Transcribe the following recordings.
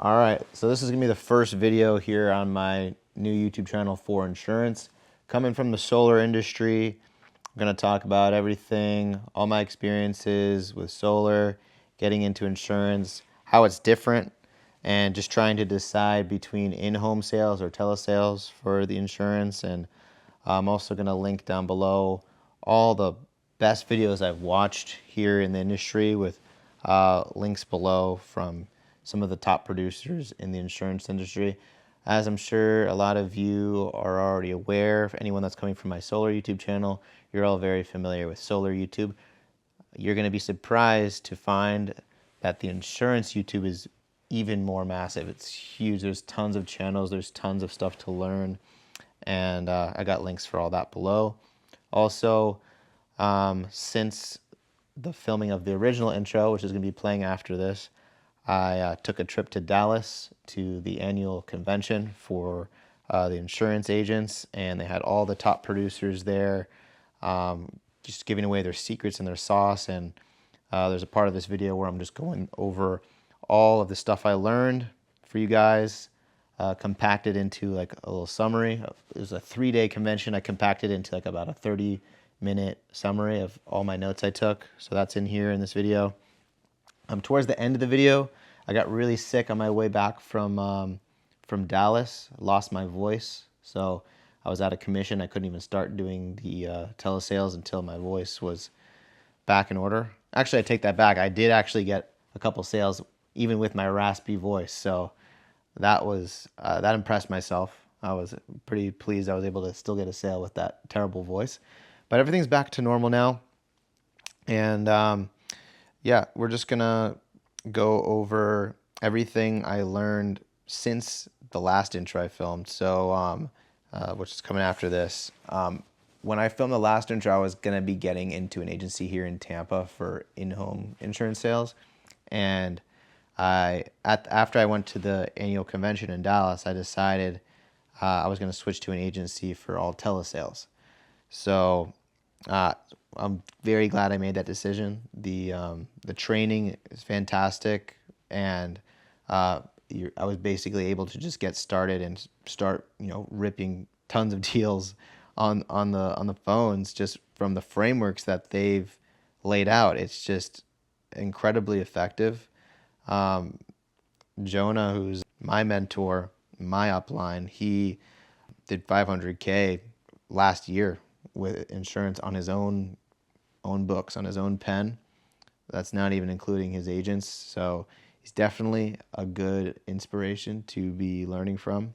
All right, so this is gonna be the first video here on my new YouTube channel for insurance. Coming from the solar industry, I'm gonna talk about everything, all my experiences with solar, getting into insurance, how it's different, and just trying to decide between in-home sales or telesales for the insurance. And I'm also gonna link down below all the best videos I've watched here in the industry with links below from some of the top producers in the insurance industry. As I'm sure a lot of you are already aware, if anyone that's coming from my solar YouTube channel, you're all very familiar with solar YouTube. You're going to be surprised to find that the insurance YouTube is even more massive. It's huge. There's tons of channels. There's tons of stuff to learn. And I got links for all that below. Also, since the filming of the original intro, which is going to be playing after this, I took a trip to Dallas to the annual convention for the insurance agents, and they had all the top producers there, just giving away their secrets and their sauce. And there's a part of this video where I'm just going over all of the stuff I learned for you guys, compacted into like a little summary. It was a 3-day convention. I compacted into like about a 30-minute summary of all my notes I took. So that's in here in this video. Towards the end of the video, I got really sick on my way back from Dallas. I lost my voice, so I was out of commission. I couldn't even start doing the telesales until my voice was back in order. Actually, I take that back. I did actually get a couple sales even with my raspy voice, so that was that impressed myself. I was pretty pleased I was able to still get a sale with that terrible voice. But everything's back to normal now, and yeah, we're just gonna go over everything I learned since the last intro I filmed. So, which is coming after this. When I filmed the last intro, I was gonna be getting into an agency here in Tampa for in-home insurance sales, and after I went to the annual convention in Dallas, I decided I was gonna switch to an agency for all telesales. So. I'm very glad I made that decision. The training is fantastic, and I was basically able to just get started and start, ripping tons of deals on the phones just from the frameworks that they've laid out. It's just incredibly effective. Jonah, who's my mentor, my upline, he did 500K last year with insurance on his own books, on his own pen. That's not even including his agents. So he's definitely a good inspiration to be learning from,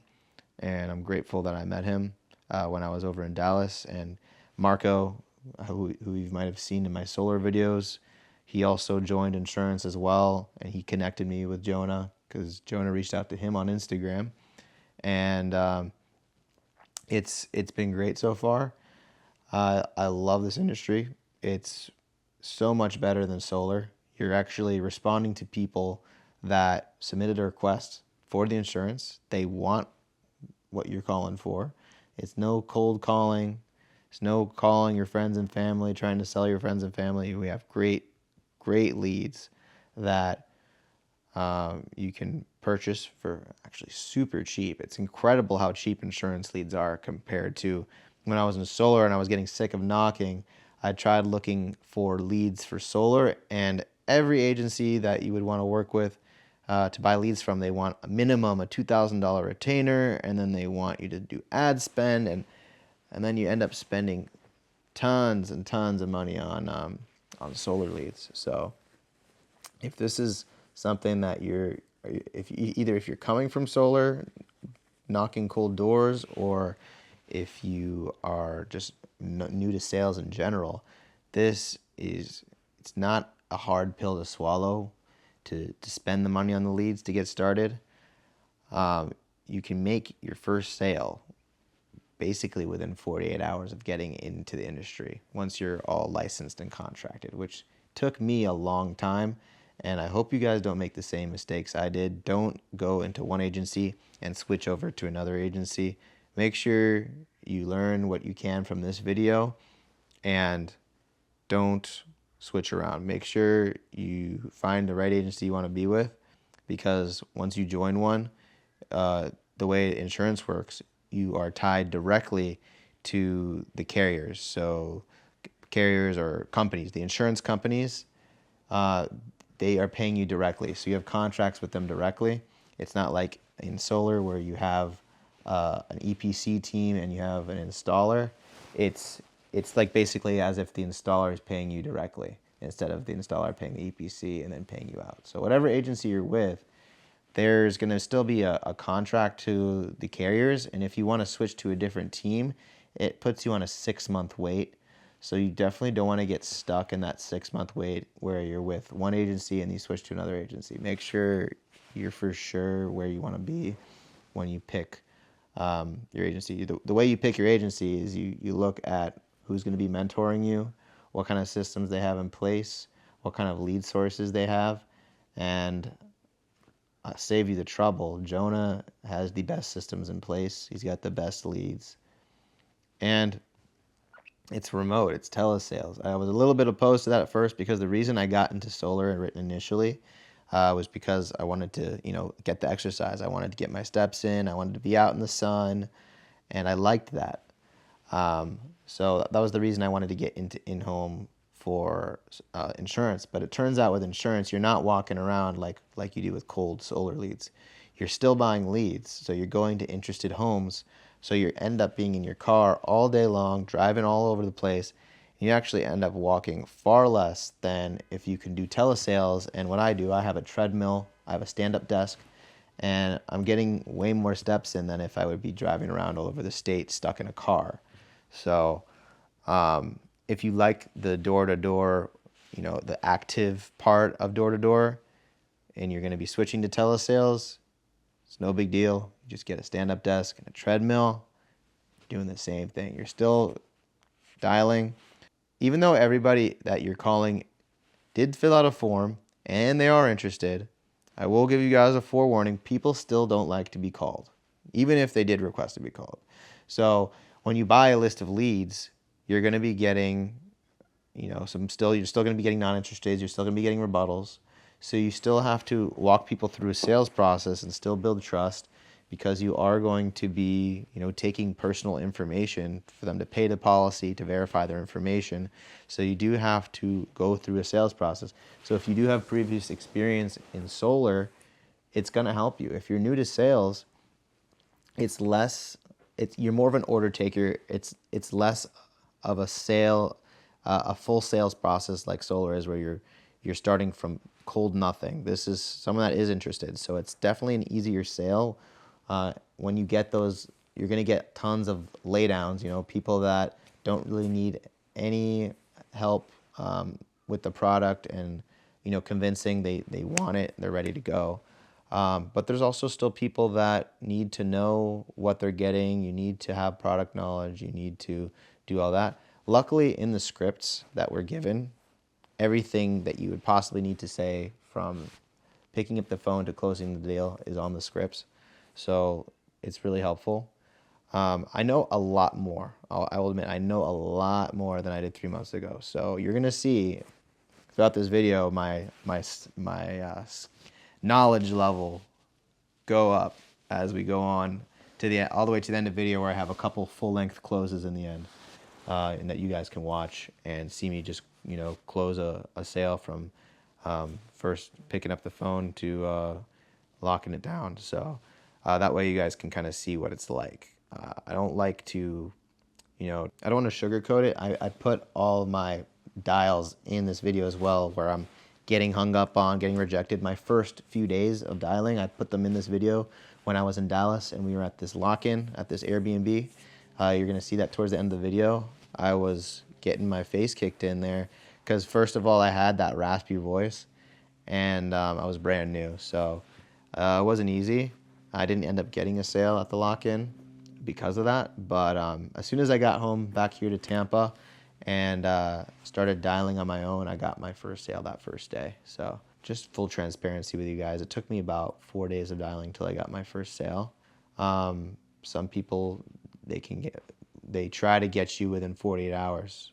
and I'm grateful that I met him when I was over in Dallas. And Marco, who you might have seen in my solar videos, he also joined insurance as well, and he connected me with Jonah because Jonah reached out to him on Instagram, and it's been great so far. I love this industry. It's so much better than solar. You're actually responding to people that submitted a request for the insurance. They want what you're calling for. It's no cold calling. It's no calling your friends and family, trying to sell your friends and family. We have great leads that you can purchase for actually super cheap. It's incredible how cheap insurance leads are compared to when I was in solar and I was getting sick of knocking. I tried looking for leads for solar, and every agency that you would want to work with to buy leads from, they want a minimum a $2,000 retainer, and then they want you to do ad spend, and then you end up spending tons and tons of money on solar leads. So if this is something that if you're coming from solar, knocking cold doors, or if you are just new to sales in general, it's not a hard pill to swallow to spend the money on the leads to get started. You can make your first sale basically within 48 hours of getting into the industry once you're all licensed and contracted, which took me a long time. And I hope you guys don't make the same mistakes I did. Don't go into one agency and switch over to another agency. Make sure you learn what you can from this video and don't switch around. Make sure you find the right agency you want to be with because once you join one, the way insurance works, you are tied directly to the carriers. So carriers or companies, the insurance companies, they are paying you directly. So you have contracts with them directly. It's not like in solar where you have an EPC team and you have an installer. It's like basically as if the installer is paying you directly instead of the installer paying the EPC and then paying you out. So whatever agency you're with, there's going to still be a contract to the carriers. And if you want to switch to a different team, it puts you on a 6-month wait. So you definitely don't want to get stuck in that 6-month wait where you're with one agency and you switch to another agency. Make sure you're for sure where you want to be when you pick your agency. The way you pick your agency is you look at who's going to be mentoring you, what kind of systems they have in place, what kind of lead sources they have, and save you the trouble. Jonah has the best systems in place. He's got the best leads. And it's remote. It's telesales. I was a little bit opposed to that at first because the reason I got into solar and written initially was because I wanted to, get the exercise. I wanted to get my steps in. I wanted to be out in the sun, and I liked that. So that was the reason I wanted to get into in-home for insurance. But it turns out with insurance, you're not walking around like you do with cold solar leads. You're still buying leads. So you're going to interested homes. So you end up being in your car all day long, driving all over the place. You actually end up walking far less than if you can do telesales. And what I do, I have a treadmill, I have a stand-up desk, and I'm getting way more steps in than if I would be driving around all over the state stuck in a car. So if you like the door-to-door, the active part of door-to-door, and you're going to be switching to telesales, it's no big deal. You just get a stand-up desk and a treadmill, doing the same thing. You're still dialing. Even though everybody that you're calling did fill out a form and they are interested, I will give you guys a forewarning. People still don't like to be called, even if they did request to be called. So when you buy a list of leads, you're going to be getting, you're still going to be getting non-interested. You're still going to be getting rebuttals. So you still have to walk people through a sales process and still build trust, because you are going to be, taking personal information for them to pay the policy to verify their information. So you do have to go through a sales process. So if you do have previous experience in solar, it's going to help you. If you're new to sales, you're more of an order taker. It's less of a sale, a full sales process like solar is, where you're starting from cold nothing. This is someone that is interested. So it's definitely an easier sale. When you get those, you're going to get tons of laydowns, people that don't really need any help with the product and, convincing they want it, they're ready to go. But there's also still people that need to know what they're getting. You need to have product knowledge. You need to do all that. Luckily, in the scripts that we're given, everything that you would possibly need to say from picking up the phone to closing the deal is on the scripts. So it's really helpful. I know a lot more. I will admit, I know a lot more than I did 3 months ago. So you're going to see throughout this video my knowledge level go up as we go on to all the way to the end of the video, where I have a couple full-length closes in the end, and that you guys can watch and see me just close a sale from first picking up the phone to locking it down. So that way you guys can kind of see what it's like. I don't like to, I don't want to sugarcoat it. I put all my dials in this video as well, where I'm getting hung up on, getting rejected. My first few days of dialing, I put them in this video when I was in Dallas and we were at this lock-in at this Airbnb. You're going to see that towards the end of the video. I was getting my face kicked in there because, first of all, I had that raspy voice, and I was brand new. So it wasn't easy. I didn't end up getting a sale at the lock-in because of that. But as soon as I got home back here to Tampa and started dialing on my own, I got my first sale that first day. So just full transparency with you guys, it took me about 4 days of dialing till I got my first sale. Some people, they try to get you within 48 hours.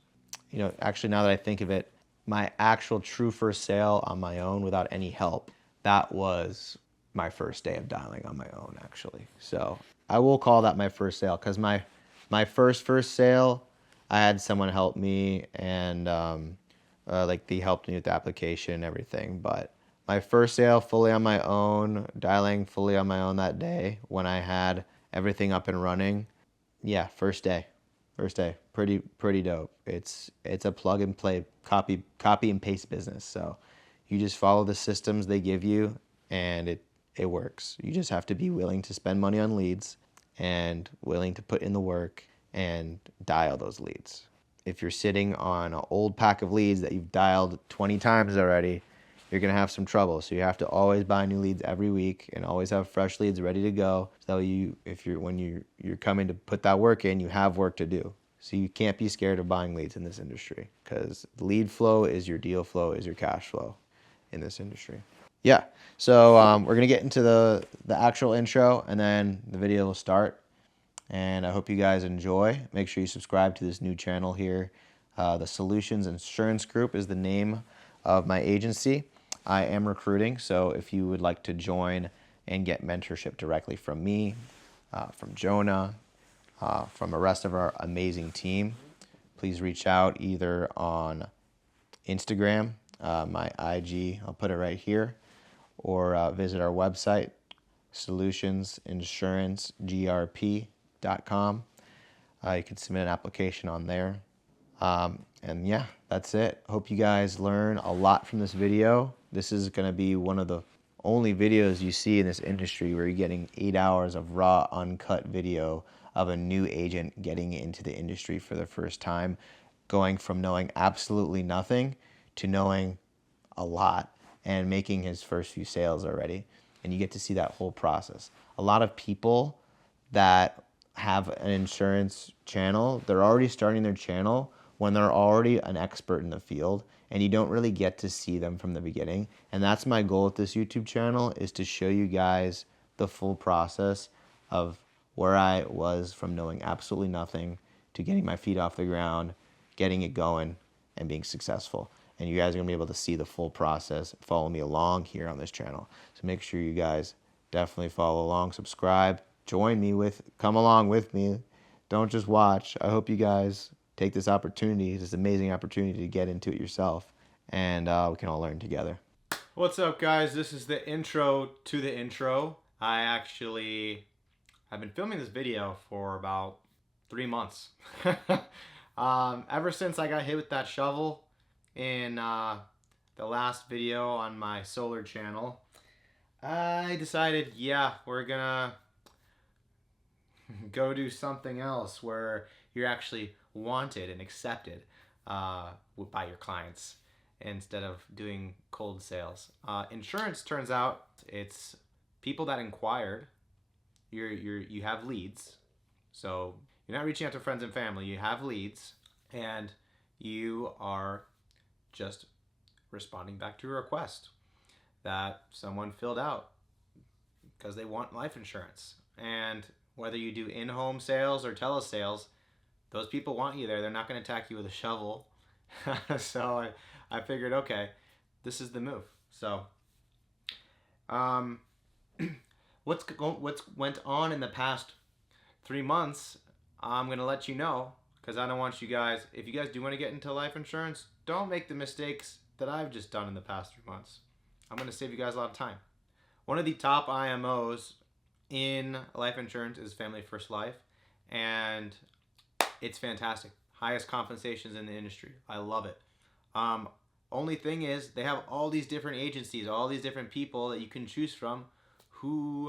Actually, now that I think of it, my actual true first sale on my own without any help that was my first day of dialing on my own, actually. So I will call that my first sale, because my first sale, I had someone help me, and like they helped me with the application and everything. But my first sale fully on my own, dialing fully on my own that day when I had everything up and running. Yeah, first day. First day. Pretty dope. It's a plug and play copy and paste business. So you just follow the systems they give you, and it works. You just have to be willing to spend money on leads and willing to put in the work and dial those leads. If you're sitting on an old pack of leads that you've dialed 20 times already, you're going to have some trouble. So you have to always buy new leads every week and always have fresh leads ready to go. So when you're coming to put that work in, you have work to do. So you can't be scared of buying leads in this industry, because lead flow is your deal flow, is your cash flow in this industry. Yeah, so we're going to get into the actual intro, and then the video will start. And I hope you guys enjoy. Make sure you subscribe to this new channel here. The Solutions Insurance Group is the name of my agency. I am recruiting, so if you would like to join and get mentorship directly from me, from Jonah, from the rest of our amazing team, please reach out either on Instagram, my IG, I'll put it right here, or visit our website, solutionsinsurancegrp.com. You can submit an application on there. And yeah, that's it. Hope you guys learn a lot from this video. This is going to be one of the only videos you see in this industry where you're getting 8 hours of raw, uncut video of a new agent getting into the industry for the first time, going from knowing absolutely nothing to knowing a lot and making his first few sales already. And you get to see that whole process. A lot of people that have an insurance channel, they're already starting their channel when they're already an expert in the field, and you don't really get to see them from the beginning. And that's my goal with this YouTube channel, is to show you guys the full process of where I was from knowing absolutely nothing to getting my feet off the ground, getting it going, and being successful. And you guys are going to be able to see the full process, follow me along here on this channel. So make sure you guys definitely follow along, subscribe, come along with me. Don't just watch. I hope you guys take this opportunity, this amazing opportunity, to get into it yourself, and we can all learn together. What's up, guys? This is the intro to the intro. I've been filming this video for about 3 months. Ever since I got hit with that shovel in the last video on my solar channel, I decided, yeah, we're gonna go do something else where you're actually wanted and accepted by your clients instead of doing cold sales. Insurance, turns out, it's people that inquired. You have leads, so you're not reaching out to friends and family. You have leads, and you are just responding back to a request that someone filled out because they want life insurance. And whether you do in-home sales or telesales, those people want you there. They're not going to attack you with a shovel. So I figured, okay, this is the move. So what's went on in the past 3 months, I'm going to let you know, because I don't want you guys, if you guys do want to get into life insurance, don't make the mistakes that I've just done in the past 3 months. I'm going to save you guys a lot of time. One of the top IMOs in life insurance is Family First Life, and it's fantastic. Highest compensations in the industry. I love it. Only thing is, they have all these different agencies, all these different people that you can choose from. Whose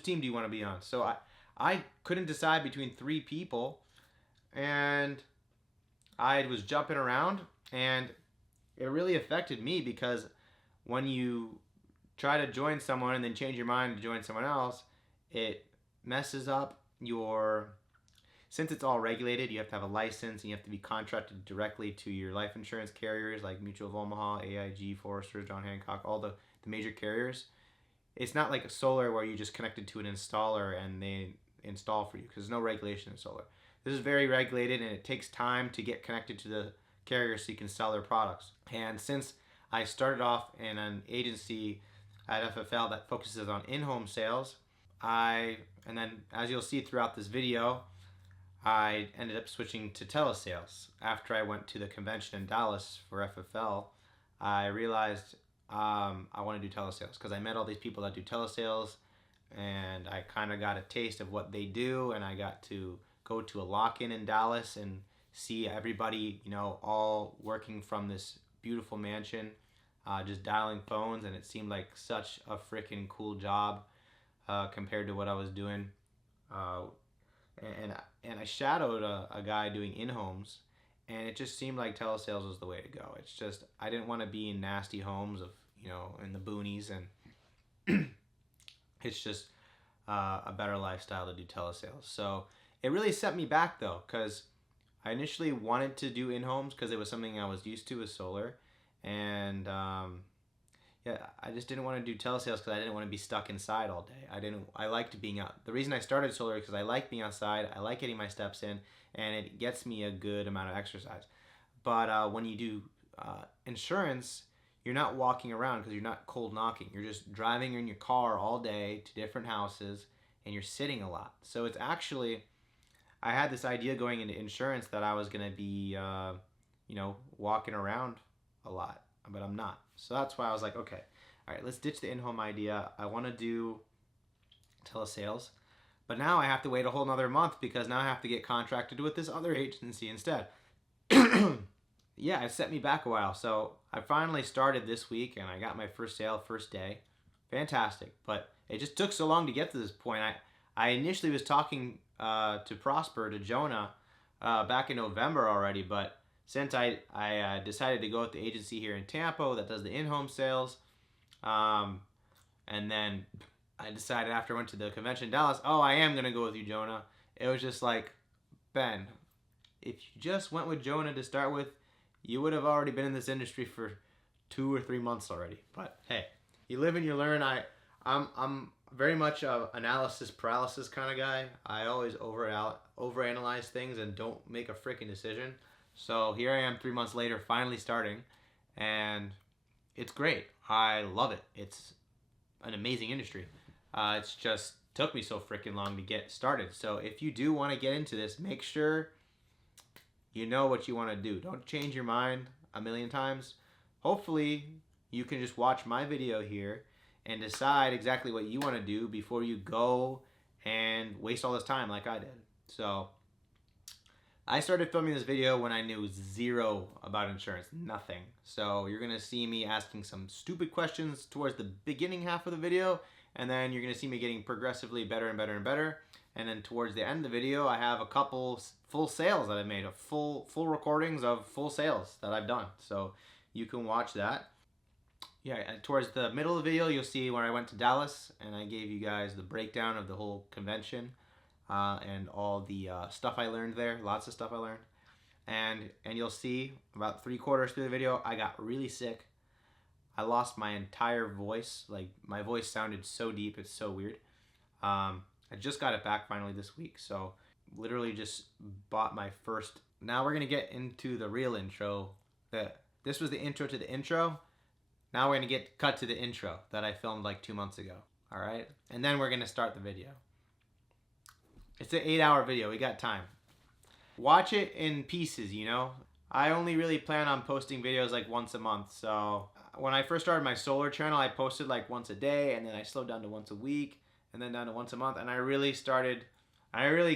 team do you want to be on? So I couldn't decide between 3 people, and I was jumping around, and it really affected me, because when you try to join someone and then change your mind to join someone else, it messes up your... Since it's all regulated, you have to have a license, and you have to be contracted directly to your life insurance carriers like Mutual of Omaha, AIG, Forester, John Hancock, all the major carriers. It's not like a solar where you just connected to an installer and they install for you, because there's no regulation in solar. This is very regulated, and it takes time to get connected to the carrier so you can sell their products. And since I started off in an agency at FFL that focuses on in-home sales. And then as you'll see throughout this video, I ended up switching to telesales. After I went to the convention in Dallas for FFL, I realized I want to do telesales because I met all these people that do telesales, and I kind of got a taste of what they do, and I got to go to a lock-in in Dallas and see everybody, all working from this beautiful mansion, just dialing phones, and it seemed like such a freaking cool job compared to what I was doing. And I shadowed a guy doing in-homes, and it just seemed like telesales was the way to go. It's just, I didn't want to be in nasty homes of, in the boonies, and it's just a better lifestyle to do telesales. So it really set me back though, because I initially wanted to do in-homes because it was something I was used to with solar, and I just didn't want to do telesales because I didn't want to be stuck inside all day. I liked being out. The reason I started solar is because I like being outside. I like getting my steps in, and it gets me a good amount of exercise. But when you do insurance, you're not walking around because you're not cold knocking. You're just driving in your car all day to different houses, and you're sitting a lot. So it's actually, I had this idea going into insurance that I was going to be, walking around a lot, but I'm not. So that's why I was like, okay, all right, let's ditch the in-home idea. I want to do telesales, but now I have to wait a whole nother month because now I have to get contracted with this other agency instead. Yeah, it set me back a while. So I finally started this week, and I got my first sale first day. Fantastic, but it just took so long to get to this point. I initially was talking to Jonah back in November already, but since I decided to go with the agency here in Tampa that does the in-home sales, and then I decided after I went to the convention in Dallas, I am going to go with you, Jonah. It was just like, Ben, if you just went with Jonah to start with, you would have already been in this industry for 2 or 3 months already. But hey, you live and you learn. I'm very much a analysis paralysis kind of guy. I always overanalyze things and don't make a freaking decision. So here I am 3 months later, finally starting, and it's great. I love it. It's an amazing industry. It's just took me so freaking long to get started. So if you do want to get into this, make sure you know what you want to do. Don't change your mind a million times. Hopefully you can just watch my video here and decide exactly what you want to do before you go and waste all this time like I did. So I started filming this video when I knew zero about insurance, nothing. So you're gonna see me asking some stupid questions towards the beginning half of the video, and then you're gonna see me getting progressively better and better and better. And then towards the end of the video, I have a couple full sales that I've made, full recordings of full sales that I've done. So you can watch that. Yeah, towards the middle of the video, you'll see where I went to Dallas, and I gave you guys the breakdown of the whole convention. And all the stuff I learned there, lots of stuff I learned. And you'll see about 3/4 through the video, I got really sick. I lost my entire voice. Like, my voice sounded so deep, it's so weird. I just got it back finally this week, so literally just bought my first. Now we're gonna get into the real intro. This was the intro to the intro. Now we're gonna cut to the intro that I filmed like 2 months ago. All right, and then we're gonna start the video. It's an 8-hour video. We got time. Watch it in pieces, I only really plan on posting videos like once a month. So when I first started my solar channel, I posted like once a day, and then I slowed down to once a week, and then down to once a month. And I really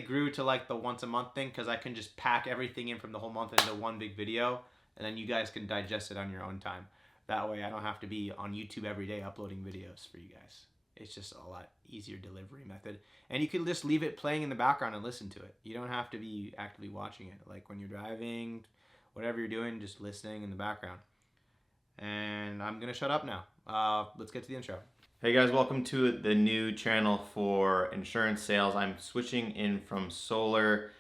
grew to like the once a month thing because I can just pack everything in from the whole month into one big video, and then you guys can digest it on your own time. That way I don't have to be on YouTube every day uploading videos for you guys. It's just a lot easier delivery method. And you can just leave it playing in the background and listen to it. You don't have to be actively watching it. Like when you're driving, whatever you're doing, just listening in the background. And I'm going to shut up now. Let's get to the intro. Hey guys, welcome to the new channel for insurance sales. I'm switching in from solar.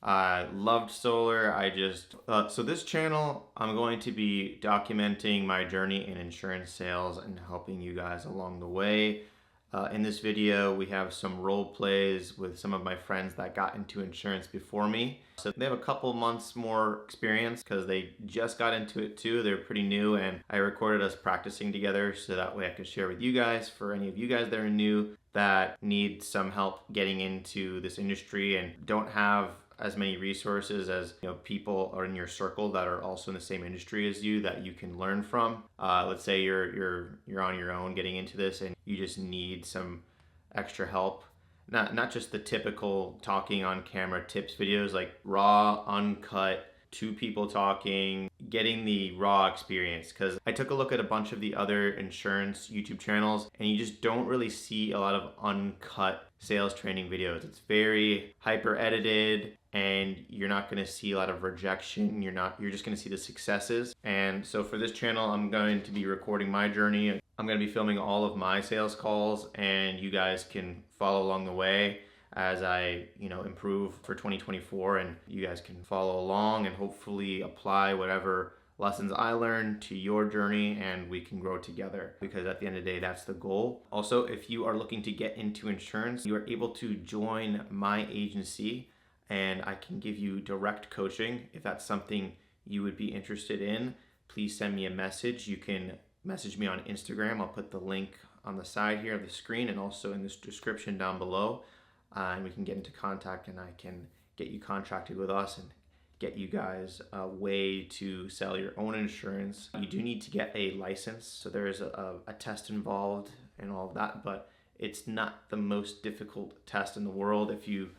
I loved solar. So this channel, I'm going to be documenting my journey in insurance sales and helping you guys along the way. In this video, we have some role plays with some of my friends that got into insurance before me. So they have a couple months more experience because they just got into it too. They're pretty new, and I recorded us practicing together so that way I could share with you guys for any of you guys that are new that need some help getting into this industry and don't have as many resources as people are in your circle that are also in the same industry as you that you can learn from. Let's say you're on your own getting into this and you just need some extra help. Not just the typical talking on camera tips videos, like raw, uncut, two people talking, getting the raw experience. Because I took a look at a bunch of the other insurance YouTube channels and you just don't really see a lot of uncut sales training videos. It's very hyper edited and you're not going to see a lot of rejection. You're just going to see the successes. And so for this channel, I'm going to be recording my journey. I'm going to be filming all of my sales calls and you guys can follow along the way as I, improve for 2024, and you guys can follow along and hopefully apply whatever lessons I learned to your journey and we can grow together, because at the end of the day, that's the goal. Also, if you are looking to get into insurance, you are able to join my agency and I can give you direct coaching. If that's something you would be interested in, please send me a message. You can message me on Instagram. I'll put the link on the side here of the screen and also in this description down below. And we can get into contact and I can get you contracted with us and get you guys a way to sell your own insurance. You do need to get a license, so there is a test involved and all of that, but it's not the most difficult test in the world. If you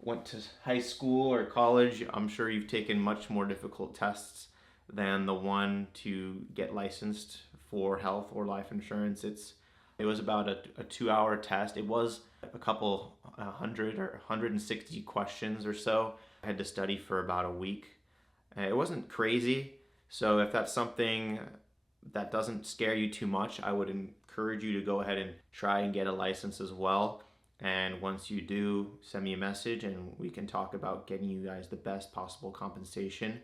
went to high school or college, I'm sure you've taken much more difficult tests than the one to get licensed for health or life insurance. It was about a 2-hour test. It was a couple 100 or 160 questions or so. I had to study for about a week. It wasn't crazy, so if that's something that doesn't scare you too much, I would encourage you to go ahead and try and get a license as well. And once you do, send me a message and we can talk about getting you guys the best possible compensation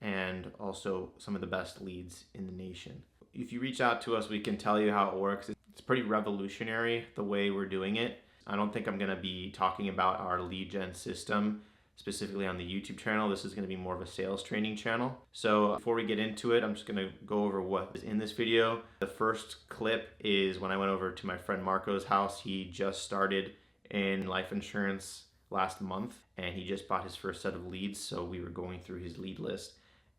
and also some of the best leads in the nation. If you reach out to us, we can tell you how it works. It's pretty revolutionary the way we're doing it. I don't think I'm going to be talking about our lead gen system specifically on the YouTube channel. This is going to be more of a sales training channel. So before we get into it, I'm just going to go over what is in this video. The first clip is when I went over to my friend Marco's house. He just started in life insurance last month and he just bought his first set of leads. So we were going through his lead list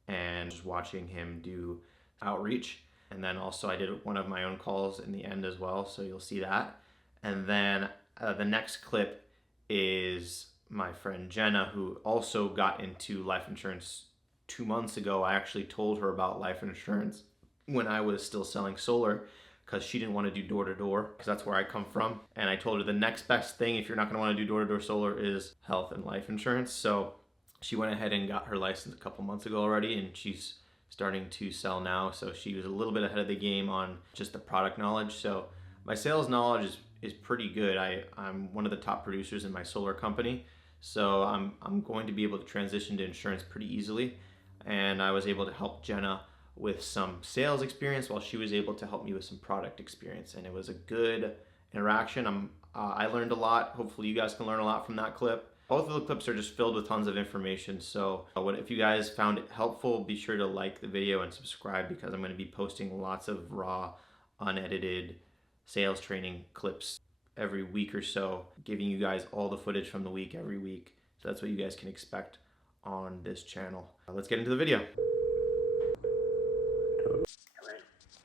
and just watching him do outreach. And then also I did one of my own calls in the end as well, so you'll see that. And then the next clip is my friend Jenna, who also got into life insurance 2 months ago. I actually told her about life insurance when I was still selling solar because she didn't want to do door-to-door, because that's where I come from. And I told her the next best thing if you're not going to want to do door-to-door solar is health and life insurance. So she went ahead and got her license a couple months ago already, and she's starting to sell now. So she was a little bit ahead of the game on just the product knowledge. So my sales knowledge is pretty good. I'm one of the top producers in my solar company. So I'm going to be able to transition to insurance pretty easily. And I was able to help Jenna with some sales experience while she was able to help me with some product experience. And it was a good interaction. I learned a lot. Hopefully you guys can learn a lot from that clip. Both of the clips are just filled with tons of information. So if you guys found it helpful, be sure to like the video and subscribe, because I'm going to be posting lots of raw, unedited sales training clips every week or so, giving you guys all the footage from the week every week. So that's what you guys can expect on this channel. Let's get into the video.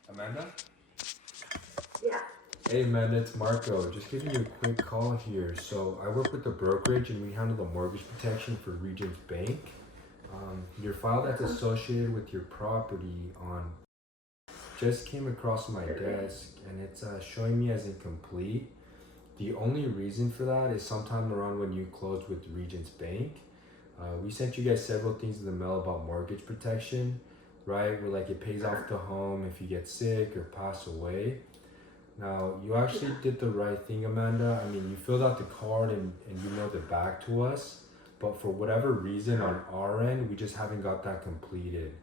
Amanda? Yeah. Hey Amanda, it's Marco. Just giving you a quick call here. So I work with the brokerage and we handle the mortgage protection for Regions Bank. Your file that's associated with your property on just came across my desk and it's showing me as incomplete. The only reason for that is sometime around when you closed with Regions Bank. We sent you guys several things in the mail about mortgage protection, right? Where like it pays off the home if you get sick or pass away. Now, you actually did the right thing, Amanda. I mean, you filled out the card and you mailed it back to us. But for whatever reason on our end, we just haven't got that completed.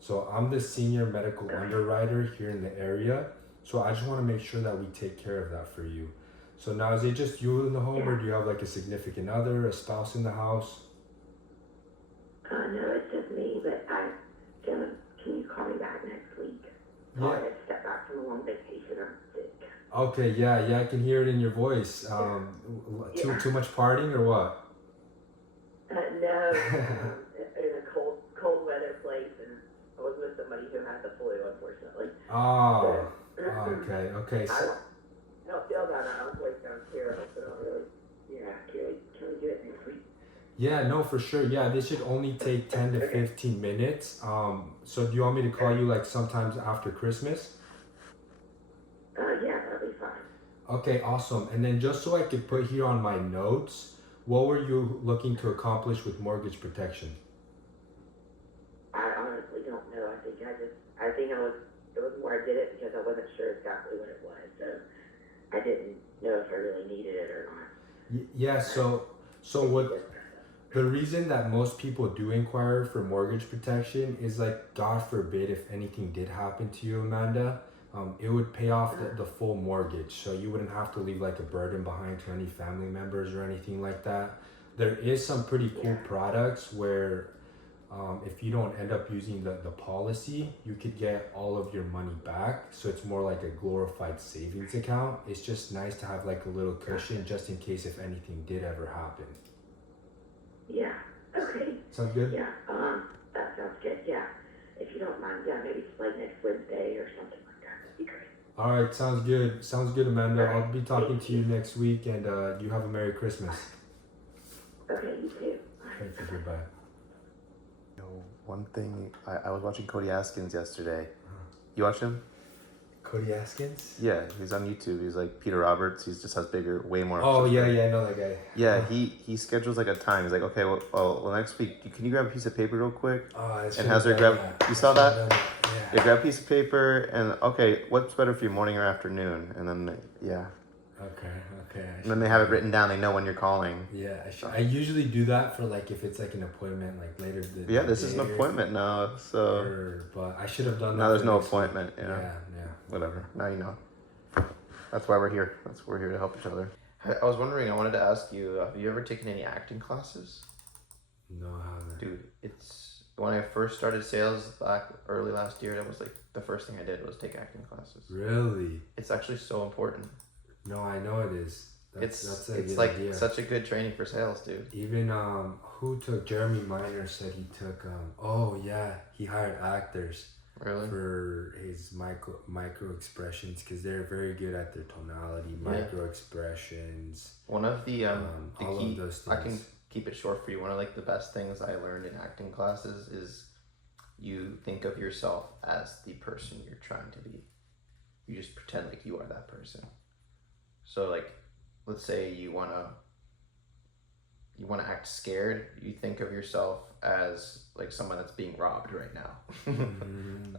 So I'm the senior medical underwriter here in the area. So I just want to make sure that we take care of that for you. So now is it just you in the home, or do you have like a significant other, a spouse in the house? No, it's just me, but Jenna, can you call me back next week? Yeah. I had to step back from a long vacation. I'm sick. Okay, yeah, I can hear it in your voice. Too much partying or what? No, in a cold weather place, and I was with somebody who had the flu, unfortunately. Oh, So, okay. So, I don't feel that. My voice sounds terrible, so I don't really. Yeah, can we do it next week? yeah, no, for sure. Yeah, this should only take 10 to 15 minutes. So do you want me to call you like sometimes after Christmas? Yeah, that'll be fine. Okay, awesome. And then just so I could put here on my notes, what were you looking to accomplish with mortgage protection? I honestly don't know. It was more I did it because I wasn't sure exactly what it was, so I didn't know if I really needed it or not. Yeah, so what the reason that most people do inquire for mortgage protection is like, God forbid, if anything did happen to you, Amanda, it would pay off the full mortgage. So you wouldn't have to leave like a burden behind to any family members or anything like that. There is some pretty cool products where if you don't end up using the policy, you could get all of your money back. So it's more like a glorified savings account. It's just nice to have like a little cushion just in case if anything did ever happen. Yeah. Okay. Sound good? Yeah. That sounds good. Yeah. If you don't mind, yeah, maybe it's like next Wednesday or something like that. That'd be great. All right, sounds good. Sounds good, Amanda. I'll be talking to you next week, and you have a Merry Christmas. Okay, you too. Thank you. Goodbye. You know, one thing, I was watching Cody Askins yesterday. You watch him? Cody Askins? Yeah, he's on YouTube. He's like Peter Roberts. He just has bigger, way more. Oh, episodes. yeah, I know that guy. Yeah, he schedules like a time. He's like, okay, well, next week, can you grab a piece of paper real quick? And has her grab. You saw that? They Yeah. grab a piece of paper and okay, what's better for you, morning or afternoon? And then yeah, Okay. and then they have it written down. They know when you're calling. Yeah, I usually do that for like if it's like an appointment like later. Yeah, this is an appointment now, so. But I should have done that. Now there's for no next appointment. week. Yeah. Yeah. Whatever. Now you know. That's why we're here. We're here to help each other. I was wondering. I wanted to ask you. Have you ever taken any acting classes? No, I haven't. Dude, it's when I first started sales back early last year. That was like the first thing I did was take acting classes. Really? It's actually so important. No, I know it is. It's a good like idea. such a good training for sales, dude. Even who took Jeremy Minor said he took he hired actors Really? for his micro expressions because they're very good at their tonality, micro expressions. One of the all key, of those things. I can keep it short for you. One of like the best things I learned in acting classes is you think of yourself as the person you're trying to be. You just pretend like you are that person. So like, let's say you wanna act scared. You think of yourself as like someone that's being robbed right now.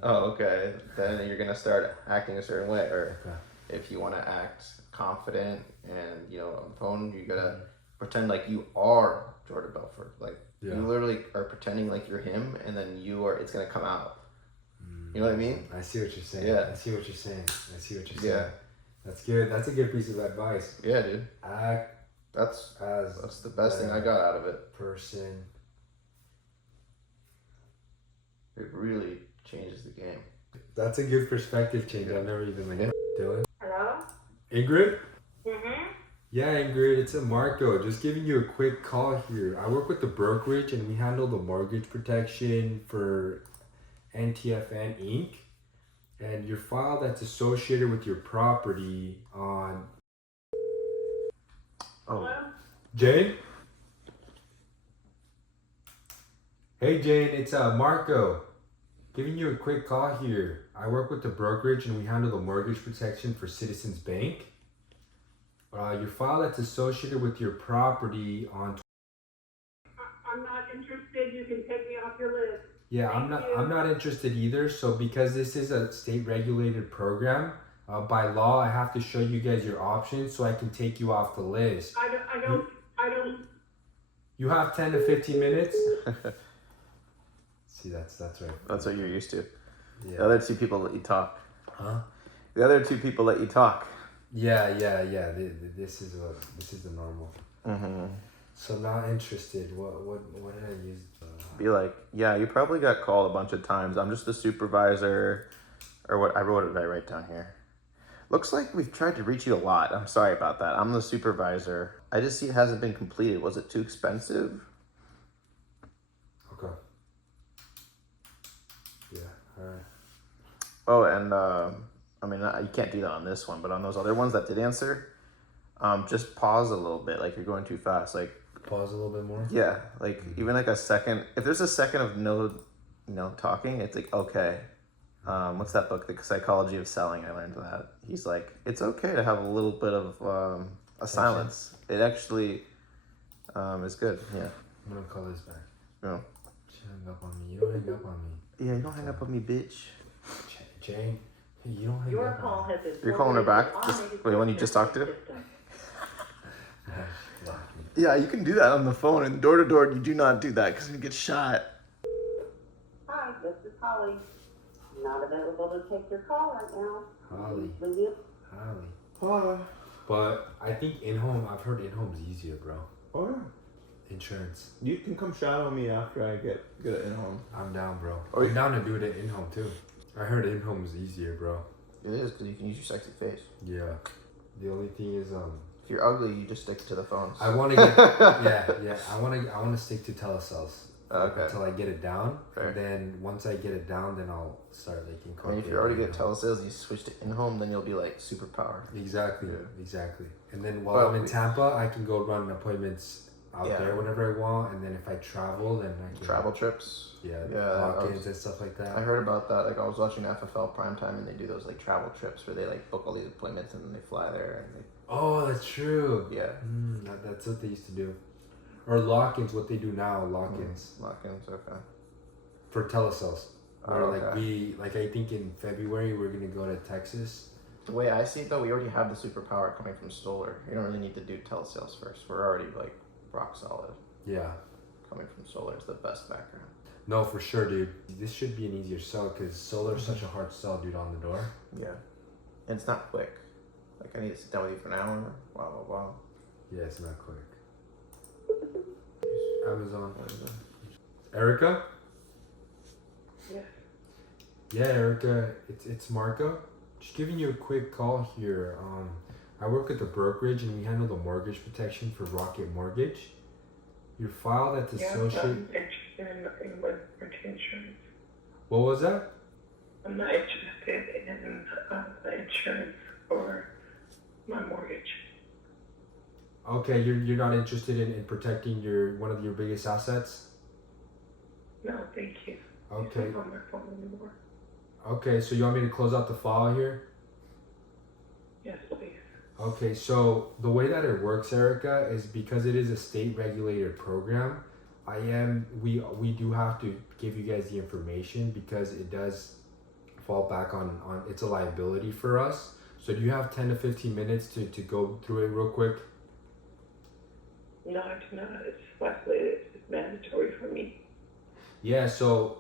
Oh, okay. Then you're gonna start acting a certain way. Or if you want to act confident and on the phone, you gotta pretend like you are Jordan Belfort. Like you literally are pretending like you're him, and then it's gonna come out. You know what I mean? I see what you're saying. Yeah. I see what you're saying. Yeah. That's good. That's a good piece of advice. Yeah, dude. Act That's as the best thing I got out of it. person. It really changes the game. That's a good perspective change. I've never even like Dylan. Hello? Ingrid? Mm-hmm. Yeah, Ingrid, it's a Marco. Just giving you a quick call here. I work with the brokerage and we handle the mortgage protection for NTFN Inc. And your file that's associated with your property on... Oh. Jane? Hey Jane, it's Marco. Giving you a quick call here. I work with the brokerage and we handle the mortgage protection for Citizens Bank. Your file that's associated with your property on... I'm not interested. You can take me off your list. Yeah, Thank you. I'm not interested either. So because this is a state regulated program, by law I have to show you guys your options so I can take you off the list. I don't. You have 10 to 15 minutes? See, that's right. That's what you're used to. Yeah. The other two people let you talk. Huh? The other two people let you talk. Yeah. This is the normal. Mm-hmm. So not interested. What did I use? Be like, yeah, you probably got called a bunch of times. I'm just the supervisor, or what? I wrote it right down here. Looks like we've tried to reach you a lot. I'm sorry about that. I'm the supervisor. I just see it hasn't been completed. Was it too expensive? Okay. Yeah. All right. Oh, and I mean, you can't do that on this one, but on those other ones that did answer, just pause a little bit. Like you're going too fast. Like Pause a little bit more. yeah, like even like a second. If there's a second of no talking, it's like okay. What's that book? The Psychology of Selling. I learned that. He's like, it's okay to have a little bit of a silence. It actually is good. Yeah. I'm gonna call this back. No. She hung up on me. You don't hang up on me. Yeah, you don't hang up on me, bitch. Jane, hey, you don't hang Your up call on me. has been. You're calling her back? Wait, when you just talked to her? Yeah, you can do that on the phone, and door to door, you do not do that because you get shot. Hi, this is Holly. Not available to take your call right now. Holly. Will you? Holly. But I think in-home, I've heard in-home's easier, bro. Oh yeah. Insurance. You can come shadow me after I get good at in-home. I'm down, bro. Oh, I'm down to do it at in-home, too. I heard in-home is easier, bro. It is because you can use your sexy face. Yeah. The only thing is, If you're ugly, you just stick to the phones. I want to get, yeah. I want to stick to telesales. Okay. Until I get it down. Fair. And then once I get it down, then I'll start like I mean, incorporating. if you already get in-home. telesales, you switch to in-home, then you'll be like superpower. Exactly. Yeah. Exactly. And then while But I'm in we- Tampa, I can go run appointments out Yeah. there whenever I want. And then if I travel, then I can Travel trips. Yeah. Yeah, Lock-ins and stuff like that. I heard about that. Like I was watching FFL primetime, and they do those like travel trips where they like book all these appointments and then they fly there and they. Oh, that's true. Yeah. That's what they used to do. Or lock-ins, what they do now, lock-ins. Lock-ins, okay. For telesales. Where okay. like I think in February we're gonna go to Texas. The way I see it though, we already have the superpower coming from solar. You don't really need to do telesales first. We're already like rock solid. Yeah. Coming from solar is the best background. No, for sure, dude. This should be an easier sell because solar is such a hard sell, dude, on the door. Yeah. And it's not quick. Like I need to sit down with you for an hour. Wow. Yeah, it's not quick. Amazon. Erica? Yes. Yeah, Erica, it's Marco. Just giving you a quick call here. I work at the brokerage and we handle the mortgage protection for Rocket Mortgage. Your file that's Yes, associated. I'm interested in nothing but insurance. What was that? I'm not interested in the insurance for my mortgage. Okay, you're not interested in protecting one of your biggest assets? No, thank you. Okay. It's not on my phone anymore. Okay, so you want me to close out the file here? Yes, please. Okay, so the way that it works, Erica, is because it is a state regulated program, we do have to give you guys the information because it does fall back on it's a liability for us. So do you have 10 to 15 minutes to go through it real quick? No, I do not. It's regulated. It's mandatory for me. Yeah, so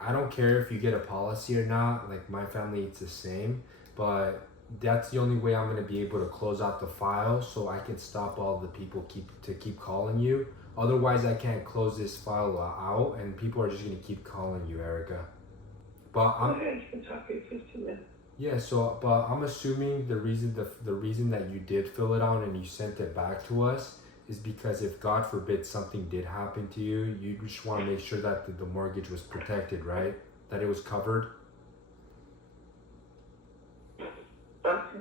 I don't care if you get a policy or not. Like my family, it's the same. But that's the only way I'm gonna be able to close out the file, so I can stop all the people keep calling you. Otherwise, I can't close this file out, and people are just gonna keep calling you, Erica. But Okay, you can talk for 15 minutes. yeah. So, but I'm assuming the reason that you did fill it out and you sent it back to us is because if God forbid something did happen to you, you just want to make sure that the mortgage was protected, right? That it was covered. Okay.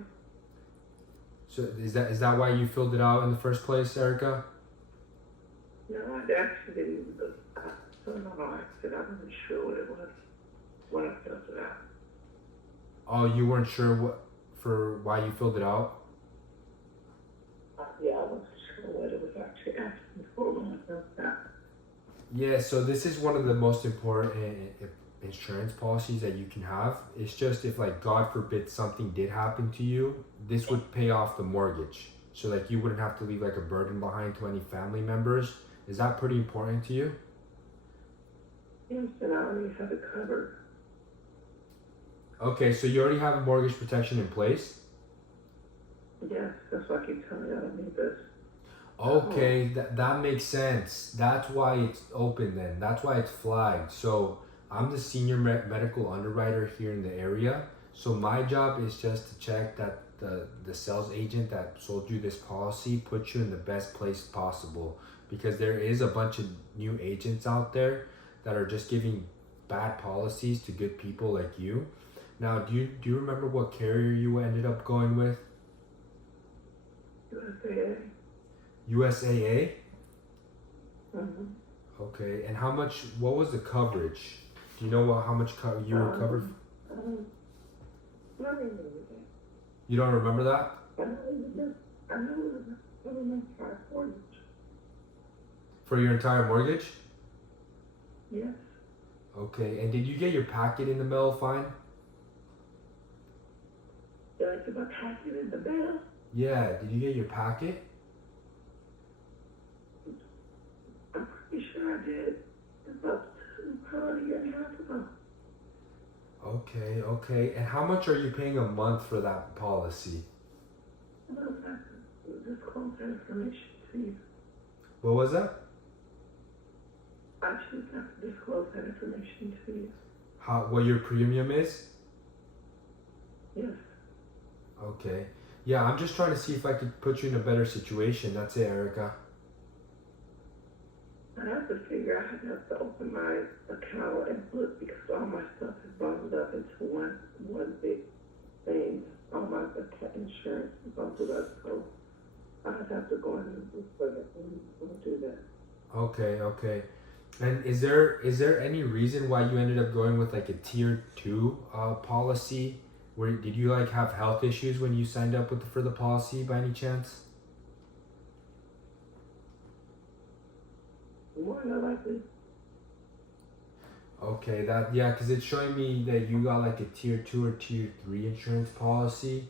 So is that why you filled it out in the first place, Erica? No, I actually didn't look. I don't know. I said I wasn't sure what it was when I filled it out. Oh, you weren't sure why you filled it out? Yeah, I wasn't sure what it was actually asking for when I filled it out. Yeah, so this is one of the most important insurance policies that you can have. It's just if like God forbid something did happen to you, this would pay off the mortgage. So like you wouldn't have to leave like a burden behind to any family members. Is that pretty important to you? Yes, and I already have it covered. Okay, so you already have a mortgage protection in place? Yes, that's why I keep telling y'all I need this. Okay, that makes sense. That's why it's open then. That's why it's flagged. So I'm the senior medical underwriter here in the area. So my job is just to check that the sales agent that sold you this policy puts you in the best place possible, because there is a bunch of new agents out there that are just giving bad policies to good people like you. Now, do you remember what carrier you ended up going with? USAA. USAA? Mm-hmm. Okay, and what was the coverage? Do you know how much you were covered? Not even everything. You don't remember that? I know it was a government mortgage. For your entire mortgage? Yes. Okay, and did you get your packet in the mail fine? Did I get my packet in the mail? Yeah, did you get your packet? I'm pretty sure I did. About probably a year and a half ago. Okay, and how much are you paying a month for that policy? I'm going to have to disclose that information to you. What was that? I just have to disclose that information to you. What your premium is? Yes. Okay. Yeah, I'm just trying to see if I could put you in a better situation. That's it, Erica. I have to figure I have to open my account and look, because all my stuff is bundled up into one big thing. All my insurance is bundled up, so I have to go in and look for that and do that. Okay. And is there any reason why you ended up going with like a tier 2 policy? Did you like have health issues when you signed up for the policy by any chance? More than likely. Okay, because it's showing me that you got like a tier 2 or tier 3 insurance policy.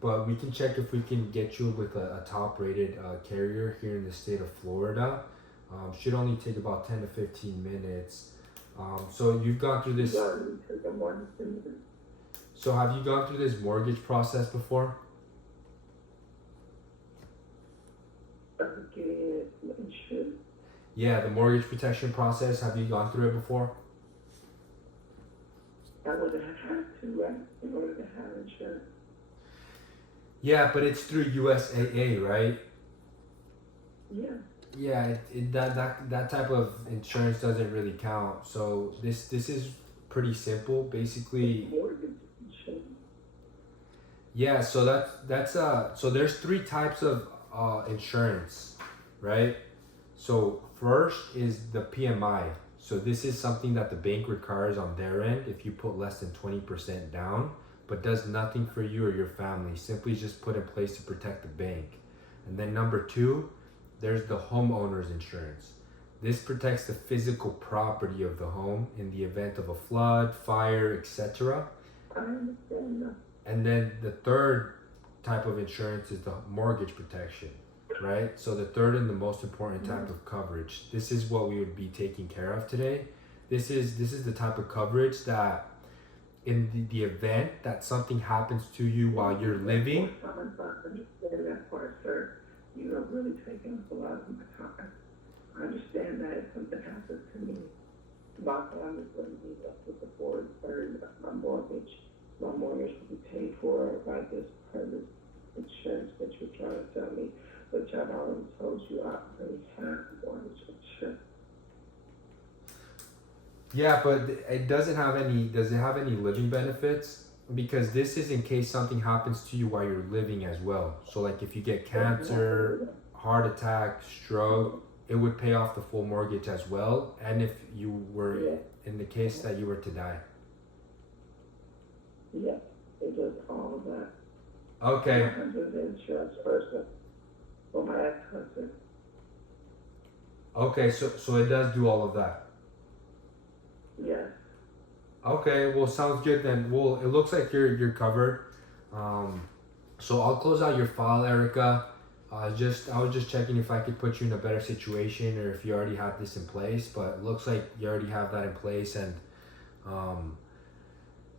But we can check if we can get you with a top rated carrier here in the state of Florida. Should only take about 10 to 15 minutes. So you've gone through this. So have you gone through this mortgage process before? Getting it insured. Yeah, the mortgage protection process. Have you gone through it before? I would have had to, right, in order to have insurance. Yeah, but it's through USAA, right? Yeah. Yeah, that type of insurance doesn't really count. So this is pretty simple. Basically, Mortgage insurance. yeah. So that's so there's 3 types of insurance, right? So first is the PMI. So this is something that the bank requires on their end if you put less than 20% down, but does nothing for you or your family. Simply just put in place to protect the bank. And then number 2, there's the homeowner's insurance. This protects the physical property of the home in the event of a flood, fire, etc. I understand that. And then the third type of insurance is the mortgage protection, right? So the third and the most important type of coverage. This is what we would be taking care of today. This is the type of coverage that in the event that something happens to you while you're living. I understand that part, sir. You are really taking up a lot of my time. I understand that if something happens to me, my family's going to need us to support my mortgage. My mortgage will be paid for by this private insurance that you're trying to tell me, which I've already told you I already have mortgage insurance. Yeah, but it doesn't have any. Does it have any living benefits? Because this is in case something happens to you while you're living as well. So like if you get cancer, heart attack, stroke, it would pay off the full mortgage as well. And if you were in the case that you were to die. Yes, it does all of that. Okay. My husband's an insurance person for my ex-husband. Okay, so it does do all of that. Yes. Okay, well, sounds good then. Well, it looks like you're covered. So I'll close out your file, Erica. I was just checking if I could put you in a better situation or if you already have this in place. But it looks like you already have that in place and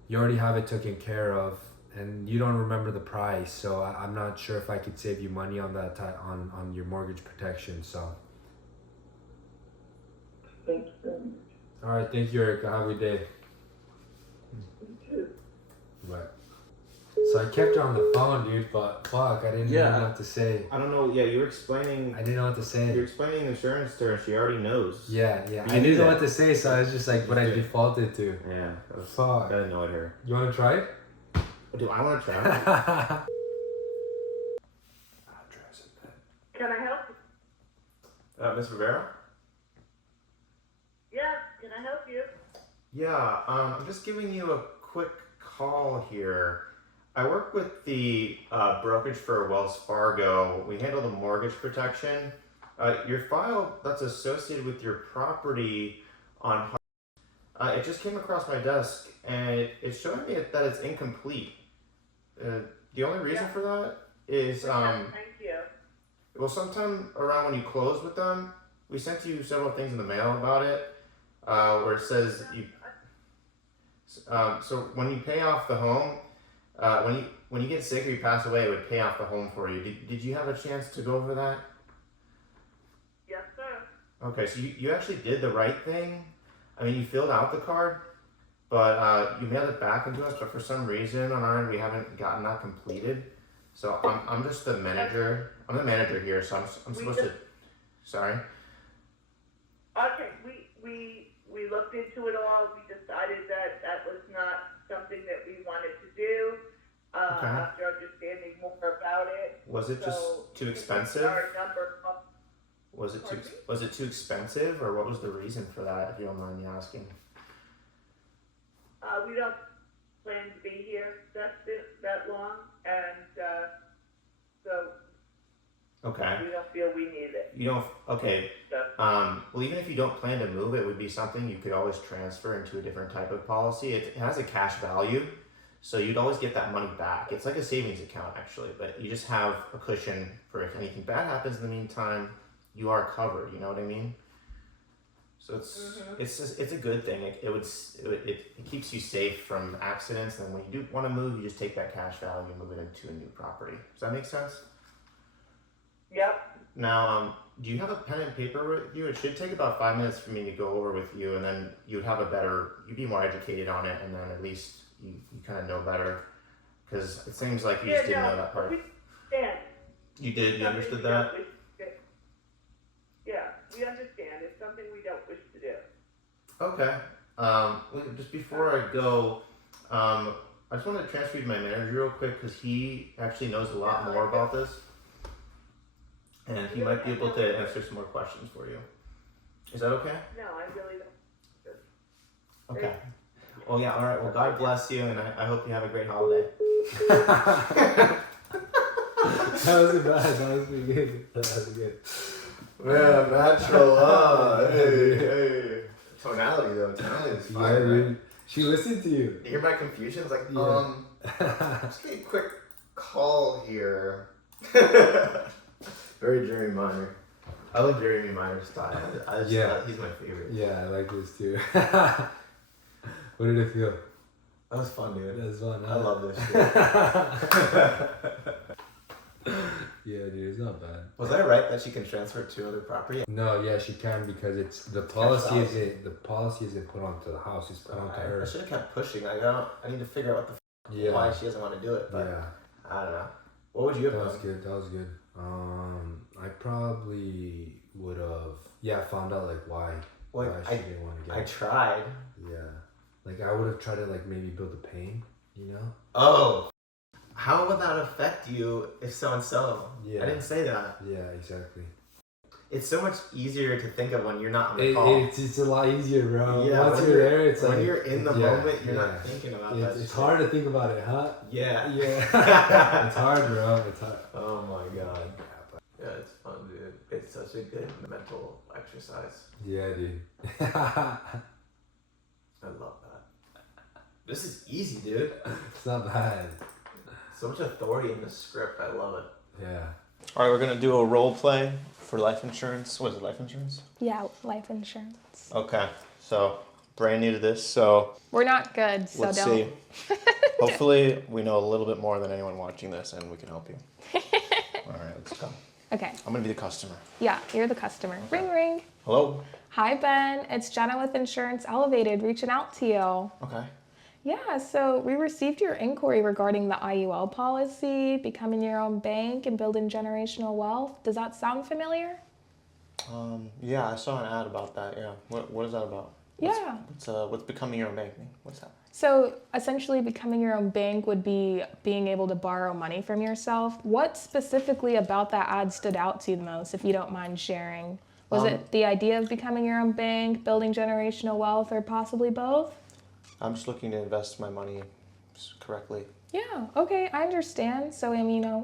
you already have it taken care of. and you don't remember the price, so I'm not sure if I could save you money on that on your mortgage protection. So. Thank you very much. All right, thank you, Erica. Have a good day. You too. Bye. So I kept her on the phone, dude, but fuck, I didn't know what to say. I don't know. Yeah, you were explaining. I didn't know what to say. You're explaining insurance to her. She already knows. Yeah. You I didn't know that. what to say, so I was just like what I defaulted to. Yeah. Fuck. I didn't know it here. You want to try it? Do I want to try? I'll try something. Can I help you? Miss Rivera? Yes, can I help you? Yeah, I'm just giving you a quick call here. I work with the brokerage for Wells Fargo. We handle the mortgage protection. Your file that's associated with your property on it just came across my desk, and it's showing me that it's incomplete. The only reason for that is Thank you. well, sometime around when you close with them, we sent you several things in the mail about it, where it says you. So when you pay off the home, when you get sick or you pass away, it would pay off the home for you. Did you have a chance to go over that? Yes, sir. Okay, so you actually did the right thing. I mean, you filled out the card, but you mailed it back into us. But for some reason on our end, we haven't gotten that completed. So I'm just the manager. I'm the manager here, so I'm supposed to. Sorry. Okay, we looked into it all. We decided that was not something that we wanted to do. Okay. After understanding more about it. Was it just too expensive? Our number of, Was it too expensive, or what was the reason for that? If you don't mind me asking. we don't plan to be here that long, and so Okay. we don't feel we need it. You don't. Okay. So, Well, even if you don't plan to move, it would be something you could always transfer into a different type of policy. It has a cash value, so you'd always get that money back. It's like a savings account, actually, but you just have a cushion for if anything bad happens in the meantime, you are covered. You know what I mean? So it's a good thing. It keeps you safe from accidents, and then when you do want to move, you just take that cash value and move it into a new property. Does that make sense? yep. Now, do you have a pen and paper with you? It should take about 5 minutes for me to go over with you, and then you'd be more educated on it, and then at least you kind of know better. Because it seems like you just didn't know that part. We understand. You did? You understood Something we that? don't wish to do. Yeah, we understand. It's something we don't wish to do. Okay. Just before I go, I just wanted to transfer you to my manager real quick because he actually knows a lot more about this. And he might be able to answer some more questions for you. Is that okay? No, I really don't. Okay. Well, yeah, all right. Well, God bless you, and I hope you have a great holiday. That wasn't bad. That was pretty good. That was good. Man, natural. Hey. Tonality, though. Tonality is fine, Yeah, right? dude. She listened to you. You hear my confusion? It's like, Yeah. just give me a quick call here. Very Jeremy Minor. I like Jeremy Miner's style. Yeah. He's my favorite. Yeah, I like this too. What did it feel? That was fun, dude. That was fun. I love this shit. Yeah, dude, it's not bad. Was I right that she can transfer to other property? No, yeah, she can because it's the policy isn't put onto the house. It's put onto her. I should have kept pushing. I need to figure out Yeah. why she doesn't want to do it. But Yeah. I don't know. What would you have That was done? good. That was good. I probably would have found out like why Well, she didn't want to get I it. tried. Yeah. Like I would have tried to like maybe build the pain, you know? Oh. How would that affect you if so and so? Yeah. I didn't say that. Yeah, exactly. It's so much easier to think of when you're not on the call. It's a lot easier, bro. Yeah, Once when you're there, it's when like you're in the yeah, moment, you're yeah. not thinking about Yeah, that. it's shit. hard to think about it, huh? Yeah. Yeah. It's hard, bro. It's hard. Oh my god. Yeah, it's fun, dude. It's such a good mental exercise. Yeah, dude. I love that. This is easy, dude. It's not bad. So much authority in the script. I love it. Yeah. All right, we're gonna do a role play for life insurance. What is it, life insurance? Yeah, life insurance. Okay. So brand new to this, so We're not good, so let's don't. see. Hopefully, we know a little bit more than anyone watching this, and we can help you. All right, let's go. Okay. I'm gonna be the customer. Yeah, you're the customer. Ring, ring. Hello. Hi, Ben. It's Jenna with Insurance Elevated reaching out to you. Okay. Yeah, so we received your inquiry regarding the IUL policy, becoming your own bank, and building generational wealth. Does that sound familiar? Yeah, I saw an ad about that. Yeah. What is that about? Yeah. What's becoming your own bank mean? What's that? So essentially becoming your own bank would be being able to borrow money from yourself. What specifically about that ad stood out to you the most, if you don't mind sharing? Was it the idea of becoming your own bank, building generational wealth, or possibly both? I'm just looking to invest my money correctly. Yeah, okay, I understand. So,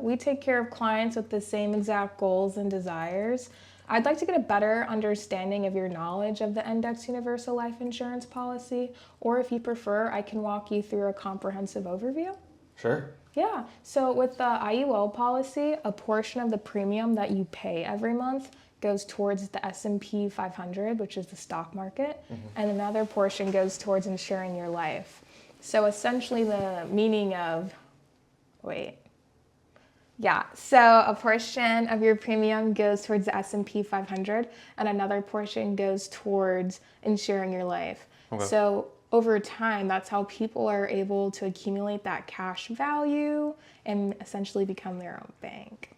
we take care of clients with the same exact goals and desires. I'd like to get a better understanding of your knowledge of the Index Universal Life Insurance policy, or if you prefer, I can walk you through a comprehensive overview. Sure. Yeah, so with the IUL policy, a portion of the premium that you pay every month goes towards the S&P 500, which is the stock market, and another portion goes towards insuring your life. So essentially the meaning of, so a portion of your premium goes towards the S&P 500 and another portion goes towards insuring your life. Okay. So over time, that's how people are able to accumulate that cash value and essentially become their own bank.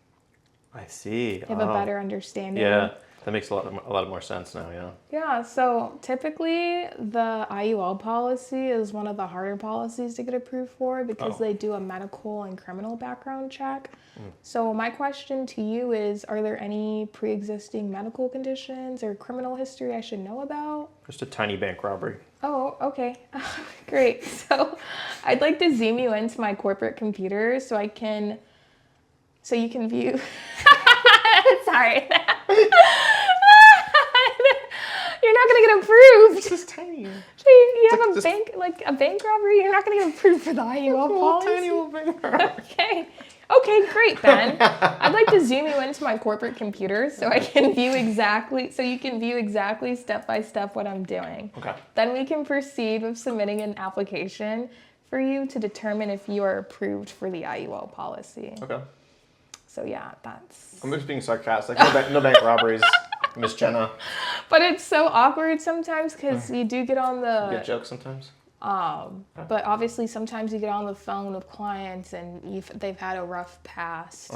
I see. You have a better understanding. Yeah, that makes a lot more sense now. Yeah. Yeah, so typically the IUL policy is one of the harder policies to get approved for because they do a medical and criminal background check. So my question to you is, are there any pre-existing medical conditions or criminal history I should know about? Just a tiny bank robbery. Oh, okay. Great. So I'd like to zoom you into my corporate computer so you can view. Sorry. You're not gonna get approved. It's just tiny. You have a bank robbery. You're not gonna get approved for the IUL policy. Tiny little bank robbery. Okay, great, Ben. I'd like to zoom you into my corporate computer so you can view exactly step by step what I'm doing. Okay. Then we can proceed with submitting an application for you to determine if you are approved for the IUL policy. Okay. So yeah, that's. I'm just being sarcastic. No bank robberies, Miss Jenna. But it's so awkward sometimes because you do get on the. You get jokes sometimes. But obviously sometimes you get on the phone with clients and they've had a rough past.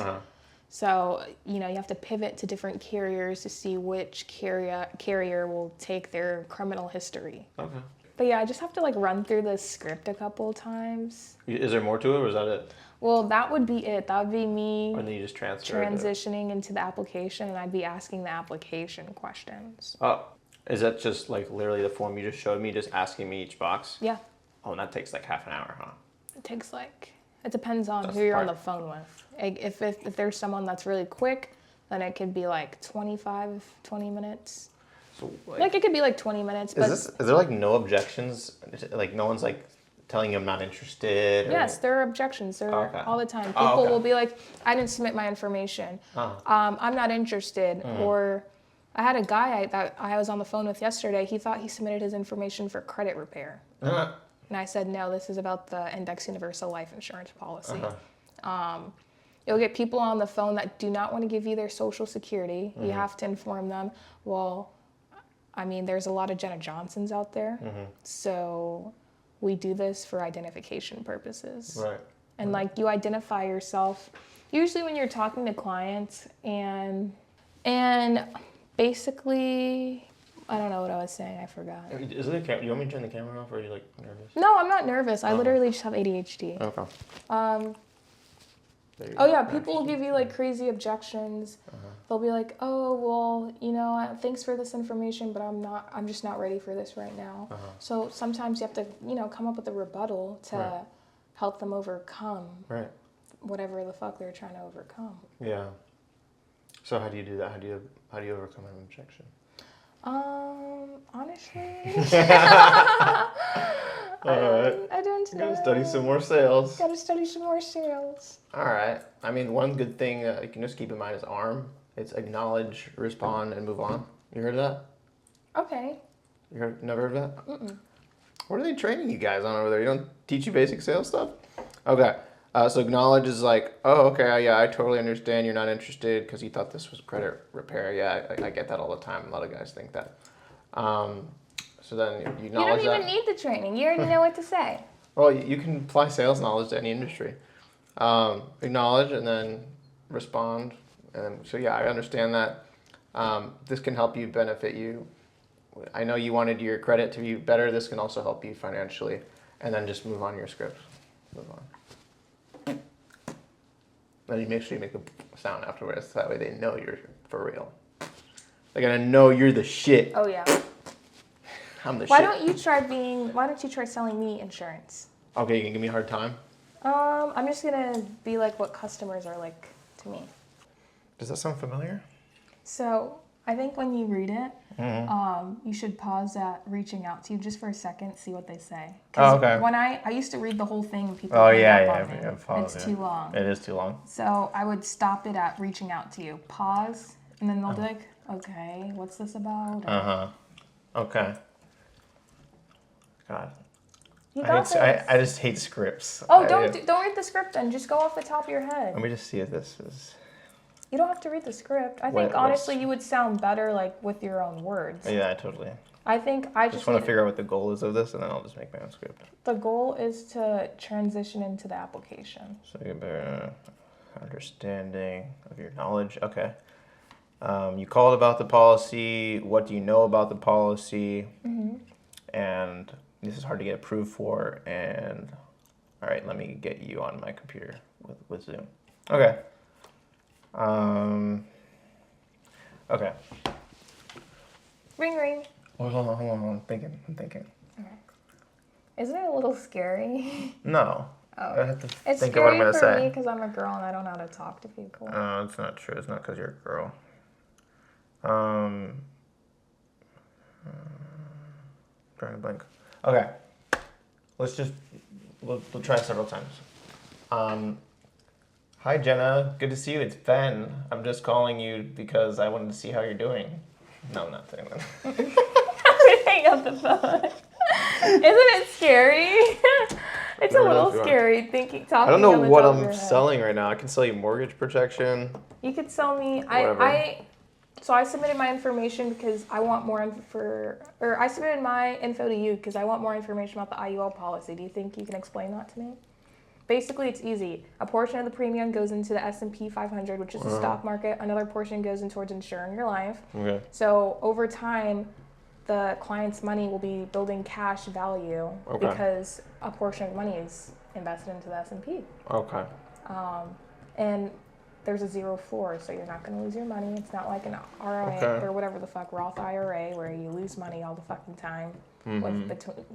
So, you have to pivot to different carriers to see which carrier will take their criminal history. Okay. But yeah, I just have to run through the script a couple times. Is there more to it, or is that it? Well, that would be it. That would be me Or then you just transfer transitioning into the application, and I'd be asking the application questions. Oh, is that just literally the form you just showed me, just asking me each box? Yeah. Oh, and that takes half an hour, huh? It takes it depends on That's who you're on part. the phone with. If there's someone that's really quick, then it could be 20 minutes. So It could be 20 minutes. But is there no objections? No one's telling you I'm not interested? Or... Yes, there are objections. There are Okay. all the time. Oh, People okay. will be like, I didn't submit my information. I'm not interested. Or I had a guy that I was on the phone with yesterday. He thought he submitted his information for credit repair. And I said, no, this is about the Index Universal Life Insurance policy. You'll get people on the phone that do not want to give you their social security. You have to inform them, there's a lot of Jenna Johnsons out there. So we do this for identification purposes. Right. And you identify yourself, usually when you're talking to clients and basically, I don't know what I was saying, I forgot. Is it you want me to turn the camera off, or are you nervous? No, I'm not nervous. I literally just have ADHD. Okay. People will give you crazy objections. They'll be like, oh, well, thanks for this information, but I'm just not ready for this right now. So sometimes you have to, come up with a rebuttal to help them overcome whatever the fuck they're trying to overcome. Yeah. So how do you do that? How do you overcome an objection? Honestly, I don't know. Gotta study some more sales. Gotta study some more sales. All right. One good thing you can just keep in mind is ARM. It's acknowledge, respond, and move on. You heard of that? Okay. Never heard of that? What are they training you guys on over there? You don't teach you basic sales stuff? Okay. So acknowledge is like, oh, okay, yeah, I totally understand you're not interested because you thought this was credit repair. Yeah, I get that all the time. A lot of guys think that. So then you acknowledge that. You don't even need the training. You already know what to say. Well, you can apply sales knowledge to any industry. Acknowledge and then respond. And so yeah, I understand that. This can help you, benefit you. I know you wanted your credit to be better. This can also help you financially. And then just move on your script. Move on. Then you make sure you make a sound afterwards. So that way they know you're for real. They're gonna know you're the shit. Oh yeah. I'm the Why shit. don't you try selling me insurance? Okay, you can give me a hard time? I'm just gonna be like what customers are like to me. Does that sound familiar? So I think when you read it, you should pause at reaching out to you just for a second, see what they say. Oh, okay. When I used to read the whole thing and people Oh, hung yeah, up yeah, on yeah, me. pause, It's yeah. too long. It is too long. So I would stop it at reaching out to you. Pause, and then they'll be like, okay, what's this about? Okay. God. You got this. I just hate scripts. Oh, don't read the script then. Just go off the top of your head. Let me just see if this is. You don't have to read the script. I think honestly you would sound better like with your own words. Yeah, totally. I think I Just want to figure out what the goal is of this, and then I'll just make my own script. The goal is to transition into the application. So you get better understanding of your knowledge. Okay. You called about the policy. What do you know about the policy? And this is hard to get approved for. And all right, let me get you on my computer with Zoom. Okay. Okay. Ring ring. Oh, hold on. I'm thinking. Okay. Isn't it a little scary? No. Oh. I have to It's think of what I'm scary gonna for say. me because I'm a girl and I don't know how to talk to people. It's not true. It's not because you're a girl. Drawing a blank. Okay. We'll try several times. Hi, Jenna. Good to see you. It's Ben. I'm just calling you because I wanted to see how you're doing. No, I'm not saying that. Hang up the phone. Isn't it scary? It's a little scary talking. I don't know on the what top of I'm your head. selling right now. I can sell you mortgage protection. You could sell me. Whatever. So I submitted my information because I want more I submitted my info to you because I want more information about the IUL policy. Do you think you can explain that to me? Basically, it's easy. A portion of the premium goes into the S&P 500, which is the stock market. Another portion goes in towards insuring your life. Okay. So over time, the client's money will be building cash value because a portion of money is invested into the S&P. Okay. And there's a zero floor, so you're not going to lose your money. It's not like an RIA or whatever the fuck, Roth IRA, where you lose money all the fucking time,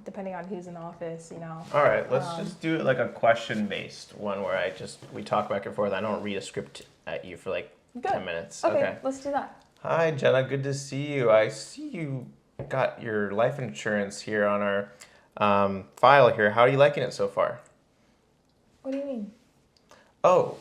depending on who's in office, you know. All right, let's just do it like a question-based one where we talk back and forth. I don't read a script at you for like 10 minutes. Okay, let's do that. Hi, Jenna. Good to see you. I see you got your life insurance here on our file here. How are you liking it so far? What do you mean? Oh,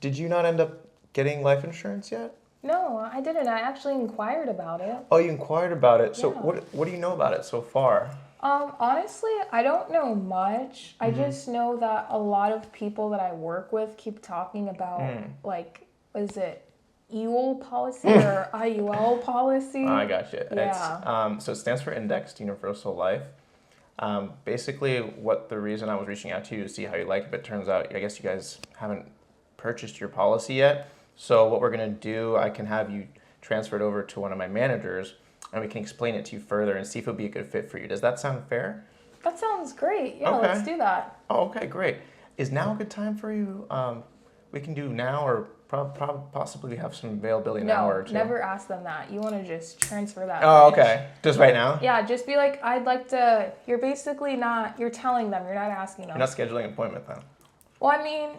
did you not end up getting life insurance yet? No, I didn't. I actually inquired about it. Oh, you inquired about it. So Yeah. what do you know about it so far? Honestly, I don't know much. I just know that a lot of people that I work with keep talking about like, is it EUL policy or IUL policy? I got you. Yeah. So it stands for Indexed Universal Life. Basically, the reason I was reaching out to you to see how you like it, but it turns out I guess you guys haven't purchased your policy yet. So what we're gonna do, I can have you transferred over to one of my managers, and we can explain it to you further and see if it'll be a good fit for you. Does that sound fair? That sounds great. Yeah, Okay. let's do that. Oh, okay, great. Is now a good time for you? We can do now, or possibly have some availability an hour or two. Never ask them that. You want to just transfer that. Oh, bitch. okay. Just right now? Yeah, just be like, I'd like to. You're basically not. You're telling them. You're not asking them. You're not scheduling an appointment then? Well, I mean,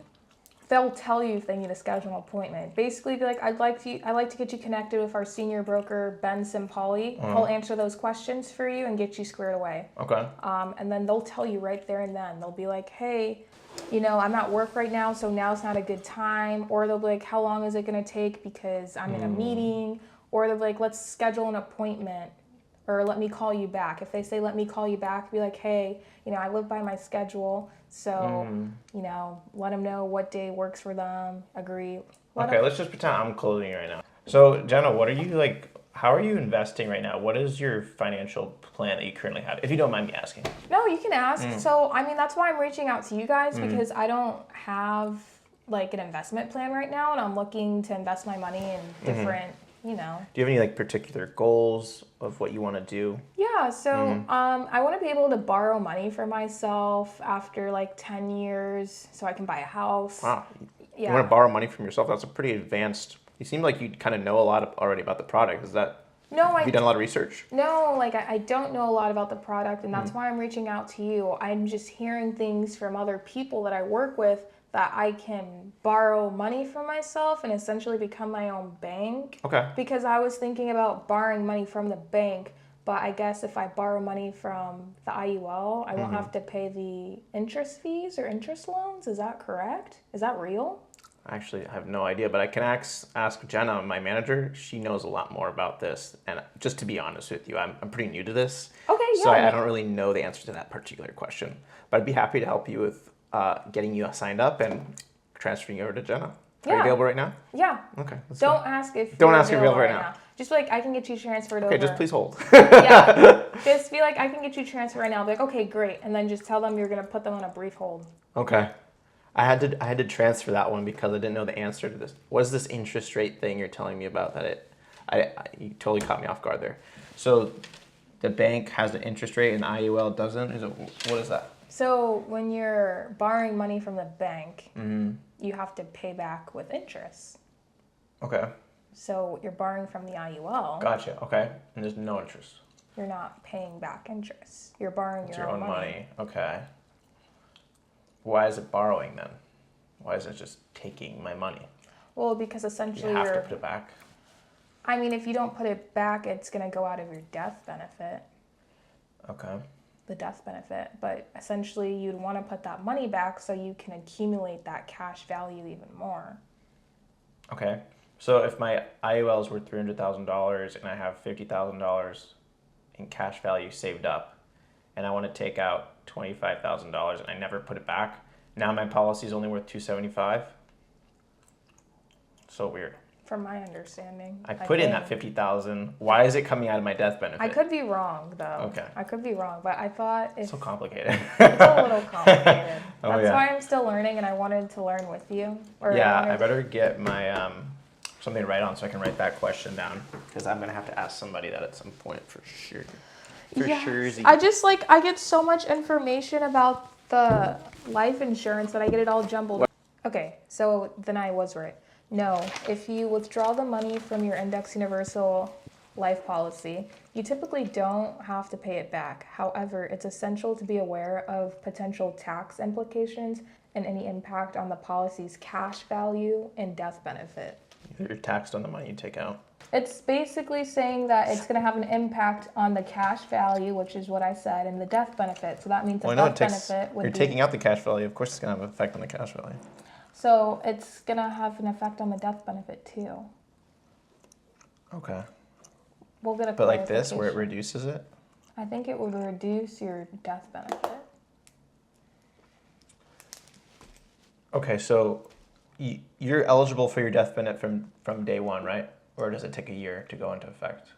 they'll tell you if they need to schedule an appointment. Basically, be like, I'd like to get you connected with our senior broker, Ben Simpoli. He'll answer those questions for you and get you squared away. Okay. And then they'll tell you right there and then. They'll be like, hey, I'm at work right now, so now's not a good time. Or they'll be like, how long is it going to take because I'm in a meeting? Or they'll be like, let's schedule an appointment or let me call you back. If they say let me call you back, be like, hey, I live by my schedule, so let them know what day works for them. Agree. Okay, let's just pretend I'm closing you right now. So Jenna, what are you like? How are you investing right now? What is your financial plan that you currently have, if you don't mind me asking? No, you can ask. So, that's why I'm reaching out to you guys, because I don't have like an investment plan right now, and I'm looking to invest my money in different, Do you have any like particular goals of what you want to do? Yeah, so I want to be able to borrow money for myself after like 10 years so I can buy a house. Wow. Yeah. You want to borrow money from yourself? That's a pretty advanced. You seem like you kind of know a lot already about the product. Is that? No, have you done a lot of research? No, like I don't know a lot about the product, and that's why I'm reaching out to you. I'm just hearing things from other people that I work with that I can borrow money from myself and essentially become my own bank. Okay. Because I was thinking about borrowing money from the bank, but I guess if I borrow money from the IUL, I won't have to pay the interest fees or interest loans. Is that correct? Is that real? Actually, I have no idea, but I can ask Jenna, my manager. She knows a lot more about this. And just to be honest with you, I'm pretty new to this. Okay, yeah. So I don't really know the answer to that particular question. But I'd be happy to help you with getting you signed up and transferring you over to Jenna. Are you available right now? Yeah. Okay. Don't ask if you're available right now. Just be like, I can get you transferred over. Okay, just please hold. Yeah. Just be like, I can get you transferred right now. Be like, okay, great. And then just tell them you're going to put them on a brief hold. Okay. I had to transfer that one because I didn't know the answer to this. What is this interest rate thing you're telling me about? You totally caught me off guard there. So the bank has an interest rate and IUL doesn't? What is that? So when you're borrowing money from the bank, you have to pay back with interest. Okay. So you're borrowing from the IUL. Gotcha. Okay. And there's no interest. You're not paying back interest. You're borrowing your own money. Okay. Why is it borrowing then? Why is it just taking my money? Well, because essentially you have to put it back. I mean, if you don't put it back, it's going to go out of your death benefit. Okay. The death benefit. But essentially, you'd want to put that money back so you can accumulate that cash value even more. Okay. So if my IUL is worth $300,000 and I have $50,000 in cash value saved up, and I want to take out $25,000 and I never put it back, now my policy is only worth $275. So weird. From my understanding, I put in that $50,000. Why is it coming out of my death benefit? I could be wrong, though. Okay. I could be wrong, but I thought It's so complicated. It's a little complicated. Oh, That's why I'm still learning, and I wanted to learn with you. I better get my something to write on so I can write that question down, because I'm gonna have to ask somebody that at some point for sure. I get so much information about the life insurance that I get it all jumbled up. Okay, so then I was right. No, if you withdraw the money from your Index Universal life policy, you typically don't have to pay it back. However, it's essential to be aware of potential tax implications and any impact on the policy's cash value and death benefit. You're taxed on the money you take out. It's basically saying that it's going to have an impact on the cash value, which is what I said, and the death benefit. So that means the death benefit would be... You're taking out the cash value. Of course it's going to have an effect on the cash value. So it's going to have an effect on the death benefit, too. Okay. We'll get a But like this, where it reduces it? I think it would reduce your death benefit. Okay, so you're eligible for your death benefit from day one, right? Or does it take a year to go into effect?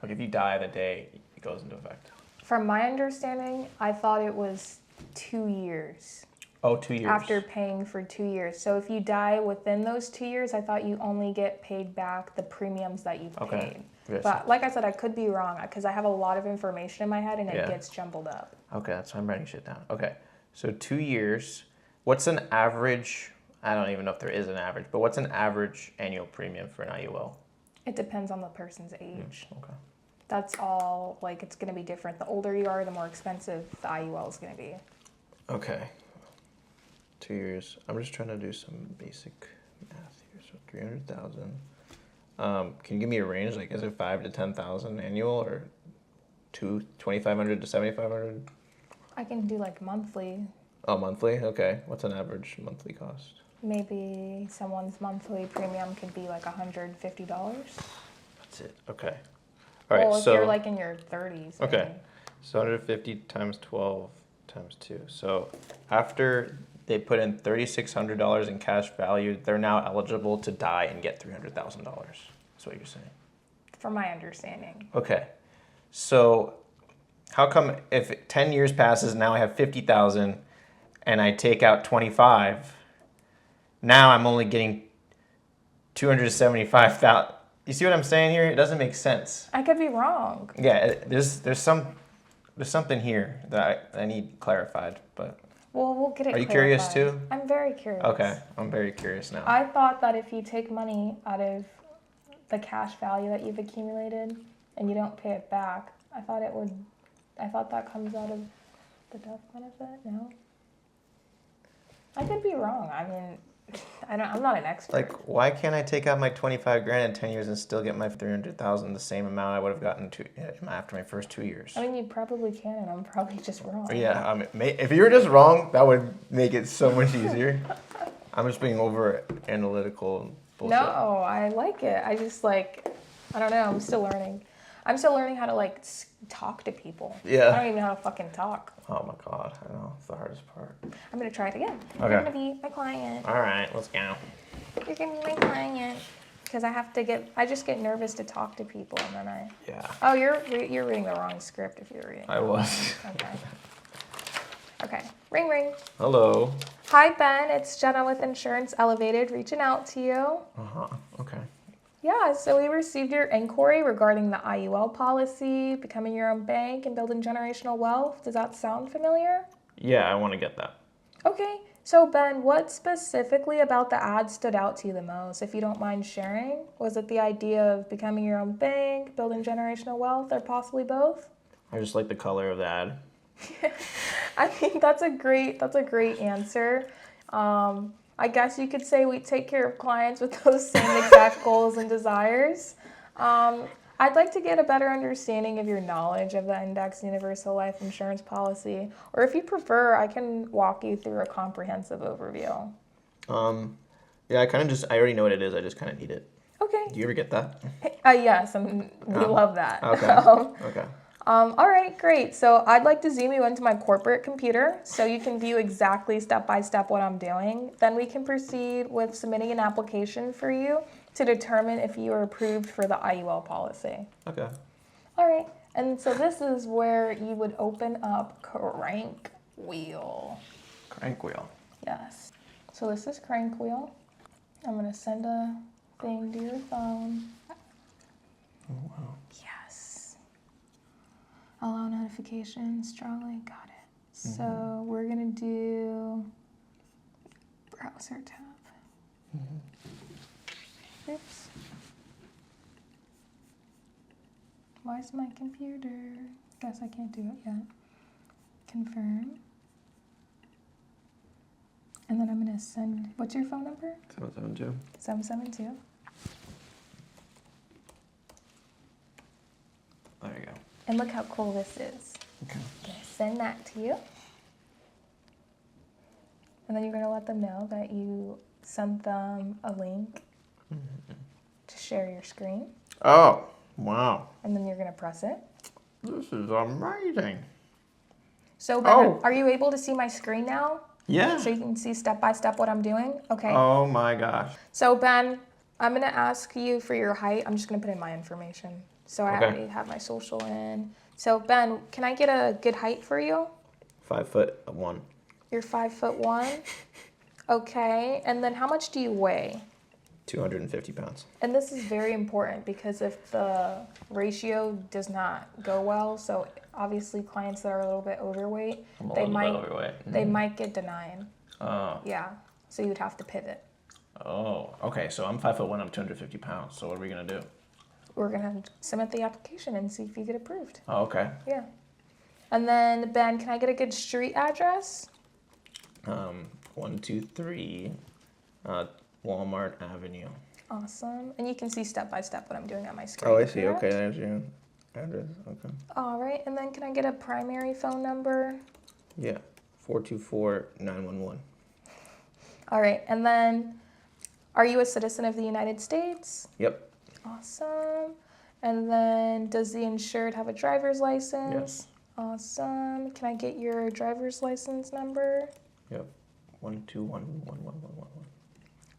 Like if you die the day it goes into effect. From my understanding, I thought it was 2 years. Oh, 2 years. After paying for 2 years. So if you die within those 2 years, I thought you only get paid back the premiums that you've paid. Yes. But like I said, I could be wrong because I have a lot of information in my head and it gets jumbled up. Okay, that's why I'm writing shit down. Okay, so 2 years. What's an average, I don't even know if there is an average, but what's an average annual premium for an IUL? It depends on the person's age. Okay. That's all, like it's going to be different. The older you are, the more expensive the IUL is going to be. Okay. 2 years. I'm just trying to do some basic math here. So 300,000. Can you give me a range? Like, is it 5 to 10,000 annual, or 2,500 to 7,500? I can do like monthly. Oh, monthly. Okay. What's an average monthly cost? Maybe someone's monthly premium could be like $150. That's it. Okay. All right, well, if so you're like in your 30s. okay, maybe. so 150 times 12 times 2. So after they put in $3,600 in cash value, they're now eligible to die and get $300,000. That's what you're saying. From my understanding. Okay, so how come if 10 years passes, now I have 50,000, and I take out 25, now I'm only getting 275,000. You see what I'm saying here? It doesn't make sense. I could be wrong. Yeah, there's something here that I need clarified, but. Well, we'll get it Are you clarified. curious too? I'm very curious. Okay, I'm very curious now. I thought that if you take money out of the cash value that you've accumulated and you don't pay it back, I thought that comes out of the death benefit. No, I could be wrong. I mean, I'm not an expert. Like, why can't I take out my 25 grand in 10 years and still get my 300,000, the same amount I would have gotten after my first 2 years? I mean, you probably can, and I'm probably just wrong. Yeah, if you were just wrong, that would make it so much easier. I'm just being over analytical and bullshit. No, I like it. I just I don't know. I'm still learning. I'm still learning how to talk to people. Yeah. I don't even know how to fucking talk. Oh my god, I know, it's the hardest part. I'm gonna try it again. Okay. You're gonna be my client. All right, let's go. You're gonna be my client. Because I just get nervous to talk to people, and then Yeah, Oh, you're reading the wrong script if you're reading. I was. Okay. Okay. Ring, ring. Hello. Hi, Ben. It's Jenna with Insurance Elevated reaching out to you. Uh-huh, okay. Yeah, so we received your inquiry regarding the IUL policy, becoming your own bank, and building generational wealth. Does that sound familiar? Yeah, I want to get that. Okay. So, Ben, what specifically about the ad stood out to you the most, if you don't mind sharing? Was it the idea of becoming your own bank, building generational wealth, or possibly both? I just like the color of the ad. I think that's a great answer. I guess you could say we take care of clients with those same exact goals and desires. I'd like to get a better understanding of your knowledge of the Indexed Universal Life Insurance policy, or if you prefer, I can walk you through a comprehensive overview. Yeah, I already know what it is. I just kind of need it. Okay. Do you ever get that? Yes, we love that. Okay. Okay. All right, great. So I'd like to zoom you into my corporate computer so you can view exactly step by step what I'm doing. Then we can proceed with submitting an application for you to determine if you are approved for the IUL policy. Okay. All right, and so this is where you would open up Crank Wheel. Crank wheel. Yes. So this is Crank Wheel. I'm gonna send a thing to your phone. Oh, wow. Yes. Allow notifications, strongly, got it. So we're gonna do browser tab. Oops. Why is my computer? Guess I can't do it yet. Confirm. And then I'm gonna send, what's your phone number? 772. 772. There you go. And look how cool this is. Okay. I'm gonna send that to you. And then you're gonna let them know that you sent them a link to share your screen. Oh, wow. And then you're gonna press it. This is amazing. So Ben, Oh. are you able to see my screen now? Yeah. So you can see step by step what I'm doing? Okay. Oh my gosh. So Ben, I'm gonna ask you for your height. I'm just gonna put in my information. So I Okay. already have my social in. So Ben, can I get a good height for you? 5'1". You're 5'1". Okay. And then how much do you weigh? 250 pounds. And this is very important because if the ratio does not go well, so obviously clients that are a little bit overweight, they might get denied. Oh. Yeah. So you would have to pivot. Oh. Okay. So I'm 5'1". I'm 250 pounds. So what are we gonna do? We're gonna submit the application and see if you get approved. Oh, okay. Yeah. And then Ben, can I get a good street address? 123 Walmart Avenue. Awesome. And you can see step by step what I'm doing on my screen. Oh, I see. correct? Okay, there's your address. Okay. All right. And then can I get a primary phone number? Yeah. 424-911. All right. And then are you a citizen of the United States? Yep. Awesome. And then, does the insured have a driver's license? Yes. Awesome. Can I get your driver's license number? Yep. 1211111.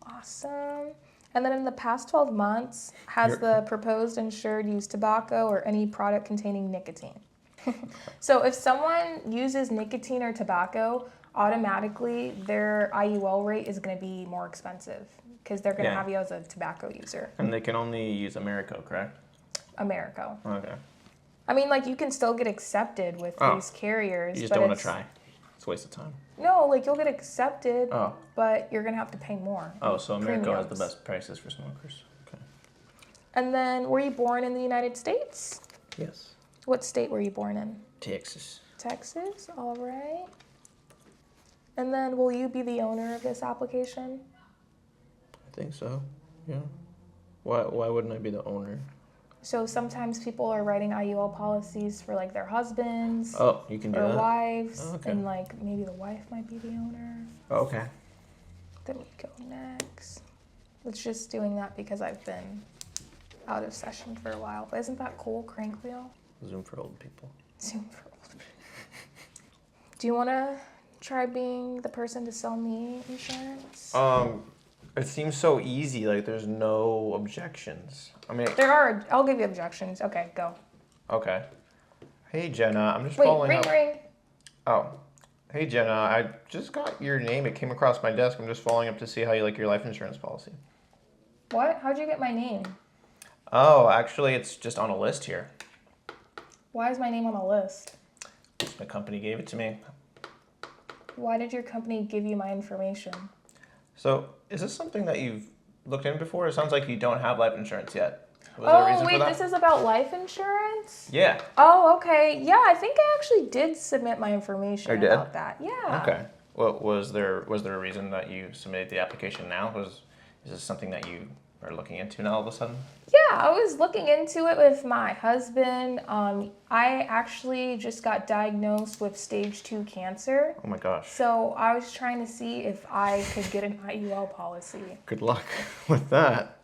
Awesome. And then in the past 12 months, has the proposed insured used tobacco or any product containing nicotine? So if someone uses nicotine or tobacco, automatically their IUL rate is going to be more expensive because they're going to have you as a tobacco user. And they can only use Americo, correct? Americo. Okay. I mean, like, you can still get accepted with these carriers. You just but don't want to try. It's a waste of time. No, like, you'll get accepted, Oh. but you're going to have to pay more. Oh, so Americo has the Premiums. best prices for smokers. Okay. And then, were you born in the United States? Yes. What state were you born in? Texas. Texas, all right. And then, will you be the owner of this application? I think so. Yeah. Why wouldn't I be the owner? So sometimes people are writing IUL policies for like their husbands Oh, you can do or that. wives, Oh, okay. and like maybe the wife might be the owner. Oh, okay. Then we go next. It's just doing that because I've been out of session for a while. But isn't that cool, crank wheel? Zoom for old people. Zoom for old people. Do you want to try being the person to sell me insurance? It seems so easy. Like there's no objections. I mean, There are. I'll give you objections. Okay, go. okay. Hey Jenna, I'm just Wait, following ring, up. ring. Oh, hey Jenna, I just got your name. It came across my desk. I'm just following up to see how you like your life insurance policy. What? How'd you get my name? Oh, actually, it's just on a list here. Why is my name on the list? My company gave it to me. Why did your company give you my information? So, is this something that you've looked in before? It sounds like you don't have life insurance yet. Was there a Oh, reason wait, for that? this is about life insurance? Yeah. Oh, okay. Yeah, I think I actually did submit my information You did? about that. Yeah. Okay. Well, was there a reason that you submitted the application now? Is this something that you are looking into now all of a sudden? Yeah, I was looking into it with my husband. I actually just got diagnosed with stage 2 cancer. Oh my gosh. So I was trying to see if I could get an IUL policy. Good luck with that.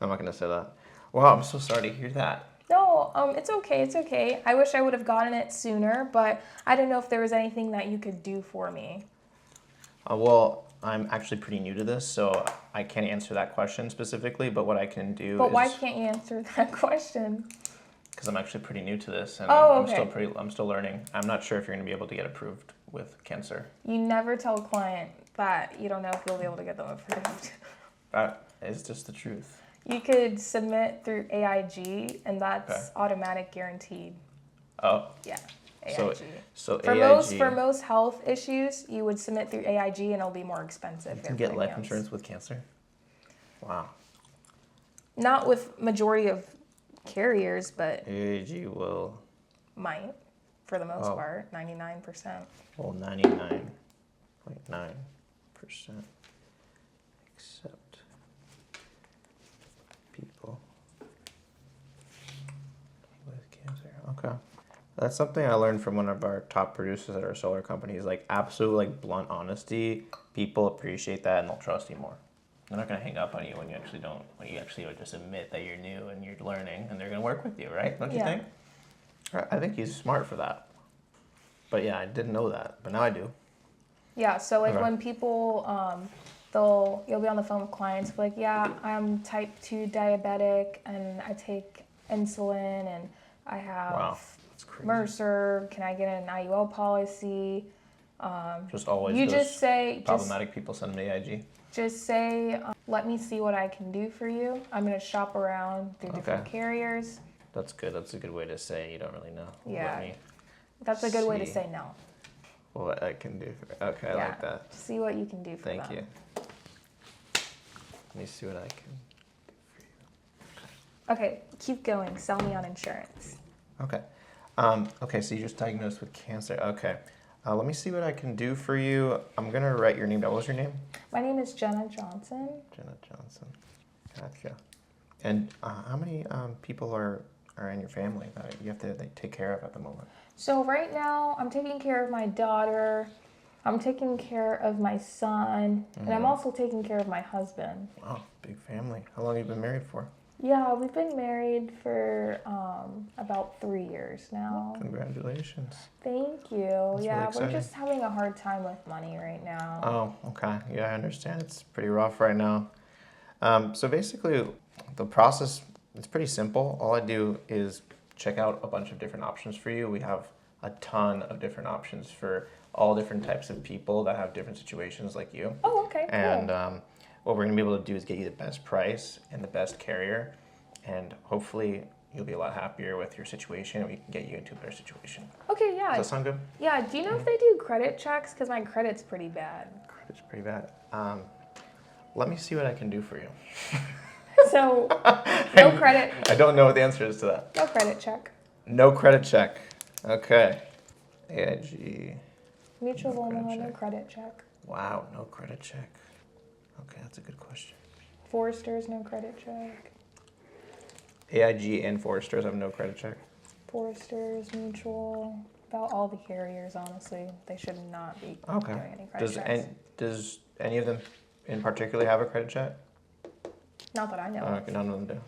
I'm not gonna say that. Wow, I'm so sorry to hear that. No, it's okay, it's okay. I wish I would have gotten it sooner, but I didn't know if there was anything that you could do for me. Well, I'm actually pretty new to this, so I can't answer that question specifically, but what I can do But is... why can't you answer that question? Because I'm actually pretty new to this, and Oh, I'm still learning. I'm not sure if you're going to be able to get approved with cancer. You never tell a client that you don't know if you'll be able to get them approved. That is just the truth. You could submit through AIG, and that's automatic guaranteed. Oh, Yeah, AIG. so For AIG... for most health issues, you would submit through AIG, and it'll be more expensive. You can get life insurance with cancer? Wow. Not with majority of carriers, but AIG will... might for the most Oh. part, 99%. Well, 99.9% accept people with cancer. Okay. That's something I learned from one of our top producers at our solar company. Is like absolute like blunt honesty. People appreciate that and they'll trust you more. They're not gonna hang up on you when you actually just admit that you're new and you're learning, and they're gonna work with you, right? Don't you think? I think he's smart for that. But yeah, I didn't know that, but now I do. Yeah, so like Okay. when people, you'll be on the phone with clients, like, yeah, I'm type 2 diabetic and I take insulin and I have Wow, that's crazy. Mercer, can I get an IUL policy? Just always You those just say, problematic people send me AIG. just say, let me see what I can do for you. I'm gonna shop around through different carriers. That's good. That's a good way to say you don't really know. Yeah. Let me That's a good way to see. say no. what I can do. Okay, I like that. See what you can do for Thank them. you. Let me see what I can do for you. Okay, keep going. Sell me on insurance. Okay. Okay, so you're just diagnosed with cancer. Okay. Let me see what I can do for you. I'm going to write your name down. What was your name? My name is Jenna Johnson. Jenna Johnson. Gotcha. And how many people are in your family that you have to take care of at the moment? So right now, I'm taking care of my daughter. I'm taking care of my son. And I'm also taking care of my husband. Wow, big family. How long have you been married for? Yeah, we've been married for about 3 years now. Congratulations. Thank you. That's yeah, really we're exciting. just having a hard time with money right now. Oh, okay. Yeah, I understand. It's pretty rough right now. So basically, the process it's pretty simple. All I do is check out a bunch of different options for you. We have a ton of different options for all different types of people that have different situations like you. Oh, okay, cool. And what we're going to be able to do is get you the best price and the best carrier, and hopefully you'll be a lot happier with your situation, and we can get you into a better situation. Okay, yeah. Does that sound good? Yeah, do you know if they do credit checks? Because my credit's pretty bad. Credit's pretty bad. Let me see what I can do for you. So, no credit. I don't know what the answer is to that. No credit check. No credit check. Okay. AIG. Mutual of Omaha, no check. credit check. Wow, no credit check. Okay, that's a good question. Foresters, no credit check. AIG and Foresters have no credit check. Foresters, Mutual, about all the carriers, honestly. They should not be Okay. doing any credit checks. Does any of them in particular have a credit check? Not that I know. Okay, none of them do.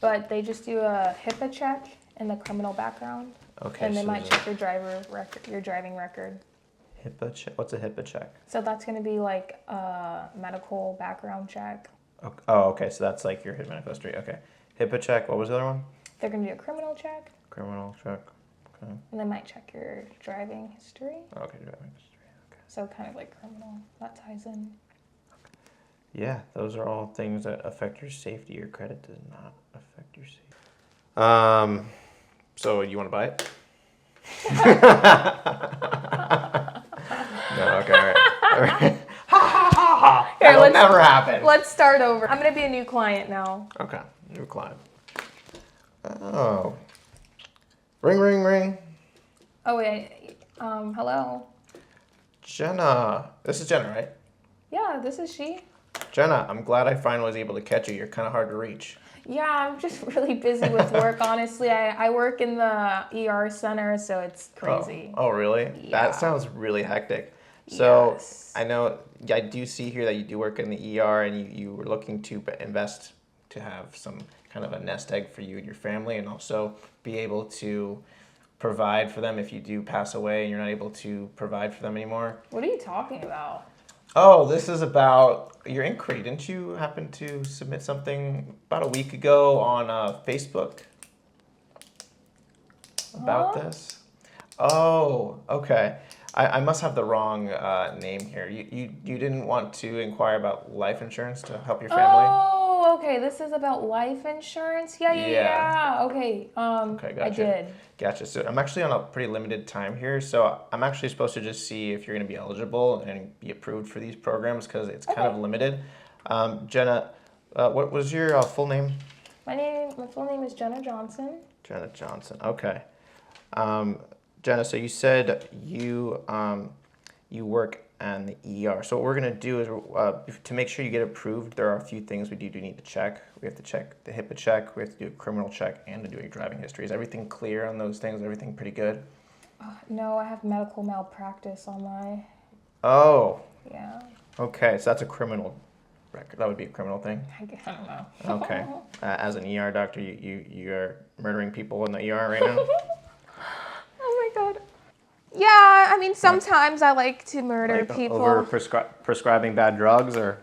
But they just do a HIPAA check in the criminal background. Okay. And they so might check your driving record. HIPAA check. What's a HIPAA check? So that's going to be like a medical background check. Oh, okay. So that's like your medical history. Okay. HIPAA check. What was the other one? They're going to do a criminal check. Criminal check. Okay. And they might check your driving history. Okay, driving history. Okay. So kind of like criminal. That ties in. Yeah, those are all things that affect your safety. Your credit does not affect your safety. So you want to buy it? No, okay, all right. That'll never happen. Let's start over. I'm going to be a new client now. Okay, new client. Oh. Ring, ring, ring. Oh, wait. Hello. Jenna. This is Jenna, right? Yeah, this is she. Jenna, I'm glad I finally was able to catch you. You're kind of hard to reach. Yeah, I'm just really busy with work, honestly. I work in the ER center, so it's crazy. Oh, really? Yeah. That sounds really hectic. So Yes. I know I do see here that you do work in the ER, and you were looking to invest to have some kind of a nest egg for you and your family, and also be able to provide for them if you do pass away and you're not able to provide for them anymore. What are you talking about? Oh, this is about your inquiry. Didn't you happen to submit something about a week ago on Facebook about this? Oh, okay. I must have the wrong name here. You didn't want to inquire about life insurance to help your family? Oh, okay. This is about life insurance. Yeah. Okay. Okay, gotcha. I did. Gotcha. So I'm actually on a pretty limited time here, so I'm actually supposed to just see if you're going to be eligible and be approved for these programs because it's kind of limited. Jenna, what was your full name? My full name is Jenna Johnson. Jenna Johnson. Okay. Jenna, so you said you work in the ER. So what we're going to do is to make sure you get approved, there are a few things we do need to check. We have to check the HIPAA check, we have to do a criminal check, and to do a driving history. Is everything clear on those things? Everything pretty good? No, I have medical malpractice on my. Oh, Yeah. okay. So that's a criminal record. That would be a criminal thing? I don't know. Okay. As an ER doctor, you are murdering people in the ER right now? Oh my god. Yeah, I mean, sometimes I like to murder people. Over prescribing bad drugs, or?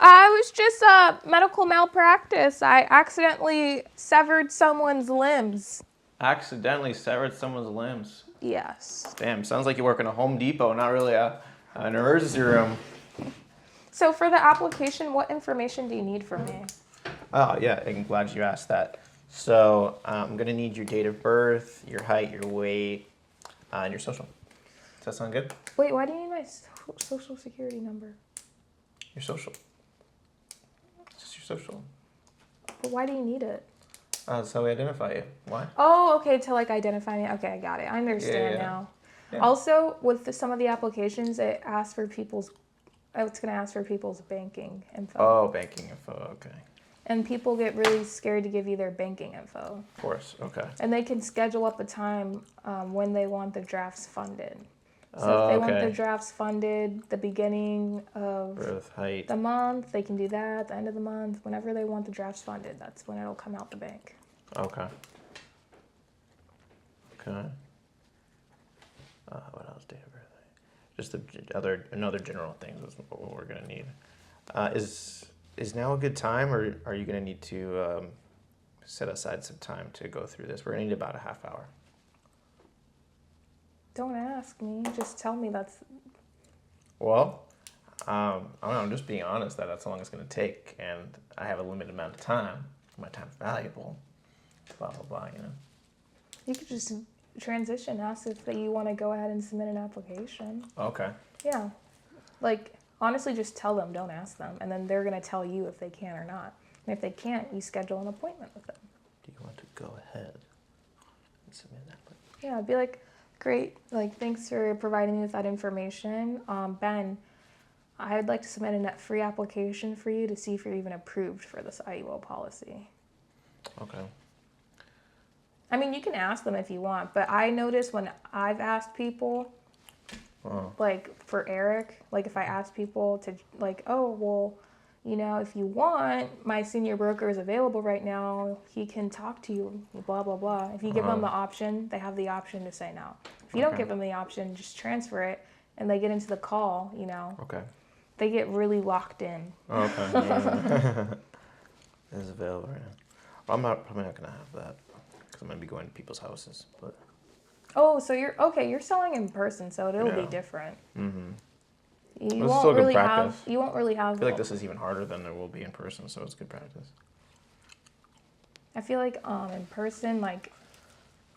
I was just medical malpractice. I accidentally severed someone's limbs. Accidentally severed someone's limbs. Yes. Damn, sounds like you work in a Home Depot, not really an emergency room. So for the application, what information do you need from me? Oh, yeah, I'm glad you asked that. So I'm going to need your date of birth, your height, your weight, and your social. Does that sound good? Wait, why do you need my social security number? Your social. It's just your social. But why do you need it? That's how we identify you. Why? Oh, okay, to like identify me. Okay, I got it. I understand now. Yeah. Also, with some of the applications, it's going to ask for people's banking info. Oh, banking info, okay. And people get really scared to give you their banking info. Of course, okay. And they can schedule up a time when they want the drafts funded. So if they want okay. their drafts funded the beginning of Birth height. the month, they can do that. At the end of the month, whenever they want the drafts funded, that's when it'll come out the bank. Okay. Okay. What else? Date of birth. Just another general things is what we're gonna need. Is now a good time, or are you gonna need to set aside some time to go through this? We're gonna need about a half hour. Don't ask me. Just tell me that's. Well, I don't know, I'm just being honest that that's how long it's gonna take, and I have a limited amount of time. My time's valuable. Blah blah blah. You know. You could just transition. Ask if that you want to go ahead and submit an application. Okay. Yeah. Like, honestly, just tell them, don't ask them. And then they're going to tell you if they can or not. And if they can't, you schedule an appointment with them. Do you want to go ahead and submit an application? Yeah, be like, great. Like, thanks for providing me with that information. Ben, I'd like to submit a free application for you to see if you're even approved for this IUL policy. Okay. I mean, you can ask them if you want, but I notice when I've asked people, like for Eric, like if I ask people to like, oh, well, you know, if you want, my senior broker is available right now. He can talk to you, blah, blah, blah. If you give them the option, they have the option to say no. If you don't give them the option, just transfer it and they get into the call, you know. Okay. They get really locked in. Okay. It's available right now. Well, I'm probably not going to have that. I'm gonna be going to people's houses, but. Oh, so you're selling in person, so it'll be different. Mm-hmm. You won't really have. I feel like this is even harder than it will be in person, so it's good practice. I feel like in person, like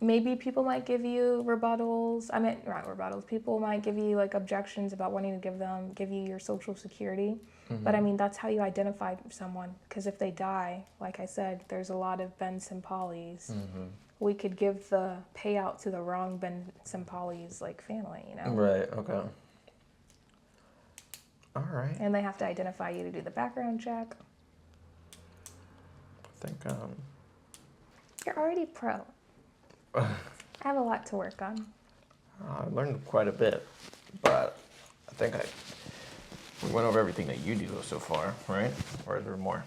maybe people might give you rebuttals. I mean, not rebuttals. People might give you like objections about wanting to give you your social security. Mm-hmm. But I mean, that's how you identify someone. Because if they die, like I said, there's a lot of Ben Simpali's. Mm-hmm. We could give the payout to the wrong Ben Simpali's like family, you know? Right. Okay. All right. And they have to identify you to do the background check. I think. You're already pro. I have a lot to work on. I learned quite a bit, but I think we went over everything that you do so far, right? Or is there more?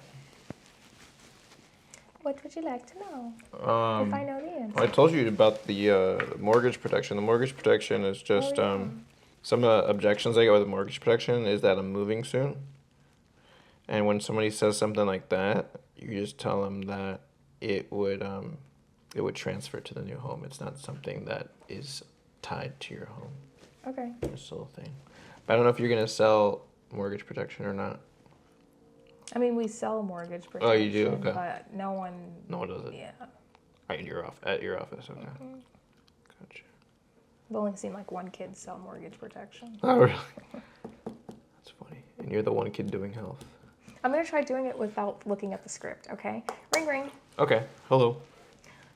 What would you like to know? If I know the answer. Well, I told you about the mortgage protection. The mortgage protection is just some objections I get with the mortgage protection is that I'm moving soon. And when somebody says something like that, you just tell them that it would transfer to the new home. It's not something that is tied to your home. Okay. It's a little thing. But I don't know if you're going to sell mortgage protection or not. I mean, we sell mortgage protection. Oh, you do? Okay. But no one does it? Yeah. At your office, okay. Mm-hmm. Gotcha. I've only seen like one kid sell mortgage protection. Oh, really? That's funny. And you're the one kid doing health. I'm going to try doing it without looking at the script, okay? Ring, ring. Okay. Hello.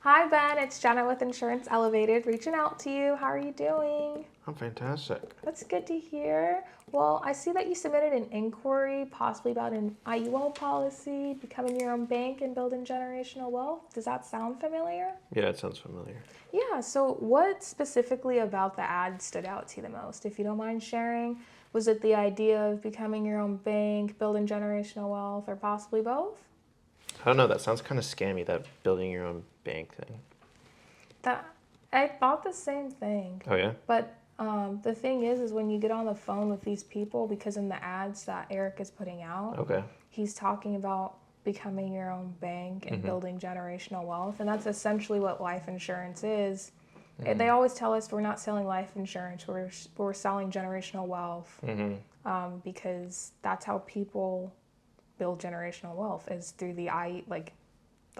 Hi, Ben. It's Jenna with Insurance Elevated reaching out to you. How are you doing? I'm fantastic. That's good to hear. Well, I see that you submitted an inquiry possibly about an IUL policy, becoming your own bank and building generational wealth. Does that sound familiar? Yeah, it sounds familiar. Yeah, so what specifically about the ad stood out to you the most? If you don't mind sharing, was it the idea of becoming your own bank, building generational wealth, or possibly both? I don't know. That sounds kind of scammy, that building your own bank thing. I thought the same thing. Oh, yeah? But the thing is when you get on the phone with these people, because in the ads that Eric is putting out, he's talking about becoming your own bank and building generational wealth. And that's essentially what life insurance is. Mm-hmm. They always tell us we're not selling life insurance, we're selling generational wealth, because that's how people build generational wealth, is through the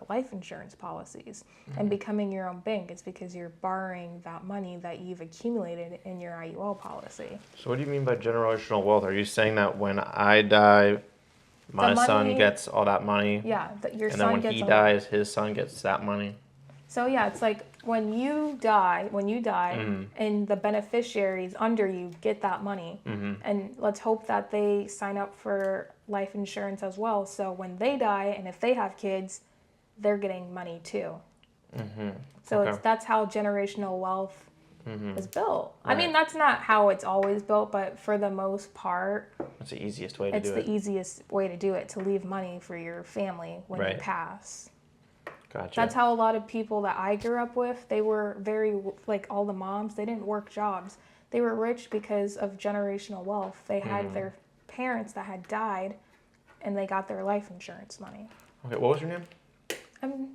life insurance policies. And becoming your own bank is because you're borrowing that money that you've accumulated in your IUL policy. So what do you mean by generational wealth? Are you saying that when I die, my son gets all that money? Yeah, your and son then when he dies, his son gets that money? So yeah, it's like when you die, and the beneficiaries under you get that money. And let's hope that they sign up for life insurance as well. So when they die, and if they have kids, they're getting money too. So that's how generational wealth is built. Right. I mean, that's not how it's always built, but for the most part, it's the easiest way to do it. It's the easiest way to do it, to leave money for your family when you pass. Gotcha. That's how a lot of people that I grew up with, they were very, like all the moms, they didn't work jobs. They were rich because of generational wealth. They had their parents that had died, and they got their life insurance money. Okay, what was your name? I'm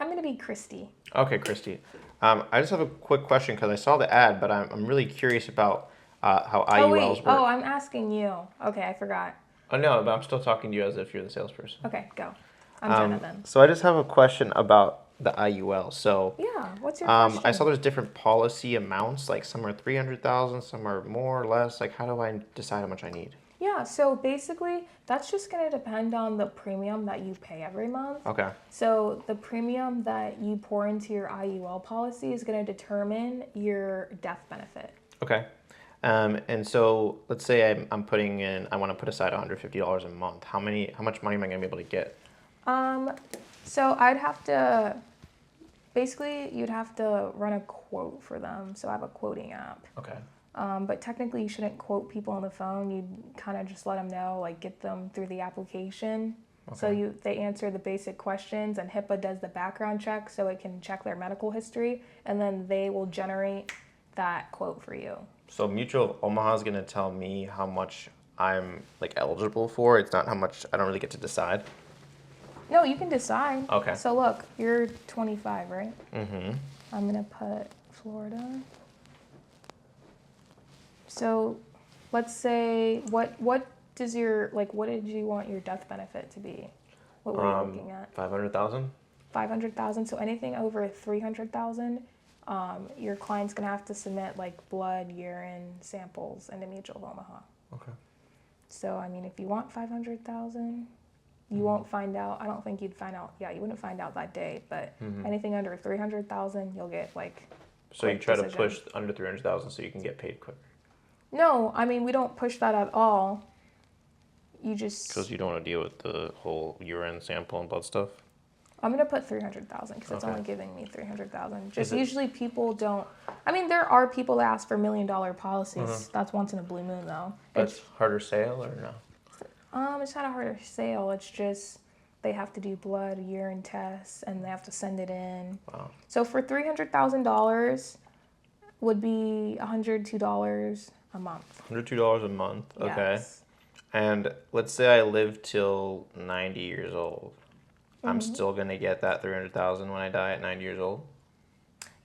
going to be Christy. Okay, Christy. I just have a quick question because I saw the ad, but I'm really curious about how IULs work. Oh, I'm asking you. Okay, I forgot. Oh, no, but I'm still talking to you as if you're the salesperson. Okay, go. I'm Jenna then. So I just have a question about the IUL. So yeah, what's your question? I saw there's different policy amounts, like some are 300,000, some are more or less. Like, how do I decide how much I need? Yeah, so basically, that's just going to depend on the premium that you pay every month. Okay. So the premium that you pour into your IUL policy is going to determine your death benefit. Okay. And so let's say I'm putting in, I want to put aside $150 a month. How much money am I going to be able to get? So I'd have to, basically, you'd have to run a quote for them. So I have a quoting app. Okay. But technically, you shouldn't quote people on the phone. You kind of just let them know, like get them through the application. Okay. So they answer the basic questions, and HIPAA does the background check, so it can check their medical history, and then they will generate that quote for you. So Mutual Omaha is gonna tell me how much I'm like eligible for. It's not how much. I don't really get to decide. No, you can decide. Okay. So look, you're 25, right? Mm-hmm. I'm gonna put Florida. So, let's say what does your what did you want your death benefit to be? What were you looking at? 500,000. 500,000. So anything over 300,000, your client's gonna have to submit blood, urine samples into Mutual of Omaha. Okay. So I mean, if you want 500,000, you won't find out. I don't think you'd find out. Yeah, you wouldn't find out that day. But anything under 300,000, you'll get So you try to push under 300,000 so you can get paid quicker. No, I mean, we don't push that at all. You just... Because you don't want to deal with the whole urine sample and blood stuff? I'm going to put 300,000 because it's only giving me 300,000. Just usually people don't... I mean, there are people that ask for $1 million policies. That's once in a blue moon, though. That's harder sale or no? It's not a harder sale. It's just they have to do blood, urine tests, and they have to send it in. Wow. So for $300,000 would be $102 a month. $102 a month, okay. Yes. And let's say I live till 90 years old. I'm still going to get that $300,000 when I die at 90 years old?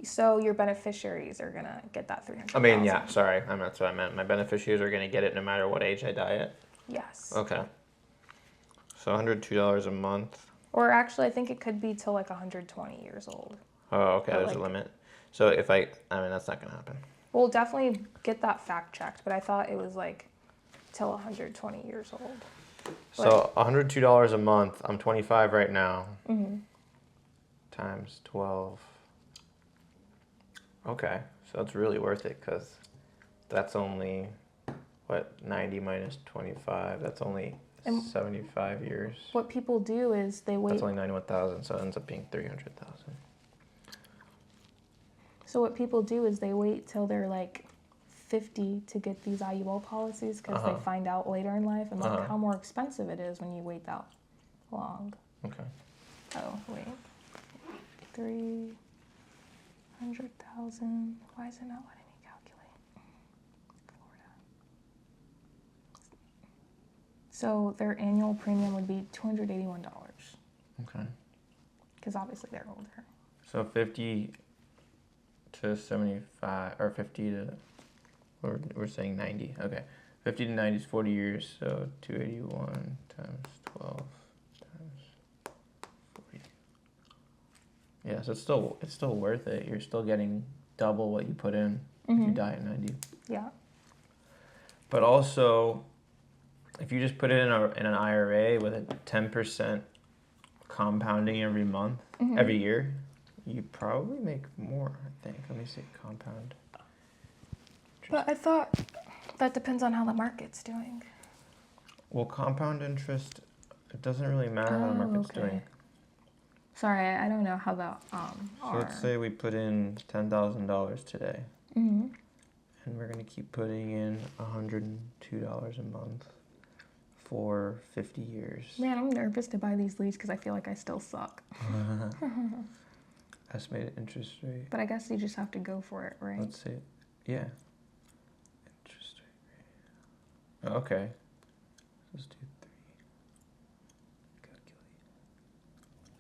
So your beneficiaries are going to get that $300,000. I mean, yeah, sorry. That's what I meant. My beneficiaries are going to get it no matter what age I die at? Yes. Okay. So $102 a month. Or actually, I think it could be till 120 years old. Oh, okay. There's a limit. So if I mean, that's not going to happen. We'll definitely get that fact checked, but I thought it was till 120 years old. So $102 a month. I'm 25 right now. Times 12. Okay, so that's really worth it because that's only 90 minus 25. That's only 75 years. What people do is they wait. That's only 91,000, so it ends up being 300,000. So what people do is they wait till they're 50 to get these IUL policies because they find out later in life and look how more expensive it is when you wait that long. Okay. Oh, wait. 300,000. Why is it not letting me calculate? Florida. So their annual premium would be $281. Okay. Because obviously they're older. So 50 to 75, or 50 to, we're saying 90. Okay. 50 to 90 is 40 years, so 281 times 12 times 40. Yeah, so it's still worth it. You're still getting double what you put in if you die at 90. Yeah. But also, if you just put it in an IRA with a 10% compounding every month, every year, you probably make more, I think. Let me see, compound. But I thought that depends on how the market's doing. Well, compound interest, it doesn't really matter how the market's doing. Sorry, I don't know how the So let's say we put in $10,000 today. Mm-hmm. And we're going to keep putting in $102 a month for 50 years. Man, I'm nervous to buy these leads because I feel like I still suck. Estimated interest rate. But I guess you just have to go for it, right? Let's see. Yeah. Interest rate. Okay. Let's do 3. Calculate.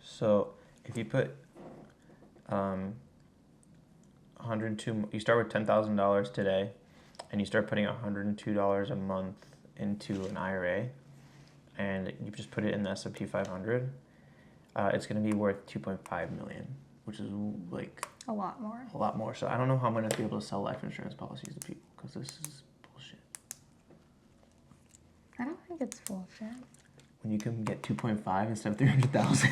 So if you put 102, you start with $10,000 today, and you start putting $102 a month into an IRA, and you just put it in the S&P 500, it's going to be worth $2.5 million, which is like a lot more. A lot more. So I don't know how I'm going to be able to sell life insurance policies to people because this is bullshit. I don't think it's bullshit. When you can get 2.5 instead of 300,000.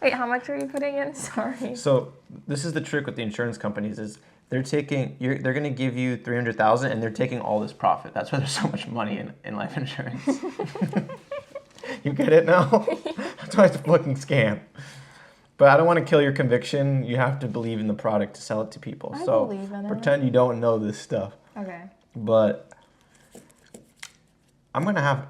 Wait, how much are you putting in? Sorry. So this is the trick with the insurance companies is they're going to give you 300,000 and they're taking all this profit. That's why there's so much money in life insurance. You get it now? That's why it's a fucking scam. But I don't want to kill your conviction. You have to believe in the product to sell it to people. I so believe in it. Pretend you don't know this stuff. Okay. But I'm going to have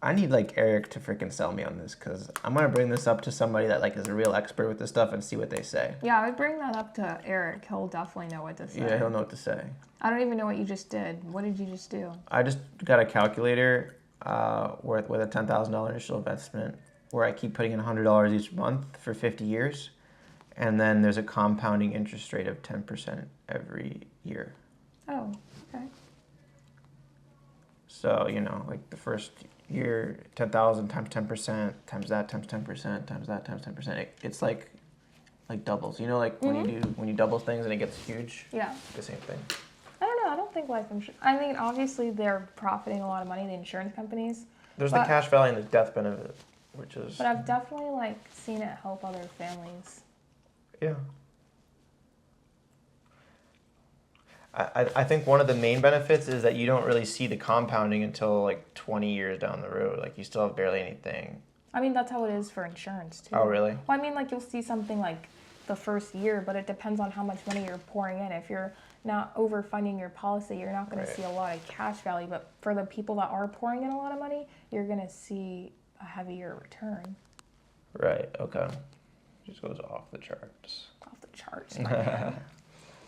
I need Eric to freaking sell me on this because I'm going to bring this up to somebody that is a real expert with this stuff and see what they say. Yeah, I would bring that up to Eric. He'll definitely know what to say. Yeah, he'll know what to say. I don't even know what you just did. What did you just do? I just got a calculator with a $10,000 initial investment where I keep putting in $100 each month for 50 years. And then there's a compounding interest rate of 10% every year. Oh, okay. So, the first year, 10,000 times 10%, times that times 10%, times that times 10%. It's like doubles. When you double things and it gets huge? Yeah. The same thing. I don't know. I don't think life insurance... I mean, obviously, they're profiting a lot of money, the insurance companies. There's the cash value and the death benefit, which is... But I've definitely, seen it help other families. Yeah. I think one of the main benefits is that you don't really see the compounding until 20 years down the road. You still have barely anything. I mean, that's how it is for insurance, too. Oh, really? Well, I mean, you'll see something the first year, but it depends on how much money you're pouring in. If you're not overfunding your policy, you're not going to see a lot of cash value. But for the people that are pouring in a lot of money, you're going to see a heavier return. Right, okay. Just goes off the charts. Off the charts, my man.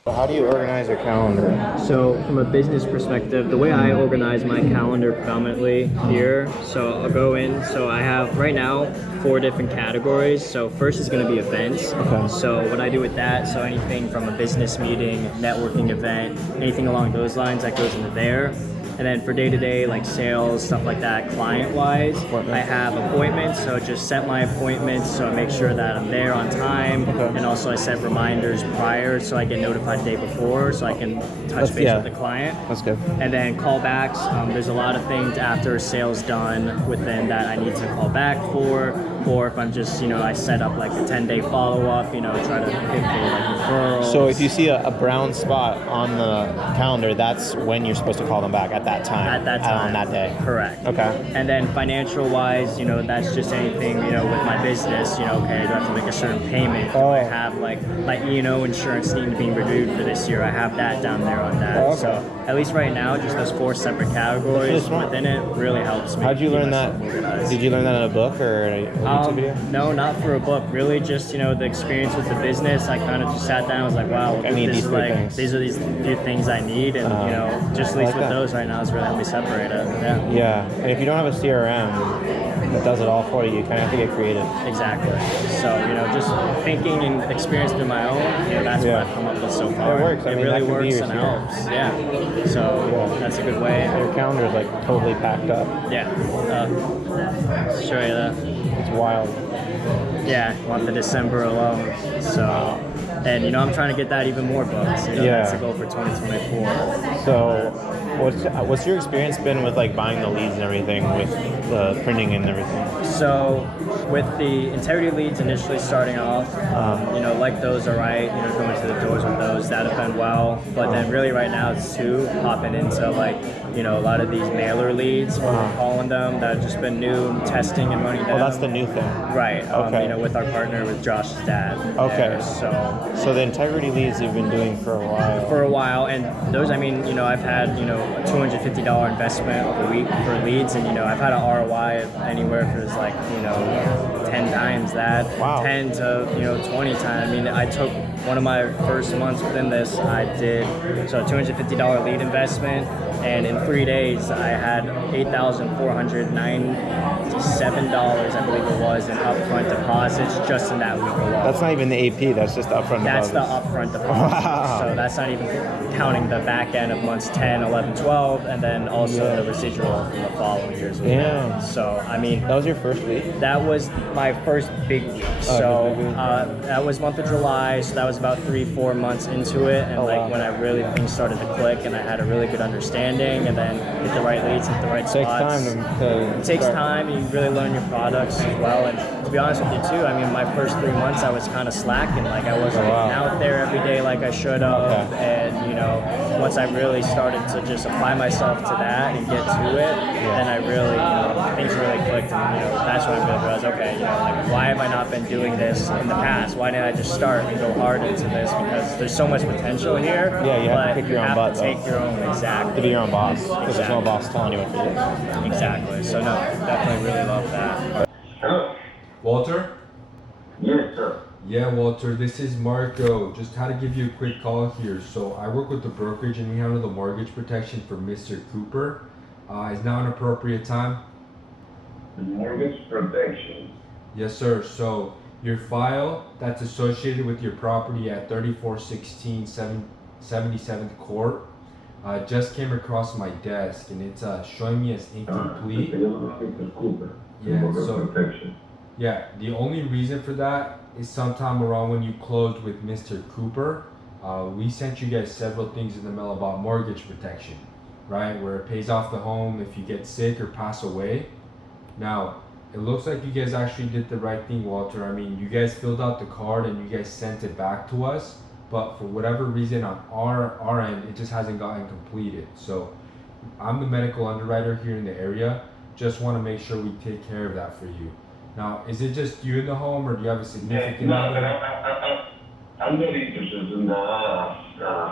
How do you organize your calendar? So from a business perspective, the way I organize my calendar predominantly here, so I'll go in, so I have right now 4 different categories. So first is going to be events. Okay. So what I do with that, so anything from a business meeting, networking event, anything along those lines that goes into there. And then for day-to-day, sales, stuff like that, client-wise, I have appointments, so just set my appointments, so I make sure that I'm there on time, and also I set reminders prior, so I get notified the day before, so I can touch base with the client. That's good. And then callbacks, there's a lot of things after sales done within that I need to call back for, or if I'm just, I set up a 10-day follow-up, try to hit for referrals. So if you see a brown spot on the calendar, that's when you're supposed to call them back at that time. At that time. On that day. Correct. Okay. And then financial-wise, that's just anything, with my business, okay, do I have to make a certain payment? Do I have insurance needing to be renewed for this year? I have that down there on that. Oh, okay. So at least right now, just those 4 separate categories within it really helps me. How'd you learn that? Did you learn that in a book or a YouTube video? No, not for a book. Really just, the experience with the business. I kind of just sat down and was like, wow, I need these things. These are these few things I need. And, just at least with those right now, it's really helped me separate it. Yeah. Yeah. And if you don't have a CRM that does it all for you, you kind of have to get creative. Exactly. So, just thinking and experience through my own, that's what I've come up with so far. It works. It really works and helps. Yeah. So that's a good way. Your calendar is totally packed up. Yeah. Show you that. It's wild. Yeah, want the December alone. So, and I'm trying to get that even more booked. That's the goal for 2024. So, what's your experience been with buying the leads and everything, with the printing and everything? So, with the integrity leads initially starting off, those are right. Going to the doors with those that have been well. But then really right now it's hopping into a lot of these mailer leads, what we're calling them, that have just been new, testing and running down. Oh, that's the new thing. Right. Okay. With our partner, with Josh's dad. Okay. There. So So the integrity leads you've been doing for a while. For a while, and those, I mean, I've had, a $250 investment a week for leads, and, I've had an ROI of anywhere for 10 times that, Wow. 10 to, 20 times. I mean, I took one of my first months within this, I did, so a $250 lead investment, and in 3 days, I had $8,497, I believe it was, in upfront deposits just in that week alone. That's not even the AP, that's just the upfront That's deposits. the upfront deposit. Wow. So that's not even counting the back end of months 10, 11, 12, and then also the residual from the following years. Yeah. So, I mean, That was your first week? that was my first big week. So that was month of July, so that was about 3-4 months into it, and when I really things started to click and I had a really good understanding, and then hit the right leads, hit the right It takes spots. time It takes time. You really learn your products as well. And to be honest with you too, I mean, my first 3 months I was kind of slacking. Like I wasn't getting out there every day like I should have. And once I really started to just apply myself to that and get to it, then I really, things really clicked. And that's when I really realized, okay, why have I not been doing this in the past? Why didn't I just start and go hard into this? Because there's so much potential here. Yeah, you have to but pick you your own have butt, to take your own To be your own boss, because there's no Exactly. boss telling you what to do. Exactly. So no, definitely really love that. Hello? Walter? Yes, sir. Yeah, Walter, this is Marco. Just had to give you a quick call here. So I work with the brokerage and we handle the mortgage protection for Mr. Cooper. Is now an appropriate time? Mortgage protection. Yes, sir. So your file that's associated with your property at 3416 77th Court just came across my desk, and it's showing me as incomplete. Yeah, so protection. yeah, the only reason for that is sometime around when you closed with Mr. Cooper, we sent you guys several things in the mail about mortgage protection, right? Where it pays off the home if you get sick or pass away. Now, it looks like you guys actually did the right thing, Walter. I mean, you guys filled out the card and you guys sent it back to us, but for whatever reason on our end, it just hasn't gotten completed. So I'm the medical underwriter here in the area. Just want to make sure we take care of that for you. Now, is it just you in the home, or do you have a significant No, other? I'm not interested in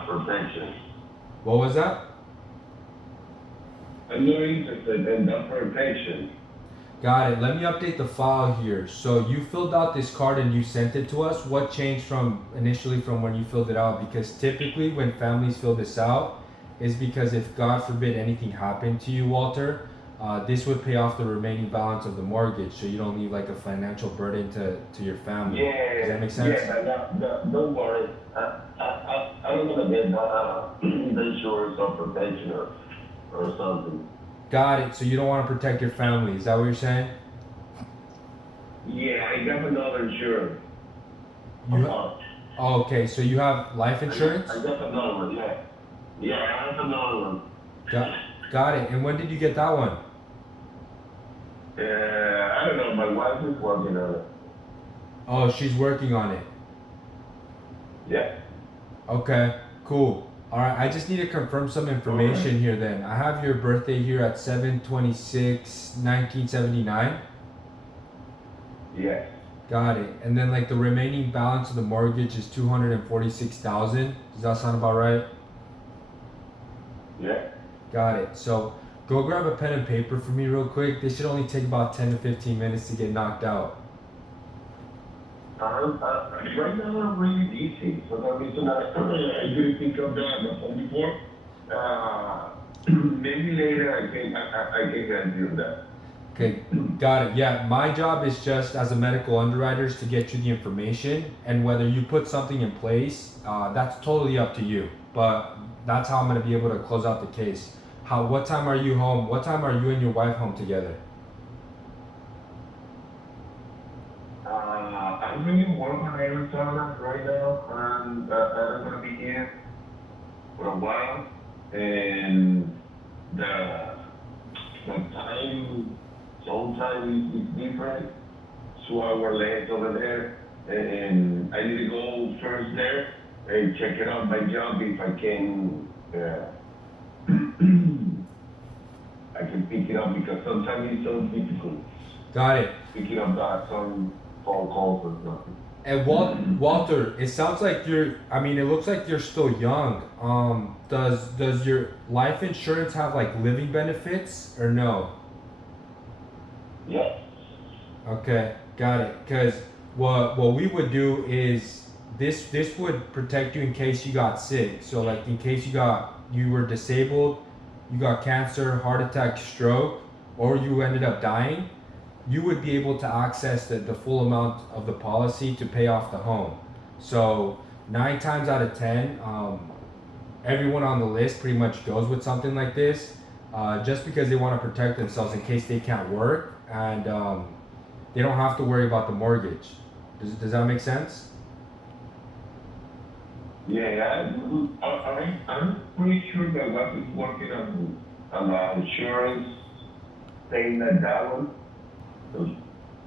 protection. What was that? I'm not interested in that protection. Got it. Let me update the file here. So you filled out this card and you sent it to us. What changed from initially from when you filled it out? Because typically when families fill this out, is because if God forbid anything happened to you, Walter, this would pay off the remaining balance of the mortgage, so you don't leave like a financial burden to your family. Yeah. Does that make sense? Yeah, don't worry. I don't want to get the insurance or protection or something. Got it. So you don't want to protect your family. Is that what you're saying? Yeah, I got another insurance. Oh, okay. So you have life insurance? I got another one, yeah. Yeah, I have another one. Got it. And when did you get that one? I don't know, my wife is working on it. Oh, she's working on it. Yeah. Okay, cool. All right, I just need to confirm some information here then. I have your birthday here at 7/26/1979. Yeah. Got it. And then like the remaining balance of the mortgage is 246,000. Does that sound about right? Yeah. Got it. So go grab a pen and paper for me real quick. This should only take about 10 to 15 minutes to get knocked out. Right now I'm really busy. For that reason, I didn't think of that on the phone before. Maybe later I can help you with that. Okay, got it. Yeah, my job is just as a medical underwriter is to get you the information, and whether you put something in place, that's totally up to you. But that's how I'm gonna be able to close out the case. What time are you home? What time are you and your wife home together? I'm really working in Arizona right now, and I'm gonna be here for a while, and the zone time is different. 2 hours late over there, and I need to go first there and check it out my job if I can. I can pick it up because sometimes it's so difficult. Got it. Picking up that some phone calls or something. And Walter, it sounds like it looks like you're still young. Does your life insurance have like living benefits or no? Yeah. Okay, got it. Because what we would do is this would protect you in case you got sick. So like in case you were disabled, you got cancer, heart attack, stroke, or you ended up dying, you would be able to access the full amount of the policy to pay off the home. So 9 times out of 10, everyone on the list pretty much goes with something like this, just because they want to protect themselves in case they can't work, and they don't have to worry about the mortgage. Does that make sense? Yeah, I'm pretty sure that what is working on the insurance thing that one.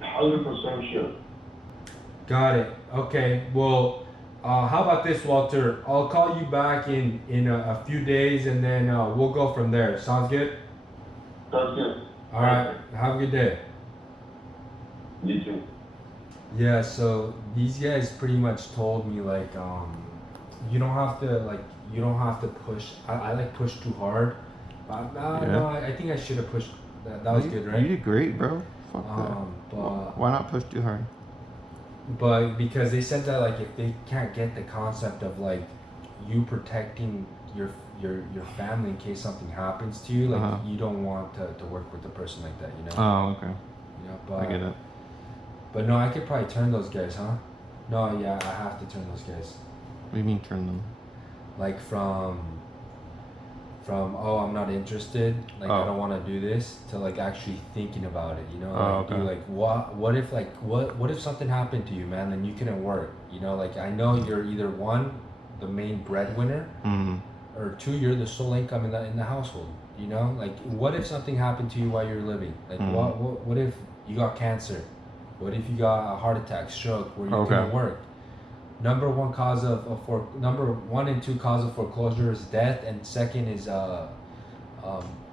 100% sure. Got it. Okay. Well, how about this, Walter? I'll call you back in a few days, and then we'll go from there. Sounds good? Sounds good. All right. Have a good day. You too. Yeah. So these guys pretty much told me like, you don't have to push. I like push too hard. No, I think I should have pushed. That was good, right? You did great, bro. Fuck that. But why not push too hard? But because they said that like if they can't get the concept of like you protecting your family in case something happens to you, like you don't want to work with a person like that, you know? Oh, okay. Yeah, but I get it. But no, I could probably turn those guys, huh? No, yeah, I have to turn those guys. What do you mean turn them? Like from oh, I'm not interested, like I don't want to do this, to like actually thinking about it, you know? Like, okay. like what if something happened to you, man, and you couldn't work, you know? Like I know you're either one, the main breadwinner, or 2, you're the sole income in the household, you know? Like what if something happened to you while you're living? Like what if you got cancer? What if you got a heart attack, stroke, where you couldn't work? Number one and two cause of foreclosure is death, and second is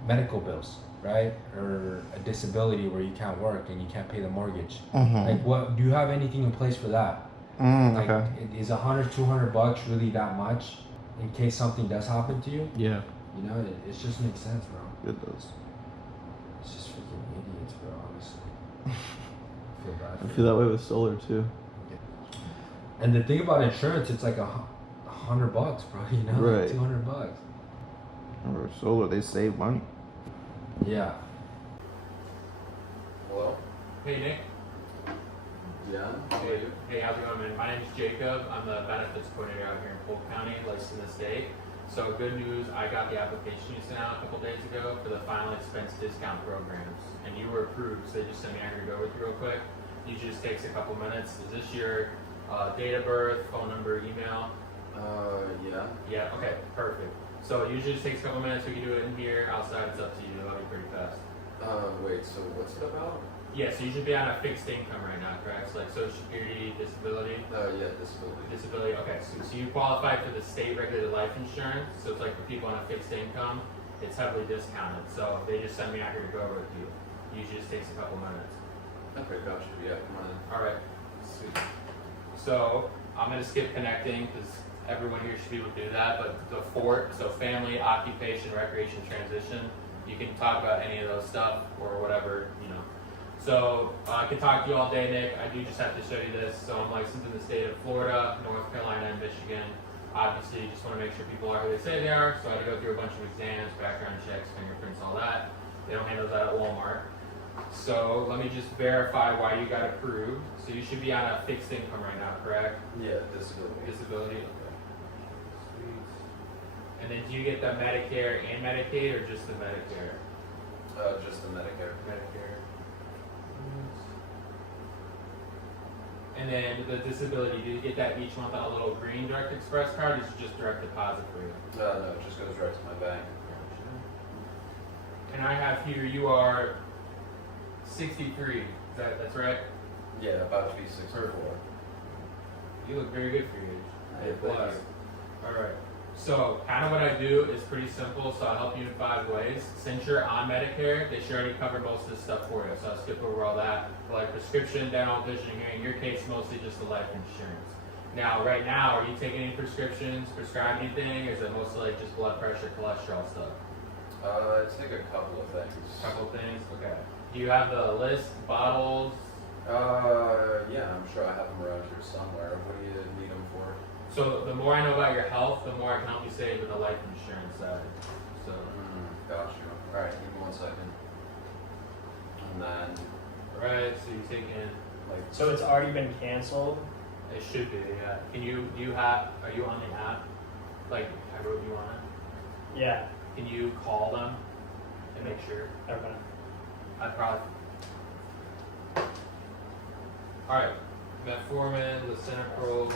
medical bills, right? Or a disability where you can't work and you can't pay the mortgage. Like, what do you have anything in place for that? Like, Okay. is $100-200 really that much in case something does happen to you? Yeah. You know, it just makes sense, bro. It does. It's just freaking idiots, bro. Honestly, I feel bad. I feel that way with solar too. And the thing about insurance, it's like $100, bro. You know, Right. like $200. Remember, solar, they save money. Yeah. Hello? Hey Nick. Yeah? How are you? Hey, how's it going, man? My name's Jacob. I'm the benefits coordinator out here in Polk County, licensed in the state. So good news, I got the application you sent out a couple days ago for the final expense discount programs, and you were approved. So they just sent me out here to go with you real quick. Usually just takes a couple minutes. Is this your date of birth, phone number, email? Yeah. Yeah. Okay. Perfect. So it usually just takes a couple minutes. We can do it in here. Outside, it's up to you. That'll be pretty fast. Wait, so what's it about? Yeah, so you should be on a fixed income right now, correct? So like Social Security, disability? Yeah, disability. Disability, okay. So you qualify for the state regulated life insurance. So it's like for people on a fixed income, it's heavily discounted. So they just sent me out here to go over with you. Usually just takes a couple minutes. Okay, gotcha. Yeah, come on in. All right, sweet. So I'm gonna skip connecting because everyone here should be able to do that. But the fort, so family, occupation, recreation, transition, you can talk about any of those stuff or whatever, you know. So I can talk to you all day, Nick. I do just have to show you this. So I'm licensed in the state of Florida, North Carolina, and Michigan. Obviously, you just want to make sure people are who they say they are. So I had to go through a bunch of exams, background checks, fingerprints, all that. They don't handle that at Walmart. So let me just verify why you got approved. So you should be on a fixed income right now, correct? Yeah, disability. Disability, okay. Sweet. And then do you get the Medicare and Medicaid or just the Medicare? Just the Medicare. Medicare. And then the disability, do you get that each month on a little green Direct Express card, or is it just direct deposit for you? No, it just goes right to my bank. And I have here, you are 63, that's right? Yeah, about to be 64. You look very good for your age. Hey, thank you. Alright, So kind of what I do is pretty simple, so I'll help you in 5 ways. Since you're on Medicare, they should already cover most of this stuff for you, so I'll skip over all that. For like prescription, dental, vision, hearing, in your case, mostly just the life insurance. Now, right now, are you taking any prescriptions, prescribed anything, or is it mostly like just blood pressure, cholesterol stuff? I take a couple of things. Couple of things? Okay. Do you have the list, bottles? Yeah, I'm sure I have them around here somewhere. What do you need them for? So the more I know about your health, the more I can help you save with the life insurance side. So. Got you. Alright, give me 1 second. And then, Right, so you take in, like, So it's already been canceled? it should be, yeah. Are you on the app? Like, I wrote you on it? Yeah. Can you call them and make sure? Okay. I probably. Alright, metformin, lisinopril.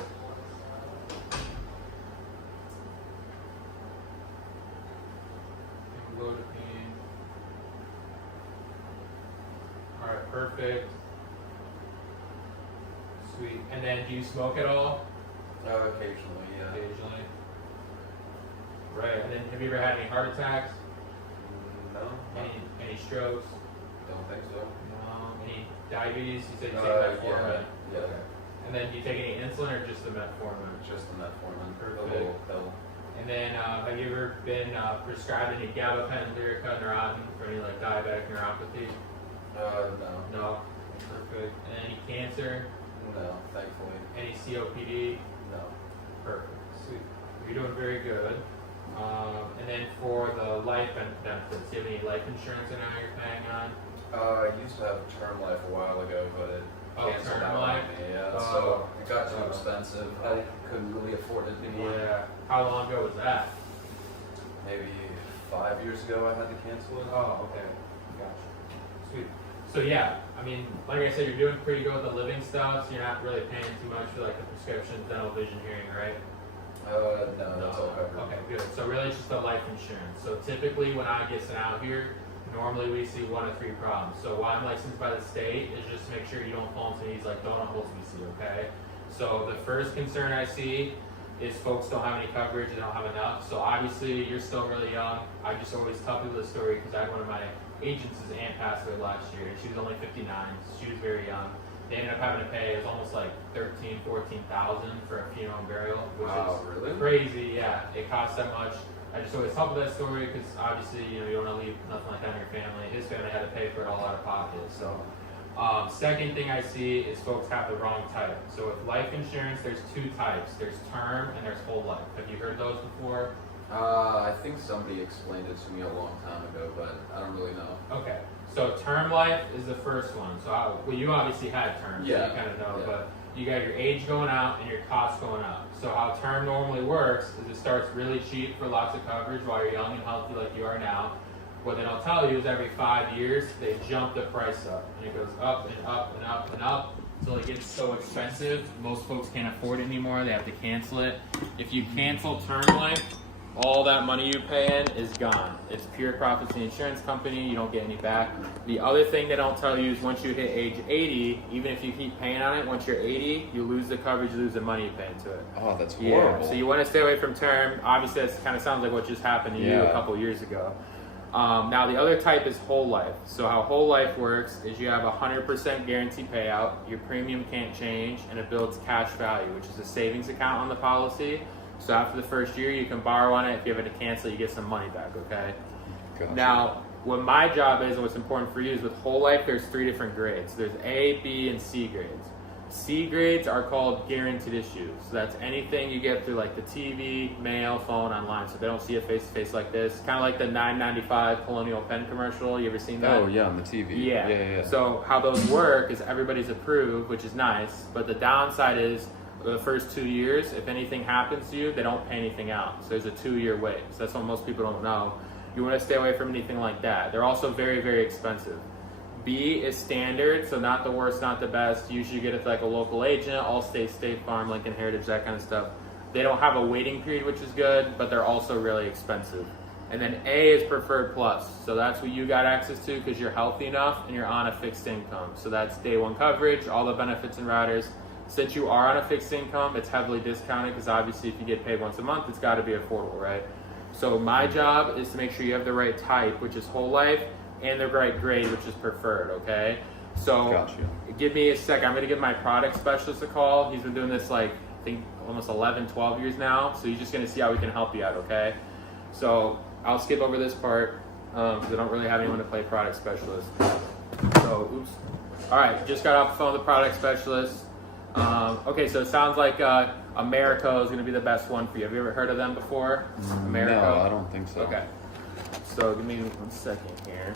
Amlodipine. Alright, perfect. Sweet. And then do you smoke at all? occasionally, yeah. Occasionally. Right. And then have you ever had any heart attacks? No, Any strokes? don't think so. No. Any diabetes? You said you take Yeah, metformin. yeah. Okay. And then do you take any insulin or just the metformin? Just the metformin. Perfect. The little pill. And then have you ever been prescribed any gabapentin, Lyrica, Neurontin for any like diabetic neuropathy? No. No. Perfect. And any cancer? No, thankfully. Any COPD? No. Perfect. Sweet. You're doing very good. And then for the life benefits, do you have any life insurance that now you're paying on? I used to have term life a while ago, but it canceled term out life? on me, yeah. Oh. So it got too expensive. I couldn't really afford it anymore. Yeah. How long ago was that? Maybe 5 years ago I had to cancel it. Oh, okay. Gotcha. Sweet. So yeah, I mean, like I said, you're doing pretty good with the living stuff, so you're not really paying too much for like the prescriptions, dental, vision, hearing, right? No, that's all covered. Okay, good. So really it's just the life insurance. So typically when I get sent out here, normally we see 1 of 3 problems. So why I'm licensed by the state is just to make sure you don't fall into these like donut holes we see, okay? So the first concern I see is folks don't have any coverage, they don't have enough. So obviously you're still really young. I just always tell people this story because I had one of my agents' aunt passed away last year. She was only 59, so she was very young. They ended up having to pay, it was almost like $13,000, $14,000 for a funeral and burial, which is really? crazy. Yeah, it costs that much. I just always tell people that story because obviously, you don't want to leave nothing like that in your family. His family had to pay for it all out of pocket. So, second thing I see is folks have the wrong type. So with life insurance, there's 2 types. There's term and there's whole life. Have you heard those before? I think somebody explained it to me a long time ago, but I don't really know. Okay, so term life is the first one. So, well, you obviously had term, Yeah. so you kind of know, Yeah. but you got your age going out and your costs going up. So how term normally works is it starts really cheap for lots of coverage while you're young and healthy like you are now. What they don't tell you is every 5 years, they jump the price up. And it goes up and up and up and up until it gets so expensive, most folks can't afford it anymore, they have to cancel it. If you cancel term life, all that money you pay in is gone. It's pure profits to the insurance company, you don't get any back. The other thing they don't tell you is once you hit age 80, even if you keep paying on it, once you're 80, you lose the coverage, you lose the money you pay into it. Oh, that's horrible. Yeah, so you want to stay away from term. Obviously, that kind of sounds like what just happened to you a couple years ago. Now, the other type is whole life. So how whole life works is you have 100% guaranteed payout, your premium can't change, and it builds cash value, which is a savings account on the policy. So after the first year, you can borrow on it. If you have to cancel, you get some money back, okay? Gotcha. Now, what my job is and what's important for you is with whole life, there's 3 different grades. There's A, B, and C grades. C grades are called guaranteed issues. So that's anything you get through like the TV, mail, phone, online. So they don't see it face-to-face like this. Kind of like the $9.95 Colonial Pen commercial. You ever seen that? Oh, yeah, on the TV. Yeah. So how those work is everybody's approved, which is nice. But the downside is the first 2 years, if anything happens to you, they don't pay anything out. So there's a 2-year wait. So that's what most people don't know. You want to stay away from anything like that. They're also very, very expensive. B is standard, so not the worst, not the best. Usually you get it like a local agent, Allstate, State Farm, Lincoln Heritage, that kind of stuff. They don't have a waiting period, which is good, but they're also really expensive. And then A is preferred plus. So that's what you got access to because you're healthy enough and you're on a fixed income. So that's day 1 coverage, all the benefits and riders. since you are on a fixed income, it's heavily discounted because obviously if you get paid once a month, it's got to be affordable, right? So my job is to make sure you have the right type, which is whole life, and the right grade, which is preferred, okay? So give me a second. I'm going to give my product specialist a call. He's been doing this like, I think almost 11, 12 years now. So he's just going to see how we can help you out, okay? So I'll skip over this part because I don't really have anyone to play product specialist. So, oops. All right, just got off the phone with the product specialist. Okay, so it sounds like Americo is going to be the best one for you. Have you ever heard of them before? Americo? No, I don't think so. Okay. So give me 1 second here.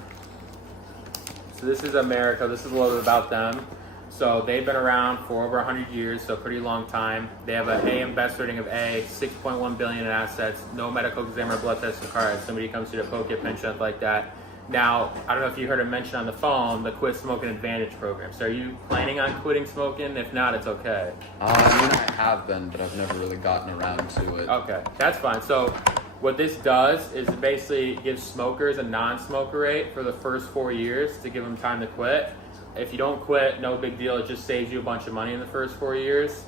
So this is America. This is a little bit about them. So they've been around for over 100 years, so a pretty long time. They have an AM Best rating of A, 6.1 billion in assets, no medical exam or blood test required. Somebody comes to you to poke your pinch up like that. Now, I don't know if you heard him mention on the phone the Quit Smoking Advantage program. So are you planning on quitting smoking? If not, it's okay. I mean, I have been, but I've never really gotten around to it. Okay, that's fine. So what this does is it basically gives smokers a non-smoker rate for the first 4 years to give them time to quit. If you don't quit, no big deal. It just saves you a bunch of money in the first 4 years,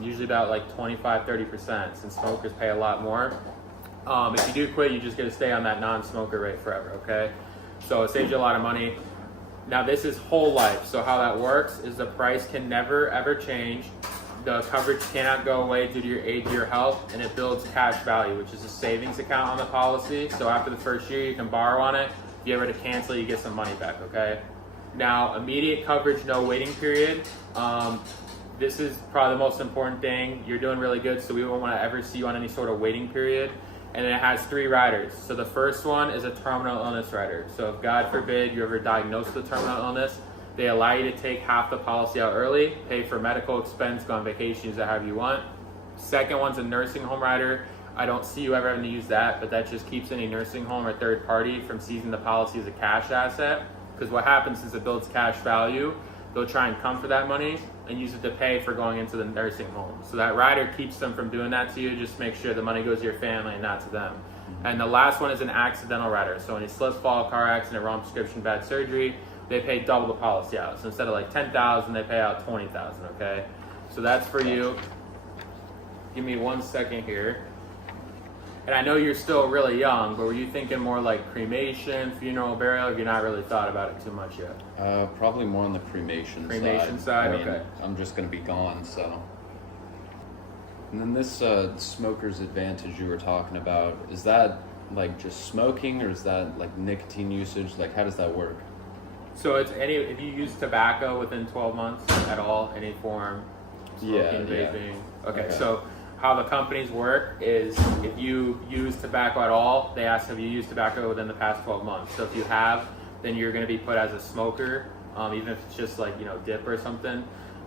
usually about like 25-30%, since smokers pay a lot more. If you do quit, you just get to stay on that non-smoker rate forever, okay? So it saves you a lot of money. Now this is whole life. So how that works is the price can never ever change. The coverage cannot go away due to your age or your health, and it builds cash value, which is a savings account on the policy. So after the first year, you can borrow on it. If you ever to cancel, you get some money back, okay? Now, immediate coverage, no waiting period. This is probably the most important thing. You're doing really good, so we won't want to ever see you on any sort of waiting period. And it has 3 riders. So the first one is a terminal illness rider. So if God forbid you're ever diagnosed with a terminal illness, they allow you to take half the policy out early, pay for medical expense, go on vacation, use that however you want. Second one's a nursing home rider. I don't see you ever having to use that, but that just keeps any nursing home or third party from seizing the policy as a cash asset. Because what happens is it builds cash value. They'll try and come for that money and use it to pay for going into the nursing home. So that rider keeps them from doing that to you. Just make sure the money goes to your family and not to them. And the last one is an accidental rider. So when you slip, fall, car accident, wrong prescription, bad surgery, they pay double the policy out. So instead of like $10,000, they pay out $20,000. Okay. So that's for you. Give me 1 second here. And I know you're still really young, but were you thinking more like cremation, funeral, burial, or have you not really thought about it too much yet? Probably more on the cremation side. Cremation side, I mean, okay. I'm just going to be gone, so. And then this smoker's advantage you were talking about, is that like just smoking, or is that like nicotine usage? Like, how does that work? So it's if you use tobacco within 12 months at all, any form, smoking, vaping. Okay, so how the companies work is if you use tobacco at all, they ask have you used tobacco within the past 12 months. So if you have, then you're going to be put as a smoker, even if it's just like, dip or something.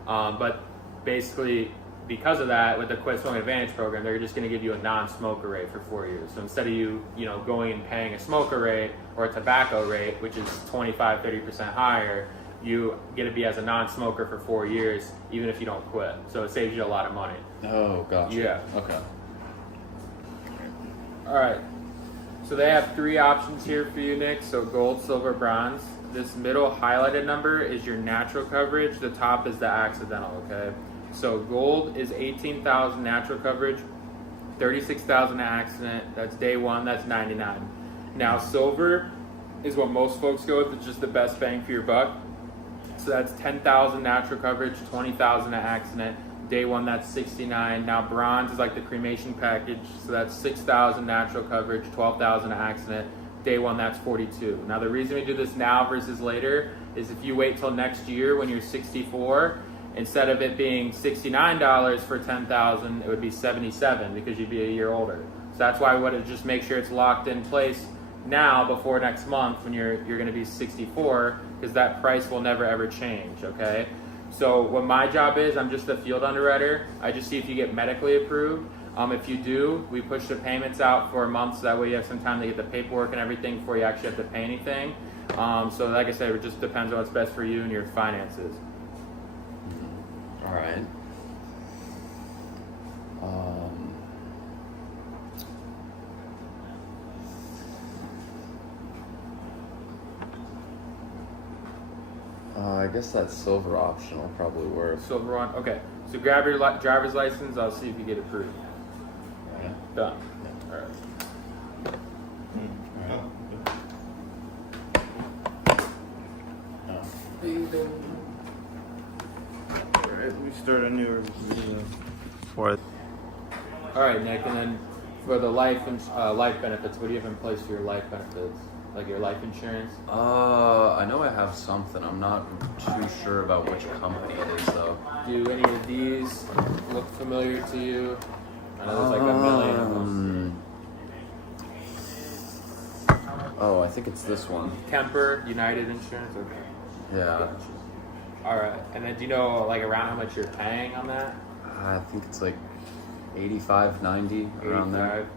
But basically, because of that, with the Quit Smoking Advantage program, they're just going to give you a non-smoker rate for 4 years. So instead of you going and paying a smoker rate or a tobacco rate, which is 25-30% higher, you get to be as a non-smoker for 4 years, even if you don't quit. So it saves you a lot of money. Oh, gotcha. Yeah. Okay. All right. So they have 3 options here for you, Nick. So gold, silver, bronze. This middle highlighted number is your natural coverage. The top is the accidental, okay? So gold is 18,000 natural coverage, 36,000 accident. That's day 1, that's 99. Now silver is what most folks go with. It's just the best bang for your buck. So that's 10,000 natural coverage, 20,000 accident. Day 1, that's 69. Now bronze is like the cremation package. So that's 6,000 natural coverage, 12,000 accident. Day 1, that's 42. Now the reason we do this now versus later is if you wait till next year when you're 64, instead of it being $69 for 10,000, it would be 77 because you'd be a year older. So that's why we want to just make sure it's locked in place now before next month when you're going to be 64, because that price will never ever change, okay? So what my job is, I'm just a field underwriter. I just see if you get medically approved. If you do, we push the payments out for a month so that way you have some time to get the paperwork and everything before you actually have to pay anything. So like I said, it just depends on what's best for you and your finances. All right. I guess that silver option will probably work. Silver one, okay. So grab your driver's license. I'll see if you get approved. Yeah. Done. All right. Alright, we start a new for All right, Nick, and then for the life benefits, what do you have in place for your life benefits? Like your life insurance? I know I have something. I'm not too sure about which company it is though. Do any of these look familiar to you? I know there's like a million of them. Oh, I think it's this one. Kemper, United Insurance. Okay. Yeah. Gotcha. All right, and then do you know like around how much you're paying on that? I think it's like 85, 90 around there. 85? Okay.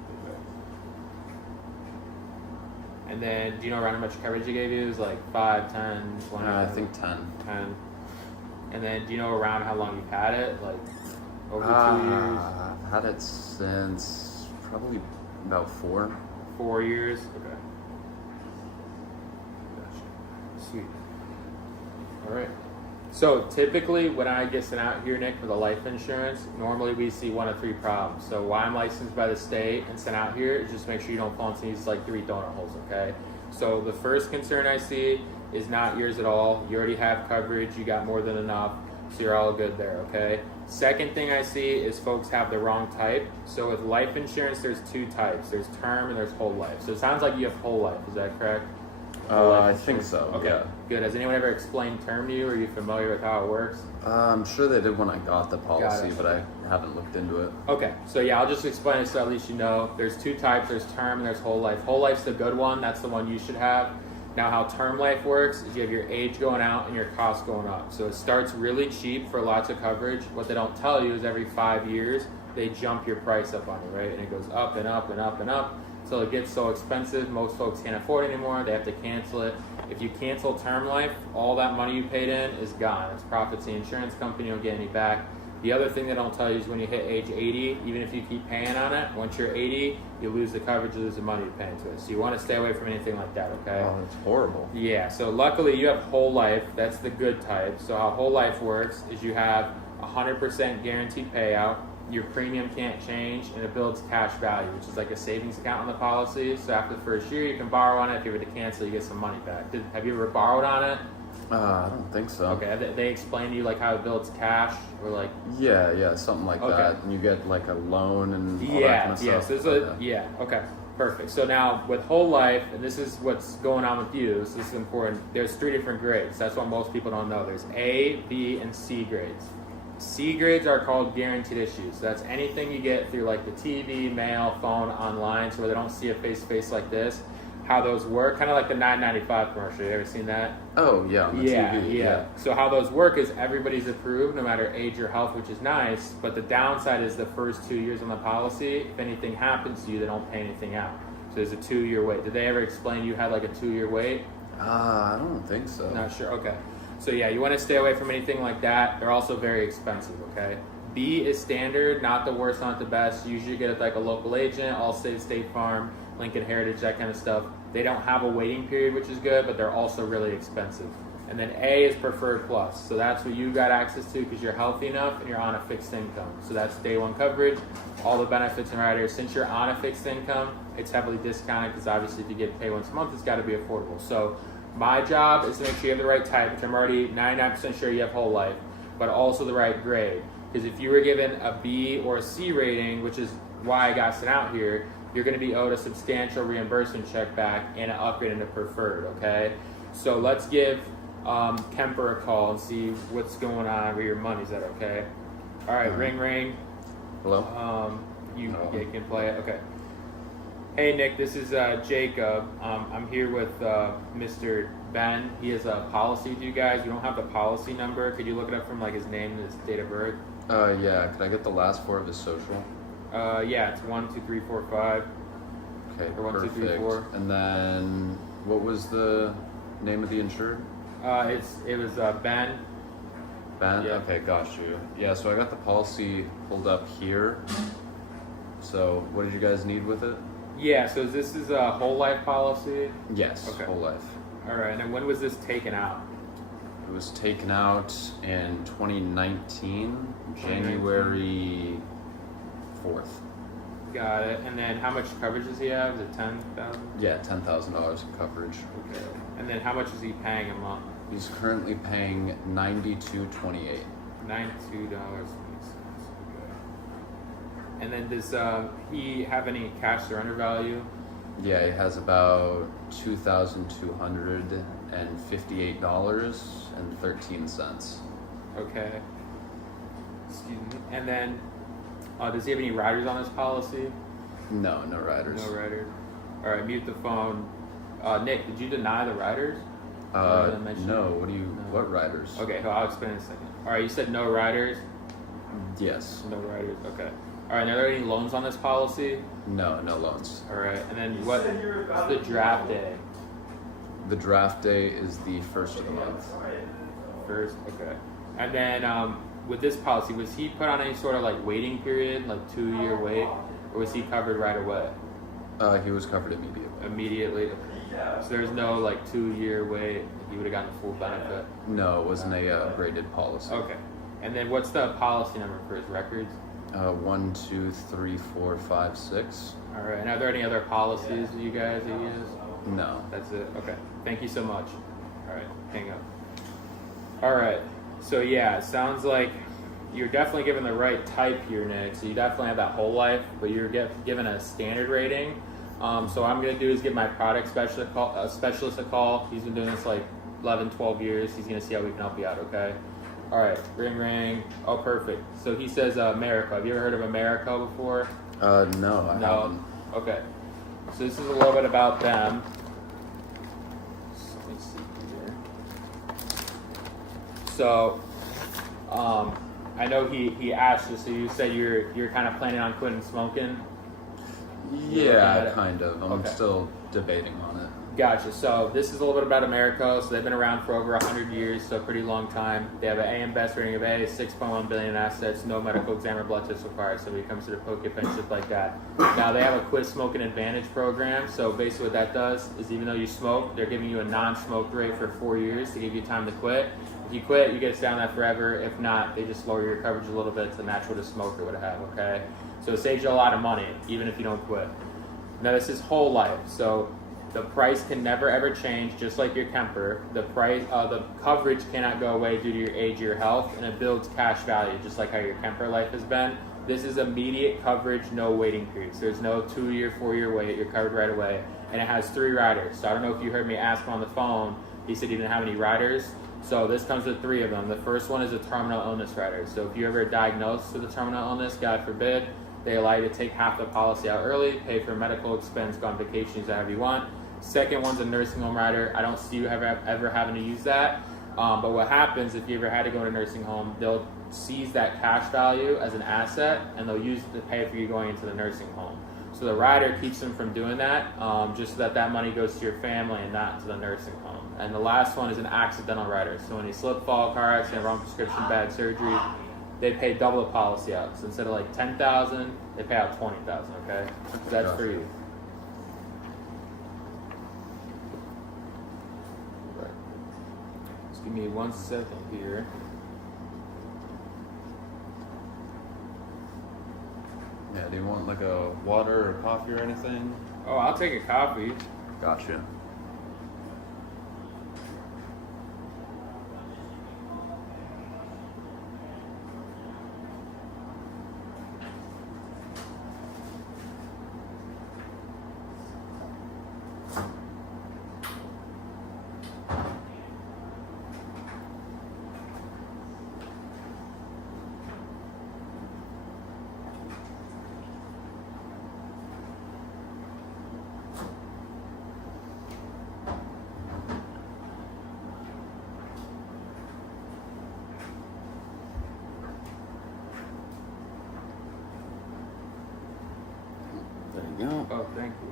And then do you know around how much coverage they gave you? It was like 5, 10, 20? I think 10. 10. And then do you know around how long you've had it? Like over 2 years? I've had it since probably about 4. 4 years? Okay. Gotcha. Sweet. All right. So typically when I get sent out here, Nick, for the life insurance, normally we see 1 of 3 problems. So why I'm licensed by the state and sent out here is just make sure you don't fall into these like 3 donut holes, okay? So the first concern I see is not yours at all. You already have coverage, you got more than enough, so you're all good there, okay? Second thing I see is folks have the wrong type. So with life insurance, there's 2 types. There's term and there's whole life. So it sounds like you have whole life, is that correct? I think so. Okay, Yeah. good. Has anyone ever explained term to you? Are you familiar with how it works? I'm sure they did when I got the policy, it. but I haven't looked into it. Okay, so yeah, I'll just explain it so at least you know. There's 2 types. There's term and there's whole life. Whole life's the good one. That's the one you should have. Now, how term life works is you have your age going out and your cost going up. So it starts really cheap for lots of coverage. What they don't tell you is every 5 years, they jump your price up on you, right? And it goes up and up and up and up. So it gets so expensive, most folks can't afford it anymore. They have to cancel it. If you cancel term life, all that money you paid in is gone. It's profits to the insurance company, you don't get any back. The other thing they don't tell you is when you hit age 80, even if you keep paying on it, once you're 80, you lose the coverage, you lose the money you pay into it. So you want to stay away from anything like that, okay? Oh, that's horrible. Yeah, so luckily you have whole life. That's the good type. So how whole life works is you have 100% guaranteed payout. Your premium can't change, and it builds cash value, which is like a savings account on the policy. So after the first year, you can borrow on it. If you were to cancel, you get some money back. Have you ever borrowed on it? I don't think so. Okay, have they explained to you like how it builds cash, or like? Yeah, something like Okay. that. And you get like a loan and all that kind of stuff. So okay, perfect. So now with whole life, and this is what's going on with you, so this is important. There's 3 different grades. That's what most people don't know. There's A, B, and C grades. C grades are called guaranteed issues. So that's anything you get through like the TV, mail, phone, online, so where they don't see a face-to-face like this. How those work, kind of like the $9.95 commercial. You ever seen that? Oh, yeah, on the TV. Yeah. So how those work is everybody's approved, no matter age or health, which is nice. But the downside is the first 2 years on the policy, if anything happens to you, they don't pay anything out. So there's a 2-year wait. Did they ever explain you had like a 2-year wait? I don't think so. Not sure. Okay. So yeah, you want to stay away from anything like that. They're also very expensive, okay? B is standard, not the worst, not the best. Usually you get it like a local agent, Allstate, State Farm, Lincoln Heritage, that kind of stuff. They don't have a waiting period, which is good, but they're also really expensive. And then A is preferred plus. So that's what you got access to because you're healthy enough and you're on a fixed income. So that's day 1 coverage, all the benefits and riders. Since you're on a fixed income, it's heavily discounted because obviously if you get paid once a month, it's got to be affordable. So my job is to make sure you have the right type, which I'm already 99% sure you have whole life, but also the right grade. Because if you were given a B or a C rating, which is why I got sent out here, you're going to be owed a substantial reimbursement check back and an upgrade into preferred, okay? So let's give Kemper a call and see what's going on with your money. Is that okay? All right, ring. Hello? You can play it. Okay. Hey, Nick, this is Jacob. I'm here with Mr. Ben. He has a policy with you guys. We don't have the policy number. Could you look it up from like his name and his date of birth? Yeah. Could I get the last 4 of his social? Yeah, it's 1, 2, 3, 4, 5. Okay, Or 1, 2, 3, 4. And then what was the name of the insured? It was Ben. Ben? Yeah. Okay, got you. Yeah, so I got the policy pulled up here. So what did you guys need with it? Yeah, so this is a whole life policy? Yes, Okay. whole life. All right, and then when was this taken out? It was taken out in 2019, January 4th. Got it. And then how much coverage does he have? Is it 10,000? Yeah, $10,000 in coverage. Okay. And then how much is he paying a month? He's currently paying $92.28. $92.20. Okay. And then does he have any cash surrender value? Yeah, he has about $2,258.13. Okay. Excuse me. And then does he have any riders on this policy? No riders. No riders. All right, mute the phone. Nick, did you deny the riders? No. What riders? Okay, well, I'll explain in a second. All right, you said no riders? Yes. No riders, okay. All right, are there any loans on this policy? No loans. All right, and then what's the draft day? The draft day is the 1st of the month. First, okay. And then with this policy, was he put on any sort of like waiting period, like 2-year wait, or was he covered right away? He was covered immediately. Immediately. So there's no like 2-year wait. He would have gotten the full benefit. No, it wasn't a graded policy. Okay. And then what's the policy number for his records? 1, 2, 3, 4, 5, 6. All right. And are there any other policies that you guys use? No. That's it. Okay. Thank you so much. All right. Hang up. All right. So yeah, it sounds like you're definitely given the right type here, Nick. So you definitely have that whole life, but you're given a standard rating. So what I'm going to do is give my product specialist a call. He's been doing this like 11, 12 years. He's going to see how we can help you out, okay? All right, ring, ring. Oh, perfect. So he says America. Have you ever heard of America before? No, I haven't. Okay. So this is a little bit about them. Let me see here. So, I know he asked you, so you said you're kind of planning on quitting smoking? Yeah, kind of. I'm Okay. still debating on it. Gotcha. So this is a little bit about America. So they've been around for over 100 years, so a pretty long time. They have an AM Best rating of A, 6.1 billion in assets, no medical exam or blood test required. So when it comes to the poke and stuff like that. Now they have a quit smoking advantage program. So basically what that does is even though you smoke, they're giving you a non-smoke rate for 4 years to give you time to quit. If you quit, you get to stay on that forever. If not, they just lower your coverage a little bit to match what a smoker would have. Okay. So it saves you a lot of money, even if you don't quit. Now this is whole life. So the price can never ever change, just like your Kemper. The coverage cannot go away due to your age or your health, and it builds cash value, just like how your Kemper life has been. This is immediate coverage, no waiting periods. There's no 2-year, 4-year wait. You're covered right away, and it has 3 riders. So I don't know if you heard me ask him on the phone. He said he didn't have any riders. So this comes with 3 of them. The first one is a terminal illness rider. So if you're ever diagnosed with a terminal illness, God forbid, they allow you to take half the policy out early, pay for medical expense, go on vacations, however you want. Second one's a nursing home rider. I don't see you ever having to use that. But what happens if you ever had to go to a nursing home, they'll seize that cash value as an asset, and they'll use it to pay for you going into the nursing home. So the rider keeps them from doing that, just so that money goes to your family and not to the nursing home. And the last one is an accidental rider. So when you slip, fall, car accident, wrong prescription, bad surgery, they pay double the policy out. So instead of like $10,000, they pay out $20,000. Okay, so that's for you. Just give me 1 second here. Yeah, do you want like a water or coffee or anything? Oh, I'll take a coffee. Gotcha. There you go. Oh, thank you.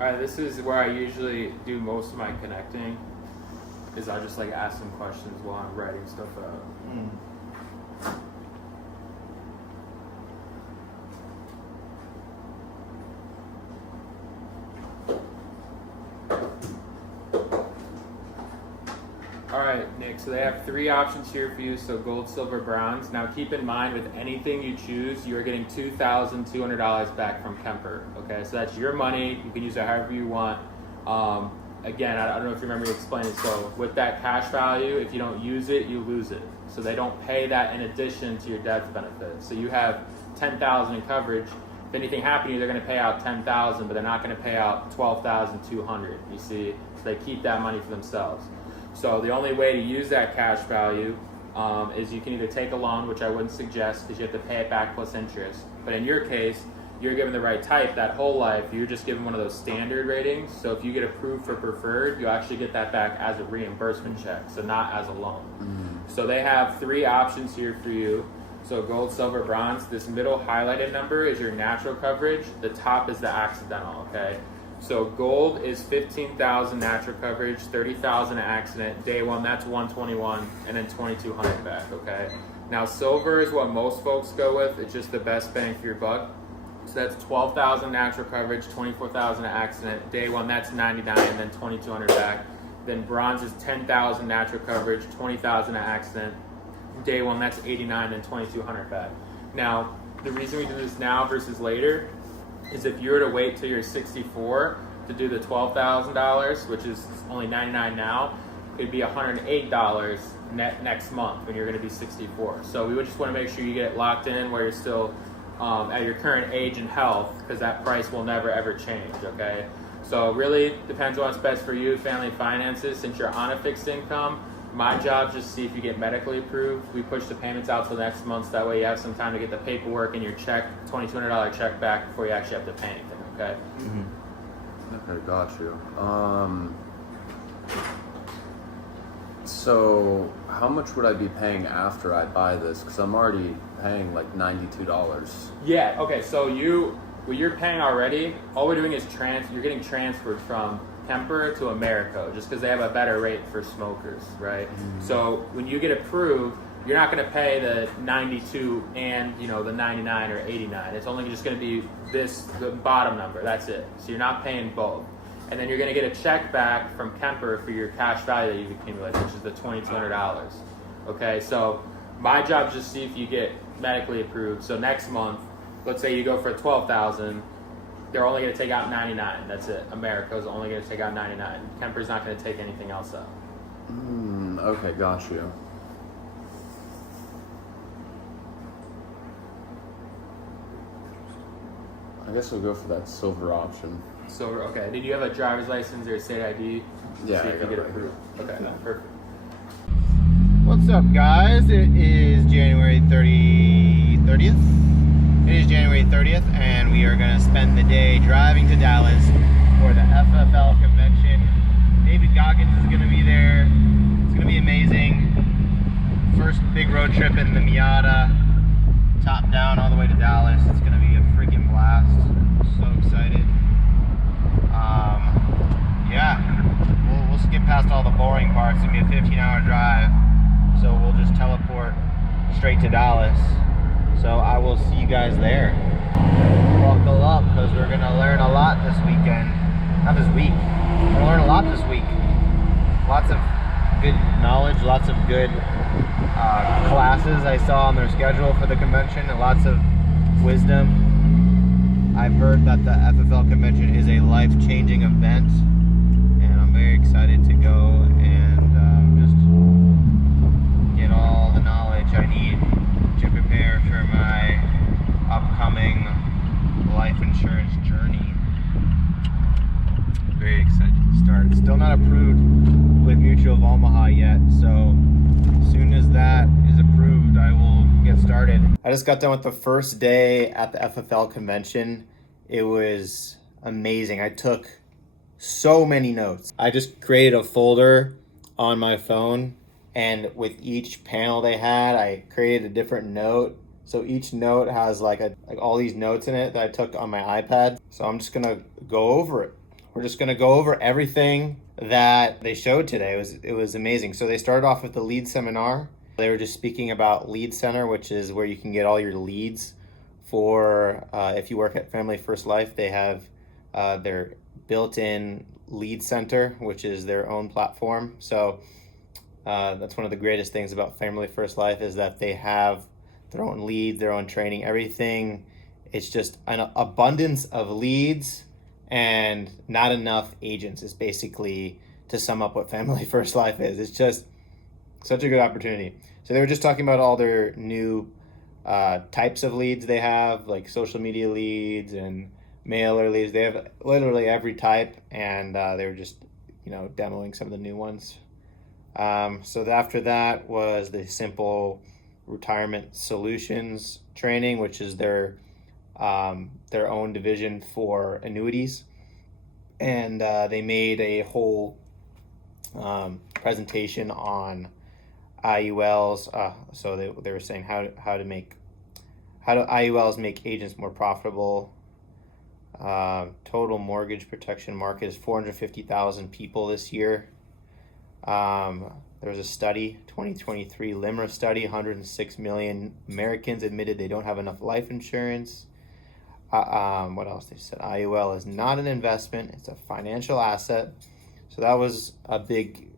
Alright, this is where I usually do most of my connecting, is I just like ask them questions while I'm writing stuff out. Alright, Nick, so they have 3 options here for you, so gold, silver, bronze. Now keep in mind, with anything you choose, you're getting $2,200 back from Kemper, okay? So that's your money, you can use it however you want. Again, I don't know if you remember me explaining, so with that cash value, if you don't use it, you lose it. So they don't pay that in addition to your death benefit. So you have $10,000 in coverage. If anything happened to you, they're gonna pay out $10,000, but they're not gonna pay out $12,200, you see? So they keep that money for themselves. So the only way to use that cash value is you can either take a loan, which I wouldn't suggest because you have to pay it back plus interest. But in your case, you're given the right type that whole life. You're just given one of those standard ratings. So if you get approved for preferred, you actually get that back as a reimbursement check, so not as a loan. So they have 3 options here for you. So gold, silver, bronze. This middle highlighted number is your natural coverage. The top is the accidental, okay? So gold is $15,000 natural coverage, $30,000 accident. Day 1, that's $121, and then $2,200 back, okay? Now silver is what most folks go with. It's just the best bang for your buck. So that's $12,000 natural coverage, $24,000 accident. Day 1, that's $99, and then $2,200 back. Then bronze is $10,000 natural coverage, $20,000 accident. Day 1, that's $89, and $2,200 back. Now, the reason we do this now versus later is if you were to wait till you're 64 to do the $12,000, which is only $99 now, it'd be $108 next month when you're going to be 64. So we would just want to make sure you get it locked in where you're still at your current age and health, because that price will never ever change, okay? So it really depends on what's best for you, family finances. Since you're on a fixed income, my job is just to see if you get medically approved. We push the payments out till next month, so that way you have some time to get the paperwork and your check, $2,200 check back before you actually have to pay anything, okay? Okay, got you. So how much would I be paying after I buy this? Because I'm already paying like $92. Yeah, okay, so what you're paying already, all we're doing is you're getting transferred from Kemper to America, just because they have a better rate for smokers, right? So when you get approved, you're not going to pay the 92 and the 99 or 89. It's only just going to be the bottom number. That's it. So you're not paying both. And then you're going to get a check back from Kemper for your cash value that you've accumulated, which is the $2,200. Okay, so my job is just to see if you get medically approved. So next month, let's say you go for $12,000. They're only going to take out 99. That's it. America's only going to take out 99. Kemper's not going to take anything else out. Okay, got you. I guess we'll go for that silver option. Silver, okay. Did you have a driver's license or a state ID? Yeah, See I if you got get it right approved. Okay, perfect. What's up, guys? It is January 30th. It is January 30th, and we are going to spend the day driving to Dallas for the FFL convention. David Goggins is going to be there. It's going to be amazing. First big road trip in the Miata, top down all the way to Dallas. It's going to be a freaking blast. I'm so excited. Yeah, we'll skip past all the boring parts. It's going to be a 15-hour drive, so we'll just teleport straight to Dallas. So I will see you guys there. Buckle up, because we're going to learn a lot this weekend. Not this week. We're going to learn a lot this week. Lots of good knowledge, lots of good classes I saw on their schedule for the convention, and lots of wisdom. I've heard that the FFL convention is a life-changing event, and I'm very excited to go and just get all the knowledge I need to prepare for my upcoming life insurance journey. Very excited to start. Still not approved with Mutual of Omaha yet, so as soon as that is approved, I will get started. I just got done with the first day at the FFL convention. It was amazing. I took so many notes. I just created a folder on my phone, and with each panel they had, I created a different note. So each note has like all these notes in it that I took on my iPad. So I'm just gonna go over it we're just going to go over everything that they showed today. It was amazing. So they started off with the lead seminar. They were just speaking about Lead Center, which is where you can get all your leads for if you work at Family First Life. They have their built-in lead center, which is their own platform. So that's one of the greatest things about Family First Life, is that they have their own leads, their own training, everything. It's just an abundance of leads and not enough agents, is basically, to sum up what Family First Life is. It's just such a good opportunity. So they were just talking about all their new types of leads they have, like social media leads and mailer leads. They have literally every type, and they were just, demoing some of the new ones. So after that was the Simple Retirement Solutions training, which is their own division for annuities. And they made a whole presentation on IULs. So they were saying how do IULs make agents more profitable. Total mortgage protection market is 450,000 people this year. There was a study, 2023 LIMRA study, 106 million Americans admitted they don't have enough life insurance. What else they said? IUL is not an investment, it's a financial asset. So that was a big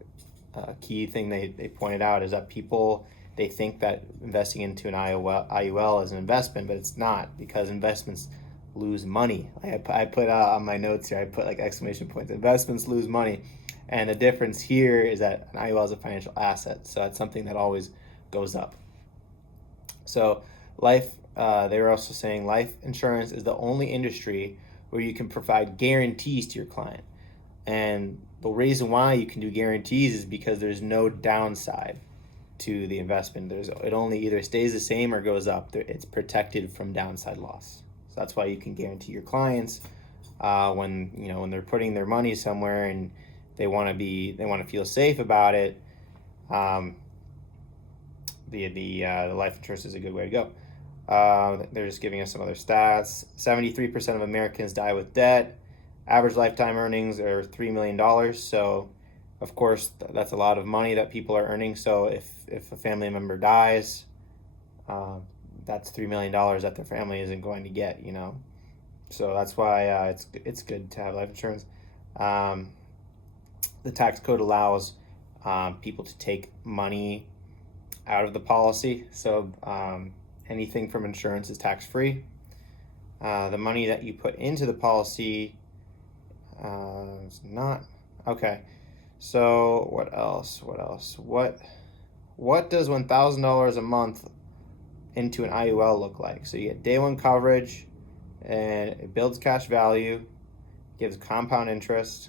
key thing they pointed out, is that people, they think that investing into an IUL is an investment, but it's not, because investments lose money. I put on my notes here, I put like exclamation points, investments lose money. And the difference here is that an IUL is a financial asset, so it's something that always goes up. So they were also saying life insurance is the only industry where you can provide guarantees to your client. And the reason why you can do guarantees is because there's no downside to the investment. It only either stays the same or goes up. It's protected from downside loss. So that's why you can guarantee your clients when they're putting their money somewhere and they want to feel safe about it. The life insurance is a good way to go. They're just giving us some other stats. 73% of Americans die with debt. Average lifetime earnings are $3 million. So, of course, that's a lot of money that people are earning. So if a family member dies, that's $3 million that their family isn't going to get, So that's why it's good to have life insurance. The tax code allows people to take money out of the policy. So anything from insurance is tax-free. The money that you put into the policy is not. Okay. So what else? What does $1,000 a month into an IUL look like? So you get day one coverage, and it builds cash value, gives compound interest.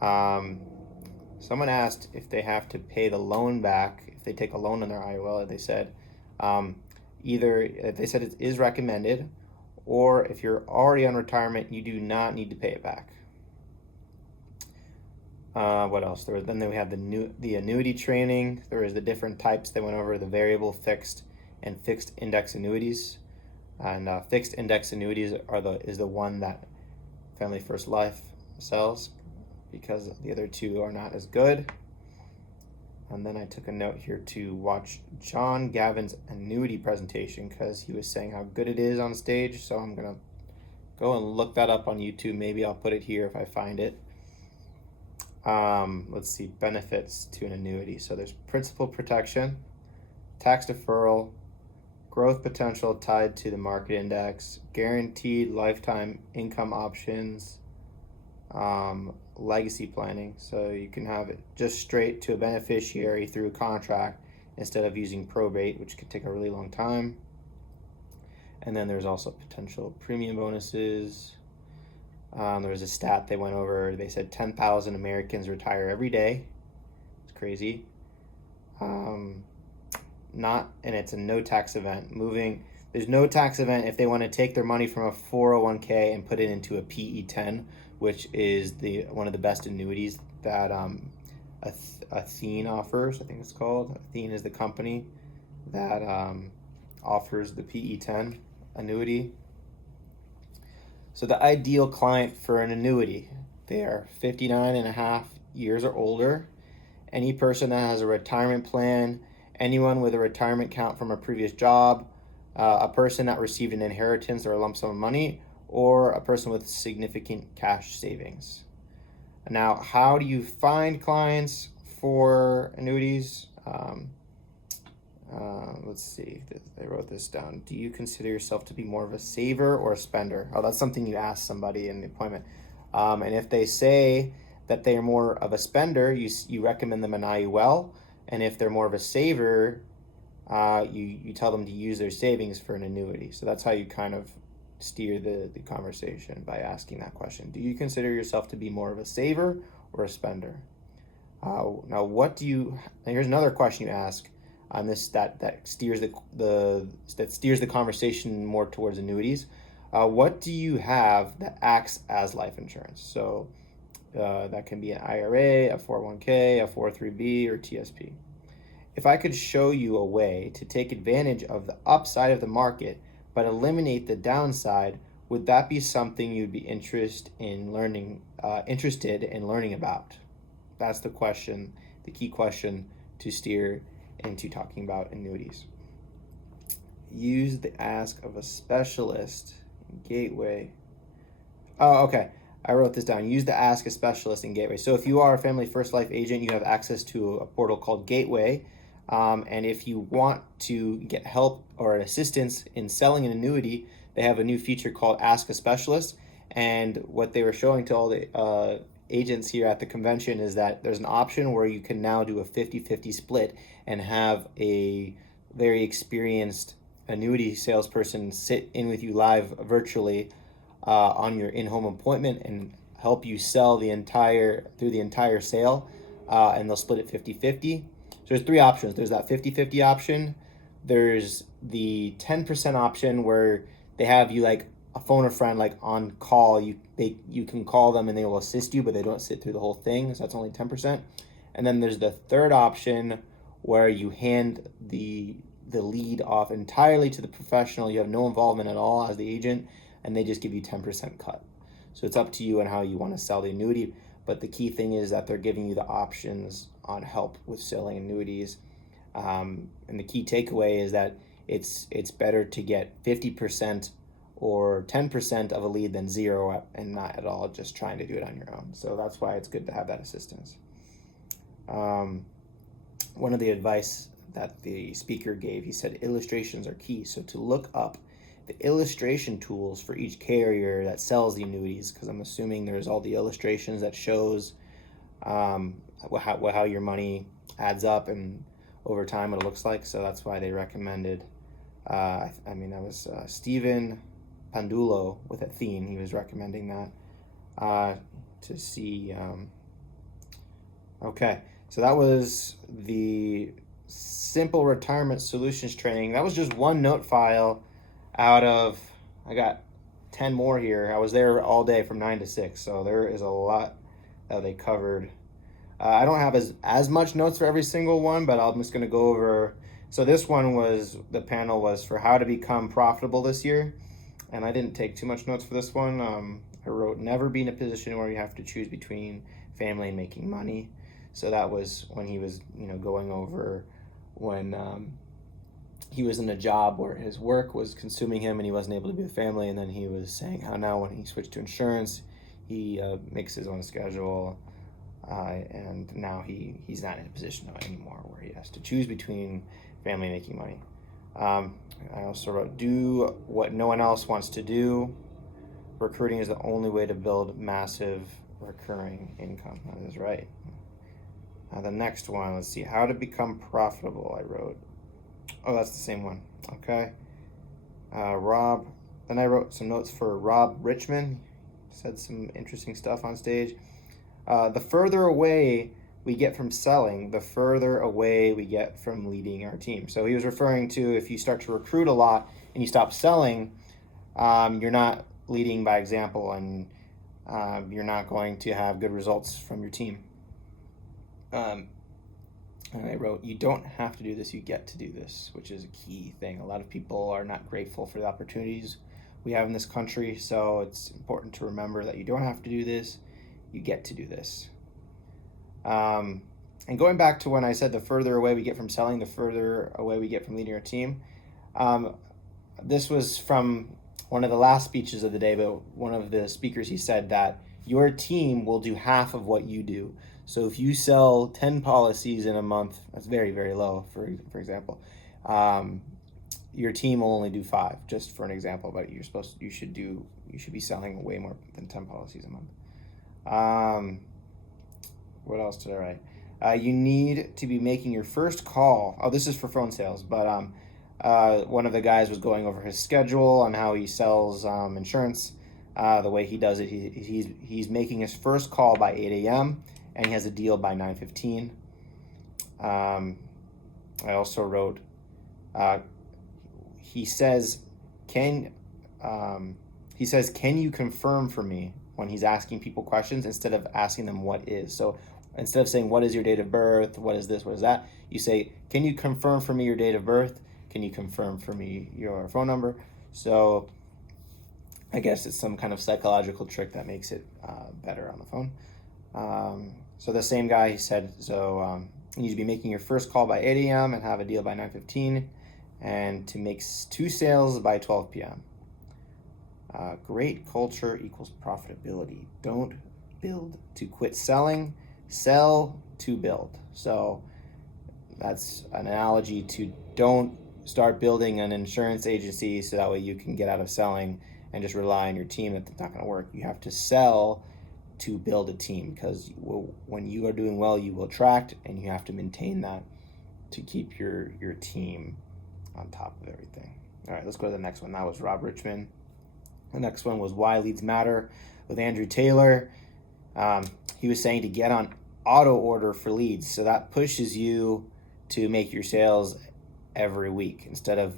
Someone asked if they have to pay the loan back if they take a loan on their IUL. They said it is recommended, or if you're already on retirement, you do not need to pay it back. What else? Then we have the annuity training. There is the different types. They went over the variable, fixed, and fixed index annuities. And fixed index annuities is the one that Family First Life sells, because the other two are not as good. And then I took a note here to watch John Gavin's annuity presentation, because he was saying how good it is on stage. So I'm going to go and look that up on YouTube. Maybe I'll put it here if I find it. Let's see, benefits to an annuity. So there's principal protection, tax deferral, growth potential tied to the market index, guaranteed lifetime income options, legacy planning. So you can have it just straight to a beneficiary through a contract instead of using probate, which could take a really long time. And then there's also potential premium bonuses. There's a stat they went over. They said 10,000 Americans retire every day. It's crazy. And it's a no tax event. There's no tax event if they want to take their money from a 401k and put it into a PE10, which is one of the best annuities that Athene offers. I think it's called. Athene is the company that offers the PE10 annuity. So the ideal client for an annuity, they are 59 and a half years or older, any person that has a retirement plan, anyone with a retirement account from a previous job, a person that received an inheritance or a lump sum of money, or a person with significant cash savings. Now, how do you find clients for annuities? Let's see, I wrote this down. Do you consider yourself to be more of a saver or a spender? Oh, that's something you ask somebody in the appointment. And if they say that they are more of a spender, you recommend them an IUL. And if they're more of a saver, you tell them to use their savings for an annuity. So that's how you kind of steer the conversation, by asking that question. Do you consider yourself to be more of a saver or a spender? Now, here's another question you ask on this that steers the conversation more towards annuities. What do you have that acts as life insurance? So that can be an IRA, a 401k, a 403b, or TSP. If I could show you a way to take advantage of the upside of the market but eliminate the downside, would that be something you'd be interested in learning about? That's the question, the key question to steer into talking about annuities. Use the ask of a specialist in Gateway. Oh, okay. I wrote this down. Use the ask a specialist in Gateway. So if you are a Family First Life agent, you have access to a portal called Gateway. And if you want to get help or assistance in selling an annuity, they have a new feature called Ask a Specialist. And what they were showing to all the agents here at the convention is that there's an option where you can now do a 50-50 split and have a very experienced annuity salesperson sit in with you live virtually on your in-home appointment and help you sell through the entire sale, and they'll split it 50-50. So there's three options. There's that 50-50 option. There's the 10% option where they have you like a phone a friend like on call. You can call them and they will assist you, but they don't sit through the whole thing. So that's only 10%. And then there's the third option where you hand the lead off entirely to the professional. You have no involvement at all as the agent, and they just give you 10% cut. So it's up to you on how you want to sell the annuity. But the key thing is that they're giving you the options on help with selling annuities. And the key takeaway is that it's better to get 50% or 10% of a lead than zero and not at all just trying to do it on your own. So that's why it's good to have that assistance. One of the advice that the speaker gave, he said illustrations are key. So to look up the illustration tools for each carrier that sells the annuities, because I'm assuming there's all the illustrations that shows how your money adds up and over time what it looks like. So that's why they recommended, that was Stephen Pandulo with Athene. He was recommending that to see. Okay, so that was the simple retirement solutions training. That was just one note file out of, I got 10 more here. I was there all day from 9 to 6, so there is a lot that they covered. I don't have as much notes for every single one, but I'm just going to go over. So this one the panel was for how to become profitable this year, and I didn't take too much notes for this one. I wrote, never be in a position where you have to choose between family and making money. So that was when he was, going over when he was in a job where his work was consuming him and he wasn't able to be with family. And then he was saying how now when he switched to insurance, he makes his own schedule. And now he's not in a position anymore where he has to choose between family and making money. I also wrote, do what no one else wants to do. Recruiting is the only way to build massive recurring income. That is right. The next one, let's see, how to become profitable, I wrote. Oh, that's the same one. Okay. Rob. Then I wrote some notes for Rob Richmond. Said some interesting stuff on stage. The further away we get from selling, the further away we get from leading our team. So he was referring to if you start to recruit a lot and you stop selling, you're not leading by example, and you're not going to have good results from your team. And I wrote, you don't have to do this, you get to do this, which is a key thing. A lot of people are not grateful for the opportunities we have in this country. So it's important to remember that you don't have to do this. You get to do this. And going back to when I said the further away we get from selling, the further away we get from leading our team. This was from one of the last speeches of the day, but one of the speakers, he said that your team will do half of what you do. So if you sell 10 policies in a month, that's very, very low, for example. Your team will only do 5, just for an example, but you should be selling way more than 10 policies a month. What else did I write? You need to be making your first call. Oh, this is for phone sales, but one of the guys was going over his schedule on how he sells insurance. The way he does it, he's making his first call by 8 a.m. and he has a deal by 9:15. I also wrote, he says, can you confirm for me, when he's asking people questions instead of asking them what is. So instead of saying, what is your date of birth? What is this? What is that? You say, can you confirm for me your date of birth? Can you confirm for me your phone number? So I guess it's some kind of psychological trick that makes it better on the phone. So the same guy, he said, you need to be making your first call by 8 a.m. and have a deal by 9:15, and to make 2 sales by 12 p.m. Great culture equals profitability. Don't build to quit selling, sell to build. So that's an analogy to don't start building an insurance agency so that way you can get out of selling and just rely on your team. That's not going to work. You have to sell to build a team, because when you are doing well, you will attract, and you have to maintain that to keep your team on top of everything. All right, let's go to the next one. That was Rob Richmond. The next one was Why Leads Matter with Andrew Taylor. He was saying to get on auto order for leads. So that pushes you to make your sales every week instead of,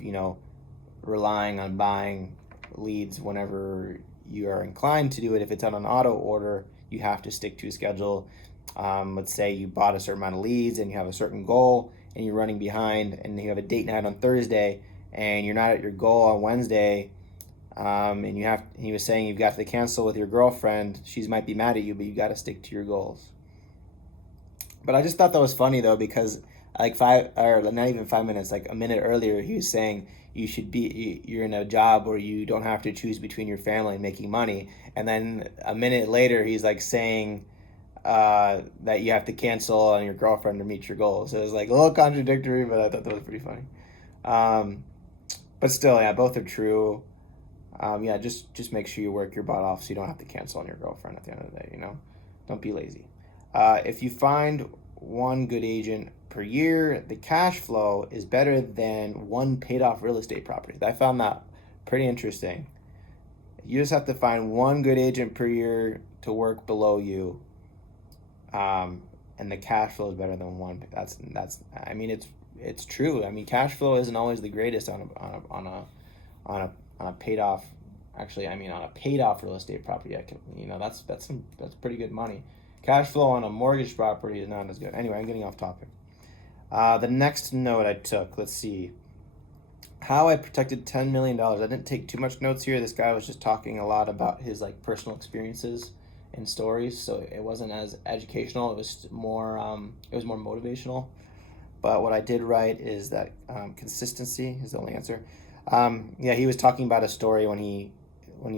relying on buying leads whenever you are inclined to do it. If it's on an auto order, you have to stick to a schedule. Let's say you bought a certain amount of leads and you have a certain goal and you're running behind, and you have a date night on Thursday and you're not at your goal on Wednesday. And he was saying you've got to cancel with your girlfriend. She might be mad at you, but you got to stick to your goals. But I just thought that was funny though, because like not even 5 minutes, like a minute earlier, he was saying you're in a job where you don't have to choose between your family and making money. And then a minute later, he's like saying that you have to cancel on your girlfriend to meet your goals. So it was like a little contradictory, but I thought that was pretty funny. But still, yeah, both are true. Just make sure you work your butt off so you don't have to cancel on your girlfriend at the end of the day, Don't be lazy. If you find one good agent per year, the cash flow is better than one paid off real estate property. I found that pretty interesting. You just have to find one good agent per year to work below you. And the cash flow is better than one. It's true. I mean, cash flow isn't always the greatest on a paid off. Actually, on a paid off real estate property, that's pretty good money. Cash flow on a mortgage property is not as good. Anyway, I'm getting off topic. The next note I took, let's see. How I protected $10 million. I didn't take too much notes here. This guy was just talking a lot about his personal experiences and stories, so it wasn't as educational. It was more motivational. But what I did write is that consistency is the only answer. He was talking about a story when he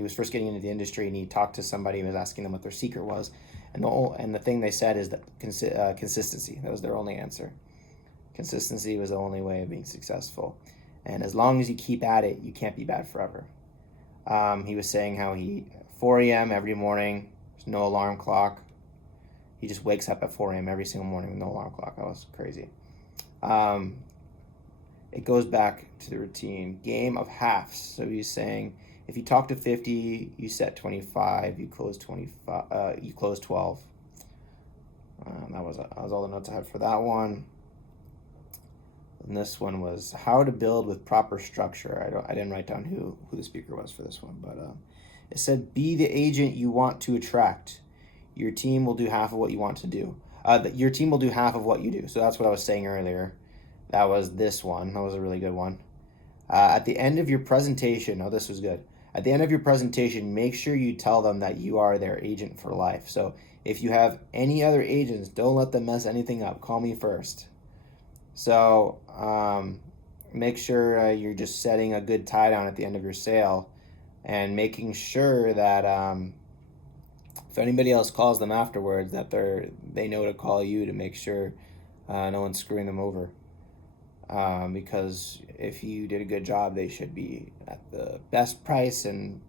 was first getting into the industry, and he talked to somebody and was asking them what their secret was. And the thing they said is that consistency. That was their only answer. Consistency was the only way of being successful. And as long as you keep at it, you can't be bad forever. He was saying how 4 a.m. every morning, there's no alarm clock. He just wakes up at 4 a.m. every single morning with no alarm clock. That was crazy. It goes back to the routine. Game of halves. So he's saying, if you talk to 50, you set 25, you close 25, you close 12. That was all the notes I had for that one. And this one was how to build with proper structure. I didn't write down who the speaker was for this one, but it said, be the agent you want to attract. Your team will do half of what you want to do. Your team will do half of what you do. So that's what I was saying earlier. That was this one. That was a really good one. At the end of your presentation, this was good. At the end of your presentation, make sure you tell them that you are their agent for life. So if you have any other agents, don't let them mess anything up. Call me first. So make sure you're just setting a good tie down at the end of your sale, and making sure that if anybody else calls them afterwards, that they know to call you to make sure no one's screwing them over. Because if you did a good job, they should be at the best price and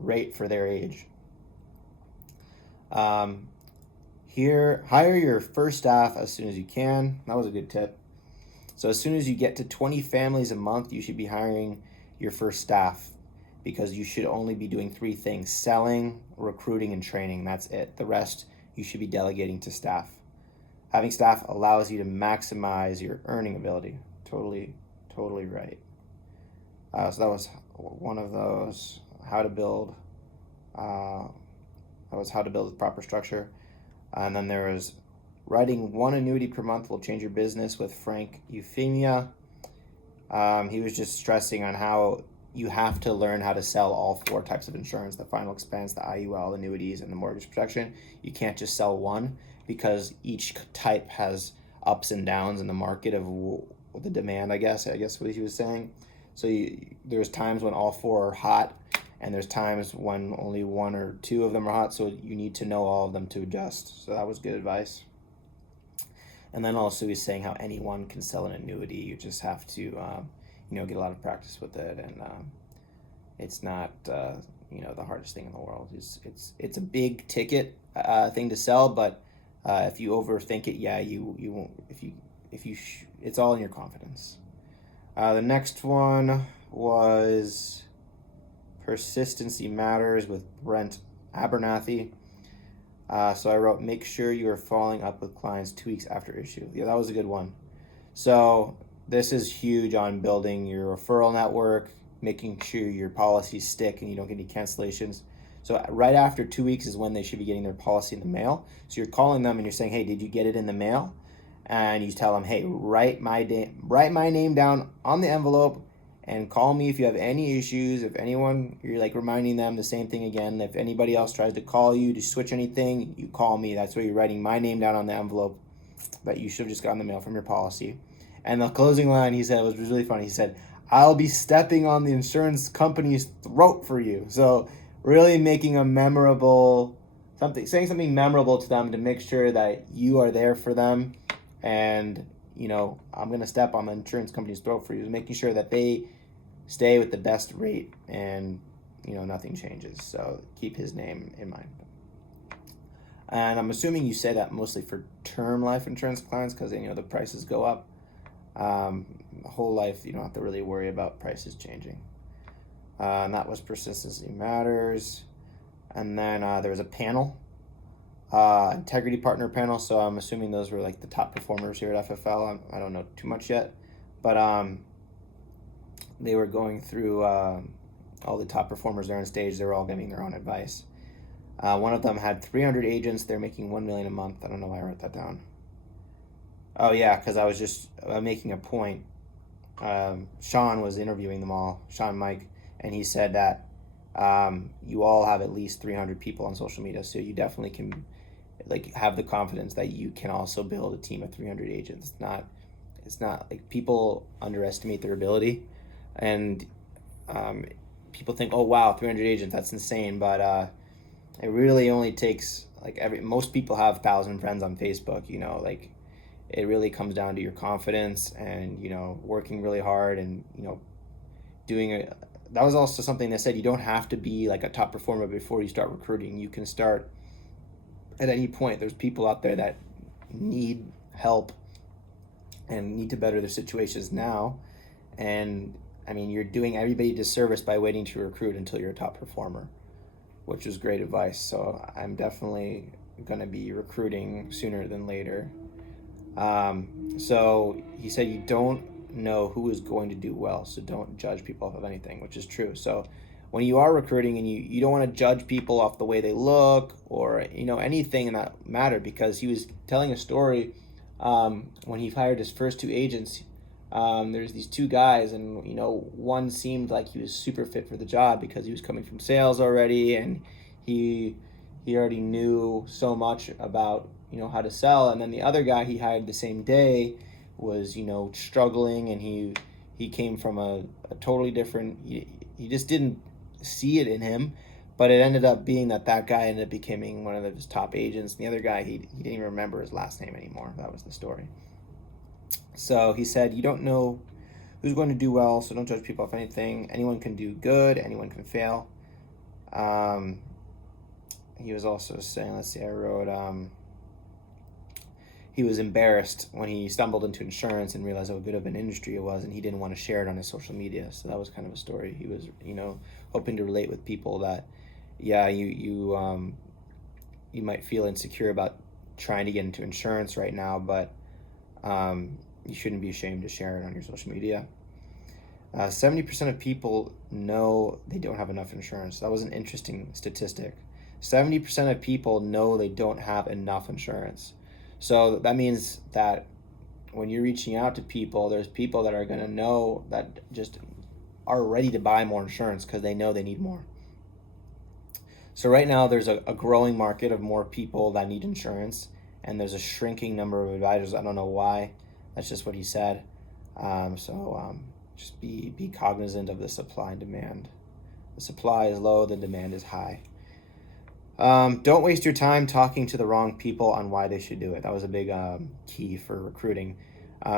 rate for their age. Here, hire your first staff as soon as you can. That was a good tip. So as soon as you get to 20 families a month, you should be hiring your first staff, because you should only be doing 3 things: selling, recruiting, and training. That's it. The rest you should be delegating to staff. Having staff allows you to maximize your earning ability. Totally right. So that was one of those, how to build. That was how to build with proper structure. And then there was writing 1 annuity per month will change your business with Frank Euphemia. He was just stressing on how you have to learn how to sell all 4 types of insurance: the final expense, the IUL, annuities, and the mortgage protection. You can't just sell one, because each type has ups and downs in the market of the demand, I guess what he was saying. So there's times when all 4 are hot, and there's times when only 1 or 2 of them are hot, so you need to know all of them to adjust. So that was good advice. And then also he's saying how anyone can sell an annuity. You just have to get a lot of practice with it, and it's not the hardest thing in the world. It's a big ticket thing to sell, but if you overthink it, you won't. It's all in your confidence. The next one was Persistency Matters with Brent Abernathy. So I wrote, make sure you are following up with clients 2 weeks after issue. Yeah, that was a good one. So this is huge on building your referral network, making sure your policies stick and you don't get any cancellations. So right after 2 weeks is when they should be getting their policy in the mail. So you're calling them and you're saying, hey, did you get it in the mail? And you tell them, hey, write my name down on the envelope and call me if you have any issues. If anyone, you're like reminding them the same thing again. If anybody else tries to call you to switch anything, you call me. That's where you're writing my name down on the envelope that you should have just gotten the mail from your policy. And the closing line he said was really funny. He said, I'll be stepping on the insurance company's throat for you. So really making a memorable saying something memorable to them to make sure that you are there for them. And, I'm going to step on the insurance company's throat for you, making sure that they stay with the best rate and, nothing changes. So keep his name in mind. And I'm assuming you say that mostly for term life insurance clients, because, the prices go up. Whole life, you don't have to really worry about prices changing. And that was Persistency Matters. And then there was a panel. Integrity partner panel, so I'm assuming those were like the top performers here at FFL. I don't know too much yet, but they were going through all the top performers there on stage. They were all giving their own advice. One of them had 300 agents. They're making $1 million a month. I don't know why I wrote that down. Oh yeah, because I was just making a point. Sean was interviewing them all, Sean Mike, and he said that you all have at least 300 people on social media, so you definitely can have the confidence that you can also build a team of 300 agents. It's not like people underestimate their ability, and people think, oh wow, 300 agents, that's insane, but it really only takes most people have 1,000 friends on Facebook. It really comes down to your confidence and working really hard and doing that was also something they said, you don't have to be like a top performer before you start recruiting. You can start at any point. There's people out there that need help and need to better their situations now. And you're doing everybody a disservice by waiting to recruit until you're a top performer, which is great advice. So I'm definitely going to be recruiting sooner than later. So he said you don't know who is going to do well, so don't judge people off of anything, which is true. So when you are recruiting and you don't want to judge people off the way they look or anything in that matter, because he was telling a story when he hired his first 2 agents. there's these two guys, and one seemed like he was super fit for the job because he was coming from sales already, and he already knew so much about how to sell. And then the other guy he hired the same day was struggling, and he came from a totally different. He just didn't see it in him, but it ended up being that guy ended up becoming one of his top agents. And the other guy, he didn't even remember his last name anymore. That was the story. So he said, you don't know who's going to do well, so don't judge people off anything. Anyone can do good, anyone can fail. He was also saying, let's see, I wrote, he was embarrassed when he stumbled into insurance and realized how good of an industry it was, and he didn't want to share it on his social media. So that was kind of a story. He was, hoping to relate with people that, yeah, you might feel insecure about trying to get into insurance right now, but you shouldn't be ashamed to share it on your social media. 70% of people know they don't have enough insurance. That was an interesting statistic. 70% of people know they don't have enough insurance. So that means that when you're reaching out to people, there's people that are going to know that just are ready to buy more insurance because they know they need more. So right now there's a growing market of more people that need insurance, and there's a shrinking number of advisors. I don't know why. That's just what he said. Just be cognizant of the supply and demand. The supply is low, the demand is high. Don't waste your time talking to the wrong people on why they should do it. That was a big key for recruiting.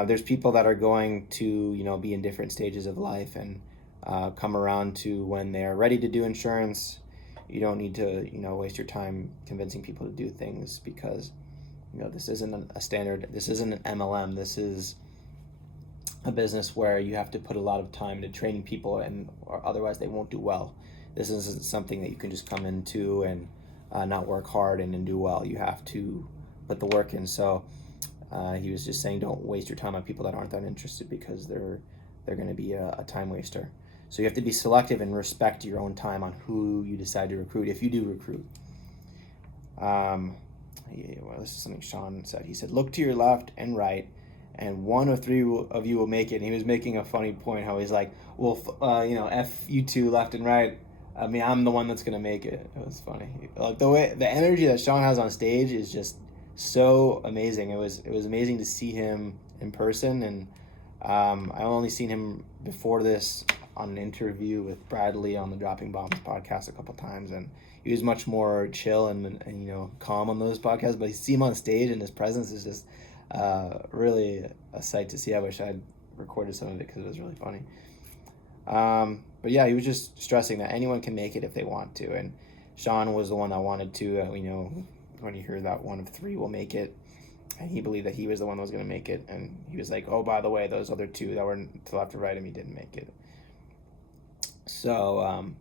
There's people that are going to be in different stages of life and come around to when they're ready to do insurance. You don't need to waste your time convincing people to do things, because this isn't a standard. This isn't an MLM. This is a business where you have to put a lot of time into training people, or otherwise they won't do well. This isn't something that you can just come into and not work hard and do well. You have to put the work in. So he was just saying, don't waste your time on people that aren't that interested, because they're going to be a time waster. So you have to be selective and respect your own time on who you decide to recruit, if you do recruit. This is something Sean said. He said, look to your left and right, and one of three of you will make it. And he was making a funny point, how he's like, well, F you two left and right. I mean, I'm the one that's going to make it. It was funny. Like the energy that Sean has on stage is just so amazing. It was amazing to see him in person. And I only seen him before this on an interview with Bradley on the Dropping Bombs podcast a couple times. And he was much more chill and calm on those podcasts. But you see him on stage, and his presence is just really a sight to see. I wish I'd recorded some of it because it was really funny. But yeah, he was just stressing that anyone can make it if they want to. And Sean was the one that wanted to, when you hear that one of three will make it, and he believed that he was the one that was going to make it. And he was like, oh, by the way, those other two that were to the left or right of me didn't make it. So,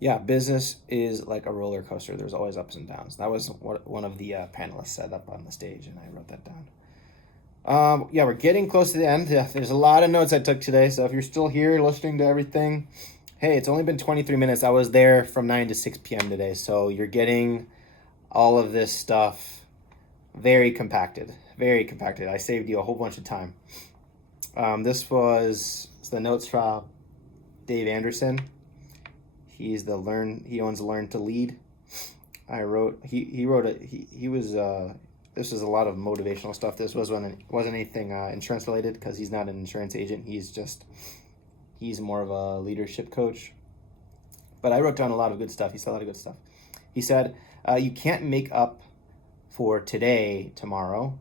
yeah, business is like a roller coaster. There's always ups and downs. That was what one of the panelists said up on the stage, and I wrote that down. Yeah, we're getting close to the end. Yeah, there's a lot of notes I took today, so if you're still here listening to everything, hey, it's only been 23 minutes. I was there from 9 to 6 p.m. today, so you're getting all of this stuff very compacted. I saved you a whole bunch of time. This was the notes from Dave Anderson. He owns Learn to Lead. This is a lot of motivational stuff. This wasn't anything insurance related, because he's not an insurance agent. He's more of a leadership coach. But I wrote down a lot of good stuff. He said a lot of good stuff. He said, you can't make up for today tomorrow.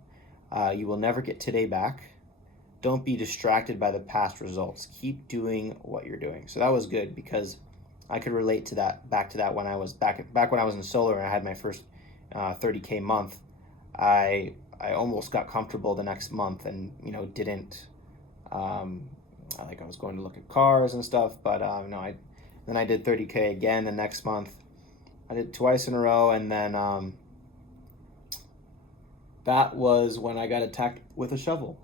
You will never get today back. Don't be distracted by the past results. Keep doing what you're doing. So that was good, because I could relate to that, back to that when I was back when I was in solar and I had my first 30K month. I almost got comfortable the next month and didn't I was going to look at cars and stuff, but then I did 30K again the next month. I did twice in a row, and then that was when I got attacked with a shovel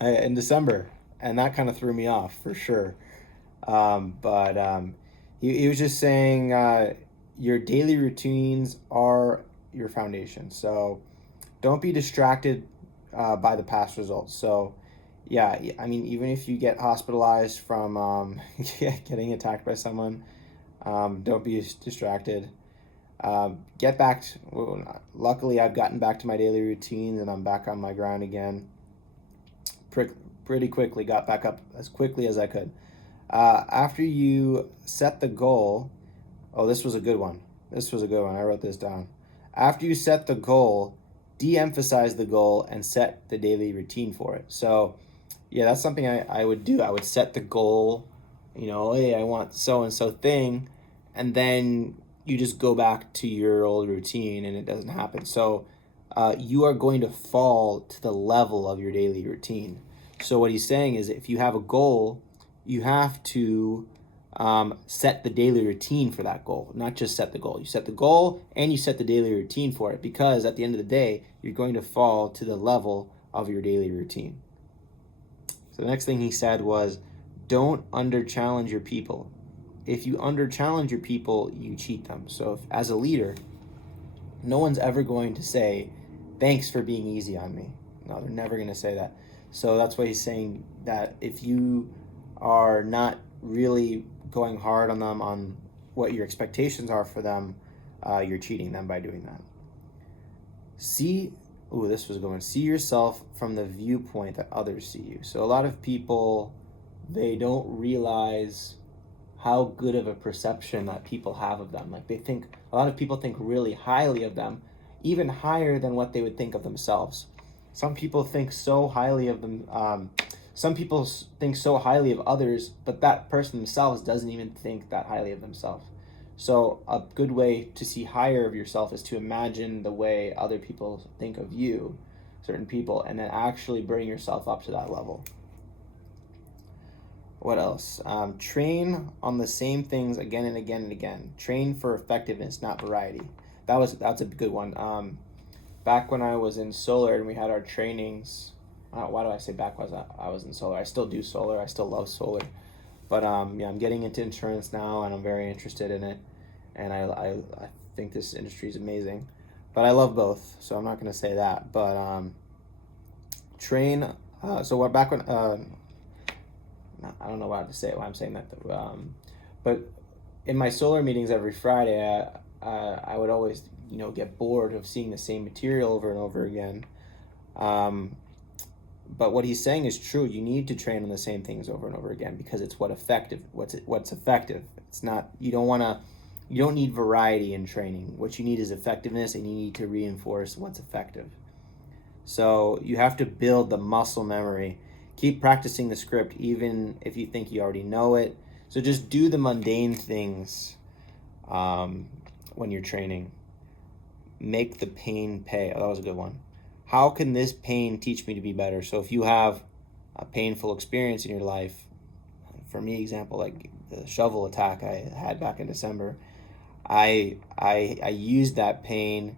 in December, and that kind of threw me off for sure. He was just saying your daily routines are your foundation. So don't be distracted by the past results. So yeah, I mean, even if you get hospitalized from getting attacked by someone, don't be distracted. Get back. Luckily, I've gotten back to my daily routines and I'm back on my grind again. Pretty quickly, got back up as quickly as I could. After you set the goal, oh, this was a good one. I wrote this down. After you set the goal, de-emphasize the goal and set the daily routine for it. So, yeah, that's something I would do. I would set the goal, hey, I want so-and-so thing, and then you just go back to your old routine and it doesn't happen. So you are going to fall to the level of your daily routine. So what he's saying is if you have a goal, you have to set the daily routine for that goal, not just set the goal. You set the goal and you set the daily routine for it, because at the end of the day, you're going to fall to the level of your daily routine. So the next thing he said was, don't under-challenge your people. If you under-challenge your people, you cheat them. So if, as a leader, no one's ever going to say, thanks for being easy on me. No, they're never going to say that. So that's why he's saying that if you are not really going hard on them on what your expectations are for them, you're cheating them by doing that. See yourself from the viewpoint that others see you. So a lot of people, they don't realize how good of a perception that people have of them. Like a lot of people think really highly of them, even higher than what they would think of themselves. Some people think so highly of them. Some people think so highly of others, but that person themselves doesn't even think that highly of themselves. So a good way to see higher of yourself is to imagine the way other people think of you, certain people, and then actually bring yourself up to that level. What else? Train on the same things again and again and again. Train for effectiveness, not variety. That's a good one. Back when I was in solar and we had our trainings, why do I say back was I was in solar? I still do solar. I still love solar. But I'm getting into insurance now and I'm very interested in it. And I think this industry is amazing. But I love both, so I'm not going to say that. But train, back when, I don't know why I'm saying that though. But in my solar meetings every Friday, I would always, get bored of seeing the same material over and over again. But what he's saying is true. You need to train on the same things over and over again because it's what's effective. It's not, you don't need variety in training. What you need is effectiveness, and you need to reinforce what's effective. So you have to build the muscle memory. Keep practicing the script even if you think you already know it. So just do the mundane things when you're training. Make the pain pay. Oh, that was a good one. How can this pain teach me to be better? So if you have a painful experience in your life, for me, example, like the shovel attack I had back in December, I used that pain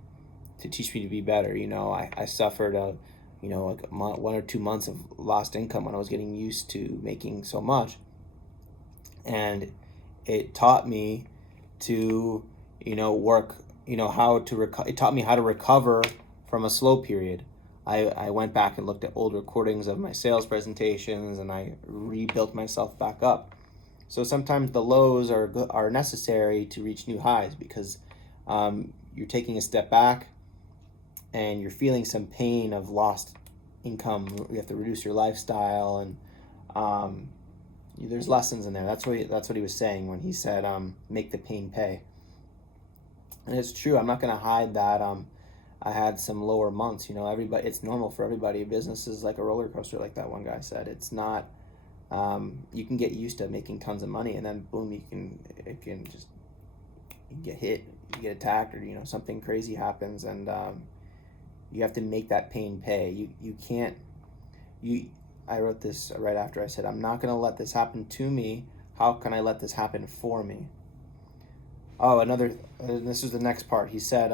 to teach me to be better. I suffered like 1 or 2 months of lost income when I was getting used to making so much. And it taught me to, work, it taught me how to recover from a slow period. I went back and looked at old recordings of my sales presentations and I rebuilt myself back up. So sometimes the lows are necessary to reach new highs because you're taking a step back and you're feeling some pain of lost income. You have to reduce your lifestyle, and there's lessons in there. That's what he was saying when he said make the pain pay. And it's true. I'm not going to hide that. I had some lower months. Everybody. It's normal for everybody. Business is like a roller coaster, like that one guy said. It's not. You can get used to making tons of money, and then boom, you get hit, you get attacked, or something crazy happens, and you have to make that pain pay. You can't. I wrote this right after I said, I'm not going to let this happen to me. How can I let this happen for me? Oh, this is the next part. He said,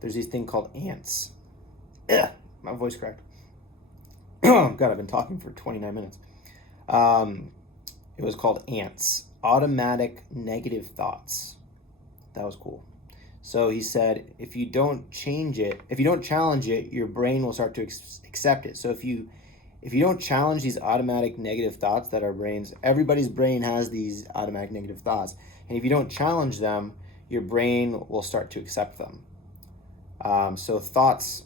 there's these thing called ants. Ugh, my voice cracked. God, I've been talking for 29 minutes. It was called ants, automatic negative thoughts. That was cool. So he said, if you don't challenge it, your brain will start to accept it. So if if you don't challenge these automatic negative thoughts that our brains, everybody's brain has these automatic negative thoughts. And if you don't challenge them, your brain will start to accept them. So thoughts,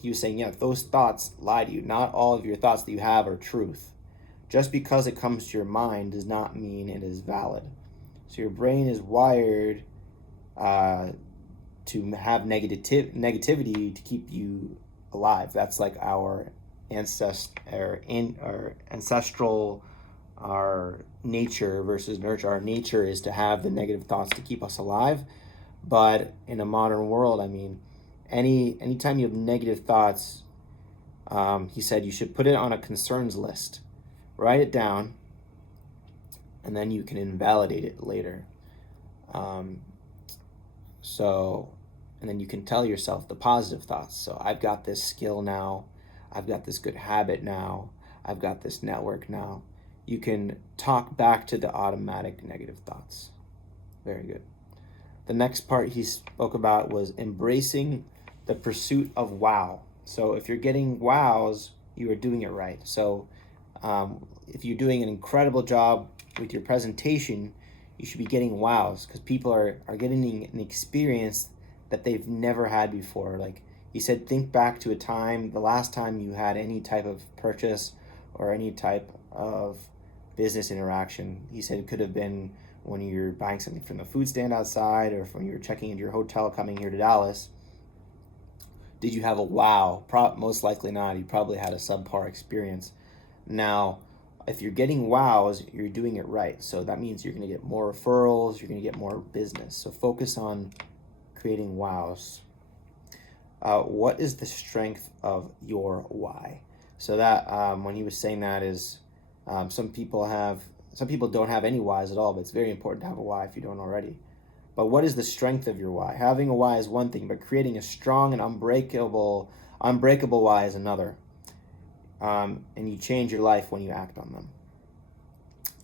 he was saying, yeah, those thoughts lie to you. Not all of your thoughts that you have are truth. Just because it comes to your mind does not mean it is valid. So your brain is wired to have negativity to keep you alive. That's like our ancestral, our nature versus nurture. Our nature is to have the negative thoughts to keep us alive. But in a modern world, I mean, anytime you have negative thoughts, he said you should put it on a concerns list. Write it down, and then you can invalidate it later. And then you can tell yourself the positive thoughts. So I've got this skill now. I've got this good habit now. I've got this network now. You can talk back to the automatic negative thoughts. Very good. The next part he spoke about was embracing the pursuit of wow. So if you're getting wows, you are doing it right. So if you're doing an incredible job with your presentation, you should be getting wows, because people are getting an experience that they've never had before. Like he said, think back to a time, the last time you had any type of purchase or any type of business interaction. He said it could have been when you're buying something from the food stand outside, or when you're checking into your hotel coming here to Dallas. Did you have a wow? Most likely not. You probably had a subpar experience. Now, if you're getting wows, you're doing it right. So that means you're going to get more referrals, you're going to get more business. So focus on creating wows. What is the strength of your why? So that when he was saying that is some people don't have any whys at all, but it's very important to have a why if you don't already. But what is the strength of your why? Having a why is one thing, but creating a strong and unbreakable why is another. And you change your life when you act on them.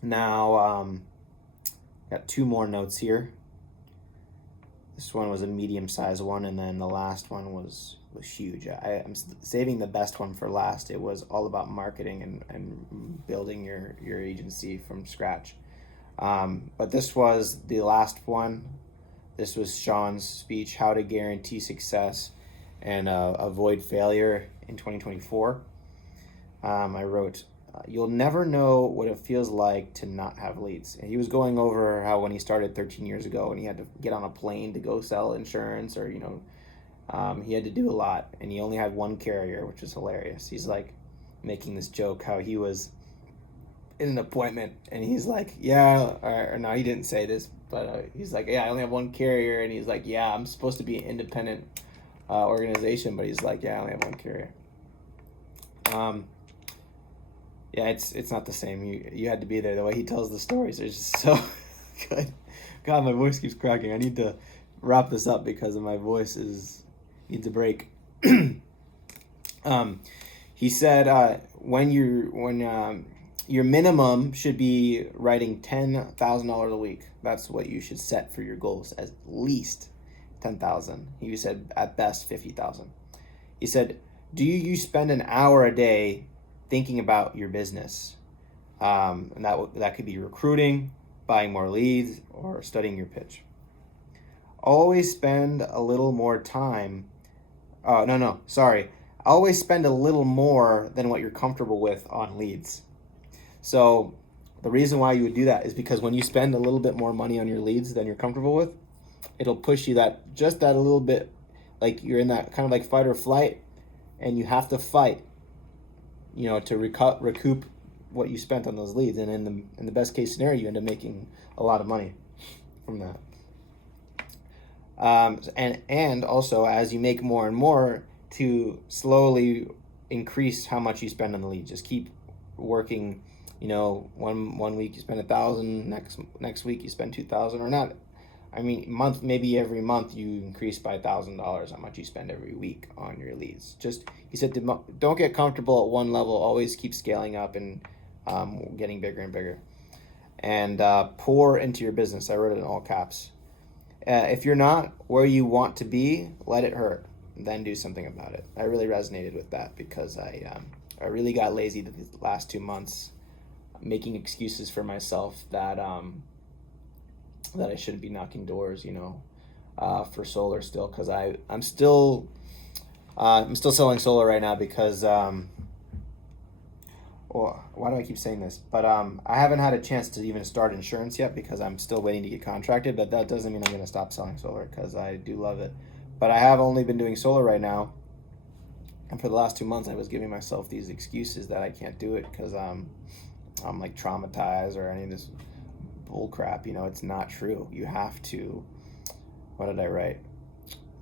Now, got two more notes here. This one was a medium-sized one, and then the last one was huge. I'm saving the best one for last. It was all about marketing and building your agency from scratch. But this was the last one. This was Sean's speech, How to Guarantee Success and Avoid Failure in 2024. I wrote, you'll never know what it feels like to not have leads. And he was going over how when he started 13 years ago and he had to get on a plane to go sell insurance, or, he had to do a lot, and he only had one carrier, which is hilarious. He's like making this joke how he was in an appointment and he's like, or no, he didn't say this, but he's like, I only have one carrier. And he's like, I'm supposed to be an independent organization, but he's like, I only have one carrier. It's not the same. You had to be there. The way he tells the stories is just so good. God, my voice keeps cracking. I need to wrap this up because my voice needs a break. He said when your minimum should be writing $10,000 a week. That's what you should set for your goals, at least 10,000. He said at best 50,000. He said, do you spend an hour a day thinking about your business? And that could be recruiting, buying more leads, or studying your pitch. Always spend a little more time. Always spend a little more than what you're comfortable with on leads. So the reason why you would do that is because when you spend a little bit more money on your leads than you're comfortable with, it'll push you that a little bit, like you're in that kind of like fight or flight, and you have to fight, to recoup what you spent on those leads. And in the best case scenario, you end up making a lot of money from that. And also, as you make more and more, to slowly increase how much you spend on the lead. Just keep working. One week you spend 1,000, next week you spend 2,000, or not. Maybe every month you increase by $1,000 how much you spend every week on your leads. He said, don't get comfortable at one level. Always keep scaling up and getting bigger and bigger. And pour into your business. I wrote it in all caps. If you're not where you want to be, let it hurt. Then do something about it. I really resonated with that because I I really got lazy the last 2 months, making excuses for myself that that I shouldn't be knocking doors, for solar still, because I'm still selling solar right now because well, why do I keep saying this? But I haven't had a chance to even start insurance yet because I'm still waiting to get contracted. But that doesn't mean I'm going to stop selling solar because I do love it. But I have only been doing solar right now, and for the last 2 months I was giving myself these excuses that I can't do it because I'm like traumatized or any of this bull crap. It's not true. You have to. What did I write?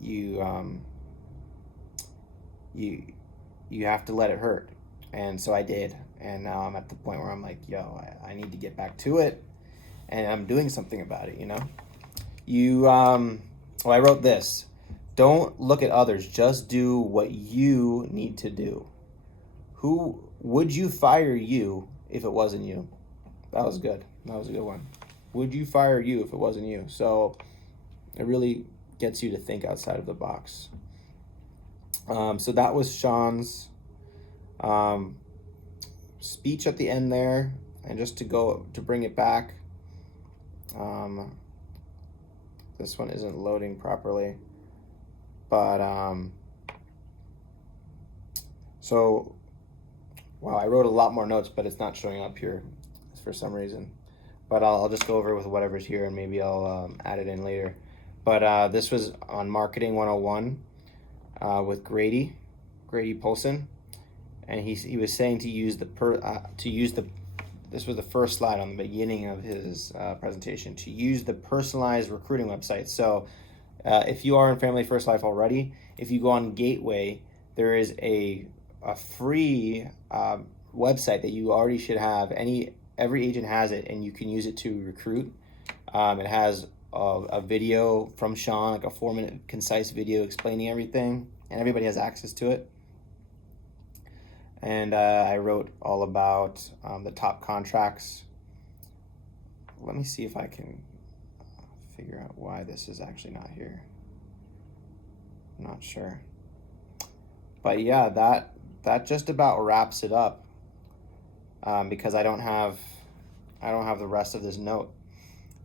You have to let it hurt, and so I did. And now I'm at the point where I'm like, yo, I need to get back to it, and I'm doing something about it. I wrote this: don't look at others, just do what you need to do. Who would you fire you if it wasn't you? That was good. That was a good one. Would you fire you if it wasn't you? So it really gets you to think outside of the box. So that was Sean's speech at the end there, and just to bring it back, this one isn't loading properly, but so wow, I wrote a lot more notes, but it's not showing up here for some reason, but I'll just go over it with whatever's here, and maybe I'll add it in later. But this was on Marketing 101 with Grady Polson, and he was saying to use this was the first slide on the beginning of his presentation, to use the personalized recruiting website. So if you are in Family First Life already, if you go on Gateway, there is a free website that you already should have. Every agent has it, and you can use it to recruit. It has a video from Sean, like a 4-minute concise video explaining everything, and everybody has access to it. And I wrote all about the top contracts. Let me see if I can figure out why this is actually not here. I'm not sure. But yeah, that just about wraps it up, because I don't have the rest of this note.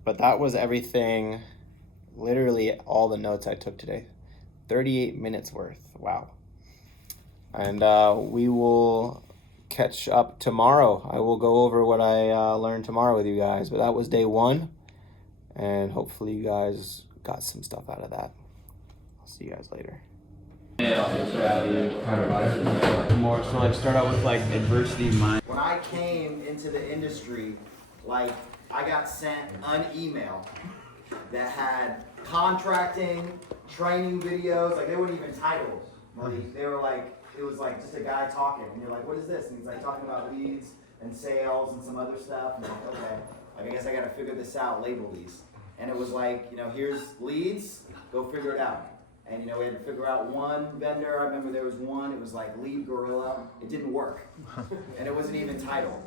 But that was everything, literally all the notes I took today. 38 minutes worth. Wow. And we will catch up tomorrow. I will go over what I learned tomorrow with you guys. But that was day 1, and hopefully you guys got some stuff out of that. I'll see you guys later. More so, like, start out with like adversity mind. When I came into the industry, like, I got sent an email that had contracting, training videos. Like, they weren't even titled. Like, they were like, it was like just a guy talking, and you're like, what is this? And he's like talking about leads and sales and some other stuff. And I'm like, okay, like, I guess I got to figure this out, label these. And it was like, here's leads, go figure it out. And we had to figure out one vendor. I remember there was one, it was like Lead Gorilla. It didn't work. And it wasn't even titled.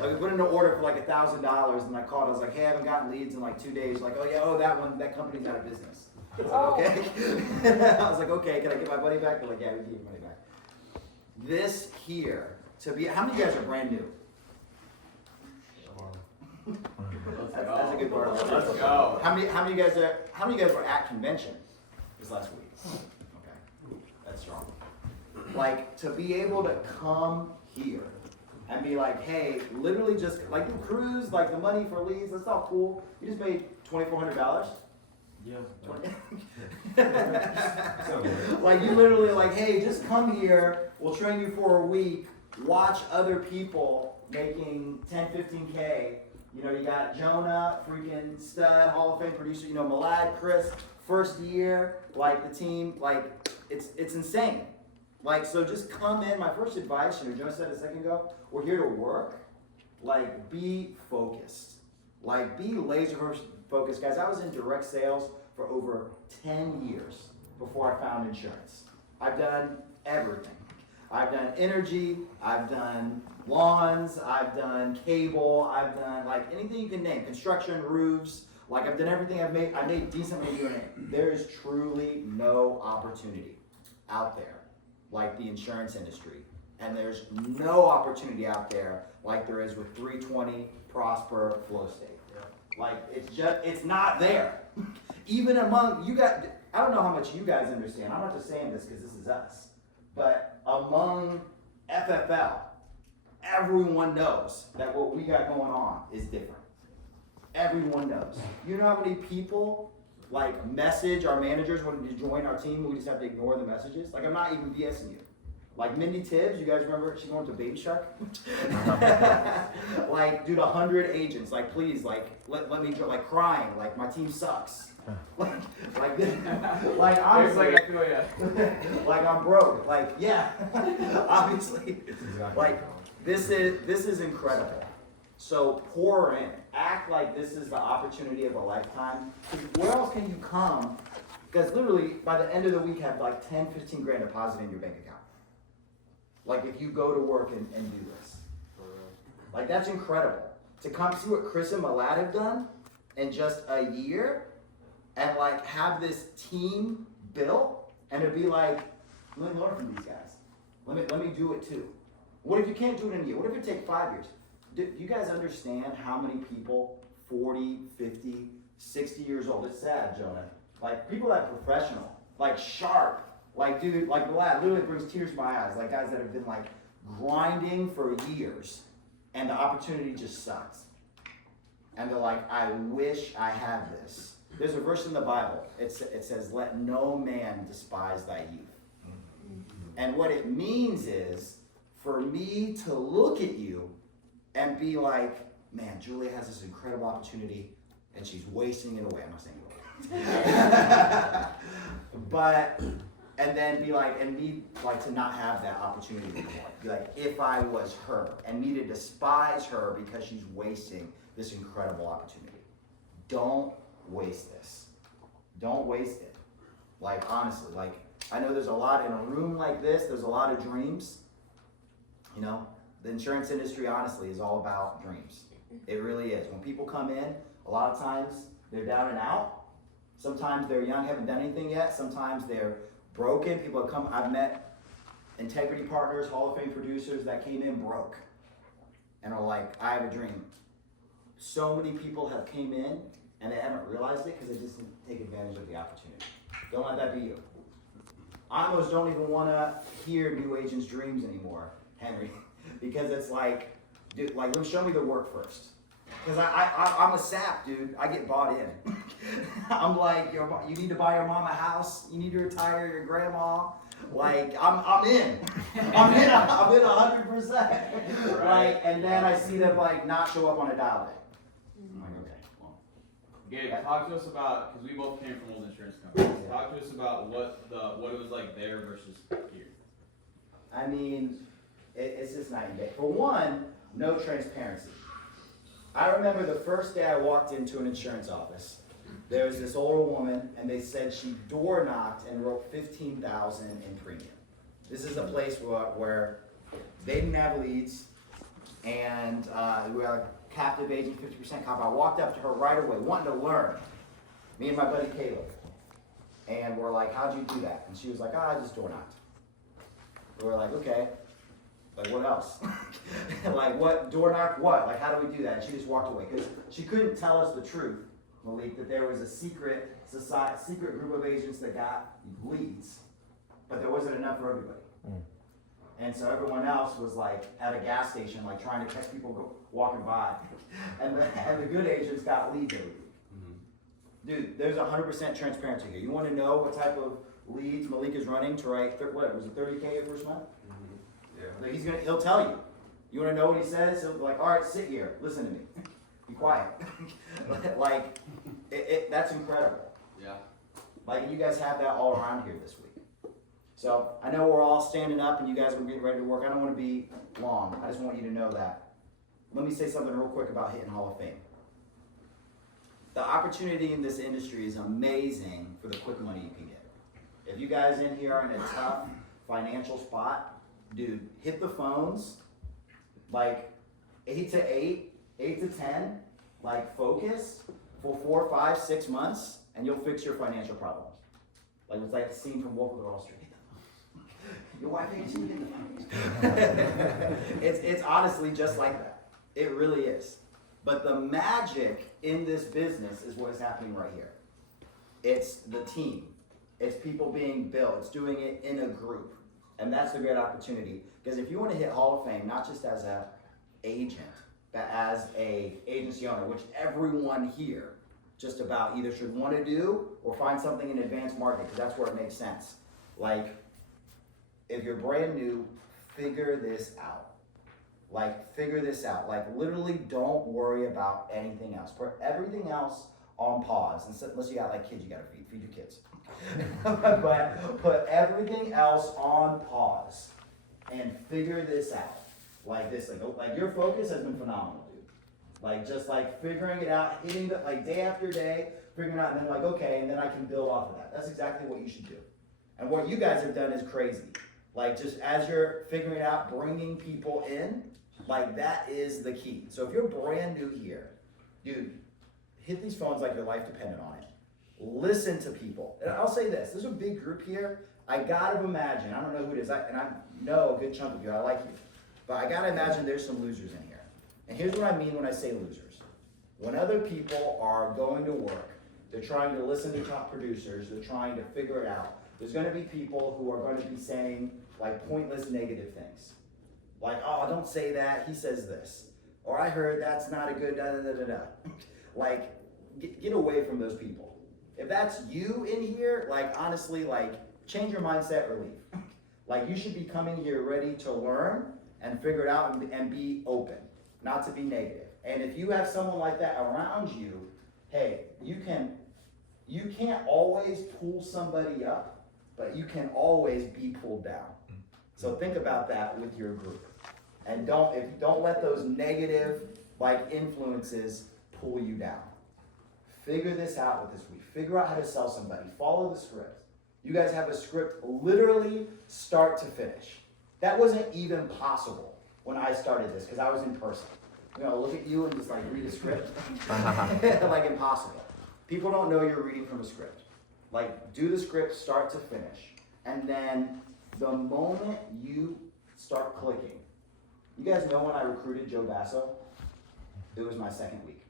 Like, we put in an order for like $1,000, and I called, I was like, hey, I haven't gotten leads in like 2 days. Like, oh yeah, that company's out of business. I was like, okay. I was like, okay, can I get my money back? They're like, yeah, we can get your money back. This here, how many of you guys are brand new? That's a good part of it. Let's go. How many of you guys were at convention this last week? Okay, that's strong. Like, to be able to come here and be like, hey, literally just like the cruise, like the money for leads, that's all cool. You just made $2,400. Yeah. Like, you literally like, hey, just come here. We'll train you for a week. Watch other people making 10, 15K. You got Jonah, freaking stud, Hall of Fame producer. Malad, Chris, first year. Like, the team, like, it's insane. Like, so just come in. My first advice, Jonah said a second ago, we're here to work. Like, be focused. Like, be laser focused, guys. I was in direct sales for over 10 years before I found insurance. I've done everything. I've done energy, I've done lawns, I've done cable, I've done like anything you can name, construction, roofs. Like, I've done everything. I made decent money doing it. There is truly no opportunity out there like the insurance industry And there's no opportunity out there like there is with 320, Prosper, Flow State. Like, it's not there. Even among you guys, I don't know how much you guys understand. I'm not just saying this because this is us. But among FFL, everyone knows that what we got going on is different. Everyone knows. You know how many people like message our managers wanting to join our team, we just have to ignore the messages? Like, I'm not even BSing you. Like Mindy Tibbs, you guys remember she going to Baby Shark? Like, dude, 100 agents, like, please, like, let me go, like, crying, like, my team sucks. like this, like, honestly, like, I feel ya. like, I'm broke, like, yeah, obviously, like, this is incredible. So pour in, act like this is the opportunity of a lifetime. Where else can you come? Because literally, by the end of the week, have like 10, 15 grand deposited in your bank account. Like if you go to work and do this. Like that's incredible. To come see what Chris and Melad have done in just a year and like have this team built and to be like, let me learn from these guys. Let me do it too. What if you can't do it in a year? What if it takes 5 years? Do you guys understand how many people 40, 50, 60 years old, it's sad, Jonah, like people that are professional, like sharp, like dude, like Melad literally brings tears to my eyes, like guys that have been like grinding for years and the opportunity just sucks. And they're like, I wish I had this. There's a verse in the Bible, it says, let no man despise thy youth. And what it means is, for me to look at you and be like, man, Julia has this incredible opportunity and she's wasting it away. I'm not saying it. But, and then be like, and me like to not have that opportunity anymore. Be like, if I was her, and me to despise her because she's wasting this incredible opportunity. Don't waste this. Don't waste it. Like, honestly, like, I know there's a lot in a room like this, there's a lot of dreams. You know, the insurance industry, honestly, is all about dreams. It really is. When people come in, a lot of times they're down and out. Sometimes they're young, haven't done anything yet. Sometimes they're broken. People have come, I've met integrity partners, Hall of Fame producers that came in broke and are like, I have a dream. So many people have came in and they haven't realized it because they just didn't take advantage of the opportunity. Don't let that be you. I almost don't even want to hear new agents' dreams anymore, Henry, because it's like, dude, like, show me the work first. Because I'm a sap, dude. I get bought in. I'm like, you need to buy your mom a house. You need to retire your grandma. Like, I'm in. I'm in 100%. Right. Like, and then I see them like not show up on a dial day. I'm like, okay, well. Gabe, talk to us about, because we both came from old insurance companies. Talk to us about what it was like there versus here. I mean, it's just night and day. For one, no transparency. I remember the first day I walked into an insurance office, there was this older woman, and they said she door knocked and wrote $15,000 in premium. This is a place where they didn't have leads, and we were a captive agent, 50% comp. I walked up to her right away, wanting to learn. Me and my buddy Caleb, and we're like, "How'd you do that?" And she was like, "I just door knocked." We were like, "Okay." Like, what else? Like, what, door knock what? Like, how do we do that? And she just walked away because she couldn't tell us the truth, Maliik, that there was a secret group of agents that got leads, but there wasn't enough for everybody. And so everyone else was like at a gas station, like trying to catch people walking by. And the good agents got leads every week. Dude, there's 100% transparency here. You want to know what type of leads Maliik is running to write, what, was it $30K your first month? Yeah. Like he'll tell you. You want to know what he says? He'll be like, all right, sit here, listen to me, be quiet. Like, that's incredible. Yeah. Like, you guys have that all around here this week. So I know we're all standing up and you guys are getting ready to work. I don't want to be long. I just want you to know that. Let me say something real quick about hitting Hall of Fame. The opportunity in this industry is amazing for the quick money you can get. If you guys in here are in a tough financial spot, dude, hit the phones, like 8 to 8, 8 to 10, like focus for 4, 5, 6 months, and you'll fix your financial problems. Like it's like the scene from Wolf of Wall Street. Your wife ain't you get the phone. It's honestly just like that. It really is. But the magic in this business is what is happening right here. It's the team. It's people being built. It's doing it in a group. And that's the great opportunity. Because if you want to hit Hall of Fame, not just as a agent, but as a agency owner, which everyone here just about either should want to do or find something in advanced market, because that's where it makes sense. Like, if you're brand new, figure this out. Like, figure this out. Like, literally don't worry about anything else. Put everything else on pause. Unless you got like kids you gotta feed your kids. But put everything else on pause and figure this out. Like this, like your focus has been phenomenal, dude. Like just like figuring it out, hitting it like day after day, figuring it out, and then like, okay, and then I can build off of that. That's exactly what you should do. And what you guys have done is crazy. Like just as you're figuring it out, bringing people in, like that is the key. So if you're brand new here, dude, hit these phones like your life depended on it. Listen to people. And I'll say this, there's a big group here. I gotta imagine, I don't know who it is, and I know a good chunk of you, I like you. But I gotta imagine there's some losers in here. And here's what I mean when I say losers. When other people are going to work, they're trying to listen to top producers, they're trying to figure it out. There's gonna be people who are going to be saying like pointless negative things. Like, oh, don't say that, he says this. Or I heard that's not a good da-da-da-da-da. Like, get away from those people. If that's you in here, like honestly, like change your mindset or leave. Like you should be coming here ready to learn and figure it out and be open, not to be negative. And if you have someone like that around you, hey, you can't always pull somebody up, but you can always be pulled down. So think about that with your group. And don't let those negative like influences pull you down. Figure this out with this week. Figure out how to sell somebody. Follow the script. You guys have a script literally start to finish. That wasn't even possible when I started this because I was in person. You know, look at you and just like read a script. Like impossible. People don't know you're reading from a script. Like do the script start to finish. And then the moment you start clicking, you guys know when I recruited Joe Basso? It was my second week.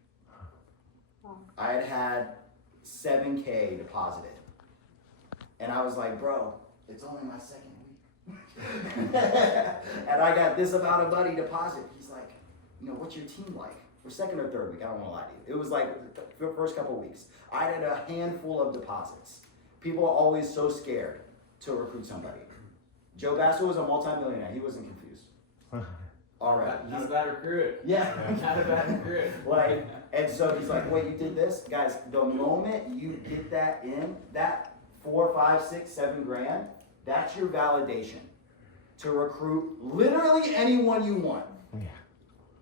I had 7K deposited. And I was like, bro, it's only my second week. And I got this amount of money deposit. He's like, you know, what's your team like? For second or third week, I don't want to lie to you. It was like the first couple weeks. I had a handful of deposits. People are always so scared to recruit somebody. Joe Basso was a multimillionaire. He wasn't confused. All right. Not a bad recruit. Yeah. Not a bad recruit. Like, and so he's like, wait, you did this? Guys, the moment you get that in, that 4, 5, 6, 7 grand, that's your validation to recruit literally anyone you want. Yeah.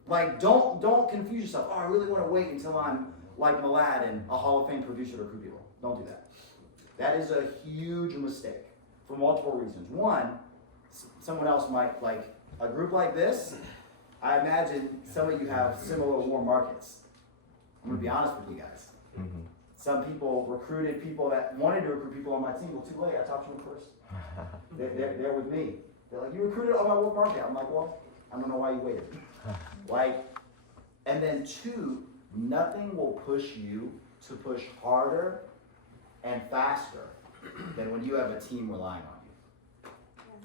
Like, don't confuse yourself. Oh, I really want to wait until I'm like Melad and a Hall of Fame producer to recruit people. Don't do that. That is a huge mistake for multiple reasons. One, someone else might like a group like this. I imagine some of you have similar warm markets. I'm gonna be honest with you guys. Mm-hmm. Some people recruited people that wanted to recruit people on my team. Well, too late. I talked to them first. They're with me. They're like, you recruited on my warm market. I'm like, well, I don't know why you waited. Like, and then 2, nothing will push you to push harder and faster than when you have a team relying on you.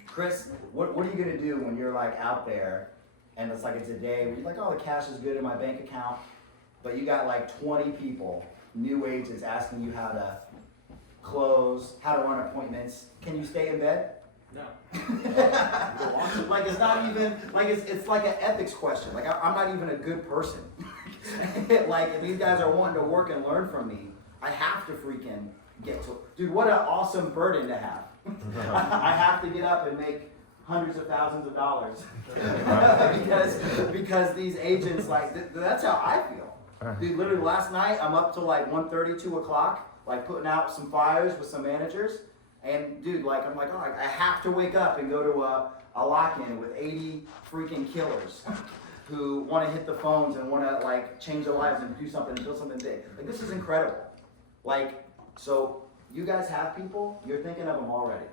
Chris, what are you gonna do when you're like out there and it's like it's a day where you're like, oh, the cash is good in my bank account, but you got like 20 people, new agents asking you how to close, how to run appointments. Can you stay in bed? No. Like it's not even, like it's like an ethics question. Like I'm not even a good person. Like if these guys are wanting to work and learn from me, I have to freaking get to it. Dude, what an awesome burden to have. I have to get up and make hundreds of thousands of dollars because these agents, like, that's how I feel. Dude, literally last night, I'm up till like 1:30, 2 o'clock, like putting out some fires with some managers. And dude, like, I'm like, oh, I have to wake up and go to a lock-in with 80 freaking killers who want to hit the phones and want to like change their lives and do something and build something big. Like, this is incredible. Like, so you guys have people, you're thinking of them already.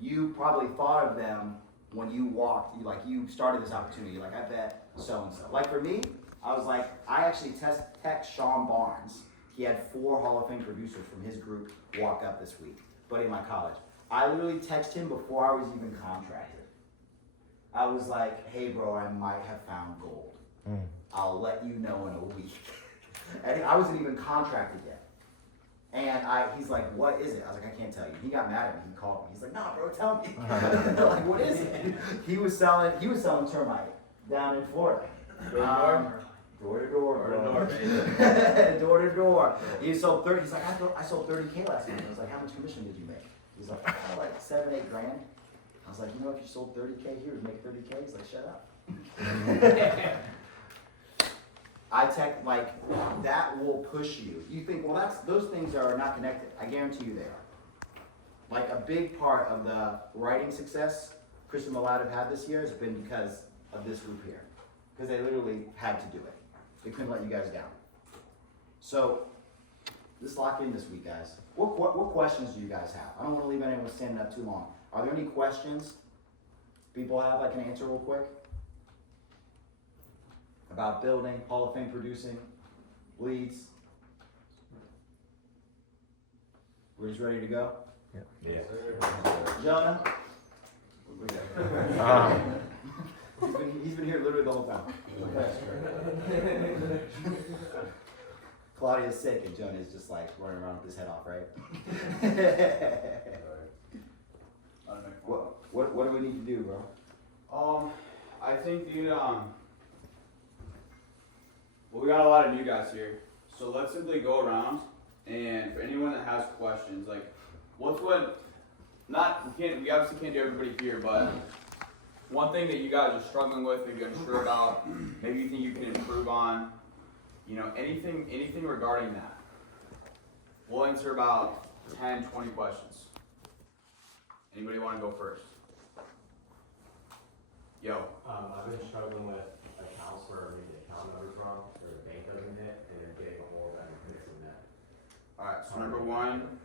you probably thought of them when you walked, you started this opportunity. You're like, I bet so-and-so. Like for me, I was like, I actually text Sean Barnes. He had 4 Hall of Fame producers from his group walk up this week, buddy in my college. I literally texted him before I was even contracted. I was like, hey bro, I might have found gold. I'll let you know in a week. And I wasn't even contracted yet. And he's like, what is it? I was like, I can't tell you. He got mad at me. He called me. He's like, nah, bro, tell me. Like, what is it? He was selling termite down in Florida. Door to door, bro. Door to door. He sold 30. He's like, I sold 30K last month. I was like, how much commission did you make? He's like, oh, like 7-8 grand. I was like, you know, if you sold 30K here, you make 30K. He's like, shut up. That will push you. You think, well, those things are not connected. I guarantee you they are. Like a big part of the writing success Chris and Melad have had this year has been because of this group here. Because they literally had to do it. They couldn't let you guys down. So, let's lock in this week, guys. What questions do you guys have? I don't want to leave anyone standing up too long. Are there any questions people have I can answer real quick? About building, Hall of Fame producing, leads. We're just ready to go? Yeah. Jonah? He's been here literally the whole time. Claudia's sick and Jonah's just like running around with his head off, right? What do we need to do, bro? I think, dude, well, we got a lot of new guys here, so let's simply go around, and for anyone that has questions, like, we obviously can't do everybody here, but one thing that you guys are struggling with, maybe unsure about, maybe you think you can improve on, you know, anything regarding that. We'll answer about 10, 20 questions. Anybody want to go first? Yo. I've been struggling with accounts where maybe the account number's wrong or the bank doesn't hit, and then getting a hold of that and fixing that. Alright, so number 1,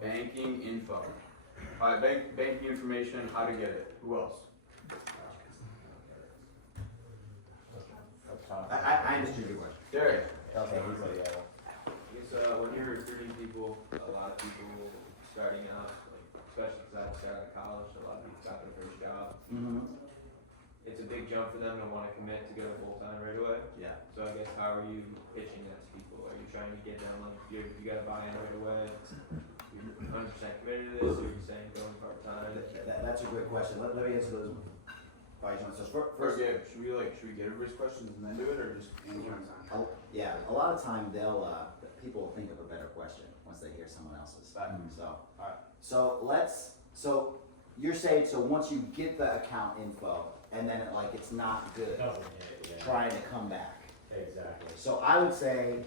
banking info. Alright, banking information, how to get it. Who else? I understood your question. Derek. Okay, he's like, yeah. I guess when you're recruiting people, a lot of people starting out, like, especially because I just got out of college, a lot of people got their first job. It's a big jump for them to want to commit to go full-time right away. Yeah. So I guess how are you pitching that to people? Are you trying to get them, like, you got to buy in right away? You're 100% committed to this, or are you saying going part-time? That's a great question. Let me answer those. So First, yeah, should we get everybody's questions and then do it, or just answer them? Yeah, a lot of time people will think of a better question once they hear someone else's. So you're saying, so once you get the account info and then it's not good, trying to come back. Exactly. So I would say,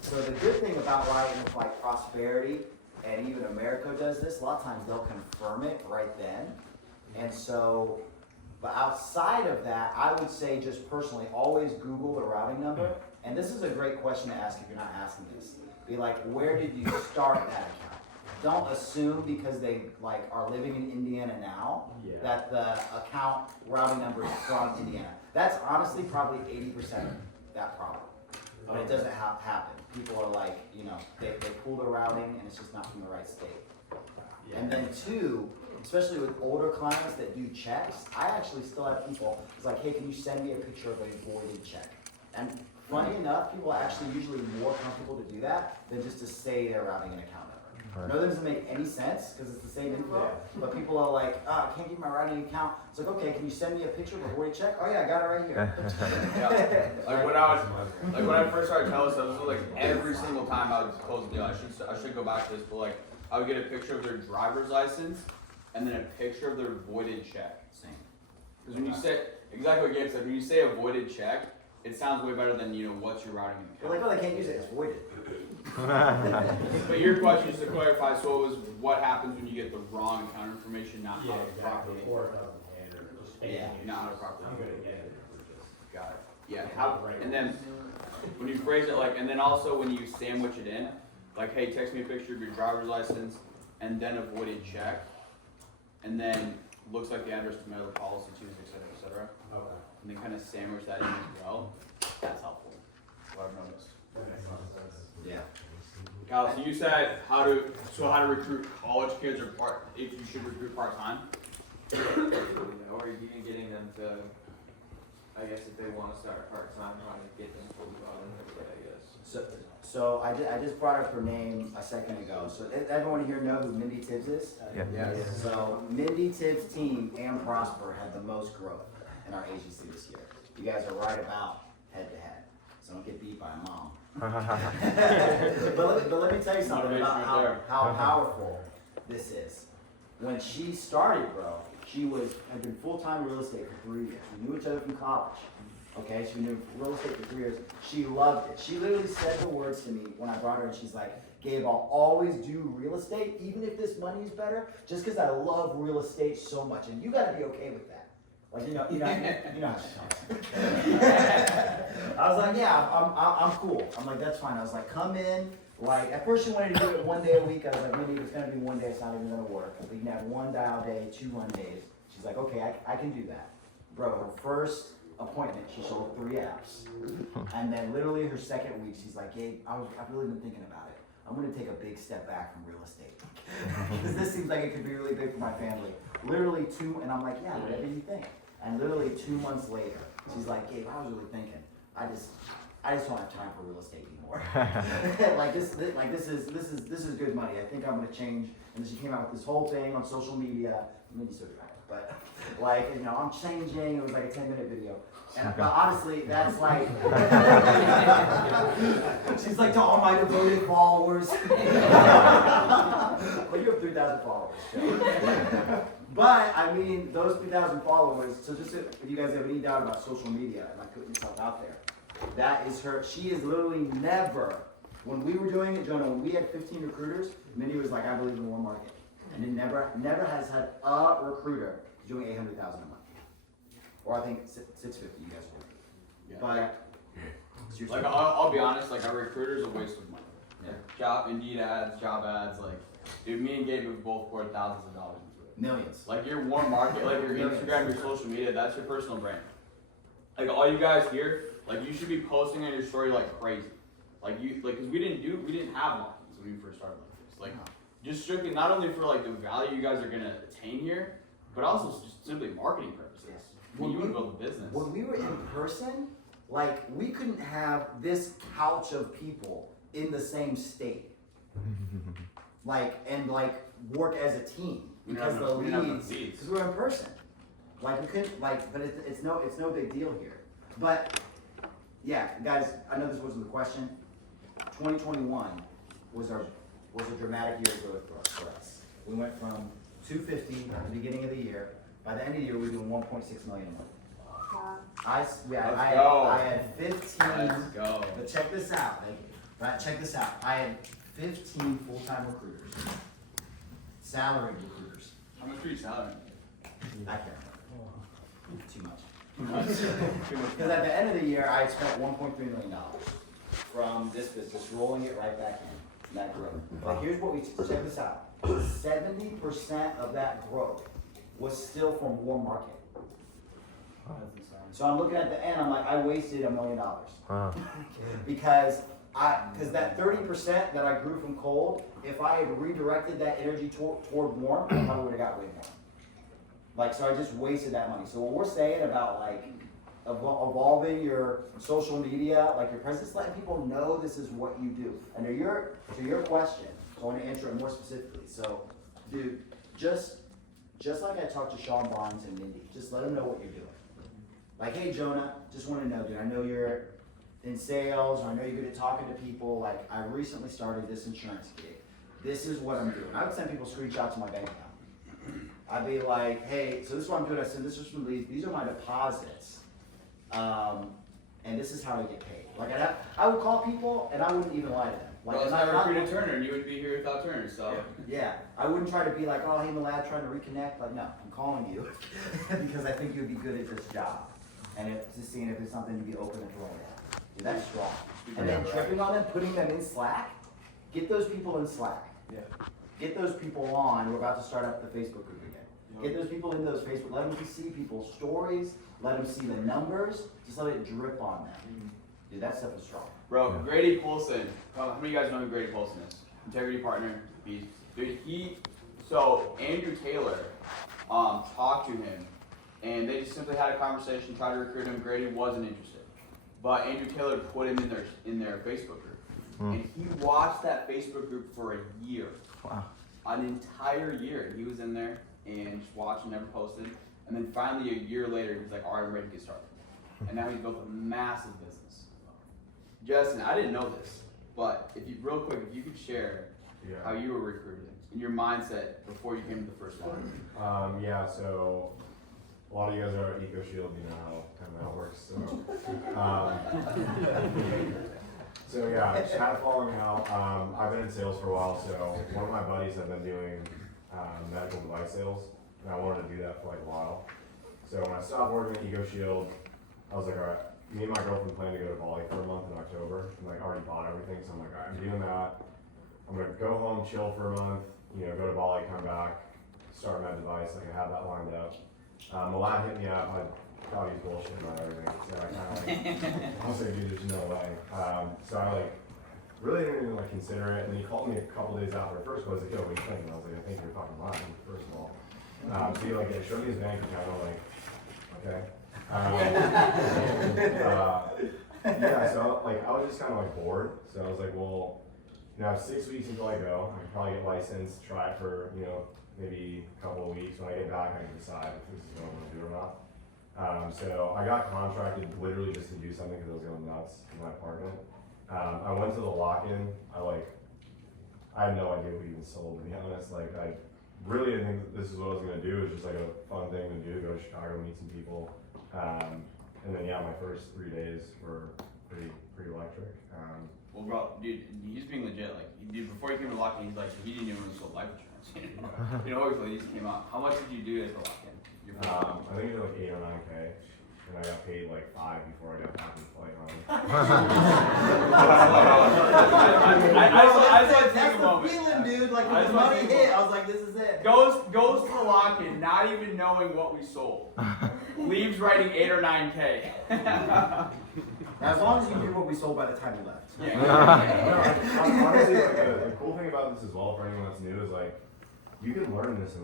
so the good thing about writing with Prosperity, and even America does this, a lot of times they'll confirm it right then. And so, but outside of that, I would say just personally, always Google the routing number. And this is a great question to ask if you're not asking this. Be like, where did you start that account? Don't assume because they are living in Indiana now that the account routing number is from Indiana. That's honestly probably 80% of that problem. But it doesn't happen. People are they pull the routing and it's just not from the right state. And then 2, especially with older clients that do checks, I actually still have people, it's like, hey, can you send me a picture of a voided check? And funny enough, people are actually usually more comfortable to do that than just to say they're routing an account number. I know that doesn't make any sense because it's the same info, but people are like, I can't get my routing account. It's like, okay, can you send me a picture of a voided check? Oh yeah, I got it right here. When I first started telling this, I was every single time I would close a deal, I should go back to this, but I would get a picture of their driver's license and then a picture of their voided check. Same. Because when you say, exactly what Gabe said, when you say a voided check, it sounds way better than, what's your routing account. They're like, they can't use it, it's voided. But your question, just to clarify, so it was what happens when you get the wrong account information, not how to properly. Not how to properly. Got it. Yeah. And then when you phrase it and then also when you sandwich it in, hey, text me a picture of your driver's license and then a voided check. and then looks like the address to mail the policy to, et cetera. Okay. And then kind of sandwich that in as well. That's helpful. What I've noticed. That makes a lot of sense. Yeah. Kyle, so you said how to recruit college kids or if you should recruit part-time? Or even getting them to, I guess if they want to start part-time, trying to get them fully volunteer, I guess. So I just brought up her name a second ago. So everyone here know who Mindy Tibbs is? Yes. So Mindy Tibbs' team and Prosper had the most growth in our agency this year. You guys are right about head-to-head. So don't get beat by a mom. but let me tell you something about how powerful this is. When she started, bro, she had been full-time in real estate for 3 years. We knew each other from college. Okay, she knew real estate for 3 years. She loved it. She literally said the words to me when I brought her, and she's like, Gabe, I'll always do real estate, even if this money is better, just because I love real estate so much. And you got to be okay with that. Like, you know how she talks. I was like, yeah, I'm cool. I'm like, that's fine. I was like, come in. Like, at first she wanted to do it 1 day a week. I was like, maybe it's going to be 1 day. It's not even going to work. But you can have 1 dial day, 2 run days. She's like, okay, I can do that. Bro, her first appointment, she sold 3 apps. And then literally her second week, she's like, Gabe, I've really been thinking about it. I'm going to take a big step back from real estate. Because this seems like it could be really big for my family. Literally 2, and I'm like, yeah, whatever you think. And literally 2 months later, she's like, Gabe, I was really thinking, I just don't have time for real estate anymore. this is good money. I think I'm gonna change. And then she came out with this whole thing on social media. Maybe so dramatic, but like, you know, I'm changing. It was like a 10-minute video. But honestly, that's like, she's like, to all my devoted followers. Well, you have 3,000 followers. But, I mean, those 3,000 followers, so just if you guys have any doubt about social media and like putting yourself out there, that is her. She is literally never, when we were doing it, Jonah, when we had 15 recruiters, Mindy was like, I believe in one market. And it never has had a recruiter doing $800,000 a month. Or I think 650, you guys were. Yeah. But, like, I'll be honest, like, our recruiter's a waste of money. Yeah. Indeed ads, job ads, like, dude, me and Gabe have both poured thousands of dollars into it. Millions. Like, your warm market, like, your Instagram, your social media, that's your personal brand. Like, all you guys here, like, you should be posting on your story like crazy. Like, because we didn't have lock-ins when we first started like this. Like, just strictly, not only for, like, the value you guys are gonna attain here, but also just simply marketing purposes. I mean, you want to build a business. When we were in person, like, we couldn't have this couch of people in the same state. and work as a team. Because the leads, because we were in person. Like, we couldn't, like, but it's no big deal here. But, yeah, guys, I know this wasn't the question. 2021 was a dramatic year of growth for us. We went from 250 at the beginning of the year. By the end of the year, we were doing 1.6 million a month. I had 15. Let's go. But check this out. Check this out. I had 15 full-time recruiters, salaried recruiters. How much were you salaried? I can't remember. Too much. Because at the end of the year, I had spent $1.3 million from this business, rolling it right back in that growth. But here's what check this out. 70% of that growth was still from warm market. So I'm looking at the end, I'm like, I wasted $1 million. Because that 30% that I grew from cold, if I had redirected that energy toward warm, I probably would have got way more. Like, so I just wasted that money. So what we're saying about like evolving your social media, like your presence, letting people know this is what you do. And to your question, so I want to answer it more specifically. So, dude, just like I talked to Sean Barnes and Mindy, just let them know what you're doing. Like, hey, Jonah, just want to know, dude, I know you're in sales, or I know you're good at talking to people. Like, I recently started this insurance gig. This is what I'm doing. I would send people screenshots of my bank account. I'd be like, hey, so this is what I'm doing. I said, this is from leads. These are my deposits. And this is how I get paid. Like, I would call people, and I wouldn't even lie to them. Like, well, I recruited Turner, and you would be here without Turner, so. Yeah, I wouldn't try to be like, oh, hey, Malad, trying to reconnect. Like, no, I'm calling you because I think you'd be good at this job. And just seeing if there's something you'd be open to throwing at. Dude, that's strong. And then tripping on them, putting them in Slack. Get those people in Slack. Yeah. Get those people on. We're about to start up the Facebook group again. Get those people into those Facebook. Let them see people's stories. Let them see the numbers. Just let it drip on them. Dude, that stuff is strong. Bro, Grady Poulsen. How many of you guys know who Grady Poulsen is? Integrity partner. Dude, so Andrew Taylor talked to him, and they just simply had a conversation, tried to recruit him. Grady wasn't interested, but Andrew Taylor put him in their Facebook group, and he watched that Facebook group for a year. Wow. An entire year. He was in there and just watched, never posted, and then finally a year later, he's like, all right, I'm ready to get started. And now he's built a massive business. Justin, I didn't know this, but if you could share how you were recruited and your mindset before you came to the first one. Yeah, so a lot of you guys are at EcoShield, you know how it works. So yeah, just kind of following out. I've been in sales for a while, so one of my buddies have been doing medical device sales, and I wanted to do that for like a while. So when I stopped working at EcoShield, I was like, all right, me and my girlfriend plan to go to Bali for a month in October. And like already bought everything, so I'm like, all right, I'm doing that. I'm gonna go home, chill for a month, go to Bali, come back, start med device. Like I have that lined up. Malad hit me up. I thought he was bullshit about everything, so I kind of I was like, dude, there's no way. So I really didn't even consider it. And then he called me a couple days after. First, I was like, yo, what do you think? And I was like, I think you're fucking lying, first of all. So he showed me his bank account. I'm like, okay. Yeah, so I was just kind of bored. So I was like, well, I have 6 weeks until I go. I can probably get licensed, try it for maybe a couple of weeks. When I get back, I can decide if this is what I want to do or not. So I got contracted literally just to do something because I was going nuts in my apartment. I went to the lock-in. I had no idea what even sold, to be honest. I really didn't think that this is what I was going to do. It was just a fun thing to do, go to Chicago, meet some people. And then yeah, my first 3 days were pretty electric. Well, bro, dude, he's being legit. Dude, before he came to lock-in, he didn't even sold life insurance. Obviously, he just came out. How much did you do as a lock-in? I think it was 8 or 9K, and I got paid 5 before I got back in the flight home. I just like That's take a the moment. feeling, dude. When the money hit, I was like, this is it. Goes to the lock-in, not even knowing what we sold. Leaves writing 8 or 9K. As long as you knew what we sold by the time you left. Yeah. Honestly, the cool thing about this as well for anyone that's new is you can learn this in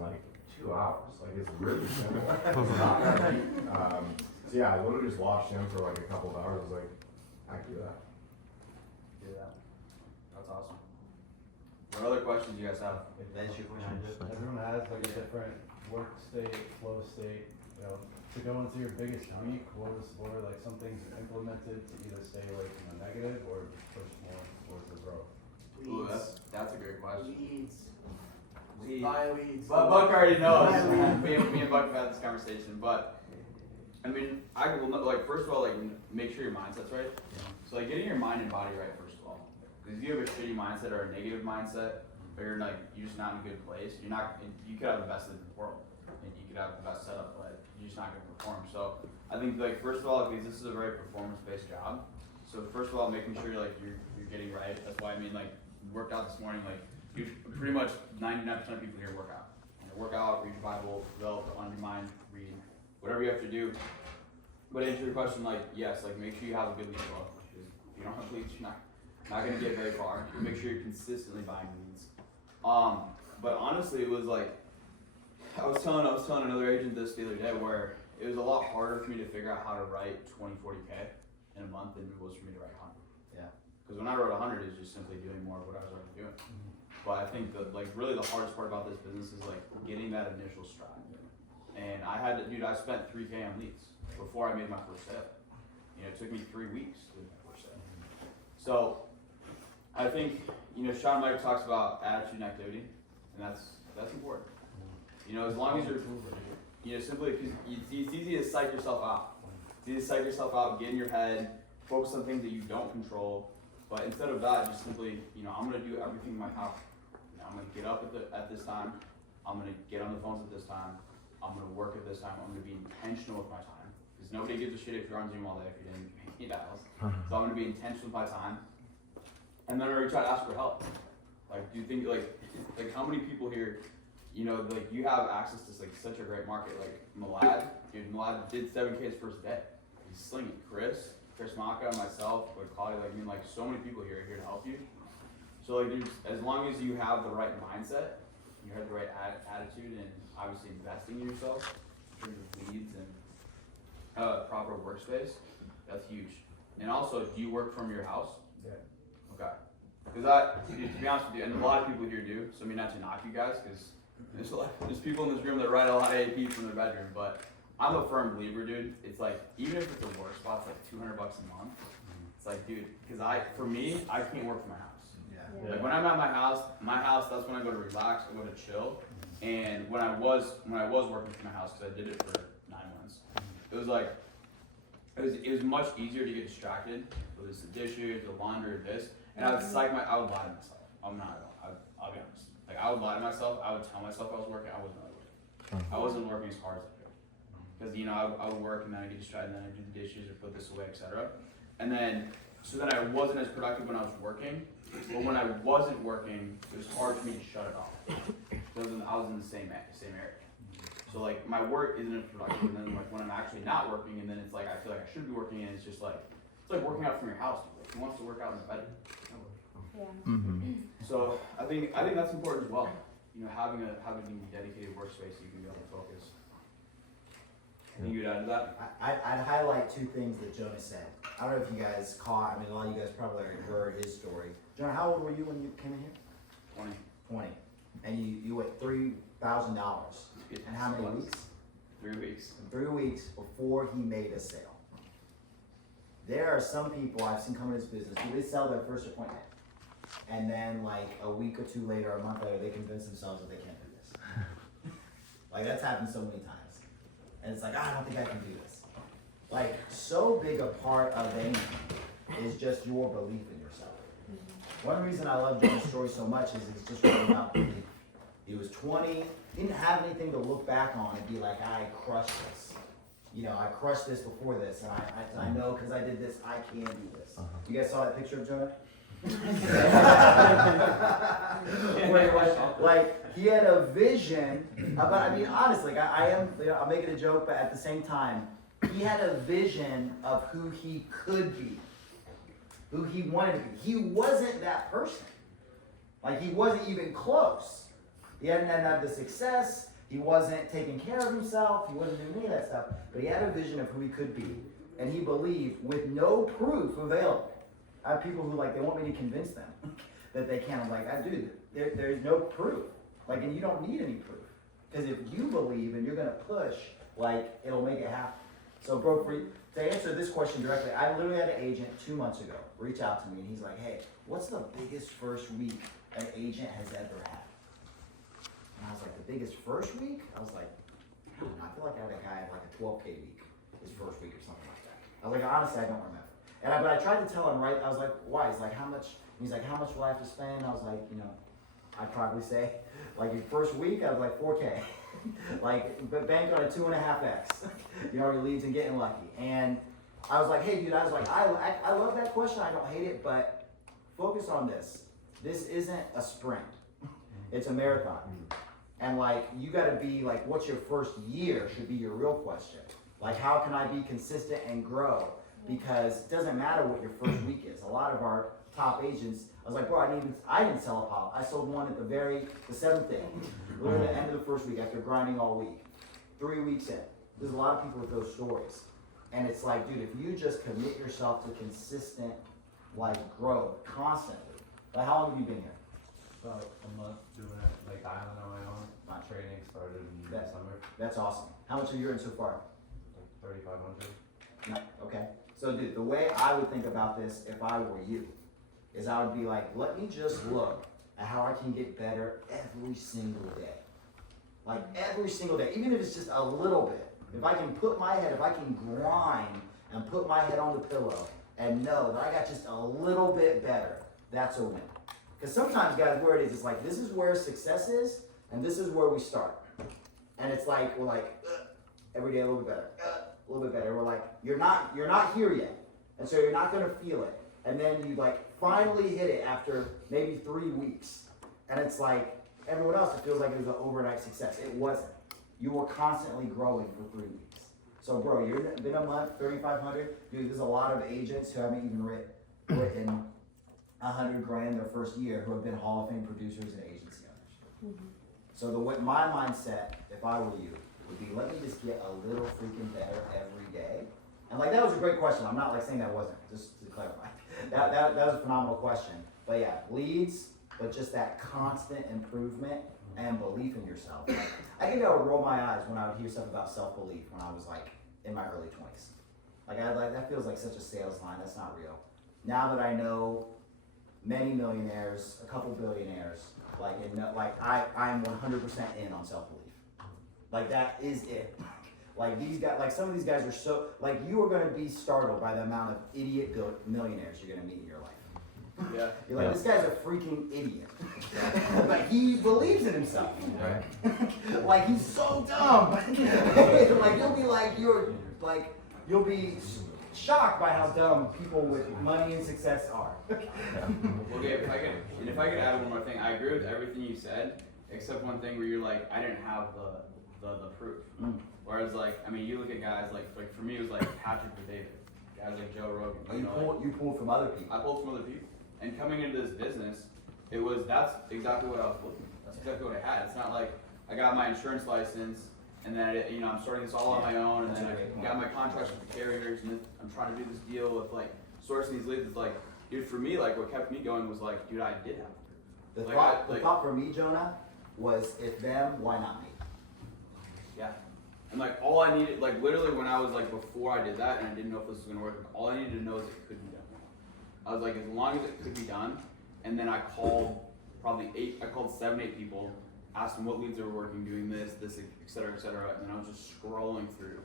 2 hours. It's really simple. It's not that deep. So yeah, I literally just watched him for a couple of hours. I was like, I can do that. That's awesome. What other questions do you guys have? That's your question. Everyone has a different work state, flow state. To go into your biggest week, what are some things implemented to either stay away from the negative or push more towards the growth? Ooh, that's a great question. Leads. Buy leads. Buck already knows. Me and Buck have had this conversation, but I mean, first of all, make sure your mindset's right. So getting your mind and body right first of all, because if you have a shitty mindset or a negative mindset, or you're just not in a good place, you could have the best of the world, and you could have the best setup, but you're just not going to perform. So I think first of all, because this is a very performance-based job, so first of all, making sure you're getting right. That's why worked out this morning. Pretty much 99% of people here work out. Work out, read your Bible, develop on your mind, read, whatever you have to do. But answer your question, yes, make sure you have a good lead flow. Because if you don't have leads, you're not going to get very far. Make sure you're consistently buying leads. But honestly, it was I was telling another agent this the other day where it was a lot harder for me to figure out how to write 20, 40K in a month than it was for me to write 100. Yeah. Because when I wrote 100, it was just simply doing more of what I was already doing. But I think that really the hardest part about this business is getting that initial stride. And I spent 3K on leads before I made my first sale. It took me 3 weeks to do my first sale. So I think Sean Mike talks about attitude and activity, and that's important. As long as you're simply because it's easy to psych yourself out. It's easy to psych yourself out, get in your head, focus on things that you don't control. But instead of that, just simply, I'm going to do everything in my power. I'm going to get up at this time. I'm going to get on the phones at this time. I'm going to work at this time. I'm going to be intentional with my time. Because nobody gives a shit if you're on Zoom all day if you didn't make any dials. So I'm going to be intentional with my time. And then I'm going to try to ask for help. Do you think, how many people here you know, like you have access to like such a great market. Like Malad, dude, Malad did 7K his first day. He's slinging. Chris Maka, myself, like Claudia, like I mean, like so many people here are here to help you. So like, dude, as long as you have the right mindset, you have the right attitude, and obviously investing in yourself in terms of leads and proper workspace, that's huge. And also, do you work from your house? Yeah. Okay. Because to be honest with you, and a lot of people here do, so I mean not to knock you guys, because there's people in this room that write a lot of AP from their bedroom, but I'm a firm believer, dude. It's like, even if it's a work spot, it's like $200 a month. It's like, dude, because for me, I can't work from my house. Yeah. Like when I'm at my house, that's when I go to relax, I go to chill. And when I was working from my house, because I did it for 9 months, it was like, it was much easier to get distracted with this, the dishes, the laundry, this, and I would lie to myself. I'll be honest. Like I would lie to myself. I would tell myself I was working. I was not working. I wasn't working as hard as I could. Because you know, I would work and then I get distracted and then I do the dishes or put this away, etc. And then, so then I wasn't as productive when I was working. But when I wasn't working, it was hard for me to shut it off. Because I was in the same area. So like my work isn't as productive, and then like when I'm actually not working, and then it's like I feel like I should be working, and it's just like working out from your house. Like, who wants to work out in the bedroom? Yeah. Mm-hmm. So I think that's important as well. You know, having a dedicated workspace so you can be able to focus. Anything you'd add to that? I'd highlight two things that Jonah said. I don't know if you guys caught, I mean, a lot of you guys probably already heard his story. Jonah, how old were you when you came in here? 20. And you went $3,000. And how many weeks? 3 weeks. 3 weeks before he made a sale. There are some people I've seen come into this business who they sell their first appointment. And then like a week or two later, a month later, they convince themselves that they can't do this. Like that's happened so many times. And it's like, I don't think I can do this. Like so big a part of anything is just your belief in yourself. One reason I love Jonah's story so much is it's just really about belief. He was 20, didn't have anything to look back on and be like, I crushed this. You know, I crushed this before this, and I know because I did this, I can do this. You guys saw that picture of Jonah? Like he had a vision, but I mean honestly, I'm making a joke, but at the same time, he had a vision of who he could be, who he wanted to be. He wasn't that person. Like he wasn't even close. He hadn't had the success. He wasn't taking care of himself. He wasn't doing any of that stuff. But he had a vision of who he could be, and he believed with no proof available. I have people who like they want me to convince them that they can. I'm like, dude, there's no proof. Like, and you don't need any proof because if you believe and you're gonna push, like it'll make it happen. So, bro, to answer this question directly, I literally had an agent 2 months ago reach out to me, and he's like, hey, what's the biggest first week an agent has ever had? And I was like, the biggest first week? I was like, I don't know, I feel like I had a guy have like a 12K week his first week or something like that. I was like, honestly, I don't remember. But I tried to tell him, right? I was like, why? He's like, how much? He's like, how much will I have to spend? I was like, you know, I'd probably say, like your first week, I was like 4K. Like, but bank on a 2.5x. You know, your leads and getting lucky. And I was like, hey, dude, I was like, I love that question. I don't hate it, but focus on this. This isn't a sprint. It's a marathon. And like, you got to be like, what's your first year should be your real question. Like, how can I be consistent and grow? Because it doesn't matter what your first week is. A lot of our top agents, I was like, bro, I didn't sell a pop. I sold one at the seventh day. Literally the end of the first week after grinding all week. 3 weeks in. There's a lot of people with those stories. And it's like, dude, if you just commit yourself to consistent, like, growth constantly. Like, how long have you been here? About a month doing it, like island on my own. My training started in summer. That's awesome. How much have you earned so far? Like 3,500. Okay. So, dude, the way I would think about this if I were you is I would be like, let me just look at how I can get better every single day. Like every single day, even if it's just a little bit. If I can grind and put my head on the pillow and know that I got just a little bit better, that's a win. Because sometimes, guys, where it is, it's like, this is where success is, and this is where we start. And it's like, we're like, every day a little bit better. A little bit better. We're like, you're not here yet, and so you're not gonna feel it. And then you like finally hit it after maybe 3 weeks, and it's like everyone else, it feels like it was an overnight success. It wasn't. You were constantly growing for 3 weeks. So bro, you've been a month, 3,500. Dude, there's a lot of agents who haven't even written $100,000 their first year who have been Hall of Fame producers and agency owners. So my mindset, if I were you, would be let me just get a little freaking better every day. And like that was a great question. I'm not like saying that wasn't, just to clarify. That was a phenomenal question. But yeah, leads, but just that constant improvement and belief in yourself. Like, I think I would roll my eyes when I would hear stuff about self-belief when I was like in my early 20s. Like that feels like such a sales line. That's not real. Now that I know many millionaires, a couple billionaires, I'm 100% in on self-belief. Like that is it. Like these guys, like some of these guys are so, like you are going to be startled by the amount of idiot millionaires you're going to meet in your life. Yeah. You're like, this guy's a freaking idiot. Like he believes in himself. Right. Like he's so dumb. Like you'll be shocked by how dumb people with money and success are. Well, Gabe, if I could add one more thing, I agree with everything you said, except one thing where you're like, I didn't have the proof. Whereas like, I mean, you look at guys like for me it was like Patrick or David, guys like Joe Rogan. You pulled from other people. I pulled from other people, and coming into this business, that's exactly what I was looking for. That's exactly what I had. It's not like I got my insurance license and then I'm starting this all on my own, and then I got my contracts with the carriers, and I'm trying to do this deal with like sourcing these leads. It's like, dude, for me, like what kept me going was like, dude, I did have the thought for me, Jonah, was if them, why not me? Yeah. And like all I needed, like literally when I was like before I did that and I didn't know if this was gonna work, all I needed to know is it could be done. I was like, as long as it could be done, and then I called 7, 8 people, asked them what leads they were working, doing this, et cetera, and then I was just scrolling through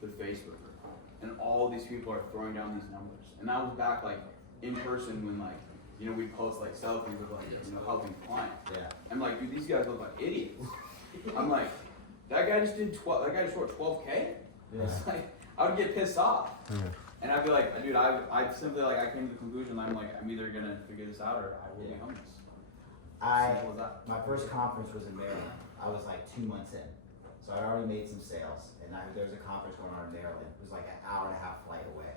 the Facebook group, and all these people are throwing down these numbers. And that was back like in person when like, we'd post like selfies with like, helping clients. Yeah. I'm like, dude, these guys look like idiots. I'm like, that guy just wrote 12K? Yeah. It's like, I would get pissed off. And I'd be like, dude, I simply like, I came to the conclusion, I'm either gonna figure this out or I will be homeless. Simple as that. My first conference was in Maryland. I was like 2 months in. So I already made some sales, and there was a conference going on in Maryland. It was like an hour-and-a-half flight away.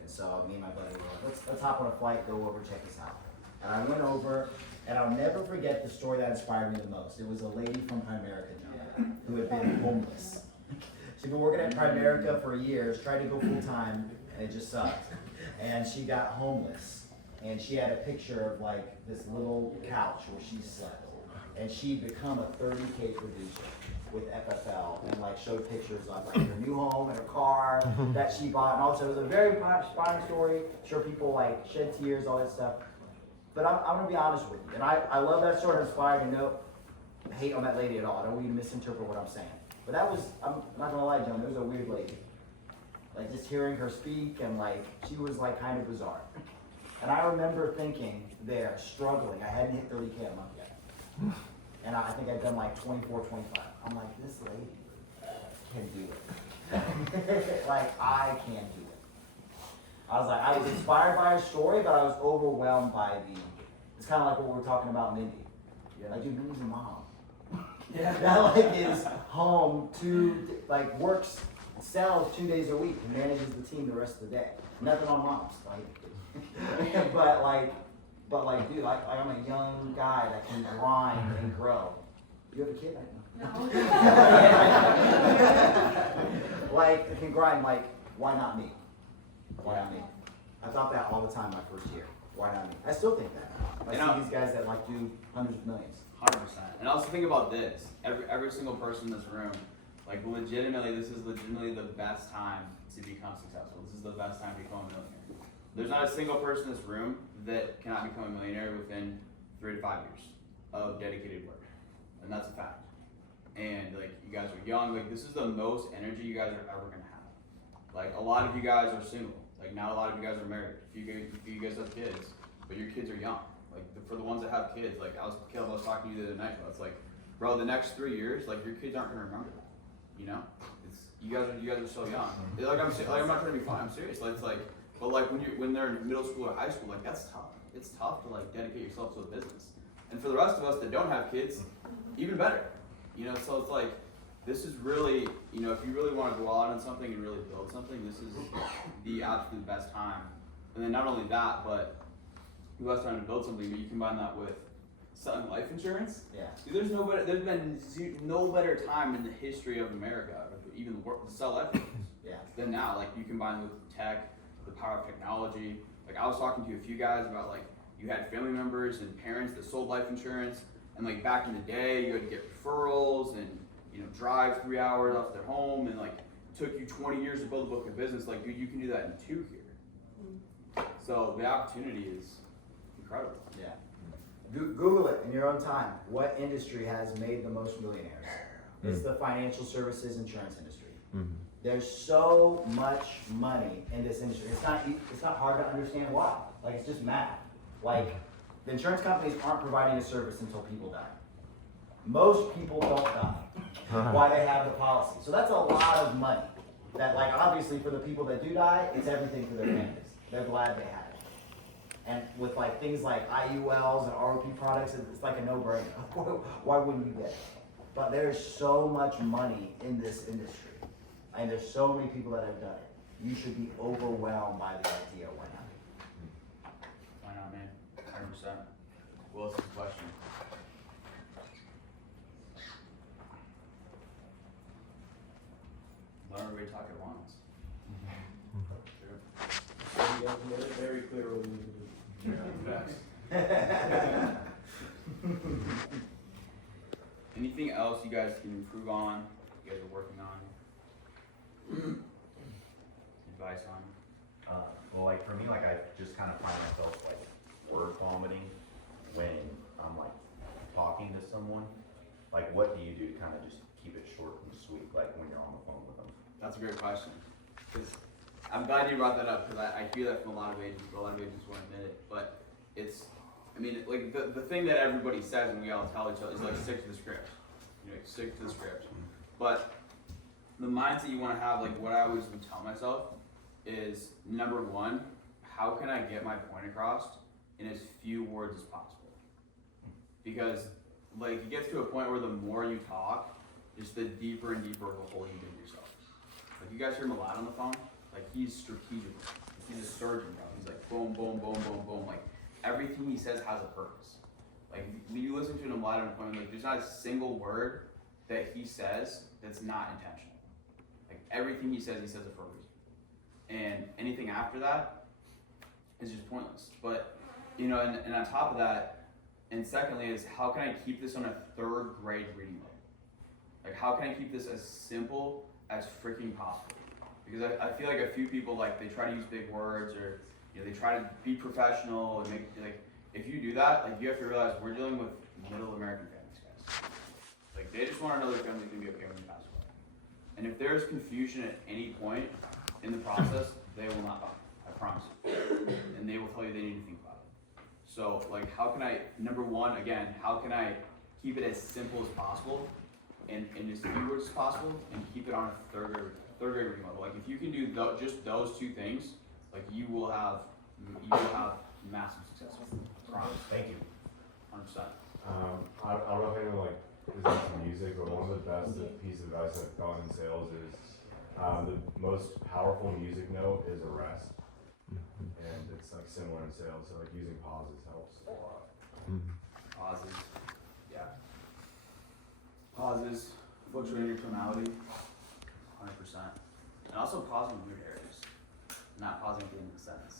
And so me and my buddy were like, let's hop on a flight, go over, check this out. And I went over, and I'll never forget the story that inspired me the most. It was a lady from Primerica, who had been homeless. She'd been working at Primerica for years, tried to go full-time, and it just sucked. And she got homeless, and she had a picture of like this little couch where she slept. And she'd become a 30K producer with FFL, and like showed pictures of like her new home and her car that she bought. And also it was a very inspiring story. Sure, people like shed tears, all that stuff. But I'm gonna be honest with you, and I love that sort of inspiring note. Hate on that lady at all. I don't want you to misinterpret what I'm saying. But that was, I'm not gonna lie, John, it was a weird lady. Like just hearing her speak, and like she was like kind of bizarre. And I remember thinking there, struggling. I hadn't hit 30K a month yet. And I think I'd done like 24, 25. I'm like, this lady can do it. Like I can't do it. I was inspired by her story, but I was overwhelmed by it's kind of like what we were talking about Mindy. Like, dude, Mindy's a mom. That like is home sells 2 days a week and manages the team the rest of the day. Nothing on moms, but dude, I'm a young guy that can grind and grow. You have a kid right now? No. Like, can grind, like, why not me? Why not me? I thought that all the time my first year. Why not me? I still think that. I see these guys that like do hundreds of millions. 100%. And also think about this. Every single person in this room, like this is legitimately the best time to become successful. This is the best time to become a millionaire. There's not a single person in this room that cannot become a millionaire within 3 to 5 years of dedicated work. And that's a fact. And like, you guys are young, like this is the most energy you guys are ever gonna have. Like a lot of you guys are single. Like now a lot of you guys are married. If you guys have kids, but your kids are young. Like for the ones that have kids, like Caleb, I was talking to you the other night, it's like, bro, the next 3 years, like your kids aren't gonna remember that. You guys are so young. Like I'm not trying to be funny, I'm serious. Like, it's like, but like when they're in middle school or high school, like that's tough. It's tough to like dedicate yourself to a business. And for the rest of us that don't have kids, even better. You know, so it's like, this is really, you know, if you really want to go out on something and really build something, this is the absolute best time. And then not only that, but the best time to build something, but you combine that with selling life insurance. Yeah. Dude, there's been no better time in the history of America, or even the world, to sell life insurance. Yeah. Than now. Like, you combine with tech, the power of technology. Like, I was talking to a few guys about, like, you had family members and parents that sold life insurance, and like back in the day, you had to get referrals and, you know, drive 3 hours off their home, and like took you 20 years to build a book of business. Like, dude, you can do that in 2 here. So the opportunity is incredible. Yeah. Google it in your own time. What industry has made the most millionaires? It's the financial services insurance industry. There's so much money in this industry. It's not hard to understand why. Like, it's just math. Like, the insurance companies aren't providing a service until people die. Most people don't die. Why they have the policy. So that's a lot of money. That, like, obviously for the people that do die, it's everything for their families. They're glad they had it. And with like things like IULs and ROP products, it's like a no-brainer. Why wouldn't you get it? But there's so much money in this industry. And there's so many people that have done it. You should be overwhelmed by the idea. Why not? Why not, man? 100%. Well, what's the question? Let everybody talk at once. You guys made it very clear what we need to do. Anything else you guys can improve on? You guys are working on? Advice on? Well, like for me, like I just kind of find myself like word vomiting when I'm like talking to someone. Like, what do you do to kind of just keep it short and sweet, like when you're on the phone with them? That's a great question. Because I'm glad you brought that up, because I hear that from a lot of agents, but a lot of agents won't admit it. But it's, I mean, like the thing that everybody says and we all tell each other is like, stick to the script. You know, stick to the script. But the mindset you want to have, like what I always would tell myself is, number one, how can I get my point across in as few words as possible? Because like it gets to a point where the more you talk, just the deeper and deeper of a hole you dig yourself. Like, you guys hear Melad on the phone? Like, he's strategic. He's a surgeon, bro. He's like boom, boom, boom, boom, boom. Like, everything he says has a purpose. Like, when you listen to him Melad on the phone, like, there's not a single word that he says that's not intentional. Like, everything he says it for a reason. And anything after that is just pointless. But, you know, and on top of that, and secondly, is how can I keep this on a 3rd grade reading level? Like, how can I keep this as simple as freaking possible? Because I feel like a few people, like, they try to use big words, or, you know, they try to be professional and make, like, if you do that, like, you have to realize we're dealing with middle American families, guys. Like, they just want to know their family's gonna be okay when you pass away. And if there's confusion at any point in the process, they will not buy. I promise you. And they will tell you they need to think about it. So, like, how can I, number one, again, how can I keep it as simple as possible and as few words as possible, and keep it on a 3rd grade reading level? Like, if you can do just those 2 things, like, you will have massive success. Promise. Thank you. 100%. I don't know if anyone like is into music, but one of the best piece of advice I've gotten in sales is the most powerful music note is a rest. And it's like similar in sales, so like using pauses helps a lot. Pauses, yeah. Pauses, fluctuating your tonality, 100%. And also pausing in weird areas, not pausing at the end of the sentence.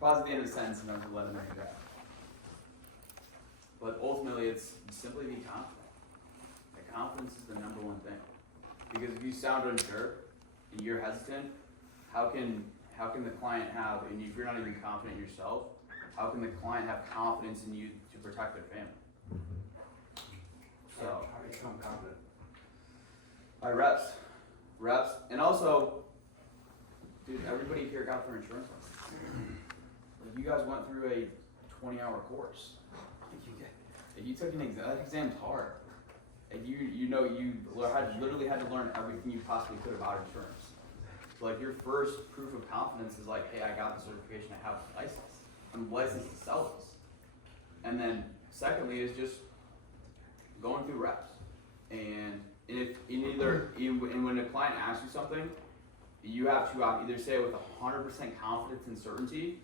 Pause at the end of the sentence and then let it make it out. But ultimately, it's simply be confident. Like, confidence is the number one thing. Because if you sound unsure and you're hesitant, how can the client have, and if you're not even confident in yourself, how can the client have confidence in you to protect their family? So, how do you become confident? By reps, and also, dude, everybody here got their insurance license. Like, you guys went through a 20-hour course. Like, you took an exam. That exam's hard. And you literally had to learn everything you possibly could about insurance. So, like, your first proof of confidence is like, hey, I got the certification, I have the license. I'm licensed to sell this. And then Secondly is just going through reps. And if and when a client asks you something, you have to either say it with 100% confidence and certainty,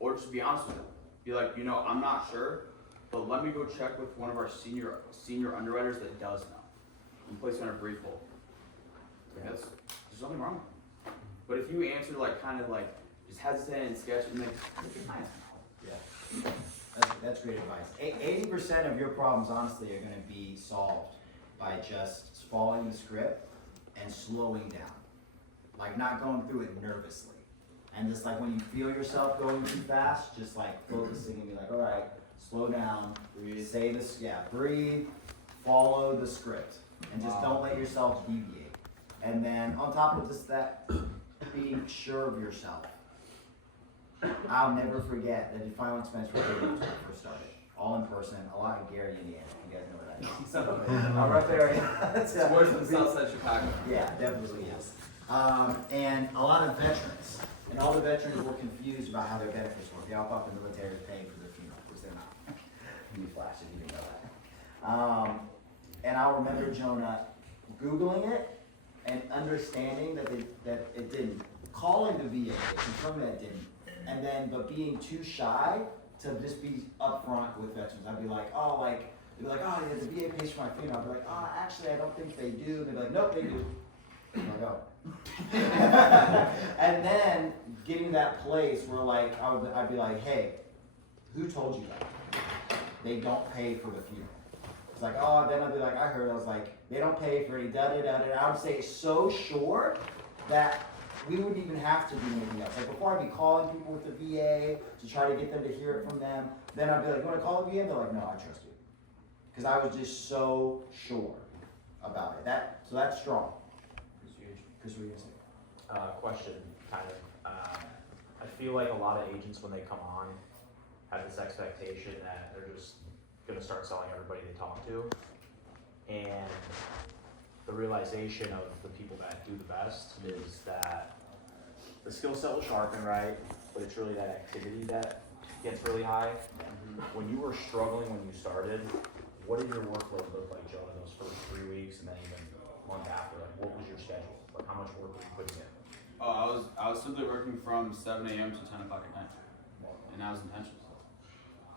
or just be honest with them. Be like, I'm not sure, but let me go check with one of our senior underwriters that does know, and place you on a brief hold. There's nothing wrong with it. But if you answer just hesitant and sketchy, and That's great advice. 80% of your problems, honestly, are going to be solved by just following the script and slowing down. Like not going through it nervously. And just like when you feel yourself going too fast, just like focusing and be like, all right, slow down, breathe, say this, breathe, follow the script. And just don't let yourself deviate. And then on top of just that, being sure of yourself. I'll never forget that the final expense report when I first started. All in person, a lot of Gary, Indiana. You guys know where that is. So, our rough area. It's worse than south side Chicago. Yeah, definitely is. And a lot of veterans. And all the veterans were confused about how their benefits work. They all thought the military was paying for their funeral, which they're not. Newsflash, if you didn't know that. And I'll remember Jonah Googling it and understanding that it didn't. Calling the VA, confirming that it didn't. And then, but being too shy to just be upfront with veterans. I'd be like, they'd be like, oh, yeah, the VA pays for my funeral. I'd be like, oh, actually, I don't think they do. They'd be like, nope, they do. I'm like, oh. And then getting that place where I'd be like, hey, who told you that? They don't pay for the funeral. It's like, oh, then I'd be like, I was like, they don't pay for any da-da-da-da. I would say so sure that we wouldn't even have to do anything else. Like before I'd be calling people with the VA to try to get them to hear it from them. Then I'd be like, you want to call the VA? And they're like, no, I trust you. Because I was just so sure about it. So that's strong. Chris, what are you going to say? Question, kind of. I feel like a lot of agents, when they come on, have this expectation that they're just going to start selling everybody they talk to. And the realization of the people that do the best is that the skill set will sharpen, right? But it's really that activity that gets really high. When you were struggling when you started, what did your workload look like, Joe, in those first 3 weeks and then even a month after? Like, what was your schedule? Like, how much work were you putting in? Oh, I was simply working from 7 a.m. to 10 o'clock at night, and that was intentional.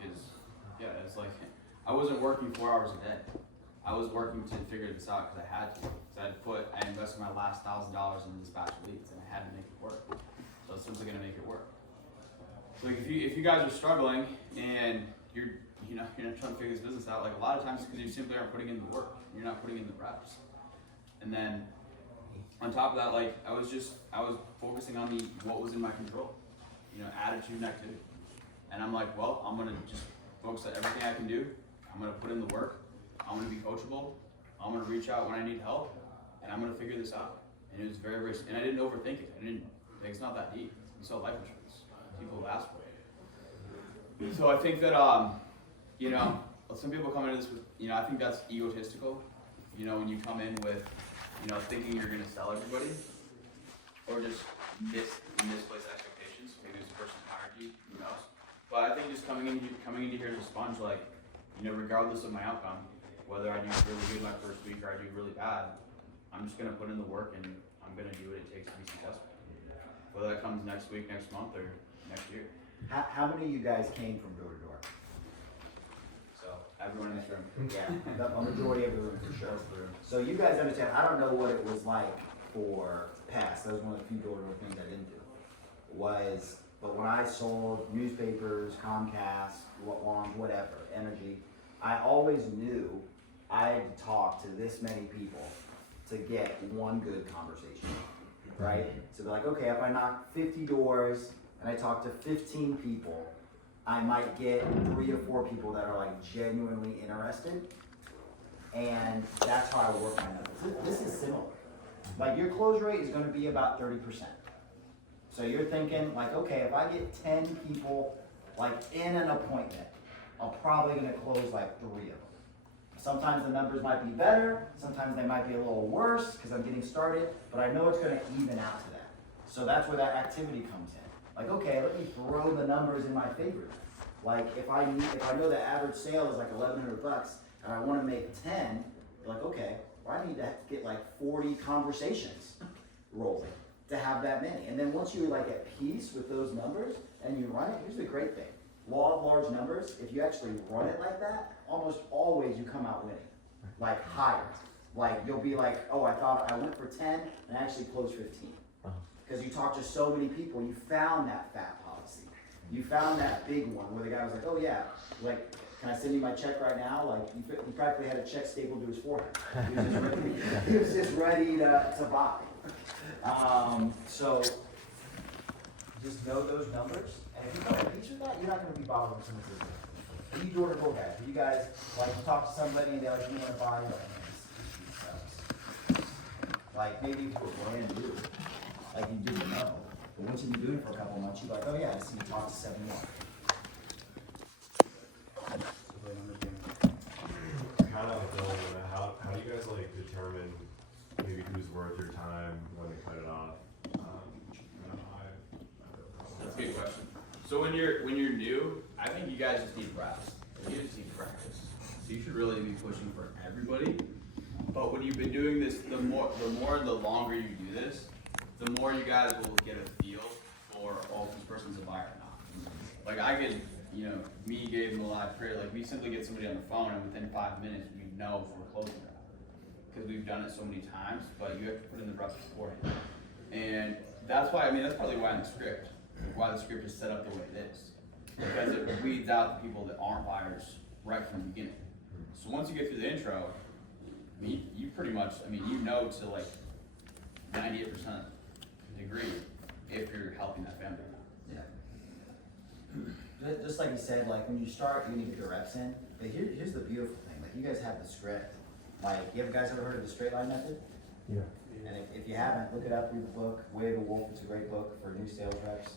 It's like I wasn't working 4 hours a day. I was working to figure this out because I had to. I invested my last $1,000 in dispatch leads, and I had to make it work. So it's simply going to make it work. So like if you guys are struggling and you're not trying to figure this business out, like a lot of times it's because you simply aren't putting in the work. You're not putting in the reps. And then on top of that, like I was focusing on what was in my control, attitude and activity. And I'm like, well, I'm gonna just focus on everything I can do. I'm gonna put in the work. I'm gonna be coachable. I'm gonna reach out when I need help, and I'm gonna figure this out. And it was very, very, and I didn't overthink it. It's not that deep. You sell life insurance. People have asked for it. So I think that, some people come into this with, I think that's egotistical. When you come in with, thinking you're gonna sell everybody, or just misplaced expectations. Maybe it's the person who hired you, who knows. But I think just coming into here as a sponge, regardless of my outcome, whether I do really good my first week or I do really bad, I'm just gonna put in the work and I'm gonna do what it takes to be successful. Whether that comes next week, next month, or next year. How many of you guys came from door to door? So everyone in this room. Yeah, a majority of the room for sure. So you guys understand, I don't know what it was like for Pest. That was one of the few door to door things I didn't do. But when I sold newspapers, Comcast, whatever, energy, I always knew I had to talk to this many people to get one good conversation, right? So they're like, okay, if I knock 50 doors and I talk to 15 people, I might get 3 or 4 people that are genuinely interested. And that's how I work my numbers. This is similar. Your close rate is gonna be about 30%. So you're thinking okay, if I get 10 people in an appointment, I'm probably gonna close 3 of them. Sometimes the numbers might be better, sometimes they might be a little worse because I'm getting started, but I know it's gonna even out to that. So that's where that activity comes in. Okay, let me throw the numbers in my favor. Like if I know the average sale is like $1,100 and I want to make 10, you're like, okay, well, I need to get like 40 conversations rolling to have that many. And then once you're like at peace with those numbers and you run it, here's the great thing. Law of large numbers, if you actually run it like that, almost always you come out winning, like higher. Like you'll be like, oh, I thought I went for 10 and I actually closed 15. Because you talked to so many people, you found that fat policy. You found that big one where the guy was like, oh yeah, like, can I send you my check right now? Like, he practically had a check stapled to his forehead. He was just ready to buy. So, just know those numbers. And if you don't reach with that, you're not going to be bothering someone's business. If you door-to-door guys, if you guys, like, you talk to somebody and they're like, you want to buy, like, this sucks. Like, maybe if you were brand new, like you didn't know. But once you've been doing it for a couple months, you're like, oh yeah, I see you talk to 7 more. Kind of like how do you guys like determine maybe who's worth your time when they cut it off? That's a good question. So when you're new, I think you guys just need reps. You just need practice. So you should really be pushing for everybody. But when you've been doing this, the more and the longer you do this, the more you guys will get a feel for, oh, this person's a buyer or not. Like I get, me, Gabe, Melad, Chris, like we simply get somebody on the phone and within 5 minutes we know if we're closing or not. Because we've done it so many times, but you have to put in the reps beforehand. And that's why, that's probably why in the script, why the script is set up the way it is. Because it weeds out the people that aren't buyers right from the beginning. So once you get through the intro, you pretty much, you know to like 98% degree if you're helping that family or not. Yeah. Just like you said, like when you start, you need to get your reps in. But here's the beautiful thing. Like you guys have the script. Like, you guys ever heard of the straight line method? Yeah. And if you haven't, look it up, read the book, Way of the Wolf. It's a great book for new sales reps.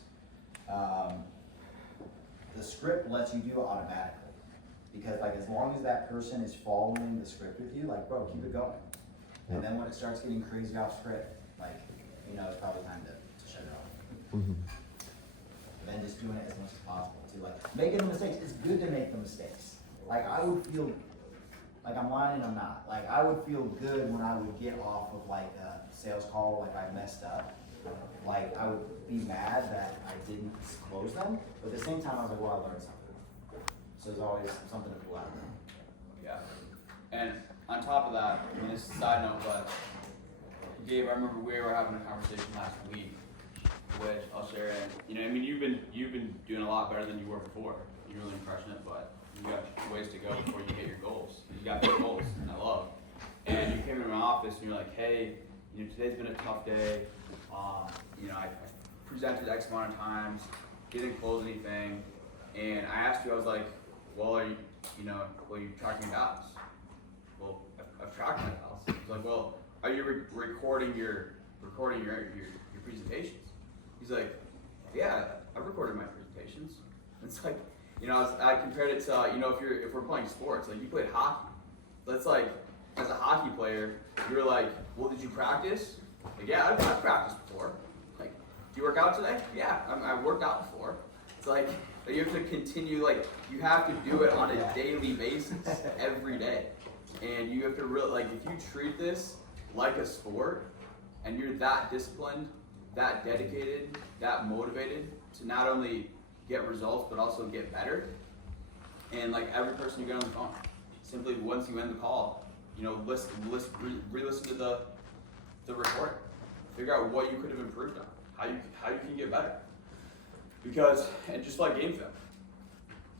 The script lets you do it automatically. Because like as long as that person is following the script with you, like bro, keep it going. And then when it starts getting crazy off script, like it's probably time to shut it off. Mm-hmm. Then just doing it as much as possible too. Like making the mistakes, it's good to make the mistakes. Like I would feel like I'm lying and I'm not. Like I would feel good when I would get off of like a sales call, like I messed up. Like I would be mad that I didn't close them, but at the same time I was like, well, I learned something. So there's always something to pull out of them. Yeah. And on top of that, this is a side note, but Gabe, I remember we were having a conversation last week, which I'll share. And you've been doing a lot better than you were before. You're really crushing it, but you got ways to go before you hit your goals. You got big goals, and I love. And you came into my office and you're like, hey, today's been a tough day. I presented X amount of times, didn't close anything, and I asked you, I was like, well, are you tracking your balance? Well, I've tracked my balance. I was like, well, are you recording your presentations? He's like, yeah, I've recorded my presentations. It's like, I compared it to, if we're playing sports, like you played hockey. That's like, as a hockey player, you're like, well, did you practice? Like, yeah, I've practiced before. Like, do you work out today? Yeah, I've worked out before. It's like, you have to continue, like, you have to do it on a daily basis, every day. And you have to really, like, if you treat this like a sport, and you're that disciplined, that dedicated, that motivated to not only get results, but also get better. And like every person you get on the phone, simply once you end the call, re-listen to the recording. Figure out what you could have improved on, how you can get better. Because, and just like game film,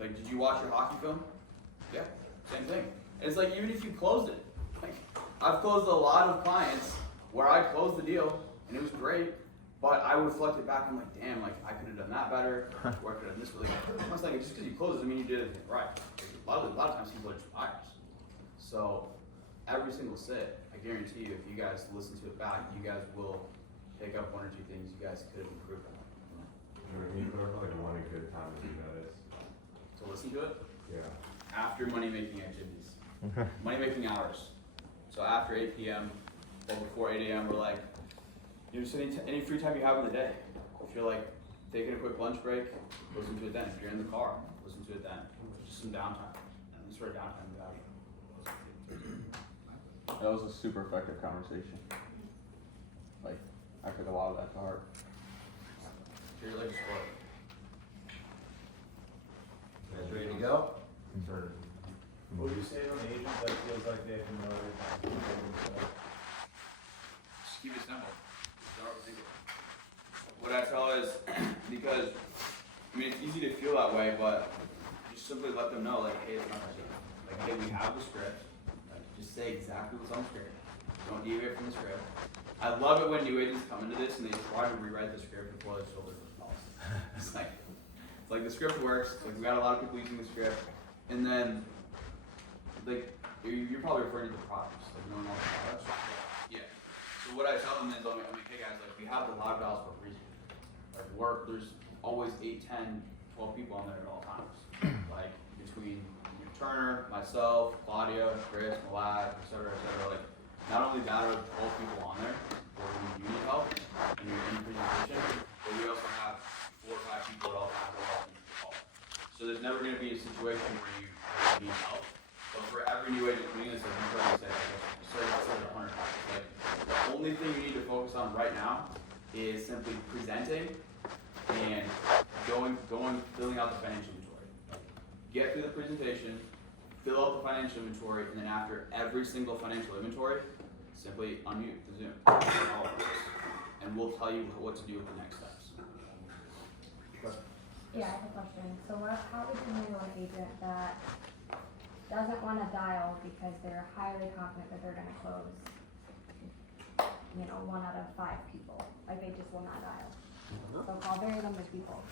like, did you watch your hockey film? Yeah, same thing. And it's like, even if you closed it, like, I've closed a lot of clients where I closed the deal and it was great, but I reflected back and I'm like, damn, like, I could have done that better, or I could have done this really good. I was like, just because you closed it doesn't mean you did it right. A lot of times people are just buyers. So, every single sit, I guarantee you, if you guys listen to it back, you guys will pick up one or two things you guys could have improved on. Like one good time to do that is to listen to it? Yeah. After money-making activities. Money-making hours. So after 8 p.m. or before 8 a.m., we're like, just any free time you have in the day. If you're like taking a quick lunch break, listen to it then. If you're in the car, listen to it then. Just some downtime. And that's where downtime value. That was a super effective conversation. Like, I took a lot of that to heart. Treat it like a sport. You guys ready to go? What would you say to an agent that feels like they have no responsibility? Just keep it simple. Don't overthink it. What I tell is, because, I mean, it's easy to feel that way, but just simply let them know, like, hey, it's not that deep. Like, hey, we have the script. Like, just say exactly what's on the script. Don't deviate from the script. I love it when new agents come into this and they try to rewrite the script before they fill their first policy. It's like the script works. It's like we got a lot of people using the script, and then like you're probably referring to the products, like knowing all the products. Yeah. So what I tell them is, I'm like, hey guys, like we have the log dials for a reason. Like there's always 8, 10, 12 people on there at all times. Like between Turner, myself, Claudia, Chris, Malak, etc. Like not only that are 12 people on there for when you need help and you're in presentation, but we also have 4 or 5 people at all times that are welcome to call. So there's never going to be a situation where you need help. But for every new agent doing this, as you've heard me say, I said it 100 times. Like the only thing you need to focus on right now is simply presenting and filling out the financial inventory. Get through the presentation, fill out the financial inventory, and then after every single financial inventory, simply unmute the Zoom. And we'll tell you what to do with the next steps. Yeah, I have a question. So how would you handle an agent that doesn't want to dial because they're highly confident that they're going to close, 1 out of 5 people? Like they just will not dial. They'll call very limited people.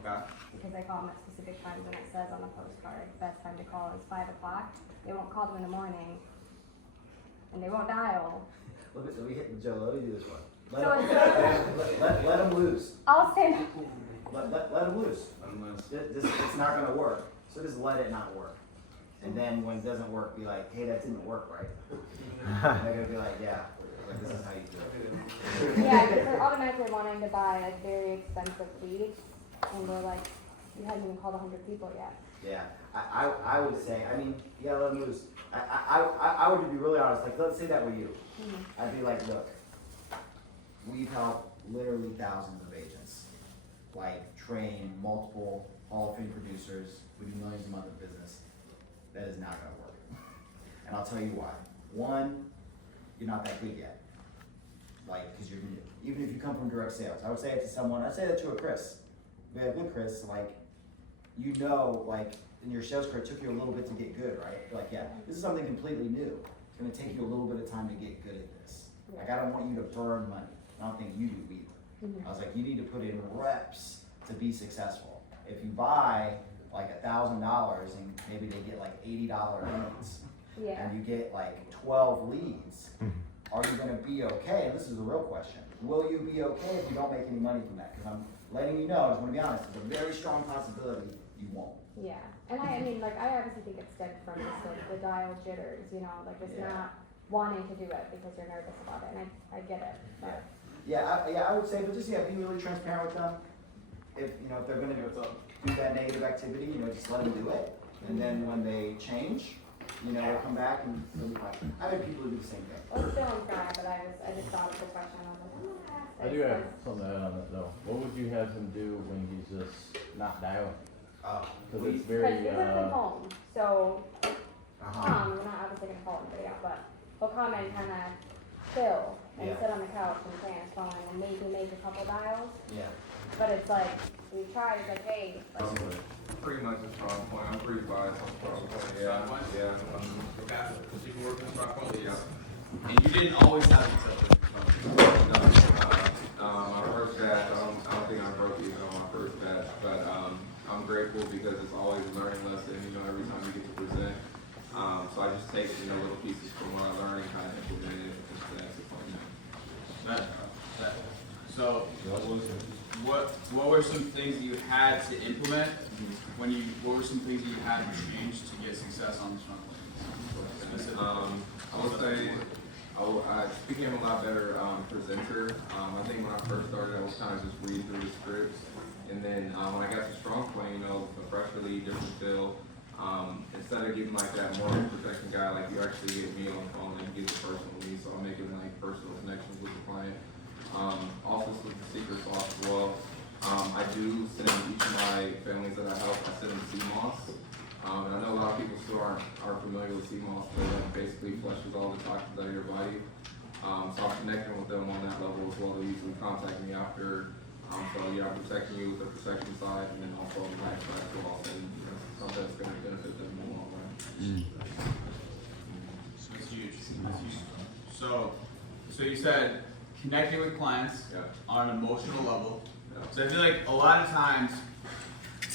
Okay. Because they call them at specific times and it says on the postcard, best time to call is 5 o'clock. They won't call them in the morning and they won't dial. Look at, Joe, let me do this one. Let them lose. I'll say Let them loose. It's not going to work. So just let it not work. And then when it doesn't work, be like, hey, that didn't work, right? And they're going to be like, yeah, like, this is how you do it. Yeah, because they're automatically wanting to buy like very expensive leads. And we're like, you haven't even called 100 people yet. Yeah, I would say, I mean, you gotta let them loose. I would be really honest, like, let's say that were you. Mm-hmm. I'd be like, look, we've helped literally thousands of agents. Like, train multiple Hall of Fame producers. We do millions a month of business. That is not gonna work. And I'll tell you why. One, you're not that good yet. Like, because you're new. Even if you come from direct sales, I would say it to someone, I'd say that to a Chris. We have good Chris, like, like, in your sales career, it took you a little bit to get good, right? You're like, yeah, this is something completely new. It's gonna take you a little bit of time to get good at this. Like, I don't want you to burn money. I don't think you do either. I was like, you need to put in reps to be successful. If you buy like $1,000 and maybe they get like $80 leads, and you get like 12 leads, are you gonna be okay? And this is the real question. Will you be okay if you don't make any money from that? Because I'm letting you know, I just want to be honest, there's a very strong possibility you won't. Yeah, and I mean, like, I obviously think it's stemmed from just like the dial jitters, like just not wanting to do it because you're nervous about it, and I get it. But. I would say, but just be really transparent with them. If if they're going to do that negative activity, just let them do it, and then when they change, they'll come back and they'll be fine. I've had people who do the same thing. I was still on try, but I just thought of the question. I was like, I'm gonna ask I do have something to add on that though. What would you have him do when he's just not dialing? Because it's very. Because he works from home, so we're not obviously gonna call anybody out, but he'll come and kind of chill and sit on the couch and play on his phone and maybe make a couple dials. Yeah. But it's like we tried. It's like, hey. Pretty much a strong point. I'm pretty biased on strong point. Yeah. You can work with strong point. Yeah. And you didn't always have it. My first batch, I don't think I broke even on my first batch, but I'm grateful because it's always a learning lesson, every time you get to present. So I just take, little pieces from what I learned and kind of implement it into the next appointment. So, what were some things that you had to implement what were some things that you had to change to get success on the front lines? I would say I became a lot better presenter. I think when I first started, I was kind of just reading through the scripts And then when I got to Strong Point, you know, a fresh release, different feel. Instead of getting like that mortgage protection guy, like you actually get me on the phone and you get the personal with me, so I'm making like personal connections with the client. Also with the secret sauce as well. I do send each of my families that I help, I send them CMOS. And I know a lot of people still aren't familiar with CMOS, but it basically flushes all the toxins out of your body. So I'm connecting with them on that level as well. They usually contact me after. So yeah, I'm protecting you with the protection side, and then also on the life side as well. And you know, something that's going to benefit them in the long run. That's huge. That's huge. So you said connecting with clients on an emotional level. So I feel like a lot of times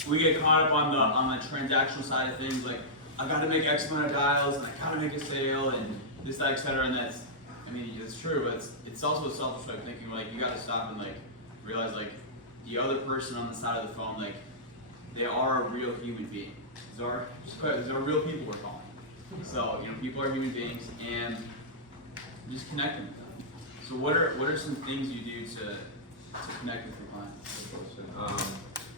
we get caught up on the transactional side of things, like I got to make X amount of dials and I got to make a sale and this, that, etc. And that's, I mean, it's true, but it's also a selfish way of thinking. Like you got to stop and like realize like the other person on the side of the phone, like they are a real human being. These are real people we're calling. So you know, people are human beings, and just connecting with them. So what are some things you do to connect with your clients?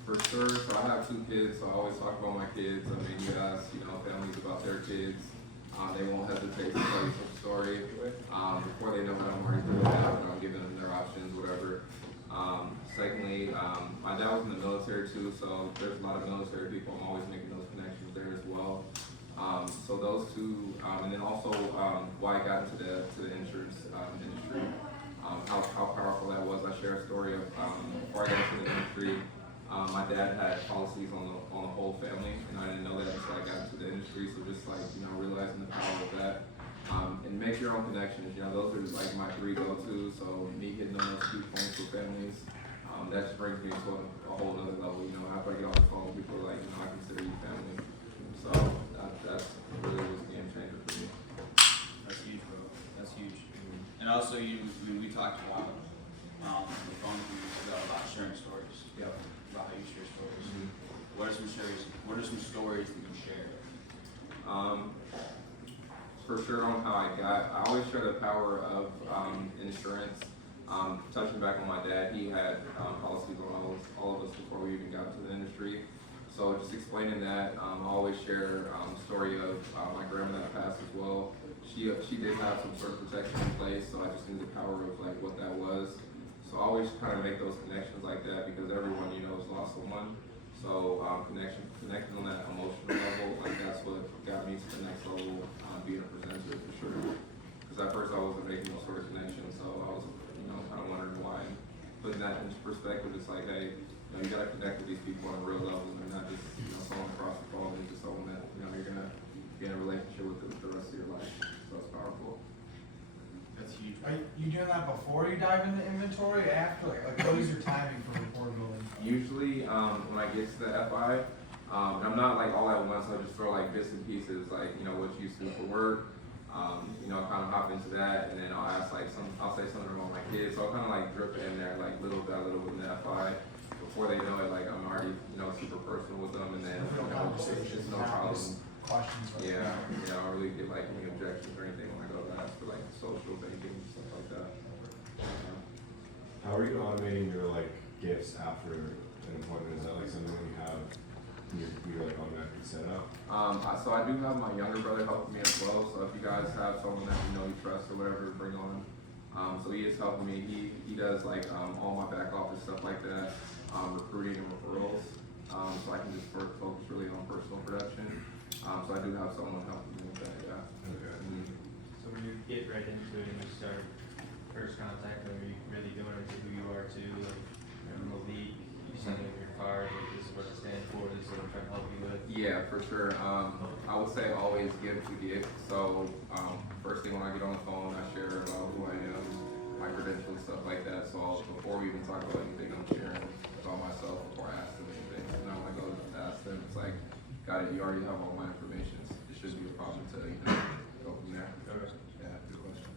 For sure, so I have 2 kids, so I always talk about my kids. I mean, you ask, you know, families about their kids. They won't hesitate to tell you some story. Before they know what I'm already doing now, I'm giving them their options, whatever. Secondly, my dad was in the military too, so there's a lot of military people. I'm always making those connections there as well. So those 2, and then also why I got into the insurance industry, how powerful that was. I share a story of before I got into the industry. My dad had policies on the whole family, and I didn't know that until I got into the industry. So just like, you know, realizing the power of that, and make your own connections. You know, those are like my 3 go-tos. So me hitting on those 2 points with families, that just brings me to a whole other level. You know, after I get on the phone, people are like, you know, I consider you family. So that's really was a game changer for me. That's huge, bro. That's huge. And also, we talked about on the phone about sharing stories. Yeah. About how you share stories. What are some stories? What are some stories that you share? For sure, on how I always share the power of insurance. Touching back on my dad, he had policies on all of us before we even got into the industry. So just explaining that, I always share a story of my grandma that passed as well. She did have some sort of protection in place, so I just knew the power of like what that was. So I always kind of make those connections like that because everyone, you know, has lost someone. So connecting on that emotional level, like that's what got me to the next level, being a presenter for sure. Because at first I wasn't making those sort of connections, so I was, you know, kind of wondering why. Putting that into perspective, it's like, hey, you know, you gotta connect with these people on a real level, and not just, you know, someone across the phone, and just someone that, you know, you're gonna be in a relationship with the rest of your life. So it's powerful. That's huge. Are you doing that before you dive into inventory, or after? Like what is your timing for report building? Usually, when I get to the FI, and I'm not like all at once, I just throw like bits and pieces, like, you know, what you used to do for work. You know, kind of hop into that, and then I'll ask like I'll say something about my kids, so I'll kind of like drip it in there, like little by little with the FI. Before they know it, like I'm already, you know, super personal with them, and then, you know, it's no problem. Questions. Yeah, I don't really get like any objections or anything when I go to ask for like social banking and stuff like that. How are you automating your like gifts after an appointment? Is that like something you have in your computer like automatically set up? So I do have my younger brother helping me as well. So if you guys have someone that you know you trust or whatever, bring on. So he is helping me. He does like all my back office stuff like that, recruiting and referrals. So I can just focus really on personal production. So I do have someone helping me with that. Yeah. Okay. So when you get right into it and you start first contact, are you really going into who you are too? Like, Maliik, you send in your card, like, this is what it stands for, this is what I'm trying to help you with. Yeah, for sure. I would say always give to get. So first thing when I get on the phone, I share about who I am, my credentials, stuff like that. So before we even talk about anything, I'm sharing about myself before I ask them anything. And now when I go to ask them, it's like, got it, you already have all my information. It shouldn't be a problem to, you know, go from there. Yeah, good question.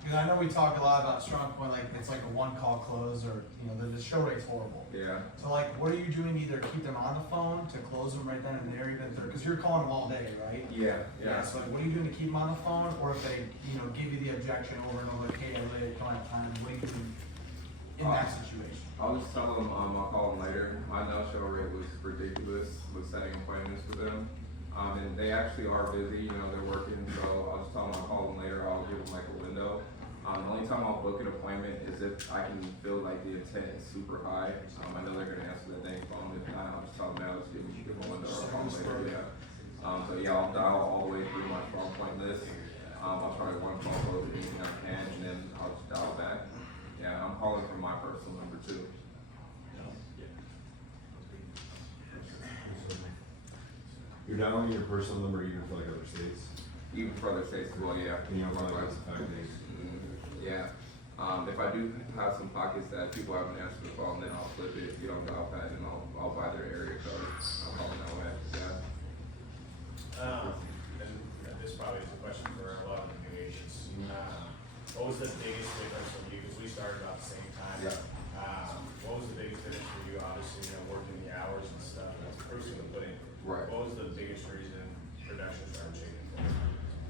Because I know we talk a lot about Strong Point, like it's like a one-call close, or you know the show rate's horrible. Yeah. So like, what are you doing to either keep them on the phone to close them right then and there, even if they're, because you're calling them all day, right? Yeah. So like, what are you doing to keep them on the phone, or if they, you know, give you the objection over and over, like, hey, I really don't have time. What are you doing? in that situation? I'll just tell them I'll call them later. My no-show rate was ridiculous with setting appointments for them. And they actually are busy, you know, they're working, so I'll just tell them I'll call them later. I'll give them like a window. The only time I'll book an appointment is if I can feel like the intent is super high. I know they're gonna answer that dang phone. If not, I'll just tell them now, let's give them a window or I'll call them later, yeah. So yeah, I'll dial all the way through my phone point list. I'll try one call close anything I can, and then I'll just dial back. Yeah, I'm calling from my personal number too. You're dialing your personal number even for like other states? Even for other states as well, yeah. And you don't find like it's affecting? Yeah. If I do have some pockets that people haven't answered the phone, then I'll flip it, get on dial pad, and I'll buy their area code. I'll call them that way, yeah. And this probably is a question for a lot of the new agents. What was the biggest difference for you? Because we started about the same time. Yeah. What was the biggest difference for you? Obviously, you know, working the hours and stuff. That's the first thing to put in. Right. What was the biggest reason production started changing?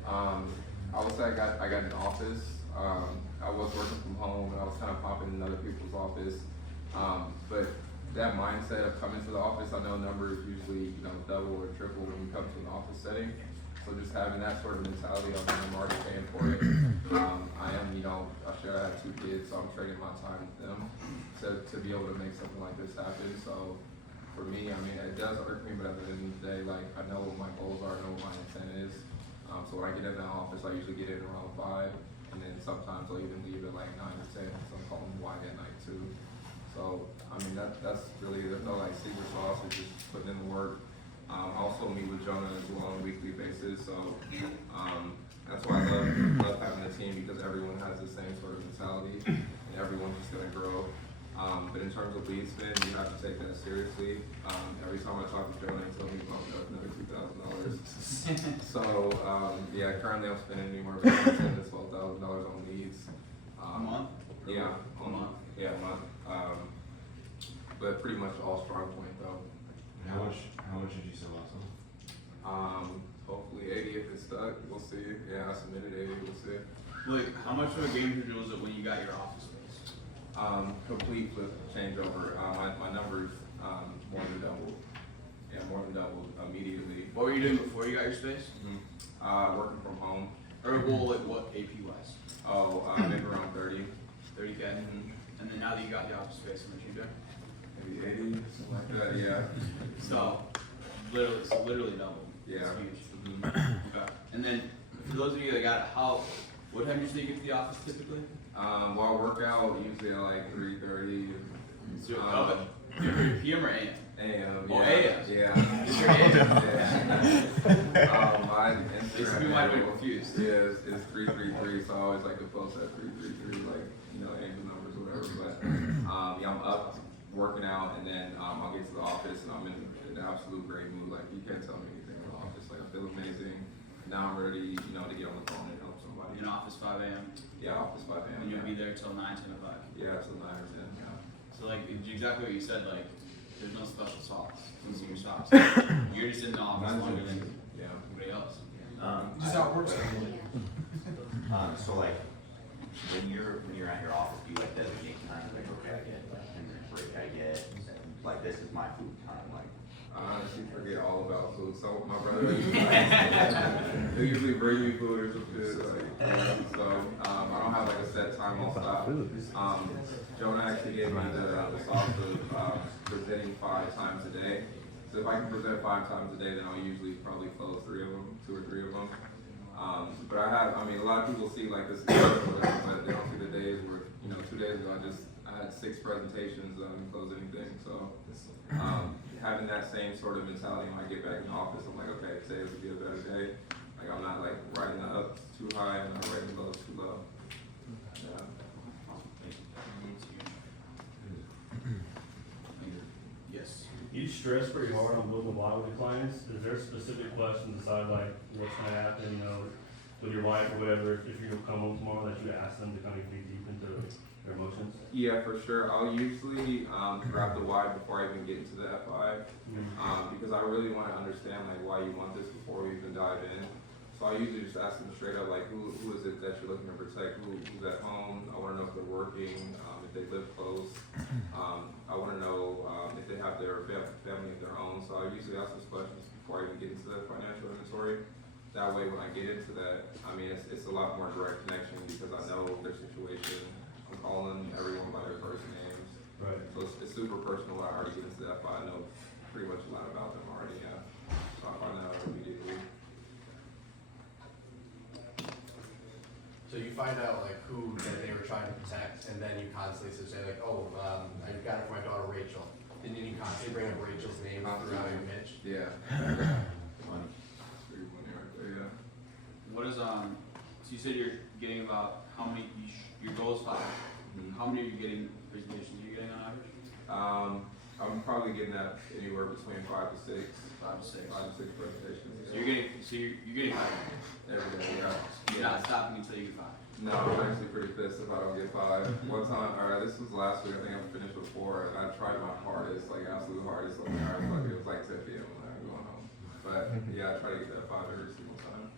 I would say I got an office. I was working from home and I was kind of popping in other people's office. But that mindset of coming to the office, I know numbers usually, you know, double or triple when you come to an office setting. So just having that sort of mentality of I'm already paying for it. I am, you know, I have 2 kids, so I'm trading my time with them to be able to make something like this happen. So for me, I mean, it does irk me, but at the end of the day, like, I know what my goals are, I know what my intent is. So when I get in the office, I usually get in around 5, and then sometimes I'll even leave at like 9 or 10, so I'm calling wide at night too. So, I mean, that's really, there's no like secret sauce, it's just putting in the work. I also meet with Jonah as well on a weekly basis, so that's why I love having a team, because everyone has the same sort of mentality, and everyone's just gonna grow. But in terms of lead spend, you have to take that seriously. Every time I talk to Jonah, he tells me bumped up another $2,000. So yeah, currently I'm spending anywhere between $10,000 to $12,000 on leads. A month? Yeah, a month. Yeah, a month. But pretty much all strong point though. And how much did you sell last time? Hopefully 80 if it's stuck. We'll see. Yeah, I submitted 80. We'll see. Like, how much of a game changer was it when you got your office space? Complete flip changeover. My numbers more than doubled. Yeah, more than doubled immediately. What were you doing before you got your space? Working from home. Or well, like what AP wise? Oh, maybe around 30. 30K. And then now that you got the office space, how much you doing? Maybe 80, something like that. Yeah. So literally double. Yeah. That's huge. Okay. And then for those of you that got it, what time do you get to the office typically? Well, I work out usually at like 3:30. So, PM or AM? AM. Oh, yeah. AM. Yeah. Is your AM? Yeah. My Instagram. You might be confused. Yeah, it's 333. So I always like to post at 333, like, you know, angel numbers or whatever. But yeah, I'm up working out, and then I'll get to the office, and I'm in an absolute great mood. Like, you can't tell me anything in the office. Like, I feel amazing. Now I'm ready, you know, to get on the phone and help somebody. In office 5 a.m. Yeah, office 5 a.m. And you'll be there till 9, 10 o'clock. Yeah, till 9 or 10. Yeah. So like exactly what you said. Like, there's no special sauce. No secret sauce. You're just in the office longer than everybody else. Just how it works. So like, when you're at your office, do you like designate time? Like, okay, I get like 10 minute break. I get like this is my food time. Like, I honestly forget all about food. So my brother, they usually bring me food or some shit. Like, so I don't have like a set time on stop. Jonah actually gave me the sauce of presenting 5 times a day. So if I can present 5 times a day, then I'll usually probably close 3 of them, 2 or 3 of them. But I mean, a lot of people see like this, but they don't see the days where, you know, 2 days ago I had 6 presentations and close anything. So having that same sort of mentality when I get back in the office, I'm like, okay, today will be a better day. Like, I'm not like riding the ups too high and not riding the lows too low. Yeah. Yes. You stress pretty hard on building a bond with the clients. Is there specific questions aside like what's going to happen, you know, with your wife or whatever, if you're going to come home tomorrow, that you ask them to kind of dig deep into their emotions? Yeah, for sure. I'll usually grab the why before I even get into the FI, because I really want to understand like why you want this before we even dive in. So I usually just ask them straight up, like, who is it that you're looking to protect? Who's at home? I want to know if they're working, if they live close. I want to know if they have their family of their own. So I usually ask those questions before I even get into the financial inventory. That way, when I get into that, I mean, it's a lot more direct connection because I know their situation. I'm calling everyone by their first names. Right. So it's super personal. I already get into that, but I know pretty much a lot about them already. Yeah. So I find that out immediately. So you find out like who that they were trying to protect, and then you constantly say like, oh, I got it for my daughter Rachel, and then you constantly bring up Rachel's name throughout your pitch. Yeah. Funny. That's pretty funny right there. Yeah. What is so you said you're getting about how many? Your goal is 5. Mm-hmm. How many are you getting presentations? Are you getting on average? I'm probably getting that anywhere between 5 to 6. 5 to 6. 5 to 6 presentations. So you're getting 5 every day. Yeah. You're not stopping until you get 5. No, I'm actually pretty pissed if I don't get 5. One time, this was last week. I think I finished with 4, and I tried my hardest, like absolute hardest. Like, it was like 10 p.m. when I was going home. But yeah, I try to get that 5 every single time.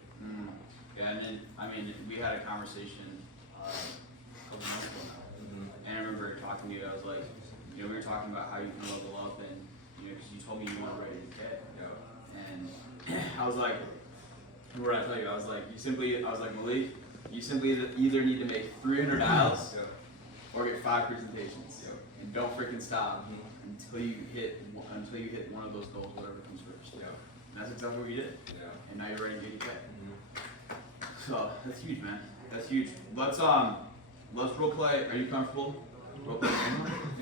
Yeah, and then I mean, we had a conversation a couple months ago now, and I remember talking to you. I was like, you know, we were talking about how you can level up, and you know, because you told me you want to raise a kid. And I was like, what did I tell you? I was like, Maliik, you simply either need to make 300 dials or get 5 presentations, and don't freaking stop until you hit one of those goals, whatever comes first. And that's exactly what you did. And now you're ready to get your pay. So that's huge, man. That's huge. Let's role play. Are you comfortable? Role play?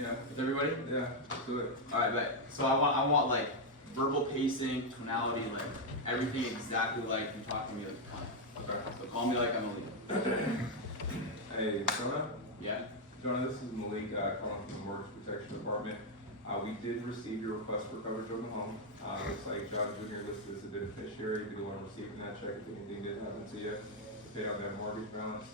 Yeah. With everybody? Yeah. Let's do it. All right, bet. So I want like verbal pacing, tonality, like everything exactly like you're talking to me like a client. Okay. So call me like I'm a leader. Hey, Jonah? Yeah? Jonah, this is Maliik calling from the Mortgage Protection Department. We did receive your request for coverage on the home. Looks like John Jr. listed as a beneficiary. Be the one receiving that check if anything did happen to you to pay out that mortgage balance.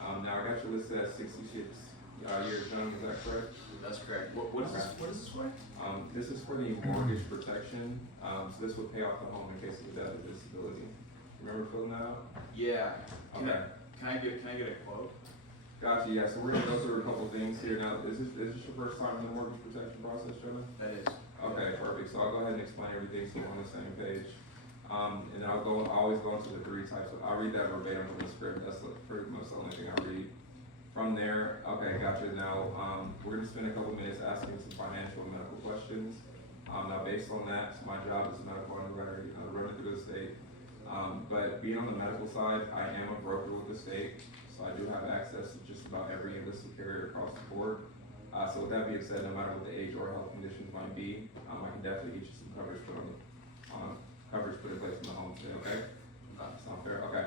Now I got you listed at 66 years young. Is that correct? That's correct. What is this? What is this for? This is for the mortgage protection. So this would pay off the home in case of death or disability. Remember filling that out? Yeah. Okay. Can I get a quote? Gotcha. Yeah. So we're gonna go through a couple things here. Now, is this your first time in the mortgage protection process, Jenna? That is. Okay, perfect. So I'll go ahead and explain everything so we're on the same page. And then I always go into the 3 types. I'll read that verbatim from the script. That's pretty much the only thing I read. From there, okay, gotcha. Now, we're gonna spend a couple minutes asking some financial and medical questions. Now based on that, my job as a medical underwriter, running through the state. But being on the medical side, I am a broker with the state. So I do have access to just about every enlisted carrier across the board. So with that being said, no matter what the age or health conditions might be, I can definitely get you some coverage put in place in the home today, okay? Sound fair? Okay.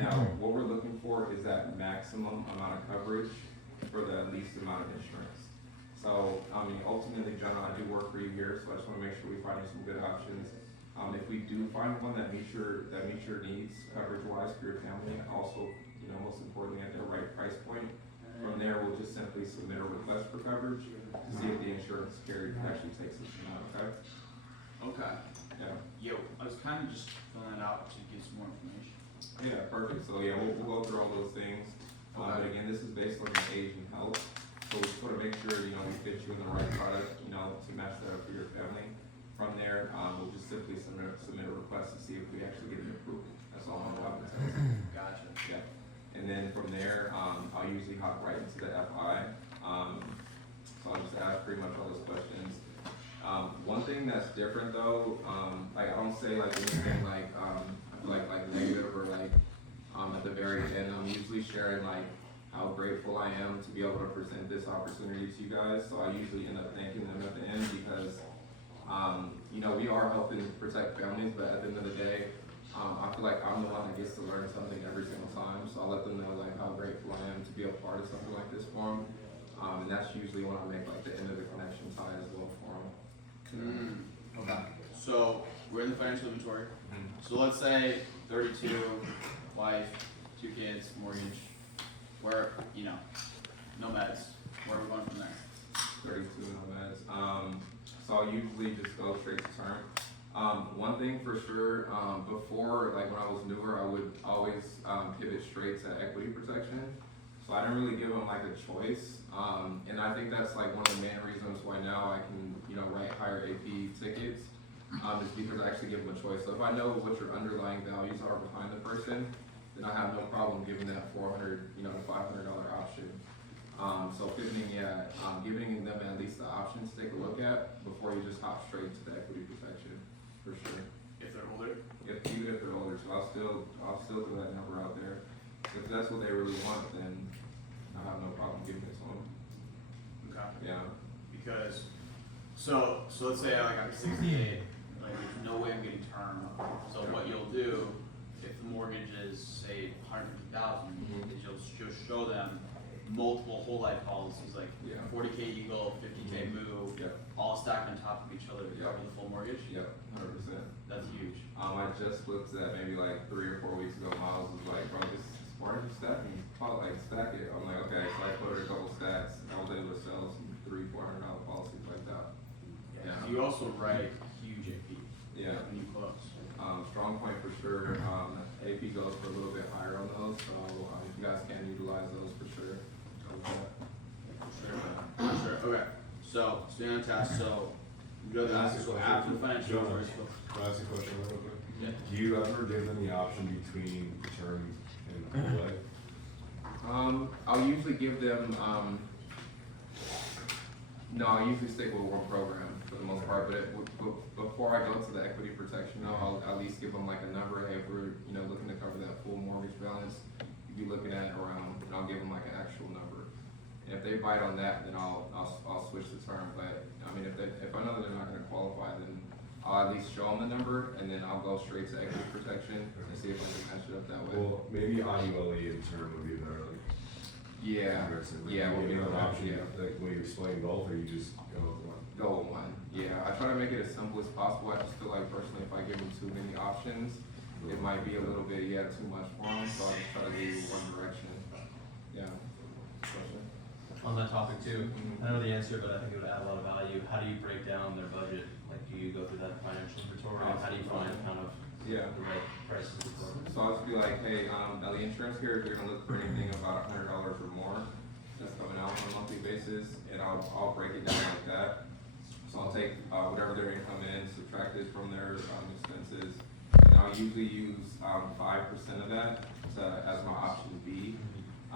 Now, what we're looking for is that maximum amount of coverage for the least amount of insurance. So, I mean, ultimately, Jonah, I do work for you here, so I just want to make sure we find you some good options. If we do find one that meets your needs, coverage-wise for your family, also, most importantly, at the right price point. From there, we'll just simply submit a request for coverage to see if the insurance carrier actually takes this amount, okay? Okay. Yeah. Yo, I was kind of just filling it out to get some more information. Yeah, perfect. So yeah, we'll go through all those things. But again, this is based on your age and health. So we just want to make sure, we fit you in the right product, to match that up for your family. From there, we'll just simply submit a request to see if we actually get an approval. That's all my job is. Gotcha. Yeah. And then from there, I'll usually hop right into the FI. So I'll just ask pretty much all those questions. One thing that's different though, I don't say anything like negative or at the very end. I'm usually sharing how grateful I am to be able to present this opportunity to you guys. So I usually end up thanking them at the end because we are helping protect families, but at the end of the day, I feel like I'm the one that gets to learn something every single time, so I'll let them know how grateful I am to be a part of something like this for them, and that's usually when I make the end of the connection tie as well for them. Okay. So we're in the financial inventory. So let's say 32, wife, 2 kids, mortgage. Where no meds. Where are we going from there? 32 no meds. So I'll usually just go straight to term. One thing for sure, before, like when I was newer, I would always pivot straight to equity protection. So I didn't really give them like a choice. And I think that's like one of the main reasons why now I can, write higher AP tickets, is because I actually give them a choice. So if I know what your underlying values are behind the person, then I have no problem giving that $400, to $500 option. So pivoting, giving them at least the option to take a look at before you just hop straight to the equity protection, for sure. If they're older? Even if they're older, so I'll still throw that number out there. If that's what they really want, then I have no problem giving it to them. Okay. Yeah. Because, so let's say I'm 68, like there's no way I'm getting term. So what you'll do, if the mortgage is say 150,000, is you'll show them multiple whole life policies, like 40K Eagle, 50K Move, all stacked on top of each other to cover the full mortgage. Yep, 100%. That's huge. I just looked at maybe like 3 or 4 weeks ago. Miles was like, bro, just why aren't you stacking? Stack it. I'm like, okay, so I put a couple stacks. I was able to sell some $300-$400 policies like that. Yeah. You also write huge AP. Yeah. When you close. Strong point for sure. AP goes for a little bit higher on those, so if you guys can utilize those for sure. For sure. Okay. So stay on task. So you go to after the financial Jonah, first. can I ask a question real quick? Yeah. Do you ever give them the option between term and whole life? I'll usually give them, no, I usually stick with one program for the most part, but before I go to the equity protection, I'll at least give them like a number. Hey, if we're, looking to cover that full mortgage balance, you'd be looking at around, and I'll give them like an actual number. And if they bite on that, then I'll switch the term. But I mean, if I know they're not gonna qualify, then I'll at least show them the number, and then I'll go straight to equity protection and see if I can match it up that way. Well, maybe IULE in term would be better. Like, yeah, we'll give an option. Like, will you explain both, or you just go with one? Go with one. Yeah, I try to make it as simple as possible. I just feel like personally, if I give them too many options, it might be a little bit too much for them. So I just try to leave one direction. Yeah. On that topic too, I know the answer, but I think it would add a lot of value. How do you break down their budget? Like, do you go through that financial inventory? How do you find kind of the right prices? So I'll just be like, hey, now the insurance here, if you're gonna look for anything about $100 or more, that's coming out on a monthly basis, and I'll break it down like that. So I'll take whatever their income is, subtract it from their expenses, and I'll usually use 5% of that as my option B.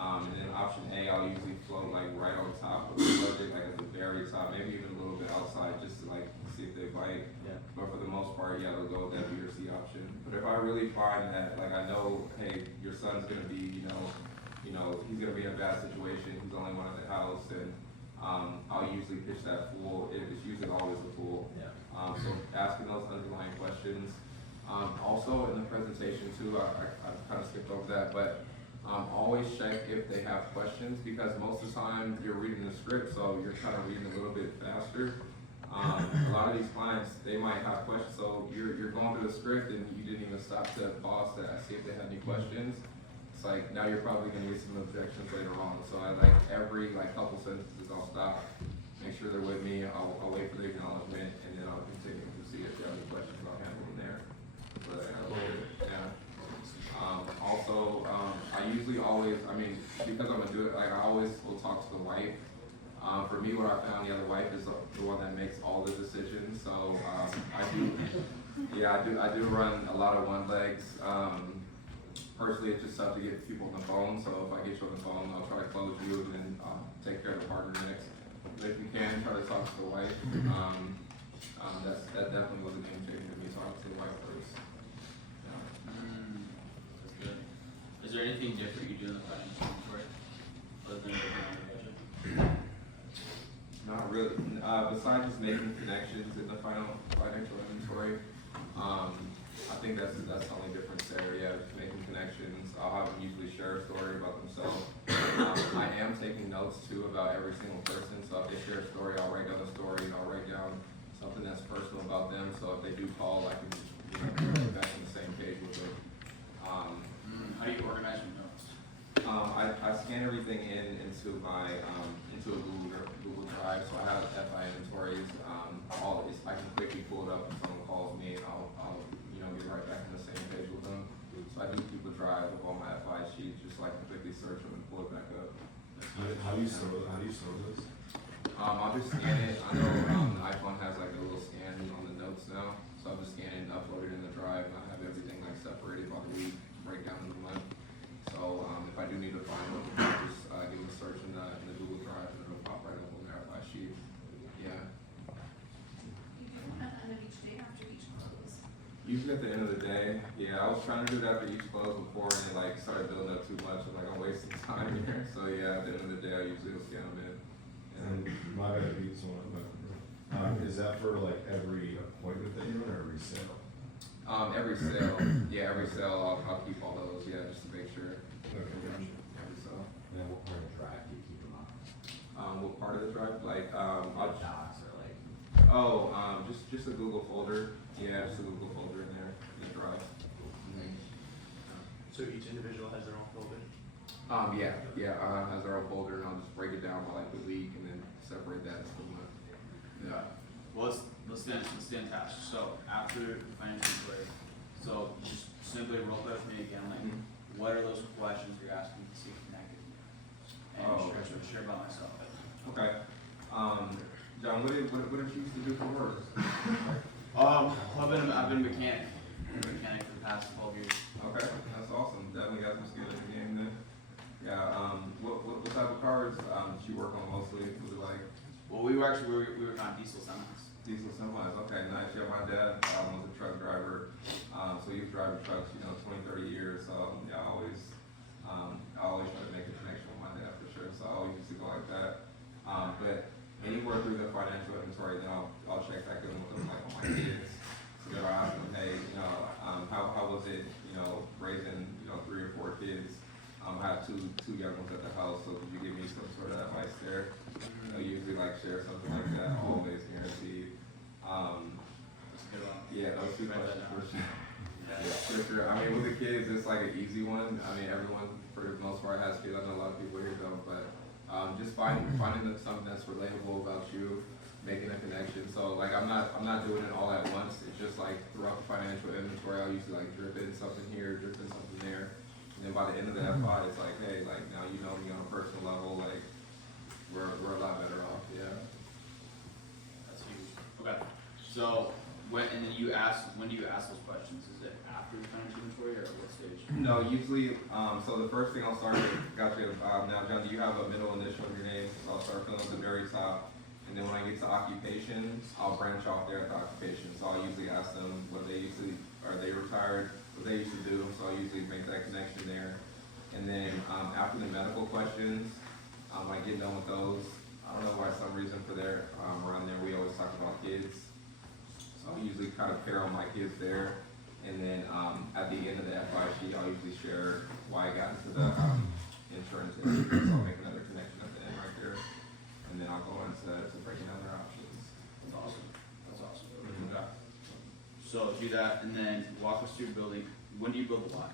And then option A, I'll usually float like right on top of the budget, like at the very top, maybe even a little bit outside, just to like see if they bite. Yeah. But for the most part, they'll go with that B or C option. But if I really find that, like I know, hey, your son's gonna be, he's gonna be in a bad situation. He's only one at the house, and I'll usually pitch that full. It's usually always a full. Yeah. So asking those underlying questions. Also in the presentation too, I kind of skipped over that, but. Always check if they have questions, because most of the time you're reading the script, so you're kind of reading a little bit faster. A lot of these clients, they might have questions, so you're going through the script and you didn't even stop to pause to see if they had any questions. It's like now you're probably going to get some objections later on. So I like every couple sentences I'll stop, make sure they're with me. I'll wait for the acknowledgement, and then I'll continue to see if they have any questions. I'll handle them there. But yeah. Also, I usually always, because I'm gonna do it, like I always will talk to the wife. For me, what I found, the other wife is the one that makes all the decisions. So I do run a lot of one legs. Personally, it's just tough to get people on the phone. So if I get you on the phone, I'll try to close you and then take care of the partner next. But if you can, try to talk to the wife. That definitely was a game changer for me, talking to the wife first. Is there anything different you do in the financial inventory other than looking at the budget? Not really. Besides just making connections in the financial inventory, I think that's the only difference there. Yeah, just making connections. I'll have them usually share a story about themselves. I am taking notes too about every single person. So if they share a story, I'll write down a story, and I'll write down something that's personal about them. So if they do call, I can get back on the same page with it. How do you organize your notes? I scan everything into my into a Google Drive, so I have FI inventories. I can quickly pull it up when someone calls calls me, and I'll get right back on the same page with them. So I do keep a drive of all my FI sheets, just so I can quickly search them and pull it back up. How do you store this? I'll just scan it. I know the iPhone has like a little scan on the notes now, so I'll just scan it and upload it in the drive, and I have everything like separated by the week, breakdown of the month. So if I do need to find one, I'll just give them a search in the Google Drive, and it'll pop right up on their FI sheet. Yeah. Usually at the end of the day, yeah, I was trying to do that for each close before, and it like started building up too much. I'm like, I'm wasting time here. So yeah, at the end of the day, I usually will scan them in. And my bad beats one, but is that for like every appointment that you run or every sale? Every sale, yeah, every sale, I'll keep all those, yeah, just to make sure. Okay, gotcha. Every sale. And then what part of the drive do you keep them on? What part of the drive? Like, I'll docs or like. just a Google folder. Yeah, just a Google folder in there in the drive. So each individual has their own folder? Has their own folder, and I'll just break it down by like the week, and then separate that into the month. Yeah. Well, let's then task. So after the financial inquiry, so just simply roll that with me again. Like, what are those questions you're asking to see connected? And share about myself. Okay. John, what did you used to do for work? I've been a mechanic. I've been a mechanic for the past 12 years. Okay, that's awesome. Definitely got some skill in the game then. Yeah. What type of cars did you work on mostly? Was it like? Well, we were on diesel semis. Diesel semis. Okay, nice. Yeah, my dad was a truck driver, so he was driving trucks, 20, 30 years. So yeah, I always try to make a connection with my dad for sure. So I always used to go like that. But anywhere through the financial inventory, then I'll check back in with them, like on my kids. So then I ask them, hey, how was it, raising, 3 or 4 kids? I have two young ones at the house, so could you give me some sort of advice there? Usually like share something like that, always guaranteed. Yeah, those 2 questions for sure. For sure. I mean, with the kids, it's like an easy one. I mean, everyone for the most part has kids. I know a lot of people here don't, but just finding something that's relatable about you, making a connection. So like I'm not doing it all at once. It's just like throughout the financial inventory, I'll usually like drip in something here, drip in something there. And then by the end of the F5, it's like, hey, like now you know me on a personal level, like we're a lot better off, yeah. That's huge. Okay. So when do you ask those questions? Is it after the financial inventory or at what stage? No, usually, so the first thing I'll start with, now John, do you have a middle initial of your name? So I'll start filling at the very top. And then when I get to occupation, I'll branch off there at the occupation. So I'll usually ask them are they retired, what they used to do. So I'll usually make that connection there. And then after the medical questions, I get done with those. I don't know why some reason for there, around there we always talk about kids. So I'll usually kind of pair on my kids there. And then at the end of the FI sheet, I'll usually share why I got into the insurance industry. So I'll make another connection at the end right there. And then I'll go into breaking down their options. That's awesome. That's awesome. Mm-hmm. Okay. So do that, and then walk us through building. When do you build the why?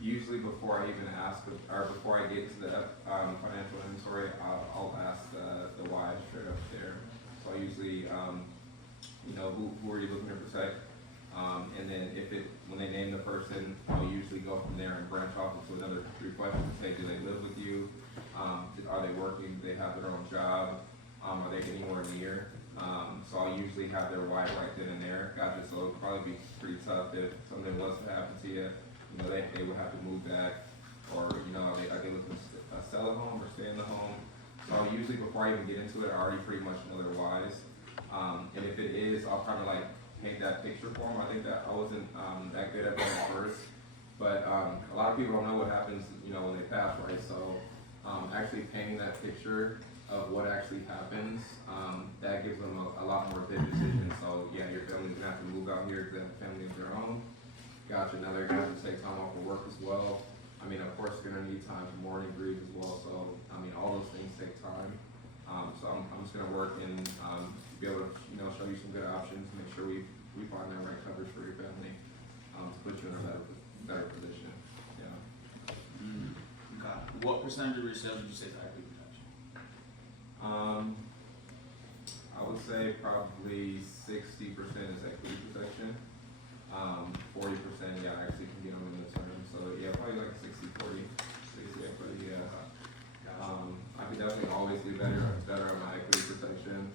Usually before I even ask, or before I get to the financial inventory, I'll ask the why straight up there. So I usually, who are you looking to protect? And then when they name the person, I'll usually go from there and branch off into another 3 questions. Hey, do they live with you? Are they working? Do they have their own job? Are they anywhere near? So I'll usually have their why right then and there. Gotcha. So it'll probably be pretty tough if something was to happen to you. They would have to move back, or are they looking to sell a home or stay in the home? So usually before I even get into it, I already pretty much know their whys. And if it is, I'll kind of like paint that picture for them. I think that I wasn't that good at that at first, but a lot of people don't know what happens, when they pass, right? So actually painting that picture of what actually happens, that gives them a lot more vivid decision. So yeah, your family's gonna have to move out here because they have a family of their own. Gotcha. Now they're gonna have to take time off of work as well. I mean, of course, they're gonna need time for mourning grief as well. So I mean, all those things take time. So I'm just gonna work and be able to show you some good options, make sure we find that right coverage for your family, to put you in a better position. Yeah. Okay. What percentage of your sales would you say is equity protection? I would say probably 60% is equity protection. 40%, yeah, actually can get them in the term. So yeah, probably like 60-40, 60 equity, yeah. I could definitely always do better on my equity protection.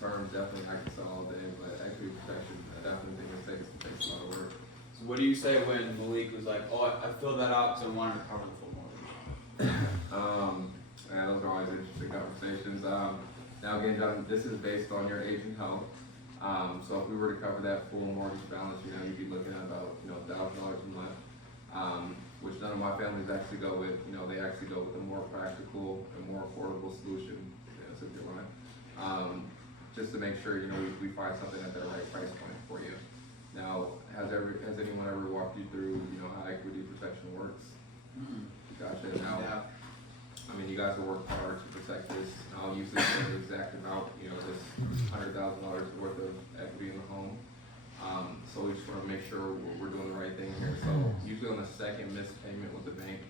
Terms definitely I can sell all day, but equity protection, I definitely think it takes a lot of work. So what do you say when Maliik was like, oh, I filled that out because I wanted to cover the full mortgage? Yeah, those are always interesting conversations. Now again, John, this is based on your age and health. So if we were to cover that full mortgage balance, you'd be looking at about, $1,000 a month, which none of my families actually go with. They actually go with a more practical and more affordable solution, so if you're right. Just to make sure, we find something at the right price point for you. Now, has anyone ever walked you through, how equity protection works? Gotcha. Now, I mean, you guys will work hard to protect this. I'll usually say the exact amount, this $100,000 worth of equity in the home. So we just want to make sure we're doing the right thing here. So usually on the second missed payment with the bank,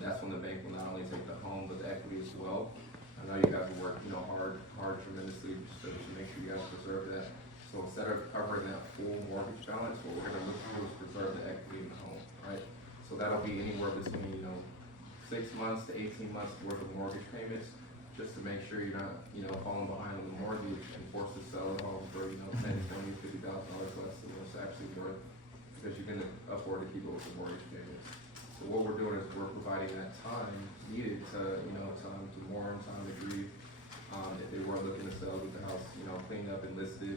that's when the bank will not only take the home, but the equity as well. I know you guys will work, hard tremendously just to make sure you guys preserve that. So instead of covering that full mortgage balance, what we're going to look to do is preserve the equity in the home, right? So that'll be anywhere between, 6 months to 18 months worth of mortgage payments, just to make sure you're not, falling behind on the mortgage and forced to sell the home for, $10,000, $20,000, $50,000 less than what's actually worth, because you can afford to keep it with the mortgage payments. So what we're doing is we're providing that time needed to, time to mourn, time to grieve. If they were looking to sell, get the house, cleaned up and listed.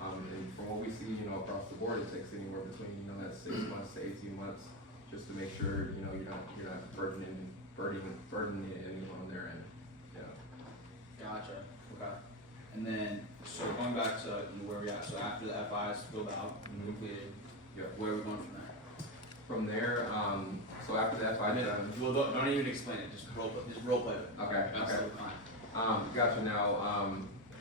And from what we see, across the board, it takes anywhere between, that 6 months to 18 months, just to make sure, you're not burdening anyone on their end. Yeah. Gotcha. Okay. And then, so going back to where we at, so after the FI is filled out and completed, where are we going from there? From there, so after the FI done. Well, don't even explain it, just role play it. Okay, That's okay. so fine. Gotcha. Now,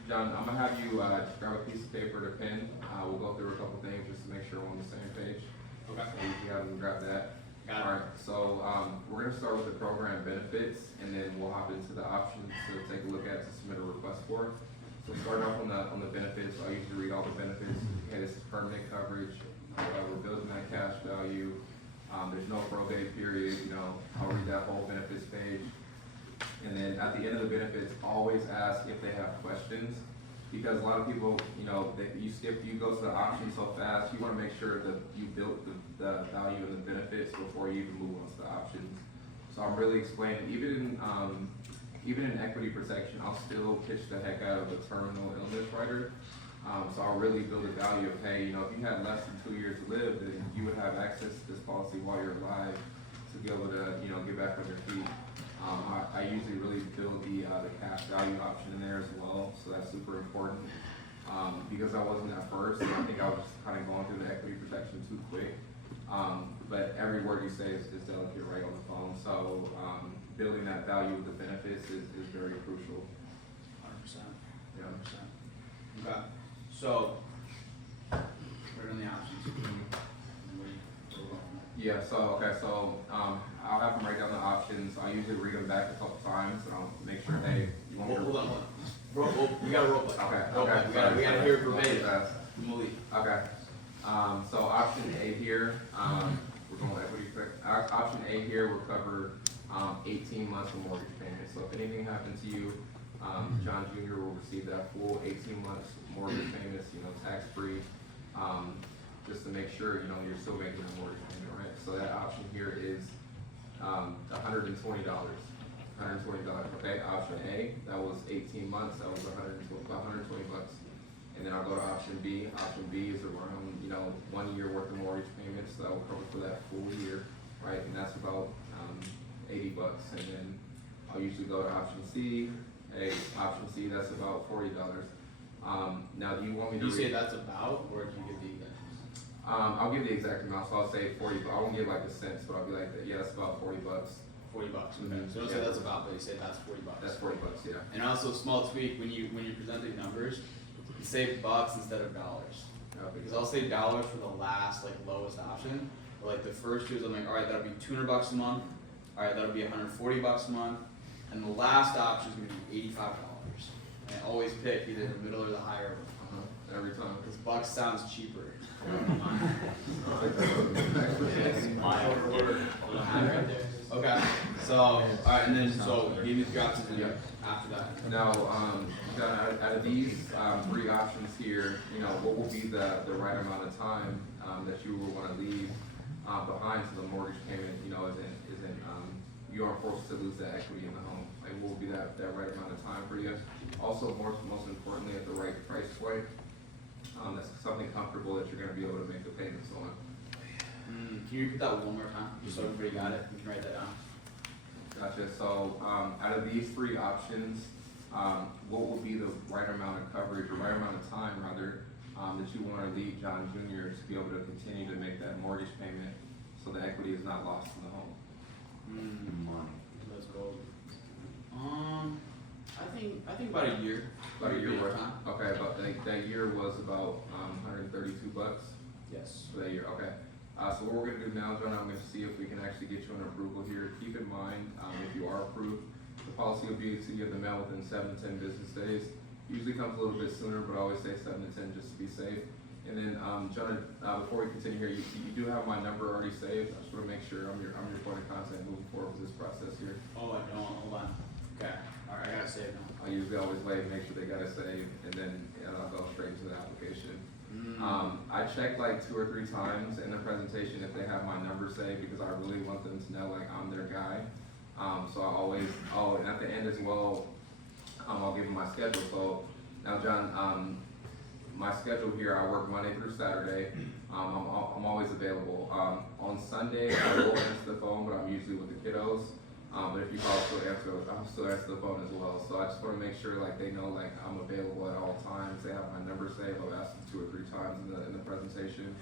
John, I'm gonna have you just grab a piece of paper to pen. We'll go through a couple things just to make sure we're on the same page. Okay. So you have them grab that. Got it. All right. So we're gonna start with the program benefits, and then we'll hop into the options to take a look at to submit a request for. So starting off on the benefits, I usually read all the benefits. Okay, this is permanent coverage. We're building that cash value. There's no probate period. I'll read that whole benefits page. And then at the end of the benefits, always ask if they have questions, because a lot of people, you go to the options so fast, you want to make sure that you built the value and the benefits before you even move on to the options. So I'm really explaining, even in equity protection, I'll still pitch the heck out of a terminal illness rider. So I'll really build a value of, hey, if you had less than 2 years to live, then you would have access to this policy while you're alive to be able to, get back on your feet. I usually really build the cash value option in there as well, so that's super important. Because I wasn't at first, I think I was just kind of going through the equity protection too quick. But every word you say is delicate right on the phone, so building that value with the benefits is very crucial. 100%. Yeah. 100%. Okay. So, right on the options. Yeah, so I'll have them write down the options. I usually read them back a couple times, and I'll make sure, hey, you want me to... Hold on. We got to role play. Okay. We got to hear it verbatim. Maliik. Okay. So option A here, we're going with equity. Option A here will cover 18 months of mortgage payments. So if anything happened to you, John Jr. will receive that full 18 months mortgage payments, tax-free, just to make sure, you're still making a mortgage payment, right? So that option here is $120. Okay, option A, that was 18 months, that was about 120 bucks. And then I'll go to option B. Option B is around, 1 year worth of mortgage payments, so that will cover for that full year, right? And that's about 80 bucks. And then I'll usually go to option C. Option C, that's about $40. Now, do you want me to? You say that's about, or do you give the exact? I'll give the exact amount, so I'll say 40. I won't give like the cents, but I'll be like, yeah, that's about 40 bucks. 40 bucks. Okay. So don't say that's about, but you say that's 40 bucks. That's 40 bucks, yeah. And also, small tweak when you present the numbers, you say bucks instead of dollars. Because I'll say dollars for the last lowest option, but the first two is I'm like, all right, that'll be $200 a month. All right, that'll be $140 a month, and the last option is gonna be $85. And always pick either the middle or the higher one. Every time. Because bucks sounds cheaper. Okay. So, alright, and then so give me the options and after that. Now, John, out of these 3 options here, you know, what will be the right amount of time that you will want to leave behind so the mortgage payment, you know, isn't you aren't forced to lose that equity in the home? Like, what will be that right amount of time for you? Also, most importantly, at the right price point. That's something comfortable that you're going to be able to make the payments on. Can you repeat that one more time, just so everybody got it? You can write that down. Gotcha. So, out of these 3 options, what will be the right amount of coverage, or right amount of time, rather, that you want to leave John Jr. to be able to continue to make that mortgage payment, so the equity is not lost in the home? Money. Let's go. I think about a year. About a year worth. Time. Okay, but that year was about $132 Yes. for that year. Okay. So what we're gonna do now, John, I'm gonna see if we can actually get you an approval here. Keep in mind, if you are approved, the policy will be to give the mail within 7 to 10 business days. Usually comes a little bit sooner, but I always say 7 to 10 just to be safe. And then, Jonah, before we continue here, you do have my number already saved. I just want to make sure I'm your point of contact moving forward with this process here. Oh, I don't. Hold on. Okay. All right, I gotta save now. I usually always wait, make sure they got it saved, and then I'll go straight to the application. I check like 2 or 3 times in the presentation if they have my number saved, because I really want them to know like I'm their guy. So I always, and at the end as well, I'll give them my schedule. So now, John, my schedule here, I work Monday through Saturday. I'm always available. On Sunday, I will answer the phone, but I'm usually with the kiddos. But if you call, I'll still answer the phone as well. So I just want to make sure like they know like I'm available at all times. They have my number saved. I've asked them 2 or 3 times in the presentation.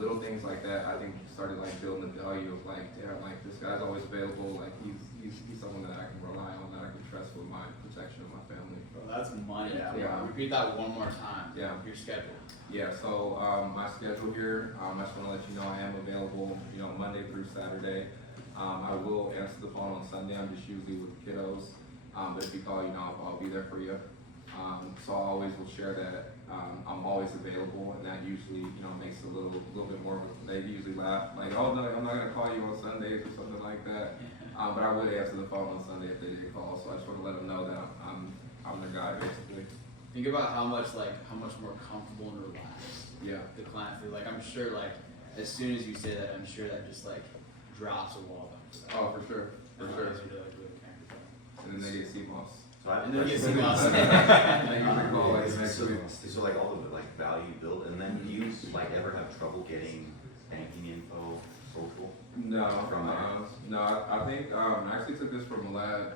Little things like that, I think started like building the value of like, damn, like this guy's always available. Like he's someone that I can rely on, that I can trust with my protection of my family. Bro, that's money. Yeah. Repeat that one more time. Yeah. Your schedule. Yeah. So my schedule here, I just want to let you know I am available. You know, Monday through Saturday. I will answer the phone on Sunday. I'm just usually with the kiddos. But if you call, you know, I'll be there for you. So I always will share that I'm always available, and that usually, you know, makes it a little bit more. They usually laugh like, "Oh no, I'm not gonna call you on Sundays" or something like that. But I would answer the phone on Sunday if they did call. So I just want to let them know that I'm their guy basically. Think about how much more comfortable and relaxed. Yeah. The client feels like. I'm sure like as soon as you say that, I'm sure that just like drops a wall. Oh, for sure. For sure. And then they get CMOS. So I have And then a you question. get CMOS. So like all of it, like value built, and then do you like ever have trouble getting banking info, social? No, from there? no. I think I actually took this from Malad.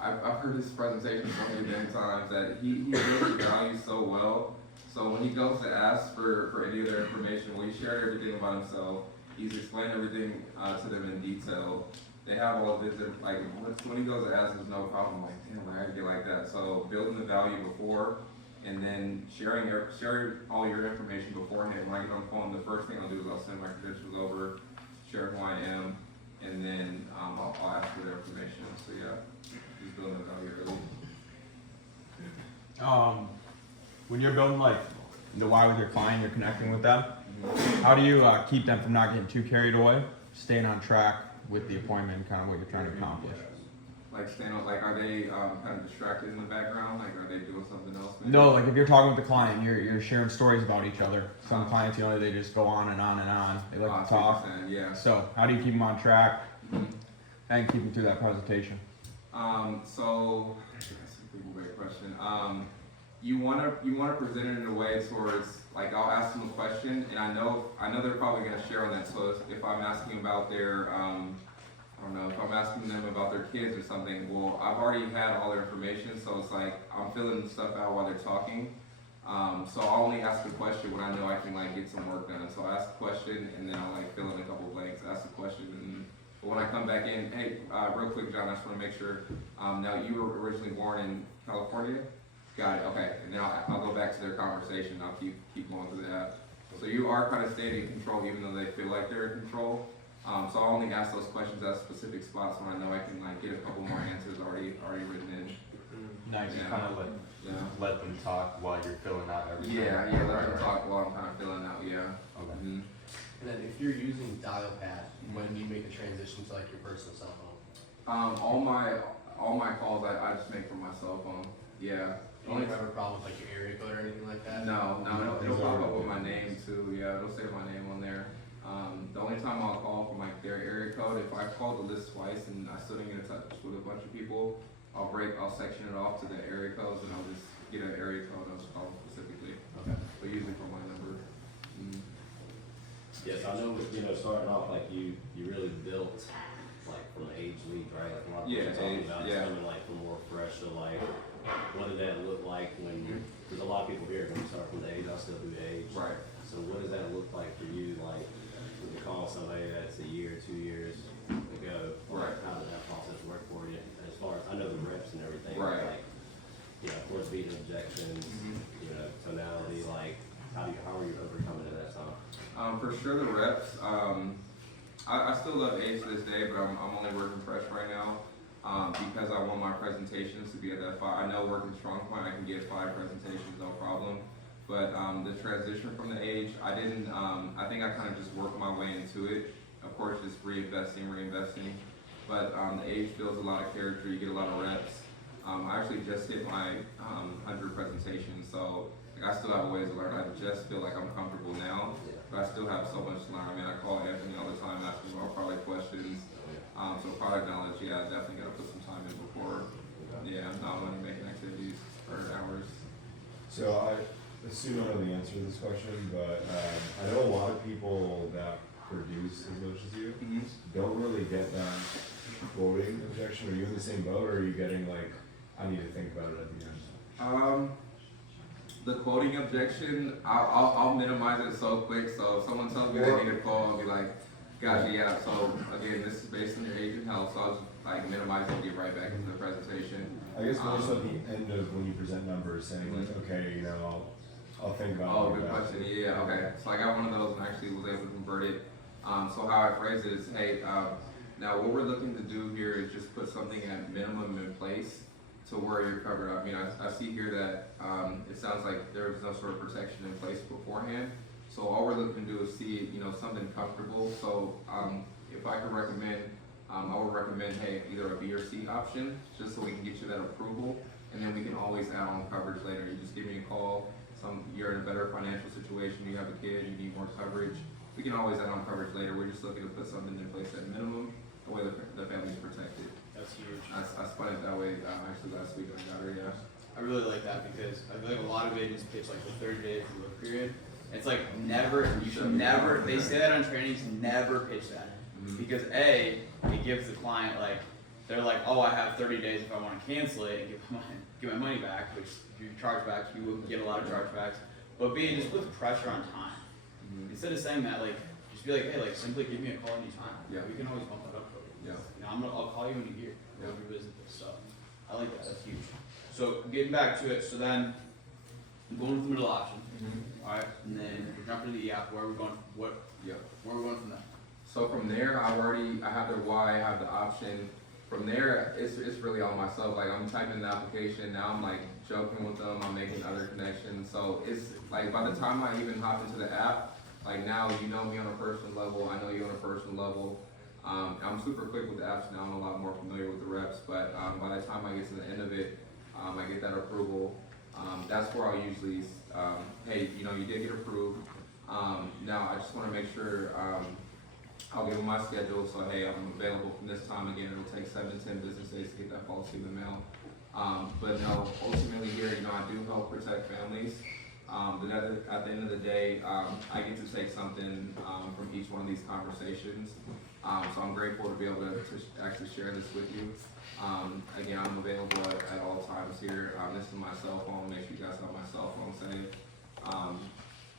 I've heard his presentation so many times that he builds the value so well. So when he goes to ask for any of their information, well, he shared everything about himself. He's explained everything to them in detail. They have all of this, like, when he goes to ask, there's no problem, like, damn, I had to get like that. So building the value before, and then sharing all your information beforehand. When I get on the phone, the first thing I'll do is I'll send my credentials over, share who I am, and then I'll ask for their information. So yeah, just building the value early. When you're building like the why with your client, you're connecting with them, how do you keep them from not getting too carried away, staying on track with the appointment and kind of what you're trying to accomplish? Like staying on, like, are they kind of distracted in the background? Like, are they doing something else? Maybe? No, like if you're talking with the client, you're sharing stories about each other. Some clients, you know, they just go on and on and on. They like to talk. Yeah. So how do you keep them on track and keep them through that presentation? So that's a great question. You wanna present it in a way towards, like, I'll ask them a question, and I know they're probably gonna share on that. So if I'm asking about their I don't know, if I'm asking them about their kids or something, well, I've already had all their information, so it's like I'm filling stuff out while they're talking. So I'll only ask a question when I know I can like get some work done. So I ask a question, and then I'll like fill in a couple blanks, ask a question, and when I come back in, hey, real quick, John, I just want to make sure. Now you were originally born in California. Got it. Okay, and then I'll go back to their conversation. I'll keep going through that. So you are kind of staying in control, even though they feel like they're in control. So I'll only ask those questions at specific spots when I know I can like get a couple more answers already written in. Nice. Yeah. Kind of let them talk while you're filling out everything. Yeah, let them talk while I'm kind of filling out, yeah. Okay. Mhm. And then if you're using dial pad, when do you make the transition to like your personal cell phone? All my calls I just make from my cell phone. Yeah. Do you ever have a problem with like your area code or anything like that? No, it'll pop up with my name too. Yeah, it'll say my name on there. The only time I'll call from like their area code, if I call the list twice and I still didn't get in touch with a bunch of people, I'll section it off to the area codes and I'll just get an area code I'll just call them specifically. Okay. But usually for my number. Yes, I know, starting off, like, you really built, like, from age lead, right? Like, a lot of people Yeah, talking age, about yeah. coming, like, from more fresh, so, like, what did that look like when, because a lot of people here, when you start from the age, I still do age. Right. So what does that look like for you, like, when you call somebody that's a year, 2 years ago? Right. How did that process work for you? As far as, I know the reps and everything, Right. like, of course, beating objections, tonality, like, how are you overcoming it that time? For sure the reps, I still love age to this day, but I'm only working fresh right now because I want my presentations to be at that 5. I know working strong point, I can get 5 presentations, no problem. But the transition from the age, I didn't, I think I kind of just worked my way into it. Of course, just reinvesting. But the age builds a lot of character, you get a lot of reps. I actually just hit my 100 presentations, so I still have a ways to learn. I just feel like I'm comfortable now, but I still have so much to learn. I mean, I call Anthony all the time asking about product questions. So product knowledge, yeah, I definitely got to put some time in before, not money making activities for hours. So I assume I know the answer to this question, but I know a lot of people that produce as much as you don't really get that quoting objection. Are you in the same boat, or are you getting like, I need to think about it at the end? The quoting objection, I'll minimize it so quick. So if someone tells me they need a quote, I'll be like, gotcha, yeah. So again, this is based on your age and health, so I'll just like minimize it and get right back into the presentation. I guess more so at the end of when you present numbers, saying like, okay, I'll think about it. Oh, good question. Yeah, okay. So I got one of those and actually was able to convert it. So how I phrase it is, hey, now what we're looking to do here is just put something at minimum in place to where you're covered. I mean, I see here that it sounds like there's no sort of protection in place beforehand. So all we're looking to do is see, something comfortable. So if I could recommend, I would recommend, hey, either a B or C option, just so we can get you that approval, and then we can always add on coverage later. You just give me a call. You're in a better financial situation. You have a kid. You need more coverage. We can always add on coverage later. We're just looking to put something in place at minimum, the way the family's protected. That's huge. I spun it that way actually last week. I got her, yeah. I really like that because I feel like a lot of agents pitch like the 30-day look period. It's like never, you should never, they say that on trainings, never pitch that. Because A, it gives the client like, they're like, oh, I have 30 days if I want to cancel it and get my money back, which if you charge back, you will get a lot of chargebacks. But B, just put the pressure on time. Instead of saying that, like, just be like, hey, like, simply give me a call anytime. Yeah. We can always bump it up for you. Yeah. I'll call you in a year. We'll revisit this stuff. I like that. That's huge. So getting back to it, so then going with the middle option. All right, and then we're jumping to the app. Where are we going? Where are we going from there? So from there, I have the why, I have the option. From there, it's really on myself. Like I'm typing the application, now I'm like joking with them, I'm making other connections. So it's like by the time I even hop into the app, like now you know me on a personal level, I know you on a personal level. I'm super quick with the apps now, I'm a lot more familiar with the reps, but by the time I get to the end of it, I get that approval. That's where I'll usually, hey, you did get approved. Now I just want to make sure I'll give them my schedule. So hey, I'm available from this time. Again, it'll take 7 to 10 business days to get that policy in the mail. But no, ultimately here, I do help protect families. But at the end of the day, I get to take something from each one of these conversations. So I'm grateful to be able to actually share this with you. Again, I'm available at all times here. This is my cell phone. Make sure you guys have my cell phone saved.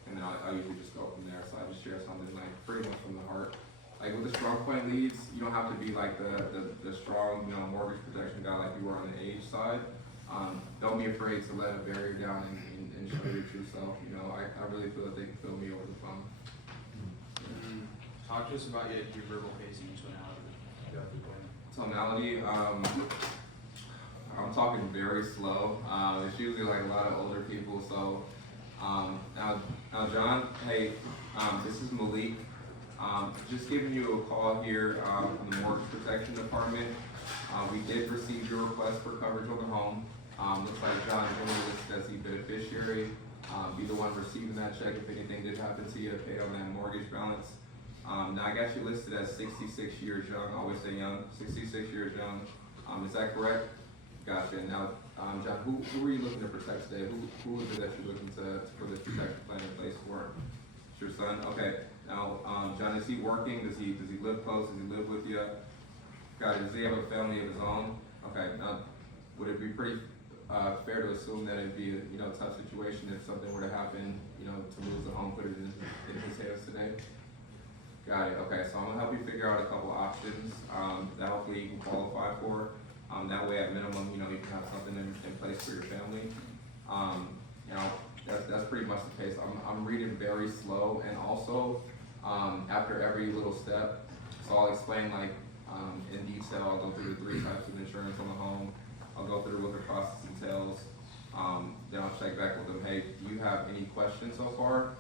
And then I usually just go from there. So I just share something like pretty much from the heart. Like with the strong point leads, you don't have to be like the strong, mortgage protection guy like you were on the age side. Don't be afraid to let a barrier down and show your true self. I really feel that they can feel me over the phone. Talk to us about your verbal pacing and tonality. Tonality, I I'm talking very slow. It's usually like a lot of older people. So now John, hey, this is Maliik. Just giving you a call here from the Mortgage Protection Department. We did receive your request for coverage on the home. Looks like John is listed as the beneficiary. Be the one receiving that check if anything did happen to you, paid on that mortgage balance. Now I got you listed as 66 years young. I always say young, 66 years young. Is that correct? Gotcha. Now, John, who are you looking to protect today? Who is it that you're looking to put this protection plan in place for? It's your son. Okay. Now, John, is he working? Does he live close? Does he live with you? Got it. Does he have a family of his own? Okay. Now, would it be pretty fair to assume that it'd be a tough situation if something were to happen, to lose the home, put it in his hands today? Got it. Okay. So I'm gonna help you figure out a couple options that hopefully you can qualify for. That way, at minimum, you can have something in place for your family. That's pretty much the case. I'm reading very slow, and also after every little step, so I'll explain like in detail. I'll go through the 3 types of insurance on the home. I'll go through what the process entails. Then I'll check back with them. Hey, do you have any questions so far?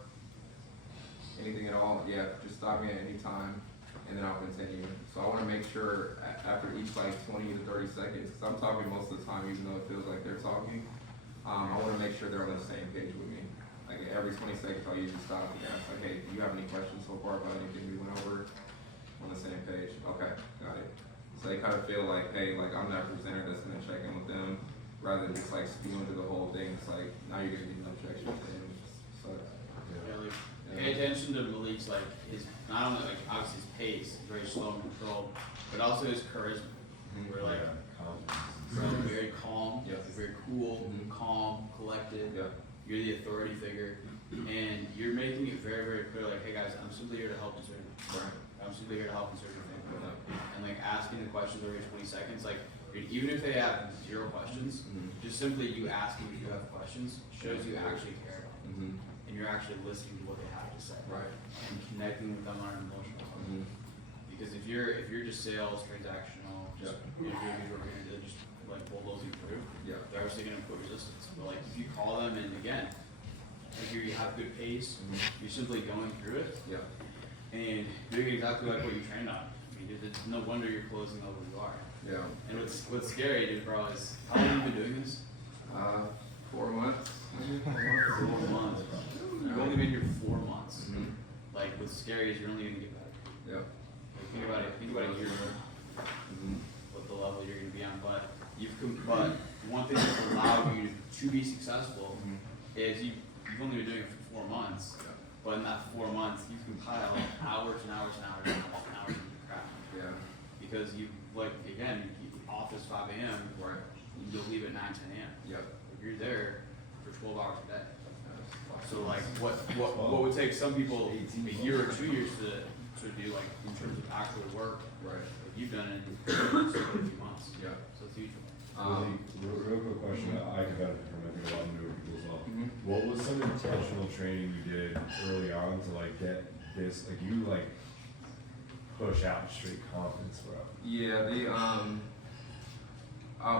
Anything at all? Yeah, just stop me at any time, and then I'll continue. So I want to make sure after each like 20 to 30 seconds, because I'm talking most of the time, even though it feels like they're talking. I want to make sure they're on the same page with me. Like every 20 seconds, I'll usually stop and ask, like, hey, do you have any questions so far about anything we went over? On the same page. Okay, got it. So they kind of feel like, hey, like I'm that presenter that's going to check in with them, rather than just like spewing through the whole thing. It's like now you're going to get an objection to him. Pay attention to Maliik's like his not only like obviously his pace, very slow and controlled, but also his charisma. We're like very calm, very cool, calm, collected. You're the authority figure, and you're making it very, very clear. Like, hey guys, I'm simply here to help and serve you. I'm simply here to help and serve your family. And like asking the questions every 20 seconds, like even if they have 0 questions, just simply you asking if you have questions shows you actually care. And you're actually listening to what they have to say, and connecting with them on an emotional level. Because if you're just sales, transactional, just you're gonna just like bulldoze you through, they're obviously gonna put resistance. But like if you call them, and again, like you have good pace, you're simply going through it, and doing exactly like what you trained on. I mean, it's no wonder you're closing over you are. And what's scary, dude, bro, is how long have you been doing this? 4 months. 4 months, bro. You've only been here 4 months. Like, what's scary is you're only gonna get better. Like, think about it here, what the level you're gonna be on. But but one thing that's allowed you to be successful is you've only been doing it for 4 months. But in that 4 months, you've compiled hours and hours and hours and hours of your craft. Because you like again, you keep the office 5 a.m. You'll leave at 9, 10 a.m. You're there for 12 hours a day. So like what would take some people a year or 2 years to do like in terms of actual work, like you've done it in a few months. So it's huge. Real quick question, I could benefit from it, I think a lot of newer people as well. What was some intentional training you did early on to like get this, like you like push out straight confidence, bro?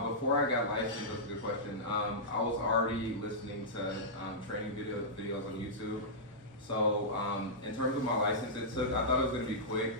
Before I got licensed, that's a good question. I was already listening to training videos on YouTube. So in terms of my license, I thought it was gonna be quick,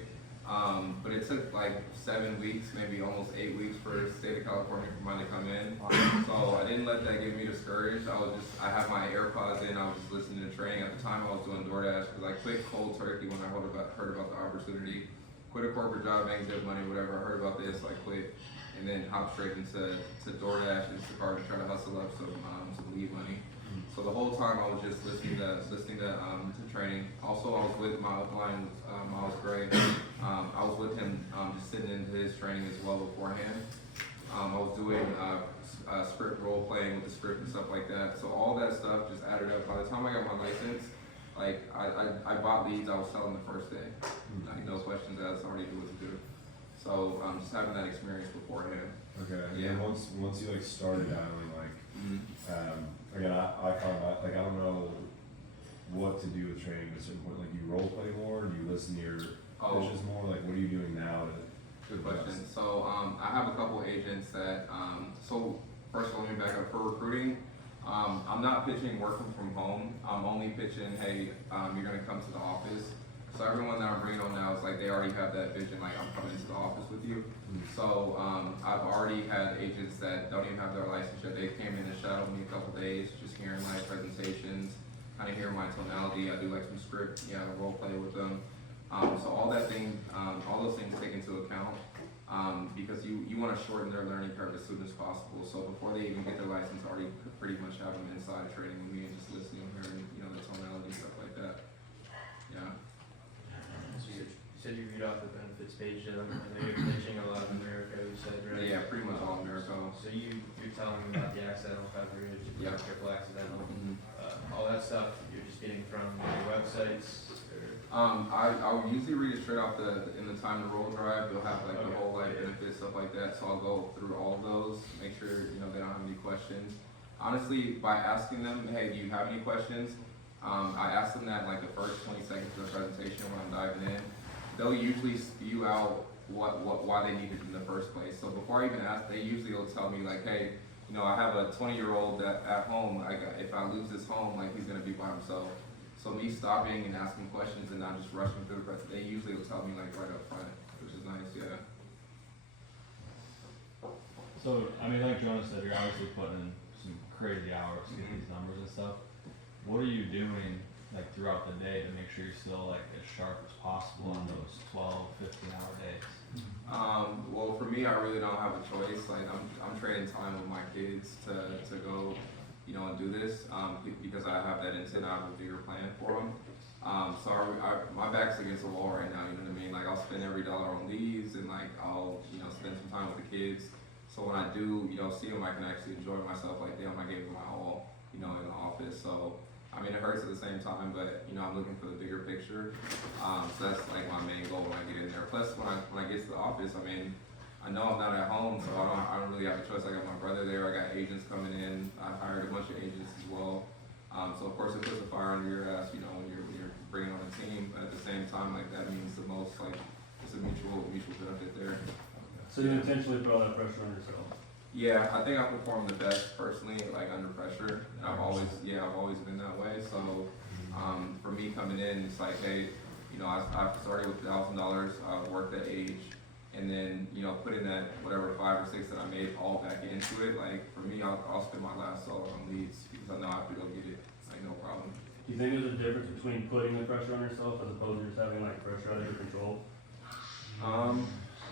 but it took like 7 weeks, maybe almost 8 weeks for the state of California for mine to come in. So I didn't let that get me discouraged. I had my AirPods in, I was just listening to training. At the time I was doing DoorDash because I quit cold turkey when I heard about the opportunity. Quit a corporate job, making good money, whatever. I heard about this, I quit. And then hop straight into DoorDash and Instacart to try to hustle up some lead money. So the whole time I was just listening to training. Also, I was with my upline, Miles Gray. I was with him just sitting into his training as well beforehand. I was doing script role playing with the script and stuff like that. So all that stuff just added up. By the time I got my license, like I bought leads I was selling the first day. No questions asked, already knew what to do. So just having that experience beforehand. Okay. And once you like started dialing, like again, I found out like I don't know what to do with training at a certain point. Like you role play more, do you listen to your pitches more? Like what are you doing now to Good question. So I have a couple agents that, so first of all, let me back up. For recruiting, I'm not pitching working from home. I'm only pitching, hey, you're gonna come to the office. So everyone that I'm bringing on now is like, they already have that vision, like I'm coming to the office with you. So I've already had agents that don't even have their license yet. They came in and shadowed me a couple days, just hearing my presentations, kind of hearing my tonality. I do like some script, role play with them. So all those things take into account because you want to shorten their learning curve as soon as possible. So before they even get their license, I already pretty much have them inside training with me and just listening, hearing the tonality, stuff like that. Yeah. So you said you read off the benefits page. I know you're pitching a lot of America. You said, right? Yeah, pretty much all America. So you're telling them about the accidental coverage, triple accidental, all that stuff. You're just getting from your websites. I'll usually read it straight off in the time to roll drive. They'll have like the whole life benefits, stuff like that. So I'll go through all of those, make sure they don't have any questions. Honestly, by asking them, hey, do you have any questions? I ask them that like the first 20 seconds of the presentation when I'm diving in. They'll usually spew out why they need it in the first place. So before I even ask, they usually will tell me like, hey, I have a 20-year-old that at home. If I lose this home, like he's gonna be by himself. So me stopping and asking questions and not just rushing through the presentation, they usually will tell me like right up front, which is nice, yeah. So, I mean, like Jonah said, you're obviously putting in some crazy hours to get these numbers and stuff. What are you doing like throughout the day to make sure you're still like as sharp as possible on those 12, 15-hour days? Well, for me, I really don't have a choice. Like I'm trading time with my kids to go, and do this because I have that intent. I have a bigger plan for them. So my back's against the wall right now. You know what I mean? Like I'll spend every dollar on these, and like I'll spend some time with the kids. So when I do see them, I can actually enjoy myself. Like damn, I gave them my all in the office. So I mean, it hurts at the same time, but I'm looking for the bigger picture. So that's like my main goal when I get in there. Plus, when I get to the office, I mean, I know I'm not at home, so I don't really have a choice. I got my brother there. I got agents coming in. I hired a bunch of agents as well. So of course, it puts a fire under your ass, when you're bringing on a team. But at the same time, like that means the most. Like it's a mutual benefit there. So you intentionally put all that pressure on yourself? Yeah, I think I perform the best personally, like under pressure. I've always been that way. So for me coming in, it's like, hey, I started with $1,000. I worked that age, and then putting that whatever 5 or 6 that I made all back into it. Like for me, I'll spend my last dollar on leads because I know I have to go get it. Like no problem. Do you think there's a difference between putting the pressure on yourself as opposed to just having like pressure out of your control?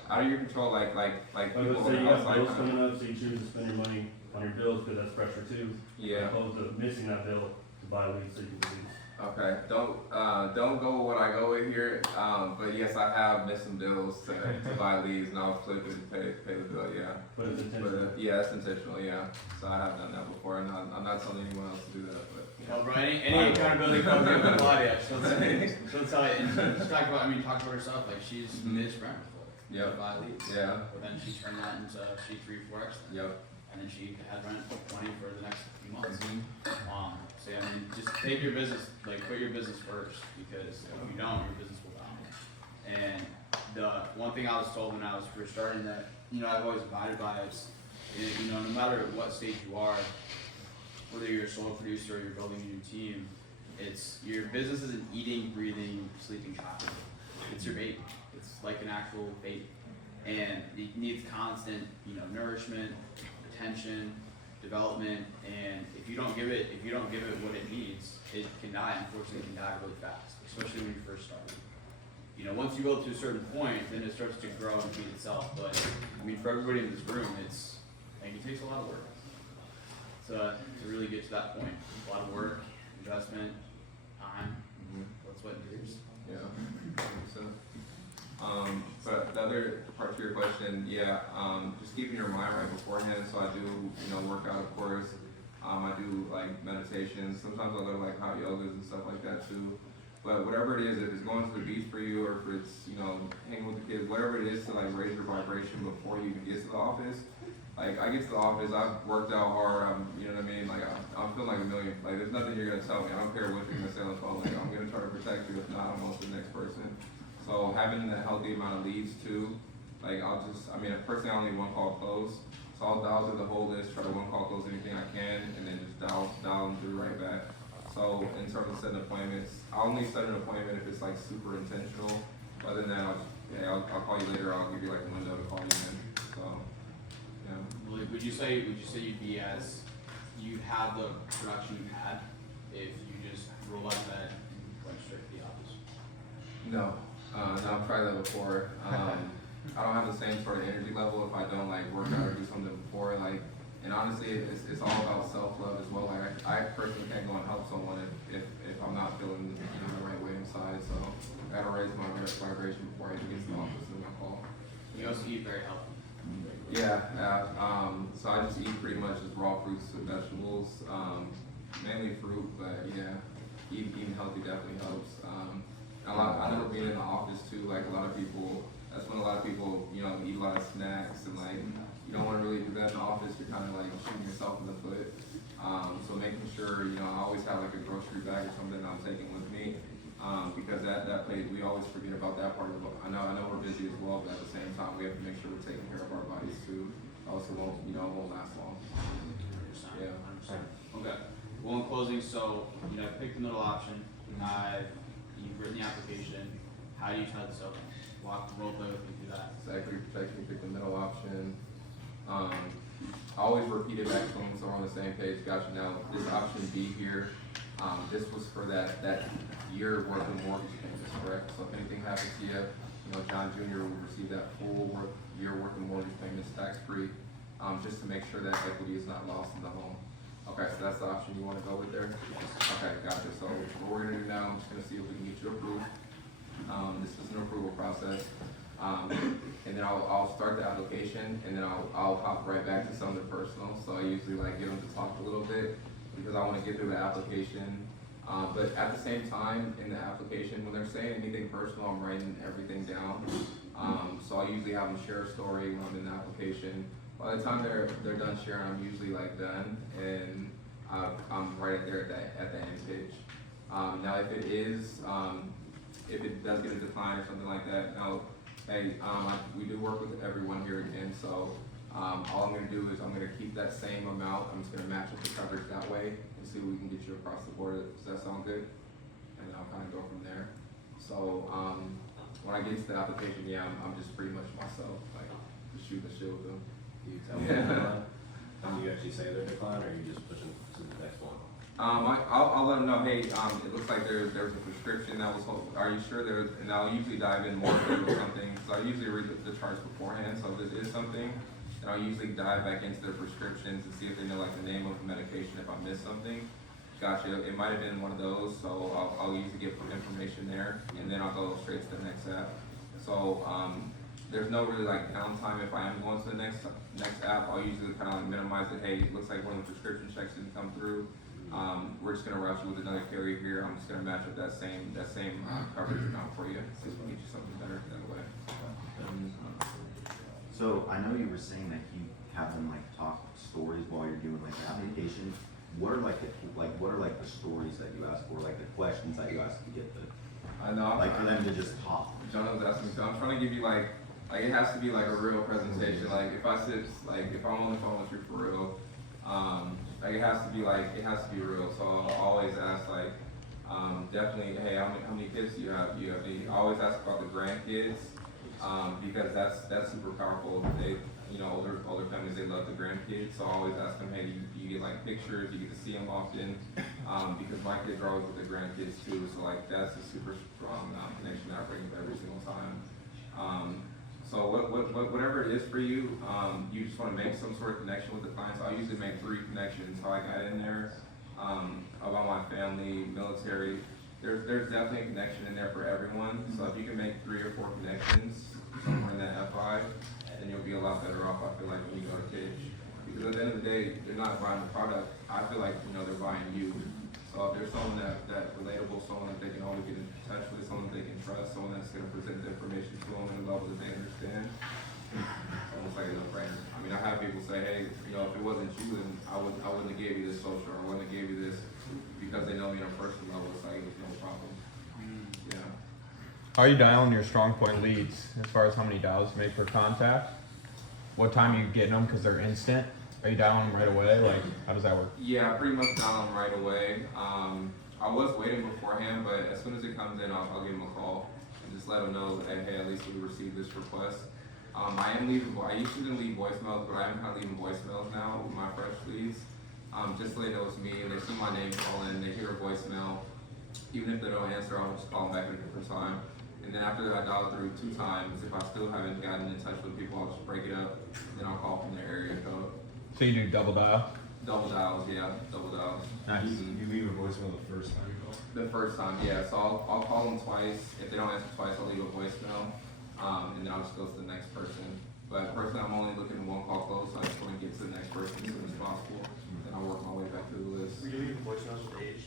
Out of your control, like people let's say you have bills outside coming up, so you choose to spend your money on your bills because that's pressure too. Yeah. As opposed to missing that bill to buy leads so you can leave. Okay, don't go with what I go with here. But yes, I have missed some bills to buy leads, and I'll flip it and pay the bill. Yeah. But it's intentional. Yeah, it's intentional. Yeah. So I have done that before, and I'm not telling anyone else to do that. But Bro, any accountability comes in with Claudia. She'll tell you. And she talked about herself. Like she's missed rent before. Yeah. Buy leads. Yeah. But then she turned that into 3-4x. Yep. And then she had rent 20 for the next few months. So yeah, I mean, just take your business, like put your business first, because if you don't, your business will die. And the one thing I was told when I was first starting that, I've always abided by is, no matter what stage you are, whether you're a solo producer or you're building a new team, it's your business is an eating, breathing, sleeping capital. It's your baby. It's like an actual baby, and it needs constant, nourishment, attention, development, and if you don't give it what it needs, it can die. Unfortunately, it can die really fast, especially when you first start. Once you go to a certain point, then it starts to grow and feed itself. But I mean, for everybody in this room, it takes a lot of work to really get to that point. A lot of work, investment, time, blood, sweat, and tears. Yeah. So, but the other part to your question, just keeping your mind right beforehand. So I do, work out, of course. I do like meditation. Sometimes I go to like hot yogas and stuff like that too. But whatever it is, if it's going to the beach for you, or if it's hanging with the kids, whatever it is to like raise your vibration before you even get to the office. Like I get to the office, I've worked out hard. You know what I mean? Like I'm feeling like a million. Like there's nothing you're gonna tell me. I don't care what you're gonna say on the phone. Like I'm gonna try to protect you. If not, I'm on to the next person. So having that healthy amount of leads too, Like personally I only need one call close. So I'll dial through the whole list, try to one call close anything I can, and then just dial them through right back. So in terms of setting appointments, I'll only set an appointment if it's like super intentional. Other than that, I'll call you later. I'll give you like a window to call you in. So yeah. Would you say you'd be as you'd have the production you had if you just roll out of bed and went straight to the office? No, I've tried that before. I don't have the same sort of energy level if I don't like work out or do something before. Like, and honestly, it's all about self-love as well. Like, I personally can't go and help someone if I'm not feeling the right way inside. So I gotta raise my vibration before I even get to the office and my call. You also eat very healthy. Yeah, so I just eat pretty much just raw fruits and vegetables, mainly fruit, but yeah, eating healthy definitely helps. I never being in the office too, like a lot of people, that's when a lot of people, eat a lot of snacks and like, you don't want to really do that in the office, you're kind of like shooting yourself in the foot. So making sure, I always have like a grocery bag or something that I'm taking with me. Because that plays, we always forget about that part of it. I know we're busy as well, but at the same time, we have to make sure we're taking care of our bodies too. Else it won't last long. Yeah. Okay. Well, in closing, so I picked the middle option. You've written the application. How do you try this out? Role play with me through that. Exactly. Pick the middle option. I always repeat it back to them so we're on the same page. Gotcha. Now this option B here, this was for that year worth of mortgage payments, correct? So if anything happens to you, John Jr. will receive that full year worth of mortgage payments tax free, just to make sure that equity is not lost in the home. Okay, so that's the option you want to go with there? Okay, gotcha. So what we're gonna do now, I'm just gonna see if we can get you approved. This is an approval process. And then I'll start the application, and then I'll hop right back to something personal. So I usually like get them to talk a little bit because I want to get through the application. But at the same time, in the application, when they're saying anything personal, I'm writing everything down. So I usually have them share a story when I'm in the application. By the time they're done sharing, I'm usually like done, and I'm right there at the end page. Now, if it does get a decline or something like that, hey, we do work with everyone here again, so all I'm gonna do is I'm gonna keep that same amount. I'm just gonna match up the coverage that way and see what we can get you across the board. Does that sound good? And then I'll kind of go from there. So when I get to the application, yeah, I'm just pretty much myself, like just shooting the shit with them. Do you tell them their decline? Do you actually say their decline, or are you just pushing to the next one? I'll let them know, hey, it looks like there's a prescription that was, are you sure there, and I'll usually dive in more into something, so I usually read the charts beforehand, so if it is something, then I'll usually dive back into their prescriptions and see if they know like the name of the medication if I missed something. Gotcha, it might have been one of those, so I'll usually get information there, and then I'll go straight to the next app. So, there's no really like downtime if I am going to the next app. I'll usually kind of like minimize it. Hey, it looks like one of the prescription checks didn't come through. We're just gonna route you with another carrier here. I'm just gonna match up that same coverage amount for you. See if we can get you something better that way. So I know you were saying that you have them like talk stories while you're doing like the application. What are like the stories that you ask for, like the questions that you ask to get the? I know. Like for them to just talk. Jonah was asking me, so I'm trying to give you like it has to be like a real presentation. Like if if I'm on the phone with you for real, it has to be real. So I'll always ask definitely, hey, how many kids do you have? I always ask about the grandkids, because that's super powerful. They, older families, they love the grandkids. So I always ask them, hey, you get like pictures, you get to see them often, because my kids are always with the grandkids too. So that's a super strong connection that I bring up every single time. So whatever it is for you, you just want to make some sort of connection with the clients. I usually make 3 connections. How I got in there, about my family, military. There's definitely a connection in there for everyone. So if you can make 3 or 4 connections somewhere in that FI, then you'll be a lot better off, I feel like, when you go to pitch. Because at the end of the day, they're not buying the product. I feel like, they're buying you. So if there's someone that's relatable, someone that they can always get in touch with, someone that they can trust, someone that's going to present the information to them in a level that they understand, it's almost like a no-brainer. I mean, I have people say, hey, if it wasn't you, then I wouldn't have gave you this social, or I wouldn't have gave you this, because they know me on a personal level. It's like, it was no problem. Yeah. How are you dialing your strong point leads as far as how many dials you make per contact? What time are you getting them because they're instant? Are you dialing them right away? Like, how does that work? Yeah, pretty much dial them right away. I was waiting beforehand, but as soon as it comes in, I'll give them a call and just let them know that, hey, at least we received this request. I used to leave voicemails, but I am kind of leaving voicemails now with my fresh leads. Just so they know it's me, and they see my name call in, they hear a voicemail. Even if they don't answer, I'll just call them back at a different time. And then after I dial through 2 times, if I still haven't gotten in touch with people, I'll just break it up, and then I'll call from their area code. So you do double dial? Double dials, yeah, double dials. Nice. You leave a voicemail the first time you call? The first time, yeah. So I'll call them twice. If they don't answer twice, I'll leave a voicemail, and then I'll just go to the next person. But personally, I'm only looking at 1 call close, so I just want to get to the next person as soon as possible. Then I'll work my way back through the list. Were you leaving voicemails with age,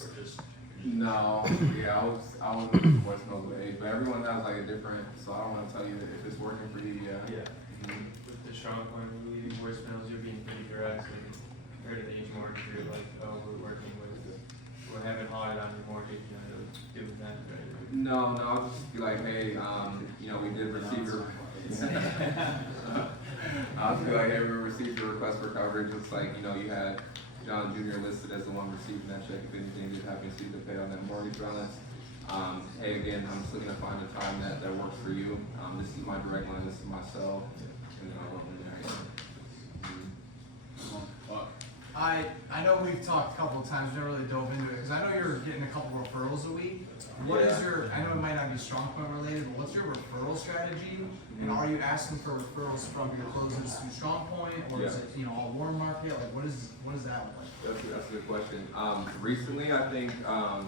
or just? No, yeah, I was leaving voicemails with age, but everyone has like a different. So I don't want to tell you if it's working for you. Yeah. Yeah. With the strong point, when we leave voicemails, you're being pretty direct. Like, compared to the age mortgage, you're like, oh, we're having audit on your mortgage, you know, do with that, right? No, I'll just be like, hey, we did receive your. I'll just be like, hey, we received your request for coverage. It's like, you had John Jr. listed as the one receiving that check. If anything did happen to you to pay on that mortgage balance. Hey, again, I'm just looking to find a time that works for you. This is my direct line. This is my cell, and then I'll go from there. I know we've talked a couple of times, never really dove into it, because I know you're getting a couple referrals a week. What is I know it might not be strong point related, but what's your referral strategy? And are you asking for referrals from your closes through strong point, or is it, all warm market? Like, what does that look like? That's a good question. Recently, I think, I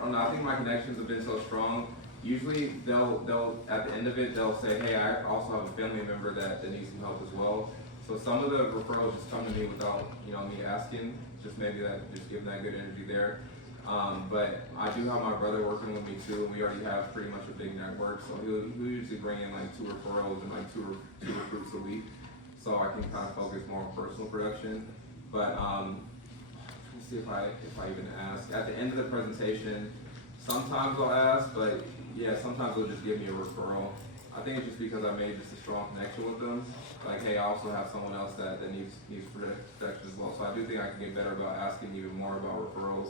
don't know, I think my connections have been so strong. Usually, they'll at the end of it, they'll say, hey, I also have a family member that needs some help as well. So some of the referrals just come to me without, me asking, just maybe just give that good energy there. But I do have my brother working with me too, and we already have pretty much a big network. So he'll usually bring in like 2 referrals and like two recruits a week. So I can kind of focus more on personal production. But let me see if I even ask. At the end of the presentation, sometimes I'll ask, but yeah, sometimes they'll just give me a referral. I think it's just because I made just a strong connection with them. Like, hey, I also have someone else that needs protection as well. So I do think I can get better about asking even more about referrals.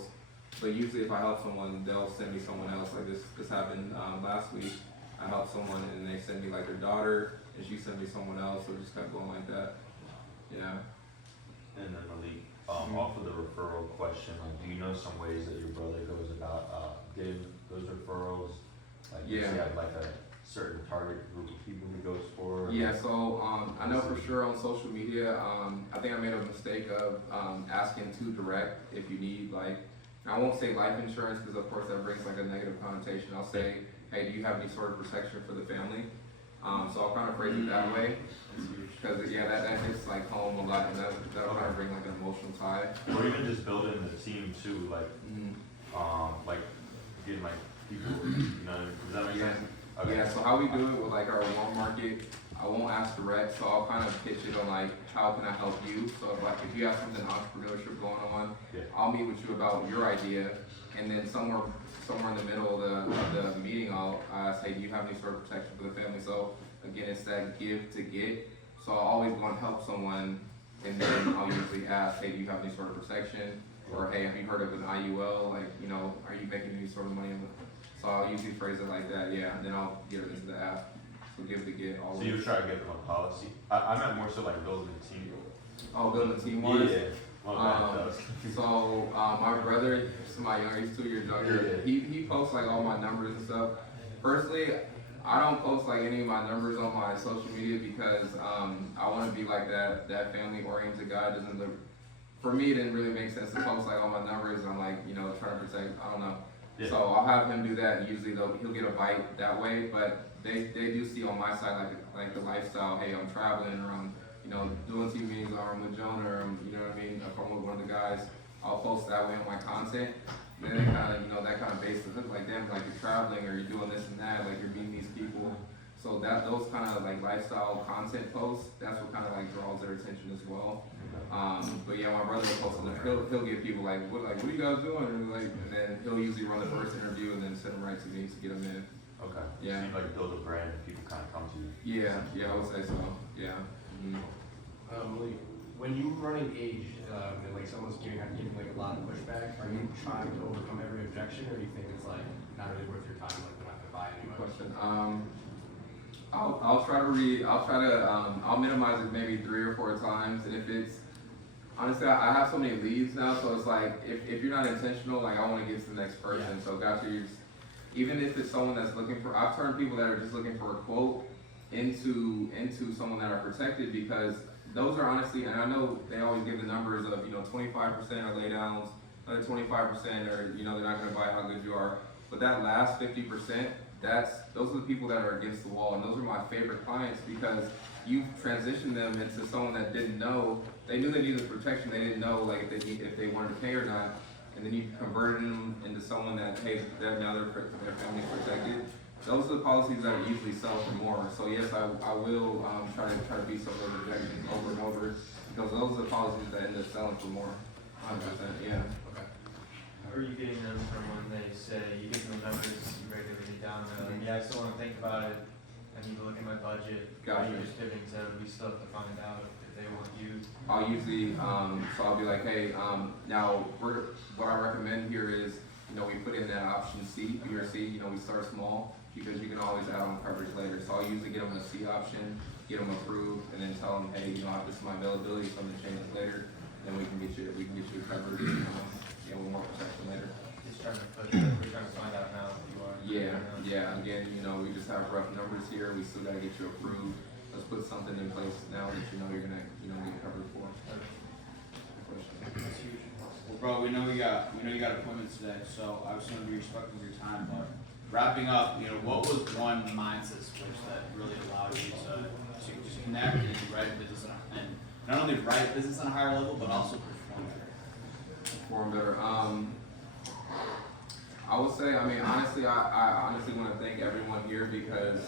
But usually if I help someone, they'll send me someone else. Like this happened last week. I helped someone and they sent me like their daughter, and she sent me someone else. So it just kept going like that. Yeah. And then Maliik, off of the referral question, like, do you know some ways that your brother goes about getting those referrals? Like, does he have like a certain target group of people he goes for? Yeah, so I know for sure on social media, I think I made a mistake of asking too direct if you need, like, I won't say life insurance because of course that brings like a negative connotation. I'll say, hey, do you have any sort of protection for the family? So I'll kind of phrase it that way. Because that hits like home a lot, and that'll kind of bring like an emotional tie. Or even just building the team too, like, like getting like people, does that make sense? Okay. Yeah, so how we do it with like our warm market, I won't ask direct, so I'll kind of pitch it on like, how can I help you? So if you have something entrepreneurship going on, I'll meet with you about your idea, and then somewhere in the middle of the meeting, I'll say, do you have any sort of protection for the family? So again, it's that give to get. So I always want to help someone, and then I'll usually ask, hey, do you have any sort of protection? Or hey, have you heard of an IUL? Like, are you making any sort of money on it? So I'll usually phrase it like that, yeah, and then I'll get it into the app. So give to get all. So you try to get them a policy? I meant more so like building a team. Oh, building a team wise? Yeah. So my brother, my younger, he's 2 years younger. Yeah. He posts like all my numbers and stuff. Personally, I don't post like any of my numbers on my social media because I want to be like that family oriented guy. For me, it didn't really make sense to post like all my numbers. I'm like, trying to protect, I don't know. Yeah. So I'll have him do that, and usually he'll get a bite that way. But they do see on my side like the lifestyle. Hey, I'm traveling, or I'm doing TV meetings, or I'm with Jonah, or I'm, you know what I mean. If I'm with one of the guys, I'll post that way on my content. And then they kind of that kind of base the hook, like them, like you're traveling or you're doing this and that, like you're meeting these people. So those kind of like lifestyle content posts, that's what kind of like draws their attention as as well. But yeah, my brother will post it. He'll get people like what are you guys doing? And then he'll usually run the first interview and then send them right to me to get them in. Okay. Yeah. So you like build a brand and people kind of come to you. Yeah, I would say so. Yeah. Maliik, when you run engaged, and like someone's giving like a lot of pushback, are you trying to overcome every objection, or do you think it's like not really worth your time, like they're not gonna buy anyway? Question. I'll minimize it maybe 3 or 4 times, and if it's honestly, I have so many leads now, so it's like if you're not intentional, like I want to get to the next person. Yeah. So gotcha. Even if it's someone that's looking for, I've turned people that are just looking for a quote into someone that are protected, because those are honestly, and I know they always give the numbers of 25% are laydowns, another 25% are they're not going to buy how good you are, but that last 50%. Those are the people that are against the wall, and those are my favorite clients, because you transitioned them into someone that didn't know. They knew they needed protection. They didn't know like if they wanted to pay or not, and then you converted them into someone that pays them, now their family's protected. Those are the policies that usually sell for more. So yes, I will try to beat some of those objections over and over, because those are the policies that end up selling for more. 100%. Yeah. Okay. How are you getting them from when they say you give them the numbers, you regularly down, they're like, yeah, I still want to think about it. I need to look at my budget. Gotcha. Are you just pivoting to we still have to find out if they want you? I'll usually, so I'll be like, hey, now what I recommend here is, we put in that option C, B or C, we start small, because you can always add on coverage later. So I'll usually get them a C option, get them approved, and then tell them, hey, this is my availability, so I'm gonna change it later. Then we can get you covered, with more protection later. Just trying to we're trying to find out now if you are. Yeah. Again, we just have rough numbers here. We still gotta get you approved. Let's put something in place now that you're gonna, get covered for. That's huge. Well, bro, we know you got appointments today, so I was going to be respectful of your time. But wrapping up, what was one mindset switch that really allowed you to just connect and write business and not only write business on a higher level, but also perform better? I would say, honestly, I honestly want to thank everyone here, because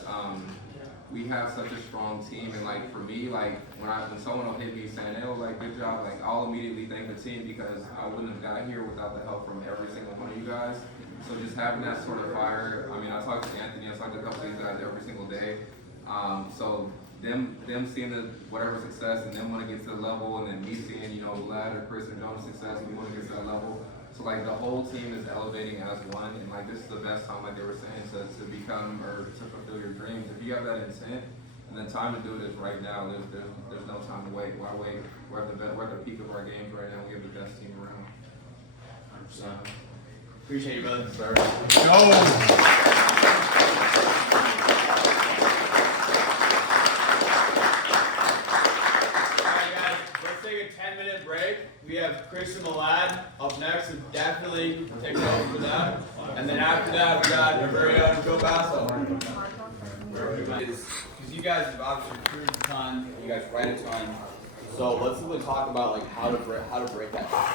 we have such a strong team, and like for me, like when someone will hit me saying, "Oh, like good job," like I'll immediately thank the team, because I wouldn't have got here without the help from every single one of you guys. So just having that sort of fire, I talk to Anthony, I talk to a couple of these guys every single day. So them seeing the whatever success, and them want to get to the level, and then me seeing Melad or Chris or Jonah's success, and we want to get to that level. So like the whole team is elevating as one, and like this is the best time, like they were saying, to become or to fulfill your dreams. If you have that intent, and the time to do it is right now. There's no time to wait. Why wait? We're at the peak of our games right now. We have the best team around. 100%. Appreciate you, brother. Sir. We have Chris and Melad up next, and definitely take over for that. And then after that, we got your very own Joe Basso. Because you guys have obviously recruited a ton, you guys write a ton. So let's really talk about like how to break that down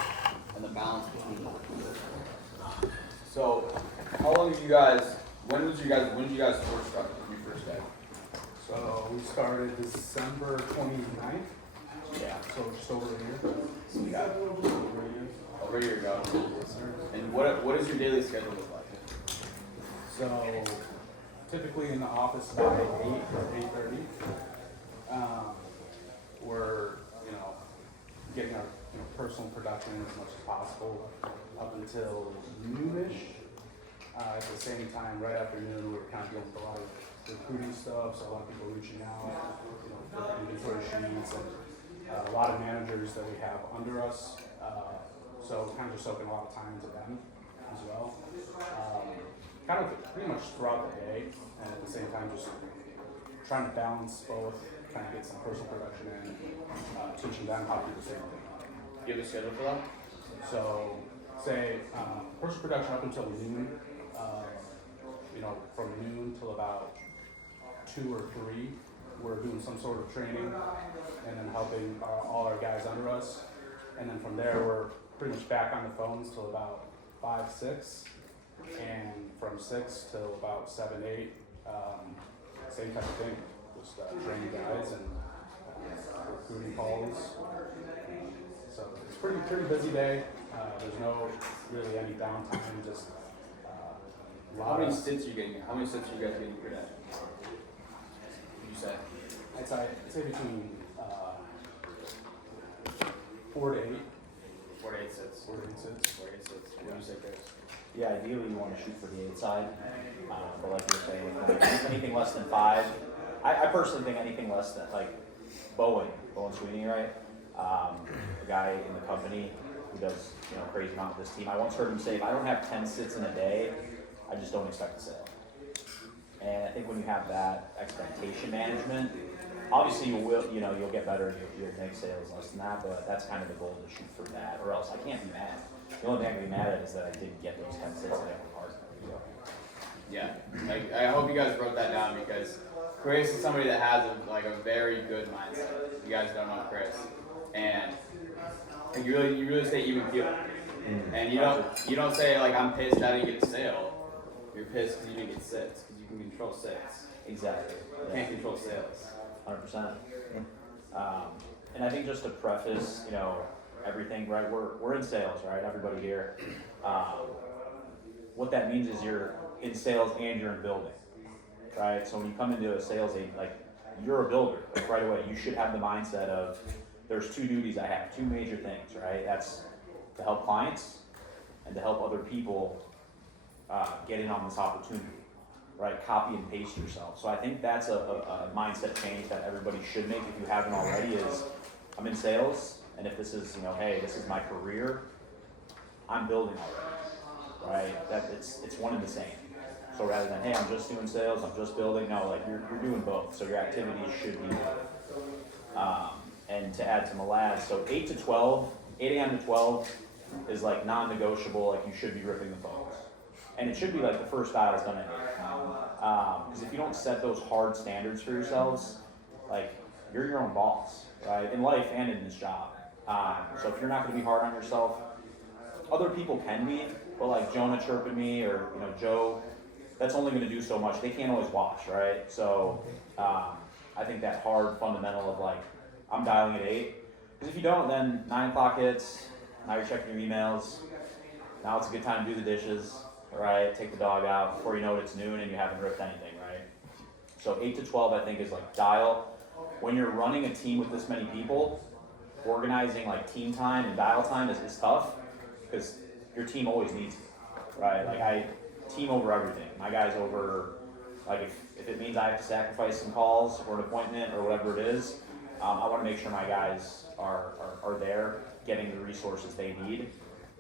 and the balance between them. So how long have you guys? When did you guys first start? Your first day? So we started December 29th. Yeah. So just over a year. So we got over a year ago. Yes, sir. And what does your daily schedule look like? So typically in the office by 8 or 8:30. We're getting our personal production as much as possible up until noonish. At the same time, right after noon, we're kind of dealing with a lot of recruiting stuff. So a lot of people reaching out, inventory sheets, and a lot of managers that we have under us, so kind of just soaking a lot of time into them as well. Kind of pretty much throughout the day, and at the same time just trying to balance both, trying to get some personal production in, teaching them how to do the same thing. Do you have a schedule for that? So, say personal production up until noon, from noon till about 2 or 3. We're doing some sort of training and then helping all our guys under us. And then from there, we're pretty much back on the phones till about 5, 6. And from 6 till about 7, 8, same type of thing. Just training guys and recruiting calls. So it's pretty busy day. There's no really any downtime, just a lot How many of, sits are you getting? How many sits are you guys getting per day? You said. I'd say between 4 to 8. 4 to 8 sits. 4 to 8 sits. 4 to 8 sits. What do you say, Chris? Yeah, ideally you want to shoot for the 8 side, but like you're saying, like anything less than 5. I personally think anything less than, like Bowen Sweeney, right? The guy in the company who does, crazy amount with this team. I once heard him say, if I don't have 10 sits in a day, I just don't expect a sale. And I think when you have that expectation management, obviously you'll get better and you'll make sales less than that, but that's kind of the goal, to shoot for that, or else I can't be mad. The only thing I can be mad at is that I didn't get those 10 sits and I worked hard. Yeah, I hope you guys wrote that down, because Chris is somebody that has a very good mindset. You guys don't know Chris, and you really stay even keel. And you don't say like, I'm pissed I didn't get a sale. You're pissed because you didn't get sits, because you can control sits. Exactly. You can't control sales. 100%. And I think just to preface, everything, right? We're in sales, right? Everybody here. What that means is you're in sales and you're in building, right? So when you come into a sales aid, like you're a builder, like right away, you should have the mindset of there's 2 duties I have, 2 major things, right? That's to help clients and to help other people get in on this opportunity, right? Copy and paste yourself. So I think that's a mindset change that everybody should make if you haven't already. Is I'm in sales, and if this is hey, this is my career, I'm building already, right? That it's one and the same. So rather than hey, I'm just doing sales, I'm just building, no, like you're doing both. So your activities should be both. And to add to Malad, so 8 a.m. to 12 is like non-negotiable. Like you should be ripping the phones, and it should be like the first dial is done at 8. Because if you don't set those hard standards for yourselves, like you're your own boss, right? In life and in this job. So if you're not going to be hard on yourself, other people can be, but like Jonah chirping me or Joe, that's only going to do so much. They can't always watch, right? So I think that hard fundamental of like I'm dialing at 8, because if you don't, then 9 o'clock hits. Now you're checking your emails. Now it's a good time to do the dishes, right? Take the dog out. Before you know it, it's noon and you haven't ripped anything, right? So 8 to 12, I think, is like dial. When you're running a team with this many people, organizing like team time and dial time is tough, because your team always needs you, right? Like I team over everything. My guys over, like if it means I have to sacrifice some calls or an appointment or whatever it is, I want to make sure my guys are there getting the resources they need.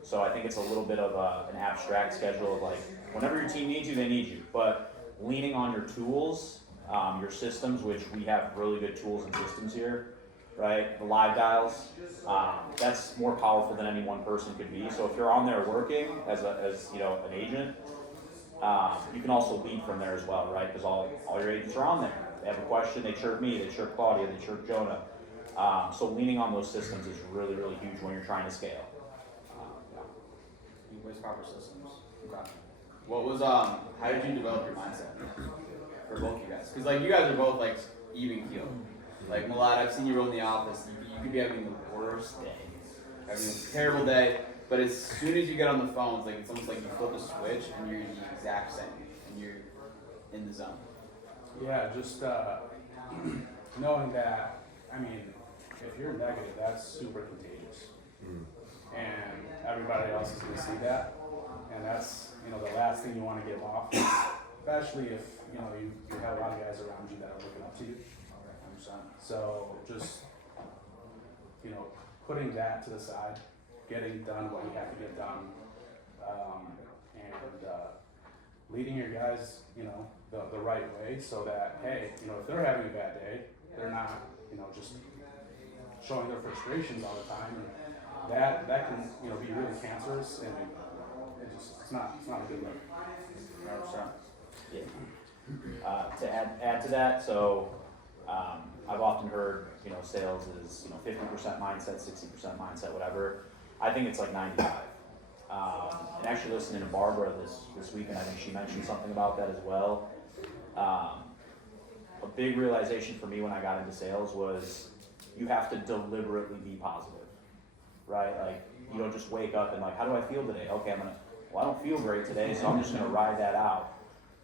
So I think it's a little bit of an abstract schedule of like, whenever your team needs you, they need you. But leaning on your tools, your systems, which we have really good tools and systems here, right? The live dials, that's more powerful than any one person could be. So if you're on there working as an agent, you can also lead from there as well, right? Because all your agents are on there. They have a question, they chirp me, they chirp Claudia, they chirp Jonah. So leaning on those systems is really, really huge when you're trying to scale. You voice proper systems. Okay. What was how did you develop your mindset for both you guys? Because like you guys are both like even keel. Like Malad, I've seen you roll in the office. You could be having the worst day, having a terrible day. But as soon as you get on the phones, like it's almost like you flip a switch and you're the exact same, and you're in the zone. Yeah, just knowing that, I mean, if you're negative, that's super contagious. And everybody else is going to see that. And that's, the last thing you want to give off, especially if, you have a lot of guys around you that are looking up to you. 100%. So just, putting that to the side, getting done what you have to get done, and leading your guys, the right way, so that, hey, if they're having a bad day, they're not, just showing their frustrations all the time, and that can, be really cancerous, and it's not a good look. 100%. Yeah. To add to that, so I've often heard, sales is 50% mindset, 60% mindset, whatever. I think it's like 95. And actually listening to Barbara this weekend, I think she mentioned something about that as well. A big realization for me when I got into sales was you have to deliberately be positive, right? Like, you don't just wake up and like, how do I feel today? Okay, well, I don't feel great today, so I'm just gonna ride that out,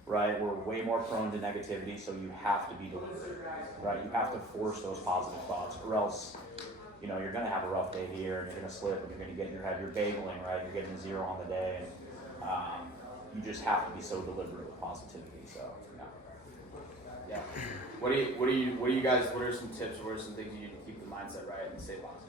right? We're way more prone to negativity, so you have to be deliberate, right? You have to force those positive thoughts, or else, you know, you're gonna have a rough day here, and you're gonna slip, and you're gonna get in your head, you're bageling, right? You're getting a 0 on the day, and you just have to be so deliberate with positivity, so, yeah. Yeah. What are some tips, what are some things you do to keep the mindset right and stay positive?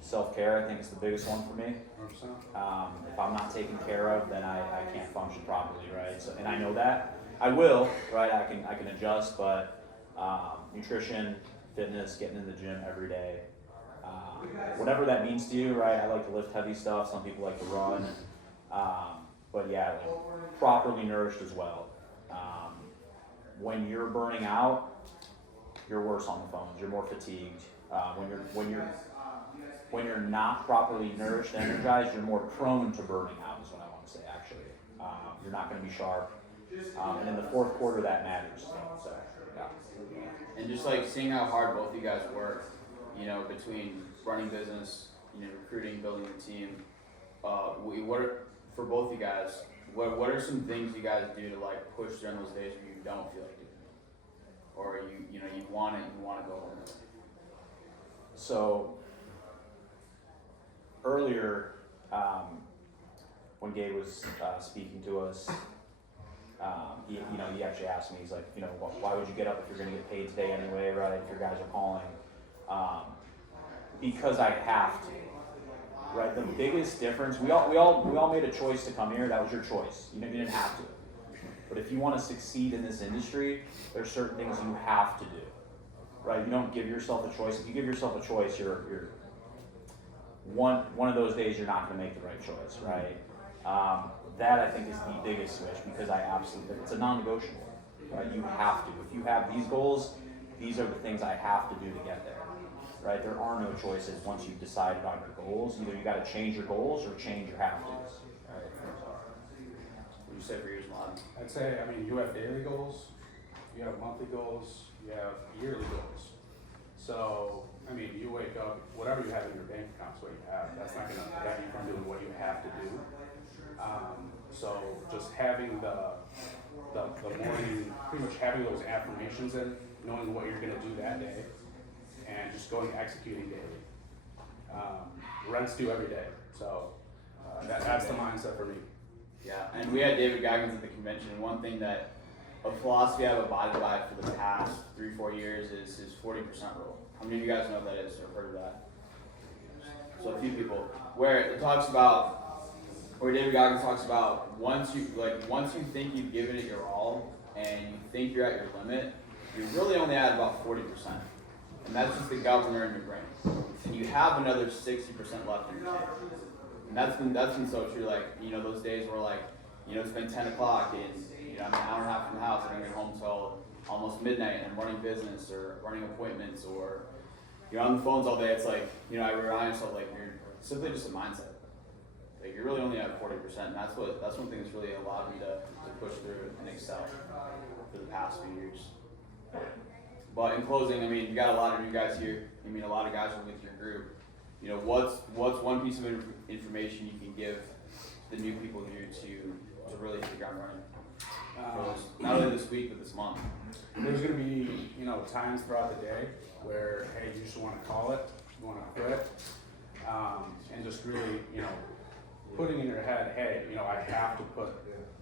Self-care, I think, is the biggest one for me. If I'm not taken care of, then I can't function properly, right? So, and I know that. I will, right? I can adjust, but nutrition, fitness, getting in the gym every day, whatever that means to you, right? I like to lift heavy stuff. Some people like to run, but yeah, like, properly nourished as well. When you're burning out, you're worse on the phones. You're more fatigued. When you're not properly nourished and energized, you're more prone to burning out, is what I want to say, actually. You're not going to be sharp. And in the fourth quarter, that matters. So, yeah. And just like seeing how hard both you guys work, you know, between running business, you know, recruiting, building a team, for both you guys, what are some things you guys do to like push during those days where you don't feel like doing it? Or you want to go home? So, earlier, when Gabe was speaking to us, he actually asked me, he's like, you know, why would you get up if you're going to get paid today anyway, right? If your guys are calling, because I have to, right? The biggest difference, we all made a choice to come here. That was your choice. You didn't have to. But if you want to succeed in this industry, there's certain things you have to do, right? You don't give yourself a choice. If you give yourself a choice, you're one of those days you're not going to make the right choice, right? That I think is the biggest switch, because it's a non-negotiable, right? You have to. If you have these goals, these are the things I have to do to get there, right? There are no choices once you've decided on your goals. Either you got to change your goals or change your have-tos, right? What do you say for yours, Melad? I'd say, you have daily goals, you have monthly goals, you have yearly goals. So, you wake up, whatever you have in your bank account is what you have. That's not going to prevent you from doing what you have to do. So just having the morning, pretty much having those affirmations in, knowing what you're going to do that day, and just going executing daily. Rent's due every day, so that's the mindset for me. Yeah, and we had David Goggins at the convention, and one thing that a philosophy I've abided by for the past 3-4 years is his 40% rule. How many of you guys know what that is or heard of that? So a few people. Where it talks about, where David Goggins talks about once you think you've given it your all and you think you're at your limit, you're really only at about 40%. And that's just the governor in your brain. And you have another 60% left in your tank. And that's been so true. Like, those days where it's been 10 o'clock and I'm an hour and a half from the house, I don't get home till almost midnight, and I'm running business or running appointments, or you're on the phones all day. It's like, I remind myself, like, you're simply just a mindset. Like, you're really only at 40%, and that's one thing that's really allowed me to push through and excel for the past few years. But in closing, you got a lot of you guys here. A lot of guys are with your group. What's one piece of information you can give the new people here to really hit the ground running? Not only this week, but this month. There's going to be, times throughout the day where, hey, you just want to call it, you want to quit, and just really, putting in your head, hey, I have to put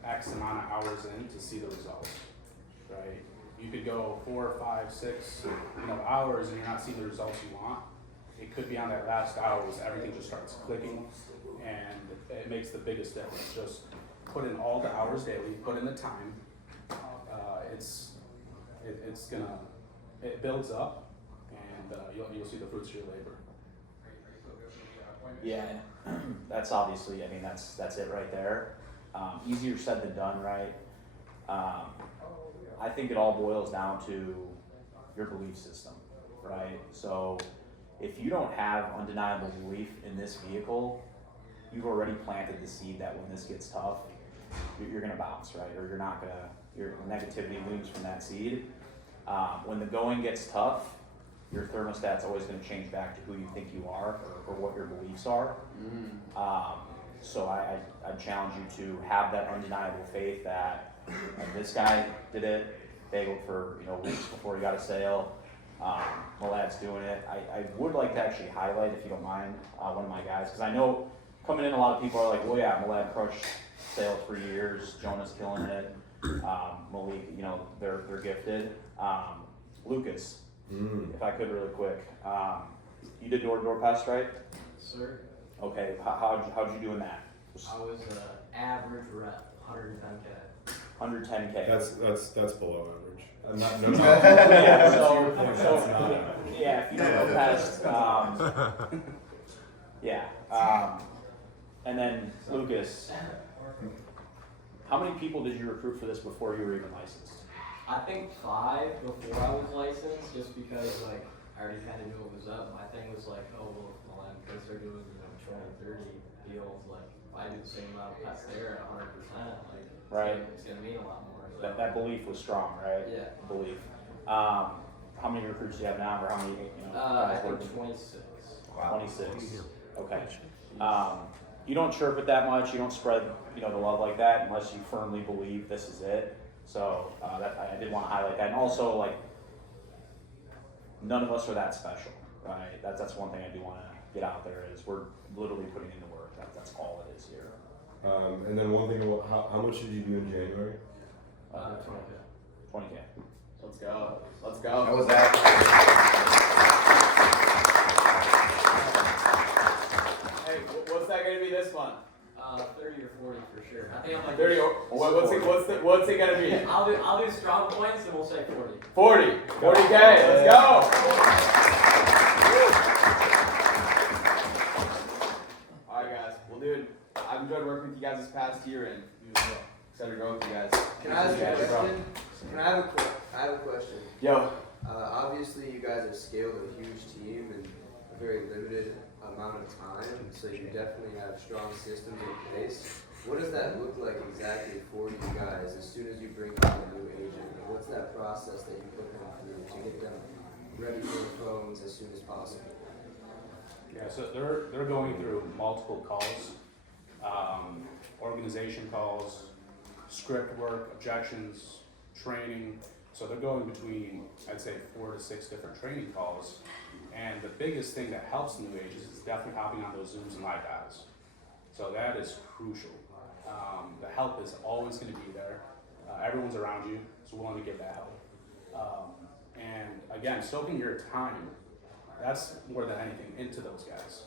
X amount of hours in to see the results, right? You could go 4, 5, 6, hours and you're not seeing the results you want. It could be on that last hour where everything just starts clicking, and it makes the biggest difference. Just put in all the hours daily, put in the time. It builds up, and you'll see the fruits of your labor. Yeah, that's obviously, that's it right there. Easier said than done, right? I think it all boils down to your belief system, right? So if you don't have undeniable belief in this vehicle, you've already planted the seed that when this gets tough, you're gonna bounce, right? Or your negativity looms from that seed. When the going gets tough, your thermostat's always gonna change back to who you think you are or what your beliefs are. So I challenge you to have that undeniable faith that this guy did it, bageled for weeks before he got a sale. Malad's doing it. I would like to actually highlight, if you don't mind, one of my guys, because I know coming in a lot of people are like, well, yeah, Malad crushed sales for years, Jonah's killing it, Maliik, they're gifted. Lucas, if I could really quick, you did door-to-door pest, right? Sir. Okay, how'd you do in that? I was average rep, 110K. 110K. That's below average. Yeah, so yeah, if you don't know pest, and then Lucas, how many people did you recruit for this before you were even licensed? I think 5 before I was licensed, just because I already kind of knew what was up. My thing was because they're doing 20, 30 deals, if I do the same amount of pests there at 100%, right, it's gonna mean a lot more. So. That belief was strong, right? Yeah. Belief. How many recruits do you have now, or how many I guys think working? 26. Wow. 26. Okay. You don't chirp it that much. You don't spread the love like that unless you firmly believe this is it. So I did want to highlight that, and also none of us are that special, right? That's one thing I do want to get out there is we're literally putting in the work. That's all it is here. And then one thing, how much did you do in January? 20K. 20K. Let's go. Let's go. How was that? Hey, what's that gonna be this month? 30 or 40 for sure. I think I'm 30 or what's it gonna be? I'll do strong points and we'll say 40. 40K. Let's go. All right, guys. Well, dude, I've enjoyed working with you guys this past year, and excited to grow with you guys. Can I ask a question? I have a question. Yo. Obviously, you guys have scaled a huge team in a very limited amount of time, so you definitely have strong systems in place. What does that look like exactly for you guys as soon as you bring on a new agent? What's that process that you put them through to get them ready for the phones as soon as possible? Yeah, so they're going through multiple calls, organization calls, script work, objections, training. So they're going between, I'd say, 4 to 6 different training calls. And the biggest thing that helps new agents is definitely hopping on those Zooms and live dials. So that is crucial. The help is always going to be there. Everyone's around you, so willing to give that help. And again, soaking your time, that's more than anything into those guys.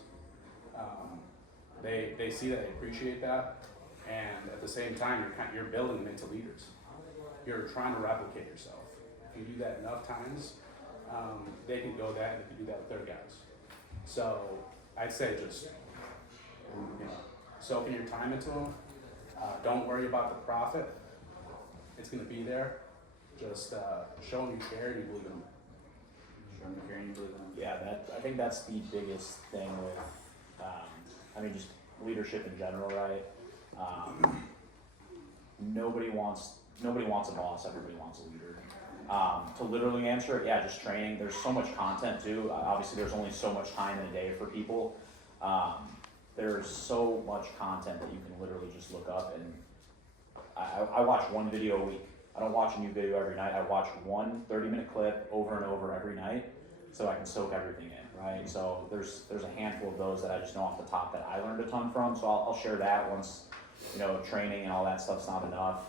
They see that, they appreciate that, and at the same time, you're building them into leaders. You're trying to replicate yourself. If you do that enough times, they can go that, and they can do that with their guys. So I'd say just soaking your time into them. Don't worry about the profit. It's going to be there. Just show them you care and you believe in them. Show them you care and you believe in them. Yeah, I think that's the biggest thing with, just leadership in general, right? Nobody wants a boss. Everybody wants a leader. To literally answer it, yeah, just training. There's so much content too. Obviously, there's only so much time in a day for people. There's so much content that you can literally just look up, and I watch one video a week. I don't watch a new video every night. I watch one 30-minute clip over and over every night so I can soak everything in, right? So there's a handful of those that I just know off the top that I learned a ton from, so I'll share that once, training and all that stuff's not enough.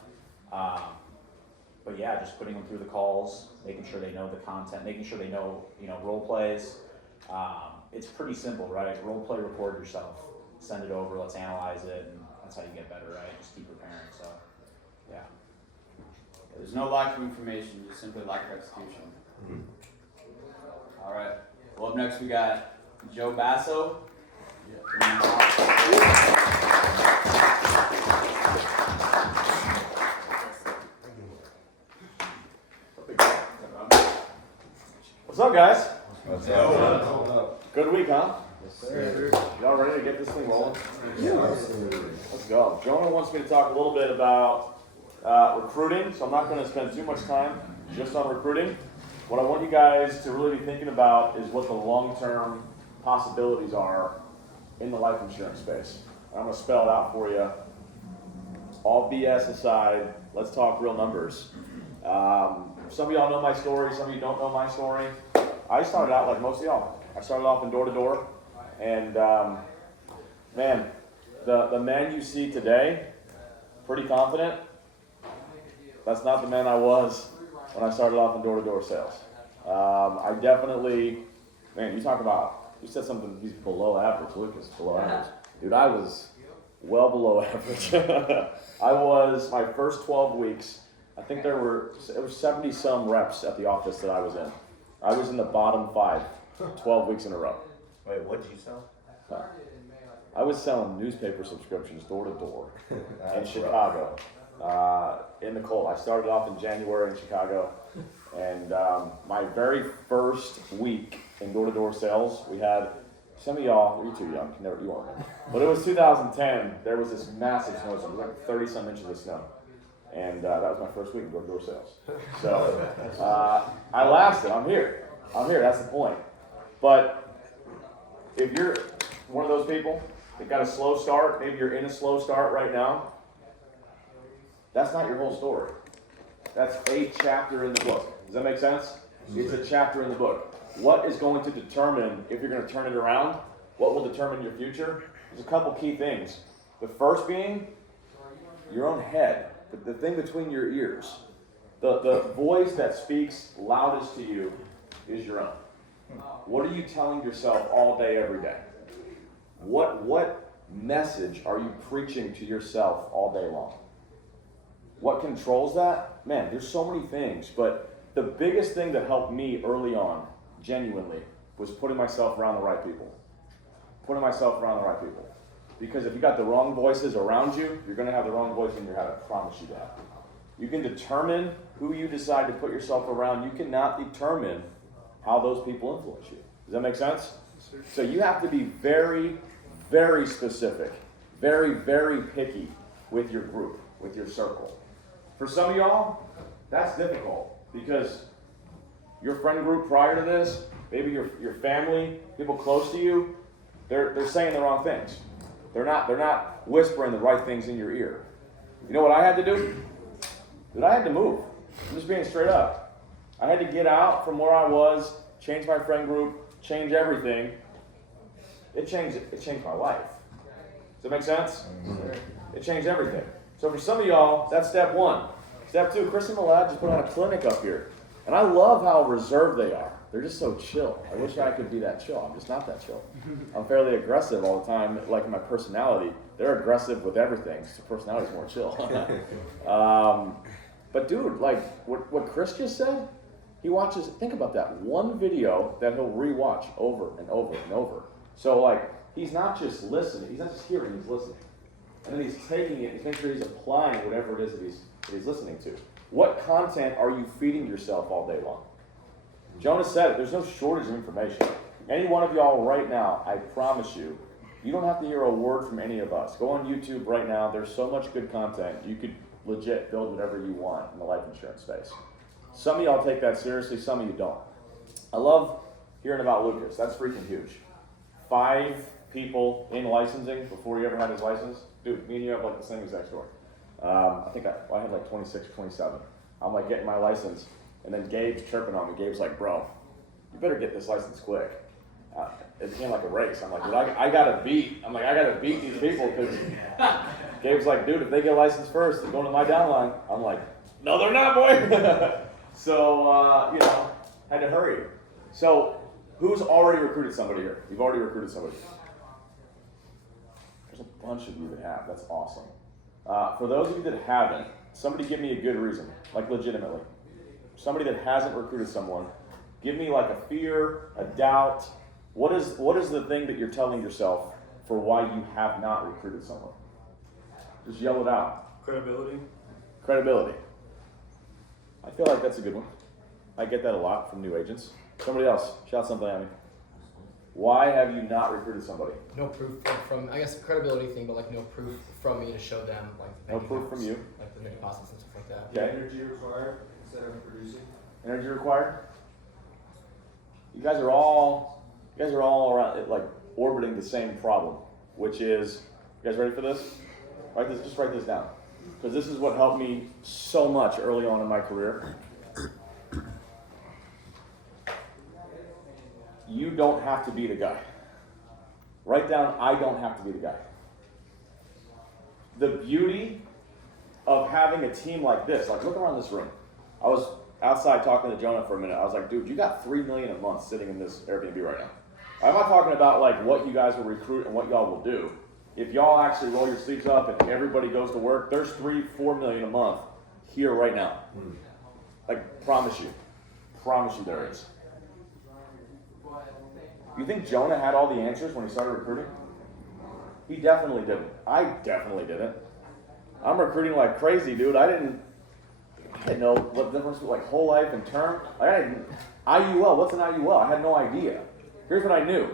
But yeah, just putting them through the calls, making sure they know the content, making sure they know, role plays. It's pretty simple, right? Role play, record yourself, send it over, let's analyze it, and that's how you get better, right? Just keep preparing, so, yeah. There's no lack of information, just simply lack of execution. All right. Well, up next we got Joe Basso. What's up, guys? What's up? Good week, huh? Yes, sir. Y'all ready to get this thing rolling? Yeah. Let's go. Jonah wants me to talk a little bit about recruiting, so I'm not going to spend too much time just on recruiting. what I want you guys to really be thinking about is what the long-term possibilities are in the life insurance space. I'm gonna spell it out for you. All BS aside, let's talk real numbers. Some of y'all know my story, some of you don't know my story. I started out like most of y'all. I started off in door-to-door, and man, the man you see today, pretty confident, that's not the man I was when I started off in door-to-door sales. I definitely, man, you talk about, you said something, he's below average, Lucas, below average. Dude, I was well below average. I was, my first 12 weeks, I think it was 70 some reps at the office that I was in. I was in the bottom 5, 12 weeks in a row. Wait, what did you sell? I was selling newspaper subscriptions door to door in Chicago, in the cold. I started off in January in Chicago, and my very first week in door to door sales, we had, some of y'all, you're too young, you won't remember, but it was 2010, there was this massive snowstorm, it was like 30 some inches of snow. And that was my first week in door-to-door sales. So I lasted. I'm here. That's the point. But if you're one of those people that got a slow start, maybe you're in a slow start right now, that's not your whole story. That's a chapter in the book. Does that make sense? It's a chapter in the book. What is going to determine if you're going to turn it around? What will determine your future? There's a couple key things. The first being your own head. The thing between your ears, the voice that speaks loudest to you is your own. What are you telling yourself all day, every day? What message are you preaching to yourself all day long? What controls that? Man, there's so many things, but the biggest thing that helped me early on, genuinely, was putting myself around the right people. Putting myself around the right people. Because if you got the wrong voices around you, you're going to have the wrong voice in your head. I promise you that. You can determine who you decide to put yourself around. You cannot determine how those people influence you. Does that make sense? So you have to be very, very specific, very, very picky with your group, with your circle. For some of y'all, that's difficult because your friend group prior to this, maybe your family, people close to you, they're saying the wrong things. They're not whispering the right things in your ear. You know what I had to do? Dude, I had to move. I'm just being straight up. I had to get out from where I was, change my friend group, change everything. It changed my life. Does that make sense? It changed everything. So for some of y'all, that's step 1. Step 2, Chris and Melad just put on a clinic up here. And I love how reserved they are. They're just so chill. I wish I could be that chill. I'm just not that chill. I'm fairly aggressive all the time, like my personality. They're aggressive with everything. So personality's more chill. But dude, like what Chris just said, he watches, think about that, one video that he'll rewatch over and over and over. So like, he's not just listening, he's not just hearing, he's listening. And then he's taking it, he's making sure he's applying whatever it is that he's listening to. What content are you feeding yourself all day long? Jonah said it, there's no shortage of information. Any one of y'all right now, I promise you, you don't have to hear a word from any of us. Go on YouTube right now, there's so much good content. You could legit build whatever you want in the life insurance space. Some of y'all take that seriously, some of you don't. I love hearing about Lucas, that's freaking huge. 5 people in licensing before he ever had his license. Dude, me and you have like the same exact story. I think I had like 26, 27. I'm like getting my license. And then Gabe's chirping on me. Gabe's like, bro, you better get this license quick. It became like a race. I'm like, dude, I gotta beat these people because Gabe's like, dude, if they get licensed first, they're going to my downline. I'm like, no, they're not, boy. So, had to hurry. So, who's already recruited somebody here? You've already recruited somebody. There's a bunch of you that have. That's awesome. For those of you that haven't, somebody give me a good reason, like legitimately. Somebody that hasn't recruited someone, give me like a fear, a doubt. What is the thing that you're telling yourself for why you have not recruited someone? Just yell it out. Credibility. Credibility. I feel like that's a good one. I get that a lot from new agents. Somebody else, shout something at me. Why have you not recruited somebody? No proof from I guess the credibility thing, but like no proof from me to show them like the No bank proof accounts, from you. like the deposits and stuff like that. Okay. Energy required instead of producing. Energy required? you guys are all around, like orbiting the same problem, which is, you guys ready for this? Just write this down, because this is what helped me so much early on in my career. You don't have to be the guy. Write down, I don't have to be the guy. The beauty of having a team like this, like look around this room. I was outside talking to Jonah for a minute. I was like, dude, you got $3 million a month sitting in this Airbnb right now. I'm not talking about like what you guys will recruit and what y'all will do. If y'all actually roll your sleeves up and everybody goes to work, there's $3-4 million a month here right now. Like, promise you there is. You think Jonah had all the answers when he started recruiting? He definitely didn't. I definitely didn't. I'm recruiting like crazy, dude. I didn't know what the difference was, like whole life and term. IUL, what's an IUL? I had no idea. Here's what I knew.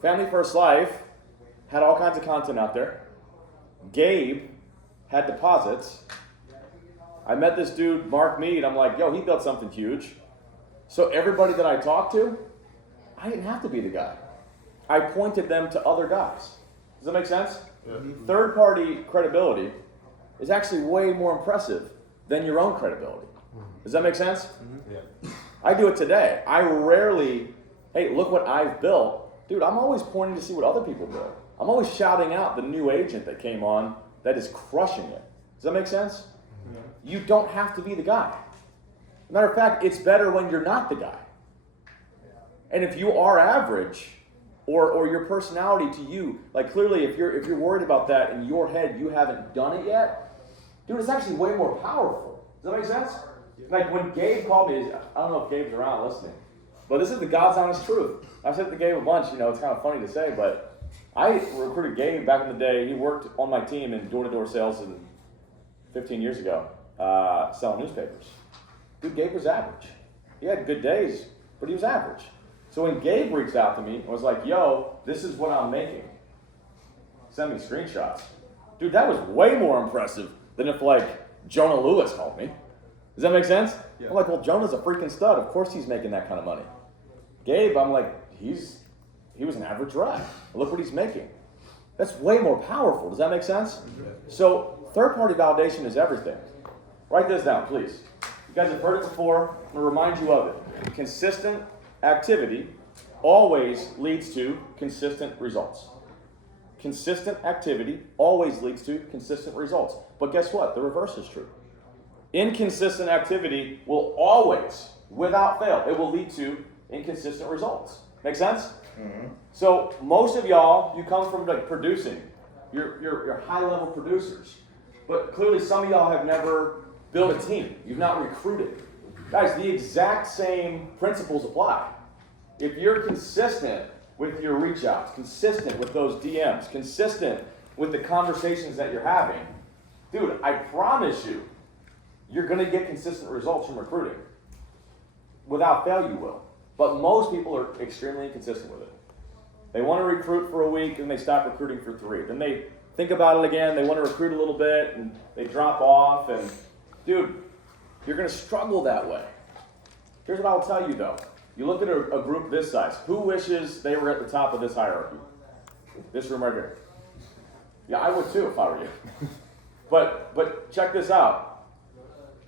Family First Life had all kinds of content out there. Gabe had deposits. I met this dude, Mark Mead. I'm like, yo, he built something huge. So everybody that I talked to, I didn't have to be the guy. I pointed them to other guys. Does that make sense? Yeah. Third-party credibility is actually way more impressive than your own credibility. Does that make sense? Yeah. I do it today. I rarely, hey, look what I've built. Dude, I'm always pointing to see what other people built. I'm always shouting out the new agent that came on that is crushing it. Does that make sense? Yeah. You don't have to be the guy. Matter of fact, it's better when you're not the guy. And if you are average, or your personality to you, like clearly if you're worried about that in your head, you haven't done it yet, dude, it's actually way more powerful. Does that make sense? Like when Gabe called me, I don't know if Gabe's around listening, but this is the God's honest truth. I've said to Gabe a bunch, it's kind of funny to say, but I recruited Gabe back in the day. He worked on my team in door-to-door sales 15 years ago, selling newspapers. Dude, Gabe was average. He had good days, but he was average. So when Gabe reached out to me and was like, yo, this is what I'm making, send me screenshots. Dude, that was way more impressive than if like Jonah Lewis called me. Does that make sense? Yeah. I'm like, well, Jonah's a freaking stud. Of course he's making that kind of money. Gabe, I'm like, he was an average rep. Look what he's making. That's way more powerful. Does that make sense? Yeah. So third-party validation is everything. Write this down, please. You guys have heard it before. I'm going to remind you of it. Consistent activity always leads to consistent results. Consistent activity always leads to consistent results. But guess what? The reverse is true. Inconsistent activity will always, without fail, it will lead to inconsistent results. Make sense? Mm-hmm. So most of y'all, you come from like producing. You're high-level producers. But clearly some of y'all have never built a team. You've not recruited. Guys, the exact same principles apply. If you're consistent with your reach outs, consistent with those DMs, consistent with the conversations that you're having, dude, I promise you, you're going to get consistent results from recruiting. Without fail, you will. But most people are extremely inconsistent with it. They want to recruit for a week and they stop recruiting for 3. Then they think about it again, they want to recruit a little bit and they drop off. And dude, you're going to struggle that way. Here's what I'll tell you though. You look at a group this size. Who wishes they were at the top of this hierarchy? This room right here. Yeah, I would too if I were you. But check this out.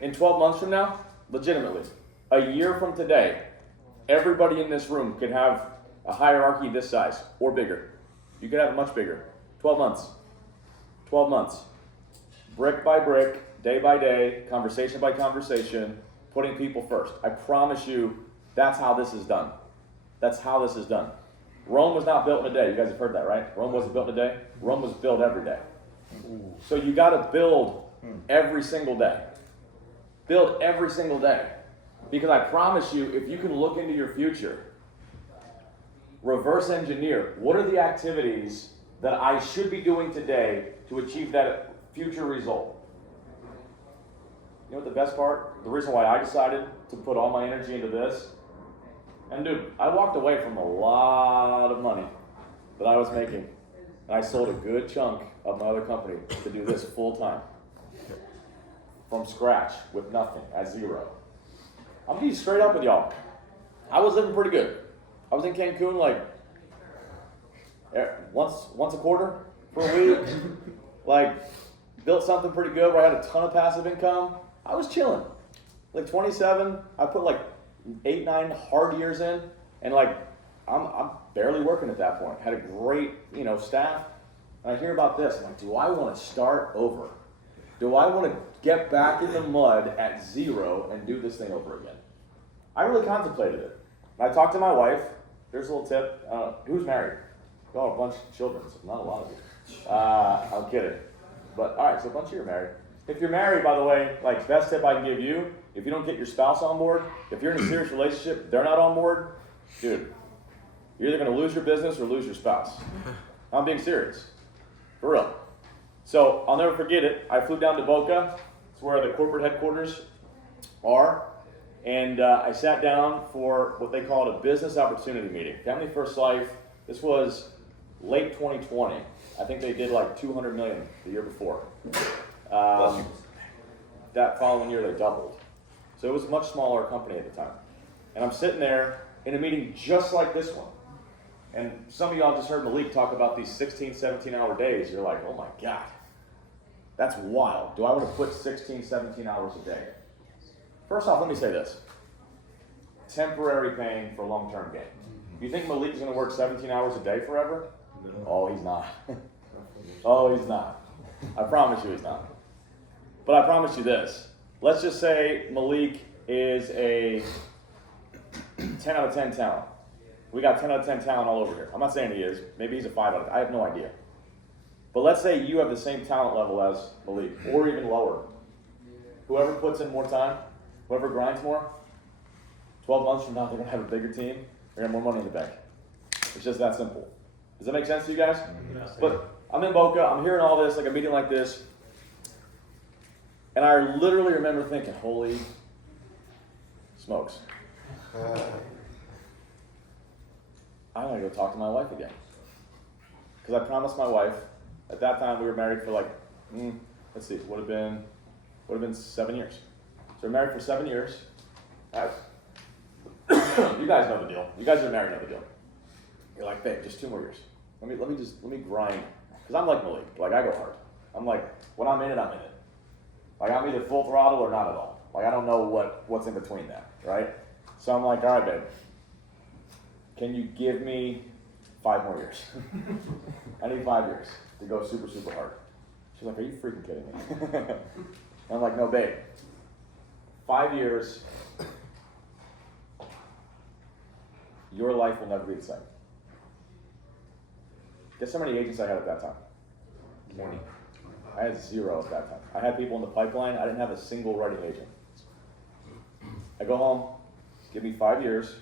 In 12 months from now, legitimately, a year from today, everybody in this room could have a hierarchy this size or bigger. You could have it much bigger. 12 months. 12 months. Brick by brick, day by day, conversation by conversation, putting people first. I promise you, that's how this is done. That's how this is done. Rome was not built in a day. You guys have heard that, right? Rome wasn't built in a day. Rome was built every day. So you got to build every single day. Build every single day. Because I promise you, if you can look into your future, reverse engineer, what are the activities that I should be doing today to achieve that future result? You know what the best part? The reason why I decided to put all my energy into this, and dude, I walked away from a lot of money that I was making. And I sold a good chunk of my other company to do this full time. From scratch, with nothing, at zero. I'm being straight up with y'all. I was living pretty good. I was in Cancun like once a quarter for a week. Like, built something pretty good where I had a ton of passive income. I was chilling. Like 27, I put like 8, 9 hard years in, and like I'm barely working at that point. Had a great, staff. And I hear about this. I'm like, do I want to start over? Do I want to get back in the mud at 0 and do this thing over again? I really contemplated it. And I talked to my wife. Here's a little tip. Who's married? Oh, a bunch of children. So not a lot of you. I'm kidding. But all right, so a bunch of you are married. If you're married, by the way, like, best tip I can give you, if you don't get your spouse on board, if you're in a serious relationship, they're not on board, dude, you're either going to lose your business or lose your spouse. I'm being serious. For real. So I'll never forget it. I flew down to Boca. It's where the corporate headquarters are. And I sat down for what they called a business opportunity meeting. Family First Life. This was late 2020. I think they did like 200 million the year before. That following year they doubled. So it was a much smaller company at the time. And I'm sitting there in a meeting just like this one. And some of y'all just heard Maliik talk about these 16, 17-hour days. You're like, oh my God, that's wild. Do I want to put 16, 17 hours a day? First off, let me say this. Temporary pain for long-term gain. You think Maliik is going to work 17 hours a day forever? Oh, he's not. Oh, he's not. I promise you he's not. But I promise you this. Let's just say Maliik is a 10 out of 10 talent. We got 10 out of 10 talent all over here. I'm not saying he is. Maybe he's a 5 out of 10. I have no idea. But let's say you have the same talent level as Maliik, or even lower. Whoever puts in more time, whoever grinds more, 12 months from now, they're going to have a bigger team. They're going to have more money in the bank. It's just that simple. Does that make sense to you guys? But I'm in Boca. I'm hearing all this, like a meeting like this. And I literally remember thinking, holy smokes. I'm going to go talk to my wife again. Because I promised my wife, at that time we were married for like, let's see, would have been 7 years. So we're married for 7 years. You guys know the deal. You guys are married know the deal. You're like, babe, just 2 more years. Let me grind. Because I'm like Maliik. Like, I go hard. I'm like, when I'm in it, I'm in it. Like, I'm either full throttle or not at all. Like, I don't know what's in between that, right? So I'm like, all right, babe. Can you give me 5 more years? I need 5 years to go super, super hard. She's like, are you freaking kidding me? I'm like, no, babe. 5 years, your life will never be the same. Guess how many agents I had at that time? 20. I had 0 at that time. I had people in the pipeline. I didn't have a single writing agent. I go home, give me 5 years,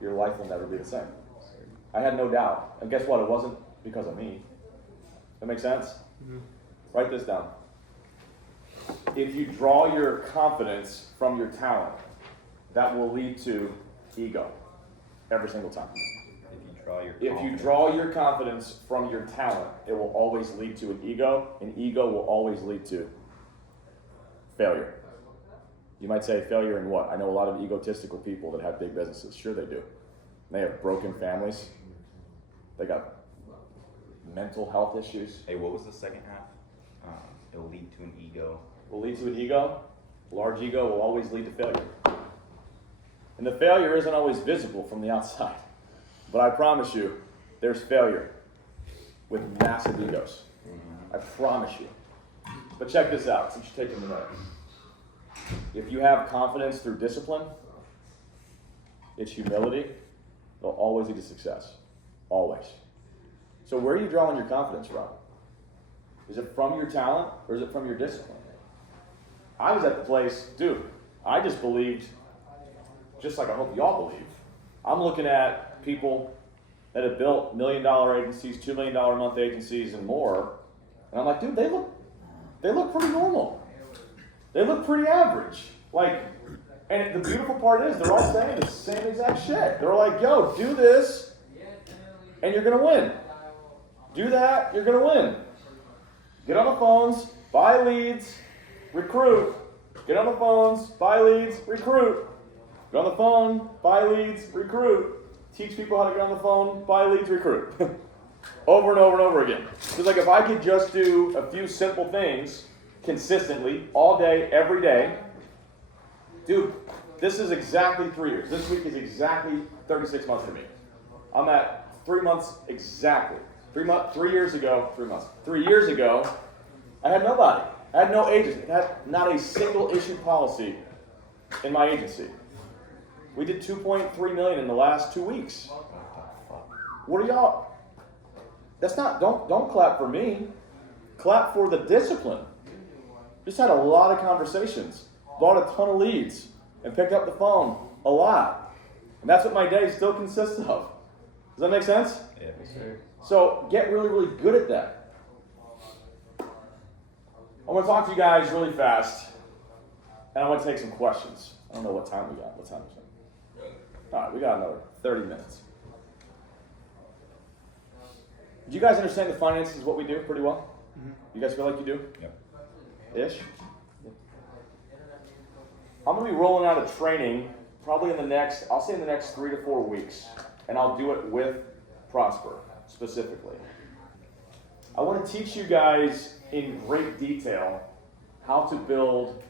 your life will never be the same. I had no doubt. And guess what? It wasn't because of me. That make sense? Mm-hmm. Write this down. If you draw your confidence from your talent, that will lead to ego every single time. If you draw your confidence from your talent, it will always lead to an ego, and ego will always lead to failure. You might say failure in what? I know a lot of egotistical people that have big businesses. Sure they do. They have broken families. They got mental health issues. Hey, what was the second half? It'll lead to an ego. Will lead to an ego. Large ego will always lead to failure. And the failure isn't always visible from the outside. But I promise you, there's failure with massive egos. I promise you. But check this out, since you're taking the note. If you have confidence through discipline, it's humility, it'll always lead to success. Always. So where are you drawing your confidence from? Is it from your talent or is it from your discipline? I was at the place, dude, I just believed, just like I hope y'all believe. I'm looking at people that have built $1 million agencies, $2 million a month agencies and more. And I'm like, dude, they look pretty normal. They look pretty average. Like, and the beautiful part is they're all saying the same exact shit. They're like, yo, do this and you're gonna win. Do that, you're gonna win. Get on the phones, buy leads, recruit. Get on the phones, buy leads, recruit. Get on the phone, buy leads, recruit. Teach people how to get on the phone, buy leads, recruit. Over and over and over again. Because like if I could just do a few simple things consistently, all day, every day, dude, this is exactly 3 years. This week is exactly 36 months for me. I'm at 3 months exactly. 3 years ago, 3 months. 3 years ago, I had nobody. I had no agent. I had not a single issued policy in my agency. We did 2.3 million in the last 2 weeks. What are y'all? That's not, don't clap for me. Clap for the discipline. Just had a lot of conversations, bought a ton of leads, and picked up the phone a lot. And that's what my day still consists of. Does that make sense? Yeah, sure. So get really, really good at that. I want to talk to you guys really fast, and I want to take some questions. I don't know what time we got. What time is it? All right, we got another 30 minutes. Do you guys understand the finances of what we do pretty well? You guys feel like you do? Yep. Ish? I'm going to be rolling out a training probably in the next 3 to 4 weeks. And I'll do it with Prosper specifically. I want to teach you guys in great detail how to build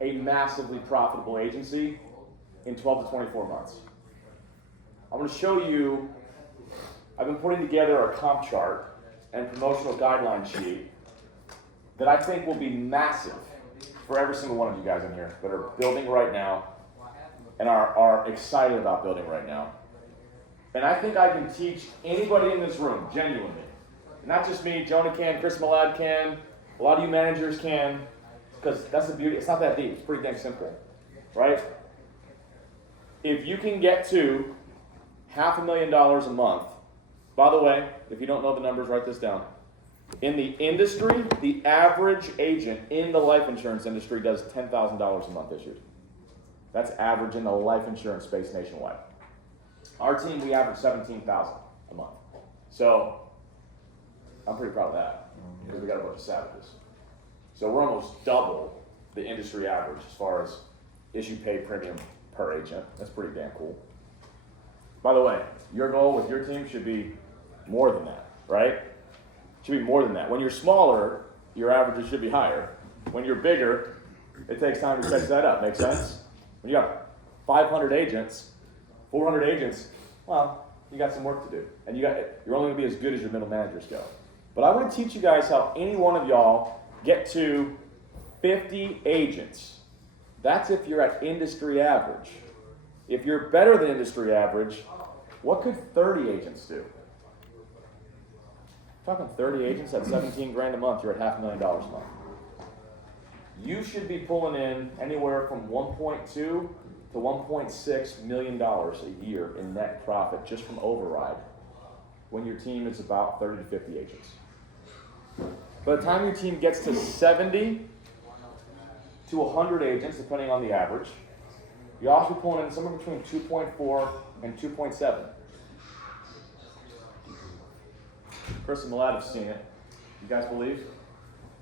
a massively profitable agency in 12 to 24 months. I'm going to show you, I've been putting together a comp chart and promotional guideline sheet that I think will be massive for every single one of you guys in here that are building right now and are excited about building right now. And I think I can teach anybody in this room, genuinely. Not just me, Jonah can, Chris Melad can, a lot of you managers can, because that's the beauty, it's not that deep, it's pretty dang simple, right? If you can get to $500,000 a month, by the way, if you don't know the numbers, write this down. In the industry, the average agent in the life insurance industry does $10,000 a month issued. That's average in the life insurance space nationwide. Our team, we average $17,000 a month. So, I'm pretty proud of that, because we got a bunch of savages. So we're almost double the industry average as far as issue pay premium per agent. That's pretty damn cool. By the way, your goal with your team should be more than that, right? Should be more than that. When you're smaller, your averages should be higher. When you're bigger, it takes time to catch that up. Make sense? When you got 500 agents, 400 agents, well, you got some work to do. And you're only going to be as good as your middle managers go. But I want to teach you guys how any one of y'all get to 50 agents. That's if you're at industry average. If you're better than industry average, what could 30 agents do? Talking 30 agents at 17 grand a month, you're at $500,000 a month. You should be pulling in anywhere from 1.2 to 1.6 million dollars a year in net profit just from override when your team is about 30 to 50 agents. By the time your team gets to 70 to 100 agents, depending on the average, you're also pulling in somewhere between 2.4 and 2.7. Chris and Melad have seen it. You guys believe?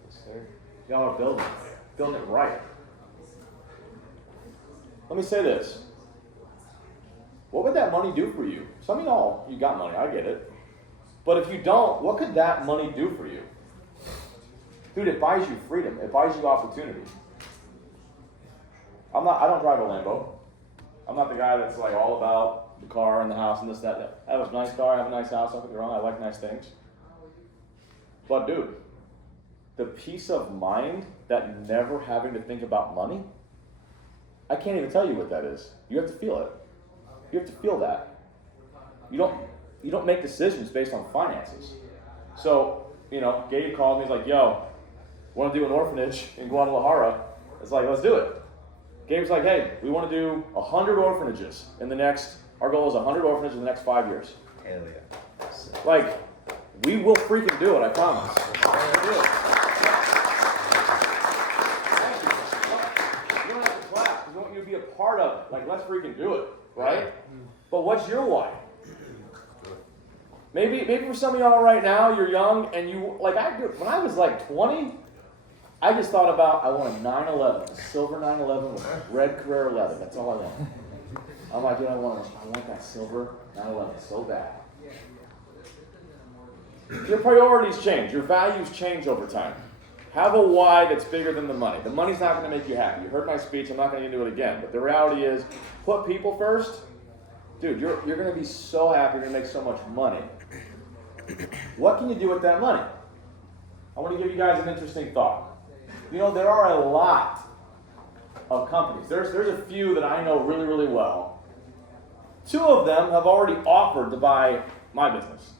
Yes, sir. Y'all are building it right. Let me say this. What would that money do for you? Some of y'all, you got money, I get it. But if you don't, what could that money do for you? Dude, it buys you freedom. It buys you opportunity. I don't drive a Lambo. I'm not the guy that's like all about the car and the house and this, that. I have a nice car, I have a nice house, don't get me wrong, I like nice things. But dude, the peace of mind that never having to think about money, I can't even tell you what that is. You have to feel it. You have to feel that. You don't make decisions based on finances. So, Gabe called me, he's like, yo, want to do an orphanage in Guadalajara? It's like, let's do it. Gabe's like, hey, we want to do 100 orphanages our goal is 100 orphanages in the next 5 years. Hell yeah. Like, we will freaking do it, I promise. We'll do it. You don't have to clap, we want you to be a part of it. Like, let's freaking do it, right? But what's your why? Maybe for some of y'all right now, you're young and when I was like 20, I just thought about, I want a 911, a silver 911 with red Carrera leather. That's all I want. I'm like, dude, I want that silver 911 so bad. Your priorities change. Your values change over time. Have a why that's bigger than the money. The money's not going to make you happy. You heard my speech. I'm not going to do it again. But the reality is, put people first. Dude, you're going to be so happy. You're going to make so much money. What can you do with that money? I want to give you guys an interesting thought. You know, there are a lot of companies. There's a few that I know really, really well. 2 of them have already offered to buy my business.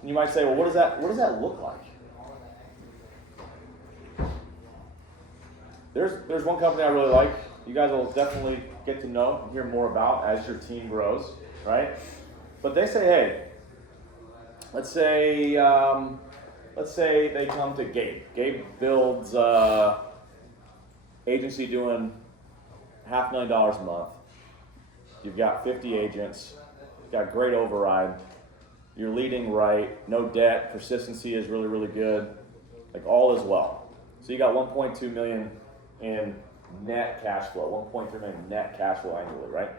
And you might say, well, what does that look like? There's one company I really like. You guys will definitely get to know and hear more about as your team grows, right? But they say, hey, let's say they come to Gabe. Gabe builds agency doing $500,000 a month. You've got 50 agents. You've got great override. You're leading right. No debt. Persistency is really, really good. Like all is well. So you got 1.2 million in net cash flow. 1.3 million net cash flow annually, right?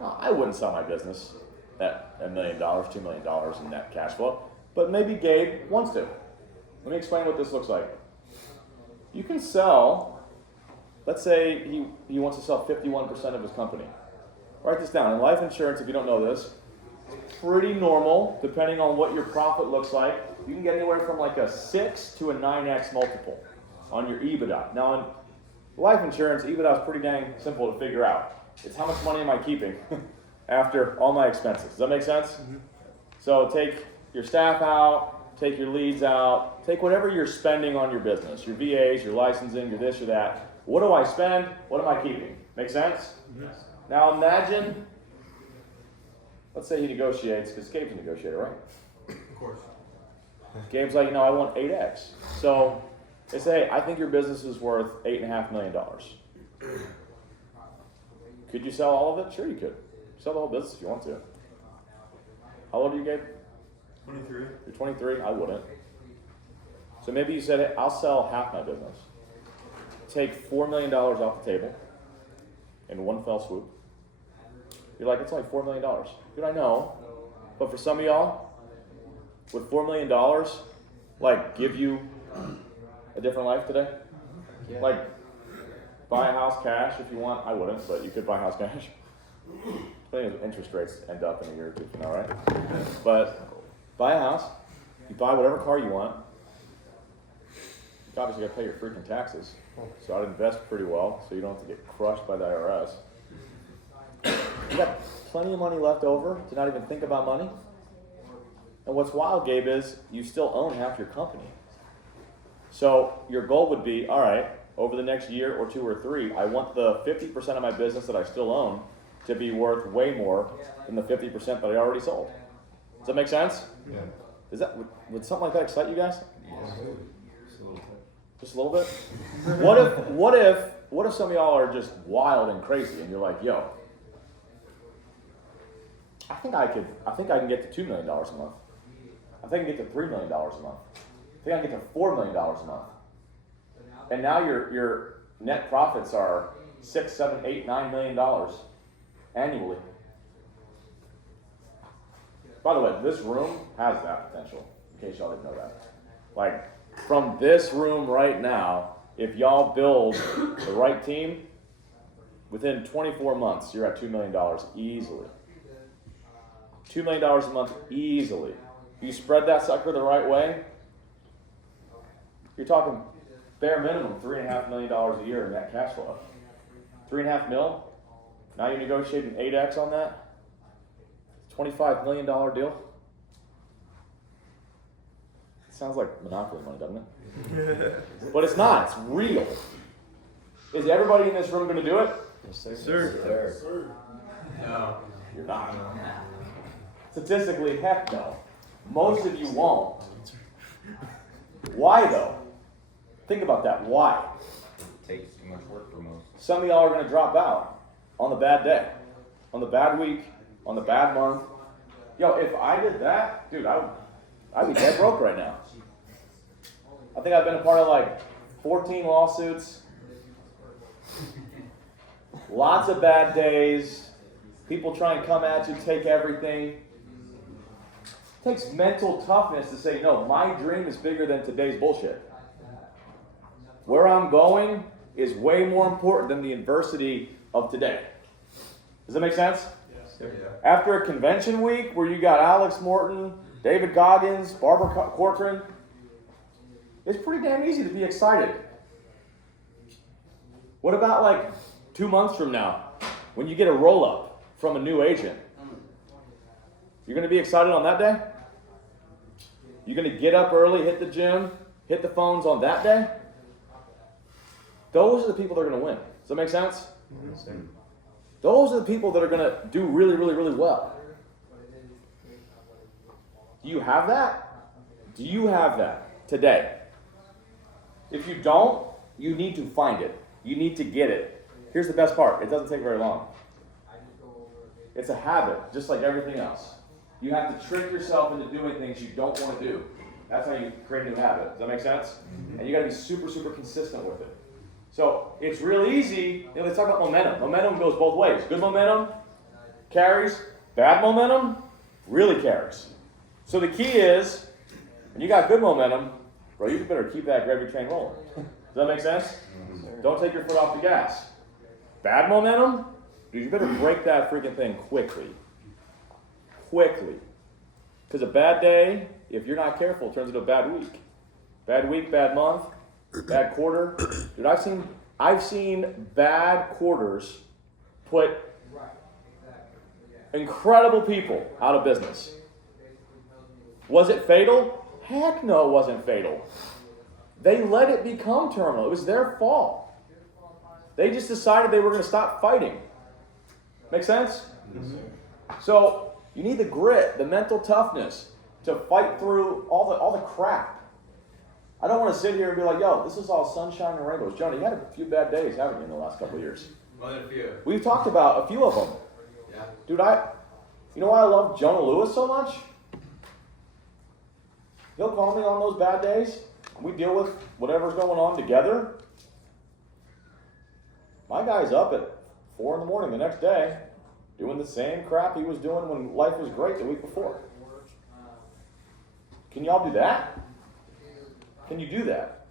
Now, I wouldn't sell my business at $1 million, $2 million in net cash flow. But maybe Gabe wants to. Let me explain what this looks like. You can sell, let's say he wants to sell 51% of his company. Write this down. In life insurance, if you don't know this, it's pretty normal, depending on what your profit looks like. You can get anywhere from like a 6 to a 9x multiple on your EBITDA. Now, in life insurance, EBITDA is pretty dang simple to figure out. It's how much money am I keeping after all my expenses. Does that make sense? Mm-hmm. So take your staff out, take your leads out, take whatever you're spending on your business, your VAs, your licensing, your this or that. What do I spend? What am I keeping? Make sense? Yes. Now imagine, let's say he negotiates, because Gabe's a negotiator, right? Of course. Gabe's like, I want 8x. So they say, hey, I think your business is worth $8.5 million. Could you sell all of it? Sure you could. Sell the whole business if you want to. How old are you, Gabe? 23. You're 23? I wouldn't. So maybe you said, hey, I'll sell half my business. Take $4 million off the table in one fell swoop. You're like, it's only $4 million. Dude, I know. But for some of y'all, would $4 million like give you a different life today? Yeah. Like buy a house cash if you want. I wouldn't, but you could buy a house cash. Depending on interest rates end up in a year or two from now, right? But buy a house. You buy whatever car you want. You obviously got to pay your freaking taxes. So I'd invest pretty well so you don't have to get crushed by the IRS. You got plenty of money left over to not even think about money. And what's wild, Gabe, is you still own half your company. So your goal would be, all right, over the next year or 2 or 3, I want the 50% of my business that I still own to be worth way more than the 50% that I already sold. Does that make sense? Yeah. Would something like that excite you guys? Yeah. Just a little bit? What if some of y'all are just wild and crazy and you're like, yo, I think I can get to $2 million a month. I think I can get to $3 million a month. I think I can get to $4 million a month. And now your net profits are $6, $7, $8, $9 million annually. By the way, this room has that potential, in case y'all didn't know that. Like, from this room right now, if y'all build the right team, within 24 months, you're at $2 million easily. $2 million a month easily. You spread that sucker the right way, you're talking bare minimum $3.5 million a year in net cash flow. 3.5 mil. Now you're negotiating 8x on that. $25 million deal. It sounds like monopoly money, doesn't it? But it's not. It's real. Is everybody in this room going to do it? Yes, sir. Yes, sir. No. You're not. Statistically, heck no. Most of you won't. Why though? Think about that. Why? It takes too much work for most. Some of y'all are going to drop out on the bad day, on the bad week, on the bad month. Yo, if I did that, dude, I'd be dead broke right now. I think I've been a part of like 14 lawsuits. Lots of bad days. People try and come at you, take everything. It takes mental toughness to say, no, my dream is bigger than today's bullshit. Where I'm going is way more important than the adversity of today. Does that make sense? Yeah. After a convention week where you got Alex Morton, David Goggins, Barbara Corcoran, it's pretty damn easy to be excited. What about like 2 months from now when you get a roll-up from a new agent? You're going to be excited on that day? You're going to get up early, hit the gym, hit the phones on that day? Those are the people that are going to win. Does that make sense? Mm-hmm. Those are the people that are going to do really, really, really well. Do you have that? Do you have that today? If you don't, you need to find it. You need to get it. Here's the best part. It doesn't take very long. It's a habit, just like everything else. You have to trick yourself into doing things you don't want to do. That's how you create a new habit. Does that make sense? Mm-hmm. And you got to be super, super consistent with it. So it's real easy. Let's talk about momentum. Momentum goes both ways. Good momentum carries. Bad momentum really carries. So the key is, when you got good momentum, bro, you better keep that gravy train rolling. Does that make sense? Mm-hmm. Don't take your foot off the gas. Bad momentum, dude, you better break that freaking thing quickly. Quickly. Because a bad day, if you're not careful, turns into a bad week. Bad week, bad month, bad quarter. Dude, I've seen bad quarters put incredible people out of business. Was it fatal? Heck no, it wasn't fatal. They let it become terminal. It was their fault. They just decided they were going to stop fighting. Make sense? Mm-hmm. So you need the grit, the mental toughness to fight through all the crap. I don't want to sit here and be like, yo, this is all sunshine and rainbows. Jonah, you had a few bad days, haven't you, in the last couple of years? More than a few. We've talked about a few of them. Yeah. Dude, you know why I love Jonah Lewis so much? He'll call me on those bad days. We deal with whatever's going on together. My guy's up at 4 in the morning the next day doing the same crap he was doing when life was great the week before. Can y'all do that? Can you do that?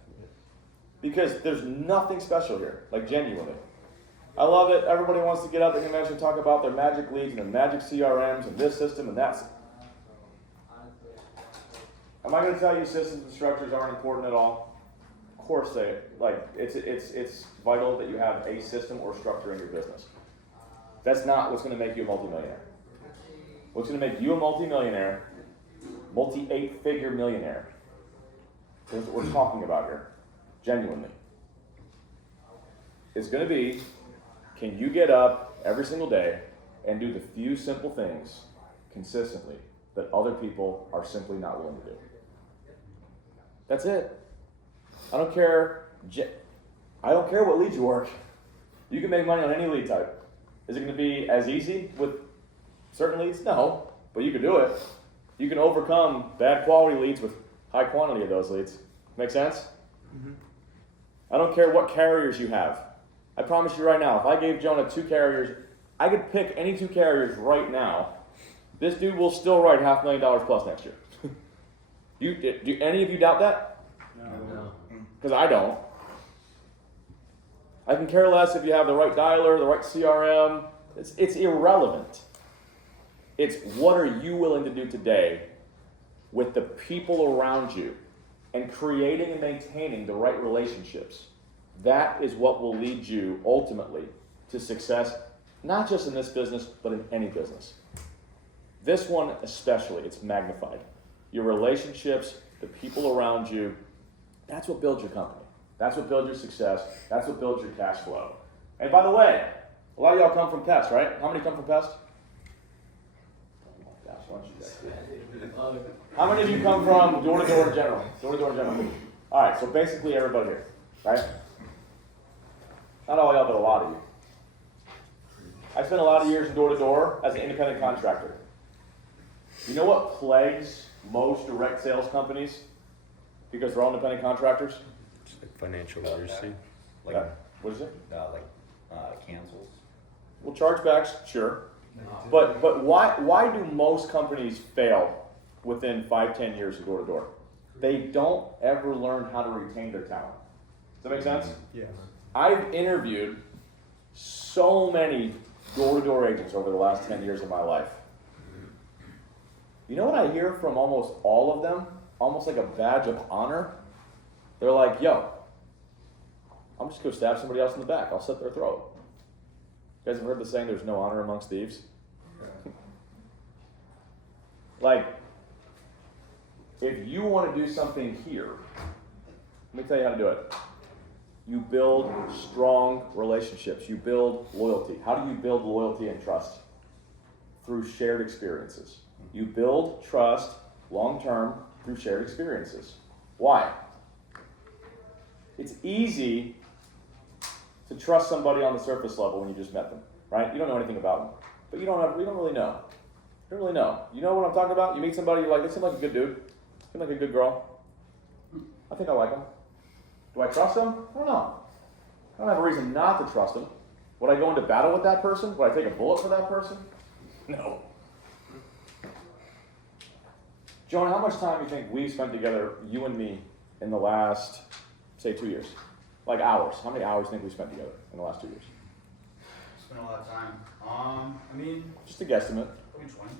Because there's nothing special here, like genuinely. I love it. Everybody wants to get out at the convention and talk about their magic leads and their magic CRMs and this system and that. Am I going to tell you systems and structures aren't important at all? Of course it's vital that you have a system or structure in your business. That's not what's going to make you a multimillionaire. What's going to make you a multimillionaire, multi-8-figure millionaire, is what we're talking about here, genuinely. It's going to be, can you get up every single day and do the few simple things consistently that other people are simply not willing to do? That's it. I don't care what leads you work. You can make money on any lead type. Is it going to be as easy with certain leads? No, but you can do it. You can overcome bad quality leads with high quantity of those leads. Make sense? Mm-hmm. I don't care what carriers you have. I promise you right now, if I gave Jonah 2 carriers, I could pick any 2 carriers right now. This dude will still write $500,000 plus next year. Do any of you doubt that? No. Because I don't. I can care less if you have the right dialer, the right CRM. It's irrelevant. It's what are you willing to do today with the people around you and creating and maintaining the right relationships. That is what will lead you ultimately to success, not just in this business, but in any business. This one especially, it's magnified. Your relationships, the people around you, that's what builds your company. That's what builds your success. That's what builds your cash flow. And by the way, a lot of y'all come from Pest, right? How many come from Pest? Gosh, why don't you guys do it? How many of you come from door-to-door in general? Door-to-door in general. All right, so basically everybody here, right? Not all y'all, but a lot of you. I spent a lot of years door-to-door as an independent contractor. You know what plagues most direct sales companies? Because they're all independent contractors? It's like financial literacy. Like, what is it? cancels. Well, chargebacks, sure. But why do most companies fail within 5-10 years of door to door? They don't ever learn how to retain their talent. Does that make sense? Yeah. I've interviewed so many door-to-door agents over the last 10 years of my life. You know what I hear from almost all of them? Almost like a badge of honor. They're like, yo, I'm just going to stab somebody else in the back. I'll slit their throat. You guys have heard the saying, there's no honor amongst thieves? Like, if you want to do something here, let me tell you how to do it. You build strong relationships. You build loyalty. How do you build loyalty and trust? Through shared experiences. You build trust long-term through shared experiences. Why? It's easy to trust somebody on the surface level when you just met them, right? You don't know anything about them, but you don't really know. You don't really know. You know what I'm talking about? You meet somebody, you're like, they seem like a good dude. Seem like a good girl. I think I like them. Do I trust them? I don't know. I don't have a reason not to trust them. Would I go into battle with that person? Would I take a bullet for that person? No. Jonah, how much time do you think we spent together, you and me, in the last, say, 2 years? Like hours. How many hours do you think we spent together in the last 2 years? Spent a lot of time. I mean, Just a guesstimate. probably 20.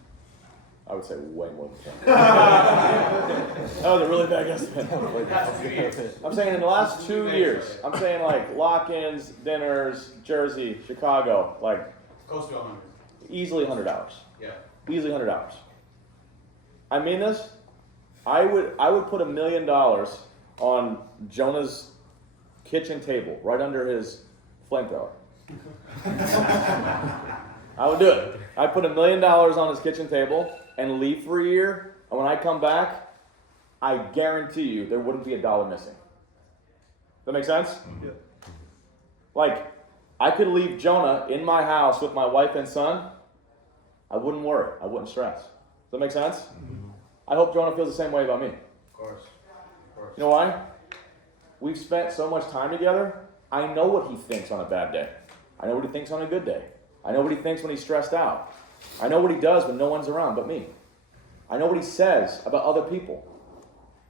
I would say way more than 10. That was a really bad guesstimate. I'm saying in the last 2 years. I'm saying like lock-ins, dinners, Jersey, Chicago, like Close to 100. easily 100 hours. Yeah. Easily 100 hours. I mean this. I would put $1 million on Jonah's kitchen table right under his flamethrower. I would do it. I'd put $1 million on his kitchen table and leave for a year, and when I come back, I guarantee you there wouldn't be $1 missing. That make sense? Yeah. Like, I could leave Jonah in my house with my wife and son. I wouldn't worry. I wouldn't stress. Does that make sense? I hope Jonah feels the same way about me. Of course. You know why? We've spent so much time together. I know what he thinks on a bad day. I know what he thinks on a good day. I know what he thinks when he's stressed out. I know what he does when no one's around but me. I know what he says about other people.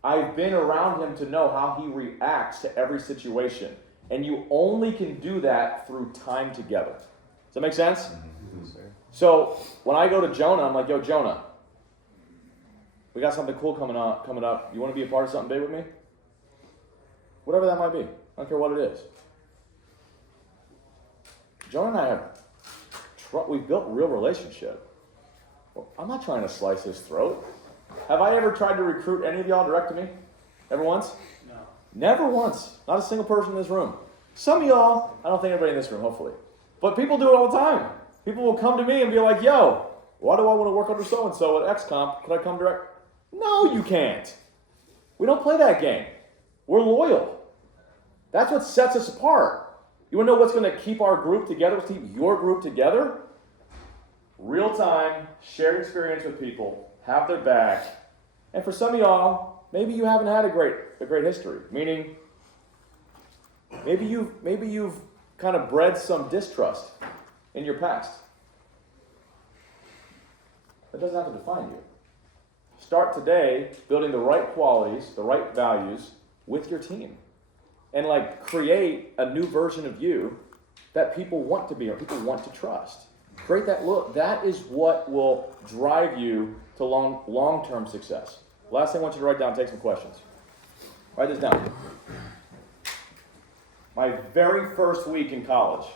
I've been around him to know how he reacts to every situation. And you only can do that through time together. Does that make sense? Mm-hmm. So when I go to Jonah, I'm like, yo, Jonah, we got something cool coming up. You want to be a part of something big with me? Whatever that might be. I don't care what it is. Jonah and I we've built a real relationship. Well, I'm not trying to slice his throat. Have I ever tried to recruit any of y'all direct to me? Ever once? No. Never once. Not a single person in this room. Some of y'all, I don't think everybody in this room, hopefully. But people do it all the time. People will come to me and be like, yo, why do I want to work under so-and-so at XComp? Could I come direct? No, you can't. We don't play that game. We're loyal. That's what sets us apart. You want to know what's going to keep our group together, what's keep your group together? Real-time, shared experience with people, have their back. And for some of y'all, maybe you haven't had a great history. Meaning, maybe you've kind of bred some distrust in your past. That doesn't have to define you. Start today building the right qualities, the right values with your team. And like create a new version of you that people want to be or people want to trust. Create that look. That is what will drive you to long-term success. Last thing I want you to write down, take some questions. Write this down. My very first week in college,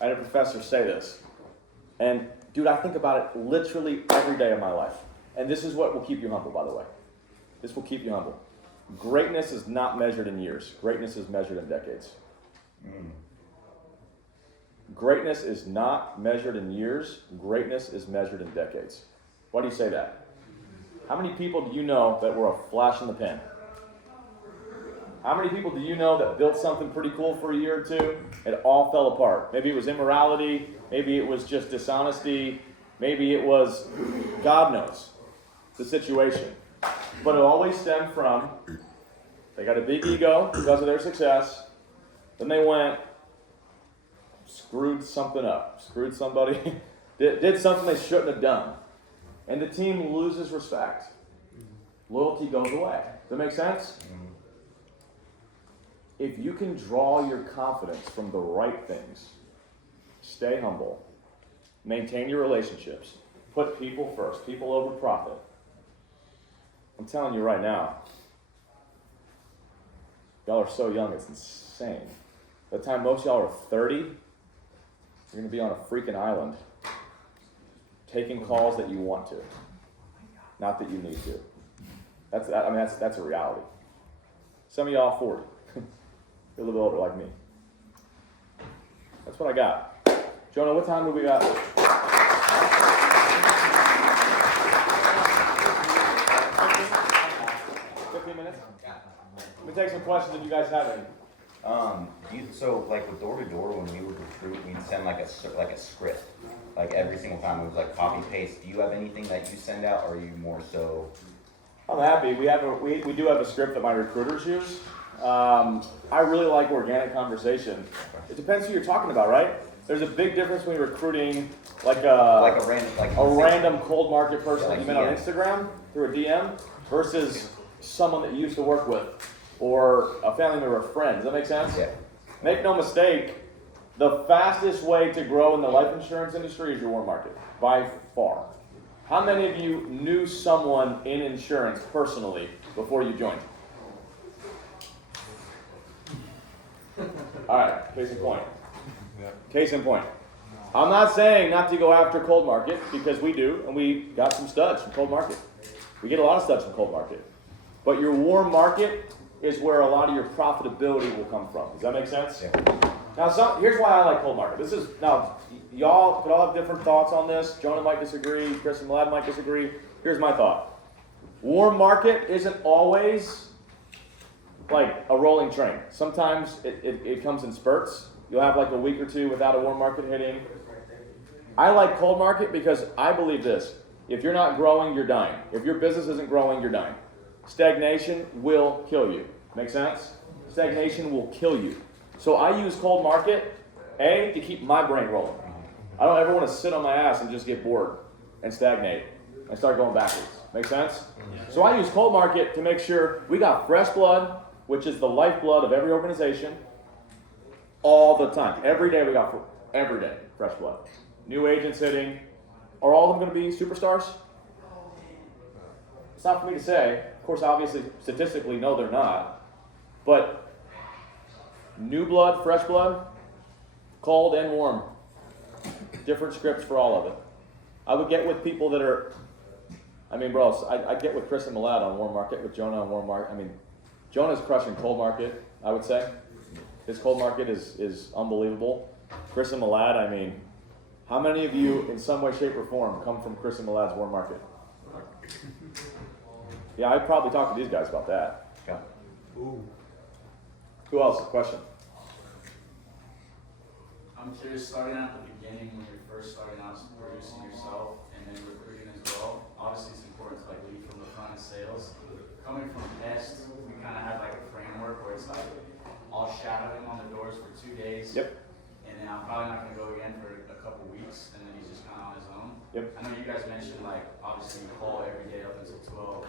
I had a professor say this. And dude, I think about it literally every day of my life. And this is what will keep you humble, by the way. This will keep you humble. Greatness is not measured in years. Greatness is measured in decades. Greatness is not measured in years. Greatness is measured in decades. Why do you say that? How many people do you know that were a flash in the pan? How many people do you know that built something pretty cool for a year or two? It all fell apart. Maybe it was immorality. Maybe it was just dishonesty. Maybe it was, God knows, the situation. But it always stemmed from, they got a big ego because of their success. Then they went screwed something up, screwed somebody, did something they shouldn't have done. And the team loses respect. Loyalty goes away. Does that make sense? If you can draw your confidence from the right things, stay humble, maintain your relationships, put people first, people over profit. I'm telling you right now, y'all are so young, it's insane. By the time most of y'all are 30, you're going to be on a freaking island, taking calls that you want to, not that you need to. That's a reality. Some of y'all 40. You're a little older like me. That's what I got. Jonah, what time do we got? 15 minutes? Let me take some questions if you guys have any. So like with door to door, when we would recruit, we'd send like a script, like every single time. It was like copy paste. Do you have anything that you send out, or are you more so? I'm happy. We do have a script that my recruiters use. I really like organic conversation. It depends who you're talking about, right? There's a big difference when you're recruiting like a random cold market person that you met on Instagram through a DM versus someone that you used to work with or a family member or friend. Does that make sense? Yeah. Make no mistake, the fastest way to grow in the life insurance industry is your warm market, by far. How many of you knew someone in insurance personally before you joined? All right, case in point. Case in point. I'm not saying not to go after cold market, because we do, and we got some studs from cold market. We get a lot of studs from cold market. But your warm market is where a lot of your profitability will come from. Does that make sense? Yeah. Now, here's why I like cold market. Now, y'all could all have different thoughts on this. Jonah might disagree. Chris and Melad might disagree. Here's my thought. Warm market isn't always like a rolling train. Sometimes it comes in spurts. You'll have like a week or two without a warm market hitting. I like cold market because I believe this. If you're not growing, you're dying. If your business isn't growing, you're dying. Stagnation will kill you. Make sense? Stagnation will kill you. So I use cold market, to keep my brain rolling. I don't ever want to sit on my ass and just get bored and stagnate and start going backwards. Make sense? So I use cold market to make sure we got fresh blood, which is the lifeblood of every organization, all the time. Every day fresh blood. New agents hitting. Are all of them going to be superstars? It's not for me to say. Of course, obviously, statistically, no, they're not. But new blood, fresh blood, cold and warm. Different scripts for all of it. I would get with people that are, I get with Chris and Melad on warm market, with Jonah on warm market. Jonah's crushing cold market, I would say. His cold market is unbelievable. Chris and Melad, how many of you, in some way, shape, or form, come from Chris and Melad's warm market? Yeah, I'd probably talk to these guys about that. Yeah. Ooh. Who else? Question? I'm curious, starting at the beginning, when you're first starting out producing yourself and then recruiting as well, obviously it's important to lead from the front of sales. Coming from Pest, we kind of had a framework where it's I'll shadow him on the doors for 2 days. Yep. And then I'm probably not going to go again for a couple weeks, and then he's just kind of on his own. Yep. I know you guys mentioned obviously you call every day up until 12,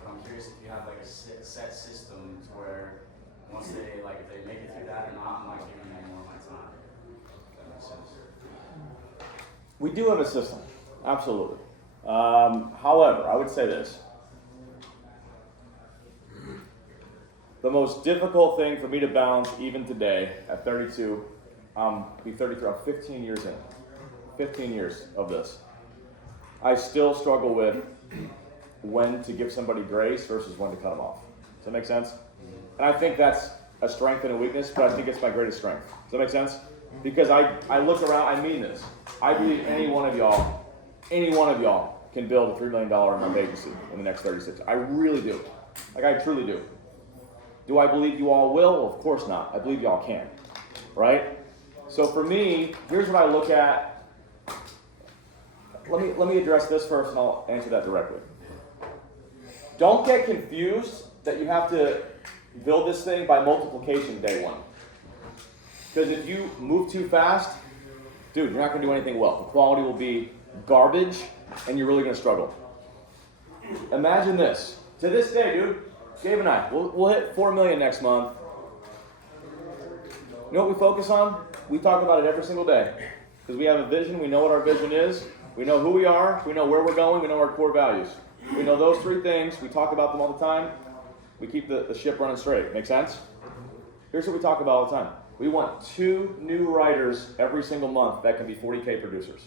but I'm curious if you have a set system to where once they if they make it through that or not, I'm not giving them any more of my time. If that makes sense. We do have a system, absolutely. However, I would say this. The most difficult thing for me to balance even today at 32, be 33, I'm 15 years in. 15 years of this. I still struggle with when to give somebody grace versus when to cut them off. Does that make sense? And I think that's a strength and a weakness, but I think it's my greatest strength. Does that make sense? Because I look around, I mean this. I believe any one of y'all can build a $3 million a month agency in the next 36. I really do. I truly do. Do I believe you all will? Well, of course not. I believe y'all can. Right? So for me, here's what I look at. Let me address this first and I'll answer that directly. Don't get confused that you have to build this thing by multiplication day one. Because if you move too fast, dude, you're not gonna do anything well. The quality will be garbage, and you're really gonna struggle. Imagine this. To this day, dude, Gabe and I, we'll hit 4 million next month. You know what we focus on? We talk about it every single day. Because we have a vision, we know what our vision is, we know who we are, we know where we're going, we know our core values. We know those 3 things, we talk about them all the time, we keep the ship running straight. Make sense? Here's what we talk about all the time. We want 2 new writers every single month that can be 40K producers.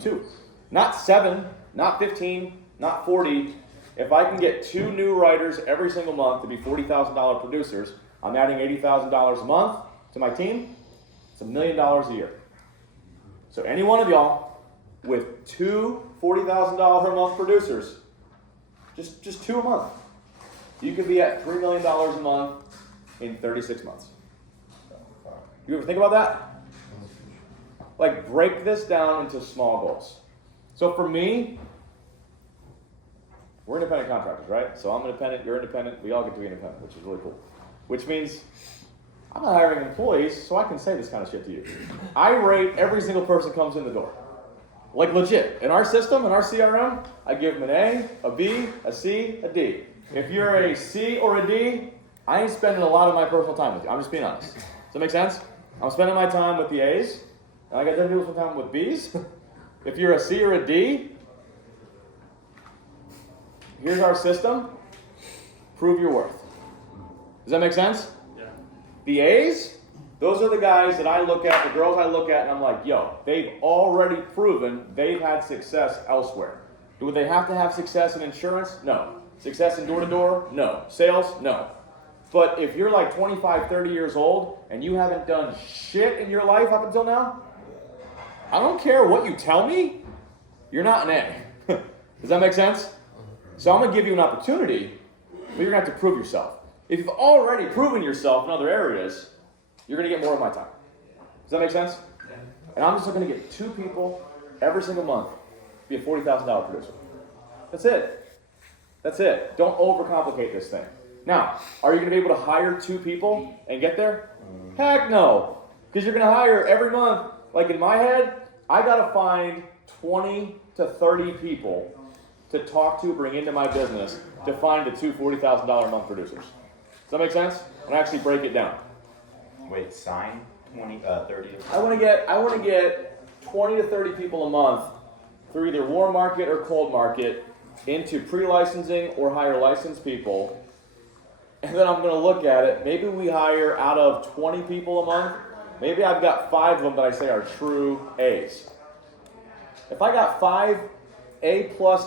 2. Not 7, not 15, not 40. If I can get 2 new writers every single month to be $40,000 producers, I'm adding $80,000 a month to my team. It's $1 million a year. So any one of y'all with 2 $40,000 a month producers, just 2 a month, you could be at $3 million a month in 36 months. You ever think about that? Like, break this down into small goals. So for me, we're independent contractors, right? So I'm independent, you're independent, we all get to be independent, which is really cool. Which means I'm not hiring employees, so I can say this kind of shit to you. I rate every single person comes in the door. Like legit. In our system, in our CRM, I give them an A, a B, a C, a D. If you're a C or a D, I ain't spending a lot of my personal time with you. I'm just being honest. Does that make sense? I'm spending my time with the A's, and I got them people spend time with B's. If you're a C or a D, here's our system. Prove your worth. Does that make sense? Yeah. The A's, those are the guys that I look at, the girls I look at, and I'm like, yo, they've already proven they've had success elsewhere. Do they have to have success in insurance? No. Success in door-to-door? No. Sales? No. But if you're like 25, 30 years old, and you haven't done shit in your life up until now, I don't care what you tell me, you're not an A. Does that make sense? So I'm going to give you an opportunity, but you're going to have to prove yourself. If you've already proven yourself in other areas, you're going to get more of my time. Does that make sense? And I'm just going to get 2 people every single month to be a $40,000 producer. That's it. That's it. Don't overcomplicate this thing. Now, are you going to be able to hire 2 people and get there? Heck no. Because you're going to hire every month. Like in my head, I got to find 20 to 30 people to talk to, bring into my business to find the 2 $40,000 a month producers. Does that make sense? And actually break it down. Wait, sign 30. I want to get 20 to 30 people a month through either warm market or cold market into pre-licensing or hire licensed people. And then I'm going to look at it. Maybe we hire out of 20 people a month. Maybe I've got 5 of them that I say are true A's. If I got 5 A+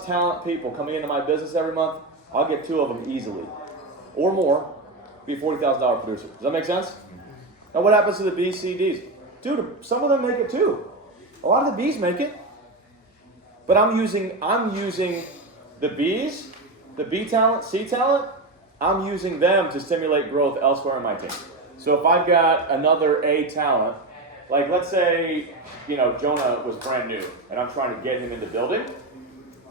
talent people coming into my business every month, I'll get 2 of them easily. Or more, be a $40,000 producer. Does that make sense? Now what happens to the B's, C, D's? Dude, some of them make it too. A lot of the B's make it. But I'm using the B's, the B talent, C talent, I'm using them to stimulate growth elsewhere in my team. So if I've got another A talent, like let's say, Jonah was brand new and I'm trying to get him into building,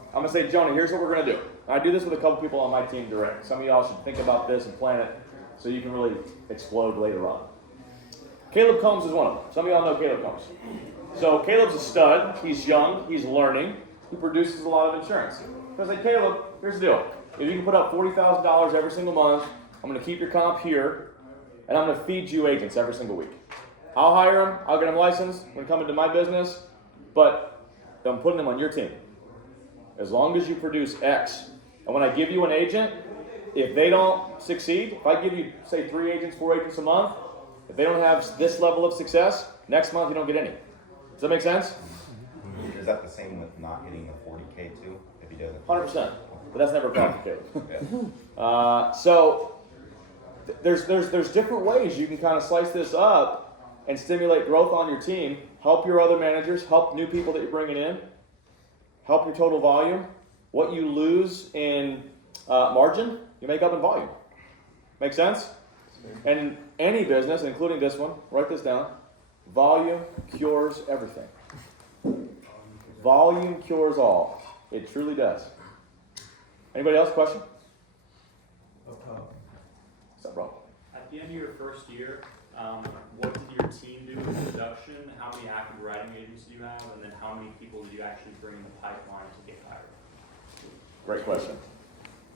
I'm gonna say, Jonah, here's what we're gonna do. And I do this with a couple people on my team direct. Some of y'all should think about this and plan it so you can really explode later on. Caleb Combs is one of them. Some of y'all know Caleb Combs. So Caleb's a stud, he's young, he's learning, he produces a lot of insurance. So I say, Caleb, here's the deal. If you can put up $40,000 every single month, I'm gonna keep your comp here, and I'm gonna feed you agents every single week. I'll hire them, I'll get them licensed when they come into my business, but I'm putting them on your team. As long as you produce X. And when I give you an agent, if they don't succeed, if I give you, say, 3 agents, 4 agents a month, if they don't have this level of success, next month you don't get any. Does that make sense? Is that the same with not hitting the 40K too? If he doesn't? 100%. But that's never complicated. So there's different ways you can kind of slice this up and stimulate growth on your team, help your other managers, help new people that you're bringing in, help your total volume. What you lose in margin, you make up in volume. Make sense? And in any business, including this one, write this down, volume cures everything. Volume cures all. It truly does. Anybody else? Question? What's up, bro? At the end of your first year, what did your your team do in production? How many active writing agents do you have? And then how many people do you actually bring in the pipeline to get hired? Great question.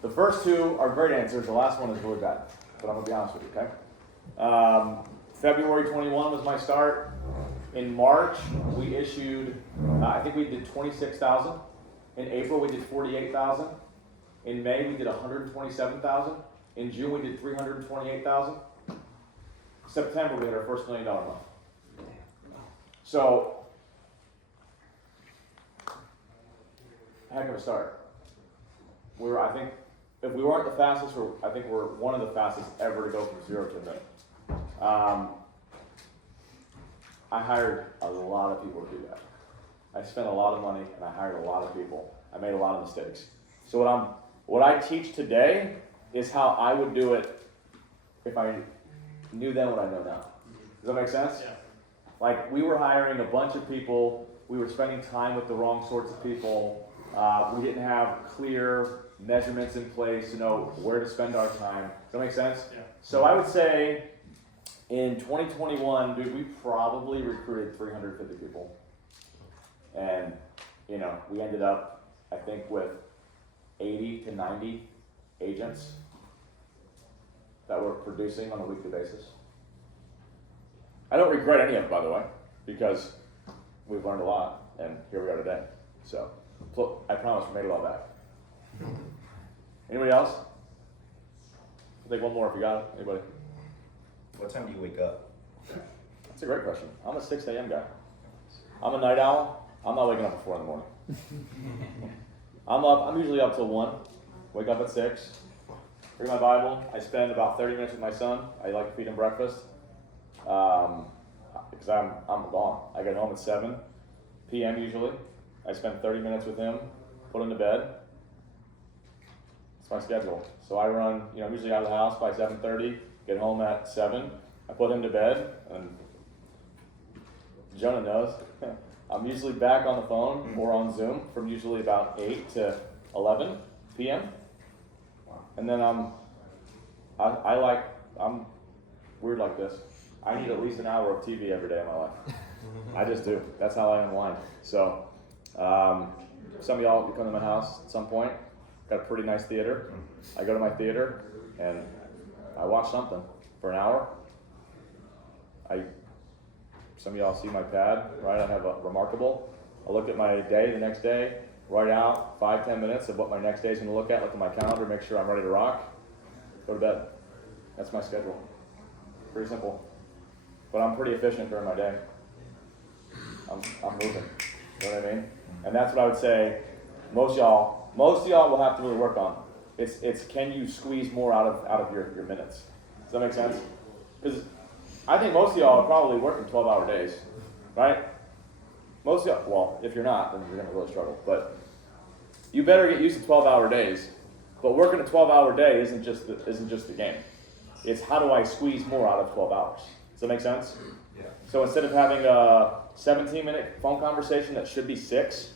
The first two are great answers. The last one is really bad, but I'm gonna be honest with you, okay? February 21 was my start. In March, we issued, I think we did 26,000. In April, we did 48,000. In May, we did 127,000. In June, we did 328,000. September, we had our first $1 million month. So, heck of a start. I think, if we weren't the fastest, I think we're one of the fastest ever to go from 0 to $1 million. I hired a lot of people to do that. I spent a lot of money and I hired a lot of people. I made a lot of mistakes. So what I teach today is how I would do it if I knew then what I know now. Does that make sense? Yeah. Like, we were hiring a bunch of people, we were spending time with the wrong sorts of people, we didn't have clear measurements in place to know where to spend our time. Does that make sense? Yeah. So I would say in 2021, dude, we probably recruited 350 people. And, you know, we ended up, I think, with 80 to 90 agents that were producing on a weekly basis. I don't regret any of it, by the way, because we've learned a lot, and here we are today. So, I promise we made it all back. Anybody else? I'll take one more if you got it. Anybody? What time do you wake up? That's a great question. I'm a 6 a.m. guy. I'm a night owl. I'm not waking up at 4 in the morning. I'm usually up till 1. Wake up at 6. Read my Bible. I spend about 30 minutes with my son. I like to feed him breakfast. Because I'm gone. I get home at 7 p.m. usually. I spend 30 minutes with him, put him to bed. It's my schedule. So I run, I'm usually out of the house by 7:30, get home at 7. I put him to bed, and Jonah knows. I'm usually back on the phone or on Zoom from usually about 8 to 11 p.m. And then I'm weird like this. I need at least an hour of TV every day of my life. I just do. That's how I unwind. So, some of y'all, you come to my house at some point, got a pretty nice theater. I go to my theater and I watch something for an hour. Some of y'all see my pad, right? I have a Remarkable. I look at my day the next day, write out 5-10 minutes of what my next day is going to look at my calendar, make sure I'm ready to rock, go to bed. That's my schedule. Pretty simple. But I'm pretty efficient during my day. I'm moving. You know what I mean? And that's what I would say most of y'all will have to really work on. It's can you squeeze more out of your minutes? Does that make sense? Because I think most of y'all are probably working 12-hour days, right? Most of y'all, well, if you're not, then you're gonna really struggle. But you better get used to 12-hour days. But working a 12-hour day isn't just the game. It's how do I squeeze more out of 12 hours? Does that make sense? Yeah. So instead of having a 17-minute phone conversation that should be 6,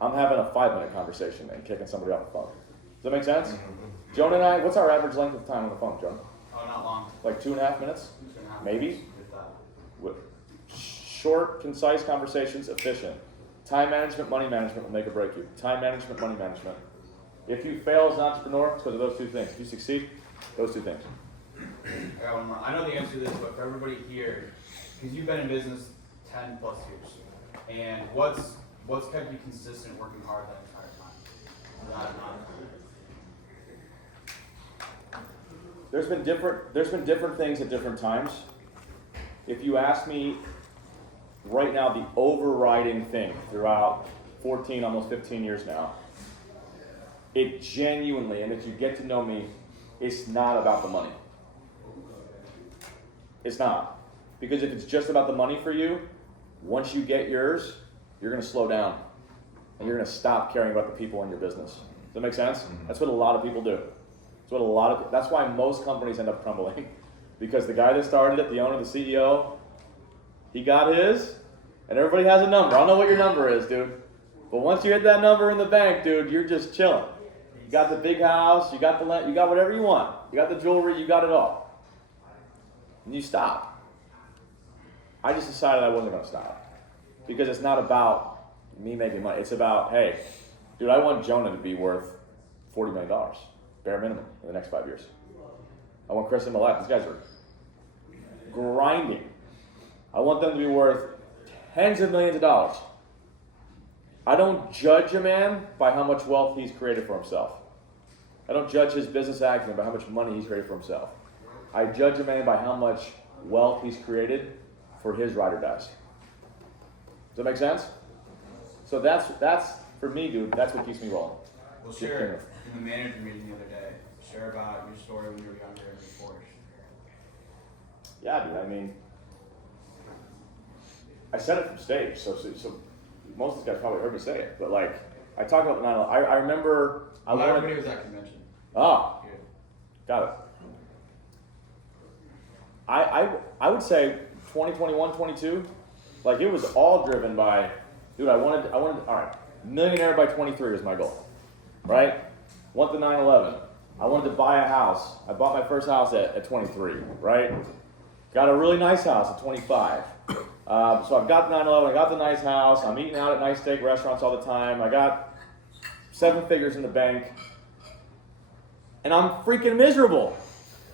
I'm having a 5-minute conversation and kicking somebody off the phone. Does that make sense? Mm-hmm. Jonah and I, what's our average length of time on the phone, Jonah? Oh, not long. Like 2.5 minutes? 2.5 Maybe? minutes, if that. Short, concise conversations, efficient. Time management, money management will make or break you. Time management, money management. If you fail as an entrepreneur, it's because of those 2 things. If you succeed, those 2 things. I got one more. I know the answer to this, but for everybody here, because you've been in business 10 plus years, and what's kept you consistent working hard that entire time? There's been different things at different times. If you ask me right now, the overriding thing throughout 14, almost 15 years now, it genuinely, and if you get to know me, it's not about the money. It's not. Because if it's just about the money for you, once you get yours, you're going to slow down. And you're going to stop caring about the people in your business. Does that make sense? Mm-hmm. That's what a lot of people do. That's why most companies end up crumbling. Because the guy that started it, the owner, the CEO, he got his, and everybody has a number. I don't know what your number is, dude. But once you hit that number in the bank, dude, you're just chilling. You got the big house, you got the land, you got whatever you want. You got the jewelry, you got it all. And you stop. I just decided I wasn't going to stop. Because it's not about me making money. It's about, hey, dude, I want Jonah to be worth $40 million, bare minimum, in the next 5 years. I want Chris and Maliik. These guys are grinding. I want them to be worth tens of millions of dollars. I don't judge a man by how much wealth he's created for himself. I don't judge his business acumen by how much money he's created for himself. I judge a man by how much wealth he's created for his ride or dies. Does that make sense? So that's for me, dude, that's what keeps me rolling. Well, share in the manager meeting the other day. Share about your story when you were younger and before. Yeah, dude, I mean, I said it from stage, so most of these guys probably heard me say it, but like, I talk about the 9/11. I remember, Everybody was at convention. Oh, got it. I would say 2021, 22, like it was all driven by, dude, I wanted, all right, millionaire by 23 was my goal, right? Want the 9/11. I wanted to buy a house. I bought my first house at 23, right? Got a really nice house at 25. So I've got the 9/11, I got the nice house, I'm eating out at nice steak restaurants all the time, I got 7 figures in the bank, and I'm freaking miserable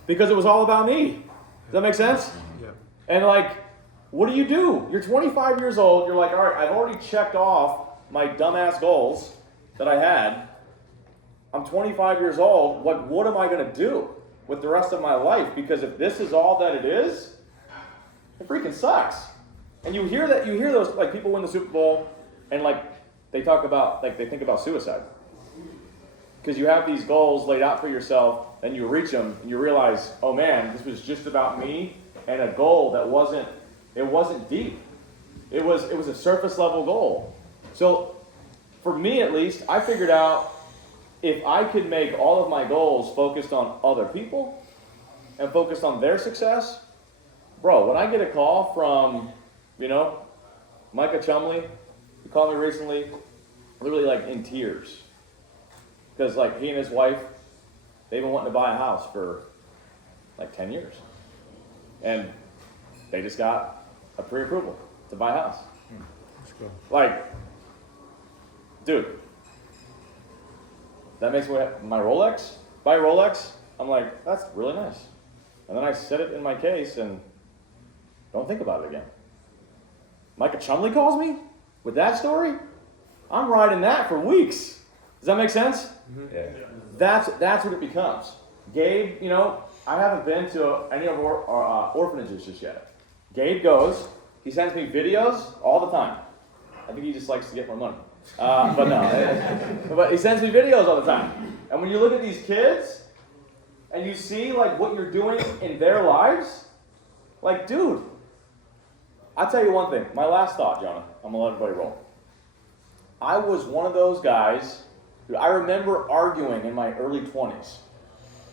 because it was all about me. Does that make sense? Yeah. And like, what do? You're 25 years old, you're like, all right, I've already checked off my dumbass goals that I had. I'm 25 years old, what am I gonna do with the rest of my life? Because if this is all that it is, it freaking sucks. And you hear those, like, people win the Super Bowl and like they talk about, like, they think about suicide. Because you have these goals laid out for yourself, and you reach them, and you realize, oh man, this was just about me, and a goal that wasn't deep. It was a surface level goal. So for me at least, I figured out if I could make all of my goals focused on other people and focused on their success, bro, when I get a call from, Maka Chumley, he called me recently, literally like in tears. Because like he and his wife, they've been wanting to buy a house for like 10 years. And they just got a pre-approval to buy a house. Let's go. Like, dude, that makes me my Rolex, buy a Rolex, I'm like, that's really nice. And then I set it in my case and don't think about it again. Micah Chumley calls me with that story, I'm riding that for weeks. Does that make sense? Yeah. That's what it becomes. Gabe, I haven't been to any of our orphanages just yet. Gabe goes, he sends me videos all the time. I think he just likes to get more money. But no, but he sends me videos all the time. And when you look at these kids, and you see like what you're doing in their lives, like, dude, I'll tell you one thing. My last thought, Jonah, I'm gonna let everybody roll. I was one of those guys who I remember arguing in my early 20s.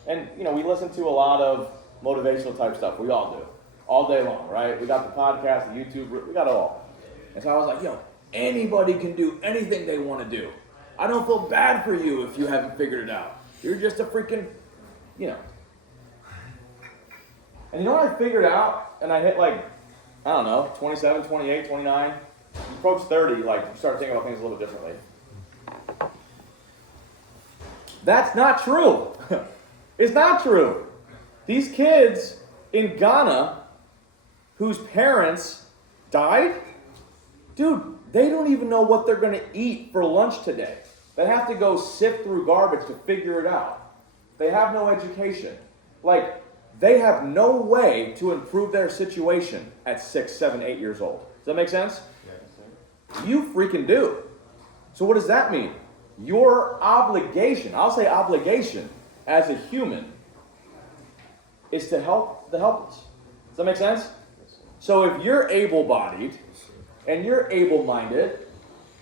And, we listen to a lot of motivational type stuff. We all do. All day long, right? We got the podcast, the YouTube, we got it all. And so I was like, anybody can do anything they want to do. I don't feel bad for you if you haven't figured it out. You're just a freaking, And you know what I figured out? And I hit 27, 28, 29. You approach 30, you start thinking about things a little differently. That's not true. It's not true. These kids in Ghana whose parents died, dude, they don't even know what they're going to eat for lunch today. They have to go sift through garbage to figure it out. They have no education. They have no way to improve their situation at 6, 7, 8 years old. Does that make sense? Yes. You freaking do. So what does that mean? Your obligation, I'll say obligation, as a human, is to help the helpless. Does that make sense? So if you're able-bodied, and you're able-minded,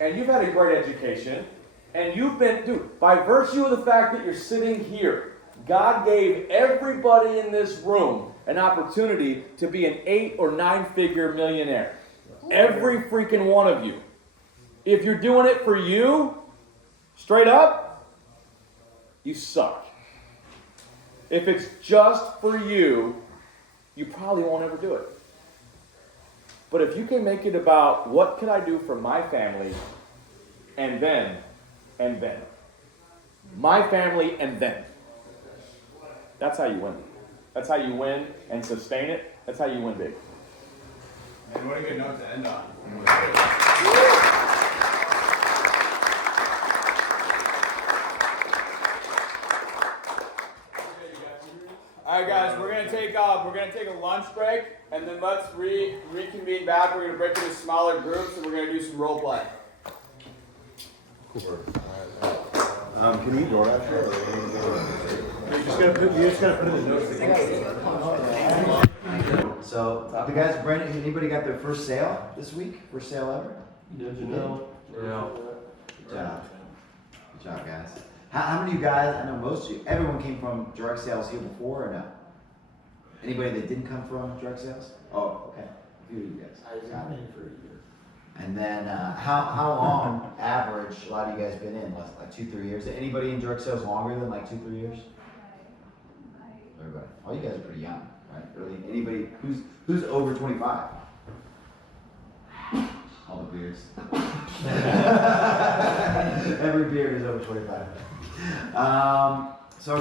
and you've had a great education, and you've been, dude, by virtue of the fact that you're sitting here, God gave everybody in this room an opportunity to be an 8 or 9-figure millionaire. Every freaking one of you. If you're doing it for you, straight up, you suck. If it's just for you, you probably won't ever do it. But if you can make it about what can I do for my family, and then, my family, and then. That's how you win. That's how you win and sustain it. That's how you win big. And what a good note to end on. All right, guys, we're gonna take a lunch break, and then let's reconvene back. We're gonna break into smaller groups, and we're gonna do some role play. Can we go after? You just gotta put it in the notes. So, the guys, Brandon, anybody got their first sale this week? First sale ever? Did you know? Yeah. Good job. Good job, guys. How many of you guys, I know most of you, everyone came from direct sales here before or no? Anybody that didn't come from direct sales? Oh, okay. A few of you guys. I was in for a year. And then, how long average, a lot of you guys been in, like 2-3 years? Anybody in direct sales longer than like 2-3 years? Everybody. All you guys are pretty young, right? Really, anybody who's over 25? All the beards. Every beard is over 25. So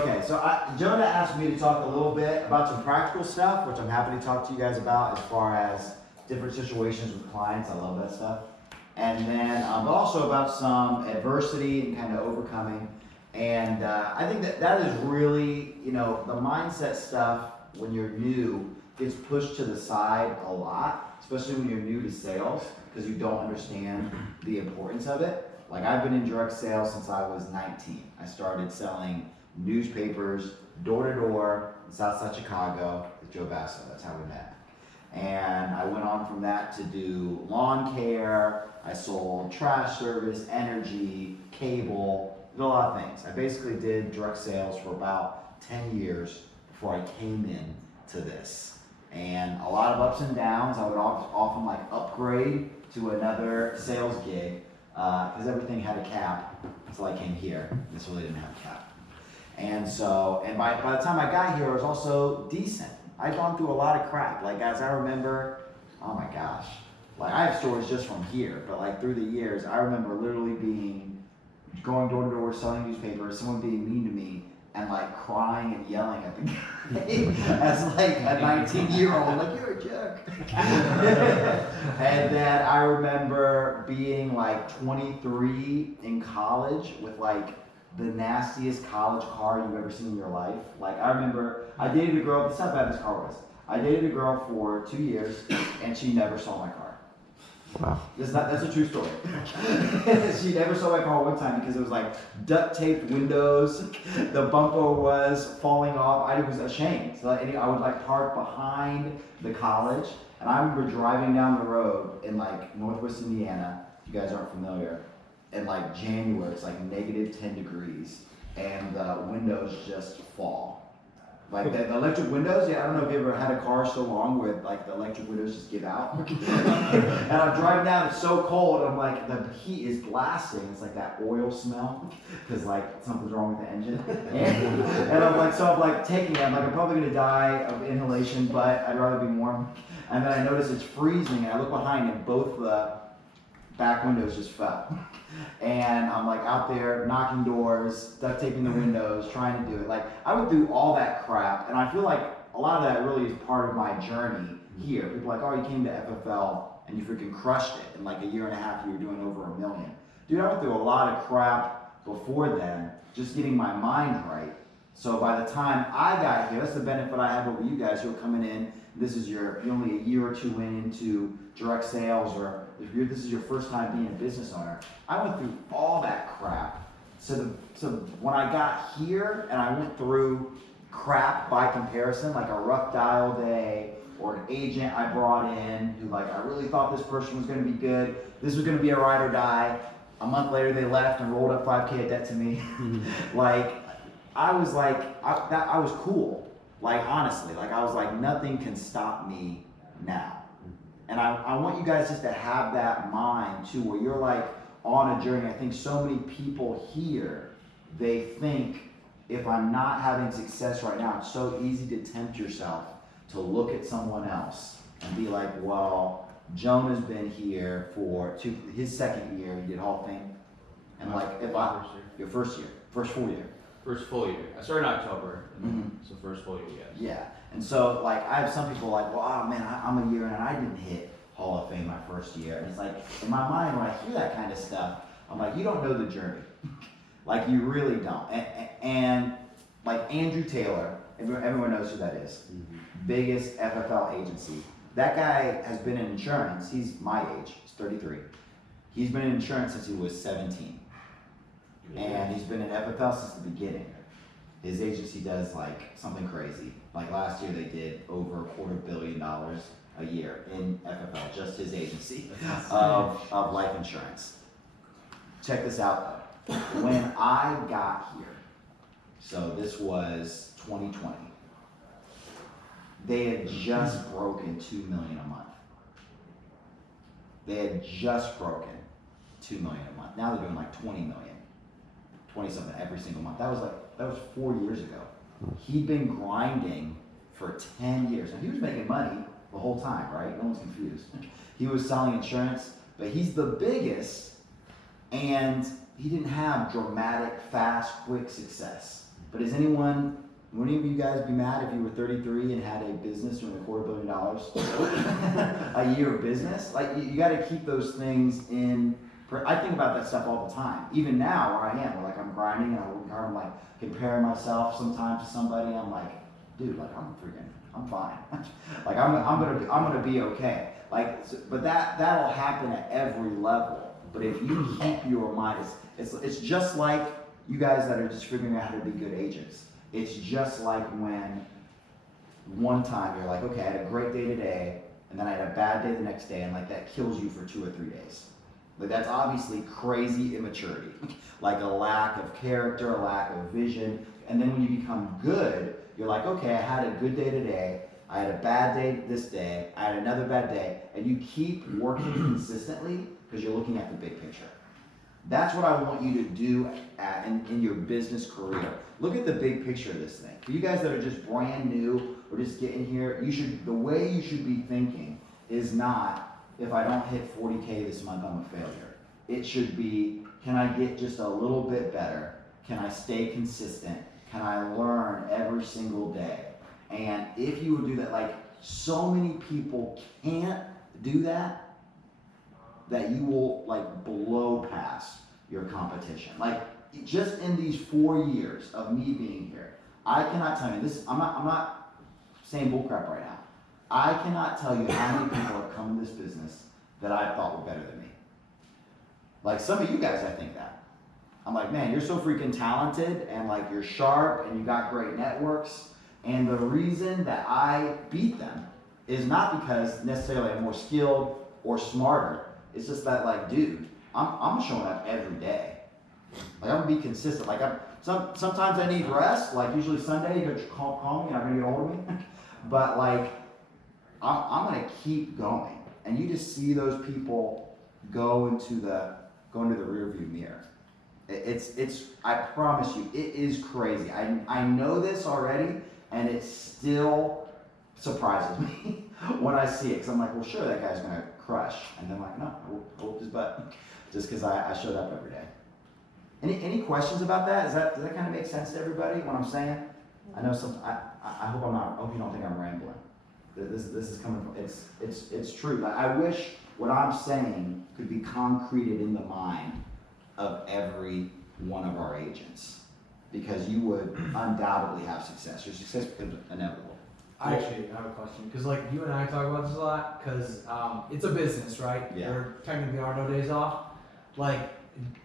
Jonah asked me to talk a little bit about some practical stuff, which I'm happy to talk to you guys about as far as different situations with clients. I love that stuff. And then, but also about some adversity and kind of overcoming. And I think that is really, the mindset stuff when you're new gets pushed to the side a lot, especially when you're new to sales, because you don't understand the importance of it. Like, I've been in direct sales since I was 19. I started selling newspapers door to door in Southside Chicago with Joe Basso. That's how we met. And I went on from that to do lawn care. I sold trash service, energy, cable, did a lot of things. I basically did direct sales for about 10 years before I came in to this. And a lot of ups and downs. I would often like upgrade to another sales gig because everything had a cap until I came here. This really didn't have a cap. And so, by the time I got here, I was also decent. I'd gone through a lot of crap. Like, as I remember, oh my gosh. Like, I have stories just from here, but like through the years, I remember literally going door to door selling newspapers, someone being mean to me, and like crying and yelling at the guy as like a 19-year-old, like, you're a jerk. And then I remember being like 23 in college with like the nastiest college car you've ever seen in your life. Like, I remember I dated a girl, that's how bad this car was. I dated a girl for 2 years and she never saw my car. Wow. That's a true story. She never saw my car one time because it was like duct taped windows. The bumper was falling off. I was ashamed. So I would like park behind the college. And I remember driving down the road in like Northwest Indiana, if you guys aren't familiar, in like January, it's like negative 10 degrees. And the windows just fall. Like the electric windows, I don't know if you ever had a car so long where like the electric windows just give out. And I'm driving down, it's so cold, I'm like, the heat is blasting. It's like that oil smell, because like something's wrong with the engine. And I'm like taking it, I'm like, I'm probably gonna die of inhalation, but I'd rather be warm. And then I notice it's freezing, and I look behind and both the back windows just fell. And I'm like out there knocking doors, duct taping the windows, trying to do it. Like, I went through all that crap, and I feel like a lot of that really is part of my journey here. People are like, oh, you came to FFL and you freaking crushed it. In like a year and a half, you were doing over $1 million. Dude, I went through a lot of crap before then, just getting my mind right. So by the time I got here, that's the benefit I have over you guys who are coming in. You're only a year or two into direct sales, or if this is your first time being a business owner. I went through all that crap. So when I got here and I went through crap by comparison, like a rough dial day or an agent I brought in who like, I really thought this person was gonna be good. This was gonna be a ride or die. A month later they left and rolled up $5K of debt to me. Like, I was like, I was cool. Like, honestly, like I was like, nothing can stop me now. And I want you guys just to have that mind too, where you're like on a journey. I think so many people here, they think if I'm not having success right now, it's so easy to tempt yourself to look at someone else and be like, well, Jonah's been here for his second year. He did Hall of Fame, and like your first full year. First full year. I started in October, Mhm. so first full year, yes. Yeah, and so like I have some people like, well, oh man, I'm a year in and I didn't hit Hall of Fame my first year. And it's like in my mind when I hear that kind of stuff, I'm like, you don't know the journey, like you really don't. And like Andrew Taylor, everyone knows who that is. Biggest FFL agency. That guy has been in insurance. He's my age. He's 33. He's been in insurance since he was 17. And he's been in FFL since the beginning. His agency does like something crazy. Like last year they did over $250 million a year in FFL, just his agency of life insurance. Check this out though. When I got here, so this was 2020, they had just broken $2 million a month. They had just broken $2 million a month. Now they're doing like 20 million. 20 something every single month. That was 4 years ago. He'd been grinding for 10 years. And he was making money the whole time, right? No one's confused. He was selling insurance, but he's the biggest, and he didn't have dramatic, fast, quick success. But would any of you guys be mad if you were 33 and had a business doing $250 million a year of business? Like you got to keep those things in. I think about that stuff all the time. Even now, where I am, where like I'm grinding and I'm like comparing myself sometimes to somebody. I'm like, dude, like I'm fine. Like I'm gonna be okay. Like, but that'll happen at every level. But if you keep your mind, it's just like you guys that are just figuring out how to be good agents. It's just like when one time you're like, okay, I had a great day today, and then I had a bad day the next day, and like that kills you for 2 or 3 days. Like that's obviously crazy immaturity, like a lack of character, a lack of vision. And then when you become good, you're like, okay, I had a good day today. I had a bad day this day. I had another bad day. And you keep working consistently because you're looking at the big picture. That's what I want you to do in your business career. Look at the big picture of this thing. For you guys that are just brand new or just getting here, the way you should be thinking is not, if I don't hit 40K this month, I'm a failure. It should be, can I get just a little bit better? Can I stay consistent? Can I learn every single day? And if you would do that, like so many people can't do that you will like blow past your competition. Like just in these 4 years of me being here, I cannot tell you this. I'm not saying bullcrap right now. I cannot tell you how many people have come to this business that I thought were better than me. Like some of you guys, I think that. I'm like, man, you're so freaking talented and like you're sharp and you got great networks. And the reason that I beat them is not because necessarily I'm more skilled or smarter. It's just that like, dude, I'm showing up every day. Like I'm gonna be consistent. Like sometimes I need rest. Like usually Sunday, you can call me, you're not gonna get a hold of me. But like, I'm gonna keep going. And you just see those people go into the rearview mirror. I promise you, it is crazy. I know this already, and it still surprises me when I see it. Because I'm like, well, sure, that guy's gonna crush. And then I'm like, no, I whooped his butt. Just because I showed up every day. Any questions about that? Does that kind of make sense to everybody, what I'm saying? I know I hope you don't think I'm rambling. This is coming from, it's true. Like, I wish what I'm saying could be concreted in the mind of every one of our agents, because you would undoubtedly have success. Your success becomes inevitable. I actually have a question, because like you and I talk about this a lot, because it's a business, right? Yeah. There technically are no days off. Like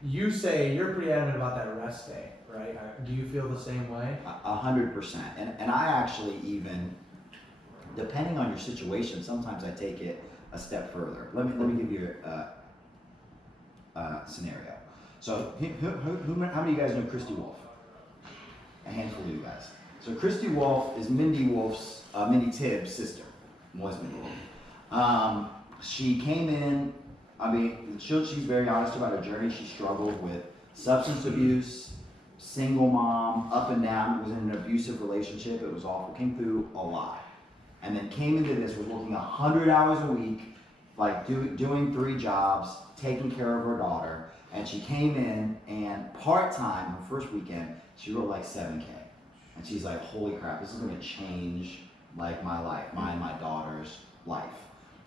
you say, you're pretty adamant about that rest day, right? Do you feel the same way? 100%. And I actually even, depending on your situation, sometimes I take it a step further. Let me give you a scenario. So how many of you guys know Christy Wolf? A handful of you guys. So Christy Wolf is Mindy Tibbs' sister. Was Mindy Wolf. She came in, she's very honest about her journey. She struggled with substance abuse, single mom, up and down, was in an abusive relationship. It was awful, came through a lot. And then came into this, was working 100 hours a week, like doing 3 jobs, taking care of her daughter, and she came in and part-time, her first weekend, she wrote like 7K. And she's like, holy crap, this is gonna change like my life, my and my daughter's life.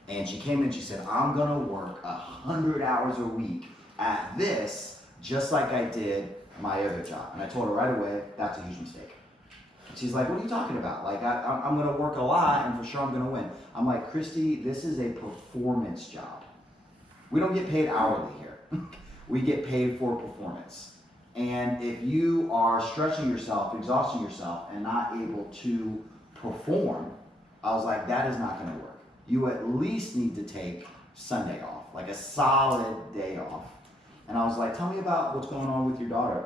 And she came in, she said, I'm gonna work 100 hours a week at this, just like I did my other job. And I told her right away, that's a huge mistake. She's like, what are you talking about? Like, I'm gonna work a lot and for sure I'm gonna win. I'm like, Christy, this is a performance job. We don't get paid hourly here. We get paid for performance. And if you are stretching yourself, exhausting yourself, and not able to perform, I was like, that is not gonna work. You at least need to take Sunday off, like a solid day off. And I was like, tell me about what's going on with your daughter.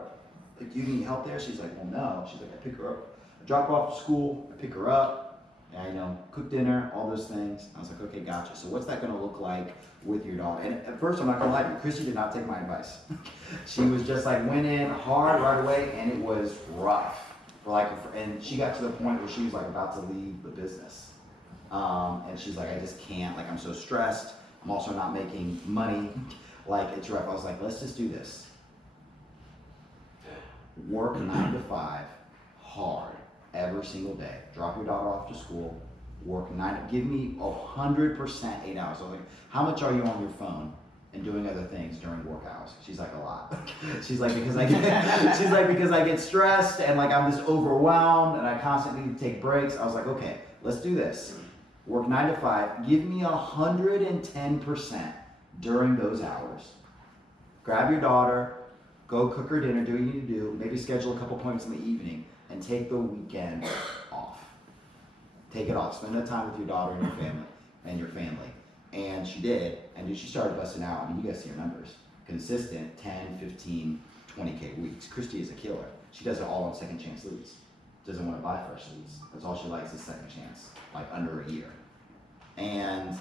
Like, do you need help there? She's like, well, no. She's like, I pick her up. I drop her off to school, I pick her up, and I cook dinner, all those things. I was like, okay, gotcha. So what's that gonna look like with your daughter? And at first, I'm not gonna lie to you, Christy did not take my advice. She was just like, went in hard right away, and it was rough. And she got to the point where she was like about to leave the business. And she's like, I just can't, like I'm so stressed. I'm also not making money. Like, it's rough. I was like, let's just do this. Work 9 to 5, hard, every single day. Drop your daughter off to school, work 9, give me 100% 8 hours. I was like, how much are you on your phone and doing other things during work hours? She's like, a lot. She's like, because I get stressed and like I'm just overwhelmed and I constantly need to take breaks. I was like, okay, let's do this. Work 9 to 5, give me 110% during those hours. Grab your daughter, go cook her dinner, do what you need to do, maybe schedule a couple points in the evening, and take the weekend off. Take it off. Spend that time with your daughter and your family. And she did, and she started busting out. I mean, you guys see her numbers. Consistent 10, 15, 20K weeks. Christy is a killer. She does it all on second chance leads. Doesn't want to buy fresh leads. That's all she likes is second chance, like under a year. And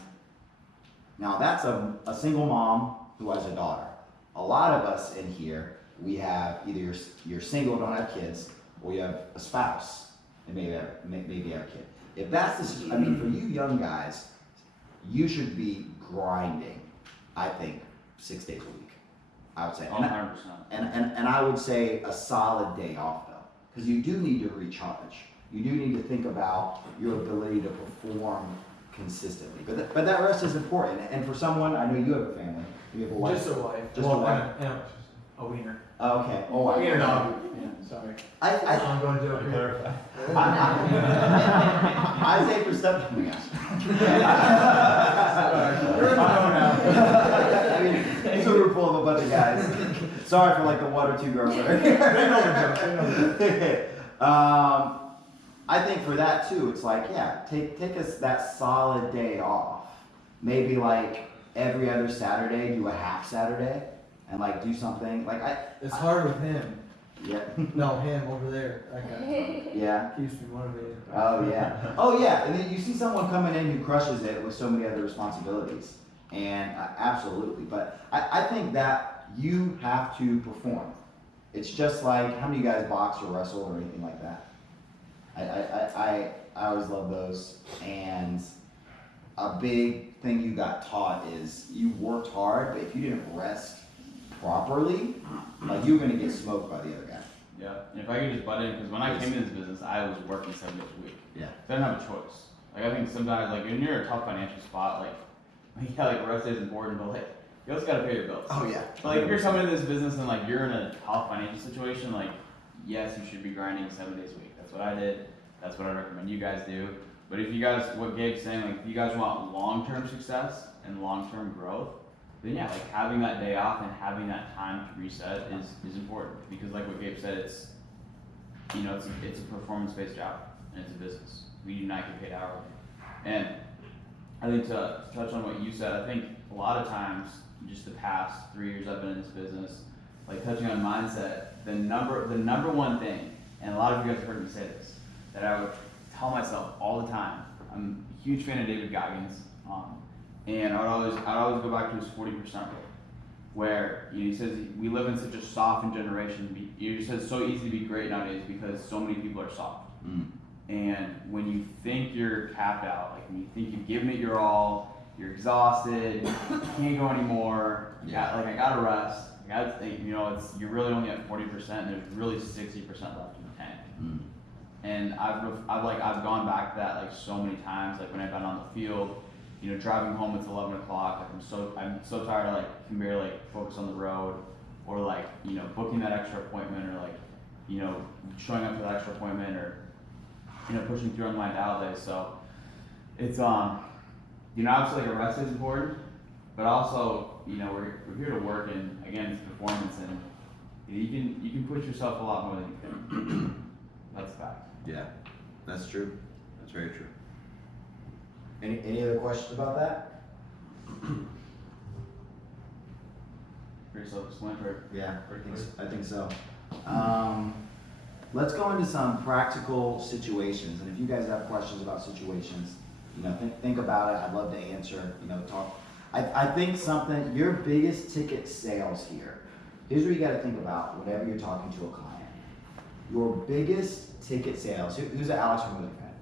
now that's a single mom who has a daughter. A lot of us in here, we have either you're single, don't have kids, or you have a spouse and maybe have a kid. If that's the, I mean, for you young guys, you should be grinding, I think, 6 days a week. I would say. 100%. And I would say a solid day off though, because you do need to recharge. You do need to think about your ability to perform consistently. But that rest is important. And for someone, I know you have a family. You have a wife. Just a wife. Just a wife. And a wiener. Okay. Oh, I Wiener dog. Yeah, sorry. I'm going to clarify. I say for stuff. Oh my gosh. You're in the know now. I mean, it's a room full of a bunch of guys. Sorry for like the 1 or 2 girls that are here. They know the joke. They know. I think for that too, it's like, yeah, take us that solid day off. Maybe like every other Saturday, do a half Saturday, and like do something like It's hard with him. Yeah. No, him over there. That guy. Yeah. Keeps me motivated. Oh yeah. Oh yeah. And then you see someone coming in who crushes it with so many other responsibilities, and absolutely. But I think that you have to perform. It's just like, how many of you guys box or wrestle or anything like that? I always love those. And a big thing you got taught is you worked hard, but if you didn't rest properly, like you're gonna get smoked by the other guy. Yeah, and if I could just butt in, because when I came into this business, I was working 7 days a week. Yeah. So I didn't have a choice. Like, I think sometimes, like, when you're in a tough financial spot, yeah, like, rest is important, but, like, you also gotta pay your bills. Oh, yeah. Like, if you're coming into this business and, like, you're in a tough financial situation, like, yes, you should be grinding 7 days a week. That's what I did. That's what I recommend you guys do. But if you guys, what Gabe's saying, like, if you guys want long-term success and long-term growth, then yeah, like having that day off and having that time to reset is important, because like what Gabe said, it's, you know, it's a performance-based job and it's a business. We do not get paid hourly. And I think to touch on what you said, I think a lot of times, just the past 3 years I've been in this business, like touching on mindset, the number one thing, and a lot of you guys have heard me say this, that I would tell myself all the time. I'm a huge fan of David Goggins. And I'd always go back to his 40% rule, where he says we live in such a softened generation. He says it's so easy to be great nowadays because so many people are soft. And when you think you're capped out, like when you think you've given it your all you're exhausted, you can't go anymore. I gotta rest. You're really only at 40%. And there's really 60% left in the tank. And I've gone back to that like so many times. Like when I've been on the field, driving home it's 11 o'clock. Like I'm so tired I like can barely like focus on the road, or like booking that extra appointment, or like showing up for that extra appointment, or pushing through on my dial day. So it's obviously like a rest is important, but also we're here to work, and again it's performance, and you can push yourself a lot more than you can. That's a fact. Yeah, that's true. That's very true. Any other questions about that? Pretty self-explanatory. Yeah, I think so. Let's go into some practical situations, and if you guys have questions about situations, think about it. I'd love to answer. Talk. I think your biggest ticket sales here. Here's what you got to think about whenever you're talking to a client. Your biggest ticket sales. Who's an Alex Maliik fan?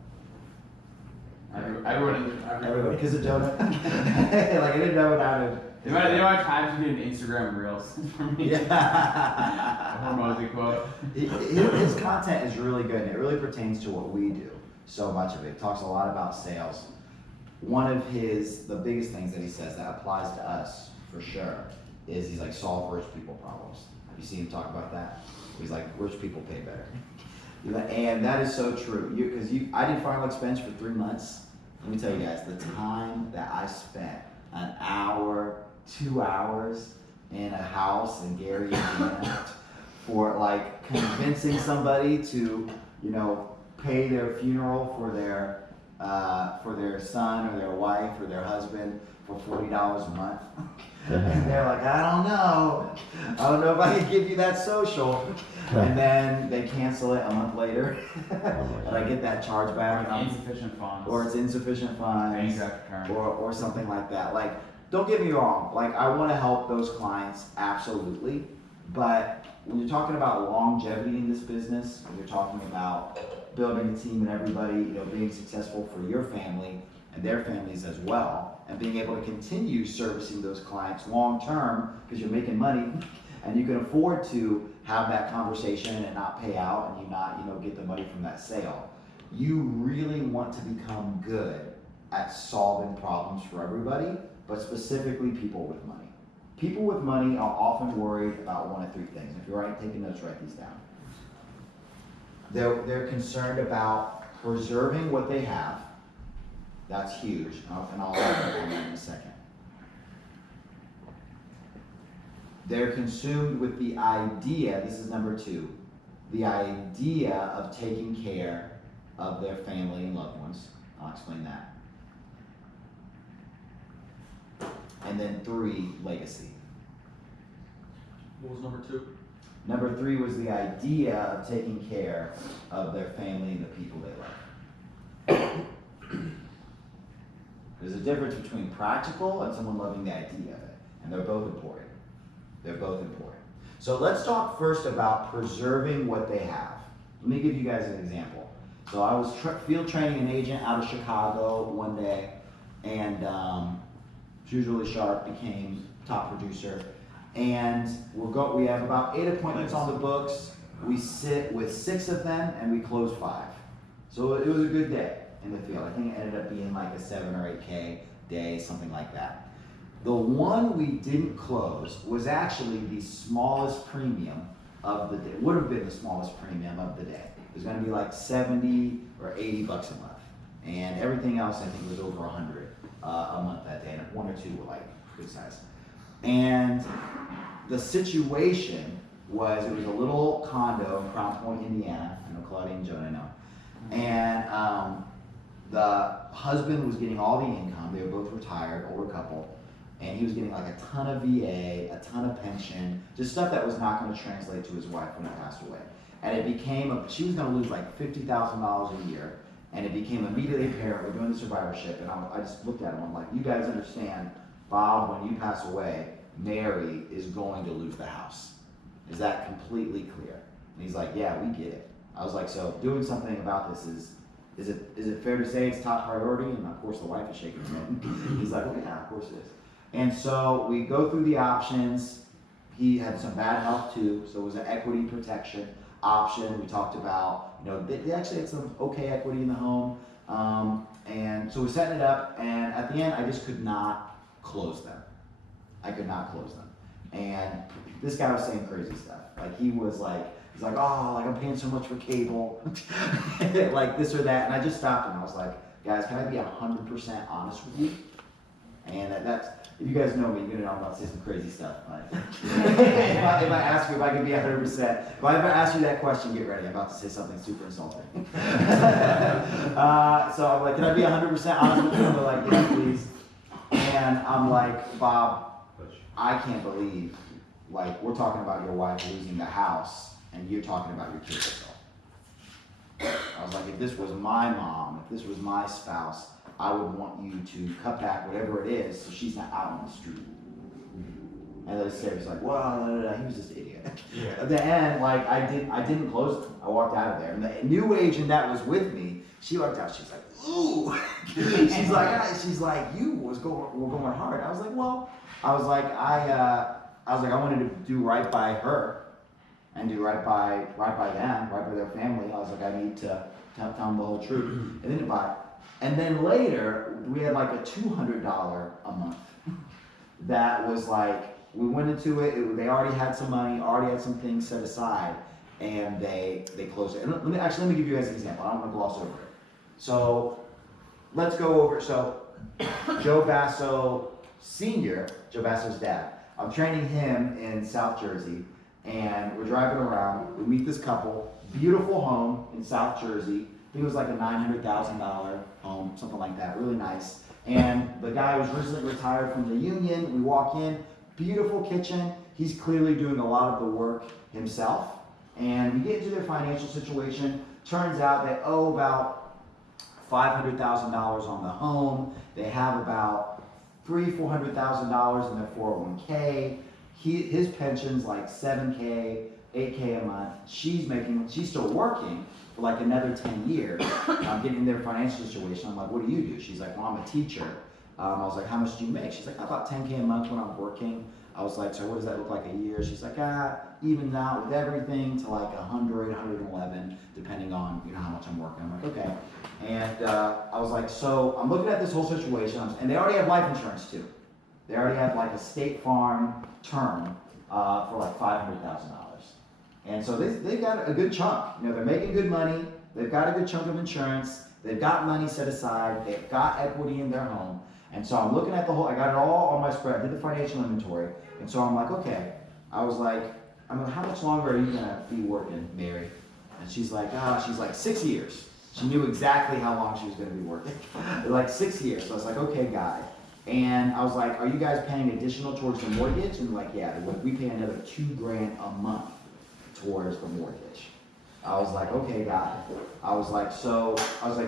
Everyone, because of Jonah. Like I didn't know what I would. They might have times to do an Instagram reels for me. Yeah. A Hormozy quote. His content is really good, and it really pertains to what we do. So much of it talks a lot about sales. One of the biggest things that he says that applies to us for sure is he's like, solve rich people problems. Have you seen him talk about that? He's like, rich people pay better. And that is so true. I did final expense for 3 months. Let me tell you guys, the time that I spent, an hour, 2 hours in a house in Gary, Indiana, for like convincing somebody to, pay their funeral for their son or their wife or their husband for $40 a month. And they're like, I don't know if I can give you that social. And then they cancel it a month later, and I get that charge back. Insufficient funds. Or it's insufficient funds, or something like that. Like, don't get me wrong. Like, I want to help those clients, absolutely. But when you're talking about longevity in this business, when you're talking about building a team and everybody, being successful for your family and their families as well, and being able to continue servicing those clients long term because you're making money and you can afford to have that conversation and not pay out and you not, get the money from that sale. You really want to become good at solving problems for everybody, but specifically people with money. People with money are often worried about one of 3 things. If you're taking notes, write these down. They're concerned about preserving what they have. That's huge, and I'll elaborate on that in a second. They're consumed with the idea, this is number 2, the idea of taking care of their family and loved ones. I'll explain that. And then 3, legacy. What was number 2? Number 3 was the idea of taking care of their family and the people they love. There's a difference between practical and someone loving the idea of it, and they're both important. They're both important. So let's talk first about preserving what they have. Let me give you guys an example. So I was field training an agent out of Chicago one day, and she was really sharp, became top producer. And we have about 8 appointments on the books. We sit with 6 of them, and we close 5. So it was a good day in the field. I think it ended up being like a 7 or 8K day, something like that. The one we didn't close was actually the smallest premium of the day. Would have been the smallest premium of the day. It was going to be like 70 or 80 bucks a month, and everything else I think was over 100 a month that day, and 1 or 2 were like good size. And the situation was, it was a little condo in Crown Point, Indiana. I know Claudia and Jonah know. And the husband was getting all the income. They were both retired, older couple. And he was getting like a ton of VA, a ton of pension, just stuff that was not going to translate to his wife when he passed away. And it became, she was going to lose like $50,000 a year. And it became immediately apparent, we're doing the survivorship. And I just looked at him, I'm like, you guys understand, Bob, when you pass away, Mary is going to lose the house. Is that completely clear? And he's like, yeah, we get it. I was like, so doing something about this is it fair to say it's top priority? And of course the wife is shaking her head. He's like, well, yeah, of course it is. And so we go through the options. He had some bad health too, so it was an equity protection option. We talked about, you know, they actually had some okay equity in the home. And so we're setting it up, and at the end, I just could not close them. I could not close them. And this guy was saying crazy stuff. Like he's like, oh, like I'm paying so much for cable, like this or that. And I just stopped him. I was like, guys, can I be 100% honest with you? And that's, if you guys know me, you know I'm about to say some crazy stuff. If I ask you if I can be 100%, if I ever ask you that question, get ready. I'm about to say something super insulting. So I'm like, can I be 100% honest with you? And they're like, yeah, please. And I'm like, Bob, I can't believe, like, we're talking about your wife losing the house, and you're talking about your kids. I was like, if this was my mom, if this was my spouse, I would want you to cut back whatever it is so she's not out on the street. And then Sarah's like, well, he was just an idiot. Yeah. At the end, like, I didn't close it. I walked out of there. And the new agent that was with me, she walked out, she's like, ooh. she's like, we're going hard. I was like, well, I wanted to do right by her and do right by them, right by their family. I was like, I need to tell them the whole truth. And then later, we had like a $200 a month. That was like, we went into it, they already had some money, already had some things set aside, and they closed it. And let me give you guys an example. I don't want to gloss over it. So let's go over, so Joe Basso Sr., Joe Basso's dad, I'm training him in South Jersey, and we're driving around, we meet this couple, beautiful home in South Jersey. I think it was like a $900,000 home, something like that, really nice. And the guy was recently retired from the union. We walk in, beautiful kitchen. He's clearly doing a lot of the work himself. And we get into their financial situation. Turns out they owe about $500,000 on the home. They have about $400,000 in their 401k. His pension's like $7K, $8K a month. She's still working for like another 10 years. I'm getting in their financial situation. I'm like, what do you do? She's like, well, I'm a teacher. I was like, how much do you make? She's like, about 10K a month when I'm working. I was like, so what does that look like a year? She's like, evens out with everything to like 100, 111, depending on, you know, how much I'm working. I'm like, okay. And I was like, so I'm looking at this whole situation, and they already have life insurance too. They already have like a State Farm term for like $500,000. And so they've got a good chunk. You know, they're making good money. They've got a good chunk of insurance. They've got money set aside. They've got equity in their home. And so I'm looking at the whole, I got it all on my spread. I did the financial inventory. And so I'm like, okay. I was like, how much longer are you gonna be working, Mary? And she's like, she's like 6 years. She knew exactly how long she was gonna be working. Like 6 years. So I was like, okay, got it. And I was like, are you guys paying additional towards the mortgage? And like, yeah, we pay another $2,000 a month towards the mortgage. I was like, okay, got it. I was like,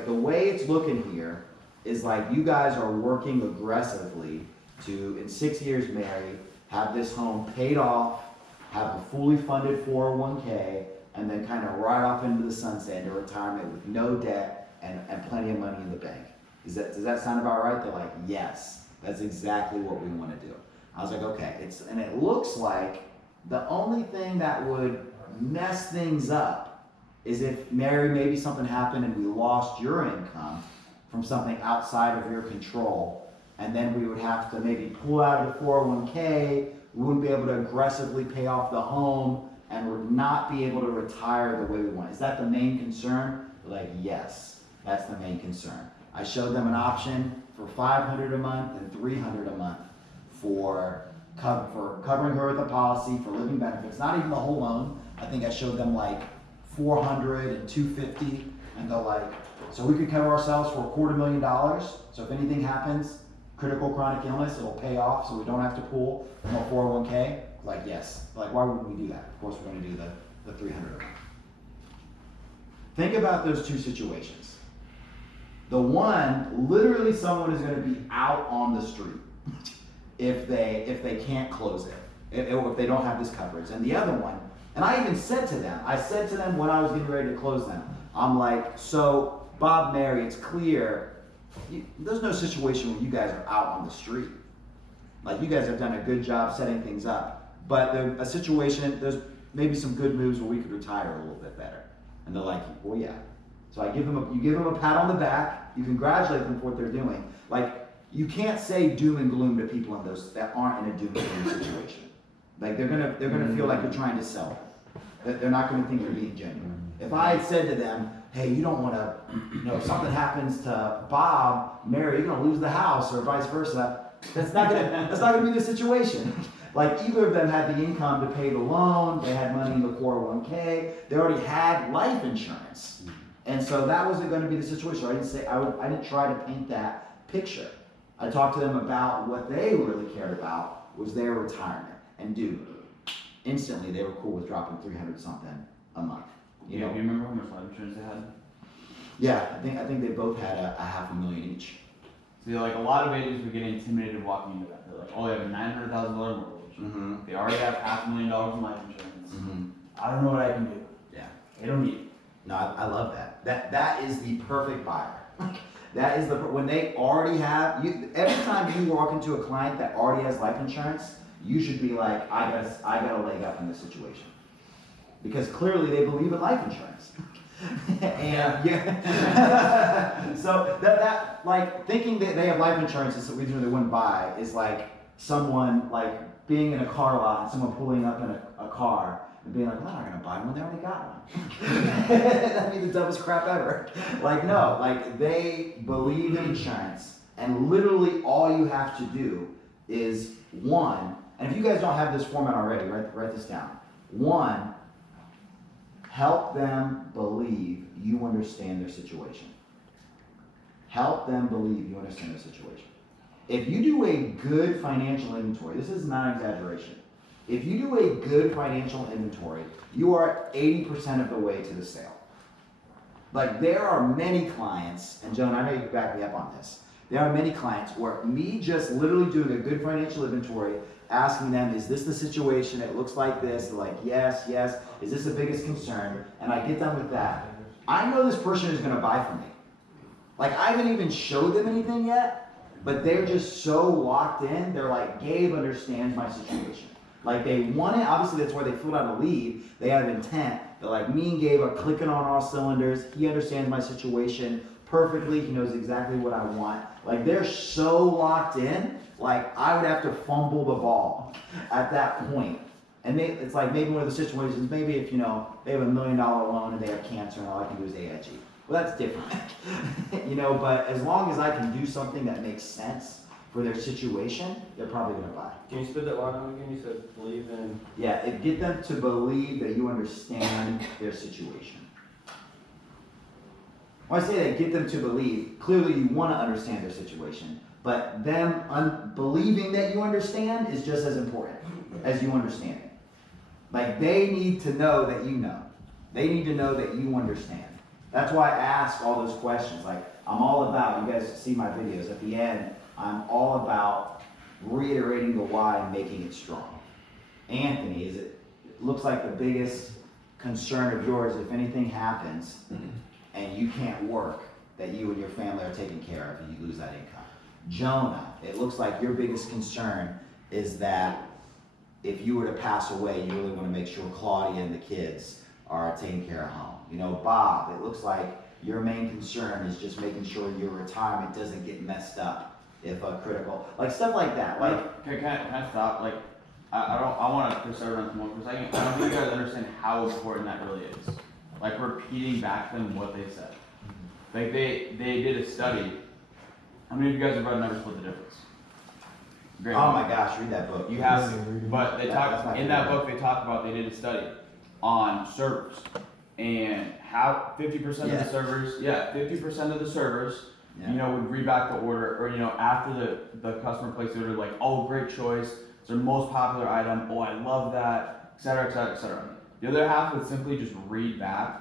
the way it's looking here is like you guys are working aggressively to, in 6 years, Mary, have this home paid off, have a fully funded 401k, and then kind of ride off into the sunset into retirement with no debt and plenty of money in the bank. Does that sound about right? They're like, yes, that's exactly what we want to do. I was like, okay. And it looks like the only thing that would mess things up is if, Mary, maybe something happened and we lost your income from something outside of your control, and then we would have to maybe pull out of the 401k, we wouldn't be able to aggressively pay off the home, and would not be able to retire the way we want. Is that the main concern? They're like, yes, that's the main concern. I showed them an option for $500 a month and $300 a month for covering her with a policy for living benefits, not even the whole loan. I think I showed them like $400 and $250, and they're like, so we could cover ourselves for $250,000. So if anything happens, critical chronic illness, it'll pay off, so we don't have to pull from a 401k. Like, yes. Like, why wouldn't we do that? Of course, we're going to do the $300. Think about those two situations. The one, literally, someone is going to be out on the street if they can't close it, if they don't have this coverage. And the other one, and I even said to them, when I was getting ready to close them, I'm like, so Bob, Mary, it's clear, there's no situation where you guys are out on the street. Like, you guys have done a good job setting things up, but a situation, there's maybe some good moves where we could retire a little bit better. And they're like, well, yeah. So you give them a pat on the back, you congratulate them for what they're doing. Like, you can't say doom and gloom to people in those that aren't in a doom and gloom situation. Like, they're gonna feel like you're trying to sell them. They're not gonna think you're being genuine. If I had said to them, hey, you don't wanna, if something happens to Bob, Mary, you're gonna lose the house, or vice versa, that's not gonna be the situation. Like, either of them had the income to pay the loan, they had money in the 401k, they already had life insurance. And so that wasn't gonna be the situation. I didn't try to paint that picture. I talked to them about what they really cared about was their retirement. And dude, instantly they were cool with dropping 300 something a month. Do you remember how much life insurance they had? Yeah, I think they both had a $500,000 each. See, like, a lot of agents would get intimidated walking into that. They're like, oh, they have a $900,000 mortgage. Mm-hmm. They already have $500,000 in life insurance. Mm-hmm. I don't know what I can do. Yeah. They don't need it. No, I love that. That is the perfect buyer. That is when they already have every time you walk into a client that already has life insurance, you should be like, I got a leg up in this situation. Because clearly they believe in life insurance. And yeah. So that like thinking that they have life insurance is the reason they wouldn't buy is like someone like being in a car lot and someone pulling up in a car and being like, well, I'm not gonna buy one, they already got one. That'd be the dumbest crap ever. Like, no, like they believe in insurance, and literally all you have to do is one, and if you guys don't have this format already, write this down. One, help them believe you understand their situation. Help them believe you understand their situation. If you do a good financial inventory, this is not an exaggeration. If you do a good financial inventory, you are 80% of the way to the sale. Like, there are many clients, and Joan, I know you can back me up on this. There are many clients where me just literally doing a good financial inventory, asking them, is this the situation? It looks like this. They're like, yes, yes. Is this the biggest concern? And I get done with that. I know this person is going to buy from me. Like, I haven't even showed them anything yet, but they're just so locked in. They're like, Gabe understands my situation. Like, they want it. Obviously, that's why they filled out a lead. They have intent. They're like, me and Gabe are clicking on all cylinders. He understands my situation perfectly. He knows exactly what I want. Like, they're so locked in. Like, I would have to fumble the ball at that point. And it's like maybe one of the situations, maybe if, they have $1 million loan and they have cancer and all I can do is AIG. Well, that's different. But as long as I can do something that makes sense for their situation, they're probably going to buy. Can you spit that line out again? You said believe in. Yeah, get them to believe that you understand their situation. When I say that, get them to believe, clearly you want to understand their situation, but them believing that you understand is just as important as you understand it. Like, they need to know that you know. They need to know that you understand. That's why I ask all those questions. Like, I'm all about, you guys see my videos, at the end, I'm all about reiterating the why and making it strong. Anthony, it looks like the biggest concern of yours, if anything happens and you can't work, that you and your family are taken care of and you lose that income. Jonah, it looks like your biggest concern is that if you were to pass away, you really want to make sure Claudia and the kids are taken care of home. Bob, it looks like your main concern is just making sure your retirement doesn't get messed up if critical, like stuff like that. Like, can I stop? Like, I want to preserve on someone for a second. I don't think you guys understand how important that really is. Like, repeating back to them what they said. Like, they did a study. How many of you guys have read Never Split the Difference? Great. Oh my gosh, read that book. You have, but they talk in that book. They talk about they did a study on servers and how 50% of the servers, 50% of the servers, would read back the order, or after the customer placed the order, like, oh, great choice, it's their most popular item, oh, I love that, etc., etc., etc. The other half would simply just read back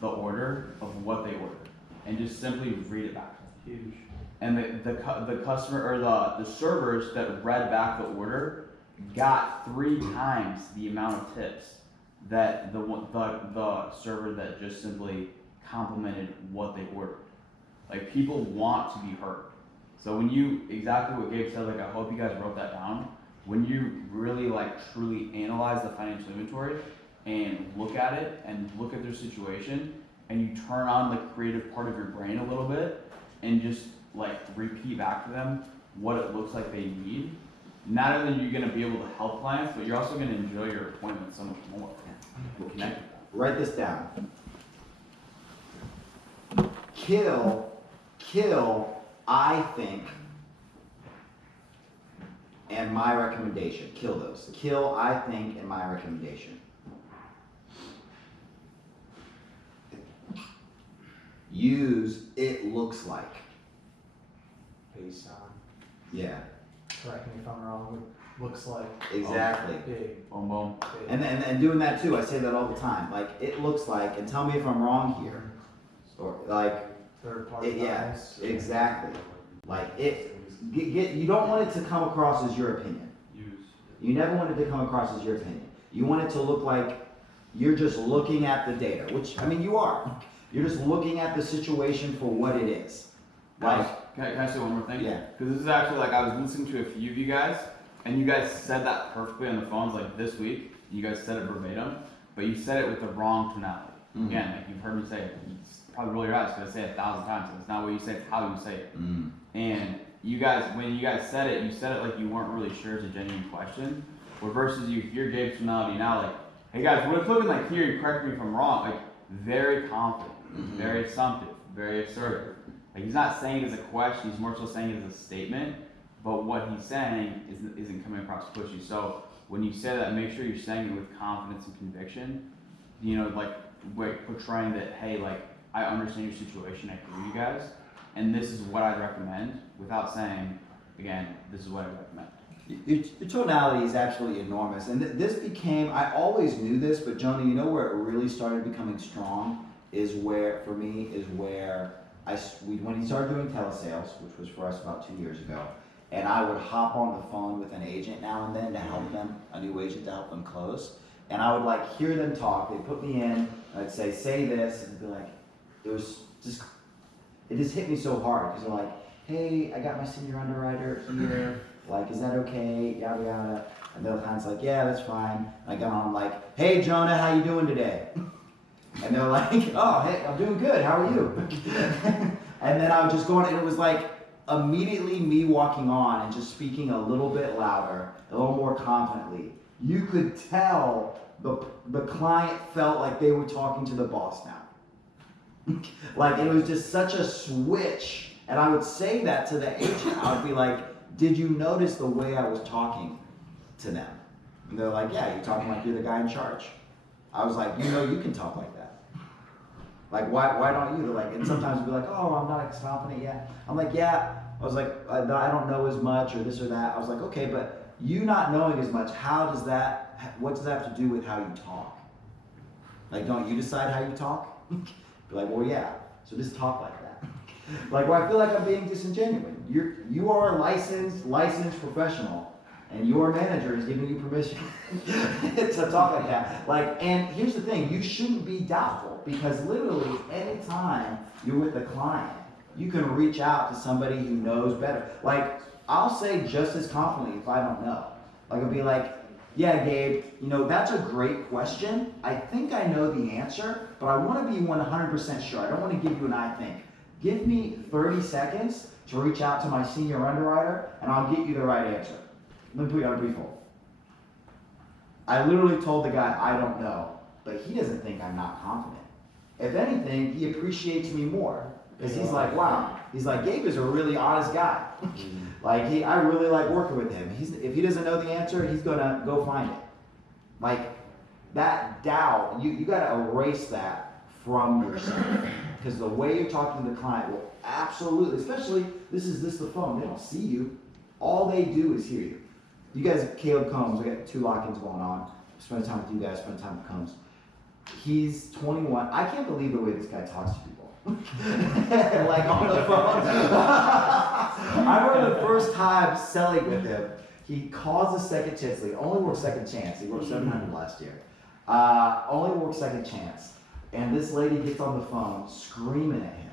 the order of what they ordered and just simply read it back. Huge. And the customer or the servers that read back the order got 3 times the amount of tips that the server that just simply complimented what they ordered. Like people want to be heard. So when you, exactly what Gabe said, like I hope you guys wrote that down. When you really like truly analyze the financial inventory and look at it and look at their situation and you turn on the creative part of your brain a little bit and just like repeat back to them what it looks like they need, not only are you going to be able to help clients, but you're also going to enjoy your appointment so much more. You'll connect with them. Write this down. Kill, I think, and my recommendation. Kill those. Kill, I think, and my recommendation. Use, it looks like. Based on, Yeah. correct me if I'm wrong, looks like. Exactly. Big. Boom, boom. Big. And doing that too, I say that all the time. Like, it looks like, and tell me if I'm wrong here. Or like, Third party yeah, bias. exactly. Like you don't want it to come across as your opinion. You never want it to come across as your opinion. You want it to look like you're just looking at the data, which, I mean, you are. You're just looking at the situation for what it is. Like, Can I say one more thing? Yeah. Because this is actually like I was listening to a few of you guys, and you guys said that perfectly on the phones like this week. You guys said it verbatim, but you said it with the wrong tonality. Mhm. Again, like you've heard me say it. You probably roll your eyes because I say it 1,000 times. It's not what you say; it's how you say it. And you guys, when you guys said it, you said it like you weren't really sure it's a genuine question. Or versus you hear Gabe's tonality now, like, hey guys, what it's looking like here? You correct me if I'm wrong. Like very confident, very assumptive, very assertive. Like he's not saying it as a question, he's more so saying it as a statement, but what he's saying isn't coming across pushy. So when you say that, make sure you're saying it with confidence and conviction, you know, like portraying that, hey, like, I understand your situation, I hear you guys, and this is what I'd recommend, without saying, again, this is what I recommend. your tonality is absolutely enormous. And this became, I always knew this, but Jonah, you know where it really started becoming strong is where, for me, is where when he started doing telesales, which was for us about 2 years ago, and I would hop on the phone with an agent now and then to help them, a new agent to help them close. And I would like hear them talk, they'd put me in, I'd say this, and I'd be like, it just hit me so hard, because they're like, hey, I got my senior underwriter here, like, is that okay, yada yada. And they're kind of like, yeah, that's fine. And I got on like, hey Jonah, how you doing today? And they're like, oh, hey, I'm doing good, how are you? And then I would just go on, and it was like, immediately me walking on and just speaking a little bit louder, a little more confidently, you could tell the client felt like they were talking to the boss now. Like it was just such a switch. And I would say that to the agent. I would be like, did you notice the way I was talking to them? And they're like, yeah, you're talking like you're the guy in charge. I was like, you know, you can talk like that. Like, why don't you? They're like, and sometimes they'll be like, oh, I'm not as confident yet. I'm like, yeah. I was like, I don't know as much or this or that. I was like, okay, but you not knowing as much, what does that have to do with how you talk? Like, don't you decide how you talk? Be like, well, yeah, so just talk like that. Like, well, I feel like I'm being disingenuous. You are a licensed professional, and your manager is giving you permission to talk like that. Like, and here's the thing, you shouldn't be doubtful, because literally anytime you're with a client, you can reach out to somebody who knows better. Like, I'll say just as confidently if I don't know. Like, I'll be like, yeah, Gabe, you know, that's a great question. I think I know the answer, but I want to be 100% sure. I don't want to give you an I think. Give me 30 seconds to reach out to my senior underwriter, and I'll get you the right answer. Let me put you on a brief hold. I literally told the guy, I don't know, but he doesn't think I'm not confident. If anything, he appreciates me more. Because he's like, wow. He's like, Gabe is a really honest guy. Like, I really like working with him. If he doesn't know the answer, he's gonna go find it. Like, that doubt, you gotta erase that from yourself. Because the way you're talking to the client will absolutely, especially, this is the phone, they don't see you. All they do is hear you. You guys, Caleb Combs, I got 2 lock-ins going on. Spend time with you guys, spend time with Combs. He's 21. I can't believe the way this guy talks to people. Like on the phone. I remember the first time selling with him, he calls a second chance. He only worked second chance. He worked 700 last year. Only worked second chance. And this lady gets on the phone screaming at him.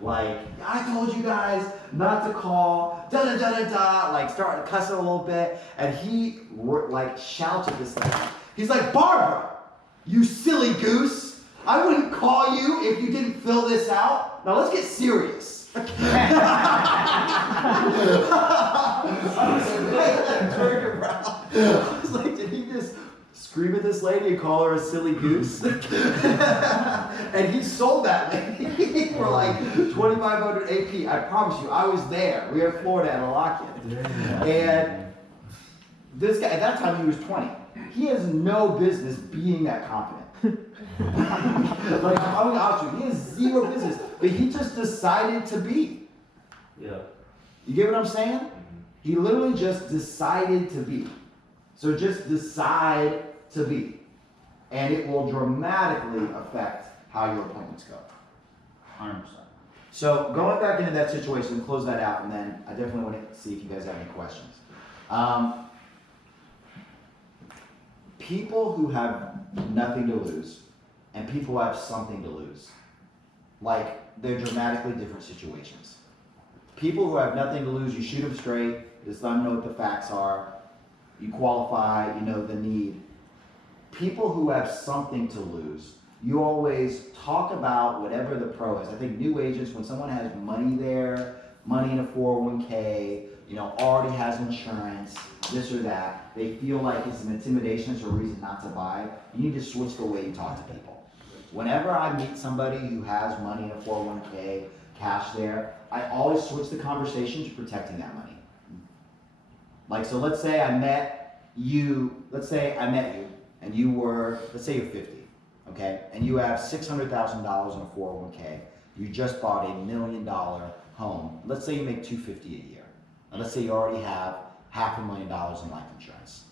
Like, I told you guys not to call, da-da-da-da-da, like start cussing a little bit. And he like shouts at this lady. He's like, Barbara, you silly goose. I wouldn't call you if you didn't fill this out. Now let's get serious. I was like, did he just scream at this lady and call her a silly goose? And he sold that lady for like $2,500 AP. I promise you, I was there. We were in Florida at a lock-in. And this guy, at that time he was 20. He has no business being that confident. Like, I'm gonna honest with you, he has zero business, but he just decided to be. Yeah. You get what I'm saying? He literally just decided to be. So just decide to be. And it will dramatically affect how your appointments go. 100%. So going back into that situation, close that out, and then I definitely want to see if you guys have any questions. People who have nothing to lose and people who have something to lose, like, they're dramatically different situations. People who have nothing to lose, you shoot them straight, just let them know what the facts are, you qualify, you know the need. People who have something to lose, you always talk about whatever the pro is. I think new agents, when someone has money there, money in a 401k, you know, already has insurance, this or that, they feel like it's an intimidation, it's a reason not to buy. You need to switch the way you talk to people. Whenever I meet somebody who has money in a 401k, cash there, I always switch the conversation to protecting that money. Like, so let's say I met you, and you were, let's say you're 50, okay? And you have $600,000 in a 401k. You just bought $1 million home. Let's say you make $250,000 a year. And let's say you already have $500,000 in life insurance.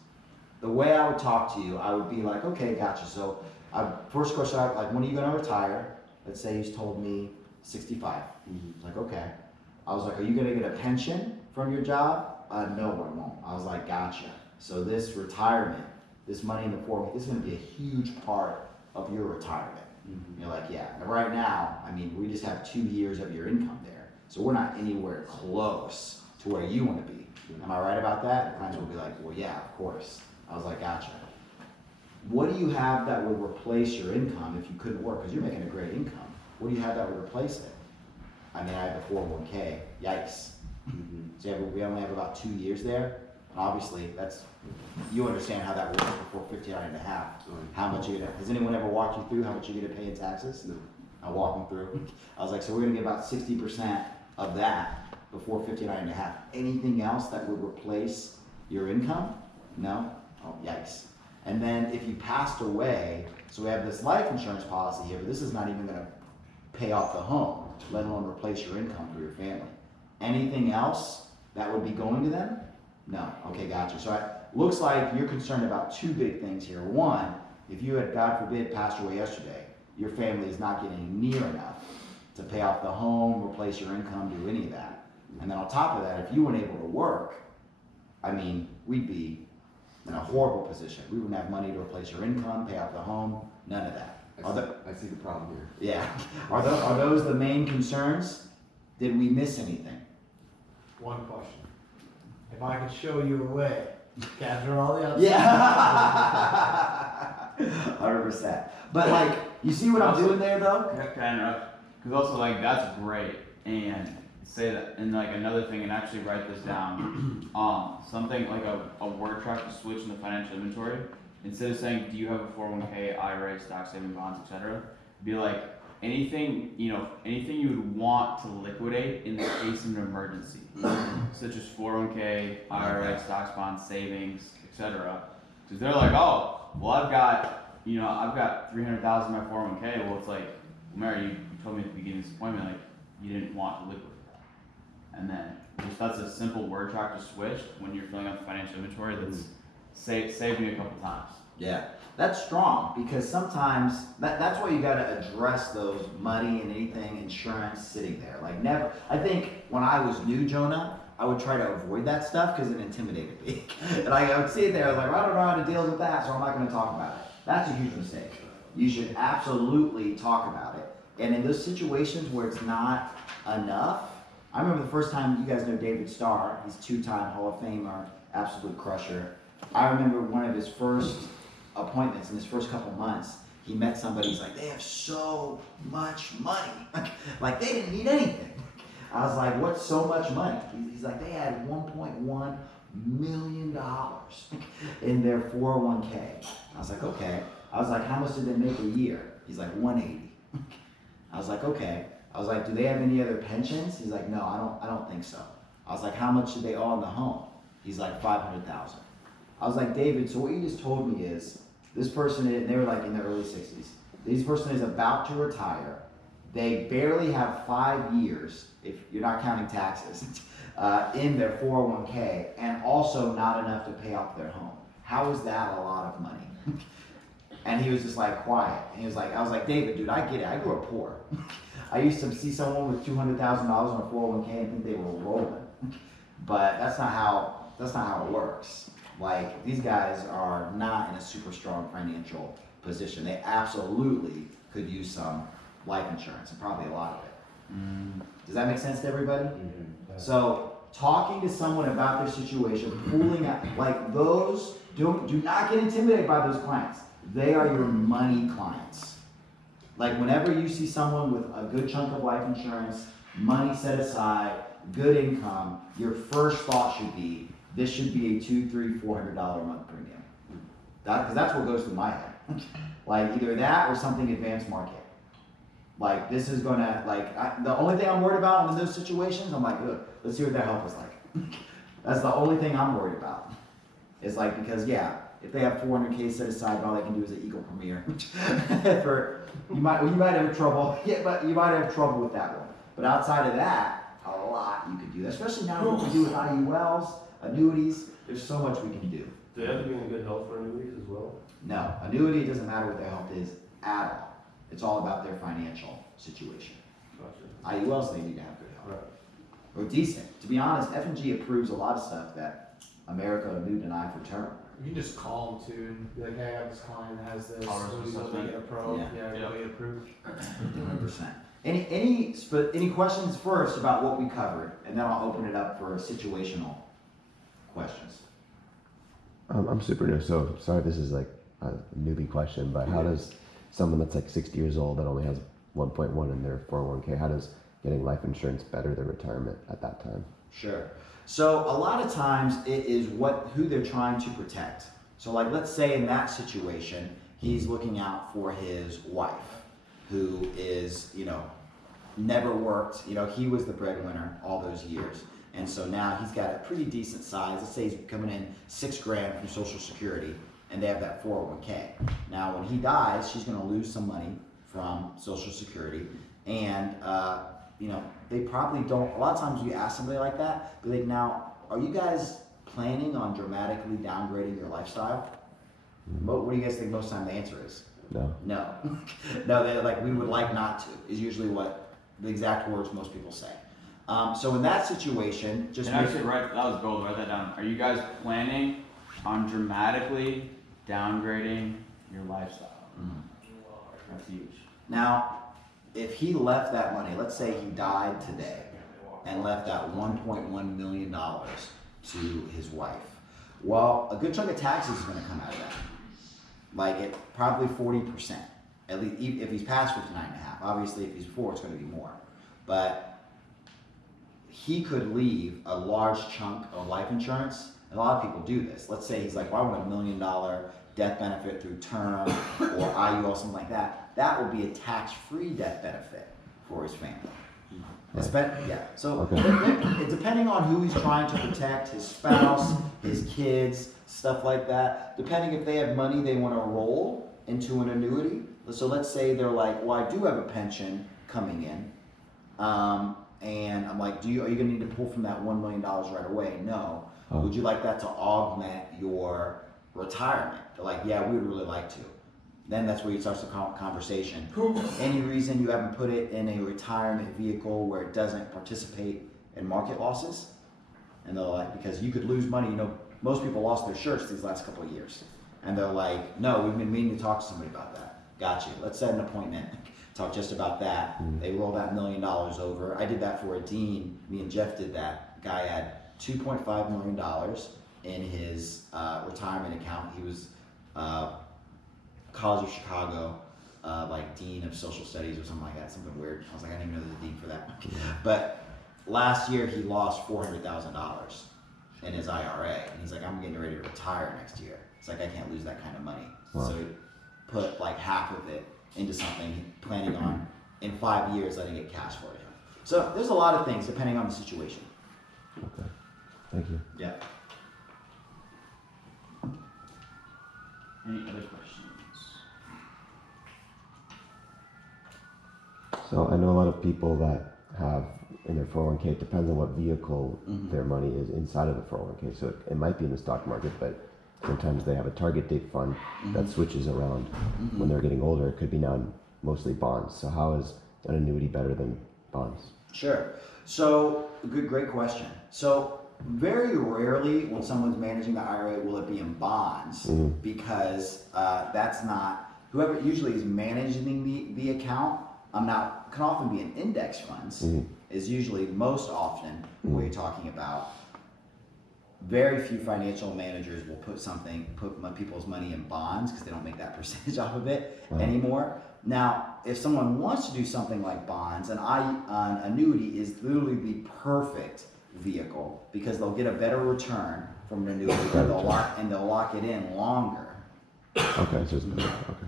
The way I would talk to you, I would be like, okay, gotcha. So first question, like, when are you gonna retire? Let's say he's told me 65. Like, okay. I was like, are you gonna get a pension from your job? No, I won't. I was like, gotcha. So this retirement, this money in the 401k, this is gonna be a huge part of your retirement. You're like, yeah. And right now, I mean, we just have 2 years of your income there. So we're not anywhere close to where you wanna be. Am I right about that? The clients will be like, well, yeah, of course. I was like, gotcha. What do you have that would replace your income if you couldn't work? Because you're making a great income. What do you have that would replace it? I mean, I have a 401k. Yikes. So we only have about 2 years there. And obviously, you understand how that works before 59 and a half. How much you're gonna, has anyone ever walked you through how much you're gonna pay in taxes? No. I walk them through. I was like, so we're gonna get about 60% of that before 59 and a half. Anything else that would replace your income? No? Oh, yikes. And then if you passed away, so we have this life insurance policy here, but this is not even gonna pay off the home, let alone replace your income for your family. Anything else that would be going to them? No. Okay, gotcha. So it looks like you're concerned about two big things here. One, if you had, God forbid, passed away yesterday, your family is not getting near enough to pay off the home, replace your income, do any of that. And then on top of that, if you weren't able to work, I mean, we'd be in a horrible position. We wouldn't have money to replace your income, pay off the home, none of that. I see the problem here. Yeah. Are those the main concerns? Did we miss anything? One question. If I could show you a way, capture all the outside. Yeah. 100%. But like, you see what I'm doing there though? Can I interrupt? Because also, like, that's great. And say that, and like another thing, and actually write this down. Something like a word track to switch in the financial inventory. Instead of saying, do you have a 401k, IRA, stock saving bonds, etc., be like, anything you would want to liquidate in the case of an emergency, such as 401k, IRA, stocks, bonds, savings, etc. Because they're like, oh, well, I've got 300,000 in my 401k. Well, it's like, well, Mary, you told me at the beginning of this appointment, like, you didn't want to liquidate that. And then that's a simple word track to switch when you're filling out the financial inventory. That's saved me a couple times. Yeah, that's strong because sometimes that's why you got to address those money and anything insurance sitting there. Like never. I think when I was new, Jonah, I would try to avoid that stuff because it intimidated me. And I would see it there. I was like, I don't know how to deal with that, so I'm not going to talk about it. That's a huge mistake. you should absolutely talk about it. And in those situations where it's not enough, I remember the first time, you guys know David Starr, he's 2-time Hall of Famer, absolute crusher. I remember one of his first appointments in his first couple months, he met somebody, he's like, they have so much money. Like they didn't need anything. I was like, what's so much money? He's like, they had $1.1 million in their 401k. I was like, okay. I was like, how much did they make a year? He's like, 180. I was like, okay. I was like, do they have any other pensions? He's like, no, I don't think so. I was like, how much did they owe on the home? He's like, 500,000. I was like, David, so what you just told me is, this person, they were like in their early 60s. This person is about to retire. They barely have 5 years, if you're not counting taxes, in their 401k, and also not enough to pay off their home. How is that a lot of money? And he was just like quiet. And he was like, I was like, David, dude, I get it. I grew up poor. I used to see someone with $200,000 on a 401k and think they were rolling. But that's not how it works. Like, these guys are not in a super strong financial position. They absolutely could use some life insurance, and probably a lot of it. Does that make sense to everybody? So, talking to someone about their situation, pulling out, like those, do not get intimidated by those clients. They are your money clients. Like, whenever you see someone with a good chunk of life insurance, money set aside, good income, your first thought should be, this should be a $200, $300, $400 a month premium. Because that's what goes through my head. Like either that or something advanced market. Like this is gonna, the only thing I'm worried about in those situations, I'm like, good, let's see what their health is like. That's the only thing I'm worried about. It's like, because yeah, if they have 400K set aside, all they can do is an Eagle Premier. You might have trouble, yeah, but you might have trouble with that one. But outside of that, a lot you could do, especially now what we do with IULs, annuities, there's so much we can do. Do they have to be in good health for annuities as well? No, annuity, it doesn't matter what their health is at all. It's all about their financial situation. Gotcha. IULs, they need to have good health. Right. Or decent. To be honest, F&G approves a lot of stuff that America would deny for term. You can just call them too and be like, hey, I have this client that has this. Tolerance We assessment. get a pro. Yeah. Yeah, we get approved. 100%. Any questions first about what we covered, and then I'll open it up for situational questions. I'm super new, so sorry if this is like a newbie question, but how does someone that's like 60 years old that only has 1.1 in their 401k, how does getting life insurance better their retirement at that time? Sure. So a lot of times it is who they're trying to protect. So like, let's say in that situation, he's looking out for his wife, who is, never worked. He was the breadwinner all those years. And so now he's got a pretty decent size. Let's say he's coming in $6,000 from Social Security, and they have that 401k. Now, when he dies, she's going to lose some money from Social Security, and they probably don't. A lot of times, you ask somebody like that, be like, "Now, are you guys planning on dramatically downgrading your lifestyle?" What do you guys think most time the answer is? No. No. No, they're like, we would like not to, is usually what the exact words most people say. So in that situation, just and actually, that was gold, write that down. Are you guys planning on dramatically downgrading your lifestyle? That's huge. Now, if he left that money, let's say he died today and left that $1.1 million to his wife. Well, a good chunk of taxes is going to come out of that. Like probably 40%. At least if he's past 59.5. Obviously, if he's before, it's going to be more. But he could leave a large chunk of life insurance. And a lot of people do this. Let's say he's like, well, I want $1 million death benefit through term or IUL, something like that. That would be a tax-free death benefit for his family. Yeah. So depending on who he's trying to protect, his spouse, his kids, stuff like that. Depending if they have money they want to roll into an annuity. So let's say they're like, well, I do have a pension coming in, and I'm like, are you going to need to pull from that $1 million right away? No. Oh. Would you like that to augment your retirement? They're like, yeah, we would really like to. Then that's where you start the conversation. Any reason you haven't put it in a retirement vehicle where it doesn't participate in market losses? And they're like, because you could lose money. Most people lost their shirts these last couple of years. And they're like, no, we've been meaning to talk to somebody about that. Gotcha. Let's set an appointment. Talk just about that. They roll that $1 million over. I did that for a dean. Me and Jeff did that. Guy had $2.5 million in his retirement account. He was College of Chicago, like dean of social studies or something like that. Something weird. I was like, I didn't even know there was a dean for that. But last year he lost $400,000 in his IRA, and he's like, I'm getting ready to retire next year. It's like, I can't lose that kind of money. Wow. So put like half of it into something, planning on in 5 years letting it cash for him. So there's a lot of things depending on the situation. Okay. Thank you. Yeah. Any other questions? So I know a lot of people that have in their 401k, it depends on what vehicle their money is inside of the 401k. So it might be in the stock market, but sometimes they have a target date fund that switches around when they're getting older. It could be now mostly bonds. So how is an annuity better than bonds? Sure. So great question. So very rarely when someone's managing the IRA will it be in bonds because that's not whoever usually is managing the account. Can often be in index funds. Is usually most often what you're talking about. Very few financial managers will put people's money in bonds because they don't make that percentage off of it anymore. Now, if someone wants to do something like bonds, an annuity is literally the perfect vehicle because they'll get a better return from an annuity and they'll lock it in longer. Okay, so it's better. Okay.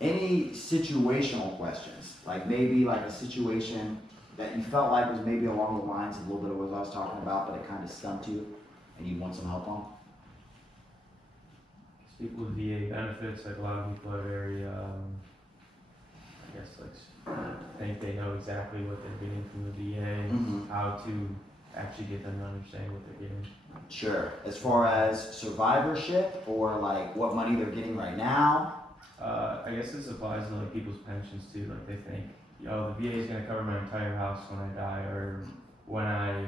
Any situational questions? Like maybe like a situation that you felt like was maybe along the lines of a little bit of what I was talking about, but it kind of stumped you and you want some help on? People with VA benefits, like a lot of people are very, I guess, like, think they know exactly what they're getting from the VA and how to actually get them to understand what they're getting. Sure. As far as survivorship or like what money they're getting right now? I guess this applies to like people's pensions too. Like they think, the VA is going to cover my entire house when I die, or when I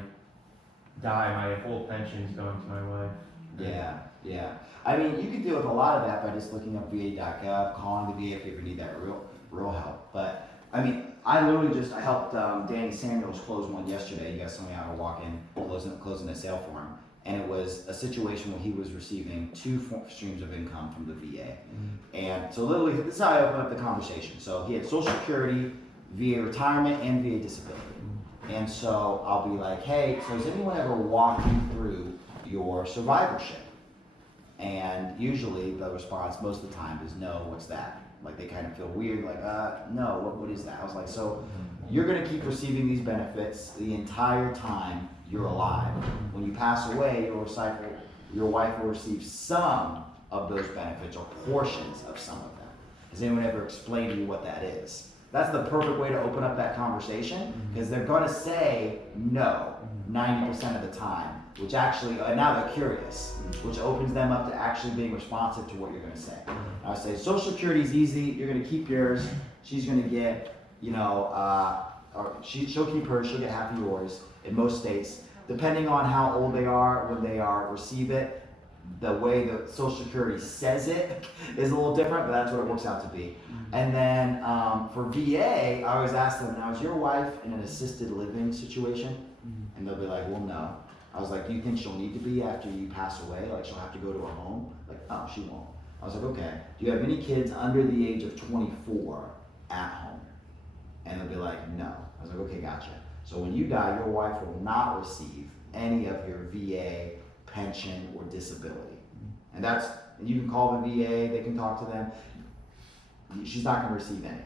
die, my whole pension is going to my wife. Yeah. I mean, you can deal with a lot of that by just looking up va.gov, calling the VA if you ever need that real help. But I mean, I helped Danny Samuels close one yesterday. You guys saw me out of walk in, closing a sale for him. And it was a situation where he was receiving 2 streams of income from the VA. And so literally, this is how I opened up the conversation. So he had Social Security, VA retirement, and VA disability. And so I'll be like, hey, so has anyone ever walked you through your survivorship? And usually the response most of the time is no, what's that? Like they kind of feel weird, like, no, what is that? I was like, so you're gonna keep receiving these benefits the entire time you're alive. When you pass away, your wife will receive some of those benefits or portions of some of them. Has anyone ever explained to you what that is? That's the perfect way to open up that conversation because they're gonna say no 90% of the time, which actually, now they're curious, which opens them up to actually being responsive to what you're gonna say. I would say Social Security is easy, you're gonna keep yours, she's gonna get, she'll keep hers, she'll get half of yours in most states. Depending on how old they are when they receive it, the way the Social Security says it is a little different, but that's what it works out to be. And then for VA, I always ask them, now is your wife in an assisted living situation? And they'll be like, well, no. I was like, do you think she'll need to be after you pass away? Like she'll have to go to a home? Like, oh, she won't. I was like, okay. Do you have any kids under the age of 24 at home? And they'll be like, no. I was like, okay, gotcha. So when you die, your wife will not receive any of your VA pension or disability. And you can call the VA, they can talk to them. She's not gonna receive any.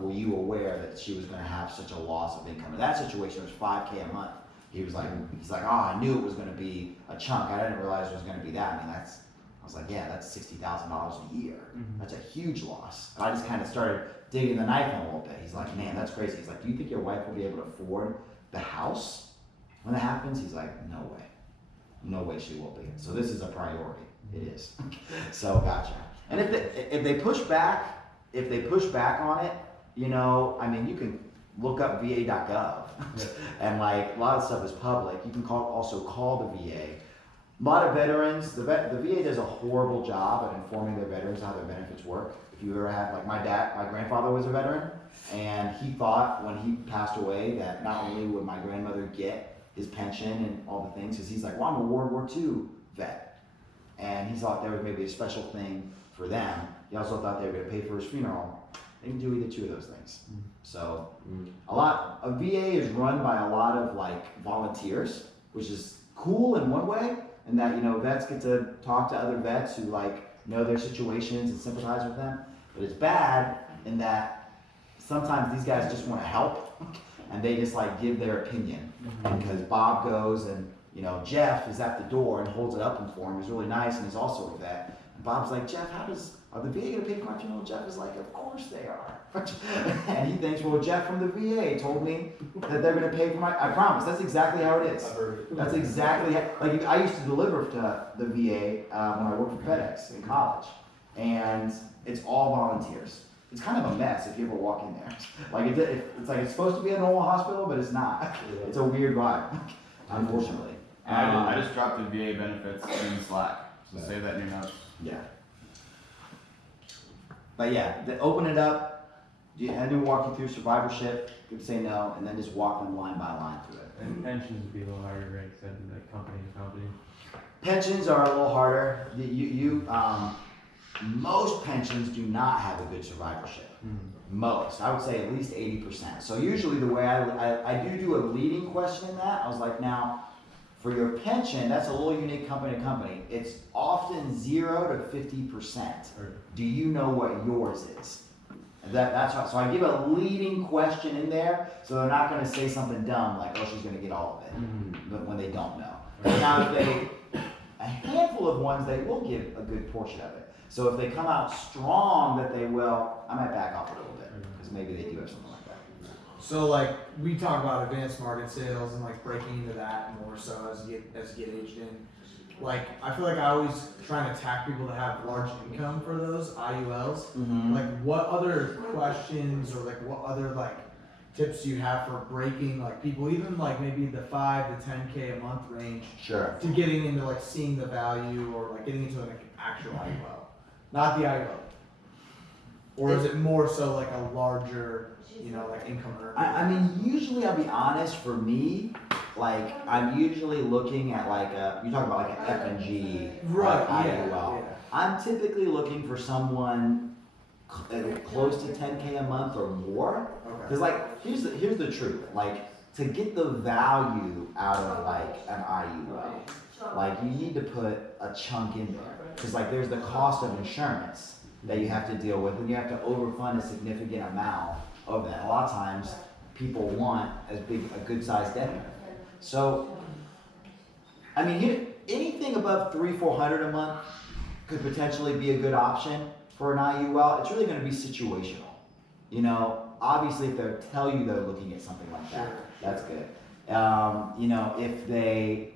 Were you aware that she was gonna have such a loss of income? In that situation, it was $5K a month. He's like, oh, I knew it was gonna be a chunk. I didn't realize it was gonna be that. I mean, I was like, yeah, that's $60,000 a year. That's a huge loss. And I just kind of started digging the knife in a little bit. He's like, man, that's crazy. He's like, do you think your wife will be able to afford the house when that happens? He's like, no way. No way she will be. So this is a priority. It is. So gotcha. And if they push back on it, I mean, you can look up va.gov and like a lot of stuff is public. You can also call the VA. A lot of veterans, the VA does a horrible job at informing their veterans how their benefits work. If you ever had, like my grandfather was a veteran, and he thought when he passed away that not only would my grandmother get his pension and all the things, because he's like, well, I'm a World War II vet. And he thought there was maybe a special thing for them. He also thought they were gonna pay for his funeral. They can do either two of those things. So a VA is run by a lot of like volunteers, which is cool in one way, and that, you know, vets get to talk to other vets who like know their situations and sympathize with them. But it's bad in that sometimes these guys just want to help and they just like give their opinion. Because Bob goes and, you know, Jeff is at the door and holds it up for him. He's really nice and he's also a vet. And Bob's like, Jeff, are the VA gonna pay for my funeral? Jeff is like, of course they are. And he thinks, well, Jeff from the VA told me that they're gonna pay for I promise, that's exactly how it is. That's exactly like I used to deliver to the VA when I worked for FedEx in college. And it's all volunteers. It's kind of a mess if you ever walk in there. Like it's like it's supposed to be a normal hospital, but it's not. It's a weird vibe, unfortunately. I just dropped the VA benefits in Slack, so save that in your notes. Yeah. But yeah, open it up. And then walk you through survivorship. You can say no, and then just walk them line by line through it. And pensions would be a little higher rates than the company to company. Pensions are a little harder. Most pensions do not have a good survivorship. Most, I would say at least 80%. So usually the way I do a leading question in that, I was like, now, for your pension, that's a little unique company to company. It's often 0 to 50%. Do you know what yours is? That's how, so I give a leading question in there, so they're not going to say something dumb like, "Oh, she's going to get all of it," but when they don't know. Now, a handful of ones they will give a good portion of it. So if they come out strong that they will, I might back off a little bit because maybe they do have something like that. So like we talk about advanced market sales and like breaking into that more so as you get aged in. Like I feel like I always try and attack people to have large income for those IULs. Like what other questions or like what other like tips do you have for breaking like people even like maybe the 5 to 10K a month range to getting into like seeing the value or like getting into an actual IUL, not the IUL, or is it more so like a larger, you know, like income earner? I mean, usually I'll be honest, for me, like I'm usually looking at like you talk about like an F&G IUL. I'm typically looking for someone close to 10K a month or more. Because like here's the truth, like to get the value out of like an IUL, like you need to put a chunk in there. Because like there's the cost of insurance that you have to deal with, and you have to overfund a significant amount of that. A lot of times people want a good sized debt benefit. So I mean, anything above $300-400 a month could potentially be a good option for an IUL. It's really going to be situational. You know, obviously if they tell you they're looking at something like that, that's good. You know, if they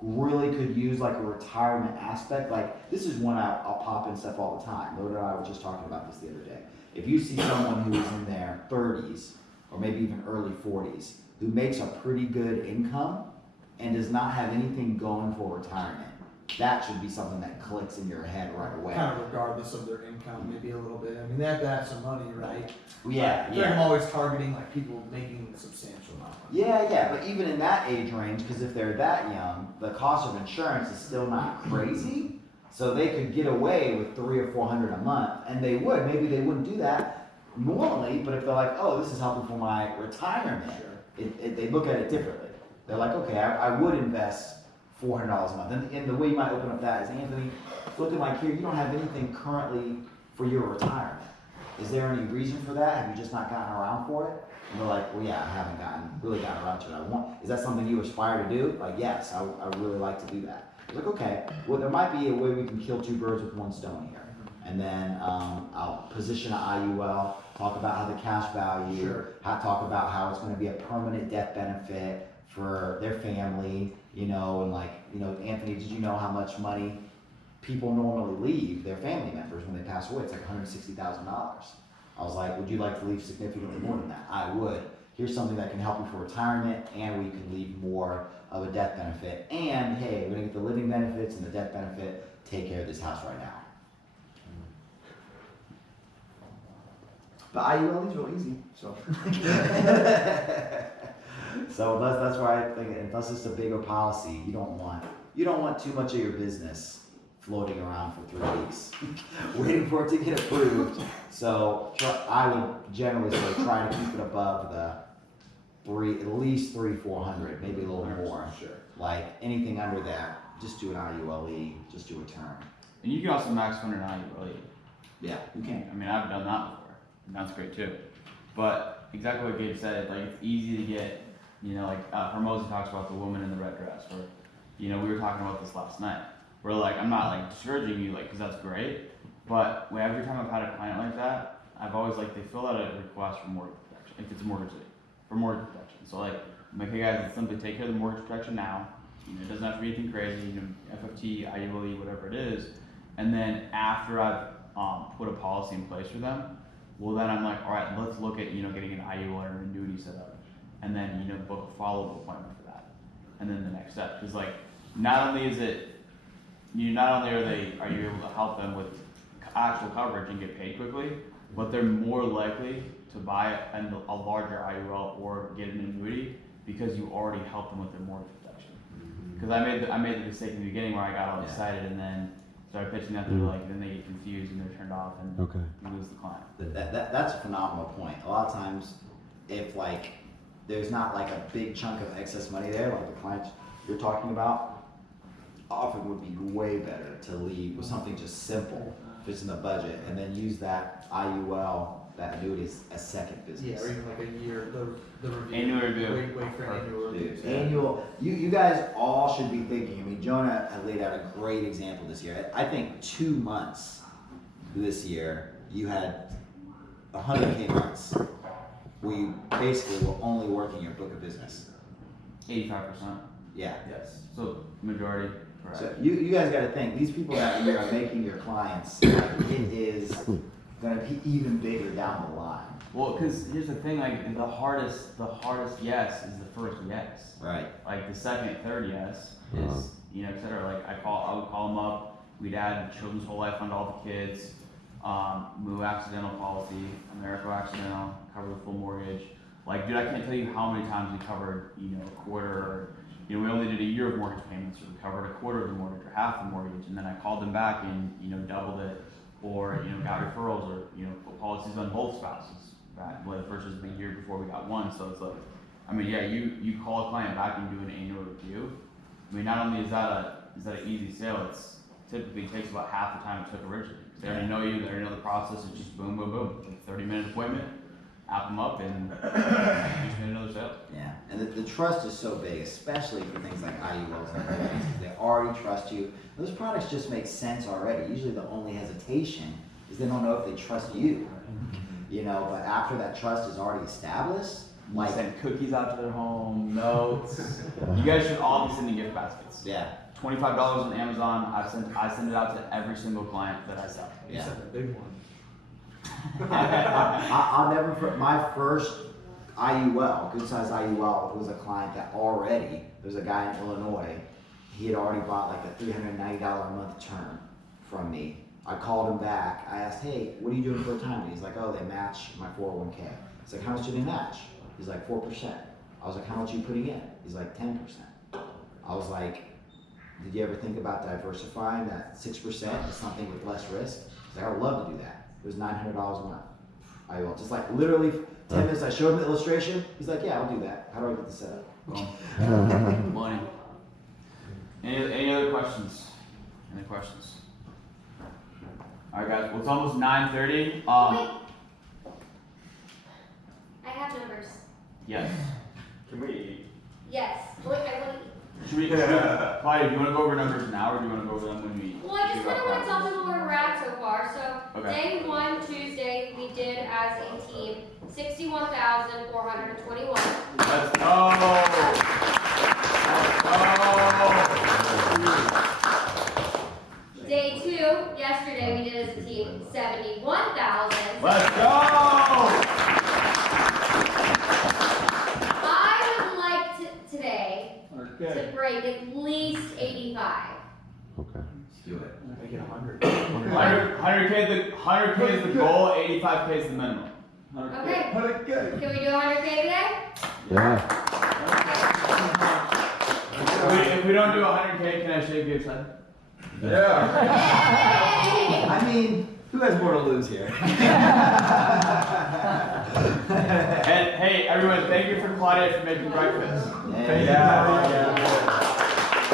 really could use like a retirement aspect, like this is one I'll pop in stuff all the time. Lord and I were just talking about this the other day. If you see someone who's in their 30s or maybe even early 40s who makes a pretty good income and does not have anything going for retirement, that should be something that clicks in your head right away. Kind of regardless of their income, maybe a little bit. I mean, they have to have some money, right? Yeah, I feel like I'm always targeting like people making substantial amount of money. Yeah, but even in that age range, because if they're that young, the cost of insurance is still not crazy. So they could get away with $300 or $400 a month, and they would. Maybe they wouldn't do that normally, but if they're like, oh, this is helping for my retirement, they look at it differently. They're like, okay, I would invest $400 a month. And the way you might open up that is, Anthony, looking like here, you don't have anything currently for your retirement. Is there any reason for that? Have you just not gotten around for it? And they're like, well, yeah, I haven't really gotten around to it. Is that something you aspire to do? Like, yes, I would really like to do that. I was like, okay, well, there might be a way we can kill two birds with one stone here. And then I'll position an IUL, talk about how the cash value, talk about how it's going to be a permanent death benefit for their family, you know, and like, you know, Anthony, did you know how much money people normally leave their family members when they pass away? It's like $160,000. I was like, would you like to leave significantly more than that? I would. here's something that can help you for retirement, and we can leave more of a death benefit. And hey, we're gonna get the living benefits and the death benefit. Take care of this house right now. But IUL is real easy, so. So that's why I think, unless it's a bigger policy, you don't want too much of your business floating around for 3 weeks, waiting for it to get approved. So I would generally say try to keep it above the at least 300-400, maybe a little more. Sure. Like anything under that, just do an IULE, just do a term. And you can also max fund an IULE. Yeah, you can. I mean, I've done that before, and that's great too. But exactly what Gabe said, like it's easy to get, you know, like Hermosa talks about the woman in the red dress, where, you know, we were talking about this last night. We're like, I'm not like discouraging you, like, cause that's great, but every time I've had a client like that, I've always like, they fill out a request for mortgage protection, if it's a mortgage lead, for mortgage protection. So like, I'm like, hey guys, let's simply take care of the mortgage protection now. You know, it doesn't have to be anything crazy, you know, FFT, IULE, whatever it is. And then after I've put a policy in place for them, well then I'm like, all right, let's look at, you know, getting an IUL or an annuity set up. And then, you know, book a follow-up appointment for that. And then the next step, because like, not only are you able to help them with actual coverage and get paid quickly, but they're more likely to buy a larger IUL or get an annuity because you already helped them with their mortgage protection. Because I made the mistake in the beginning where I got all excited and then started pitching that, they're like, then they get confused and they're turned off and you lose the client. That's a phenomenal point. A lot of times, if like there's not like a big chunk of excess money there, like the clients you're talking about, often would be way better to lead with something just simple, fits in the budget, and then use that IUL, that annuity as a second business. Yeah, or even like a year, the review. Annual review. Wait for an annual review. Dude, annual, you guys all should be thinking, I mean, Jonah had laid out a great example this year. I think 2 months this year, you had 100K months where you basically were only working your book of business. 85%. Yeah. Yes. So majority. Right. So you guys got to think, these people that you are making your clients, it is going to be even bigger down the line. Well, because here's the thing, like the hardest yes is the first yes. Right. Like the second, third yes is, you know, et cetera. Like I would call them up, we'd add children's whole life fund to all the kids, move accidental policy, America accidental, cover the full mortgage. Like, dude, I can't tell you how many times we covered, you know, a quarter, or, you know, we only did a year of mortgage payments, or we covered a quarter of the mortgage or half the mortgage, and then I called them back and, you know, doubled it, or, you know, got referrals, or, you know, put policies on both spouses, right? Versus the year before we got one. So it's like, I mean, yeah, you call a client back and do an annual review. I mean, not only is that an easy sale, it's typically takes about half the time it took originally. They already know you, they already know the process, it's just boom, boom, boom. 30-minute appointment, app them up, and you just made another sale. Yeah, and the trust is so big, especially for things like IULs and everything. They already trust you. Those products just make sense already. Usually the only hesitation is they don't know if they trust you. You know, but after that trust is already established, Like send cookies out to their home, notes. You guys should all be sending gift baskets. Yeah. $25 on Amazon. I send it out to every single client that I sell. You sent a big one. I'll never forget my first IUL, good size IUL, was a client that already, there's a guy in Illinois, he had already bought like a $390 a month term from me. I called him back. I asked, hey, what are you doing for retirement? He's like, oh, they match my 401k. It's like, how much do they match? He's like, 4%. I was like, how much are you putting in? He's like, 10%. I was like, did you ever think about diversifying that 6% to something with less risk? He's like, I would love to do that. It was $900 a month. I will. Just like literally 10 minutes, I showed him the illustration. He's like, yeah, I'll do that. How do I get this set up? Boom. Money. Any other questions? Any questions? All right, guys. Well, it's almost 9:30. I have numbers. Yes. Can we? Yes. Wait, I want Should we? Claudia, do you want to go over numbers now, or do you want to go over them when we? Well, I just kind of want to tell people where we're at so far. So, Okay. day one, Tuesday, we did as a team 61,421. Let's go! Day two, yesterday, we did as a team 71,000. Let's go! break at least 85. Okay. Let's do it. Make it 100. 100K is the goal, 85K is the minimum. Okay. 100K. Can we do 100K today? Yeah. If we don't do 100K, can I shave Gabe's head? Yeah. I mean, who has more to lose here? And hey, everyone, thank you for Claudia for making breakfast. Thank you.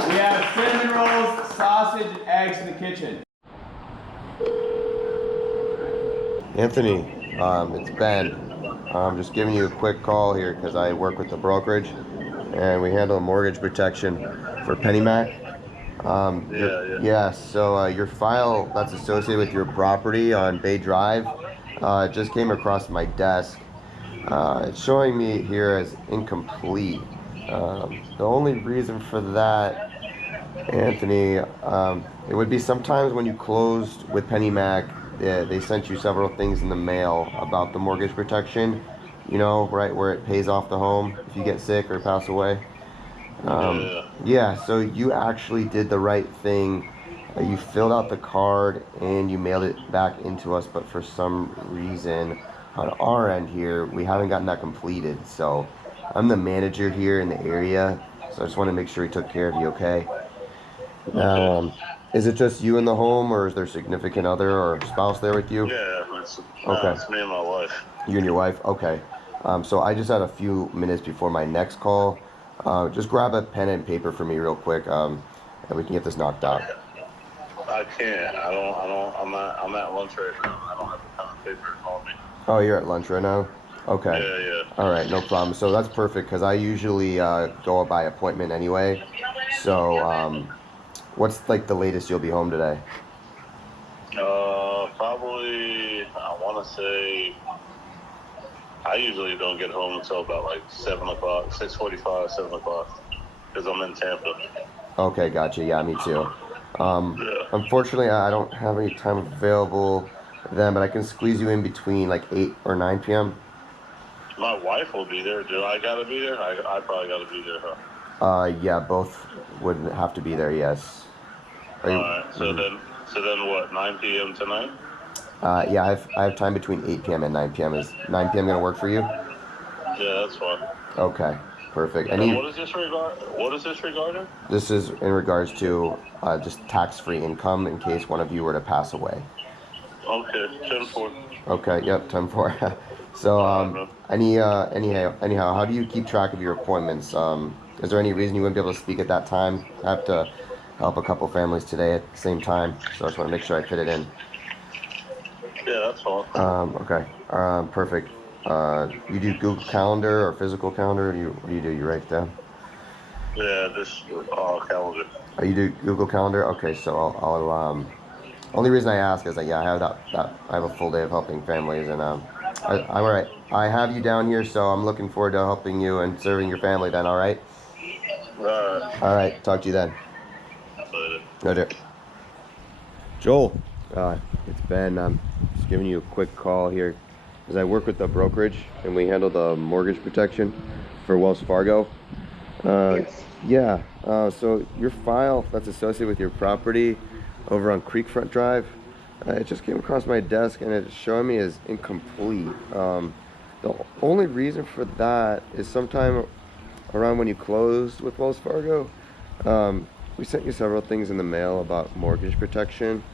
We have cinnamon rolls, sausage, and eggs in the kitchen. Anthony, it's Ben. I'm just giving you a quick call here because I work with the brokerage and we handle mortgage protection for PennyMac. So your file that's associated with your property on Bay Drive just came across my desk. It's showing me here as incomplete. The only reason for that, Anthony, it would be sometimes when you closed with PennyMac, they sent you several things in the mail about the mortgage protection, you know, right where it pays off the home if you get sick or pass away. So you actually did the right thing. You filled out the card and you mailed it back into us, but for some reason on our end here, we haven't gotten that completed. So I'm the manager here in the area, so I just want to make sure we took care of you, okay? Is it just you in the home, or is there a significant other or spouse there with you? It's me and my wife. You and your wife? Okay. So I just had a few minutes before my next call. Just grab a pen and paper for me real quick, and we can get this knocked out. I can't. I'm at lunch right now. I don't have a pen and paper on me. Oh, you're at lunch right now? Okay. Yeah. All right, no problem. So that's perfect because I usually go by appointment anyway. So what's like the latest you'll be home today? Probably, I want to say, I usually don't get home until about like 7 o'clock, 6:45, 7 o'clock, because I'm in Tampa. Okay, gotcha. Yeah, me too. Unfortunately, I don't have any time available then, but I can squeeze you in between like 8 or 9 p.m. My wife will be there. Do I gotta be there? I probably gotta be there, huh? Yeah, both would have to be there, yes. Alright, so then what, 9 p.m. tonight? Yeah, I have time between 8 p.m. and 9 p.m. Is 9 p.m. gonna work for you? Yeah, that's fine. Okay, perfect. And what is this regarding? This is in regards to just tax-free income in case one of you were to pass away. Okay, 10-4. Okay, yep, 10-4. So, anyhow, how do you keep track of your appointments? Is there any reason you wouldn't be able to speak at that time? I have to help a couple families today at the same time, so I just want to make sure I fit it in. Yeah, that's fine. Okay, perfect. You do Google Calendar or physical calendar? What do you do? You write down? Yeah, this calendar. Oh, you do Google Calendar? Okay, so I'll only reason I ask is that I have I have a full day of helping families, and all right. I have you down here, so I'm looking forward to helping you and serving your family. Then, all right. All right. Talk to you then. Later. Joel, it's Ben. I'm just giving you a quick call here because I work with the brokerage and we handle the mortgage protection for Wells Fargo. Yeah. So your file that's associated with your property over on Creekfront Drive, it just came across my desk and it's showing me as incomplete. The only reason for that is sometime around when you closed with Wells Fargo, we sent you several things in the mail about mortgage protection,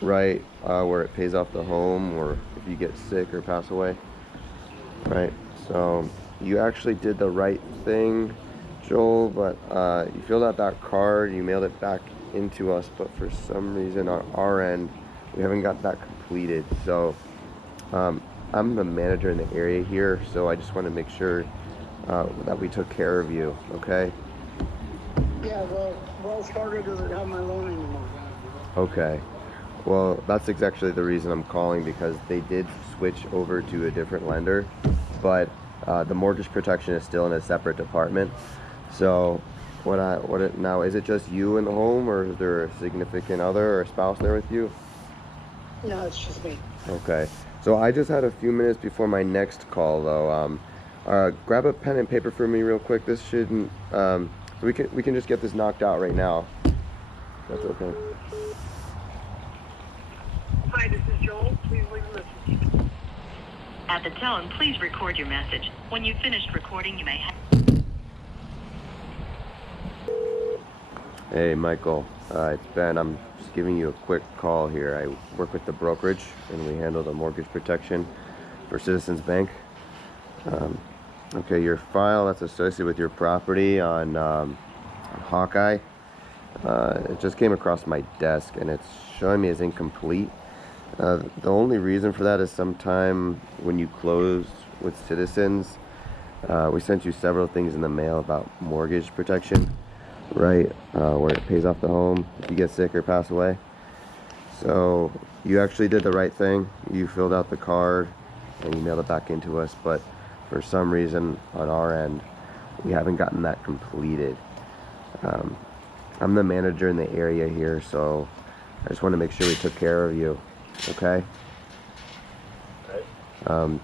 right, where it pays off the home or if you get sick or pass away, right? So you actually did the right thing, Joel, but you filled out that card, you mailed it back into us, but for some reason on our end, we haven't got that completed. So I'm the manager in the area here, so I just want to make sure that we took care of you, okay? Yeah, well, Wells Fargo doesn't have my loan anymore. Okay. Well, that's exactly the reason I'm calling, because they did switch over to a different lender, but the mortgage protection is still in a separate department. So now, is it just you in the home, or is there a significant other or a spouse there with you? No, it's just me. Okay. So I just had a few minutes before my next call, though. Grab a pen and paper for me real quick. This shouldn't So we can just get this knocked out right now. That's okay. Hi, this is Joel. Please leave a message. At the tone, please record your message. When you've finished recording, you may hang. Hey, Michael. It's Ben. I'm just giving you a quick call here. I work with the brokerage, and we handle the mortgage protection for Citizens Bank. Okay, your file that's associated with your property on Hawkeye, it just came across my desk, and it's showing me as incomplete. The only reason for that is sometime when you closed with Citizens, we sent you several things in the mail about mortgage protection, right? Where it pays off the home if you get sick or pass away. So you actually did the right thing. You filled out the card and you mailed it back into us, but for some reason on our end, we haven't gotten that completed. I'm the manager in the area here, so I just want to make sure we took care of you. Okay.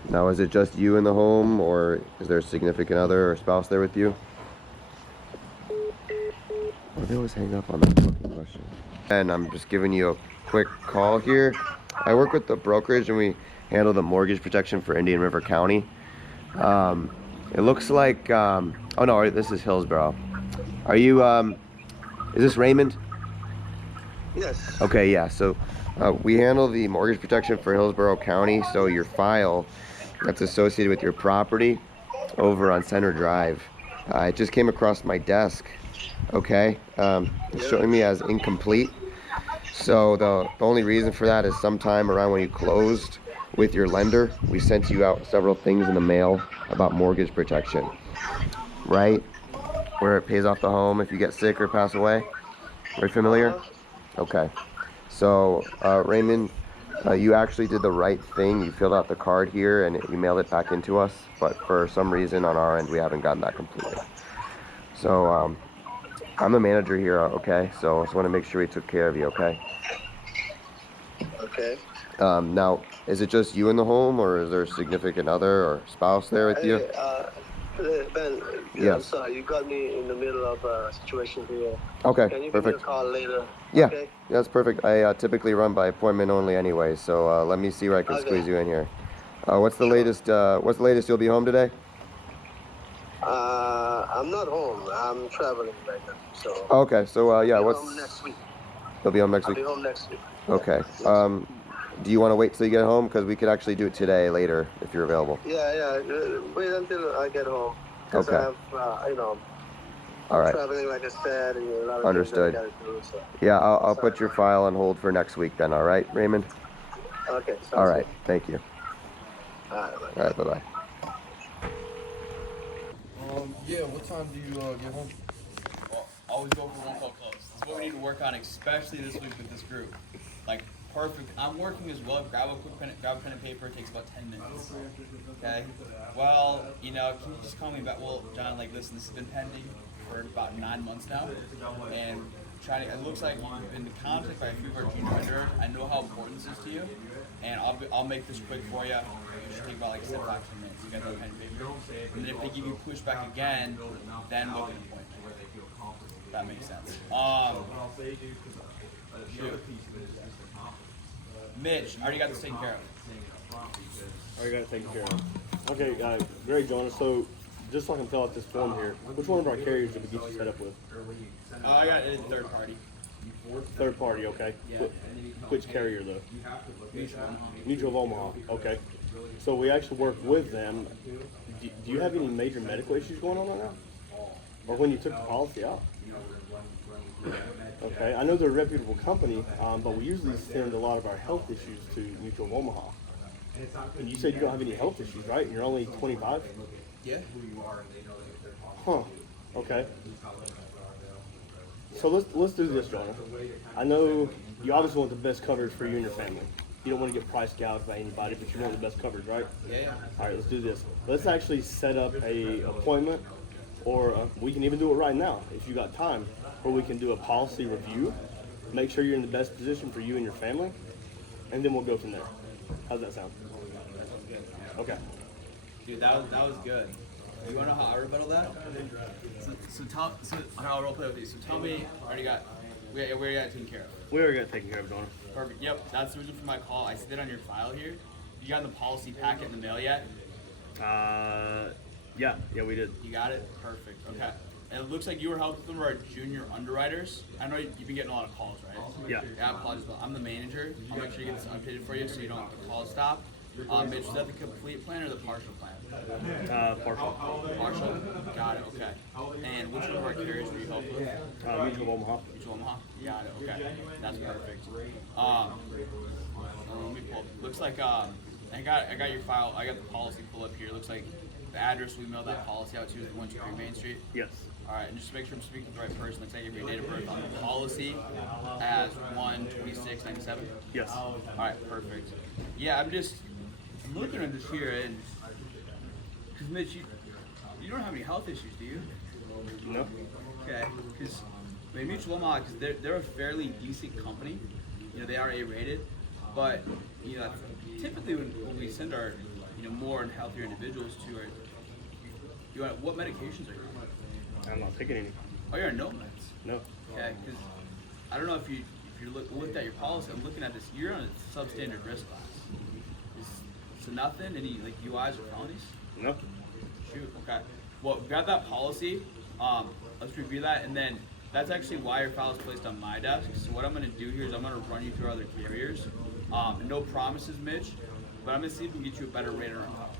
Now, is it just you in the home, or is there a significant other or spouse there with you? Oh, they always hang up on that fucking question. And I'm just giving you a quick call here. I work with the brokerage, and we handle the mortgage protection for Indian River County. It looks like, oh no, this is Hillsborough. Are you, is this Raymond? Yes. Okay, yeah, so we handle the mortgage protection for Hillsborough County, so your file that's associated with your property over on Center Drive, it just came across my desk, okay? It's showing me as incomplete. So the only reason for that is sometime around when you closed with your lender, we sent you out several things in the mail about mortgage protection, right? Where it pays off the home if you get sick or pass away. Are you familiar? Okay. So, Raymond, you actually did the right thing. You filled out the card here and you mailed it back into us, but for some reason on our end, we haven't gotten that completed. So, I'm the manager here, okay? So I just want to make sure we took care of you, okay? Okay. Now, is it just you in the home, or is there a significant other or spouse there with you? Ben, Yes. I'm sorry, you got me in the middle of a situation here. Okay, Can you perfect. give me a call later? Yeah, Okay? yeah, that's perfect. I typically run by appointment only anyway, so let me see where I can Okay. squeeze you in here. What's the latest you'll be home today? I'm not home. I'm traveling right now, so. Okay, so yeah, I'll be what's... home next week. You'll be home next I'll week? be home next week. Okay. Do you want to wait till you get home? Because we could actually do it today, later, if you're available. Yeah. Wait until I get home. 'Cause Okay. I have, All I'm right. traveling, like I said, and a lot of Understood. things I gotta do, so. Yeah, I'll put your file on hold for next week then, all right, Raymond? Okay. All right, thank you. All right, bye. All right, bye-bye. Yeah, what time do you get home? Well, always go for one call close. That's what we need to work on, especially this week with this group. Like, perfect. I'm working as well. Grab a pen and paper. It takes about 10 minutes. Okay. Well, can you just call me back? Well, John, like, listen, this has been pending for about 9 months now, and it looks like you've been contacted by a few of our junior vendors. I know how important this is to you, and I'll make this quick for you. It should take about like 7 to 10 minutes. You guys have pen and paper. And then if they give you pushback again, then look at the point. That makes sense. Shoot. Mitch, I already got this taken care of. Already got it taken care of. Okay, great, Jonah. So, just so I can fill out this form here, which one of our carriers did we get you set up with? I got it in third party. Third party, okay. Yeah. Which carrier though? Mutual. Mutual of Omaha, okay. So we actually work with them. Do you have any major medical issues going on right now? Or when you took the policy out? Okay, I know they're a reputable company, but we usually send a lot of our health issues to Mutual of Omaha. And you said you don't have any health issues, right? And you're only 25? Yeah. Huh, okay. So let's do this, Jonah. I know you obviously want the best coverage for you and your family. You don't want to get price gouged by anybody, but you want the best coverage, right? Yeah. All right, let's do this. Let's actually set up a appointment, or we can even do it right now if you got time, where we can do a policy review, make sure you're in the best position for you and your family, and then we'll go from there. How's that sound? Okay. Dude, that was good. You wanna know how I rebuttal that? So I'll role play with you. So tell me, we already got it taken care of. We already got taken care of, Donna. Perfect. Yep, that's the reason for my call. I see that on your file here. You got the policy packet in the mail yet? Yeah, we did. You got it? Perfect. Okay. And it looks like you were helping some of our junior underwriters. I know you've been getting a lot of calls, right? Yeah. I apologize. I'm the manager. I'll make sure you get this updated for you so you don't have the call stop. Mitch, is that the complete plan or the partial plan? Partial. Partial? Got it, okay. And which one of our carriers were you helping with? Mutual Omaha. Mutual Omaha? Got it, okay. That's perfect. Let me pull. Looks like I got your file. I got the policy pull up here. Looks like the address we mailed that policy out to is 123 Main Street. Yes. All right, and just to make sure I'm speaking to the right person, looks like your date of birth on the policy as 1/26/97. Yes. All right, perfect. Yeah, I'm looking at this here, and because Mitch, you don't have any health issues, do you? No. Okay, because Mutual Omaha, because they're a fairly decent company. You know, they are A-rated, but you know, typically when we send our more and healthier individuals to our, what medications are you on? I'm not taking any. Oh, you're on no meds? No. Okay, because I don't know if you looked at your policy. I'm looking at this. You're on a substandard risk class. So nothing? Any UIs or felonies? No. Shoot. Okay. Well, grab that policy. Let's review that, and then that's actually why your file is placed on my desk. So what I'm going to do here is I'm going to run you through other carriers. No promises, Mitch, but I'm going to see if we can get you a better rate on our file.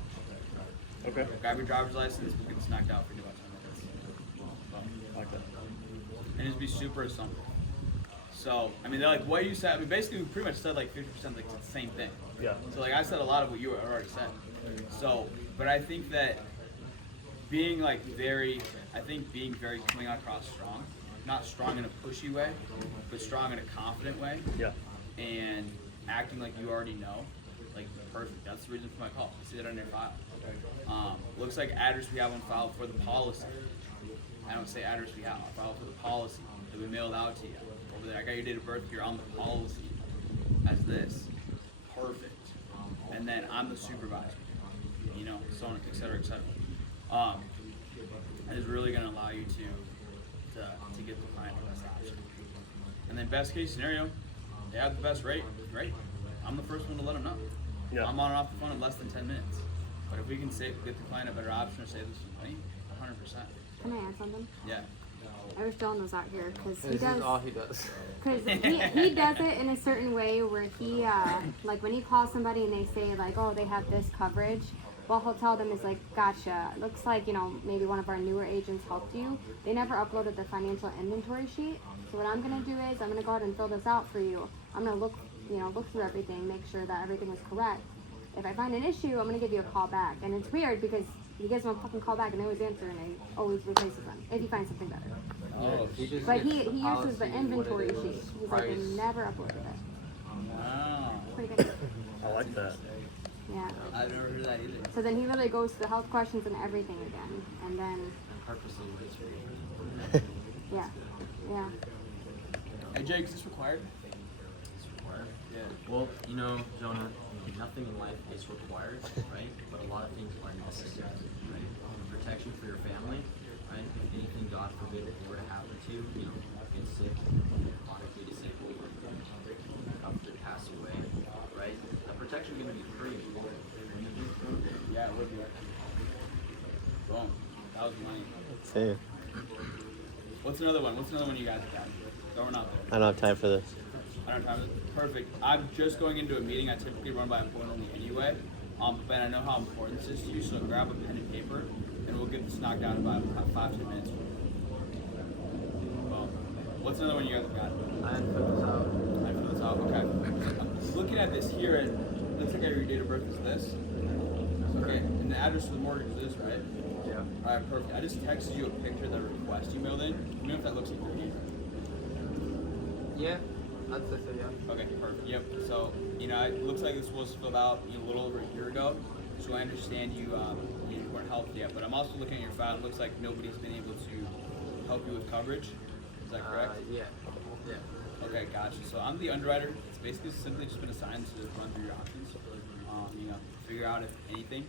Okay. Grab your driver's license. We'll get this knocked out for you in about 10 minutes. Like that. And just be super assumptive. So, I mean, they're like, what you said, basically we pretty much said 50% the same thing. Yeah. So I said a lot of what you already said. So, but I think that being very coming across strong, not strong in a pushy way, but strong in a confident way. Yeah. And acting like you already know, perfect. That's the reason for my call. I see that on your file. Looks like address we have on file for the policy. I don't say address we have on file for the policy that we mailed out to you. Over there, I got your date of birth here on the policy as this. Perfect. And then I'm the supervisor, so on, et cetera, et cetera. It is really going to allow you to get the client the best option. And then best case scenario, they have the best rate, great. I'm the first one to let them know. Yeah. I'm on and off the phone in less than 10 minutes. But if we can get the client a better option or save them some money, 100%. Can I add something? Yeah. I wish Dylan was out here because he This does. is all he does. Because he does it in a certain way where he when he calls somebody and they say oh, they have this coverage, what he'll tell them is gotcha. It looks like maybe one of our newer agents helped you. They never uploaded the financial inventory sheet. So what I'm gonna do is I'm gonna go ahead and fill this out for you. I'm gonna look through everything, make sure that everything was correct. If I find an issue, I'm gonna give you a call back. And it's weird because he gives them a fucking call back and they always answer and he always replaces them if he finds something better. Oh, But he uses the inventory sheet. He's they never uploaded it. Wow. Pretty good. I like that. Yeah. I've never heard of that either. So then he really goes to the health questions and everything again. And then, Purposely waits for you. yeah. Yeah. Hey Jake, is this required? It's required. Yeah. Well, Jonah, nothing in life is required, right? But a lot of things are necessary, right? Protection for your family, right? If anything, God forbid, if it were to happen to you, get sick, chronically disabled, God forbid, pass away, right? That protection is going to be free. Yeah, it would be. Boom. That was money. Same. What's another one? What's another one you guys have got? No, we're not there. I don't have time for this. I don't have it. Perfect. I'm just going into a meeting. I typically run by appointment only anyway. But I know how important this is to you, so grab a pen and paper, and we'll get this knocked out in about 5-10 minutes. Well, what's another one you guys have got? I have to put this out. I have to put this out. Okay. I'm looking at this here, and it looks like your date of birth is this. Okay. And the address for the mortgage is this, right? Yeah. All right. Perfect. I just texted you a picture of the request you mailed in. Let me know if that looks like your name. Yeah. I'd say so, yeah. Okay, perfect. Yep. So, it looks like this was filled out a little over a year ago. So I understand you weren't helped yet. But I'm also looking at your file. It looks like nobody's been able to help you with coverage. Is that correct? Yeah. Yeah. Okay, gotcha. So I'm the underwriter. It's basically simply just been assigned to run through your options. Figure out if anything,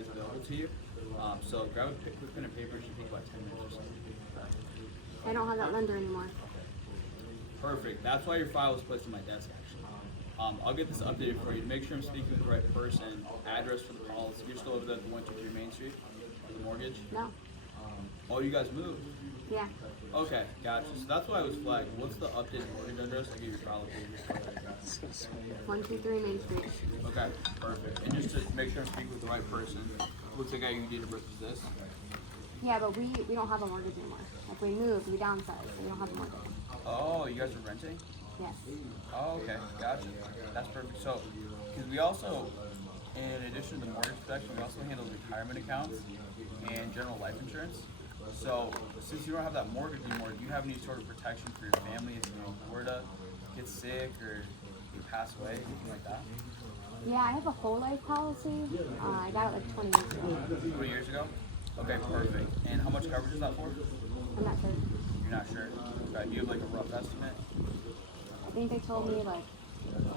is available to you. So grab a quick pen and paper. It should take about 10 minutes or something. I don't have that lender anymore. Perfect. That's why your file was placed on my desk, actually. I'll get this updated for you to make sure I'm speaking with the right person. Address for the policy. You're still over there at the 123 Main Street for the mortgage? No. Oh, you guys moved? Yeah. Okay, gotcha. So that's why I was flagged. What's the updated mortgage address? I'll give you your file updated. 123 Main Street. Okay, perfect. And just to make sure I'm speaking with the right person, looks like your date of birth is this. Yeah, but we don't have a mortgage anymore. Like we moved, we downsized, so we don't have a mortgage. Oh, you guys are renting? Yes. Oh, okay, gotcha. That's perfect. So, because we also, in addition to the mortgage protection, we also handle retirement accounts and general life insurance. So, since you don't have that mortgage anymore, do you have any sort of protection for your family if you were to get sick or you pass away, anything like that? Yeah, I have a whole life policy. I got it like 20 years ago. 20 years ago? Okay, perfect. And how much coverage is that for? I'm not sure. You're not sure? Okay, do you have like a rough estimate? I think they told me like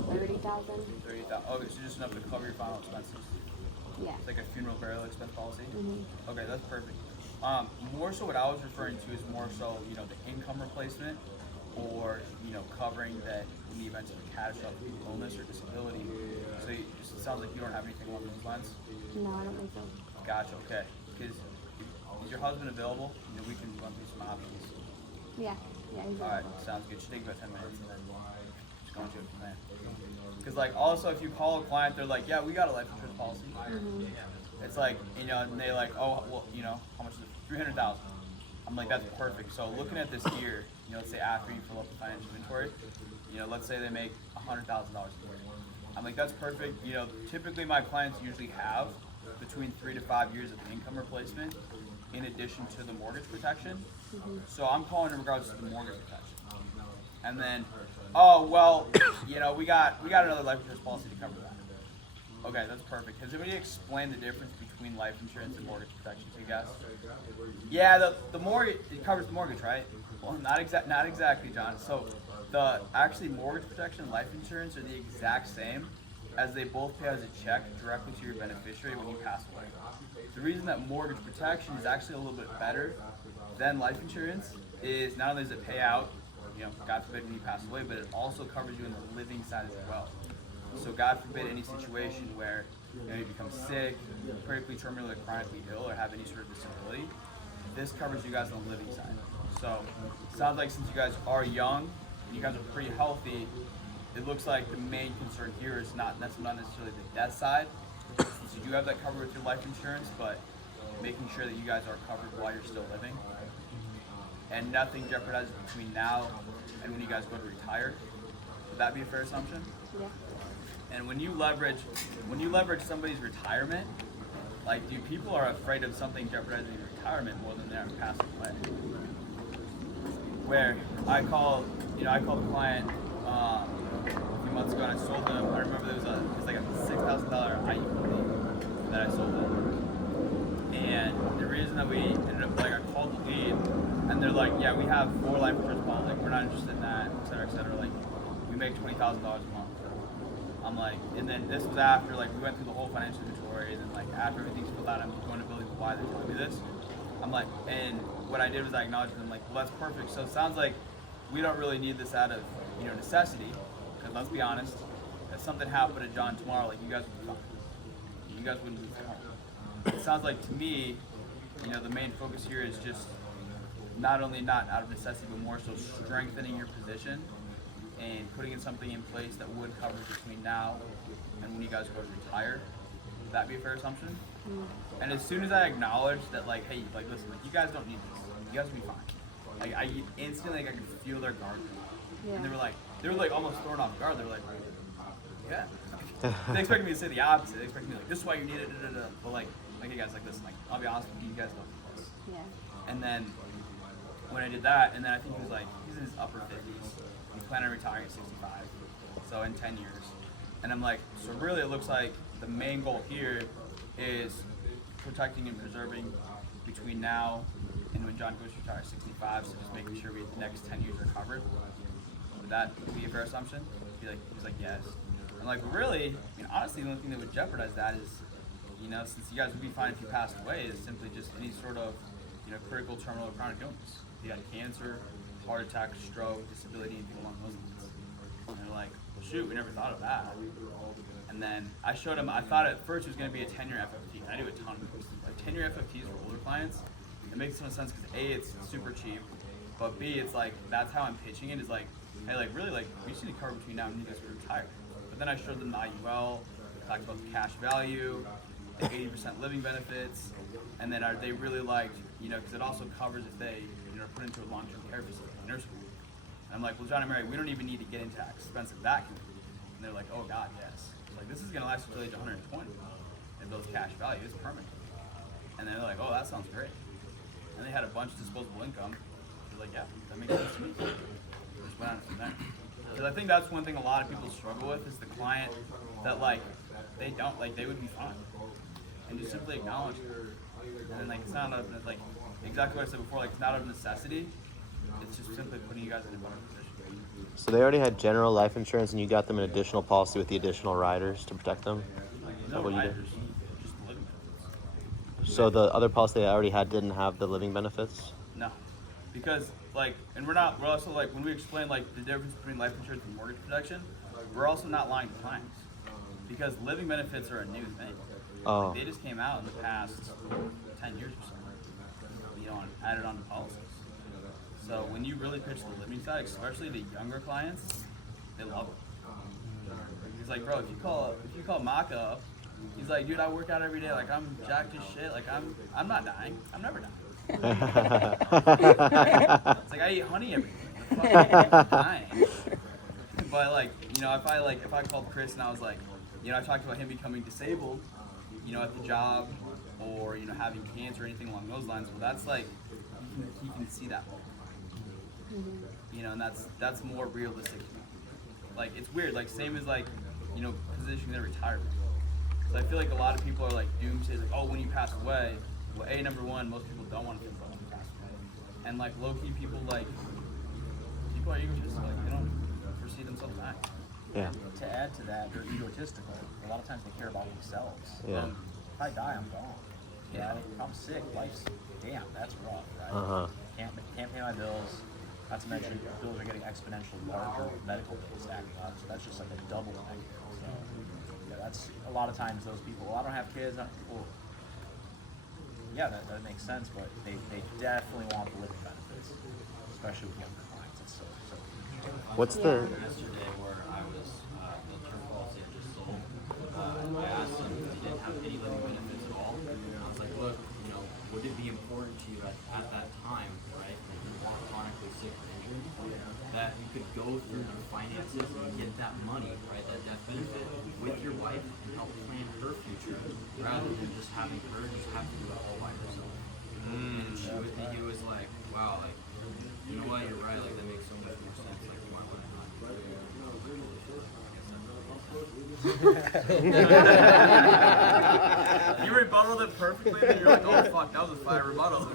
30,000. 30,000. Okay, so just enough to cover your final expenses. Yeah. It's like a funeral burial expense policy? Mm-hmm. Okay, that's perfect. More so what I was referring to is more so, you know, the income replacement or, you know, covering that in the event of a catastrophic illness or disability. So it sounds like you don't have anything along those lines? No, I don't think so. Gotcha, okay. Because is your husband available? You know, we can run through some options. Yeah, he's Alright, sounds good. Should take about 10 minutes and then just go into it from there. Because like also if you call a client, they're like, yeah, we got a life insurance policy. It's like, you know, and they like, oh, well, you know, how much is it? 300,000. I'm like, that's perfect. So looking at this year, you know, let's say after you fill up the financial inventory, you know, let's say they make $100,000 a year. I'm like, that's perfect. You know, typically my clients usually have between 3 to 5 years of income replacement in addition to the mortgage protection. So I'm calling in regards to the mortgage protection. And then, oh, well, you know, we got another life insurance policy to cover that. Okay, that's perfect. Has anybody explained the difference between life insurance and mortgage protection to you guys? Yeah, the mortgage, it covers the mortgage, right? Well, not exactly, John. So the actually mortgage protection and life insurance are the exact same, as they both pay as a check directly to your beneficiary when you pass away. The reason that mortgage protection is actually a little bit better than life insurance is not only does it pay out, you know, God forbid when you pass away, but it also covers you in the living side as well. So God forbid any situation where, you know, you become sick, critically, terminally, or chronically ill, or have any sort of disability, this covers you guys on the living side. So it sounds like since you guys are young, and you guys are pretty healthy, it looks like the main concern here is not necessarily the death side, since you do have that covered with your life insurance, but making sure that you guys are covered while you're still living, and nothing jeopardizes between now and when you guys go to retire. Would that be a fair assumption? Yeah. And when you leverage somebody's retirement, like, do people are afraid of something jeopardizing your retirement more than they're passing away? Where I called the client a few months ago and I sold them. I remember it was like a $6,000 IUP that I sold them. And the reason that we ended up, like, I called the lead and they're like, yeah, we have 4 life insurance policies, like, we're not interested in that, et cetera, et cetera. Like, we make $20,000 a month. I'm like, and then this was after, like, we went through the whole financial inventory, and then, like, after everything's filled out, I'm going to building why they're telling me this. I'm like, and what I did was I acknowledged them, like, well, that's perfect. So it sounds like we don't really need this out of, you know, necessity, because let's be honest, if something happened to John tomorrow, like, you guys would be fine. You guys wouldn't lose your home. It sounds like to me, you know, the main focus here is just not only not out of necessity, but more so strengthening your position and putting in something in place that would cover between now and when you guys go to retire. Would that be a fair assumption? And as soon as I acknowledge that, like, hey, like, listen, like, you guys don't need this. You guys will be fine. Like, I instantly, like, I could feel their guard. Yeah. And they were like almost thrown off guard. They were like, yeah. They expected me to say the opposite. They expected me like, this is why you need it. But like, hey guys, like, listen, like, I'll be honest with you, you guys love this. Yeah. And then when I did that, and then I think he was like, he's in his upper 50s. He planned on retiring at 65, so in 10 years. And I'm like, so really it looks like the main goal here is protecting and preserving between now and when John goes to retire at 65, so just making sure the next 10 years are covered. Would that be a fair assumption? He's like, yes. I'm like, really? I mean, honestly, the only thing that would jeopardize that is you know, since you guys would be fine if you passed away, is simply just any sort of, you know, critical, terminal, or chronic illness. If you had cancer, heart attack, stroke, disability, anything along those lines. And they're like, well, shoot, we never thought of that. And then I showed them, I thought at first it was going to be a 10-year FFT. I do a ton of those. Like 10-year FFTs for older clients, it makes no sense because A, it's super cheap, but B, it's like, that's how I'm pitching it, is like, hey, like really, like, we just need to cover between now and you guys are retired. But then I showed them the IUL, talked about the cash value, the 80% living benefits, and then they really liked, you know, because it also covers if they, you know, are put into a long-term care facility, nurse school. And I'm like, well, John and Mary, we don't even need to get into how expensive that can be. And they're like, oh God, yes. Like, this is gonna last until age 120. It builds cash value, it's permanent. And they're like, oh, that sounds great. And they had a bunch of disposable income. They're like, yeah, that makes sense to me. Just went on from there. Because I think that's one thing a lot of people struggle with, is the client that, like, they don't, like, they would be fine. And just simply acknowledge it. And like, it's not a, like, exactly what I said before, like, it's not a necessity. It's just simply putting you guys in a better position. So they already had general life insurance, and you got them an additional policy with the additional riders to protect them? Is that what you did? Just living benefits. So the other policy they already had didn't have the living benefits? No. Because, like, and we're also, like, when we explain, like, the difference between life insurance and mortgage protection, we're also not lying to clients. Because living benefits are a new thing. Oh. Like, they just came out in the past 10 years or so, you know, and added on to policies. So when you really pitch the living side, especially to younger clients, they love it. He's like, bro, if you call Maka up, he's like, dude, I work out every day, like, I'm jacked as shit, like, I'm not dying, I'm never dying. It's like, I eat honey every day, like, I'm dying. But, like, you know, if I called Chris and I was like, you know, I talked about him becoming disabled, you know, at the job, or, you know, having cancer or anything along those lines, well, that's like, he can see that more. You know, and that's more realistic. Like, it's weird, like, same as, like, you know, positioning their retirement. So I feel like a lot of people are, like, doomed to, like, oh, when you pass away, well, number one, most people don't want to think about when you pass away. And, like, low-key people, like, people are egotistic, like, they don't foresee themselves dying. Yeah. To add to that, they're egotistical. A lot of times they care about themselves. Yeah. If I die, I'm gone. You know, if I'm sick, life's, damn, that's rough, right? Uh-huh. Can't pay my bills. Not to mention, bills are getting exponentially larger with medical bills stacking up, so that's just like a double negative. So, yeah, that's a lot of times those people, well, I don't have kids, well, yeah, that makes sense, but they definitely want the living benefits, especially with younger clients. It's so What's the... Yesterday where I was, the term policy I just sold, I asked him if he didn't have any living benefits at all, and I was like, look, you know, would it be important to you at that time, right, that you are chronically sick or injured, that you could go through your finances and get that money, right, that benefit with your wife and help plan her future, rather than just having her just have to do it all by herself. And he was like, wow, like, you know what, you're right, like, that makes so much more sense, like, you might want to not do it. You rebutted it perfectly, and you're like, oh fuck, that was a fire rebuttal.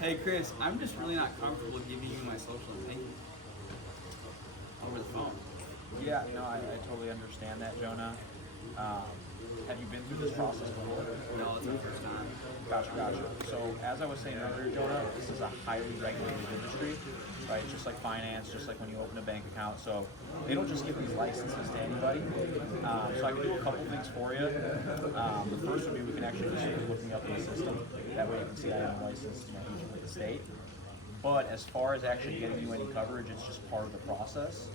Hey Chris, I'm just really not comfortable giving you my social opinion over the phone. Yeah, no, I totally understand that, Jonah. Have you been through this process before? No, it's my first time. Gotcha. So, as I was saying earlier, Jonah, this is a highly regulated industry, right? It's just like finance, just like when you open a bank account. So, they don't just give these licenses to anybody. So I can do a couple things for you. The first would be we can actually just look me up in the system. That way you can see I am licensed, you know, agent with the state. But as far as actually getting you any coverage, it's just part of the process.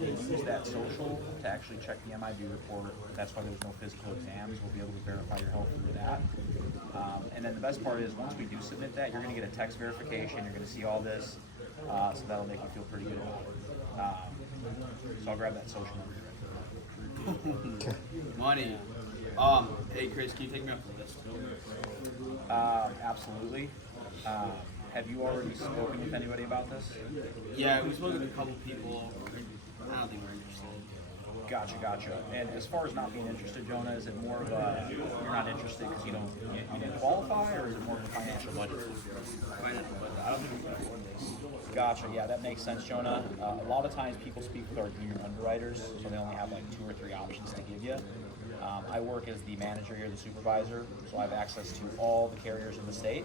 They use that social to actually check the MIB report. That's why there's no physical exams. We'll be able to verify your health through that. And then the best part is once we do submit that, you're going to get a text verification. You're going to see all this. So that'll make you feel pretty good about it. So I'll grab that social number. Money. Hey Chris, can you take me up the list? Absolutely. Have you already spoken with anybody about this? Yeah, we spoke with a couple people. I don't think we're interested. Gotcha. And as far as not being interested, Jonah, is it more of a you're not interested because you didn't qualify, or is it more of a financial budget? Financial budget. I don't think we can afford this. Gotcha. Yeah, that makes sense, Jonah. A lot of times people speak with our junior underwriters, so they only have like 2 or 3 options to give you. I work as the manager here, the supervisor, so I have access to all the carriers in the state.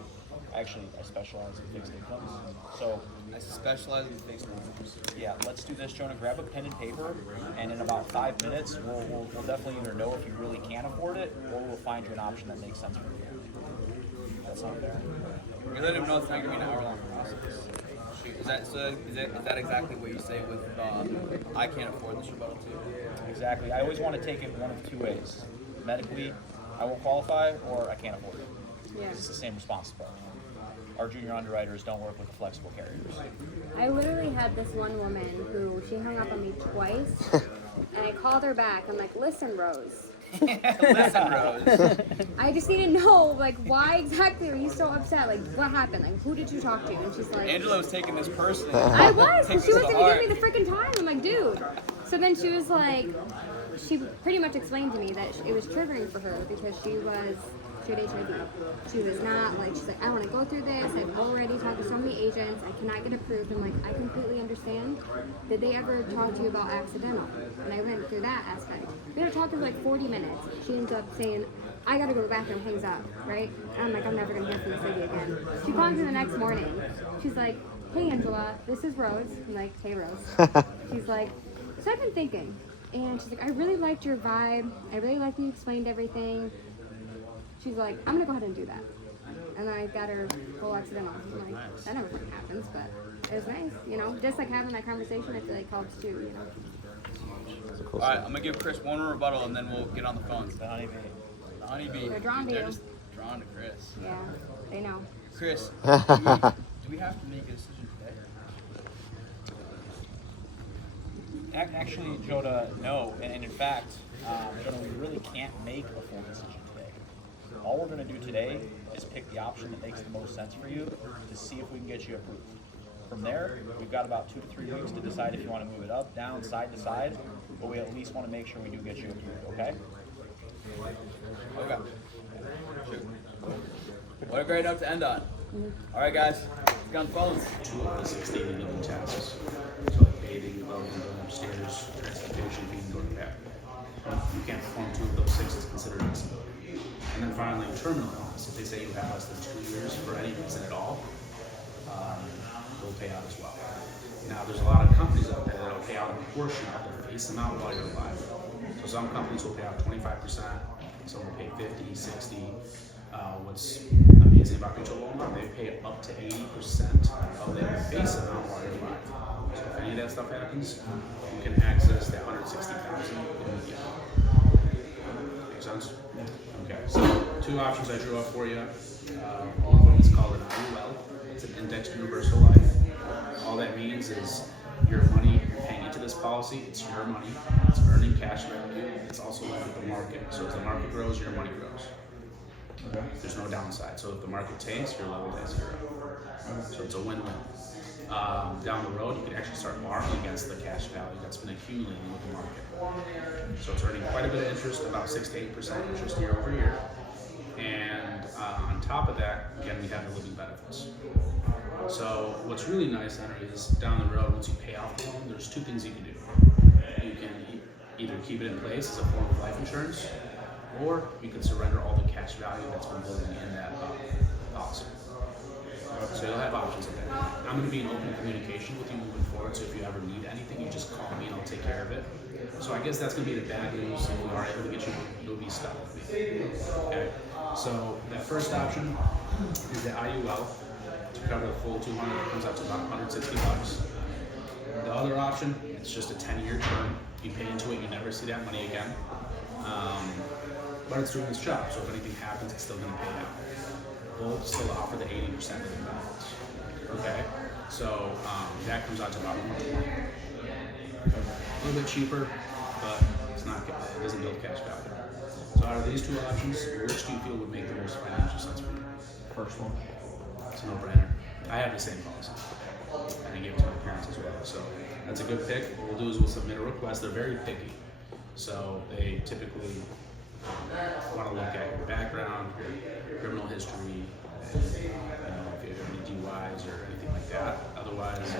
I specialize in fixed incomes. So I specialize in fixed incomes. yeah, let's do this, Jonah. Grab a pen and paper, and in about 5 minutes, we'll definitely either know if you really can afford it, or we'll find you an option that makes sense for you. That's not fair. We let him know it's not gonna be an hour-long process. Is that exactly what you say with I can't afford this rebuttal too? Exactly. I always want to take it one of two ways. Medically, I won't qualify, or I can't afford it. Yeah. It's the same responsibility. Our junior underwriters don't work with the flexible carriers. I literally had this one woman who she hung up on me twice, and I called her back. I'm like, listen, Rose. Listen, Rose. I just need to know, like, why exactly are you so upset? Like, what happened? Like, who did you talk to? And she's like, Angela was taking this personally. I was, because she Taking wasn't this to giving me the freaking time. I'm like, dude. So then she was like, she pretty much explained to me that it was triggering for her because she had HIV. She was not, like, she's like, I want to go through this. I've already talked to so many agents. I cannot get approved. I'm like, I completely understand. Did they ever talk to you about accidental? And I went through that aspect. We had to talk for like 40 minutes. She ends up saying, I gotta go to the bathroom, hangs up, right? And I'm like, I'm never gonna hear from this lady again. She calls me the next morning. She's like, hey Angela, this is Rose. I'm like, hey Rose. She's like, so I've been thinking. And she's like, I really liked your vibe. I really liked you explained everything. She's like, I'm gonna go ahead and do that. And then I got her full accidental. I'm like, that never fucking happens, but it was nice, you know? Just like having that conversation, I feel like helps too, you know? Alright, I'm gonna give Chris one more rebuttal and then we'll get on the phone. The honeybee. The honeybee. They're drawn to They're you. just drawn to Chris. Yeah, they know. Chris, do we have to make a decision today? Actually, Jonah, no. And in fact, Jonah, we really can't make a full decision today. All we're going to do today is pick the option that makes the most sense for you to see if we can get you approved. From there, we've got about 2 to 3 weeks to decide if you want to move it up, down, side to side, but we at least want to make sure we do get you approved, okay? Okay. What a great note to end on. Alright guys, let's get on the phones. 2 of the 6 daily living tasks. So like bathing, going upstairs, transportation, being going back. You can't perform 2 of those 6 is considered a disability. And then finally, terminal illness. If they say you have less than 2 years for any reason at all, they'll pay out as well. Now, there's a lot of companies out there that'll pay out a portion of their base amount while you're alive. So some companies will pay out 25%, some will pay 50, 60. What's amazing about Control, they pay up to 80% of their base amount while you're alive. So if any of that stuff happens, you can access that $160,000 immediately. Make sense? Okay, so 2 options I drew up for you. One of them is called an IUL. It's an indexed universal life. All that means is your money you're paying into this policy, it's your money, it's earning cash value, it's also like the market. So as the market grows, your money grows. Okay. There's no downside. So if the market tanks, you're leveled at 0. So it's a win-win. Down the road, you can actually start borrowing against the cash value that's been accumulating with the market. So it's earning quite a bit of interest, about 6 to 8% interest year over year. And on top of that, again, we have the living benefits. So what's really nice, Henry, is down the road, once you pay off the loan, there's 2 things you can do. You can either keep it in place as a form of life insurance, or you can surrender all the cash value that's been building in that policy. So you'll have options of that. I'm going to be in open communication with you moving forward, so if you ever need anything, you just call me and I'll take care of it. So I guess that's going to be the bad news, and we are able to get you movie stuff. Okay, so that first option is the IUL. To cover the full 200, it comes out to about $160. The other option, it's just a 10-year term. You pay into it, you never see that money again. But it's doing its job, so if anything happens, it's still going to pay out. Both still offer the 80% of the benefits. Okay, so that comes out to about $120. A little bit cheaper, but it's not. It doesn't build cash value. So out of these 2 options, which do you feel would make the most financial sense for you? First one. It's a no-brainer. I have the same policy, and I gave it to my parents as well. So that's a good pick. What we'll do is we'll submit a request. They're very picky, so they typically want to look at your background, your criminal history, and, if you have any DUIs or anything like that. Otherwise,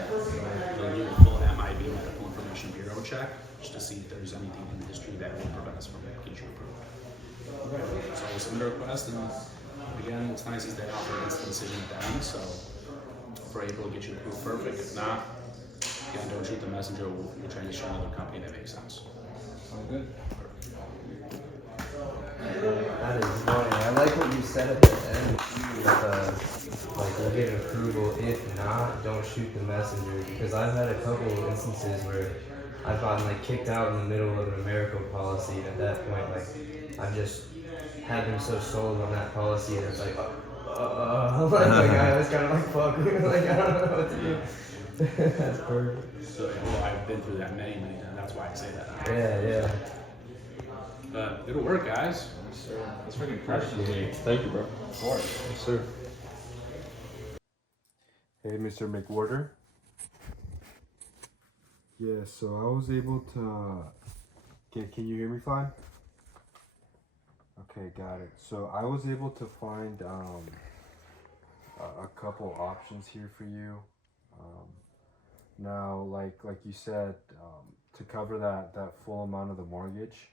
they'll do a full MIB, Medical Information Bureau check, just to see if there's anything in the history that would prevent us from getting you approved. So we submit a request, and again, what's nice is they offer an instant decision at the end, so if we're able to get you approved, perfect. If not, again, don't shoot the messenger, we'll transition to another company that makes sense. Sounds good. That is funny. I like what you said at the end with like we'll get approval. If not, don't shoot the messenger, because I've had a couple of instances where I've gotten like kicked out in the middle of an American policy, and at that point, like I've just had them so sold on that policy, and it's like, I was kind of like, fuck, like I don't know what to do. That's perfect. So, well, I've been through that many times. That's why I say that. Yeah. It'll work, guys. Yes, sir. That's freaking precious. Thank you, bro. Of course. Yes, sir. Hey, Mr. McWhorter. Yeah, so I was able to can you hear me fine? Okay, got it. So I was able to find a couple options here for you. Now, like you said, to cover that full amount of the mortgage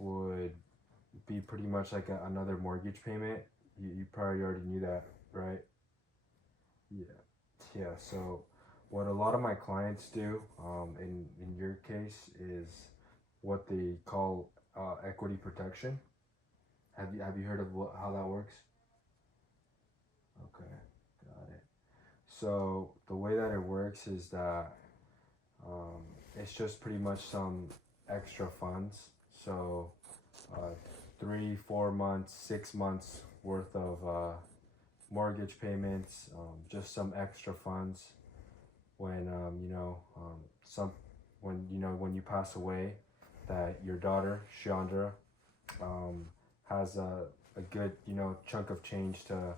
would be pretty much like another mortgage payment. You probably already knew that, right? Yeah. So what a lot of my clients do, in your case, is what they call equity protection. Have you heard of how that works? Okay, got it. So the way that it works is that it's just pretty much some extra funds. So 3, 4 months, 6 months worth of mortgage payments, just some extra funds when when you pass away, that your daughter Chandra has a good chunk of change to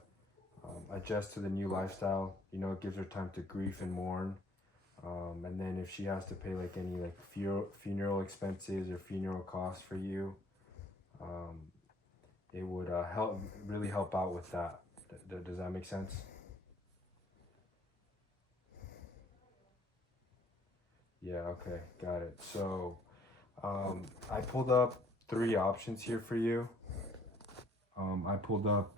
adjust to the new lifestyle. It gives her time to grieve and mourn, and then if she has to pay like any like funeral expenses or funeral costs for you, it would really help out with that. Does that make sense? Yeah, okay, got it. So I pulled up 3 options here for you. I pulled up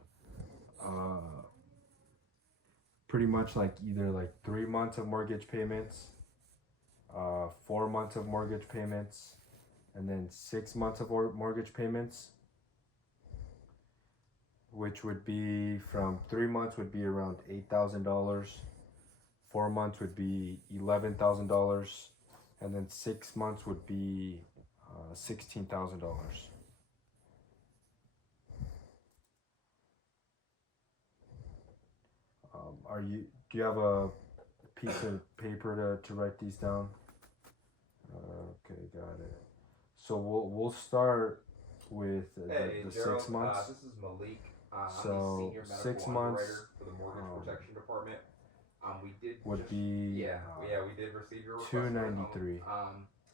pretty much like either like 3 months of mortgage payments, 4 months of mortgage payments, and then 6 months of mortgage payments, which would be from 3 months would be around $8,000, 4 months would be $11,000, and then 6 months would be $16,000. Do you have a piece of paper to write these down? Okay, got it. So we'll start with the 6 months. This is Malik. So I'm the senior 6 medical months underwriter for the mortgage protection department. We did would be we did receive your request. $293.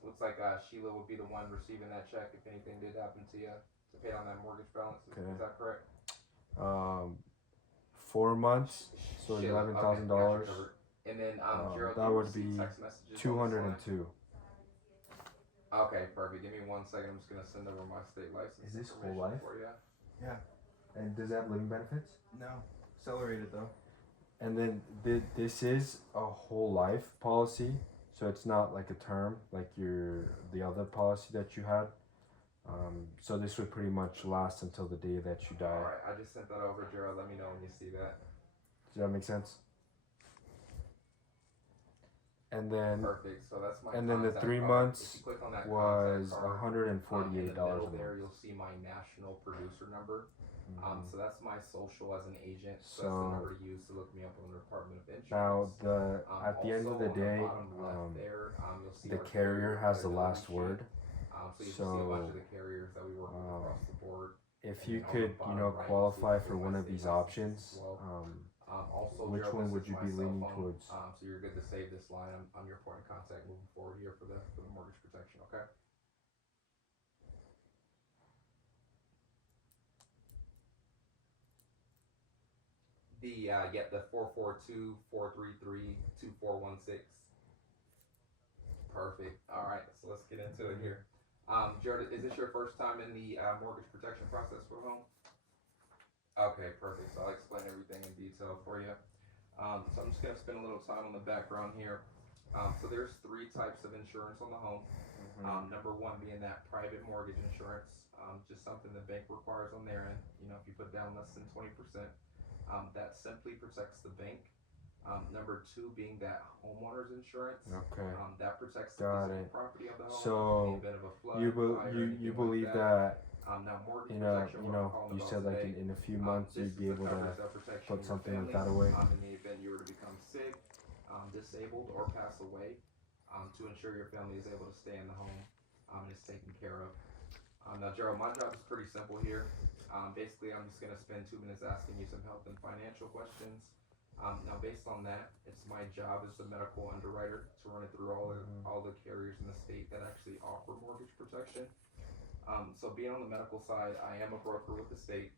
Looks like Sheila would be the one receiving that check if anything did happen to you to pay on that mortgage balance. Okay. Is that correct? 4 months, so Sheila, $11,000. okay, covered. And then Gerald, that you would received be text messages on this line? 202. Okay, perfect. Give me 1 second. I'm just gonna send over my state license. Is this whole information life? for you. Yeah. And does it have living benefits? No, accelerated though. And then this is a whole life policy, so it's not like a term like the other policy that you had. So this would pretty much last until the day that you die. Alright, I just sent that over, Gerald. Let me know when you see that. Does that make sense? And then Perfect. So that's my and then the contact 3 card. months If you click on that was contact card, $148 in the middle a there, month. you'll see my national producer number. So that's my social as an agent. So, that's the So number to use to look me up on the Department of Insurance. now at the end of the Also, on day, bottom left there, you'll see the our carrier has the credibility last sheet. word. So you can see a bunch of the carriers that we work with across the board. If And you then on could, the bottom right, you'll see qualify the for one of state these licenses options, as well. Also, which Gerald, one this would is you my be cell leaning phone, towards? so you're good to save this line. I'm your point of contact moving forward here for the mortgage protection. Okay. The 442-433-2416. perfect. All right, so let's get into it here. Jared, is this your first time in the mortgage protection process for home? Okay, perfect. So I'll explain everything in detail for you. So I'm just gonna spend a little time on the background here. So there's 3 types of insurance on the home. Number 1 being that private mortgage insurance, just something the bank requires on their end. You know, if you put down less than 20%, that simply protects the bank. Number 2 being that homeowner's insurance. Okay. That protects the Got physical it. property of the home in So the event of a flood, you fire, anything you like believe that. that Now mortgage you know protection, what I'm calling you about said like today, in a few months this you'd is be the able to coverage that protects you put and your something like family, that away. in the event you were to become sick, disabled, or pass away, to ensure your family is able to stay in the home and is taken care of. Now, Gerald, my job is pretty simple here. Basically, I'm just going to spend 2 minutes asking you some health and financial questions. Now, based on that, it's my job as the medical underwriter to run it through all the carriers in the state that actually offer mortgage protection. So being on the medical side, I am a broker with the state.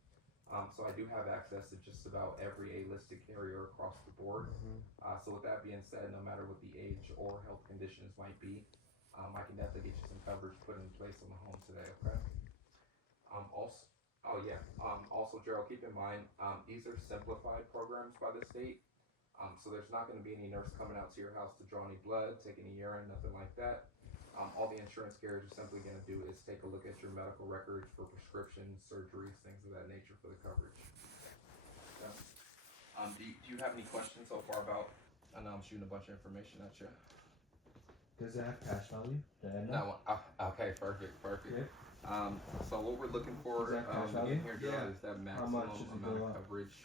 So I do have access to just about every A-listed carrier across the board. So with that being said, no matter what the age or health conditions might be, I can definitely get you some coverage put in place on the home today, okay? Also, Gerald, keep in mind, these are simplified programs by the state. So there's not going to be any nurse coming out to your house to draw any blood, take any urine, nothing like that. All the insurance carriers are simply going to do is take a look at your medical records for prescriptions, surgeries, things of that nature for the coverage. Okay. Do you have any questions so far about, I know I'm shooting a bunch of information at you. Does it have cash value? That one. Okay, perfect. Yeah. So what we're looking for Is that cash again value? here, Joe, Yeah. is that How much maximum does it amount go of up? coverage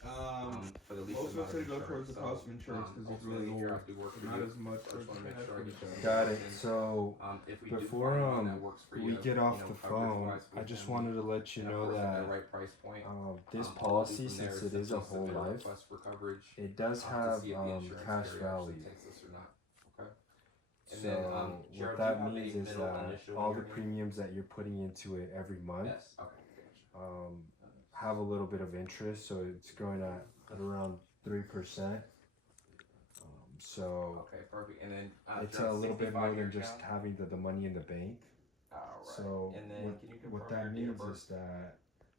for the least Most of amount us of say go towards insurance. the cost of insurance because it's really ultimately, here low. I do work for Not you. as much So I just want to make sure I get you Got it. information. So If we do before find one that works for we you, get off you know, the phone, coverage-wise for I your just family, wanted to let you and of know course at that that right price point, this all we'll do policy, from there since it is a simply whole submit life, request for coverage, it does to have see if the insurance cash carrier actually value. takes this or not. Okay. And So then, what Jared, that do you have means a is middle that initial all in the your name? premiums that you're putting into it every month Yes. Okay. Gotcha. have a little bit of interest, so it's growing at around 3%. So Okay, perfect. And then it's Jared, a little bit more 65-year than just account? having the money in the bank. All right. So And then can you what confirm that your date of means birth? is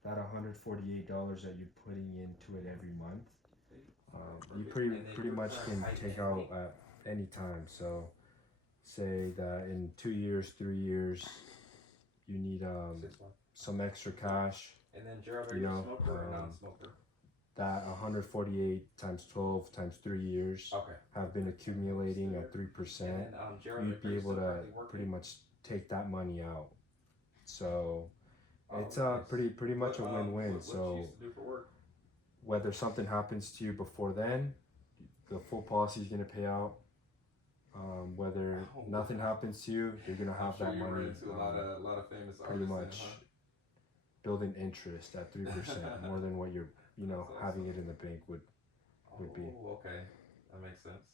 that $148 that you're putting into it every month, you Perfect. pretty And then pretty your much current can height take and out weight? at any time. So say that in 2 years, 3 years, you need 6'1". some extra cash. And then Gerald, are you you a know, smoker or non-smoker? that 148 times 12 times 3 years Okay. have been accumulating at 3%. And then, Jared, You'd are be you able still to currently working? pretty much take that money out. So it's nice. pretty much a win-win. What you So used to do for work? whether something happens to you before then, the full policy is gonna pay out. Whether nothing happens to you, you're gonna have I'm sure that you run money. into a lot of famous Pretty artists in it, much huh? building interest at 3% more than what you're That's having awesome. it in the bank would be. Oh, okay. That makes sense.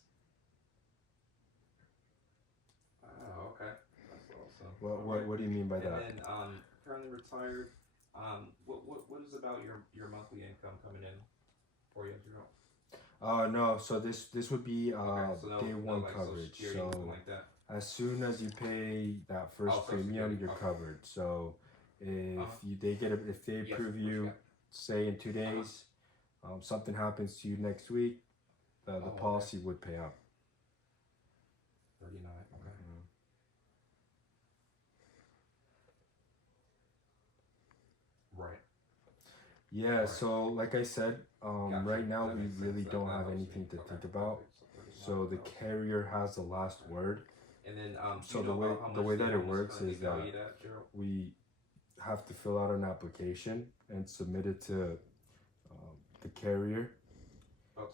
Oh, okay. That's awesome. What do you mean by and that? then currently retired. What is about your monthly income coming in for you, Gerald? No, so this would be so no- day no, one like, Social coverage. Security, So anything like that? as soon as you pay that first Social premium, Security, you're okay. covered. So if if they Yes, approve of course, you, yeah. say in 2 days, something happens to you next week, the okay. policy would pay out. 39. Okay. Right. Yeah, Right. so like I said, Gotcha. right now That we makes really sense. don't That have helps me. anything to Okay, think about. perfect. So the carrier has the last word. And then, So do you the know way about how the much way the that it home is works currently is that valued at, Gerald? we have to fill out an application and submit it to the carrier. Oh,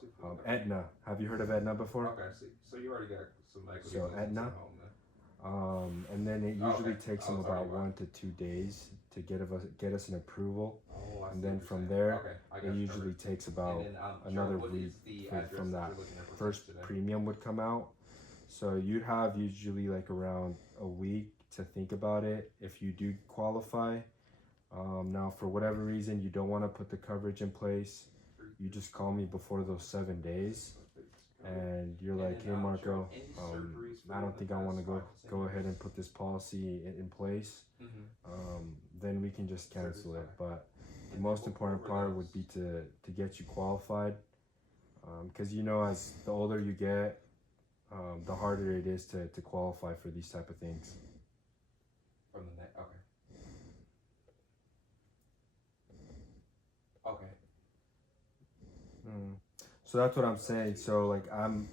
Aetna. Have you heard of Aetna before? Okay, so you already got some equity So built into Aetna, the home then. and then it Oh, usually okay. takes Oh, them it's already about 1 to 2 days to get us an approval, Oh, I see and then what you're from saying. there Okay, I it got you usually covered. takes about And then, another Gerald, what week is the from address that that you're looking to protect first today? premium would come out. So you'd have usually like around a week to think about it if you do qualify. Now, for whatever reason you don't want to put the coverage in place, you just call me before those 7 days, and you're like, hey Marco, I don't think I want to go ahead and put this policy in place, then we can just cancel it. But the most important part would be to get you qualified, because you know, as the older you get, the harder it is to qualify for these type of things. From the net, okay. So that's what I'm saying. So like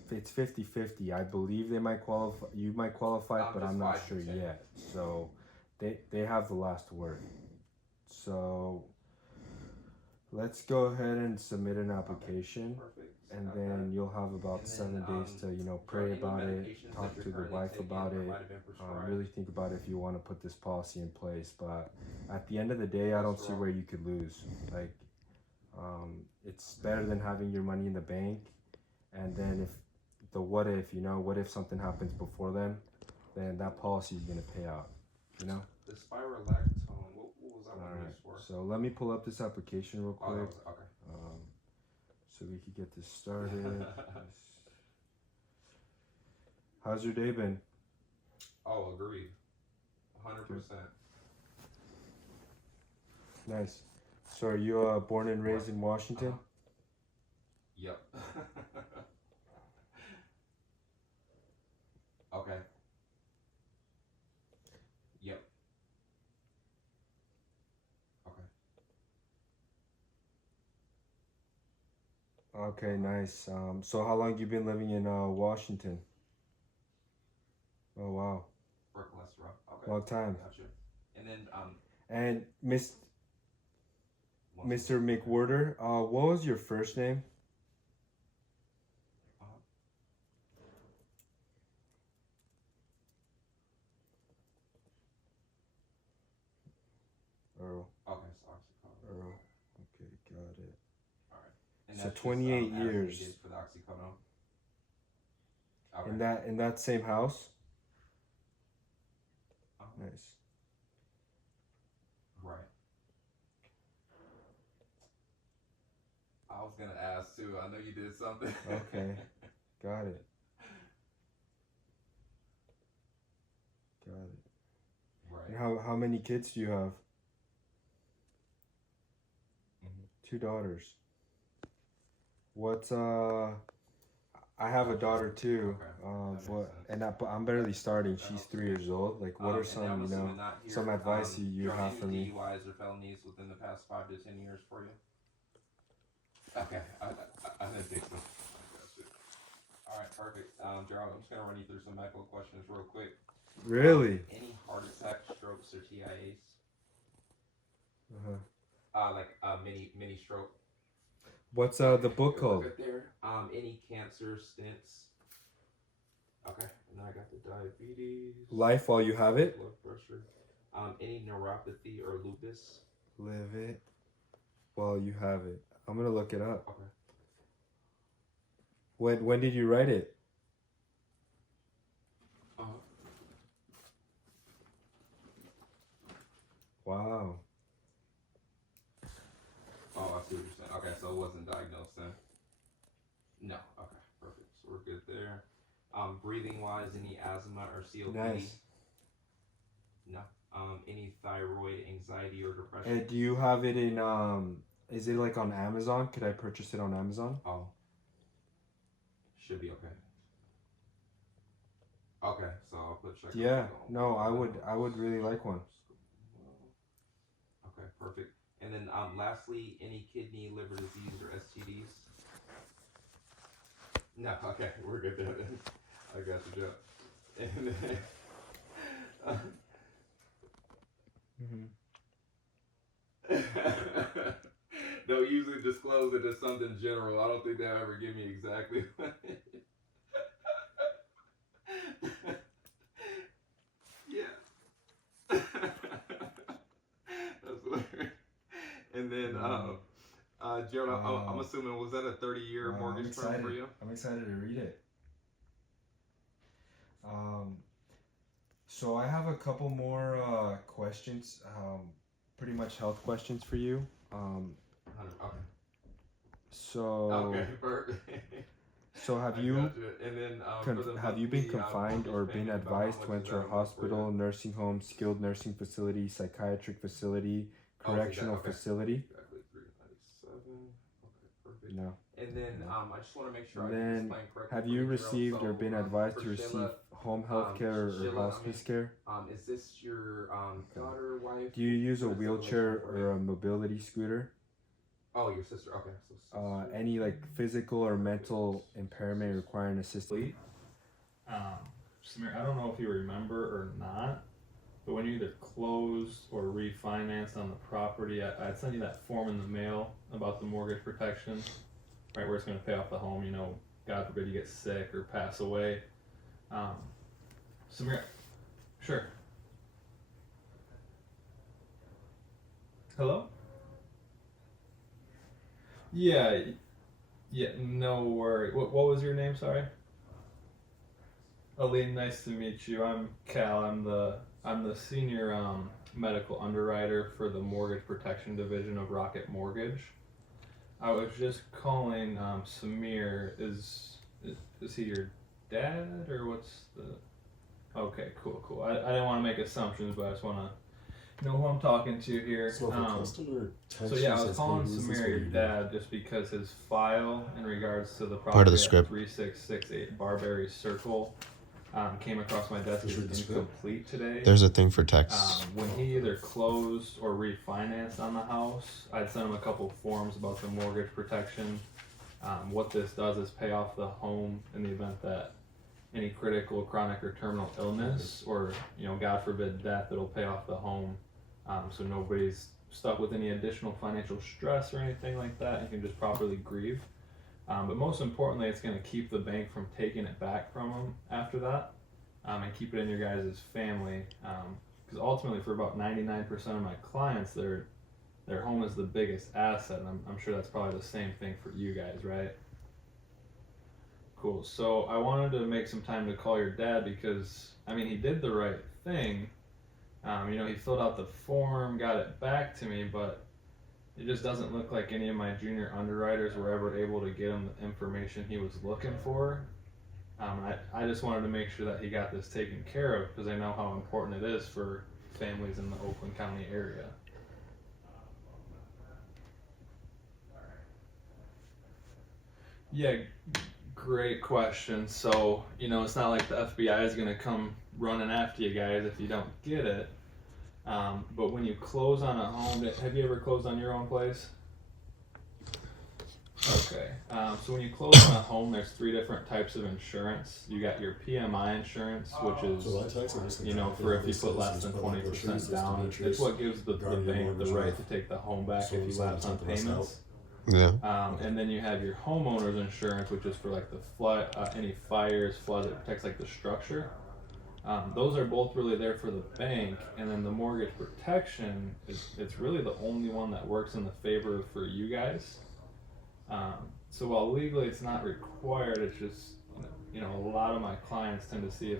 it's 50-50. I believe they might qualify. You might qualify, but I'm not sure yet. So they have the last word. So let's go ahead and submit an application, and then you'll have about 7 days to pray about it, talk to the wife about it, really think about if you want to put this policy in place. But at the end of the day, I don't see where you could lose. Like. It's better than having your money in the bank, and then what if something happens before then that policy is going to pay out, The spirolactone, what was that one used for? So let me pull up this application real quick. Okay. So we could get this started. How's your day been? Oh, agreed. 100%. Nice. So are you born and raised in Washington? Yep. Okay. Yep. Okay, nice. So how long you been living in Washington? Oh wow. For cholesterol. Okay. Long time. Gotcha. And then And Mr. McWhorter, what was your first name? Earl. Okay, so oxycodone. Earl. Okay, got it. Alright. And So that's 28 just, as years. needed for the oxycodone. Okay. In that same house? Nice. Right. I was gonna ask too. I know you did something. Okay, got it. Got it. Right. And how many kids do you have? 2 daughters. What's I have a daughter too. But I'm barely starting. She's 3 years old. Like, what are some some advice you have for me? DUIs or felonies within the past 5 to 10 years for you? Okay, I didn't think so. All right, perfect. Gerald, I'm just gonna run you through some medical questions real quick. Really? Any heart attack, strokes, or TIAs? Mini stroke. What's the book called? Look at there. Any cancer, stents. Okay, and then I got the diabetes. Life while you have it? Blood pressure. Any neuropathy or lupus? Live it while you have it. I'm gonna look it up. Okay. When did you write it? Wow. Oh, I see what you're saying. Okay, so it wasn't diagnosed then? No. Okay, perfect. So we're good there. Breathing wise, any asthma or COPD? Nice. No. Any thyroid, anxiety, or depression? And do you have it in is it like on Amazon? Could I purchase it on Amazon? Oh. Should be okay. Okay, so I'll put check. Yeah. No, I would really like one. Okay, perfect. And then lastly, any kidney, liver disease, or STDs? No, okay, we're good there then. I got you, Joe. And then, they'll usually disclose it as something general. I don't think they'll ever give me exactly what it is. Yeah. That's hilarious. And then, Gerald, I'm assuming, was that a 30-year mortgage term for you? I'm excited to read it. So I have a couple more questions, pretty much health questions for you. Okay. So. Okay, perfect. So have you And then have you been confined or been advised to enter a hospital, nursing home, skilled nursing facility, psychiatric facility, correctional facility? Exactly, 397. Okay, perfect. No. And then I just want to make sure And I can then explain correctly. have for you Gerald. received or been advised for to receive Sheila, home health care or Sheila, hospice care? Is this your daughter, wife? Do you use a What is the wheelchair relation for or a mobility scooter? Oh, your sister. Okay. So Any like physical or mental impairment requiring assistance? Samir, I don't know if you remember or not, but when you either closed or refinanced on the property, I'd send you that form in the mail about the mortgage protection, right, where it's going to pay off the home, you know, God forbid you get sick or pass away. Samir, sure. Hello? Yeah, no worry. What was your name, sorry? Aline, nice to meet you. I'm Cal. I'm the senior medical underwriter for the mortgage protection division of Rocket Mortgage. I was just calling Samir. Is he your dad or what's the? Okay, cool. I didn't want to make assumptions, but I just want to know who I'm talking to here. So if a customer So yeah, I was says, calling "Hey, who's this Samir, for your you?" dad, just because his file in regards to the property Part of the at script. 3668 Barberry Circle came across my desk as incomplete today. There's a thing for text. When he either closed or refinanced on the house, I'd sent him a couple forms about the mortgage protection. What this does is pay off the home in the event that any critical, chronic, or terminal illness, or God forbid, death. It'll pay off the home, so nobody's stuck with any additional financial stress or anything like that. You can just properly grieve. But most importantly, it's going to keep the bank from taking it back from them after that, and keep it in your guys' family. Because ultimately, for about 99% of my clients, their home is the biggest asset, and I'm sure that's probably the same thing for you guys, right? Cool. So I wanted to make some time to call your dad because, he did the right thing. He filled out the form, got it back to me, but it just doesn't look like any of my junior underwriters were ever able to get him the information he was looking for. I just wanted to make sure that he got this taken care of because I know how important it is for families in the Oakland County area. Yeah, great question. So, it's not like the FBI is going to come running after you guys if you don't get it. But when you close on a home, have you ever closed on your own place? Okay. So when you close on a home, there's 3 different types of insurance. You got your PMI insurance, which is, for if you put less than 20% down. It's what gives the bank the right to take the home back if you lapse on payments. Yeah. And then you have your homeowner's insurance, which is for like the flood, any fires, floods. It protects like the structure. Those are both really there for the bank, and then the mortgage protection it's really the only one that works in the favor for you guys. So while legally it's not required, it's just a lot of my clients tend to see if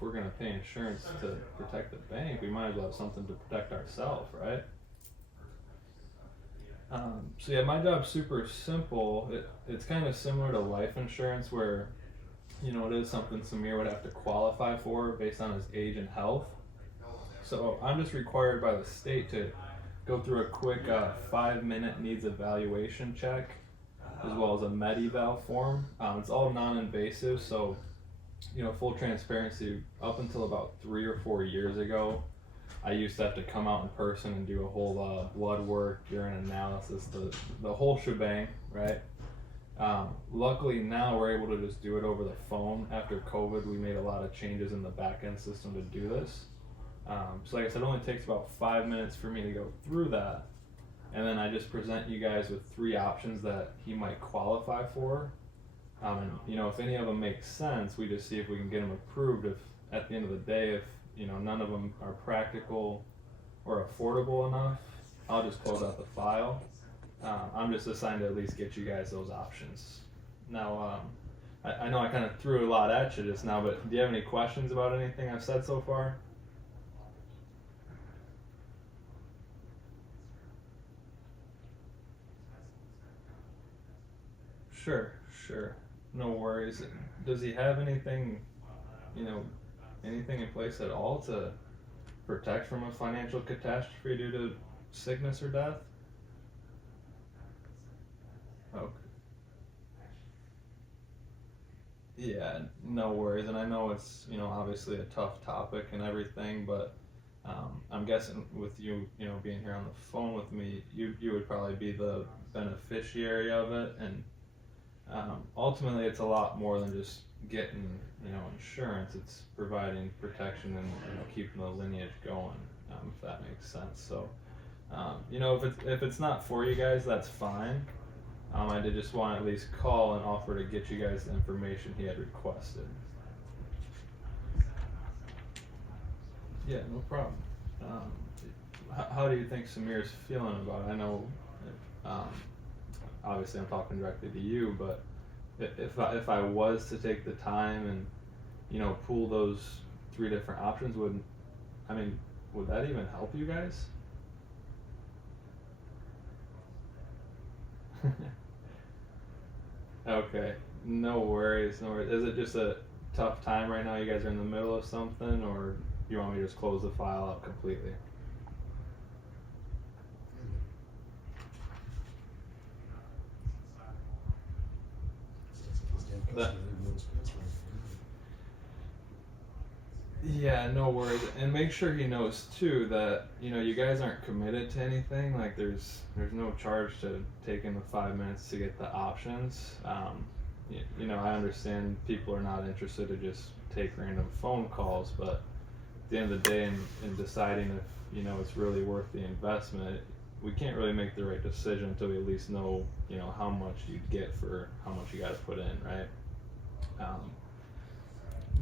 we're going to pay insurance to protect the bank, we might as well have something to protect ourselves, right? So yeah, my job's super simple. It's kind of similar to life insurance where it is something Samir would have to qualify for based on his age and health. So I'm just required by the state to go through a quick 5-minute needs evaluation check, as well as a med-eval form. It's all non-invasive, so full transparency, up until about 3 or 4 years ago, I used to have to come out in person and do a whole blood work, urine analysis, the whole shebang, right? Luckily now we're able to just do it over the phone. After COVID, we made a lot of changes in the back-end system to do this. So like I said, it only takes about 5 minutes for me to go through that. And then I just present you guys with 3 options that he might qualify for. And if any of them make sense, we just see if we can get them approved. If at the end of the day, if none of them are practical or affordable enough, I'll just close out the file. I'm just assigned to at least get you guys those options. Now, I know I kind of threw a lot at you just now, but do you have any questions about anything I've said so far? Sure. no worries. Does he have anything, anything in place at all to protect from a financial catastrophe due to sickness or death? Okay. Yeah, no worries. And I know it's, obviously a tough topic and everything, but I'm guessing with you, being here on the phone with me, you would probably be the beneficiary of it. And ultimately, it's a lot more than just getting, insurance. It's providing protection and keeping the lineage going, if that makes sense. So, if it's not for you guys, that's fine. I did just want to at least call and offer to get you guys the information he had requested. Yeah, no problem. How do you think Samir's feeling about it? I know, obviously I'm talking directly to you, but if I was to take the time and, pool those 3 different options, would that even help you guys? Okay, no worries, no worries. Is it just a tough time right now? You guys are in the middle of something, or you want me to just close the file out completely? Yeah, no worries. And make sure he knows too that, you guys aren't committed to anything. Like there's no charge to taking the 5 minutes to get the options. I understand people are not interested to just take random phone calls, but at the end of the day, in deciding if, it's really worth the investment, we can't really make the right decision until we at least know, how much you'd get for how much you got to put in, right?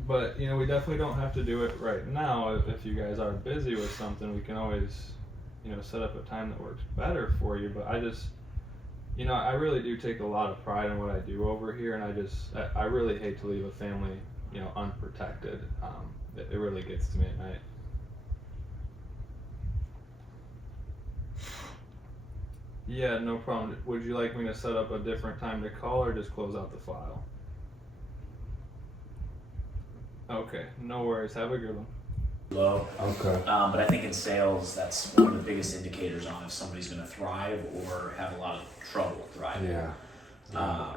But, we definitely don't have to do it right now. If you guys are busy with something, we can always, set up a time that works better for you. But I just, I really do take a lot of pride in what I do over here, and I really hate to leave a family, unprotected. It really gets to me at night. Yeah, no problem. Would you like me to set up a different time to call or just close out the file? Okay, no worries. Have a good one. Low. Okay. But I think in sales, that's one of the biggest indicators on if somebody's going to thrive or have a lot of trouble thriving. Yeah.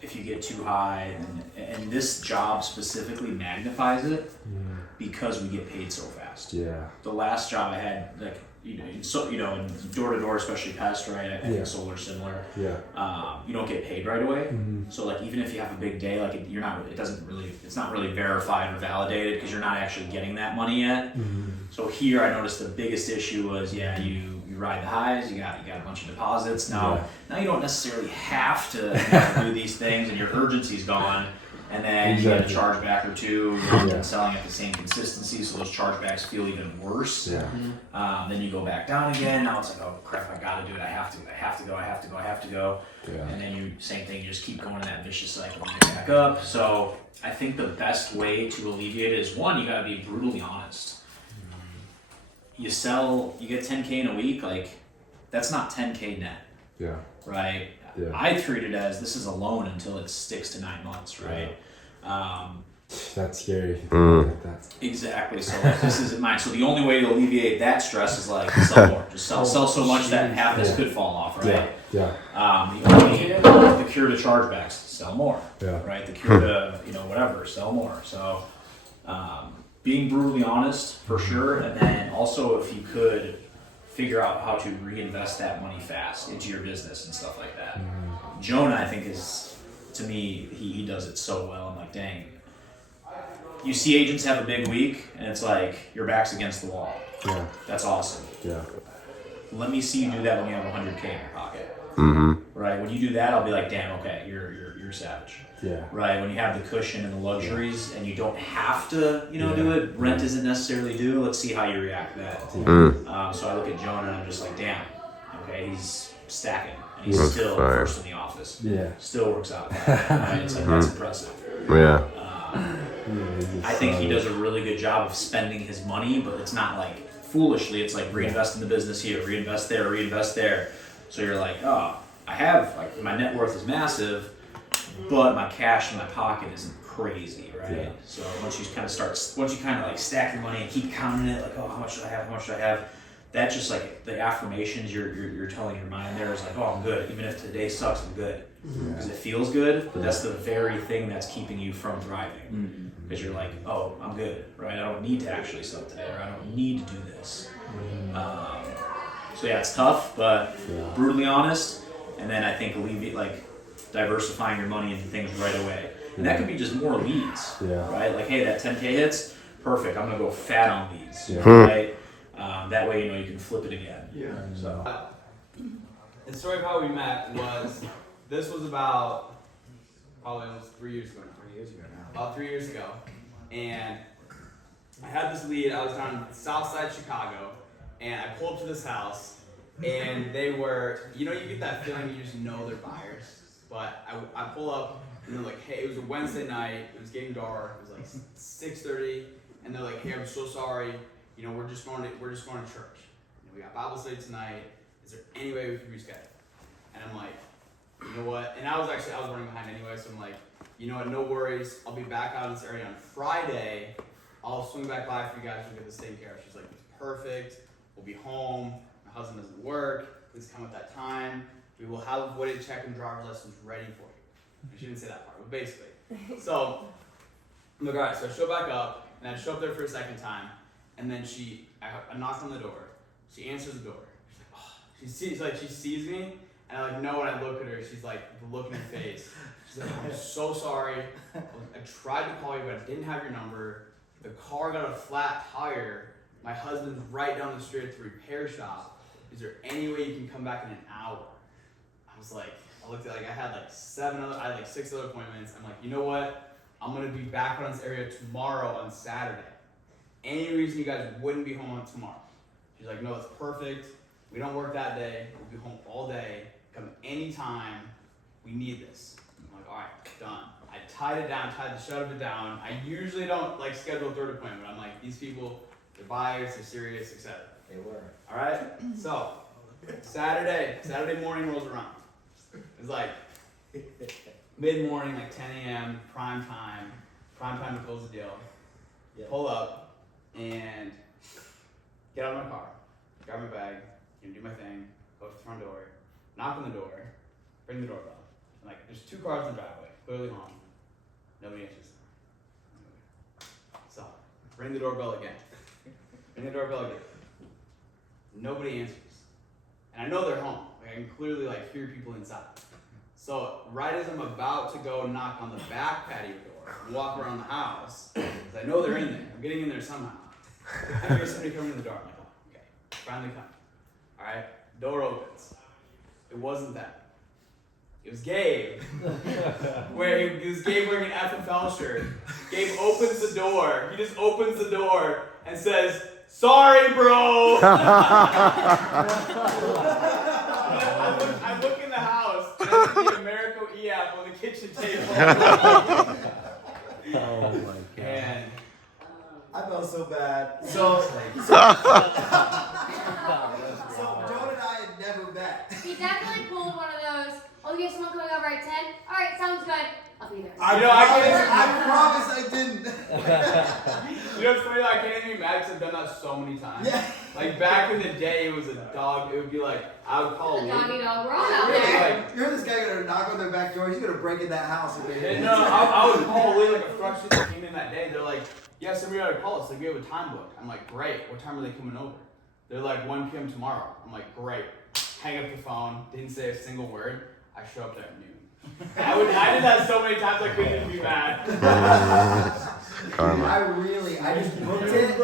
If you get too high, and this job specifically magnifies it because we get paid so fast. Yeah. The last job I had, in door to door, especially pest, right? I think solar similar. Yeah. You don't get paid right away. So even if you have a big day, it's not really verified or validated because you're not actually getting that money yet. So here I noticed the biggest issue was, you ride the highs, you got a bunch of deposits. Now you don't necessarily have to do these things, and your urgency's gone. And then you get a chargeback or two, you're not selling at the same consistency, so those chargebacks feel even worse. Then you go back down again, now it's like, oh crap, I gotta do it, I have to go. And then same thing, you just keep going in that vicious cycle and get back up. So I think the best way to alleviate it is, one, you gotta be brutally honest. You get 10K in a week, that's not 10K net. Yeah. Right? Yeah. I treat it as this is a loan until it's 6 to 9 months, right? That's scary. Exactly. So this isn't mine. So the only way to alleviate that stress is sell more. Just sell so much that half this could fall off, right? Yeah. The cure to chargebacks, sell more. Yeah. Right. The cure to whatever, sell more. So being brutally honest for sure, and then also if you could figure out how to reinvest that money fast into your business and stuff like that. Jonah, I think, is, to me, he does it so well. I'm like, dang. You see agents have a big week, and it's like your back's against the wall. Yeah. That's awesome. Yeah. Let me see you do that when you have $100K in your pocket. Right? When you do that, I'll be like, damn, okay, you're savage. Yeah. Right? When you have the cushion and the luxuries, and you don't have to, do it. Rent isn't necessarily due. Let's see how you react to that. So I look at Jonah and I'm just like, damn. Okay, he's stacking, and he's still first in the office. Yeah. Still works out. Right? It's that's impressive. Yeah. I think he does a really good job of spending his money, but it's not foolishly. It's reinvest in the business here, reinvest there. So you're like, oh, I have my net worth is massive. but my cash in my pocket isn't crazy, right? Yeah. So once you kind of like stack your money and keep counting it, like, oh, how much do I have? How much do I have? That just like the affirmations you're telling your mind there is like, oh, I'm good. Even if today sucks, I'm good. Because it feels good, but that's the very thing that's keeping you from thriving. Because you're like, oh, I'm good, right? I don't need to actually suck today, or I don't need to do this. So yeah, it's tough, but brutally honest. And then I think diversifying your money into things right away. And that could be just more leads, right? Like, hey, that 10K hits, perfect. I'm gonna go fat on leads, right? That way, you can flip it again. So. The story of how we met was, this was about probably almost 3 years ago. About 3 years ago, and I had this lead. I was down in South Side Chicago, and I pull up to this house, and they were, you get that feeling you just know they're buyers. But I pull up, and they're like, hey, it was a Wednesday night. It was getting dark. It was like 6:30, and they're like, hey, I'm so sorry. We're just going to church. We got Bible study tonight. Is there any way we can reschedule? And I'm like, you know what? And I was running behind anyway, so I'm like, you know what? No worries. I'll be back out in this area on Friday. I'll swing back by for you guys to get this taken care of. She's like, perfect. We'll be home. My husband doesn't work. Please come at that time. We will have avoided check and driver lessons ready for you. And she didn't say that part, but basically. So I'm like, all right. So I show back up, and I show up there for a second time. And then I knock on the door. She answers the door. She's like, oh. She sees me, and I know when I look at her, she's like, the look in her face. She's like, I'm so sorry. I tried to call you, but I didn't have your number. The car got a flat tire. My husband's right down the street at the repair shop. Is there any way you can come back in an hour? I was like, I looked at I had like 6 other appointments. I'm like, you know what? I'm gonna be back around this area tomorrow on Saturday. Any reason you guys wouldn't be home on tomorrow? She's like, no, it's perfect. We don't work that day. We'll be home all day. Come anytime. We need this. I'm like, all right, done. I tied the shut of it down. I usually don't schedule a third appointment. I'm like, these people, they're buyers, they're serious, etc. They were. All right. So Saturday morning rolls around. It's like mid-morning, like 10 a.m. prime time to close the deal. Yeah. Pull up. And get out of my car, grab my bag, do my thing, go to the front door, knock on the door, ring the doorbell. And there's 2 cars in the driveway, clearly home. Nobody answers. So, ring the doorbell again. Nobody answers. And I know they're home. I can clearly hear people inside. So, right as I'm about to go knock on the back patio door and walk around the house, because I know they're in there. I'm getting in there somehow. I hear somebody coming in the door. I'm like, oh, okay, finally come. All right, door opens. It wasn't that. It was Gabe. It was Gabe wearing an FFL shirt. Gabe opens the door. He just opens the door and says, "Sorry, bro." I look in the house and I see the Americo e-app on the kitchen table. Oh my god. And I felt so bad. So Jonah and I had never met. He definitely pulled one of those, oh, you have someone coming over at 10? All right, sounds good. I'll be there. I promise I didn't. It's funny, I can't even imagine I've done that so many times. Yeah. Back in the day, it was a dog. It would be I would call a doggy dog. We're all out there. You're this guy gonna knock on their back door. He's gonna break in that house. I would call away a freshman that came in that day. They're like, yeah, somebody ought to call us. We have a time booked. I'm like, great. What time are they coming over? They're like 1 p.m. tomorrow. I'm like, great. Hang up the phone. Didn't say a single word. I show up there at noon. I did that so many times I couldn't even be mad. I just booked it.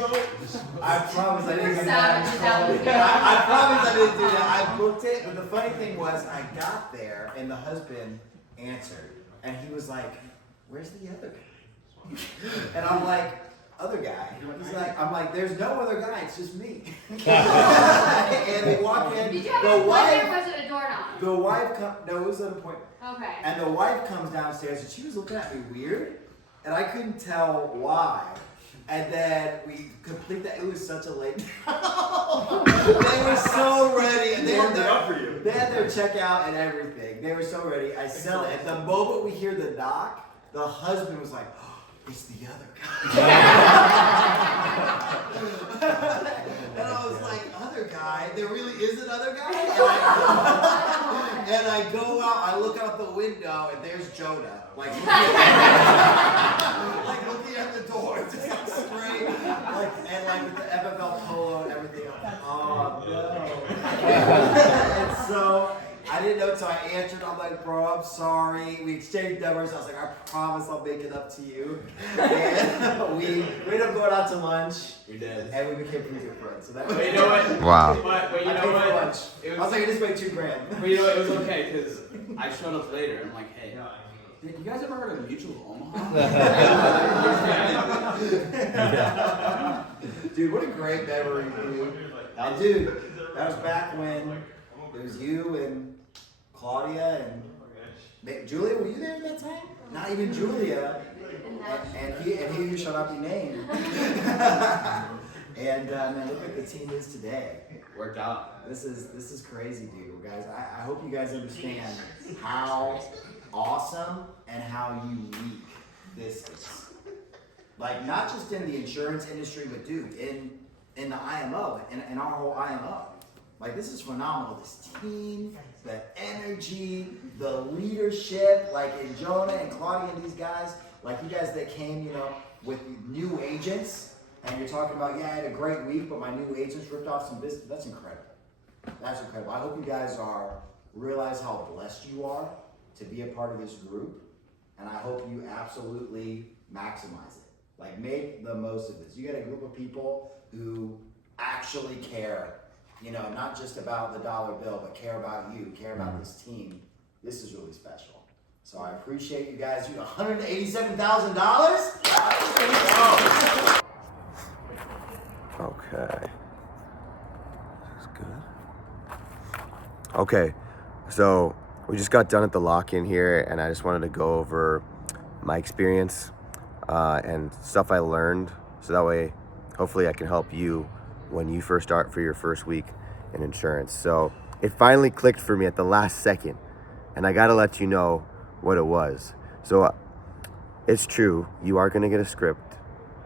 I promise I didn't do that. I promise I didn't do that. I booked it, but the funny thing was I got there and the husband answered and he was like, "Where's the other guy?" And I'm like, "Other guy?" He's like, I'm like, "There's no other guy, it's just me." And they walk in. Did you have an appointment or was it a door knock? The wife no, it was an appointment. Okay. And the wife comes downstairs and she was looking at me weird, and I couldn't tell why. And then we complete that. It was such a late. They were so ready, and they had their checkout and everything. They were so ready. I sell it. At the moment we hear the knock, the husband was like, oh, "It's the other guy." And I was like, "Other guy? There really is another guy?" And I go out. I look out the window, and there's Jonah, like looking at the door, just like straight, and with the FFL polo and everything. I'm like, oh no. And so I didn't know until I answered. I'm like, "Bro, I'm sorry." We exchanged numbers. I was like, "I promise I'll make it up to you." And we ended up going out to lunch. We did. And we became pretty good friends. So that But you know what? Wow. But you I know paid for what? lunch. I was like, I just made $2,000. But you know what? It was okay because I showed up later. I'm like, "Hey, you guys ever heard of Mutual Omaha?" Dude, what a great memory, dude. And dude, that was back when it was you and Claudia and Julia. Were you there at that time? Not even Julia. And he who shall not be named. And man, look what the team is today. Worked out. This is crazy, dude, guys. I hope you guys understand how awesome and how unique this is. Like, not just in the insurance industry, but dude, in the IMO, in our whole IMO. Like, this is phenomenal. This team, the energy, the leadership, like in Jonah and Claudia and these guys, like you guys that came, you know, with new agents, and you're talking about, yeah, I had a great week, but my new agents ripped off some business. That's incredible. That's incredible. I hope you guys realize how blessed you are to be a part of this group, and I hope you absolutely maximize it. Like, make the most of this. You got a group of people who actually care, you know, not just about the dollar bill, but care about you, care about this team. This is really special. So I appreciate you guys. You $187,000? Okay. This is good. Okay, so we just got done at the lock-in here, and I just wanted to go over my experience and stuff I learned, so that way hopefully I can help you when you first start for your first week in insurance. So it finally clicked for me at the last second, and I gotta let you know what it was. So it's true, you are gonna get a script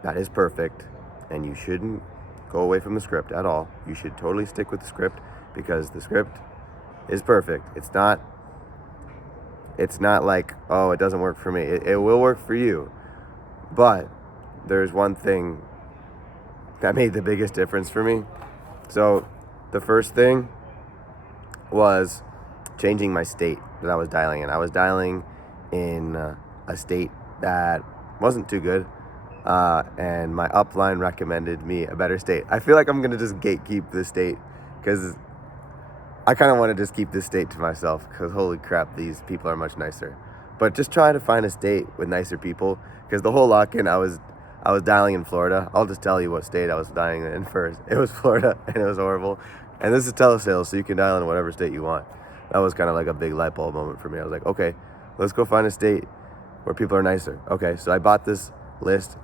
that is perfect, and you shouldn't go away from the script at all. You should totally stick with the script, because the script is perfect. It's not like, oh, it doesn't work for me. It will work for you. But there's one thing that made the biggest difference for me. So the first thing was changing my state that I was dialing in. I was dialing in a state that wasn't too good, and my upline recommended me a better state. I feel like I'm gonna just gatekeep this state, because I kind of want to just keep this state to myself, because holy crap, these people are much nicer. But just trying to find a state with nicer people, because the whole lock-in I was dialing in Florida. I'll just tell you what state I was dialing in first. It was Florida, and it was horrible. And this is telesales, so you can dial in whatever state you want. That was kind of like a big light bulb moment for me. I was like, okay, let's go find a state where people are nicer. Okay, so I bought this list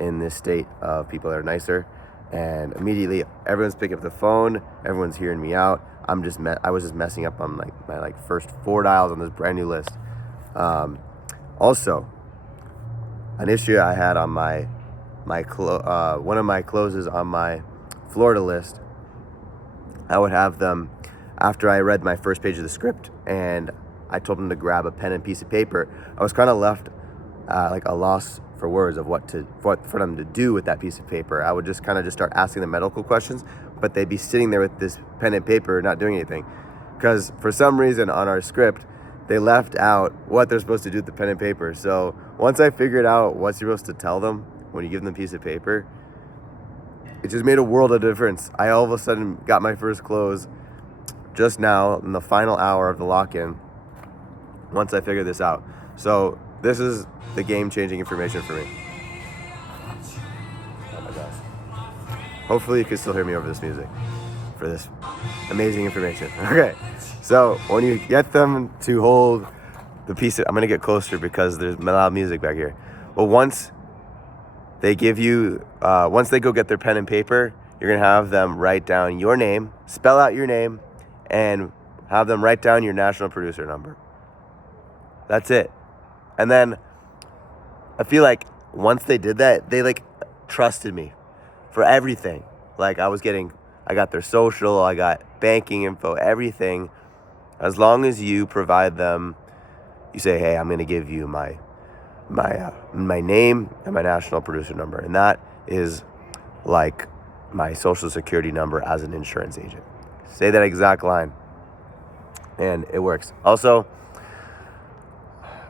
in this state of people that are nicer, and immediately everyone's picking up the phone, everyone's hearing me out. I was just messing up on my first 4 dials on this brand new list. Also, an issue I had on one of my closes on my Florida list, I would have them, after I read my first page of the script and I told them to grab a pen and piece of paper, I was kind of left like a loss for words of what for them to do with that piece of paper. I would just kind of start asking them medical questions, but they'd be sitting there with this pen and paper not doing anything, because for some reason on our script they left out what they're supposed to do with the pen and paper. So once I figured out what you're supposed to tell them when you give them a piece of paper, it just made a world of difference. I all of a sudden got my first close just now in the final hour of the lock-in once I figured this out. So this is the game-changing information for me. Oh my gosh. Hopefully you can still hear me over this music for this amazing information. Okay, so when you get them to hold the piece I'm gonna get closer because there's loud music back here. But once they give you, once they go get their pen and paper, you're going to have them write down your name, spell out your name, and have them write down your national producer number. That's it. And then I feel like once they did that, they like trusted me for everything. Like I got their social, I got banking info, everything. As long as you provide them, you say, hey, I'm going to give you my name and my national producer number. And that is like my social security number as an insurance agent. Say that exact line and it works. Also,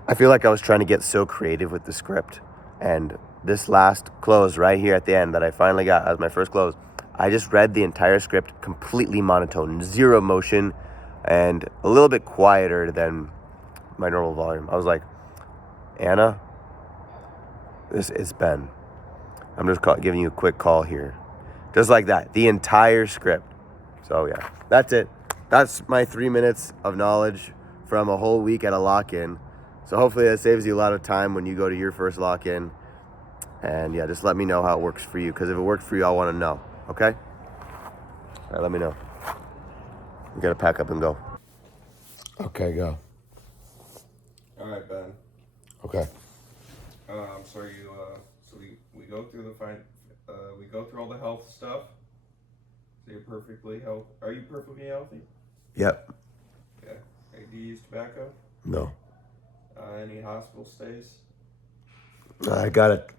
I feel like I was trying to get so creative with the script, and this last close right here at the end that I finally got as my first close, I just read the entire script completely monotone, zero motion, and a little bit quieter than my normal volume. I was like, Anna, this is Ben. I'm just giving you a quick call here. Just like that, the entire script. So yeah, that's it. That's my 3 minutes of knowledge from a whole week at a lock-in. So hopefully that saves you a lot of time when you go to your first lock-in. And yeah, just let me know how it works for you. Because if it worked for you, I want to know. Okay? All right, let me know. We got to pack up and go. Okay, go. All right, Ben. Okay. So we go through we go through all the health stuff. So you're perfectly healthy. Are you perfectly healthy? Yep. Okay. Hey, do you use tobacco? No. Any hospital stays? I got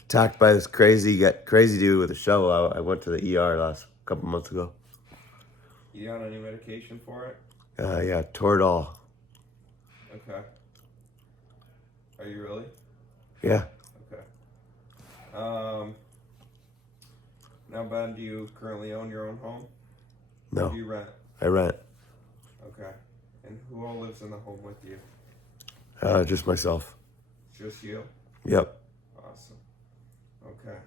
attacked by this crazy dude with a shovel. I went to the ER last couple months ago. You on any medication for it? Yeah, Toradol. Okay. Are you really? Yeah. Okay. Now, Ben, do you currently own your own home? No. Or do you rent? I rent. Okay. And who all lives in the home with you? Just myself. Just you? Yep. Awesome. Okay.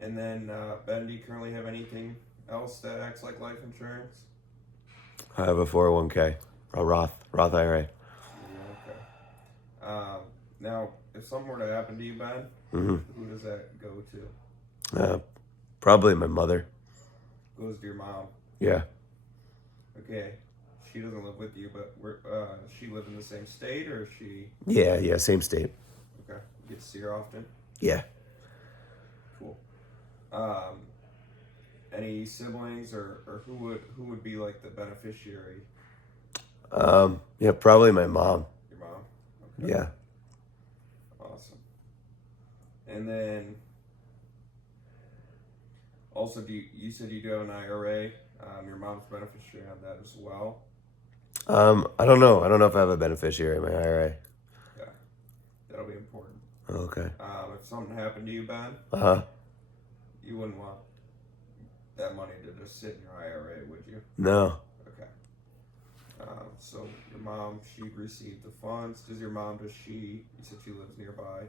And then, Ben, do you currently have anything else that acts like life insurance? I have a 401k, a Roth IRA. Yeah, okay. Now, if something were to happen to you, Ben, Mhm. who does that go to? Probably my mother. Goes to your mom. Yeah. Okay. She doesn't live with you, but does she live in the same state, or is she? Yeah, same state. Okay. You get to see her often? Yeah. Cool. Any siblings or who would be like the beneficiary? Yeah, probably my mom. Your mom? Okay. Yeah. Awesome. And then also, you said you do have an IRA? Your mom's beneficiary on that as well? I don't know. I don't know if I have a beneficiary in my IRA. Okay. That'll be important. Okay. If something happened to you, Ben, you wouldn't want that money to just sit in your IRA, would you? No. Okay. So your mom, she received the funds. You said she lives nearby.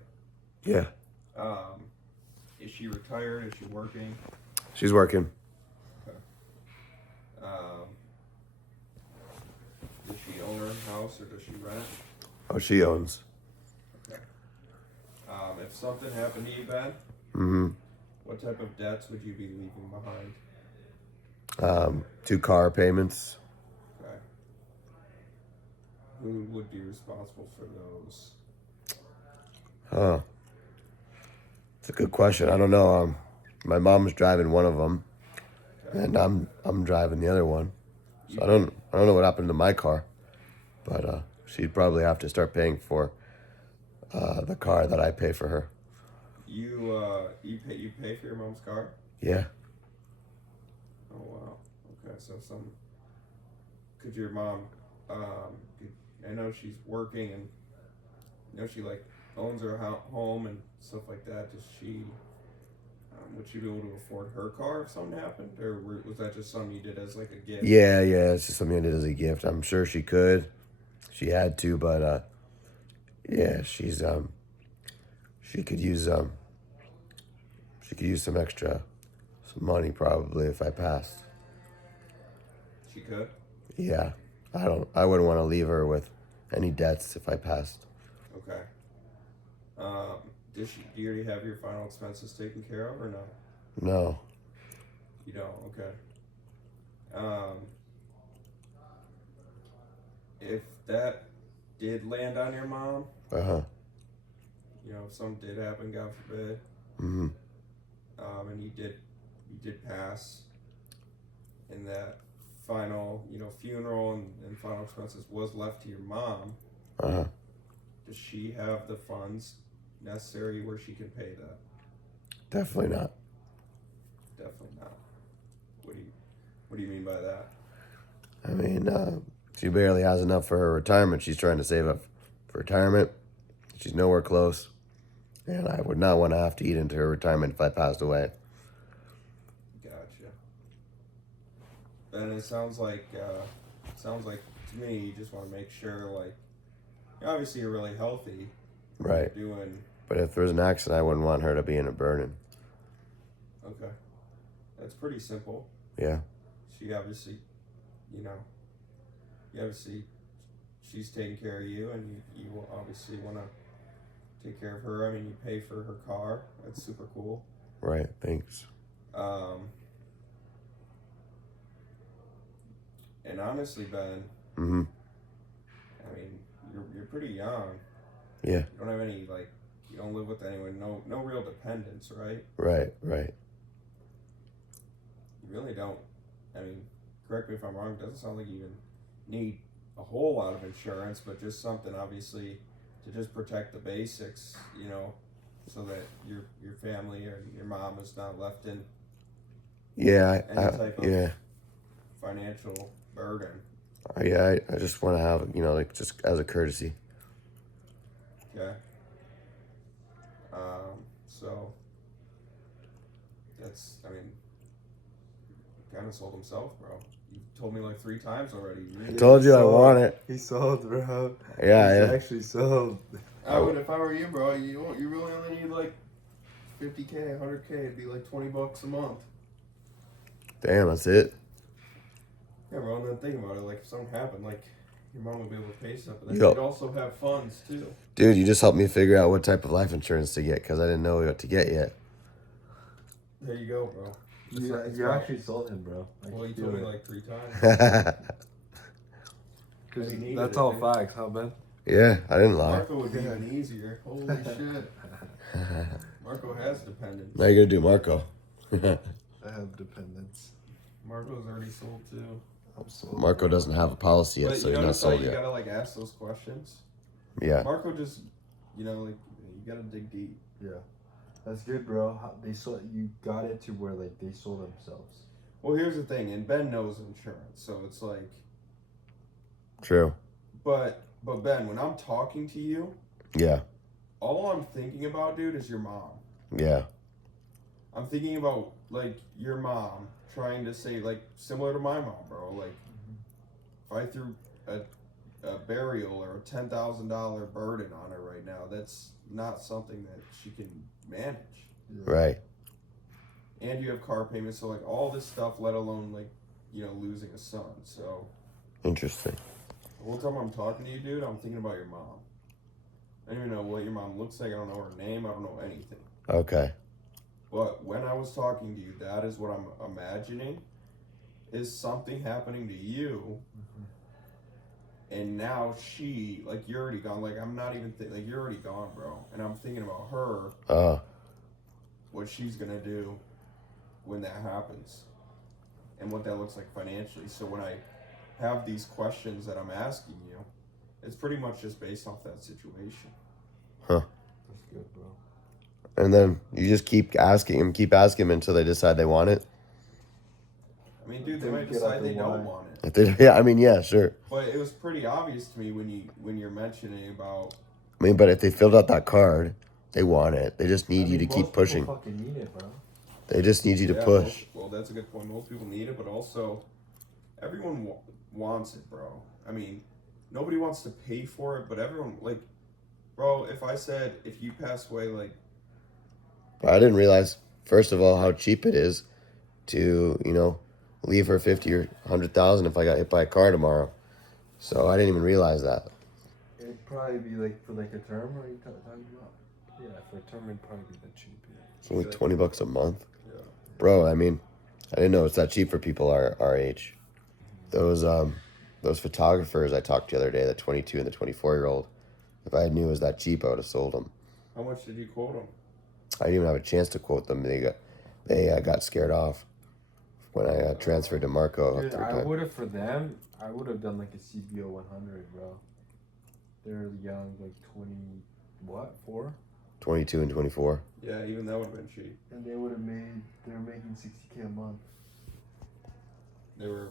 Yeah. Is she retired? Is she working? She's working. Okay. Does she own her house or does she rent? Oh, she owns. Okay. If something happened to you, Ben, Mm-hmm. what type of debts would you be leaving behind? 2 car payments. Okay. Who would be responsible for those? Huh. It's a good question. I don't know. My mom's driving one of them, and I'm driving the other one. So I don't know what happened to my car, but she'd probably have to start paying for the car that I pay for her. You pay for your mom's car? Yeah. Oh wow. Okay, so could your mom? I know she's working, and I know she like owns her home and stuff like that. Does she? Would she be able to afford her car if something happened, or was that just something you did as like a gift? Yeah. It's just something I did as a gift. I'm sure she could. She had to, but yeah, she could use some money probably if I passed. She could? Yeah. I wouldn't want to leave her with any debts if I passed. Okay. do you already have your final expenses taken care of or no? No. You don't, okay. If that did land on your mom, you know, if something did happen, God forbid, and you did pass, and that final, you know, funeral and final expenses was left to your mom, does she have the funds necessary where she can pay that? Definitely not. Definitely not. What do you mean by that? I mean, she barely has enough for her retirement. She's trying to save up for retirement. She's nowhere close. And I would not want to have to eat into her retirement if I passed away. Gotcha. And it sounds like to me, you just want to make sure, like, obviously you're really healthy. Right. Doing. But if there was an accident, I wouldn't want her to be in a burden. Okay. That's pretty simple. Yeah. She obviously, she's taking care of you, and you will obviously want to take care of her. I mean, you pay for her car. That's super cool. Right. Thanks. And honestly, Ben, I mean, you're pretty young. Yeah. You don't have any, like, you don't live with anyone. No real dependents, right? Right. You really don't. I mean, correct me if I'm wrong. It doesn't sound like you even need a whole lot of insurance, but just something, obviously, to just protect the basics, you know, so that your family or your mom is not left in Yeah. any type of financial burden. I just want to have, you know, like, just as a courtesy. Okay. So that's, I mean, kind of sold himself, bro. You told me like 3 times already. I told you I want it. He sold, bro. Yeah, He's actually sold. I would, if I were you, bro. You really only need like 50K, 100K. It'd be like $20 a month. Damn, that's it. Yeah, bro. And then think about it. Like, if something happened, like, your mom would be able to pay something. Then Yo. you'd also have funds too. Dude, you just helped me figure out what type of life insurance to get because I didn't know what to get yet. There you go, bro. You actually sold him, bro. Well, you told me like 3 times. Because He needed that's it, all dude. facts, huh, Ben? Yeah, I didn't lie. Marco would be even easier. Holy shit. Marco has dependents. Now you're gonna do Marco. I have dependents. Marco's already sold too. I'm sold. Marco doesn't have a policy yet, But so you he's not notice how sold you yet. gotta like ask those questions. Yeah. Marco just, you know, like, you gotta dig deep. Yeah. That's good, bro. They sold. You got it to where like they sold themselves. Well, here's the thing, and Ben knows insurance, so it's like. True. But Ben, when I'm talking to you, Yeah. all I'm thinking about, dude, is your mom. Yeah. I'm thinking about like your mom trying to say, like, similar to my mom, bro. Like, if I threw a burial or a $10,000 burden on her right now, that's not something that she can manage. Right. And you have car payments, so like all this stuff, let alone like, you know, losing a son. So Interesting. the whole time I'm talking to you, dude, I'm thinking about your mom. I don't even know what your mom looks like. I don't know her name. I don't know anything. Okay. But when I was talking to you, that is what I'm imagining. Is something happening to you, and now she, like, you're already gone. Like, I'm not even like, you're already gone, bro. And I'm thinking about her, what she's gonna do when that happens, and what that looks like financially. So when I have these questions that I'm asking you, it's pretty much just based off that situation. Huh. That's good, bro. And then you just keep asking them until they decide they want it. I mean, dude, they might decide they don't want it. If they, yeah, I mean, yeah, sure. But it was pretty obvious to me when you're mentioning about. I mean, but if they filled out that card, they want it. They just need you to keep pushing. Most people fucking need it, bro. They just need you to push. Well, that's a good point. Most people need it, but also everyone wants it, bro. I mean, nobody wants to pay for it, but everyone, like, bro, if I said, if you pass away, like. But I didn't realize, first of all, how cheap it is to, you know, leave her 50 or 100,000 if I got hit by a car tomorrow. So I didn't even realize that. It'd probably be like for like a term, or are you talking about? Yeah, for term it'd probably be that cheap. Yeah. It's only $20 a month, Yeah. bro. I mean, I didn't know it's that cheap for people our age. Those photographers I talked to the other day, the 22 and the 24-year-old. If I knew it was that cheap, I would have sold them. How much did you quote them? I didn't even have a chance to quote them. They got scared off when I transferred to Marco. Dude, I would have for them. I would have done like a CBO 100, bro. They're young, like 4? 22 and 24. Yeah, even that would have been cheap. And they would have they're making 60K a month. They were.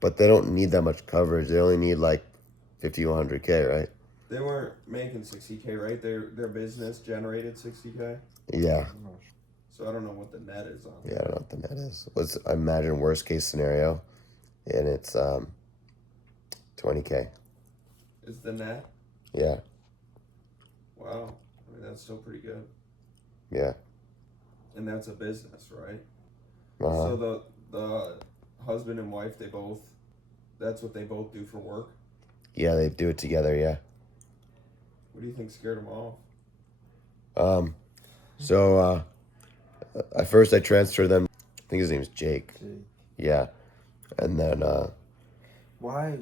But they don't need that much coverage. They only need like 50 to 100K, right? They weren't making 60K, right? Their business generated 60K. Yeah. So I don't know what the net is on. Yeah, I don't know what the net is. Let's imagine worst case scenario, and it's 20K. Is the net? Yeah. Wow. I mean, that's still pretty good. Yeah. And that's a business, right? Uh-huh. So the husband and wife, that's what they both do for work? Yeah, they do it together, yeah. What do you think scared them off? So at first I transferred them. I think his name's Jake. Yeah. And then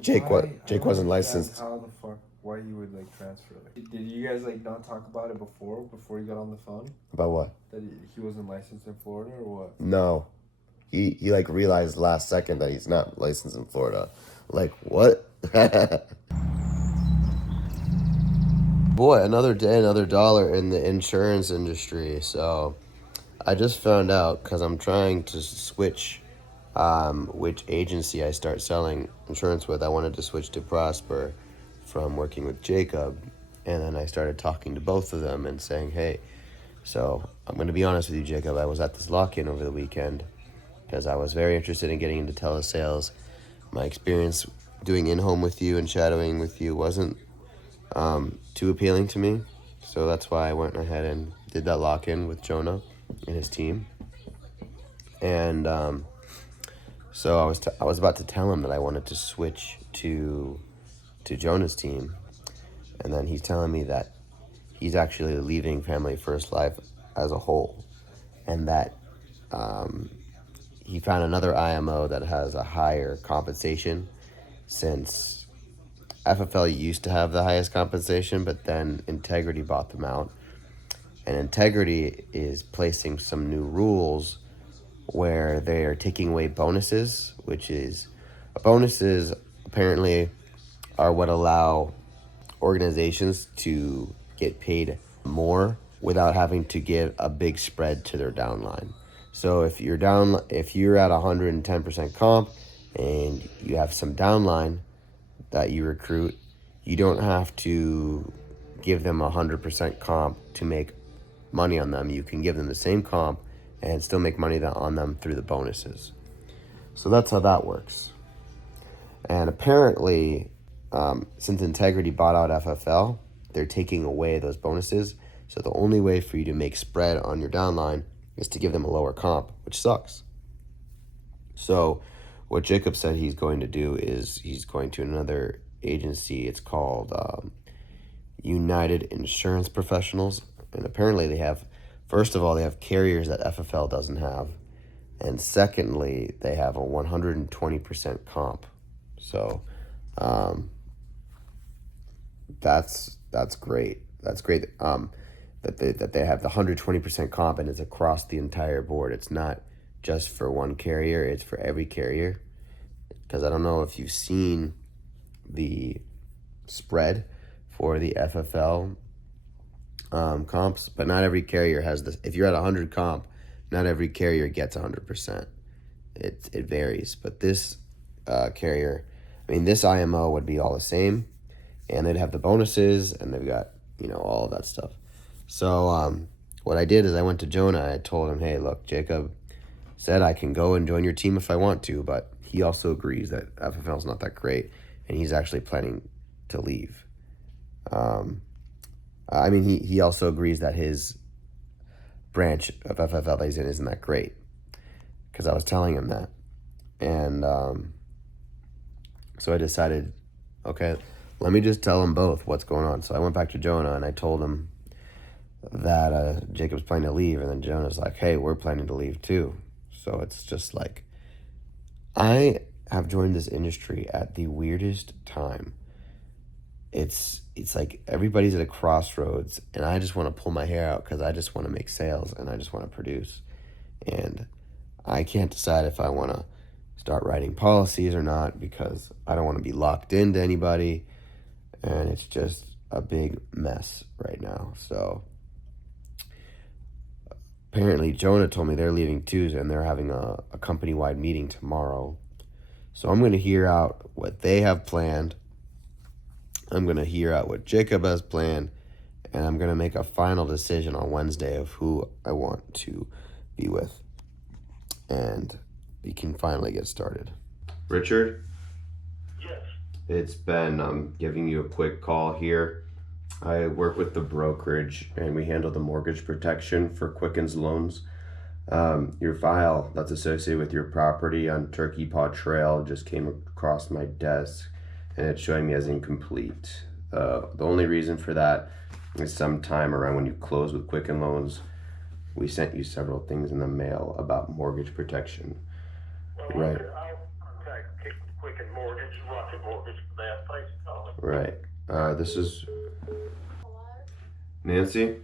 Jake wasn't licensed. How the fuck? Why you would like transfer? Like, did you guys like not talk about it before you got on the phone? About what? That he wasn't licensed in Florida or what? No. He like realized last second that he's not licensed in Florida. Like, what? Boy, another day, another dollar in the insurance industry. So I just found out, because I'm trying to switch which agency I start selling insurance with. I wanted to switch to Prosper from working with Jacob. And then I started talking to both of them and saying, hey, so I'm going to be honest with you, Jacob. I was at this lock-in over the weekend because I was very interested in getting into telesales. My experience doing in-home with you and shadowing with you wasn't too appealing to me. So that's why I went ahead and did that lock-in with Jonah and his team. And so I was about to tell him that I wanted to switch to Jonah's team. And then he's telling me that he's actually leaving Family First Life as a whole. And that he found another IMO that has a higher compensation, since FFL used to have the highest compensation, but then Integrity bought them out. And Integrity is placing some new rules where they are taking away bonuses, which is bonuses apparently are what allow organizations to get paid more without having to give a big spread to their downline. So if you're at 110% comp and you have some downline that you recruit, you don't have to give them 100% comp to make money on them. You can give them the same comp and still make money on them through the bonuses. So that's how that works. And apparently, since Integrity bought out FFL, they're taking away those bonuses. So the only way for you to make spread on your downline is to give them a lower comp, which sucks. So what Jacob said he's going to do is he's going to another agency. It's called United Insurance Professionals. And apparently they have, first of all, they have carriers that FFL doesn't have. And secondly, they have a 120% comp. So that's great. That's great. That they have the 120% comp, and it's across the entire board. It's not just for one carrier, it's for every carrier. Because I don't know if you've seen the spread for the FFL comps, but not every carrier has this. If you're at 100 comp, not every carrier gets 100%. It varies. But this carrier, I mean, this IMO would be all the same, and they'd have the bonuses, and they've got, all of that stuff. So what I did is I went to Jonah. I told him, hey, look, Jacob said I can go and join your team if I want to, but he also agrees that FFL is not that great, and he's actually planning to leave. He also agrees that his branch of FFL that he's in isn't that great, because I was telling him that. And so I decided, okay, let me just tell them both what's going on. So I went back to Jonah and I told him that Jacob's planning to leave, and then Jonah's like, hey, we're planning to leave too. So it's just like, I have joined this industry at the weirdest time. It's like everybody's at a crossroads, and I just want to pull my hair out because I just want to make sales and I just want to produce. And I can't decide if I want to start writing policies or not because I don't want to be locked into anybody. And it's just a big mess right now. So apparently Jonah told me they're leaving Tuesday and they're having a company-wide meeting tomorrow. So I'm going to hear out what they have planned. I'm going to hear out what Jacob has planned. And I'm going to make a final decision on Wednesday of who I want to be with. And we can finally get started. Richard? Yes. It's Ben. I'm giving you a quick call here. I work with the brokerage and we handle the mortgage protection for Quicken's loans. Your file that's associated with your property on Turkey Paw Trail just came across my desk and it's showing me as incomplete. The only reason for that is sometime around when you close with Quicken Loans, we sent you several things in the mail about mortgage protection. Well, Right. I'll contact Quicken Mortgage, Rocket Mortgage for that. Thanks for calling. Right. This is Nancy?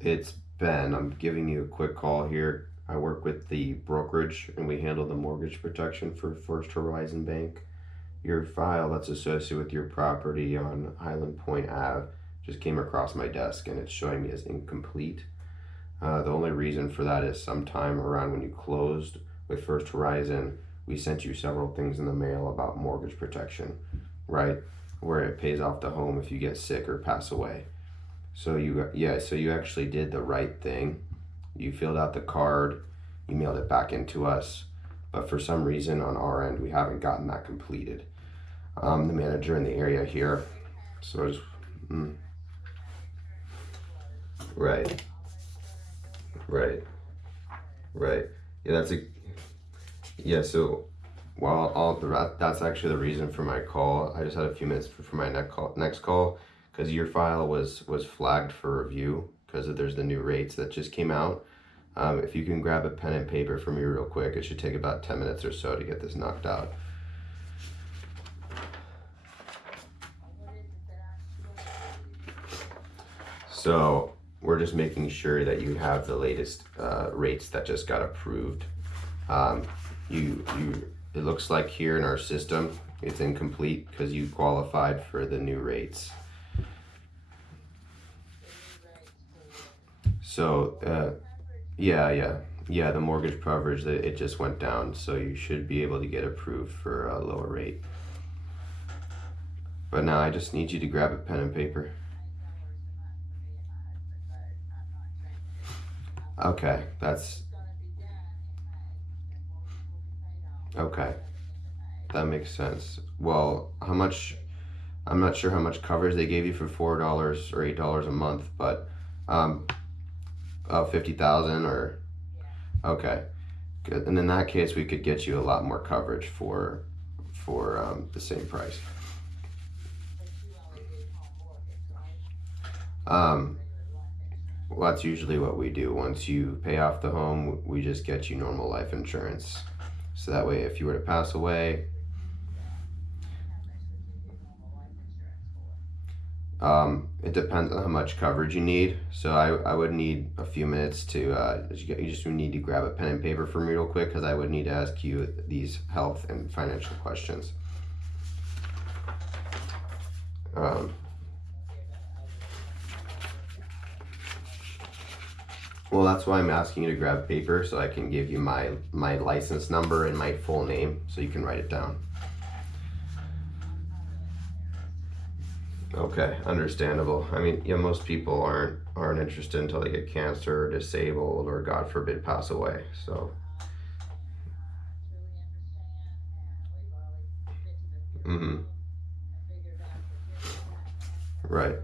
It's Ben. I'm giving you a quick call here. I work with the brokerage and we handle the mortgage protection for First Horizon Bank. Your file that's associated with your property on Highland Point Ave just came across my desk and it's showing me as incomplete. The only reason for that is sometime around when you closed with First Horizon, we sent you several things in the mail about mortgage protection, right? Where it pays off the home if you get sick or pass away. So you actually did the right thing. You filled out the card, you mailed it back into us, but for some reason on our end, we haven't gotten that completed. I'm the manager in the area here, so I just, Right. Yeah, so that's actually the reason for my call. I just had a few minutes for my next call because your file was flagged for review because there's the new rates that just came out. If you can grab a pen and paper for me real quick, it should take about 10 minutes or so to get this knocked out. So we're just making sure that you have the latest rates that just got approved. It looks like here in our system it's incomplete because you qualified for the new rates. So yeah, the mortgage coverage, it just went down, so you should be able to get approved for a lower rate. But now I just need you to grab a pen and paper. Okay, okay, that makes sense. Well, I'm not sure how much coverage they gave you for $4 or $8 a month, but 50,000 or, okay, good. And in that case, we could get you a lot more coverage for the same price. Well, that's usually what we do. Once you pay off the home, we just get you normal life insurance. So that way, if you were to pass away, it depends on how much coverage you need. So I would need a few minutes to, you just need to grab a pen and paper for me real quick because I would need to ask you these health and financial questions. Well, that's why I'm asking you to grab paper so I can give you my license number and my full name so you can write it down. Okay, understandable. I mean, yeah, most people aren't interested until they get cancer or disabled or God forbid pass away. So right.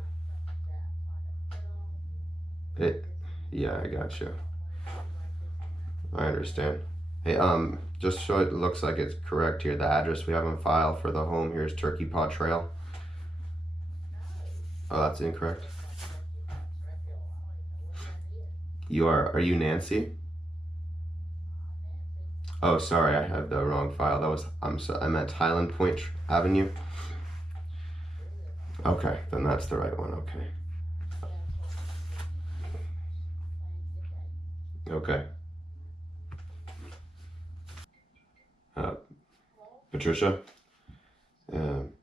Yeah, I gotcha. I understand. Hey, just so it looks like it's correct here, the address we have on file for the home here is Turkey Paw Trail. Oh, that's incorrect. You are you Nancy? Oh, sorry, I have the wrong file. That was, I'm at Highland Point Avenue. Okay, then that's the right one, okay. Okay. Patricia,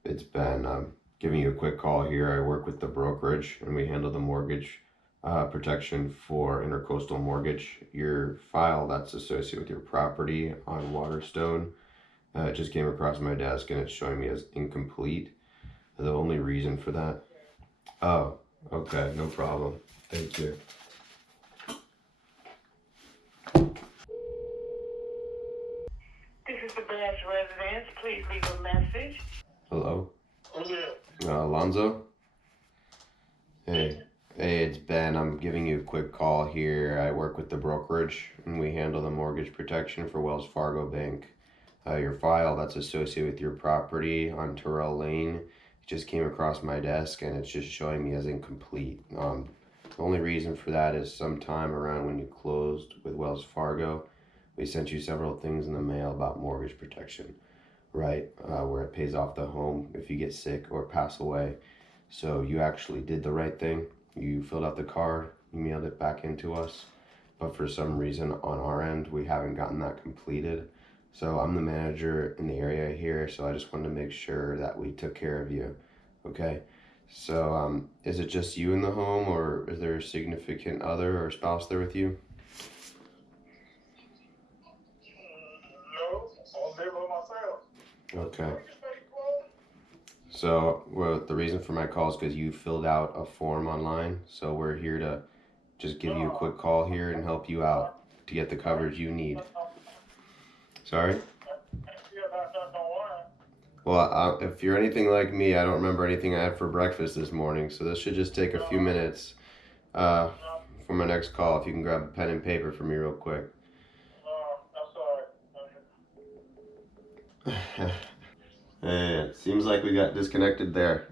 it's Ben. I'm giving you a quick call here. I work with the brokerage and we handle the mortgage protection for Intercoastal Mortgage. Your file that's associated with your property on Waterstone it just came across my desk and it's showing me as incomplete. The only reason for that. Oh, okay, no problem. Thank you. This is the Bass residence. Please leave a message. Hello? Oh, yeah. Alonzo? Hey, it's Ben. I'm giving you a quick call here. I work with the brokerage and we handle the mortgage protection for Wells Fargo Bank. Your file that's associated with your property on Terrell Lane just came across my desk and it's just showing me as incomplete. The only reason for that is sometime around when you closed with Wells Fargo, we sent you several things in the mail about mortgage protection, right? Where it pays off the home if you get sick or pass away. So you actually did the right thing. You filled out the card, you mailed it back into us. But for some reason on our end, we haven't gotten that completed. So I'm the manager in the area here, so I just wanted to make sure that we took care of you, okay? So is it just you in the home, or is there a significant other or spouse there with you? No, I'll live by myself. Okay. So well, the reason for my call is because you filled out a form online, so we're here to just give you a quick call here and help you out to get the coverage you need. Sorry? Well, if you're anything like me, I don't remember anything I had for breakfast this morning, so this should just take a few minutes for my next call. If you can grab a pen and paper for me real quick. Hey, it seems like we got disconnected there.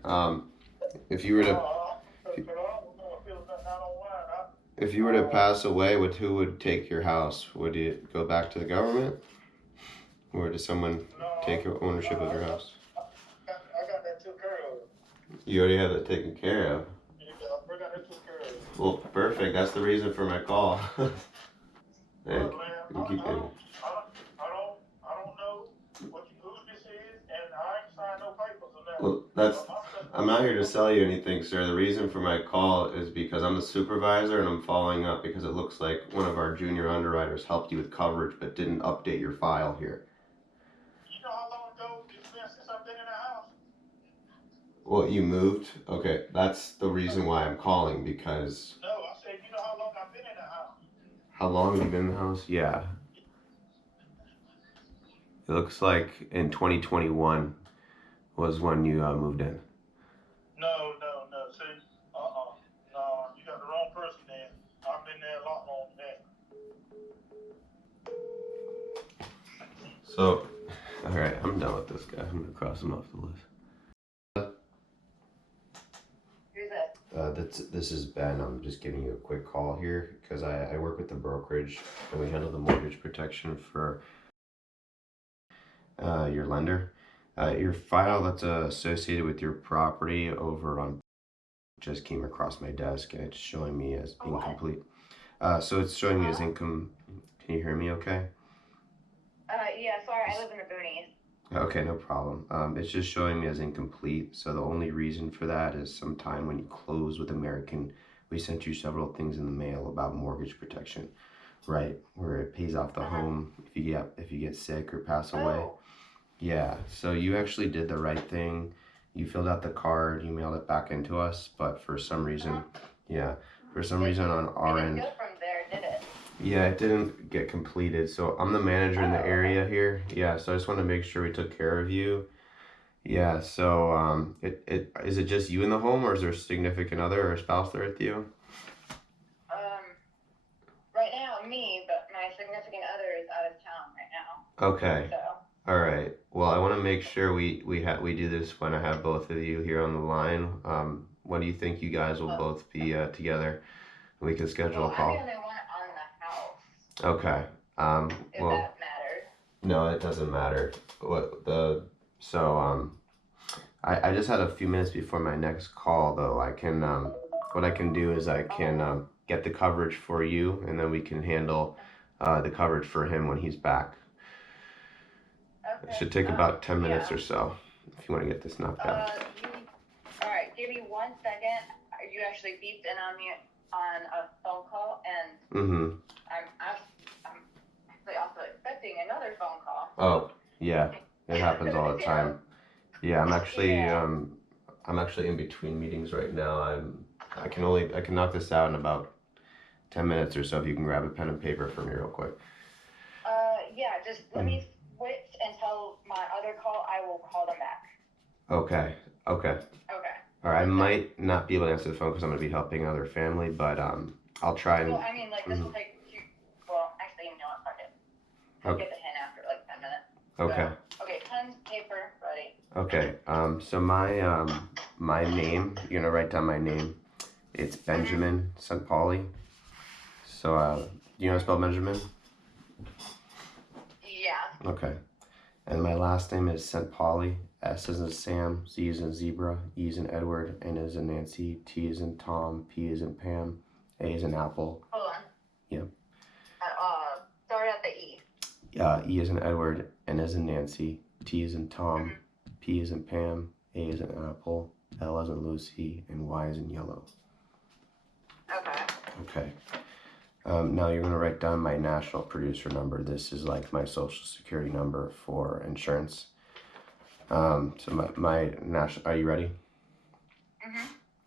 If you were to pass away, who would take your house? Would it go back to the government? Or does someone take ownership of your house? I got that took care of. You already have that taken care of. Yeah, I got that took care of. Well, perfect. That's the reason for my call. Hey, Look, you keep I don't know who this is, and I ain't signed no papers on that. Well, I'm not here to sell you anything, sir. The reason for my call is because I'm the supervisor and I'm following up because it looks like one of our junior underwriters helped you with coverage but didn't update your file here. You know how long ago it's been since I've been in the house? Well, you moved? Okay, that's the reason why I'm calling, because... No, I said, you know how long I've been in the house? How long have you been in the house? Yeah. It looks like in 2021 was when you moved in. No. See, no, you got the wrong person then. I've been there a lot longer than that. So, alright, I'm done with this guy. I'm gonna cross him off the list. Who's that? This is Ben. I'm just giving you a quick call here because I work with the brokerage and we handle the mortgage protection for your lender. Your file that's associated with your property over on just came across my desk and it's showing me as incomplete. So it's showing me as income. Can you hear me okay? Yeah, sorry, I live in the boonies. Okay, no problem. It's just showing me as incomplete. So the only reason for that is sometime when you close with American, we sent you several things in the mail about mortgage protection, right? Where it pays off the home if you get sick or pass away. Yeah, so you actually did the right thing. You filled out the card, you mailed it back into us, but for some reason, on our end, From there, did it? yeah, it didn't get completed. So I'm the manager in the area here. Yeah, so I just want to make sure we took care of you. Yeah, so is it just you in the home, or is there a significant other or a spouse there with you? Right now, me, but my significant other is out of town right now. Okay. So. All right. Well, I want to make sure we do this when I have both of you here on the line. When do you think you guys will both be together? We can schedule a call. Okay. If Well, that matters. no, it doesn't matter. I just had a few minutes before my next call though. I can what I can do is I can get the coverage for you, and then we can handle the coverage for him when he's back. It should take about 10 minutes or so if you want to get this knocked out. Alright, give me 1 second. You actually beeped in on me on a phone call, and I'm actually also expecting another phone call. Oh, yeah, it happens all the time. Yeah, I'm actually in between meetings right now. I can knock this out in about 10 minutes or so if you can grab a pen and paper for me real quick. Yeah, just let me switch until my other call. I will call them back. Okay. Okay. All right, I might not be able to answer the phone because I'm going to be helping another family, but I'll try and... Well, I mean, like, this will take well, actually, you know what, fuck it. I'll get the hint after, like, 10 minutes. Okay. So, okay, pen, paper, ready. Okay, so my name, you're gonna write down my name. It's Benjamin St. Pauli. So, do you know how to spell Benjamin? Yeah. Okay. And my last name is St. Pauli. S is in Sam, Z is in Zebra, E is in Edward, N is in Nancy, T is in Tom, P is in Pam, A is in Apple. Hold on. Yep. Start at the E. E is in Edward, N is in Nancy, T is in Tom, P is in Pam, A is in Apple, L is in Lucy, and Y is in yellow. Okay. Okay. Now you're gonna write down my national producer number. This is like my social security number for insurance. So my national, are you ready?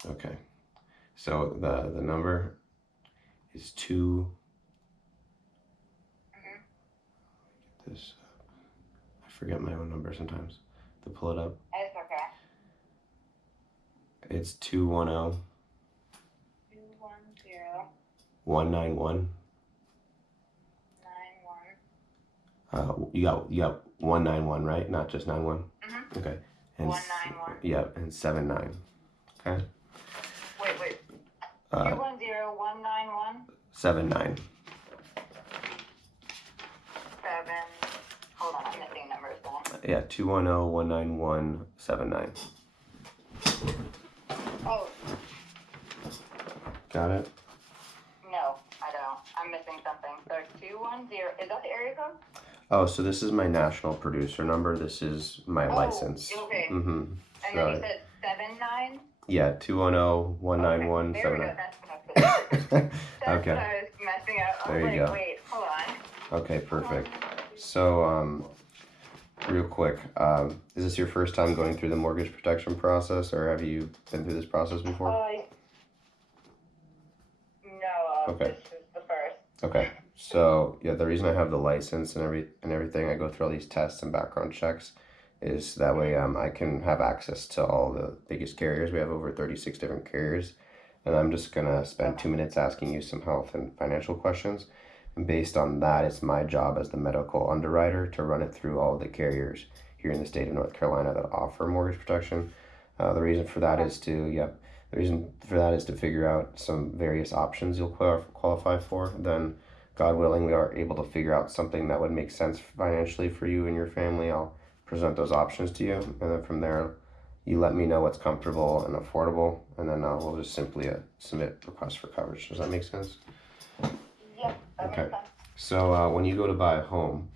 Okay. So the number is 2. This, I forget my own number sometimes to pull it up. It's okay. It's 210 210 191. 91. You got 191, right? Not just 91. Okay. And 191. Yep, and 79. Okay. Wait. 210 191 79. 7. Hold on, I'm missing numbers then. Yeah, 210 191 79. Oh, Got it? no, I don't. I'm missing something. So 210. Is that the area code? Oh, so this is my national producer number. This is my license. Okay. Mm-hmm. And then you said 79? Yeah, 210 191 There we go. 79. That's Okay. what I was messing up. I was There you like, go. wait, hold on. Okay, perfect. So, real quick, is this your first time going through the mortgage protection process, or have you been through this process before? No, Okay. this is the first. Okay. So, yeah, the reason I have the license and everything, I go through all these tests and background checks, is that way I can have access to all the biggest carriers. We have over 36 different carriers, and I'm just gonna spend 2 minutes asking you some health and financial questions. And based on that, it's my job as the medical underwriter to run it through all of the carriers here in the state of North Carolina that offer mortgage protection. The reason for that is to figure out some various options you'll qualify for. Then, God willing, we are able to figure out something that would make sense financially for you and your family. I'll present those options to you, and then from there, you let me know what's comfortable and affordable, and then we'll just simply submit requests for coverage. Does that make sense? Yep, that Okay. makes sense. So when you go to buy a home,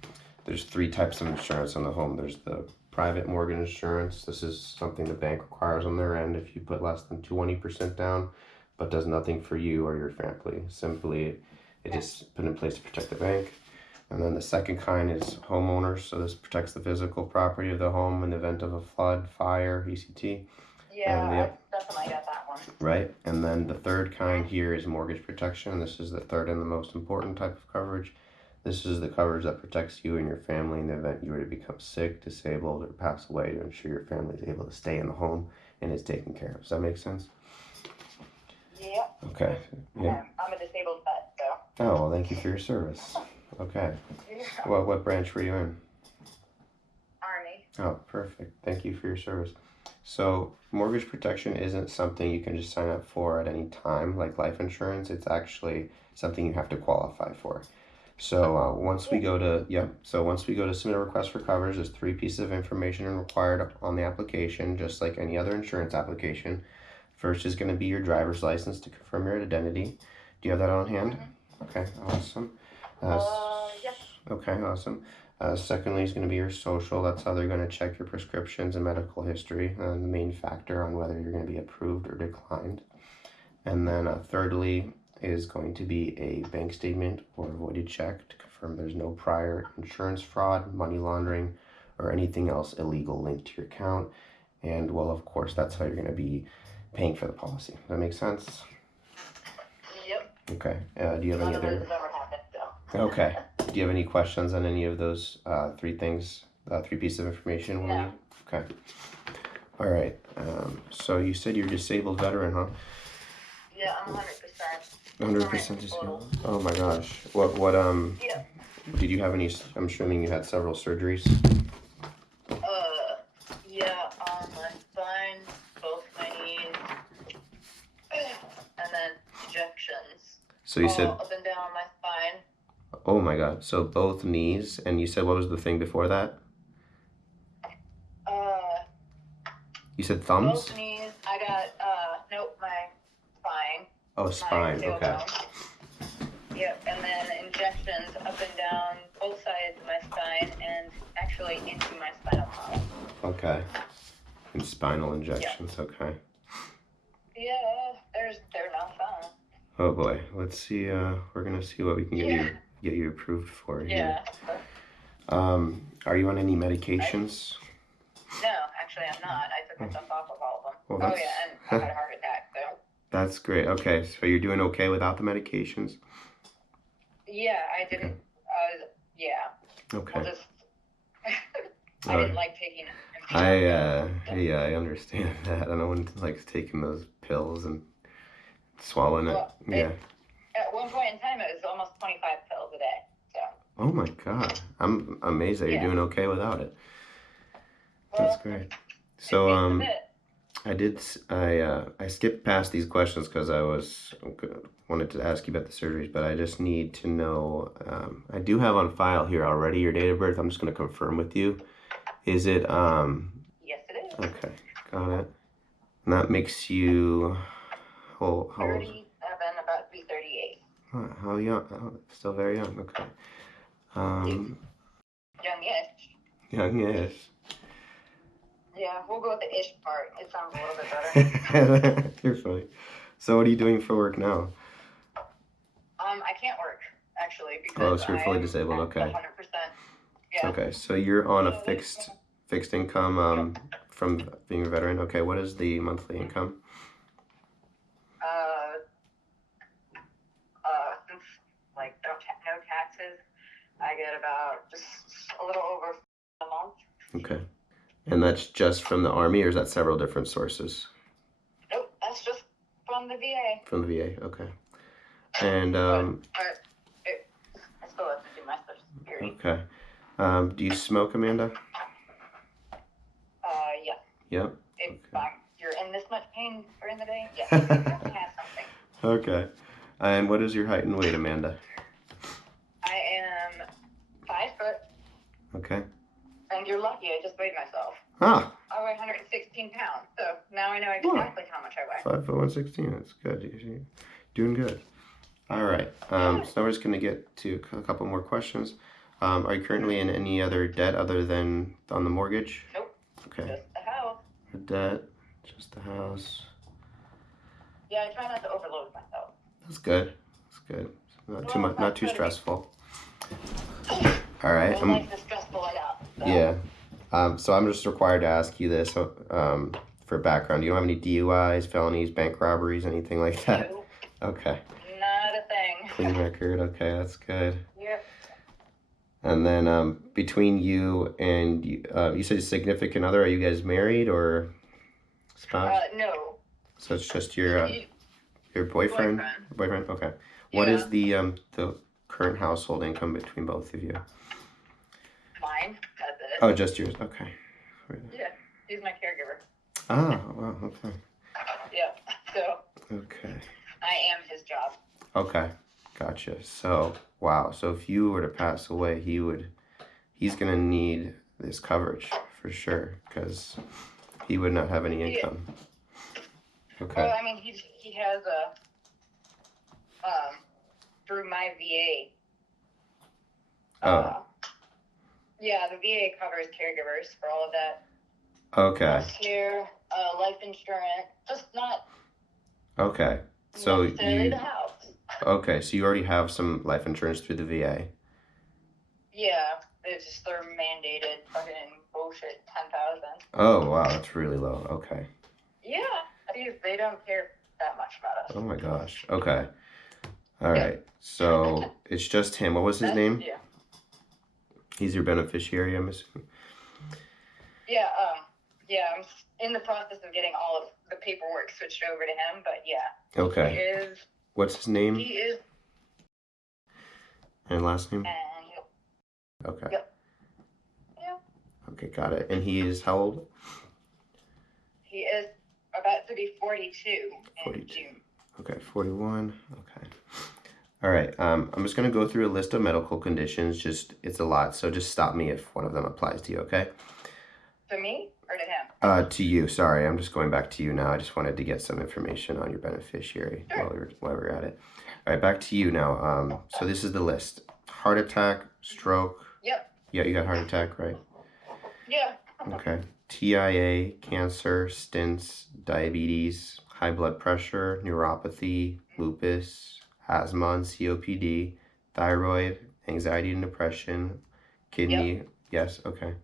there's 3 types of insurance on the home. There's the private mortgage insurance. This is something the bank requires on their end if you put less than 20% down, but does nothing for you or your family. Simply, it is put in place to protect the bank. And then the second kind is homeowners. So this protects the physical property of the home in the event of a flood, fire, ECT. Yeah, And I definitely got that one. right? And then the third kind here is mortgage protection. This is the third and the most important type of coverage. This is the coverage that protects you and your family in the event you were to become sick, disabled, or pass away, to ensure your family is able to stay in the home and is taken care of. Does that make sense? Yep. Okay. Yeah. I'm a disabled vet, so. Oh, well, thank you for your service. Okay. Yeah. What branch were you in? Army. Oh, perfect. Thank you for your service. So, mortgage protection isn't something you can just sign up for at any time, like life insurance. It's actually something you have to qualify for. So once we go to submit a request for coverage, there's 3 pieces of information required on the application, just like any other insurance application. First is going to be your driver's license to confirm your identity. Do you have that on hand? Okay, awesome. Yes. Okay, awesome. Secondly is going to be your social. That's how they're going to check your prescriptions and medical history, the main factor on whether you're going to be approved or declined. And then thirdly is going to be a bank statement or voided check to confirm there's no prior insurance fraud, money laundering, or anything else illegal linked to your account. And well, of course, that's how you're going to be paying for the policy. Does that make sense? Yep. Okay. Do you have any None of other? this has ever happened, so. Okay. Do you have any questions on any of those 3 things, 3 pieces of information? No. Okay. All right. So you said you're a disabled veteran, huh? Yeah, I'm 100%. 100% disabled. Oh my gosh. What Yeah. did you have any? I'm assuming you had several surgeries. Yeah, on my spine, both my knees, and then objections. So you said, Up and down my spine. oh my god. So both knees, and you said what was the thing before that? You said thumbs? Both knees. I got, nope, my spine. Oh, my spine. Okay. tailbone. Yep, and then injections up and down both sides of my spine and actually into my spinal column. Okay. And spinal injections. Okay. Yeah, they're not fun. Oh boy. Let's see. We're gonna see what we can get you approved for here. Yeah. Are you on any medications? No, actually I'm not. I took myself off of all of them. Well, Oh that's- yeah, and I had a heart attack, so. That's great. Okay, so you're doing okay without the medications? Yeah, I didn't, yeah. Okay. We'll just, I Alright. didn't like taking it. Yeah, I understand that. I know one likes taking those pills and swallowing it. Well, Yeah. At one point in time, it was almost 25 pills a day, so. Oh my god. I'm amazed that you're doing okay without it. That's great. So I skipped past these questions because I wanted to ask you about the surgeries, but I just need to know, I do have on file here already your date of birth. I'm just going to confirm with you. Is it Yes, it is. okay, got it. And that makes you how old? 37, about to be 38. How young? Oh, still very young. Okay. Young-ish. Young-ish. Yeah, we'll go with the ish part. It sounds a little bit better. You're funny. So what are you doing for work now? I can't work, actually, because Oh, so you're fully I'm disabled. at Okay. 100%. Yeah. Okay. So you're on a fixed income from being a veteran. Okay. What is the monthly income? Since, like, no taxes, I get about just a little over a month. Okay. And that's just from the Army, or is that several different sources? Nope, that's just from the VA. From the VA. Okay. And I still have to do my Social Security. okay. Do you smoke, Amanda? Yeah. Yep. If you're in this much pain during the day, yes, you definitely have something. Okay. And what is your height and weight, Amanda? I am 5 foot, Okay. and you're lucky I just weighed myself. Ah, I weigh 116 pounds, so now I know exactly how much I weigh. 5 foot 116. That's good. You're doing good. All right. So now we're just gonna get to a couple more questions. Are you currently in any other debt other than on the mortgage? Nope. Okay. Just the house. The debt, just the house. Yeah, I try not to overload myself. That's good. That's good. Not too much. Not too stressful. All right. Well, life's as stressful as that. So. Yeah. So I'm just required to ask you this for background. You don't have any DUIs, felonies, bank robberies, anything like that? Nope. Okay. Not a thing. Clean record. Okay, that's good. Yep. And then between you and you said significant other. Are you guys married or spouse? No. So it's just your boyfriend. Boyfriend. Okay. What is the current household income between both of you? Mine. That's it. Oh, just yours. Okay. Yeah, he's my caregiver. Ah, wow. Okay. Yeah. So Okay. I am his job. Okay. Gotcha. So Wow. So if you were to pass away, he's gonna need this coverage for sure, because he would not have any income. Okay. Well, I mean, he has through my VA. Oh. Yeah, the VA covers caregivers for all of that. Okay. Healthcare, life insurance, just not Okay. So necessarily you. the house. Okay. So you already have some life insurance through the VA. Yeah, it's just they're mandated fucking bullshit 10,000. Oh wow, that's really low. Okay. Yeah, they don't care that much about us. Oh my gosh. Okay. All right. So it's just him. What was his name? Yeah. He's your beneficiary, I'm assuming. Yeah, I'm in the process of getting all of the paperwork switched over to him, but yeah. Okay. He is. What's his name? He is. And last name? And Okay. Yep. Yeah. Okay, got it. And he is how old? He is about to be 42 in 42. June. Okay, 41. Okay. All right. I'm just gonna go through a list of medical conditions. It's a lot, so just stop me if one of them applies to you. Okay. To me or to him? To you. Sorry, I'm just going back to you now. I just wanted to get some information on your beneficiary while we're at it. All right, back to you now. So this is the list: heart attack, stroke. Yep. Yeah, you got heart attack, right? Yeah. Okay. TIA, cancer, stents, diabetes, high blood pressure, neuropathy, lupus, asthma and COPD, thyroid, anxiety and depression, kidney. Yep. Yes. Okay.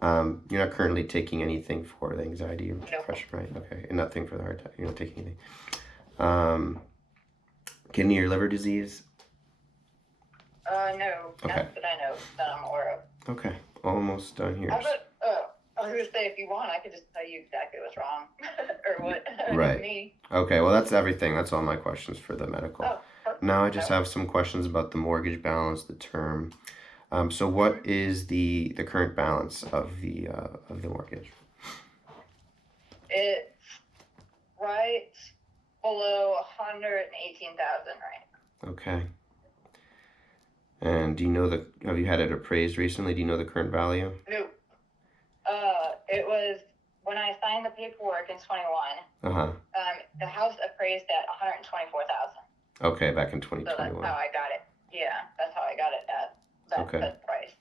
You're not currently taking anything for the anxiety or depression, right? Okay. And nothing for the heart attack. You're not taking anything. Kidney or liver disease? No. Okay. Not that I know, that I'm aware of. Okay. Almost done here. I was gonna say, if you want, I could just tell you exactly what's wrong or what Right. me. Okay, well that's everything. That's all my questions for the medical. Oh, perfect. Now I just have some questions about the mortgage balance, the term. So what is the current balance of the mortgage? It's right below 118,000 right Okay. And do you know have you had it appraised recently? Do you know the current value? now. No. It was when I signed the paperwork in 21. Uh-huh. The house appraised at 124,000. Okay, back in So 2021. that's how I got it. Yeah, that's how I got it at that, Okay. that price.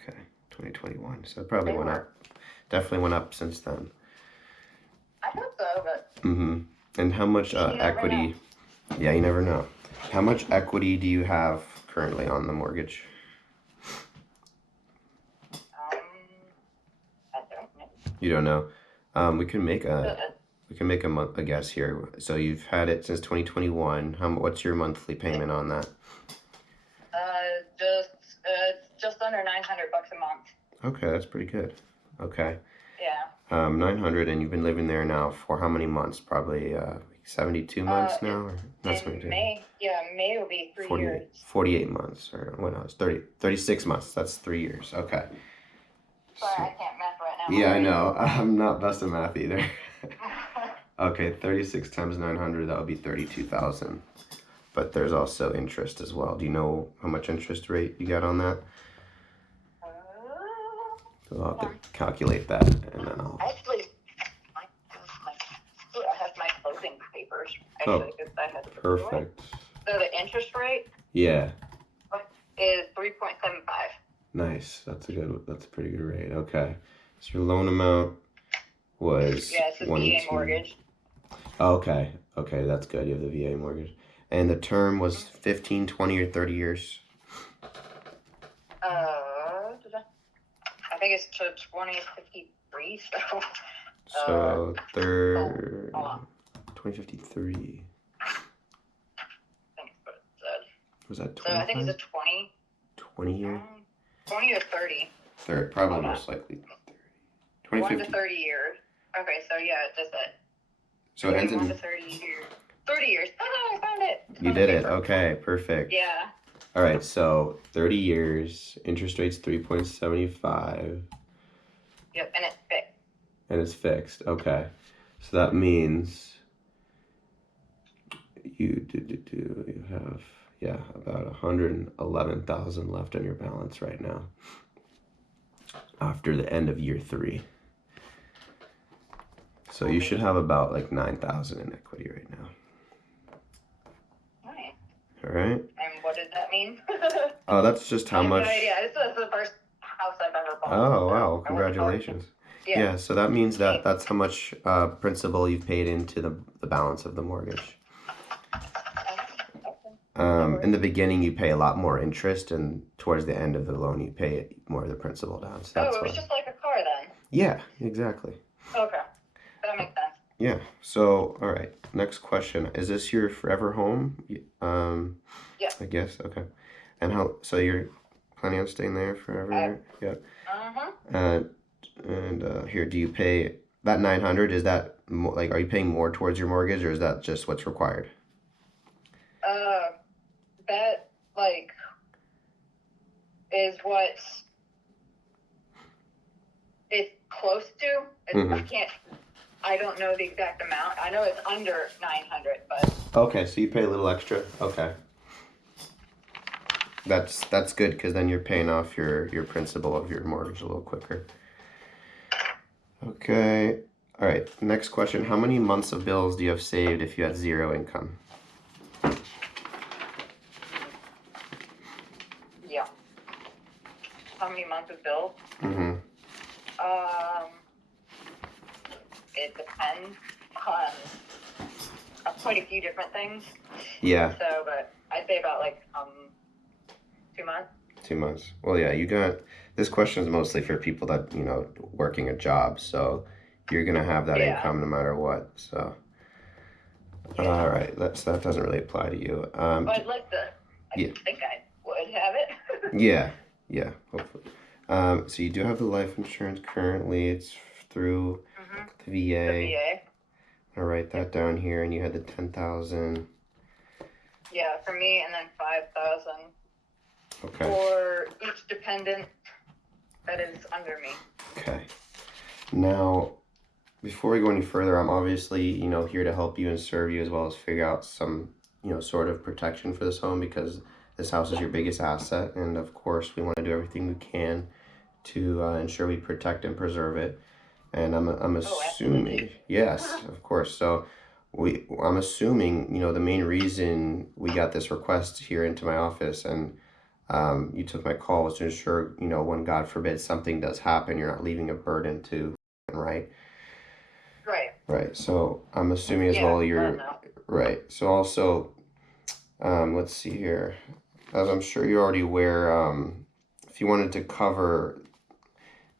Okay, 2021. So it probably went up. Definitely went up since then. I hope so, but Mm-hmm. And how much equity? Yeah, you never know. How much equity do you have currently on the mortgage? I don't know. You don't know. We can make a guess here. So you've had it since 2021. What's your monthly payment on that? Just under $900 a month. Okay, that's pretty good. Okay. Yeah. 900, and you've been living there now for how many months? Probably 72 months now, or not 72? May will be 3 years. 48 months, or when I was 36 months. That's 3 years. Okay. Sorry, I can't math right now. Yeah, I know. I'm not best at math either. Okay, 36 times 900, that would be 32,000. But there's also interest as well. Do you know how much interest rate you got on that? So I'll have to calculate that, and then I'll. Actually, I have my closing papers. Oh, Actually, 'cause I had to perfect. So the interest rate Yeah, is 3.75. nice. That's a pretty good rate. Okay, so your loan amount was Yeah, it's a VA mortgage. Oh, okay, that's good. You have the VA mortgage, and the term was 15, 20, or 30 years. I think it's to 2053. So hold on. 2053. I think that's what it said. Was that So I think 25? it's a 20. 20 year? 20 or 30. Third, probably most likely 30. 1 to 2050. 30 years. Okay, so yeah, it does that. So it ends 1 in. to 30 years. 30 years. Oh, I found it. You did it. Okay, perfect. Yeah. All right, so 30 years, interest rate's 3.75, Yep, and it's fixed. and it's fixed. Okay, so that means you have, yeah, about 111,000 left on your balance right now after the end of year 3. So you should have about like 9,000 in equity right now. Nice. All right. And what does that mean? Oh, that's just how I have much. no idea. This is the first house I've ever bought. Oh, wow. I wasn't Congratulations. Yeah. Yeah, so that means that that's how much principal you've paid into the balance of the mortgage. In the beginning, you pay a lot more interest, and towards the end of the loan, you pay more of the principal down. So that's it was why. just like a car then. Yeah, exactly. Okay. That makes sense. Yeah. So, all right. Next question: is this your forever home? Yeah. I guess. Okay. And how? So you're planning on staying there forever? Yeah. And here, do you pay that 900? Is that like, are you paying more towards your mortgage, or is that just what's required? That like is what it's close to. I don't know the exact amount. I know it's under 900, but Okay, so you pay a little extra. Okay. That's good, because then you're paying off your principal of your mortgage a little quicker. Okay. All right. Next question: how many months of bills do you have saved if you had 0 income? yeah. How many months of bills? Mm-hmm. It depends on quite a few different things. Yeah. So, but I'd say about like 2 months. 2 months. Well, yeah, you got this question is mostly for people that, working a job, so you're gonna have that income no matter what. So, all right, that doesn't really apply to you. But I'd like to. I think I would have it. Yeah, hopefully. So you do have the life insurance currently. It's through the VA. The VA. I'll write that down here, and you had the 10,000. Yeah, for me, and then 5,000 Okay. for each dependent that is under me. Okay. Now, before we go any further, I'm obviously, here to help you and serve you, as well as figure out some, sort of protection for this home, because this house is your biggest asset. And of course, we want to do everything we can to ensure we protect and preserve it. And I'm assuming, yes, of course. So I'm assuming, the main reason we got this request here into my office and you took my call was to ensure, when God forbid something does happen, you're not leaving a burden to, right? Right. Right. So I'm assuming as well you're right. So also, let's see here, as I'm sure you're already aware, if you wanted to cover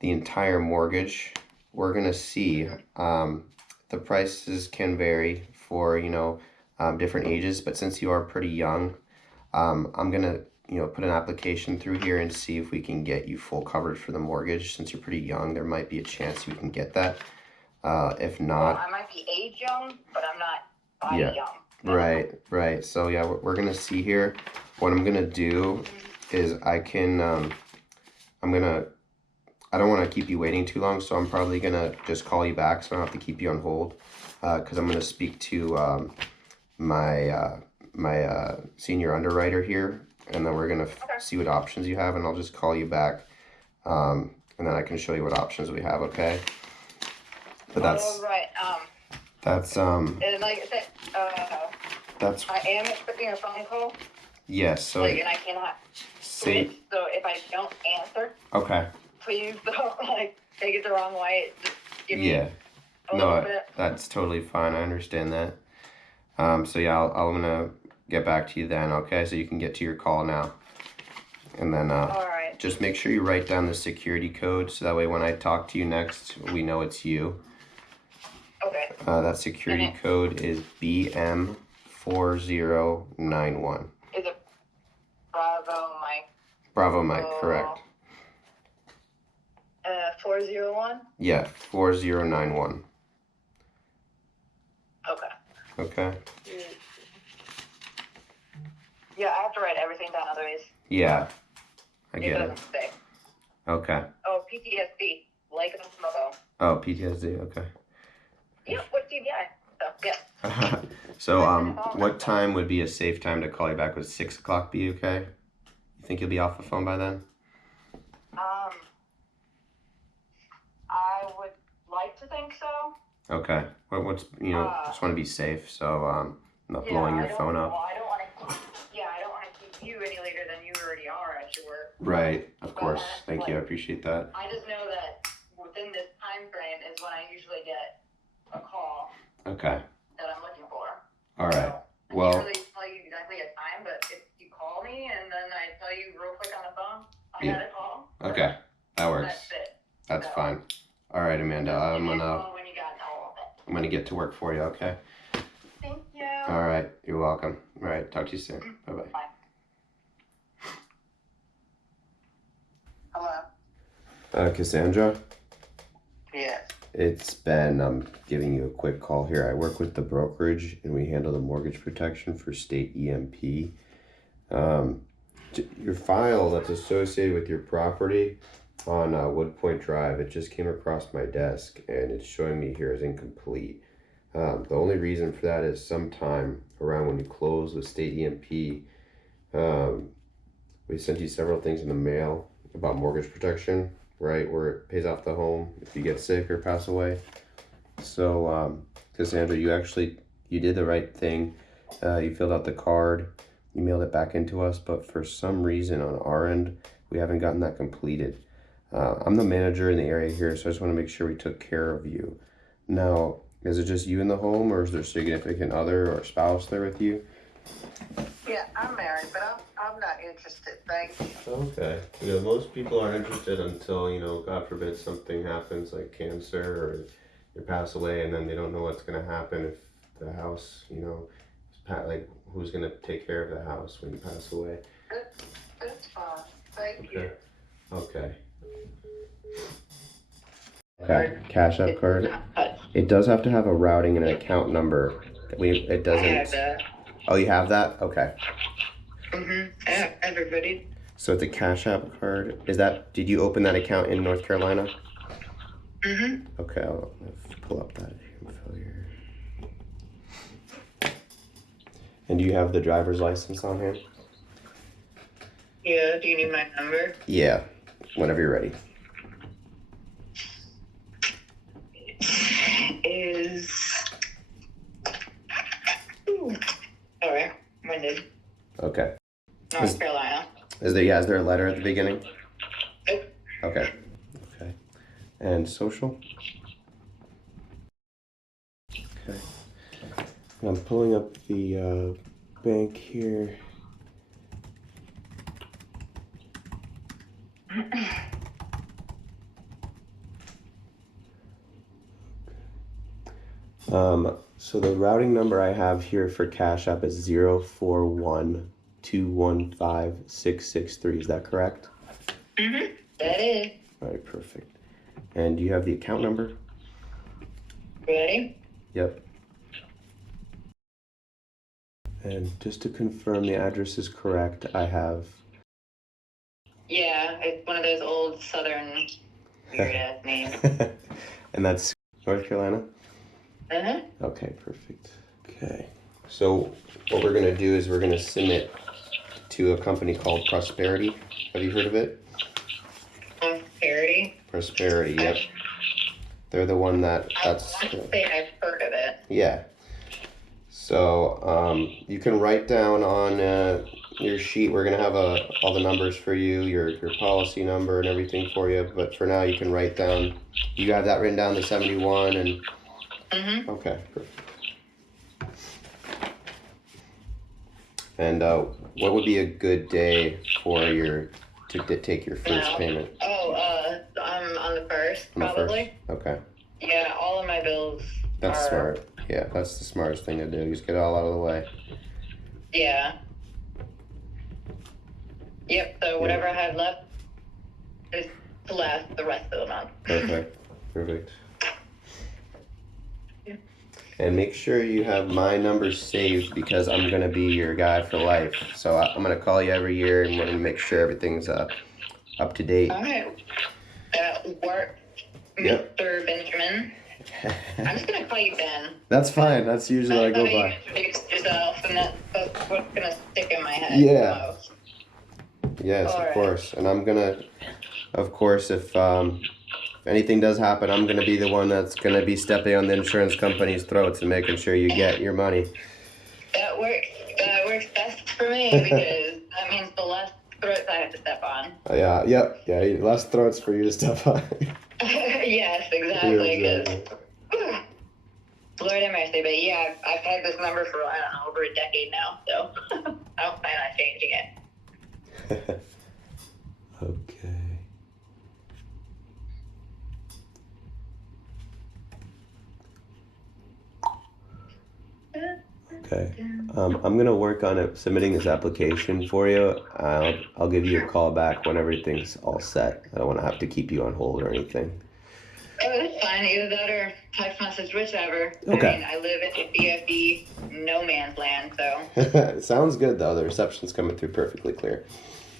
the entire mortgage, we're gonna see the prices can vary for different ages, but since you are pretty young, I'm gonna put an application through here and see if we can get you full coverage for the mortgage. Since you're pretty young, there might be a chance we can get that. If not, I might be age young, but I'm not body young. Right. So yeah, we're gonna see here. What I'm gonna do is I don't want to keep you waiting too long, so I'm probably gonna just call you back, so I don't have to keep you on hold, because I'm gonna speak to my senior underwriter here, and then we're gonna see what options you have, and I'll just call you back, and then I can show you what options we have. Okay? But that's and like I said, that's I am expecting a phone call. yes. So and I cannot. say So if I don't answer, okay. please don't take it the wrong way. Just give me Yeah. a little bit. That's totally fine. I understand that. So yeah, I'm gonna get back to you then. Okay, so you can get to your call now, and then just make sure you write down the security code, so that way when I talk to you next, we know it's you. Okay. That security code is BM4091. Is it Bravo Mike? Bravo Mike, correct. 401? Yeah, 4091. Okay. Okay. Yeah, I have to write everything down, otherwise Yeah, I it get doesn't it. stay. Okay. Oh, PTSD, like a smoke. Oh, PTSD. Okay. Yeah, what's TBI? So, yeah. So, what time would be a safe time to call you back? Would 6 o'clock be okay? You think you'll be off the phone by then? I would like to think so. Okay. What's just want to be safe, so not blowing your phone up. Well, I don't want to. Yeah, I don't want to keep you any later than you already are at your work. Right. Of course. Thank you. I appreciate that. I just know that within this time frame is when I usually get a call Okay. that I'm looking for. All right. I Well. can't really tell you exactly a time, but if you call me and then I tell you real quick on the phone, I had a call. Okay. That works. That's it. That's fine. All right, Amanda. I'm When you got all of it. gonna get to work for you. Okay. Thank you. All right. You're welcome. All right. Talk to you soon. Bye bye. Hello. Cassandra. Yes. It's Ben. I'm giving you a quick call here. I work with the brokerage and we handle the mortgage protection for state EMP. Your file that's associated with your property on Wood Point Drive, it just came across my desk and it's showing me here as incomplete. The only reason for that is sometime around when you close with state EMP, we sent you several things in the mail about mortgage protection, right, where it pays off the home if you get sick or pass away. So Cassandra, you did the right thing. You filled out the card, you mailed it back into us, but for some reason on our end we haven't gotten that completed. I'm the manager in the area here, so I just want to make sure we took care of you. Now, is it just you in the home, or is there a significant other or spouse there with you? Yeah, I'm married, but I'm not interested. Thank you. Okay. Most people aren't interested until, God forbid, something happens like cancer or you pass away, and then they don't know what's going to happen if the house, like who's going to take care of the house when you pass away. It's fine. Thank you. Okay. Okay. Cash App card. It does have to have a routing and an account number. It doesn't. I have that. Oh, you have that? Okay. I have everybody. So it's a Cash App card. Did you open that account in North Carolina? Okay, I'll pull up that info here. And do you have the driver's license on hand? Yeah, do you need my number? Yeah, whenever you're ready. Alright, when did? Okay. North Carolina. Is there a letter at the beginning? Okay. Okay. And social? Okay. I'm pulling up the bank here. So the routing number I have here for Cash App is 041215663. Is that correct? That is. All right, perfect. And do you have the account number? Ready? Yep. And just to confirm the address is correct, I have... Yeah, it's one of those old southern weird ass names. And that's North Carolina? Okay, perfect. Okay. So what we're gonna do is we're gonna submit to a company called Prosperity. Have you heard of it? Prosperity? Prosperity, yep. They're the one that's... I say I've heard of it. Yeah. So you can write down on your sheet, we're gonna have all the numbers for you, your policy number and everything for you, but for now you can write down, you have that written down, the 71 and... Okay, perfect. And what would be a good day for to take your first payment? I'm on the first, On the probably. first? Okay. Yeah, all of my bills That's are... smart. Yeah, that's the smartest thing to do. Just get it all out of the way. Yeah. Yep, so whatever I have left is to last the rest of the month. Perfect. Perfect. And make sure you have my number saved because I'm going to be your guy for life. So I'm going to call you every year and we're going to make sure everything's up to date. All right. That works, Yep. Mr. Benjamin. I'm just gonna call you Ben. That's fine. That's usually what I go by. Introduce yourself, and that's what's gonna stick in my head. Yeah. most. Yes, All of right. course. And I'm gonna, of course, if anything does happen, I'm gonna be the one that's gonna be stepping on the insurance company's throats and making sure you get your money. That works best for me because that means the less throats I have to step on. Yeah, yep, yeah. Less throats for you to step on. Yes, exactly. Yeah, 'Cause, Lord have mercy, but yeah, I've had this number for I don't know over a decade now, so I don't plan on changing it. Okay. Okay. I'm gonna work on it, submitting this application for you. I'll give you a call back when everything's all set. I don't want to have to keep you on hold or anything. Oh, that's fine. Either that or text message, whichever. Okay. I mean, I live in BFD no man's land, so. Sounds good though. The reception's coming through perfectly clear.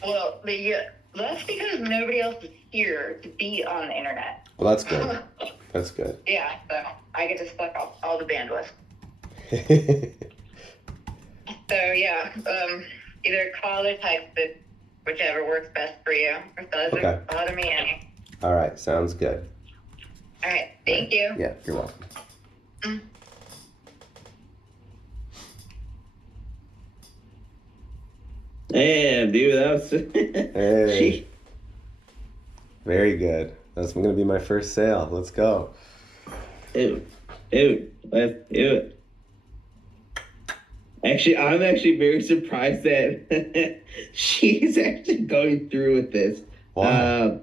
Well, that's because nobody else is here to be on the internet. Well, that's good. That's good. Yeah, so I get to suck off all the bandwidth. So yeah, either call or text it, whichever works best for you. It doesn't Okay. bother me any. All right. Sounds good. All right, thank you. Yeah, you're welcome. Damn, dude, that was. Hey. Very good. That's going to be my first sale. Let's go. Dude, let's do it. Actually, I'm actually very surprised that she's actually going through with this. Why?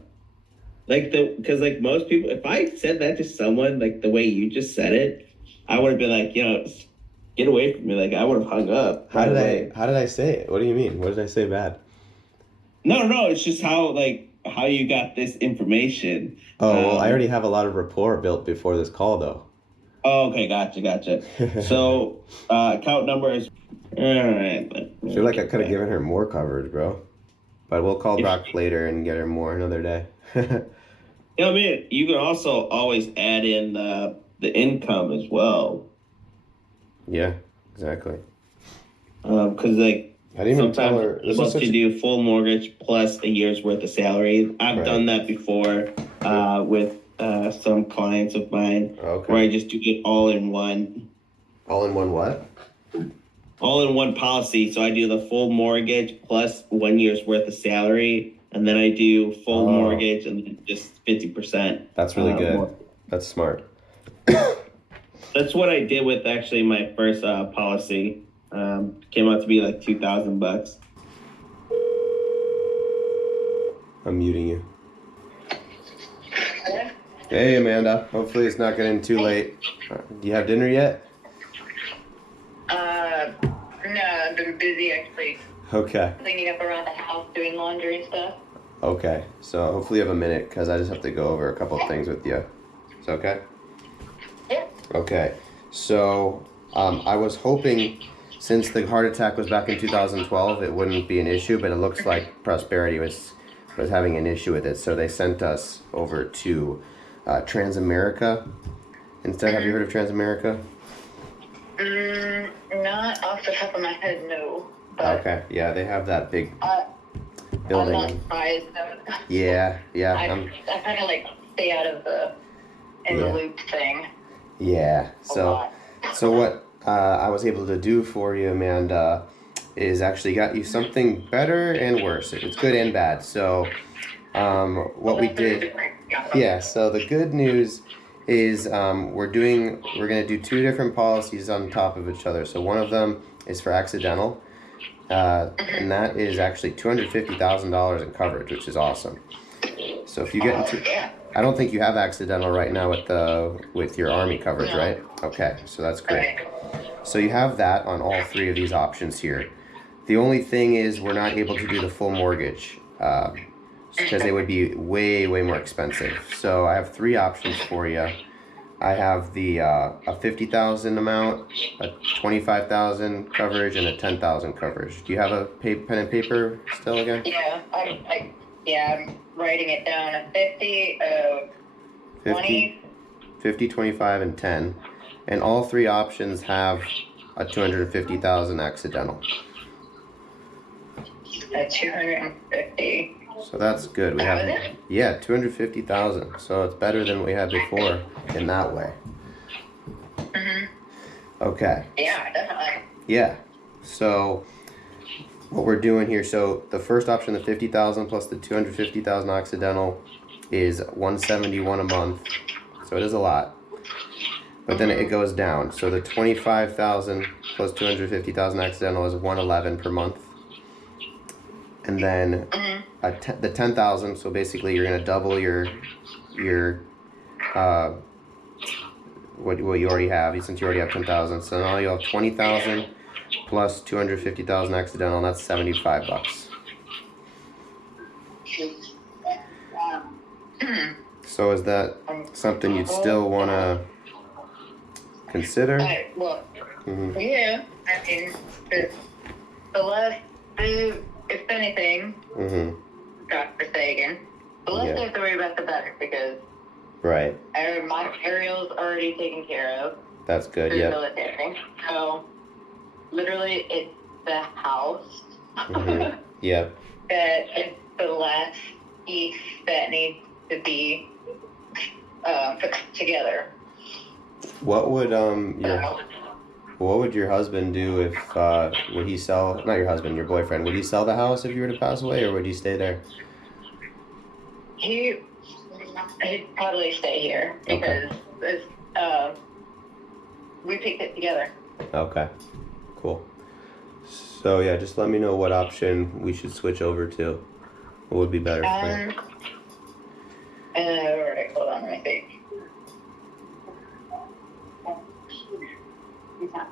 Because most people, if I said that to someone like the way you just said it, I would have been like, get away from me. Like I would have hung up. How did I say it? What do you mean? What did I say bad? No, it's just how you got this information. Oh, well, I already have a lot of rapport built before this call, though. Oh, okay, gotcha. So, account number is. All right. I feel like I could have given her more coverage, bro. But we'll call back later and get her more another day. Yeah, I mean, you can also always add in the income as well. Yeah, exactly. Because I didn't even tell her. Sometimes supposed to do full mortgage plus a year's worth of salary. I've done that before with some clients of mine, where I just do it all in one. All in one what? All in one policy. So I do the full mortgage plus 1 year's worth of salary, and then I do full mortgage and just 50%. That's really good. More. That's smart. That's what I did with actually my first policy. Came out to be like $2,000. I'm muting you. Hey, Amanda. Hopefully it's not getting too late. Do you have dinner yet? No, I've been busy actually Okay. cleaning up around the house, doing laundry and stuff. Okay. So hopefully you have a minute because I just have to go over a couple of things with you. Is that okay? Yeah. Okay. So I was hoping, since the heart attack was back in 2012, it wouldn't be an issue, but it looks like Prosperity was having an issue with it. So they sent us over to Transamerica. Instead, have you heard of Transamerica? Not off the top of my head, no. But Okay. Yeah, they have that big I'm building. not surprised. Yeah. I kind of like stay out of the in the loop thing. Yeah. So what I was able to do for you, Amanda, is actually got you something better and worse. It's good and bad. So what we did, yeah. So the good news is we're gonna do two different policies on top of each other. So one of them is for accidental, and that is actually $250,000 in coverage, which is awesome. So if you get into, I don't think you have accidental right now with your Army coverage, right? Okay, so that's great. So you have that on all three of these options here. The only thing is we're not able to do the full mortgage because they would be way more expensive. So I have three options for you. I have the a $50,000 amount, a $25,000 coverage, and a $10,000 coverage. Do you have a pen and paper still again? Yeah, I'm writing it down. 50, 20. 50, 25, and 10. And all three options have a 250,000 accidental. At 250. So that's good. We have, yeah, 250,000. So it's better than we had before in that way. Okay. Yeah, definitely. Yeah. So what we're doing here, so the first option, the 50,000 plus the 250,000 accidental, is 171 a month. So it is a lot. But then it goes down. So the 25,000 plus 250,000 accidental is 111 per month. And then the 10,000, so basically you're gonna double your what you already have, since you already have 10,000. So now you have 20,000 plus 250,000 accidental, and that's $75. So is that something you'd still wanna consider? Well, yeah. I mean, the less, if anything, God forsaken, the less I have to worry about, the better, because right. My aerial's already taken care of. That's good. through Yeah. military. So, literally, it's the house Yeah. that is the last piece that needs to be put together. What would your husband do if would he sell, not your husband, your boyfriend, would he sell the house if you were to pass away, or would he stay there? He'd probably stay here because we picked it together. Okay, cool. So yeah, just let me know what option we should switch over to. What would be better for you? Alright, hold on, let me think.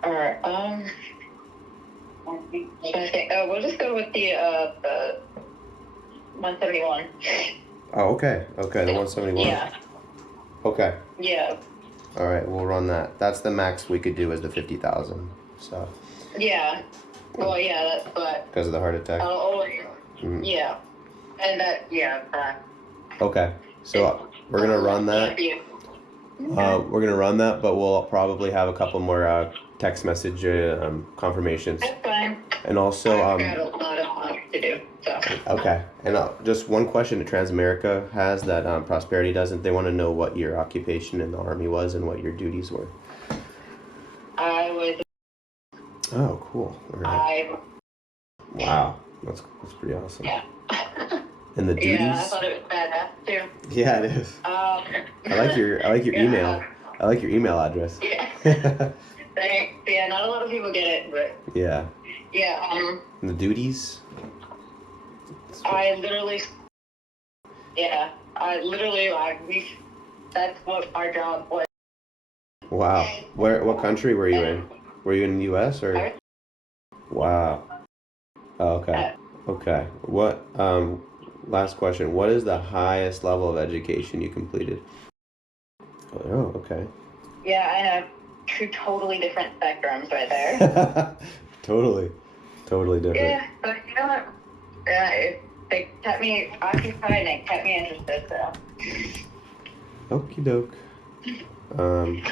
Alright, we'll just go with the 171. Oh, okay. Okay, the 171. Yeah. Okay. Yeah. All right, we'll run that. That's the max we could do is the 50,000. So. Yeah. Well, yeah, that's what. Because of the heart attack. Yeah. And that, yeah. Okay, so we're gonna run that. We're gonna run that, but we'll probably have a couple more text message confirmations. That's fine. And also, I've got a lot of work to do, so. okay, and just one question that Transamerica has that Prosperity doesn't. They want to know what your occupation in the Army was and what your duties were. I was. Oh, cool. All right. Wow, that's pretty awesome. Yeah. And the duties? Yeah, I thought it was badass too. Yeah, it is. I like your email. I like your email address. Yeah. Thanks. Yeah, not a lot of people get it, but. Yeah. Yeah. And the duties? I literally. Yeah, that's what our job was. Wow. What country were you in? Were you in the U.S. or? Wow. Oh, okay. Okay. What? Last question. What is the highest level of education you completed? Oh, okay. Yeah, I have two totally different spectrums right there. Totally different. Yeah, but you know what? They kept me occupied and it kept me interested, so. Okie doke. I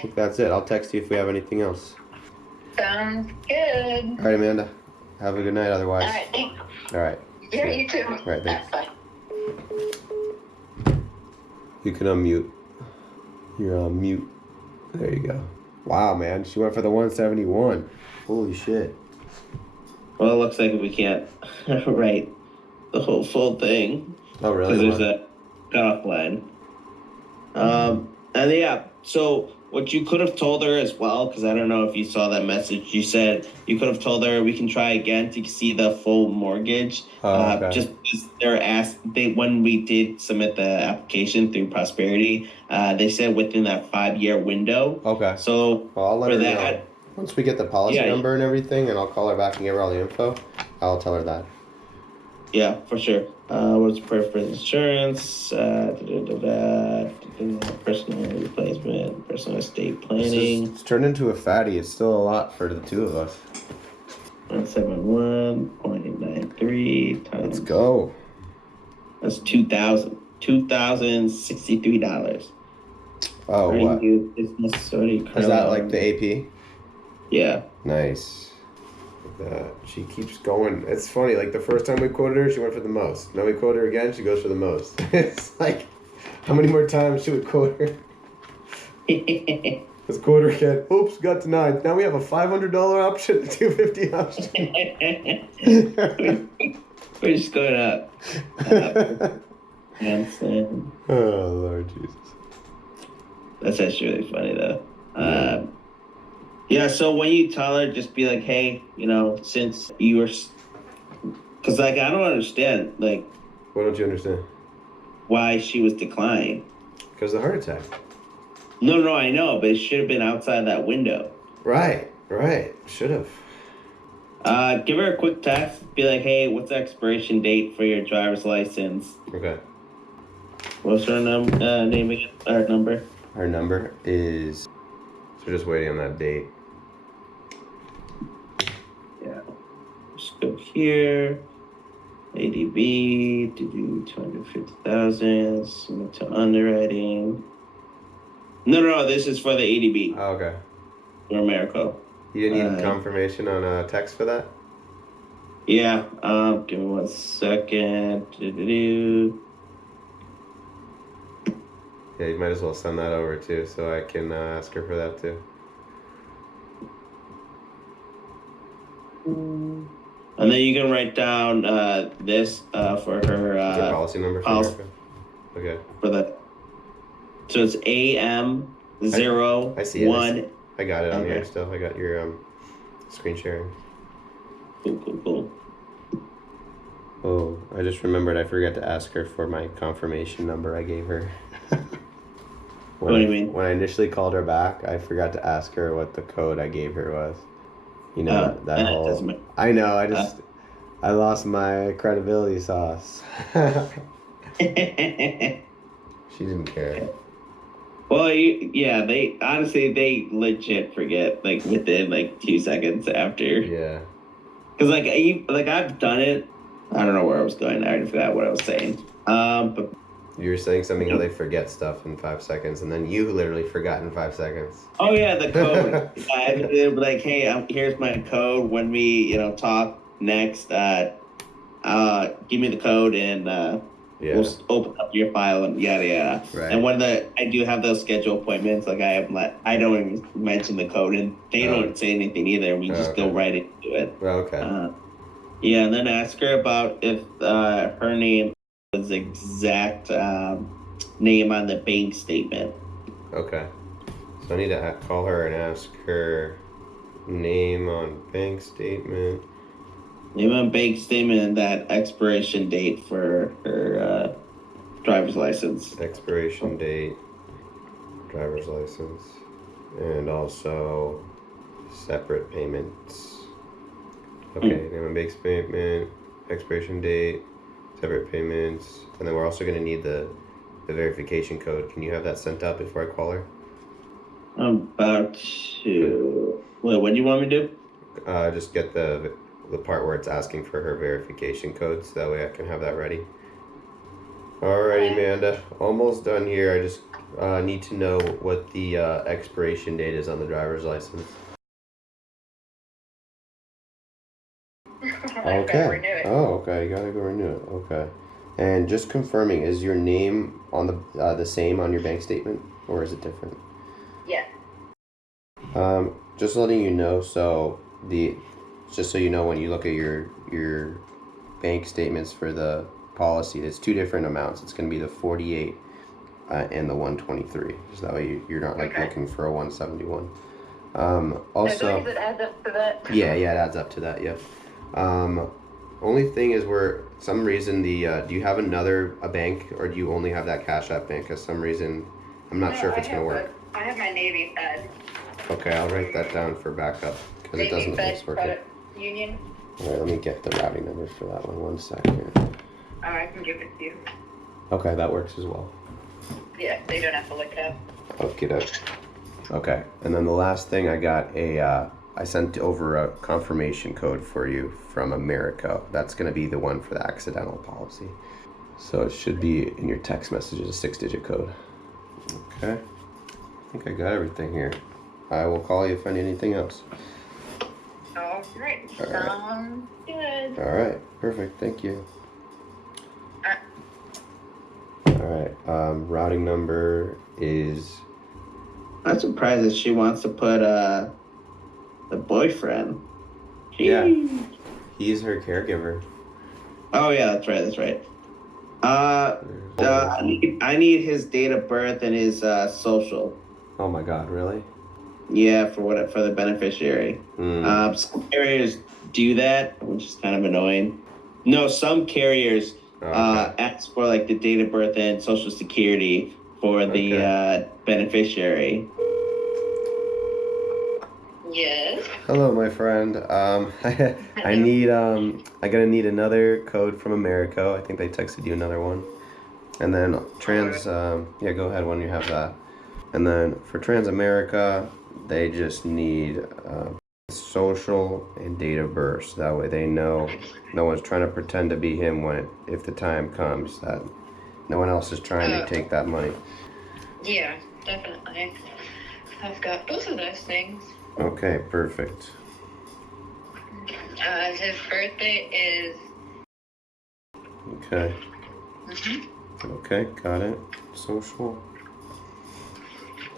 think that's it. I'll text you if we have anything else. Sounds good. All right, Amanda. Have a good night otherwise. All right, thanks. All right. Yeah, you too. All right, thanks. Bye. You can unmute. You're on mute. There you go. Wow, man. She went for the 171. Holy shit. Well, it looks like we can't write the whole full thing. Oh, really? Because there's a cutoff line. And yeah, so what you could have told her as well, because I don't know if you saw that message, you said you could have told her we can try again to see the full mortgage. Okay. Just because when we did submit the application through Prosperity, they said within that 5-year window. Okay. So well, I'll let for her that, know. Once we get the policy number and everything, and I'll call her back and give her all the info, I'll tell her that. Yeah, for sure. What's preference insurance? Personal replacement, personal estate planning. It's turned into a fatty. It's still a lot for the two of us. 171.93 times. Let's go. That's $2,063. Oh, what? Renew business sorry. Is that like the AP? Yeah. Nice. She keeps going. It's funny, like the first time we quoted her, she went for the most. Now we quote her again, she goes for the most. It's like, how many more times should we quote her? Let's quote her again. Oops, got denied. Now we have a $500 option, a $250 option. We're just going up. Hanson. Oh, Lord Jesus. That's actually really funny, though. Yeah, so when you tell her, just be like, hey, you know, since you were... Because, like, I don't understand, like... What don't you understand? Why she was declined. Because of the heart attack. No, I know, but it should have been outside that window. Right. Should have. Give her a quick text. Be like, hey, what's the expiration date for your driver's license? Okay. What's her name again? Our number? Our number is... So we're just waiting on that date. Yeah. Just go here. ADB to do 250,000. Submit to underwriting. No, this is for the ADB. Oh, okay. For America. You didn't need confirmation on a text for that? Yeah. Give me 1 second. Yeah, you might as well send that over too, so I can ask her for that too. And then you can write down this for her policy number for America? Okay. For that. So it's AM01. I see it. I got it on here still. I got your screen sharing. Cool. Oh, I just remembered I forgot to ask her for my confirmation number I gave her. What do you mean? When I initially called her back, I forgot to ask her what the code I gave her was. You know, that whole... I know, I lost my credibility sauce. She didn't care. Well, they honestly, they legit forget, like, within, like, 2 seconds after. Yeah. Because, like, I've done it. I don't know where I was going. I already forgot what I was saying. But... You were saying something how they forget stuff in 5 seconds, and then you literally forgot in 5 seconds. Oh, yeah, the code. They'd be like, hey, here's my code. When we, talk next, give me the code, and we'll open up your file, and yada. Right. And when I do have those scheduled appointments, like, I don't even mention the code, and they don't say anything either. We just go right into it. Okay. And then ask her about if her name is the exact name on the bank statement. Okay. So I need to call her and ask her name on bank statement. Name on bank statement and that expiration date for her driver's license. Expiration date, driver's license, and also separate payments. Okay, name on bank statement, expiration date, separate payments, and then we're also going to need the verification code. Can you have that sent out before I call her? I'm about to... What do you want me to do? Just get the part where it's asking for her verification code, so that way I can have that ready. Alrighty, Amanda. Almost done here. I just need to know what the expiration date is on the driver's license. Okay. Oh, okay. You gotta go renew it. Okay. And just confirming, is your name on the same on your bank statement, or is it different? Yes. Just letting you know. So just so you know, when you look at your bank statements for the policy, it's 2 different amounts. It's going to be the 48 and the 123. So that way you're not looking for a 171. Also, does it add up to that? yeah, it adds up to that. Yep. Only thing is, some reason do you have a bank, or do you only have that Cash App bank? Because some reason I'm not sure if it's gonna work. I have my Navy Fed. Okay, I'll write that down for backup because it doesn't look like it's working. Credit Union. All right, let me get the routing number for that one. 1 second. I can give it to you. Okay, that works as well. Yeah, they don't have to look it up. Okay. Okay, and then the last thing, I got I sent over a confirmation code for you from America. That's going to be the one for the accidental policy. So it should be in your text messages, a 6-digit code. Okay. think I got everything here. I will call you if I need anything else. All right. Sounds good. All right, perfect. Thank you. All right. Routing number is. I'm surprised that she wants to put the boyfriend. Yeah. He's her caregiver. Oh yeah, that's right. I need his date of birth and his social. Oh my God, really? Yeah, for the beneficiary. Some carriers do that, which is kind of annoying. No, some carriers ask for like the date of birth and social security for the beneficiary. Yes. Hello, my friend. I need I'm gonna need another code from America. I think they texted you another one. And then yeah, go ahead when you have that. And then for Transamerica, they just need social and date of birth. So that way they know no one's trying to pretend to be him if the time comes, that no one else is trying to take that money. Yeah, definitely. I've got both of those things. Okay, perfect. His birthday is. Okay. Okay, got it. Social.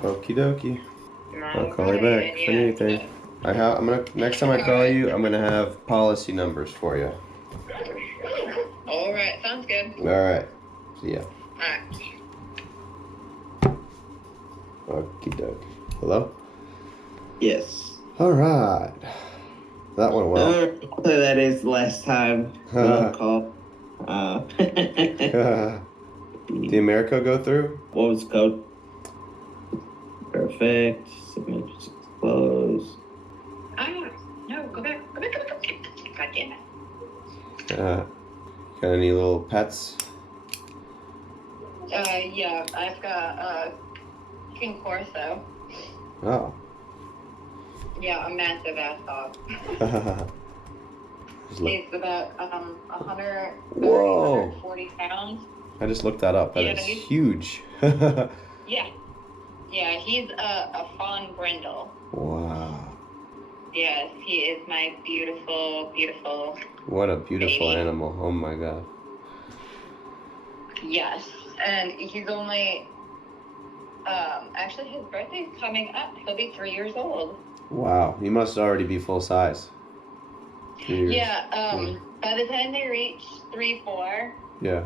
Okie dokie. I'll call you back if I need anything. Next time I call you, I'm gonna have policy numbers for you. All right, sounds good. All right. See ya. All right. Okie dokie. Hello? Yes. All right. That went well. That is the last time we'll call. The America go through? What was the code? Perfect. Signatures close. No, go back. God damn it. Got any little pets? Yeah, I've got King Corso. Oh. Yeah, a massive ass dog. He's about 140 pounds. I just looked that up. That is huge. Yeah. Yeah, he's a fawn brindle. Wow. Yes, he is my beautiful, beautiful. What a beautiful animal. Oh my God. Yes, and he's only, actually his birthday's coming up. He'll be 3 years old. Wow. He must already be full size. 3 years. Yeah, by the time they reach 3-4, Yeah.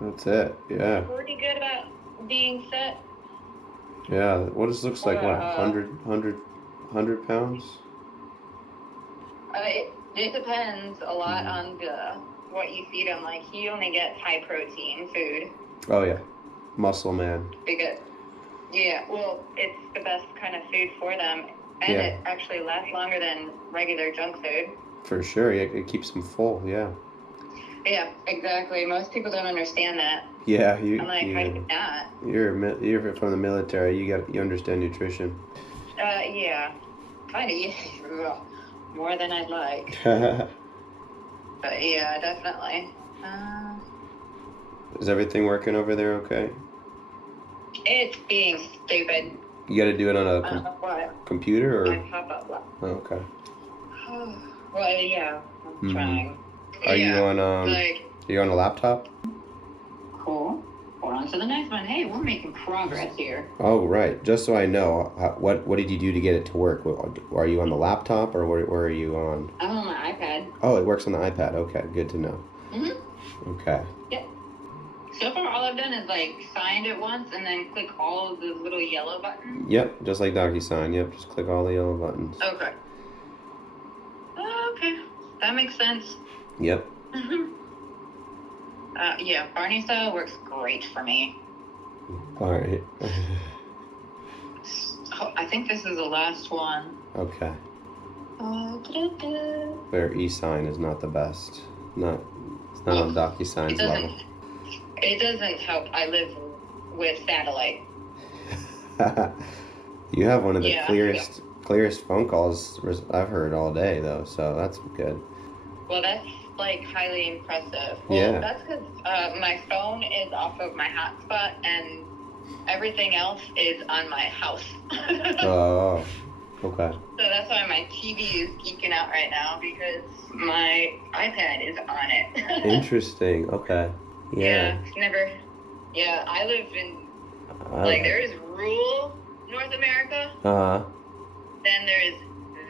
That's it. Yeah. pretty good about being set. Yeah. What this looks like, what, 100 pounds? It depends a lot on what you feed him. Like, he only gets high protein food. Oh yeah. Muscle man. Because, yeah, well, it's the best kind of food for them. And Yeah. it actually lasts longer than regular junk food. For sure. It keeps him full. Yeah. Yeah, exactly. Most people don't understand that. Yeah. I'm like, how do you not? You're from the military. You understand nutrition. Yeah. Kind of. More than I'd like. But yeah, definitely. Is everything working over there okay? It's being stupid. You got to do it on a What? computer or? I pop up. Oh, okay. Well, yeah, I'm trying. Are you on are you on a laptop? Cool. Hold on to the next one. Hey, we're making progress here. Oh right. Just so I know, what did you do to get it to work? Are you on the laptop or where are you on? I'm on my iPad. Oh, it works on the iPad. Okay, good to know. Okay. Yep. So far, all I've done is signed it once and then click all of those little yellow buttons. Yep, just like DocuSign. Yep, just click all the yellow buttons. Okay. Okay, that makes sense. Yep. Yeah, Barney style works great for me. All right. I think this is the last one. Okay. Their e-sign is not the best. It's not on DocuSign's level. It doesn't help. I live with satellite. You have one of the Yeah. clearest phone calls I've heard all day though, so that's good. Well, like highly impressive. Well, Yeah. that's because my phone is off of my hotspot and everything else is on my house. Oh, okay. So that's why my TV is geeking out right now because my iPad is on it. Interesting. Okay. Yeah. It's never. Yeah, I live in I like there is rural North America, Uh-huh. then there is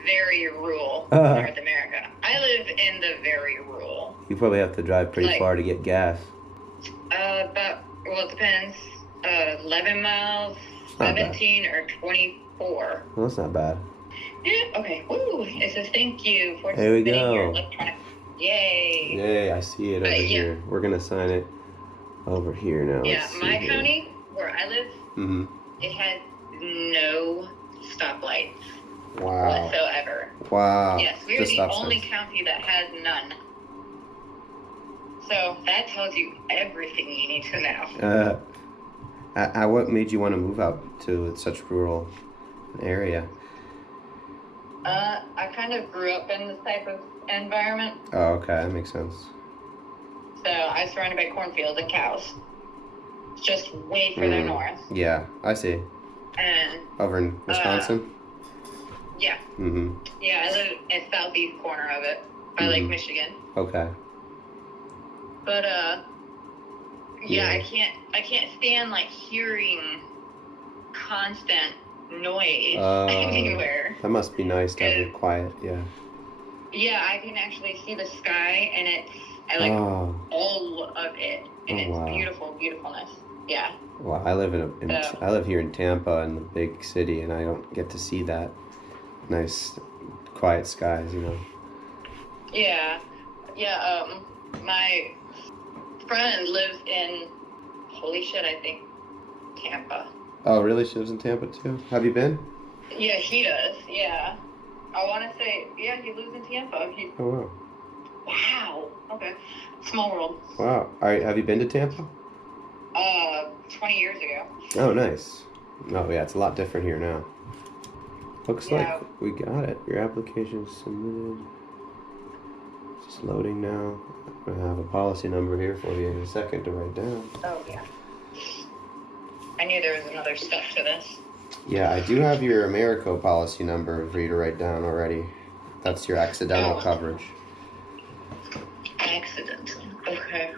very rural North America. I live in the very rural. You probably have to drive pretty Like- far to get gas. But well, it depends. 11 miles, Not bad. 17 or 24. Well, that's not bad. Yeah. Okay. Woo! It says thank you for There we submitting your go. electronic. Yay. Yay, I see it over yeah. here. We're gonna sign it over here now. Yeah, Let's see my here. county where I live, Mm-hmm. it has no stoplights Wow. whatsoever. Wow. Yes, we're Just the stop only signs. county that has none. So that tells you everything you need to know. What made you want to move out to such rural area? I kind of grew up in this type of environment, Oh, okay, that makes sense. so I was surrounded by cornfields and cows. It's just way further north. Yeah, I see. And Over in Wisconsin? yeah, Mm-hmm. yeah, I live in southeast corner of it by Lake Mhm. Michigan. Okay. But Yeah. I can't stand like hearing constant noise anywhere. That must be nice to have it quiet, yeah. Yeah, I can actually see the sky and I like Oh. all of it and Oh, its wow. beautifulness. Yeah. Well, I live So- I live here in Tampa in the big city, and I don't get to see that nice, quiet skies, you know. Yeah. Yeah, my friend lives in holy shit, I think Tampa. Oh, really? She lives in Tampa too? Have you been? Yeah, he does. Yeah. I want to say, yeah, he lives in Tampa. Oh, wow. Wow. Okay. Small world. Wow. Have you been to Tampa? 20 years ago. Oh, nice. Oh, yeah, it's a lot different here now. Looks Yeah. like we got it. Your application is submitted. Just loading now. I have a policy number here for you in a second to write down. Oh, yeah. I knew there was another step to this. Yeah, I do have your Americo policy number for you to write down already. That's your accidental Oh. coverage. Accidental. Okay.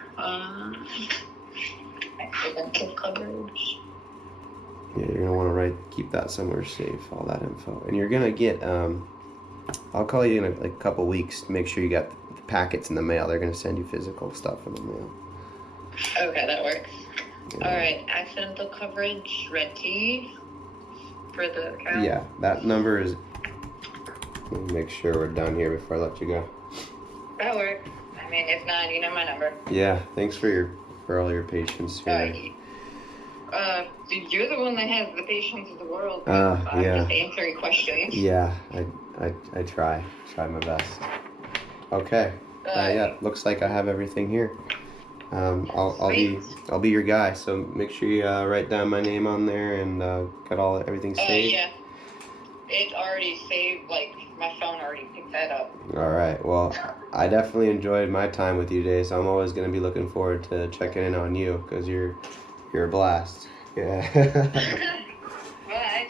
Accidental coverage. Yeah, you're gonna want to keep that somewhere safe, all that info. And you're gonna get, I'll call you in a couple weeks to make sure you got the packets in the mail. They're gonna send you physical stuff in the mail. Okay, that works. Alright, accidental coverage, red T for the account. Yeah, that number is, let me make sure we're done here before I let you go. That works. I mean, if not, you know my number. Yeah, thanks for all your patience here. You're the one that has the patience of the world. Ah, I'm yeah. just answering questions. Yeah, I try my best. Okay. Yeah, looks like I have everything here. I'll be your guy. So make sure you write down my name on there and got everything saved. Yeah. It already saved. Like my phone already picked that up. All right. Well, I definitely enjoyed my time with you today, so I'm always gonna be looking forward to checking in on you because you're a blast. Yeah. Well, I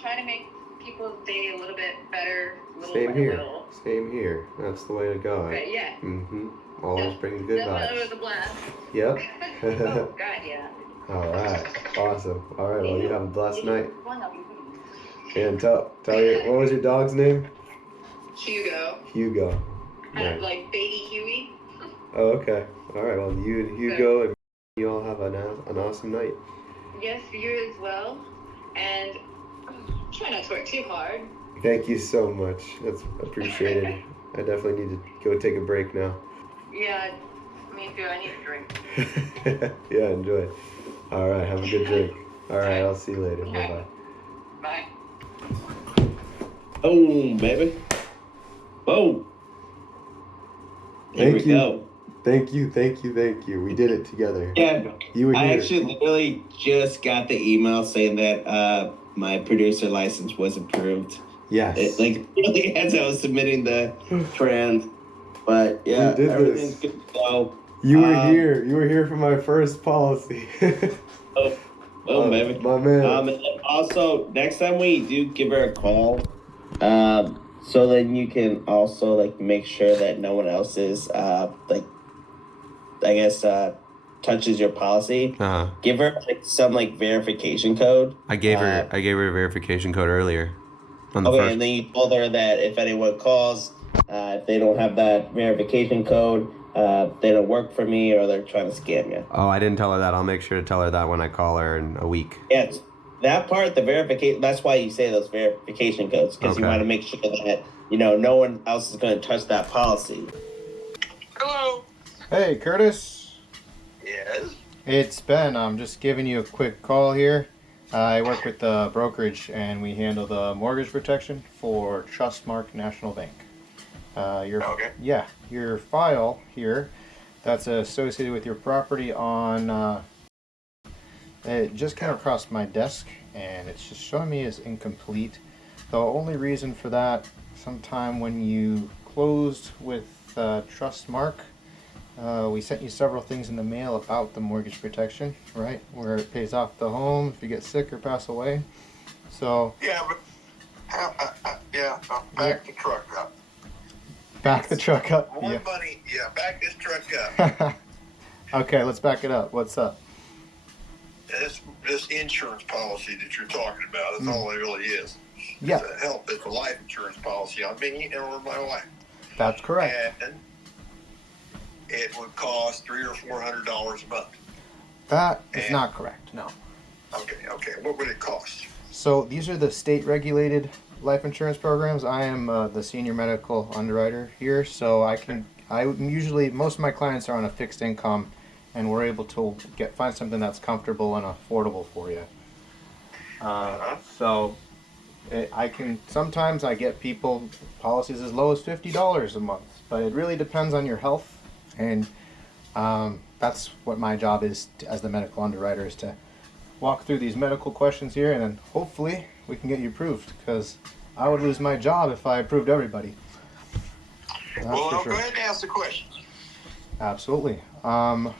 try to make people's day a little bit better. Little Same by here. little. Same here. That's the way to go. Okay, yeah. Mhm. Always bring the good Definitely vibes. was a blast. Yep. Oh God, yeah. All right. Awesome. All right. Well, you have a blessed night. One of you. And tell your, what was your dog's name? Hugo. Hugo. Kind Right. of like baby Huey. Oh, okay. All right. Well, you and Hugo and you all have an awesome night. Yes, you as well. And try not to work too hard. Thank you so much. That's appreciated. I definitely need to go take a break now. Yeah, me too. I need a drink. Yeah, enjoy. All right. Have a good drink. All right. I'll see you later. Bye-bye. Bye. Boom, baby. Boom. There we go. Thank you. We did it together. Yeah, You were I here. actually literally just got the email saying that my producer license was approved. Yes. It, like literally as I was submitting the trans. But yeah, We did everything's this. good to go. You were here. You were here for my first policy. Baby. My man. And then also, next time we do, give her a call. So then you can also like make sure that no one else is touches your policy. Give her like some like verification code. I gave her a verification code earlier. On the Okay, first. and then you told her that if anyone calls, if they don't have that verification code, they don't work for me or they're trying to scam you. Oh, I didn't tell her that. I'll make sure to tell her that when I call her in a week. Yes, that part, the verification. That's why you say those verification codes, because you Okay. want to make sure that no one else is going to touch that policy. Hey, Curtis. Yes. It's Ben. I'm just giving you a quick call here. I work with the brokerage and we handle the mortgage protection for Trustmark National Bank. Your file here that's associated with your property on it just came across my desk and it's just showing me as incomplete. The only reason for that, sometime when you closed with Trustmark, we sent you several things in the mail about the mortgage protection, right? Where it pays off the home if you get sick or pass away. So Back the truck up. back the truck up. More Yeah. money. Yeah, back this truck up. Okay, let's back it up. What's up? This insurance policy that you're talking about, that's all it really is. Yeah. It's a life insurance policy on me and on my wife. That's correct. And it would cost $300 or $400 a month. That is not correct. No. Okay. What would it cost? So these are the state regulated life insurance programs. I am the senior medical underwriter here, so usually most of my clients are on a fixed income, and we're able to find something that's comfortable and affordable for you. Sometimes I get people policies as low as $50 a month, but it really depends on your health, and that's what my job is as the medical underwriter, is to walk through these medical questions here, and then hopefully we can get you approved, because I would lose my job if I approved everybody. That's Well, for I'll sure. go ahead and ask the questions. Absolutely. Can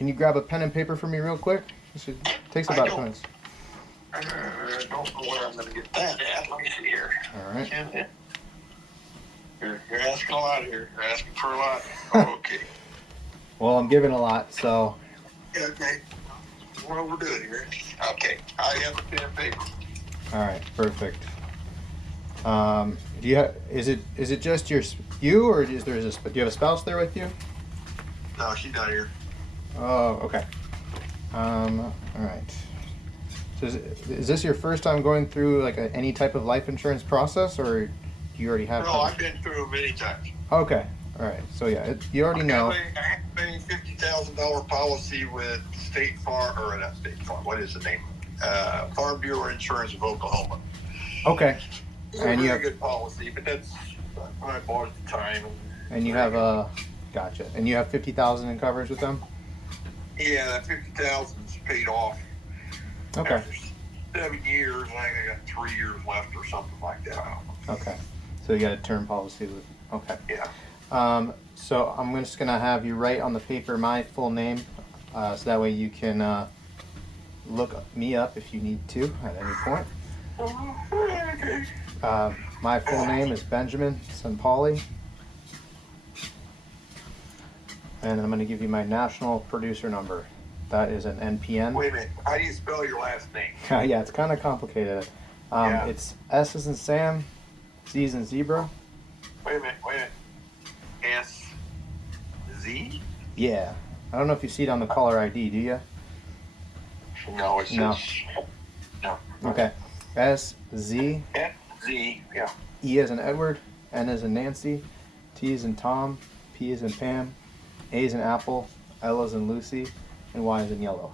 you grab a pen and paper for me real quick? It takes about 2 minutes. I don't know where I'm going to get that at. Let me see here. All right. You're asking a lot here. You're asking for a lot. Oh, okay. Well, I'm giving a lot, so. Okay. What we're doing here. Okay. I have a pen and paper. All right, perfect. Is it just you, or do you have a spouse there with you? No, she's not here. Oh, okay. All right. So is this your first time going through like any type of life insurance process, or do you already have? No, I've been through it many times. Okay. All right. So yeah, you already know. I have a $50,000 policy with State Farm, or not State Farm. What is the name? Farm Bureau Insurance of Oklahoma. Okay. It's a very good policy, but that's when I bought at the time. And you have gotcha. And you have 50,000 in coverage with them. Yeah, that 50,000 is paid off. Okay. After 7 years, I think I got 3 years left or something like that. I don't know. Okay. So you got a term policy with. Okay. Yeah. So I'm just gonna have you write on the paper my full name, so that way you can look me up if you need to at any point. My full name is Benjamin Sampoli, and I'm gonna give you my national producer number. That is an NPN. Wait a minute. How do you spell your last name? Yeah, it's kind of complicated. It's S as in Sam, Z as in zebra. Wait a minute. S-Z? Yeah. I don't know if you see it on the caller ID, do you? No, it's No. just... No. Okay. S-Z. S-Z, yeah. E as in Edward, N as in Nancy, T as in Tom, P as in Pam, A as in Apple, L as in Lucy, and Y as in yellow.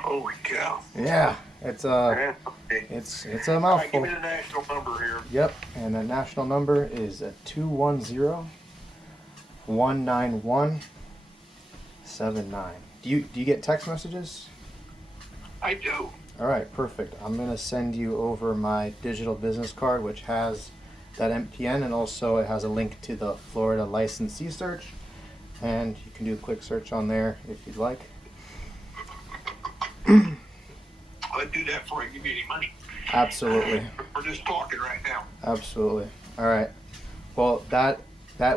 Holy cow. Yeah, it's a All right, give mouthful. me the national number here. Yep, and the national number is 210-191-79. Do you get text messages? I do. All right, perfect. I'm gonna send you over my digital business card, which has that MPN, and also it has a link to the Florida licensee search, and you can do a quick search on there if you'd like. I'd do that before I give you any money. Absolutely. We're just talking right now. Absolutely. All right. Well, that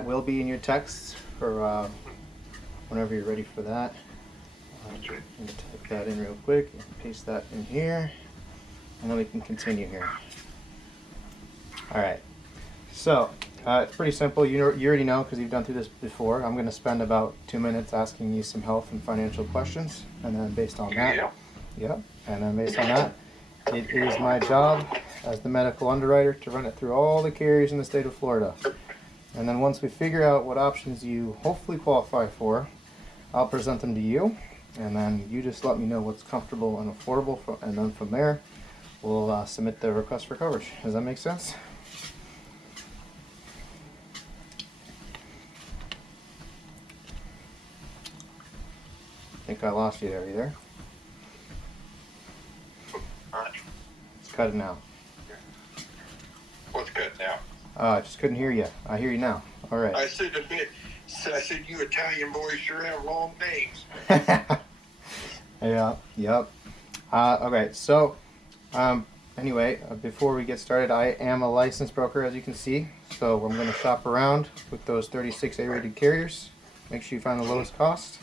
will be in your text for whenever you're ready for that. I'm going to type that in real quick and paste that in here, and then we can continue here. All right. So it's pretty simple. You already know because you've done through this before. I'm going to spend about 2 minutes asking you some health and financial questions, and then based on that, and then based on that, it is my job as the medical underwriter to run it through all the carriers in the state of Florida. And then once we figure out what options you hopefully qualify for, I'll present them to you, and then you just let me know what's comfortable and affordable, and then from there, we'll submit the request for coverage. Does that make sense? I think I lost you there. Are you there? Let's cut it now. What's good now? I just couldn't hear you. I hear you now. All right. I said you Italian boys sure have long names. Yeah. Yep. Okay. So, anyway, before we get started, I am a licensed broker, as you can see. So I'm going to shop around with those 36 A-rated carriers. Make sure you find the lowest cost,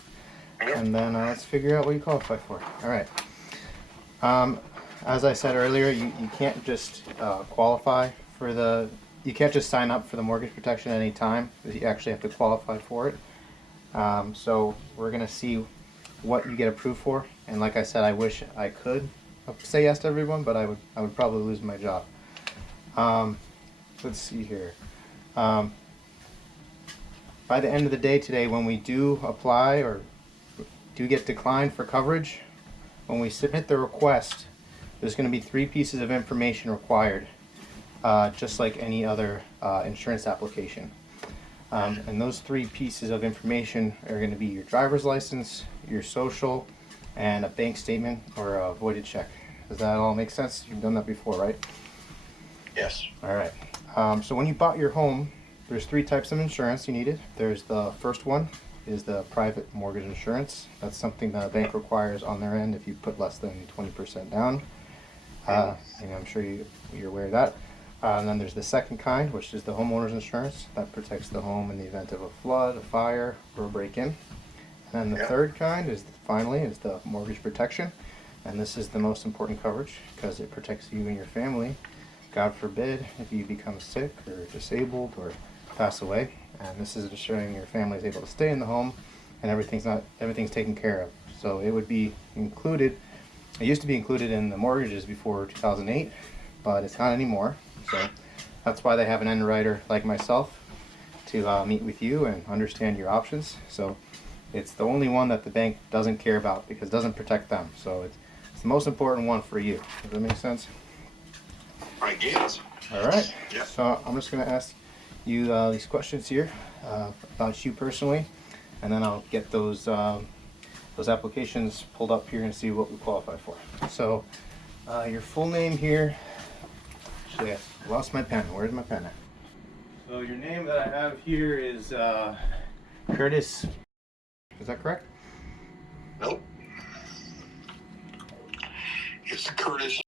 and then let's figure out what you qualify for. All right. As I said earlier, you can't just qualify for the. You can't just sign up for the mortgage protection at any time. You actually have to qualify for it. So we're gonna see what you get approved for. And like I said, I wish I could say yes to everyone, but I would probably lose my job. Let's see here. By the end of the day today, when we do apply or do get declined for coverage, when we submit the request, there's going to be 3 pieces of information required, just like any other insurance application. And those 3 pieces of information are going to be your driver's license, your social, and a bank statement or a voided check. Does that all make sense? You've done that before, right? Yes. All right. So when you bought your home, there's 3 types of insurance you needed. There's the first one is the private mortgage insurance. That's something the bank requires on their end if you put less than 20% down. And I'm sure you're aware of that. And then there's the second kind, which is the homeowner's insurance. That protects the home in the event of a flood, a fire, or a break-in. And then the third kind is finally the mortgage protection. And this is the most important coverage because it protects you and your family. God forbid if you become sick or disabled or pass away. And this is ensuring your family is able to stay in the home and everything's taken care of. So it would be included. It used to be included in the mortgages before 2008, but it's not anymore. So that's why they have an underwriter like myself to meet with you and understand your options. So it's the only one that the bank doesn't care about because it doesn't protect them. So it's the most important one for you. Does that make sense? I guess. All right. Yeah. So I'm just going to ask you these questions here about you personally, and then I'll get those applications pulled up here and see what we qualify for. So your full name here. Actually, I lost my pen. Where's my pen at? So your name that I have here is Curtis. Is that correct? Nope. It's Curtis.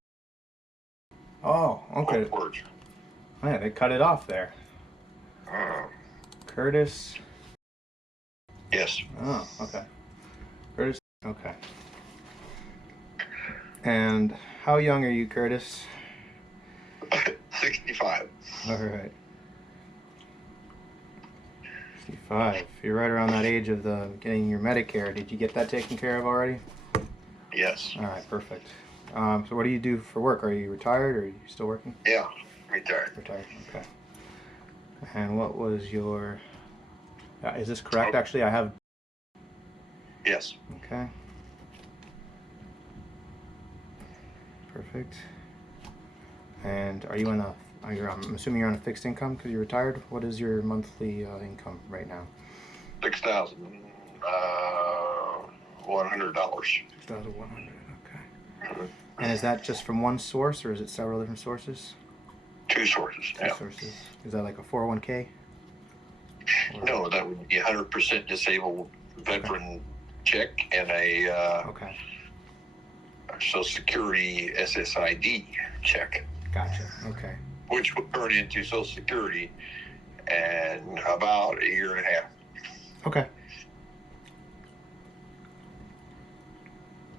Oh, okay. Yeah, they cut it off there. Curtis. Yes. Oh, okay. Curtis. Okay. And how young are you, Curtis? 65. All right. 65. You're right around that age of getting your Medicare. Did you get that taken care of already? Yes. All right, perfect. So what do you do for work? Are you retired or are you still working? Yeah, retired. Retired, okay. And what was your... is this correct? Actually, I have... Yes. Okay. Perfect. And are you I'm assuming you're on a fixed income because you're retired. What is your monthly income right now? $6,100. $6,100, okay. And is that just from one source or is it several different sources? Two sources. Yeah. Sources. Is that like a 401k? No, that would be 100% disabled veteran check and a Social Security SSID check. Gotcha. Okay. Which would turn into Social Security in about a year and a half. Okay.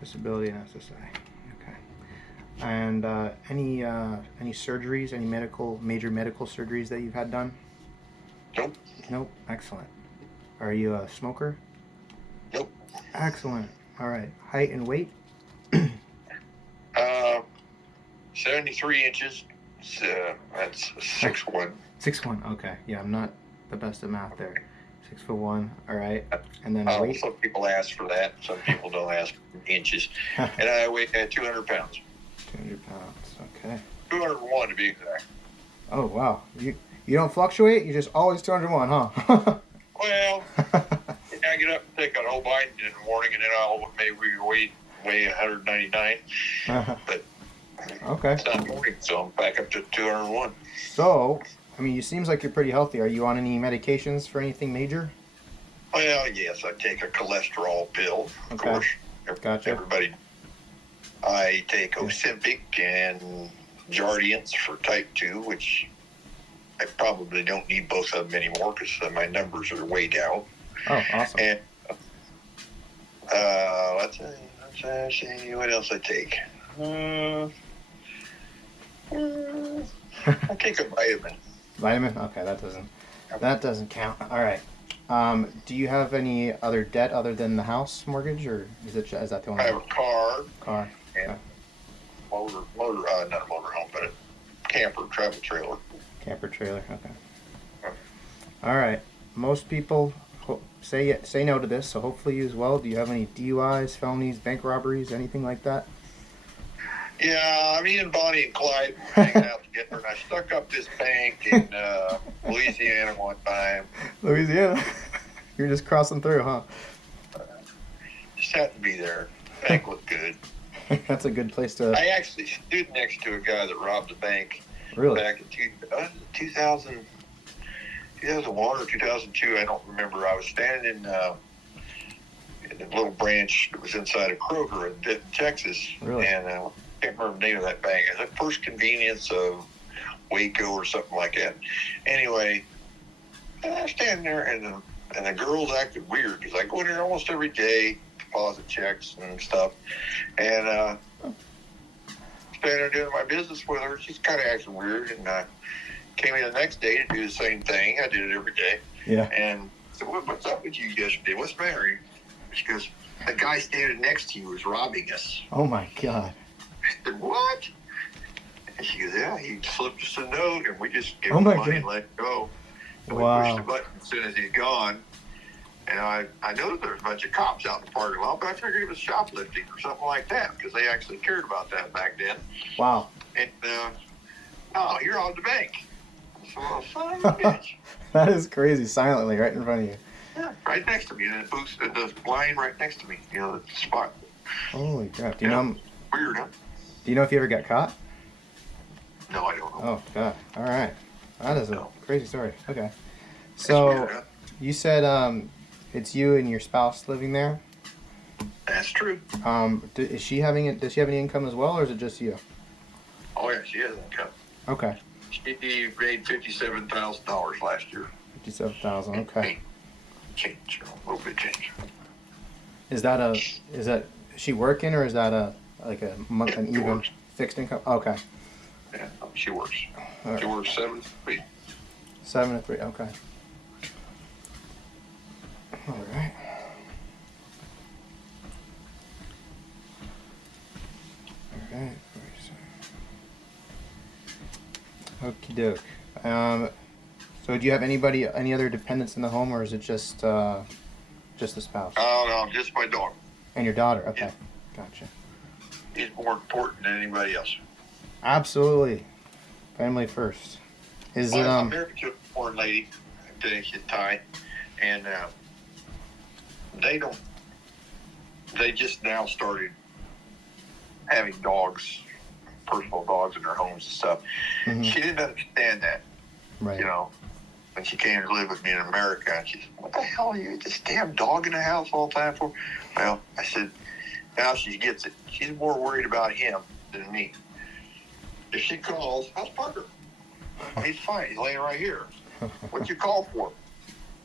Disability and SSI. Okay. And any surgeries, any major medical surgeries that you've had done? Nope. Nope. Excellent. Are you a smoker? Nope. Excellent. All right. Height and weight? 73 inches. That's 6'1". 6'1". Okay. Yeah, I'm not the best at math there. 6'1". All right. And then weight? Some people ask for that. Some people don't ask for inches. And I weigh 200 pounds. 200 pounds. Okay. 201 to be exact. Oh wow. You don't fluctuate? You're just always 201, huh? Well, I get up and take a whole bite in the morning, and then I'll maybe weigh 199. But okay. It's not morning, so I'm back up to 201. So, I mean, you seems like you're pretty healthy. Are you on any medications for anything major? Well, yes, I take a cholesterol pill, of course. Gotcha. Everybody. I take Ozempic and Jardiance for type 2, which I probably don't need both of them anymore because my numbers are way down. Oh, awesome. And let's see what else I take. I take a vitamin. Vitamin? Okay, that doesn't count. All right. Do you have any other debt other than the house mortgage, or is that the only? I have a car. Car. And not a motorhome, but a camper, travel trailer. Camper trailer. Okay. All right. Most people say no to this, so hopefully you as well. Do you have any DUIs, felonies, bank robberies, anything like that? Yeah, me and Bonnie and Clyde were hanging out together, and I stuck up this bank in Louisiana one time. Louisiana? You're just crossing through, huh? Just happened to be there. Bank looked good. That's a good place to... I actually stood next to a guy that robbed a bank. Really? Back in 2001 or 2002, I don't remember. I was standing in a little branch that was inside of Kroger in Denton, Texas. Really? And I can't remember the name of that bank. It's the First Convenience of Waco or something like that. Anyway, I was standing there, and the girls acted weird because I go in there almost every day, deposit checks and stuff. And standing there doing my business with her. She's kind of acting weird, and came in the next day to do the same thing. I did it every day. Yeah. And so, what's up with you yesterday? What's the matter? She goes, the guy standing next to you was robbing us. Oh my God. I said, what? And she goes, yeah, he slipped us a note, and we just gave Oh him my money God. and let it go. And Wow. we pushed the button as soon as he's gone. And I know that there's a bunch of cops out in the parking lot, but I figured it was shoplifting or something like that because they actually cared about that back then. Wow. And, oh, you're on the bank. So, son of a bitch. That is crazy. Silently, right in front of you. Yeah, right next to me. And the line right next to me. You know, the spot. Holy crap. Do you know? Weird, huh? Do you know if you ever got caught? No, I don't know. Oh God. All right. That is a crazy story. Okay. So weird, huh? you said it's you and your spouse living there. That's true. Does she have any income as well, or is it just you? Oh, yeah, she has income. Okay. She made $57,000 last year. 57,000. Okay. Change, a little bit change. Is she working, or is that an even fixed income? Okay. Yeah, she works. All right. She works 7 to 3. 7 to 3. Okay. All right. All right. Okie doke. So do you have any other dependents in the home, or is it just the spouse? Oh, no, just my dog. And your daughter? Okay. Yeah. Gotcha. He's more important than anybody else. Absolutely. Family first. Is it I'm married to a foreign lady, she's Thai, and they just now started having dogs personal dogs in their homes and stuff. Mhm. She didn't understand that, Right. you know. When she came to live with me in America, and she said, "What the hell are you this damn dog in the house all the time for?" Well, I said, now she gets it. She's more worried about him than me. If she calls, how's Parker? Oh, he's fine. He's laying right here. What'd you call for?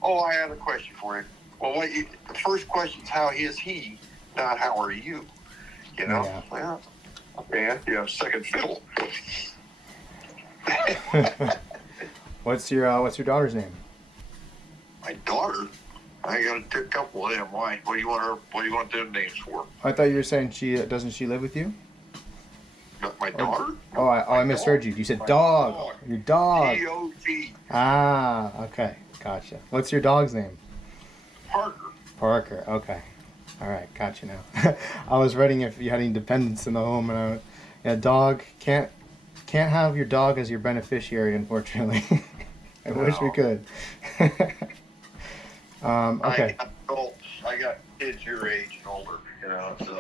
Oh, I have a question for him. Well, the first question is how is he, not how are you? You know? Yeah. Well, okay, you have second fiddle. What's your daughter's name? My daughter? I got a couple of them. Why? What do you want them names for? I thought you were saying doesn't she live with you? My daughter? I misheard you. You said dog. Your dog. D-O-G. Ah, okay. Gotcha. What's your dog's name? Parker. Parker. Okay. All right. Gotcha now. I was writing if you had any dependents in the home, and dog can't have your dog as your beneficiary, unfortunately. I wish we could. Okay. I got kids your age and older, you know, so.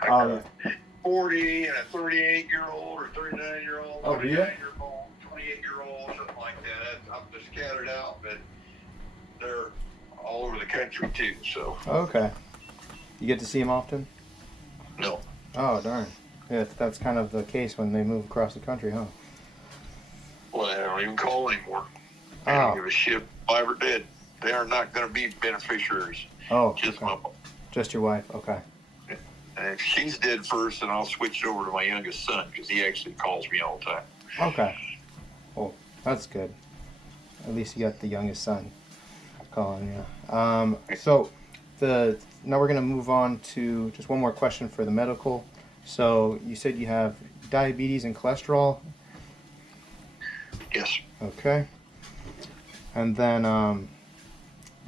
I Oh, got 40 and a 38-year-old or 39-year-old, Oh, do you? 29-year-old, 28-year-old, something like that. I'm just scattered out, but they're all over the country too, so. Okay. You get to see him often? No. Oh, darn. Yeah, that's kind of the case when they move across the country, huh? Well, I don't even call anymore. I Oh. don't give a shit. Alive or dead. They are not going to be beneficiaries. Oh, Just okay. Just your wife. Okay. And if she's dead first, then I'll switch it over to my youngest son because he actually calls me all the time. Okay. Well, that's good. At least you got the youngest son calling you. So now we're gonna move on to just one more question for the medical. So you said you have diabetes and cholesterol. Yes. Okay. And then I'm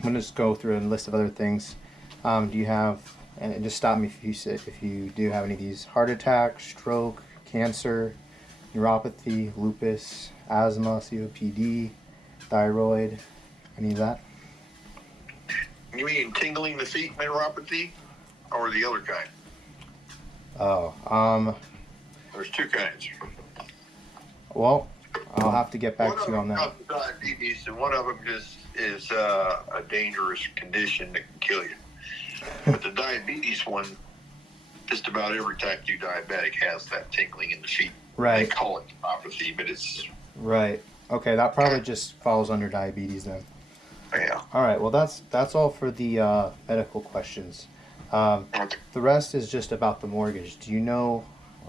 gonna just go through a list of other things. Do you have, and just stop me if you do have any of these: heart attack, stroke, cancer, neuropathy, lupus, asthma, COPD, thyroid, any of that? You mean tingling the feet neuropathy or the other kind? Oh, There's two kinds. well, I'll have to get back to you on that. One of them causes diabetes, and one of them is a dangerous condition that can kill you. But the diabetes one, just about every type 2 diabetic has that tingling in the feet. Right. They call it neuropathy, but it's... Right. Okay, that probably just falls under diabetes then. Yeah. All right. Well, that's all for the medical questions. The rest is just about the mortgage. Do you know?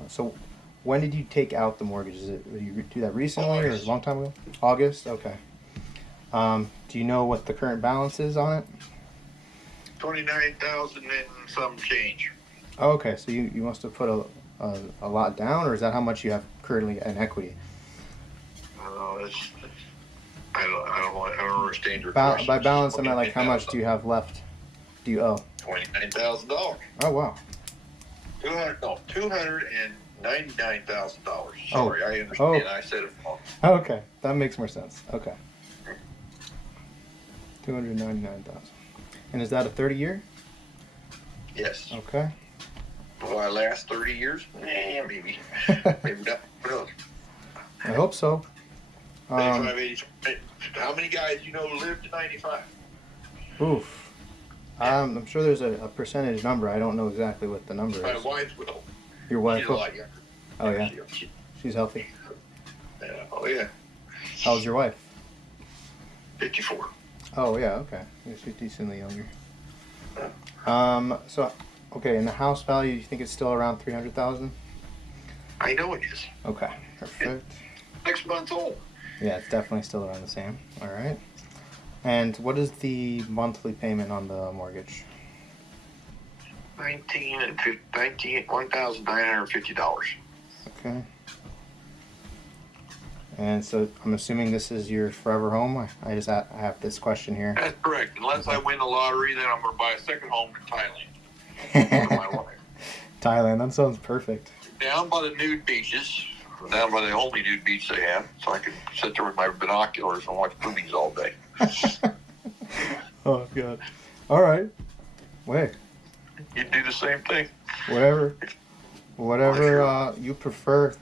So, when did you take out the mortgage? Did you do that recently or a long time ago? August. Okay. Do you know what the current balance is on it? 29,000 and some change. Oh, okay. So you must have put a lot down, or is that how much you have currently in equity? I don't understand your question. By balance, I meant like how much do you have left? Do you owe? $29,000. Oh wow. $299,000. Sorry, Oh. I understand. Oh. I said it wrong. Okay, that makes more sense. Okay. 299,000. And is that a 30-year? Yes. Okay. Will I last 30 years? Maybe. Maybe not. Who knows? I hope so. 85, 85. How many guys you know live to 95? Oof. I'm sure there's a percentage number. I don't know exactly what the number My is. wife will. Your wife? She's a lot younger. Oh yeah. She's healthy. Yeah. Oh yeah. How's your wife? 54. Oh yeah. Okay. Yeah, she's decently younger. So, okay. And the house value, you think it's still around 300,000? I know it is. Okay. Perfect. 6 months old. Yeah, it's definitely still around the same. All right. And what is the monthly payment on the mortgage? $1,950. Okay. And so I'm assuming this is your forever home. I have this question here. That's correct. Unless I win the lottery, then I'm going to buy a second home in Thailand. For my wife. Thailand. That sounds perfect. Down by the nude beaches. Down by the only nude beach they have. So I can sit there with my binoculars and watch movies all day. Oh God. All right. Wait. You'd do the same thing. Whatever. Whatever you prefer.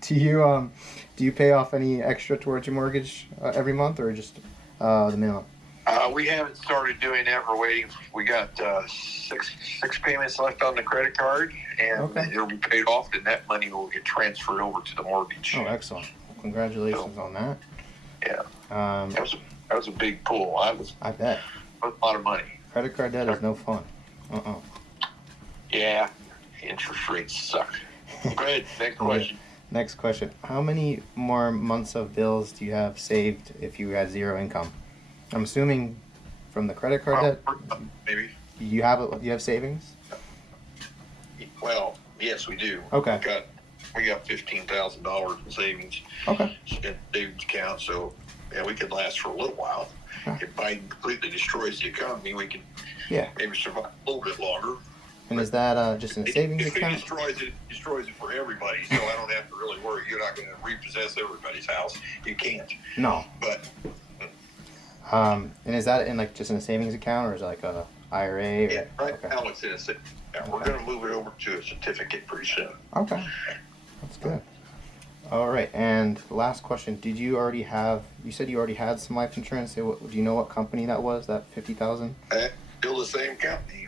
Do you pay off any extra towards your mortgage every month, or just the minimum? We haven't started doing that. We're waiting. We got six payments left on the credit card, and it'll be paid off, and that money will get transferred over to the mortgage. Oh, excellent! Well, congratulations on that. Yeah. That was a big pull. I bet. That was a lot of money. Credit card debt is no fun. Yeah. Interest rates suck. Go ahead. Next question. Next question. How many more months of bills do you have saved if you had zero income? I'm assuming from the credit card debt. Maybe. You have savings? Well, yes, we do. Okay. We got $15,000 in savings. Okay. In savings account, so yeah, we could last for a little while. If Biden completely destroys the economy, we can maybe survive a little bit longer. And is that just in a savings account? If he destroys it for everybody, so I don't have to really worry. You're not going to repossess everybody's house. You can't. No. But. And is that in just in a savings account, or is it like a IRA? Yeah, right now it's in a savings account. We're going to move it over to a certificate pretty soon. Okay. That's good. All right. And last question. Did you already have, you said you already had some life insurance. Do you know what company that was, that $50,000? Still the same company.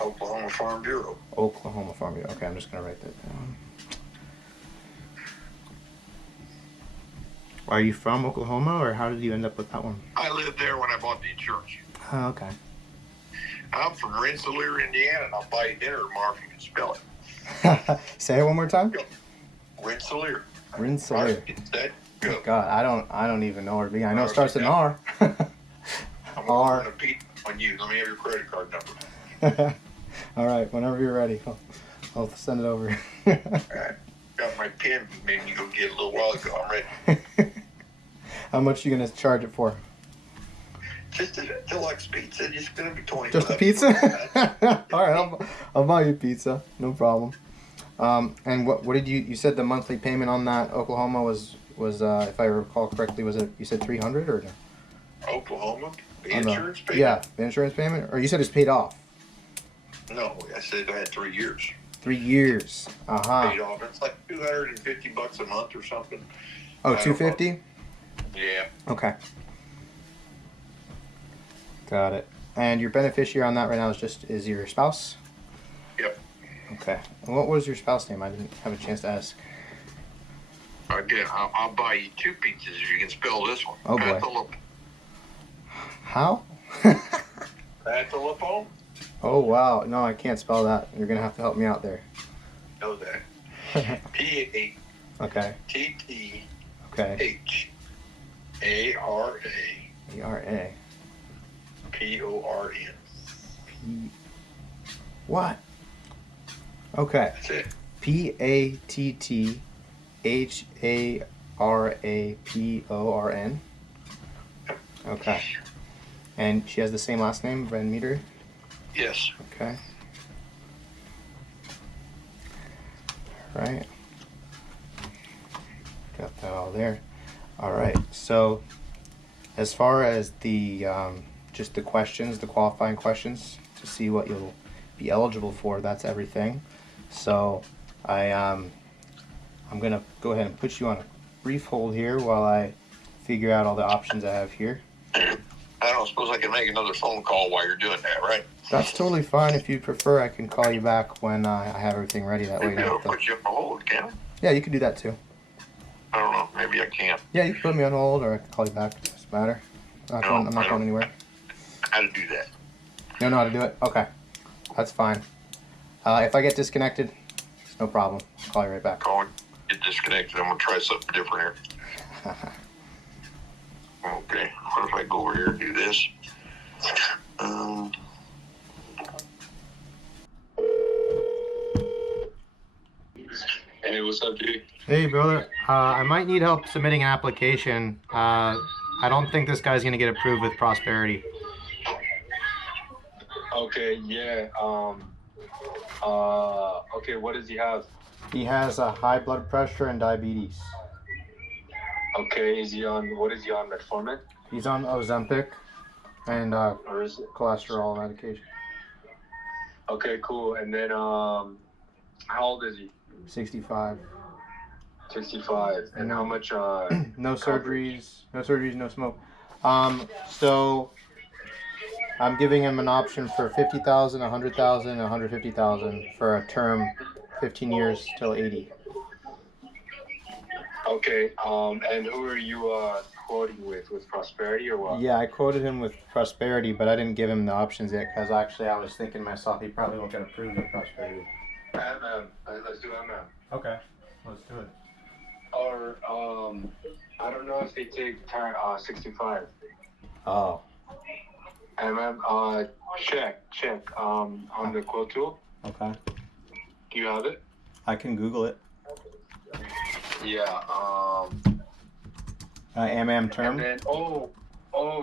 Oklahoma Farm Bureau. Oklahoma Farm Bureau. Okay, I'm just going to write that down. Are you from Oklahoma, or how did you end up with that one? I lived there when I bought the insurance. Oh, okay. I'm from Rensselaer, Indiana, and I'll buy you dinner tomorrow if you can spell it. Say it one more time. Rensselaer. Rensselaer. Go. God, I don't even know where to be. I know it starts with an R. I'm going to repeat on you. Let me have your credit card number. All right, whenever you're ready, I'll send it over. All right. Got my pen, made me go get it a little while ago. I'm ready. How much are you gonna charge it for? Just a deluxe pizza. It's gonna be $20. Just a pizza? All right, I'll buy you pizza. No problem. And what did you said the monthly payment on that Oklahoma was if I recall correctly, was it, you said 300 or no? Oklahoma? The insurance payment? Yeah, the insurance payment, or you said it's paid off? No, I said I had 3 years. 3 years. Paid off. It's like $250 a month or something. Oh, $250? Yeah. Okay. Got it. And your beneficiary on that right now is your spouse? Yep. Okay. And what was your spouse's name? I didn't have a chance to ask. Again, I'll buy you 2 pizzas if you can spell this one. Oh boy. How? Patalapone? Oh wow. No, I can't spell that. You're gonna have to help me out there. Know that. P-A. Okay. T-T. Okay. H-A-R-A. A-R-A. P-O-R-N. P. What? Okay. That's it. P-A-T-T-H-A-R-A-P-O-R-N. Okay. And she has the same last name, Van Meter? Yes. Okay. All right. Got that all there. All right. So, as far as the just the questions, the qualifying questions to see what you'll be eligible for, that's everything. So, I'm gonna go ahead and put you on a brief hold here while I figure out all the options I have here. I don't suppose I can make another phone call while you're doing that, right? That's totally fine. If you prefer, I can call you back when I have everything ready. That way you Maybe don't I'll have to... put you on hold, can I? Yeah, you can do that too. I don't know. Maybe I can't. Yeah, you can put me on hold, or I can call you back. It doesn't matter. I'm not going anywhere. How to do that? You don't know how to do it? Okay. That's fine. If I get disconnected, it's no problem. I'll call you right back. Call and get disconnected. I'm going to try something different here. Okay. What if I go over here and do this? Hey, what's up, dude? Hey, brother. I might need help submitting an application. I don't think this guy's going to get approved with Prosperity. Okay, yeah. Okay, what does he have? He has high blood pressure and diabetes. Okay, what is he on, metformin? He's on Ozempic and cholesterol medication. Okay, cool. And then how old is he? 65. 65. And how much No surgeries, no smoke. So I'm giving him an option for 50,000, 100,000, 150,000 for a term, 15 years till 80. Okay, and who are you quoting with Prosperity or what? Yeah, I quoted him with Prosperity, but I didn't give him the options yet because actually I was thinking to myself he probably won't get approved with Prosperity. Let's do MM. Okay, let's do it. Or I don't know if they take 65. Oh. MM, check on the quote tool. Okay. Do you have it? I can Google it. Yeah. MM term. And then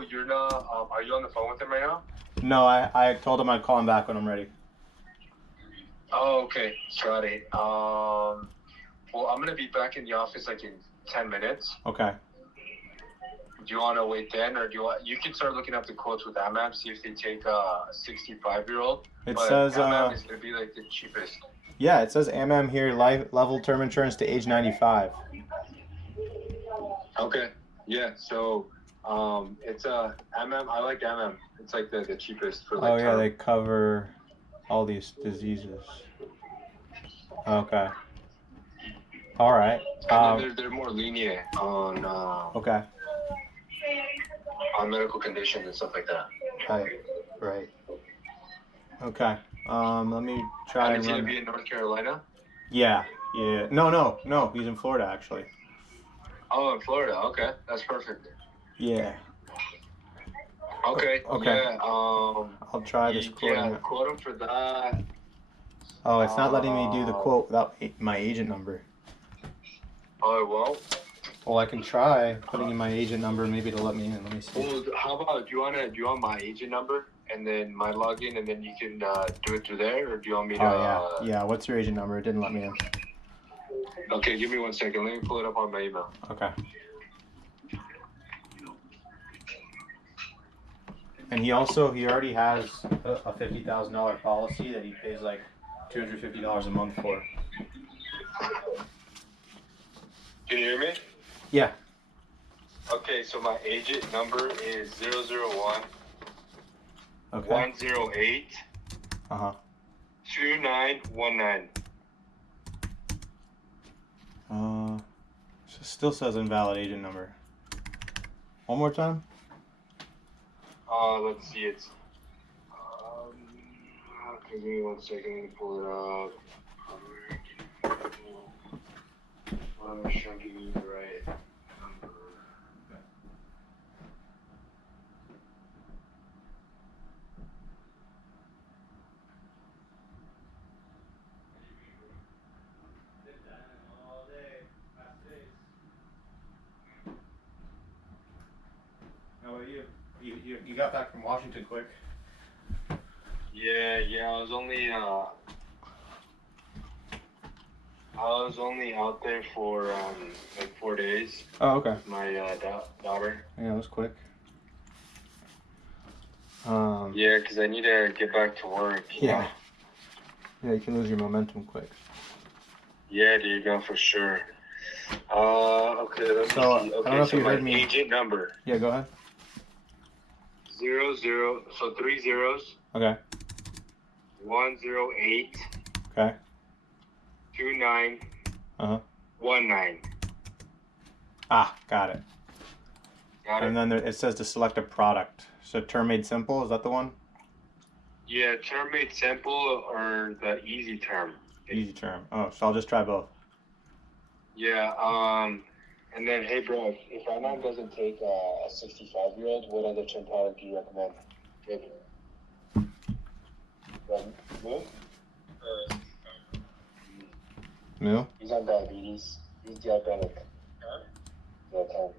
you're not. Are you on the phone with him right now? No, I told him I'd call him back when I'm ready. Oh, okay. Got it. Well, I'm gonna be back in the office like in 10 minutes. Okay. Do you want to wait then, or you can start looking up the quotes with MM, see if they take a 65-year-old. It but says MM is gonna be like the cheapest. Yeah, it says MM here, level term insurance to age 95. Okay. Yeah. So it's MM. I like MM. It's like the cheapest for like. Oh yeah, they cover all these diseases. Okay. All right. And then they're more lenient on. Okay. On medical conditions and stuff like that. Right. Okay. Let me try And and it's gonna run. be in North Carolina. Yeah. No. He's in Florida actually. Oh, in Florida. Okay, that's perfect. Yeah. Okay. Okay. Yeah. I'll try this quote. Yeah, quote him for that. Oh, it's not letting me do the quote without my agent number. Oh, well. Well, I can try putting in my agent number. Maybe it'll let me in. Let me see. Well, how about do you want my agent number and then my login, and then you can do it through there, or do you want me to? Oh yeah. What's your agent number? It didn't let me in. Okay, give me 1 second. Let me pull it up on my email. Okay. And he already has a $50,000 policy that he pays like $250 a month for. Can you hear me? Yeah. Okay, so my agent number is 001 Okay. 108 2919. Still says invalid agent number. One more time. Let's see. It's give me 1 second. Let me pull it up. I'm sure I'm giving you the right number. How about you? You got back from Washington quick. Yeah. I was only out there for like 4 days. Oh, okay. With my daughter. Yeah, it was quick. Yeah, because I need to get back to work. Yeah. Yeah, you can lose your momentum quick. Yeah, dude, no, for sure. Okay, let me see. Okay, I don't know if you my heard me. agent number. Yeah, go ahead. 00, so 3 zeros. Okay. 108 Okay. 2919. Ah, got it. Got it? And then it says to select a product. So term made simple, is that the one? Yeah, term made simple or the easy term. Easy term. Oh, so I'll just try both. Yeah, and then, hey, bro, if my mom doesn't take a 65-year-old, what other term product do you recommend? Noob? No? He's on diabetes. He's diabetic. Huh? Yeah, tell me.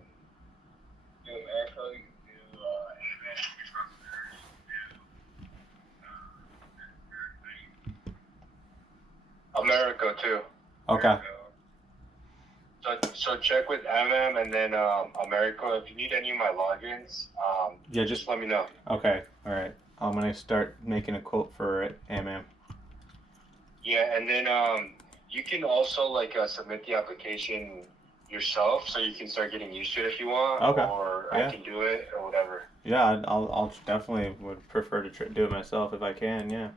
Do Echo, you can do America, too. Okay. So check with MM and then America. If you need any of my logins, Yeah, just let me know. Okay, alright. I'm gonna start making a quote for it, MM. Yeah, and then you can also like submit the application yourself, so you can start getting used to it if you want. Okay. Or Yeah. I can do it or whatever. Yeah, I'll definitely would prefer to do it myself if I can. Yeah.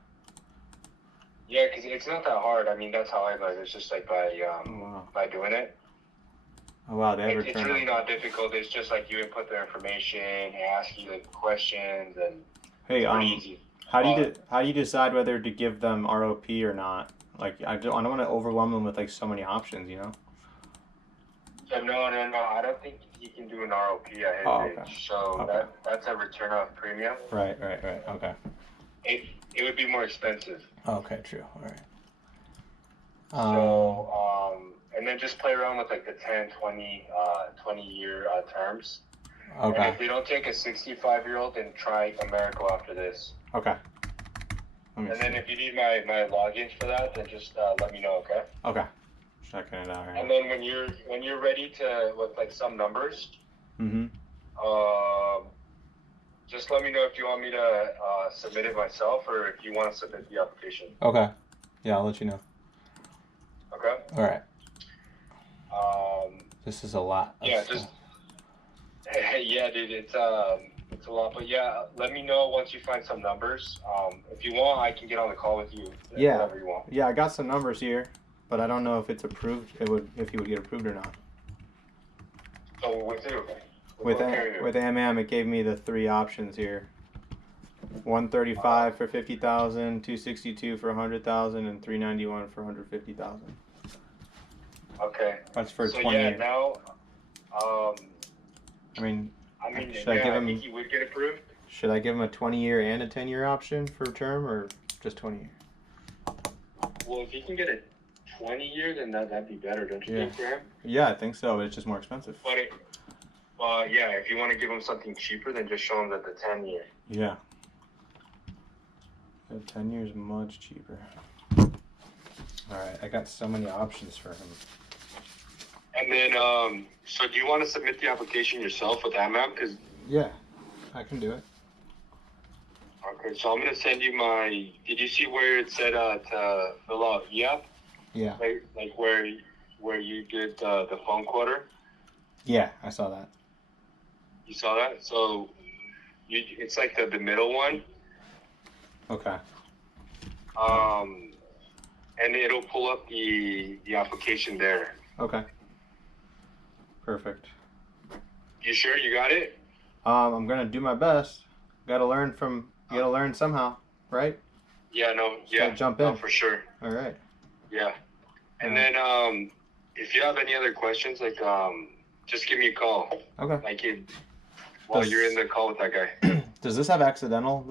Yeah, because it's not that hard. I mean, that's how I learned. It's just like by doing it. Oh wow, they have It's really not difficult. It's just like you input their information, they ask you like questions, and Hey, it's pretty easy. how do you decide whether to give them ROP or not? Like I don't want to overwhelm them with like so many options, you know. So no. I don't think you can do an ROP at his age. So that's a return of premium. Right. Okay. It would be more expensive. Okay, true. All right. So, and then just play around with like the 10, 20-year terms. Okay. And if they don't take a 65-year-old, then try America after this. Okay. And then if you need my logins for that, then just let me know, okay? Okay. Checking it out right And then when you're ready to with like some numbers, Mm-hmm. just let me know if you want me to submit it myself or if you want to submit the application. Okay. Yeah, I'll let you know. Okay. All right. This is a lot. Yeah, just yeah, dude, it's a lot, but yeah, let me know once you find some numbers. If you want, I can get on the call with you. Yeah. Whatever you want. Yeah, I got some numbers here, but I don't know if it's approved. If he would get approved or not. So with who? With what carrier? with AMM, it gave me the three options here. 135 for 50,000, 262 for 100,000, and 391 for 150,000. Okay. That's for so 20 yeah, years. now, I mean, should I give I him? think he would get approved. Should I give him a 20-year and a 10-year option for term, or just 20-year? Well, if he can get a 20-year, then that'd be better, don't you Yeah. think, for him? Yeah, I think so, but it's just more expensive. But yeah, if you want to give him something cheaper, then just show him that the 10-year. Yeah. The 10 years much cheaper. Alright, I got so many options for him. And then, so do you want to submit the application yourself with AMM? Cause Yeah, I can do it. okay, so I'm gonna send you my. Did you see where it said to fill out EAP? Yeah. Like where you did the phone quarter? Yeah, I saw that. You saw that? So it's like the middle one. Okay. And it'll pull up the application there. Okay. Perfect. You sure you got it? I'm gonna do my best. Gotta learn somehow, right? Yeah, no, Just yeah. gotta jump in. No, for sure. Alright. Yeah. And then if you have any other questions, like just give me a call. Okay. Like while you're in the call with that guy. Does this have accidental?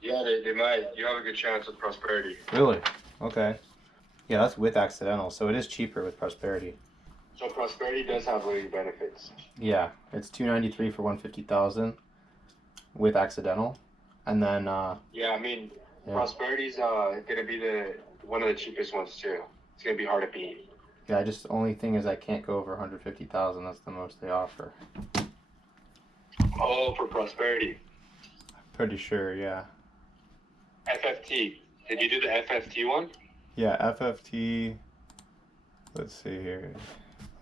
Yeah, they might. You have a good chance with Prosperity. Really? Okay. Yeah, that's with accidental, so it is cheaper with Prosperity. So Prosperity does have living benefits. Yeah, it's $293 for 150,000 with accidental, and then Yeah, I mean, yeah. Prosperity's gonna be one of the cheapest ones too. It's gonna be hard to beat. Yeah, just the only thing is I can't go over 150,000. That's the most they offer. Oh, for Prosperity. Pretty sure, yeah. FFT. Did you do the FFT one? Yeah, FFT. Let's see here.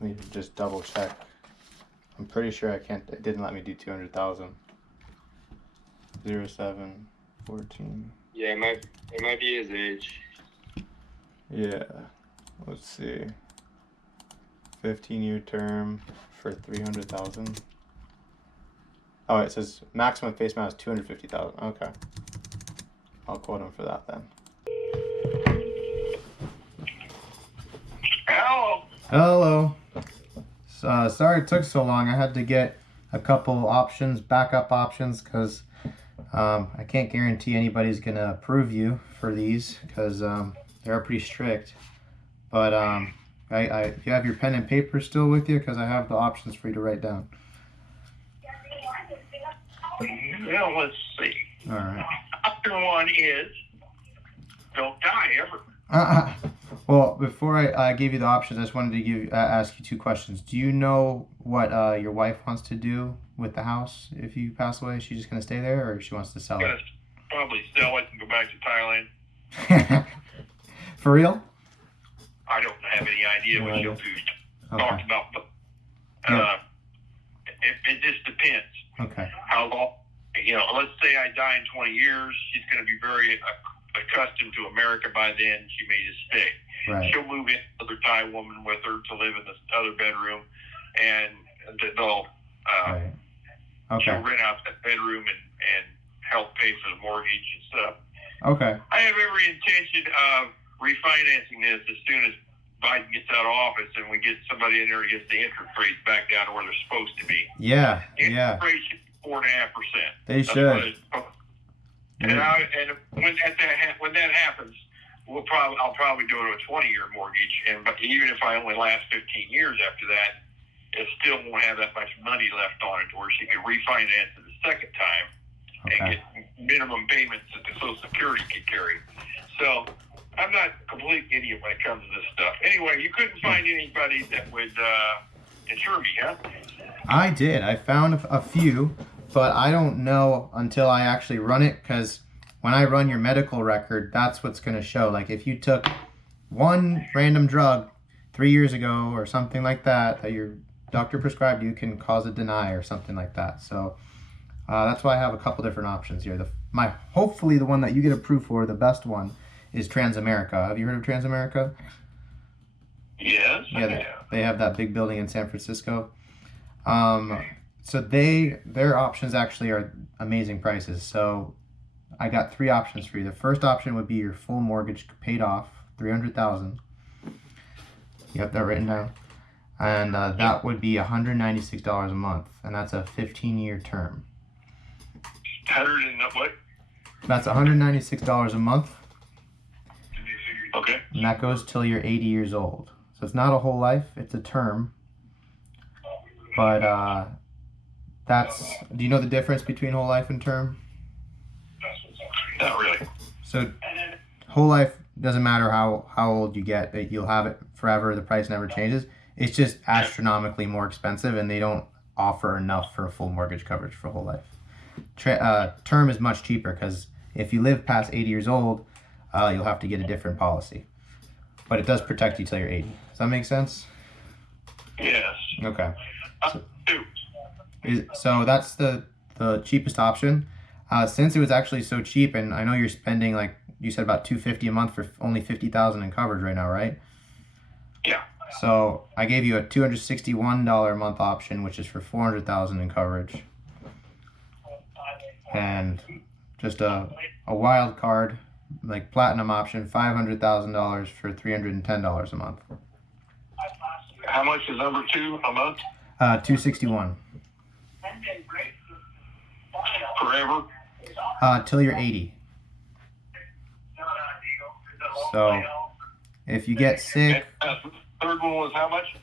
Let me just double check. I'm pretty sure I can't. It didn't let me do 200,000. 0714. Yeah, it might be his age. Yeah. Let's see. 15-year term for 300,000. Oh, it says maximum face amount is 250,000. Okay. I'll quote him for that then. Hello. Sorry it took so long. I had to get a couple options, backup options, because I can't guarantee anybody's going to approve you for these because they are pretty strict. But do you have your pen and paper still with you? Because I have the options for you to write down. Yeah, let's see. All right. Option one is don't die ever. Well, before I give you the options, I just wanted to ask you two questions. Do you know what your wife wants to do with the house if you pass away? Is she just going to stay there, or she wants to sell it? probably sell it and go back to Thailand. For real? I don't have any idea what she'll do. Okay. Talked about, it just depends. Okay. How long, let's say I die in 20 years, she's going to be very accustomed to America by then. She may just stay. Right. She'll move in another Thai woman with her to live in this other bedroom, and they'll Right. Okay. she'll rent out that bedroom and help pay for the mortgage and stuff. Okay. I have every intention of refinancing this as soon as Biden gets out of office and we get somebody in there to get the interest rates back down to where they're supposed to be. Yeah. The Yeah. interest rate should be 4.5%. They should. And when that happens, I'll probably go to a 20-year mortgage, but even if I only last 15 years after that, it still won't have that much money left on it, where she can refinance it a second time and get minimum payments that the Social Security can carry. So I'm not a complete idiot when it comes to this stuff. Anyway, you couldn't find anybody that would insure me, huh? I did. I found a few, but I don't know until I actually run it, because when I run your medical record, that's what's going to show. Like if you took one random drug 3 years ago or something like that, that your doctor prescribed, you can cause a deny or something like that. So that's why I have a couple different options here. Hopefully the one that you get approved for, the best one, is Transamerica. Have you heard of Transamerica? Yes. Yeah, they have that big building in San Francisco. So their options actually are amazing prices. So I got 3 options for you. The first option would be your full mortgage paid off, $300,000. You have that written down, and that would be $196 a month, and that's a 15-year term. 100 and what? That's $196 a month. Okay. And that goes till you're 80 years old. So it's not a whole life, it's a term. But do you know the difference between whole life and term? Not really. So whole life doesn't matter how old you get, you'll have it forever, the price never changes. It's just astronomically more expensive, and they don't offer enough for a full mortgage coverage for whole life. Term is much cheaper, because if you live past 80 years old, you'll have to get a different policy. But it does protect you till you're 80. Does that make sense? Yes. Okay. So that's the cheapest option. Since it was actually so cheap, and I know you're spending, like you said, about $250 a month for only $50,000 in coverage right now, right? Yeah. So I gave you a $261 a month option, which is for $400,000 in coverage, and just a wild card, like platinum option, $500,000 for $310 a month. How much is number 2 a month? $261. Forever? Till you're 80. So if you get sick. Third one was how much?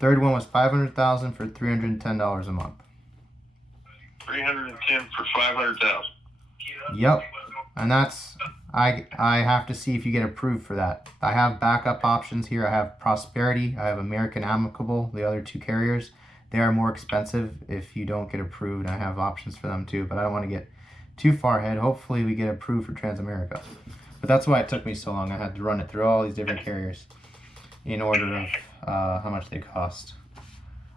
Third one was $500,000 for $310 a month. 310 for 500,000. Yep. And that's, I have to see if you get approved for that. I have backup options here. I have Prosperity, I have American Amicable, the other 2 carriers. They are more expensive if you don't get approved. I have options for them too, but I don't want to get too far ahead. Hopefully we get approved for Transamerica. But that's why it took me so long. I had to run it through all these different carriers in order of how much they cost.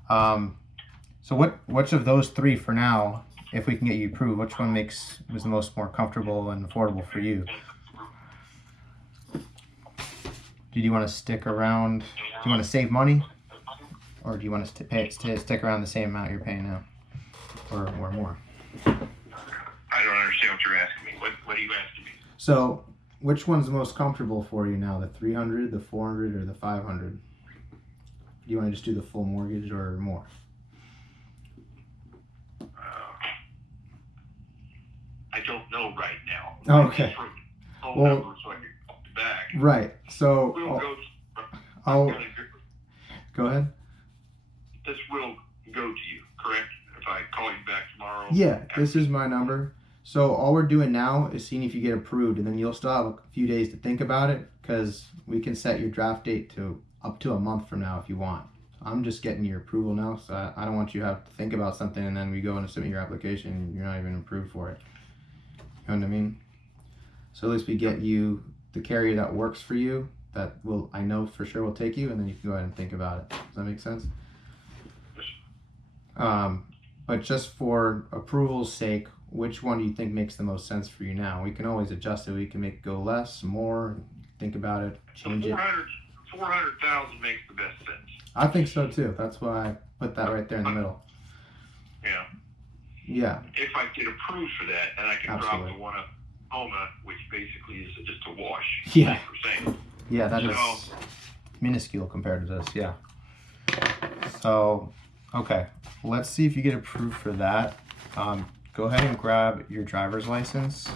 So which of those 3 for now, if we can get you approved, which one was the most more comfortable and affordable for you? Do you want to stick around? Do you want to save money? Or do you want to stick around the same amount you're paying now? Or more? I don't understand what you're asking me. What are you asking me? So, which one's most comfortable for you now? The 300, the 400, or the 500? Do you want to just do the full mortgage or more? I don't know right now. Okay. Well, numbers so I can call you back. Right. So We'll go ahead. This will go to you, correct? If I call you back tomorrow. Yeah, this is my number. So all we're doing now is seeing if you get approved, and then you'll still have a few days to think about it, because we can set your draft date to up to a month from now if you want. I'm just getting your approval now, so I don't want you to have to think about something and then we go and submit your application and you're not even approved for it. You know what I mean? So at least we get you the carrier that works for you, that will, I know for sure will take you, and then you can go ahead and think about it. Does that make sense? But just for approval's sake, which one do you think makes the most sense for you now? We can always adjust it. We can make it go less, more, think about it, change it. 400,000 makes the best sense. I think so too. That's why I put that right there in the middle. Yeah. Yeah. If I get approved for that, and I can Absolutely. drop the one up Homa, which basically is just a wash. Yeah. 9%. Yeah, that So- is minuscule compared to this, yeah. So, okay, let's see if you get approved for that. Go ahead and grab your driver's license,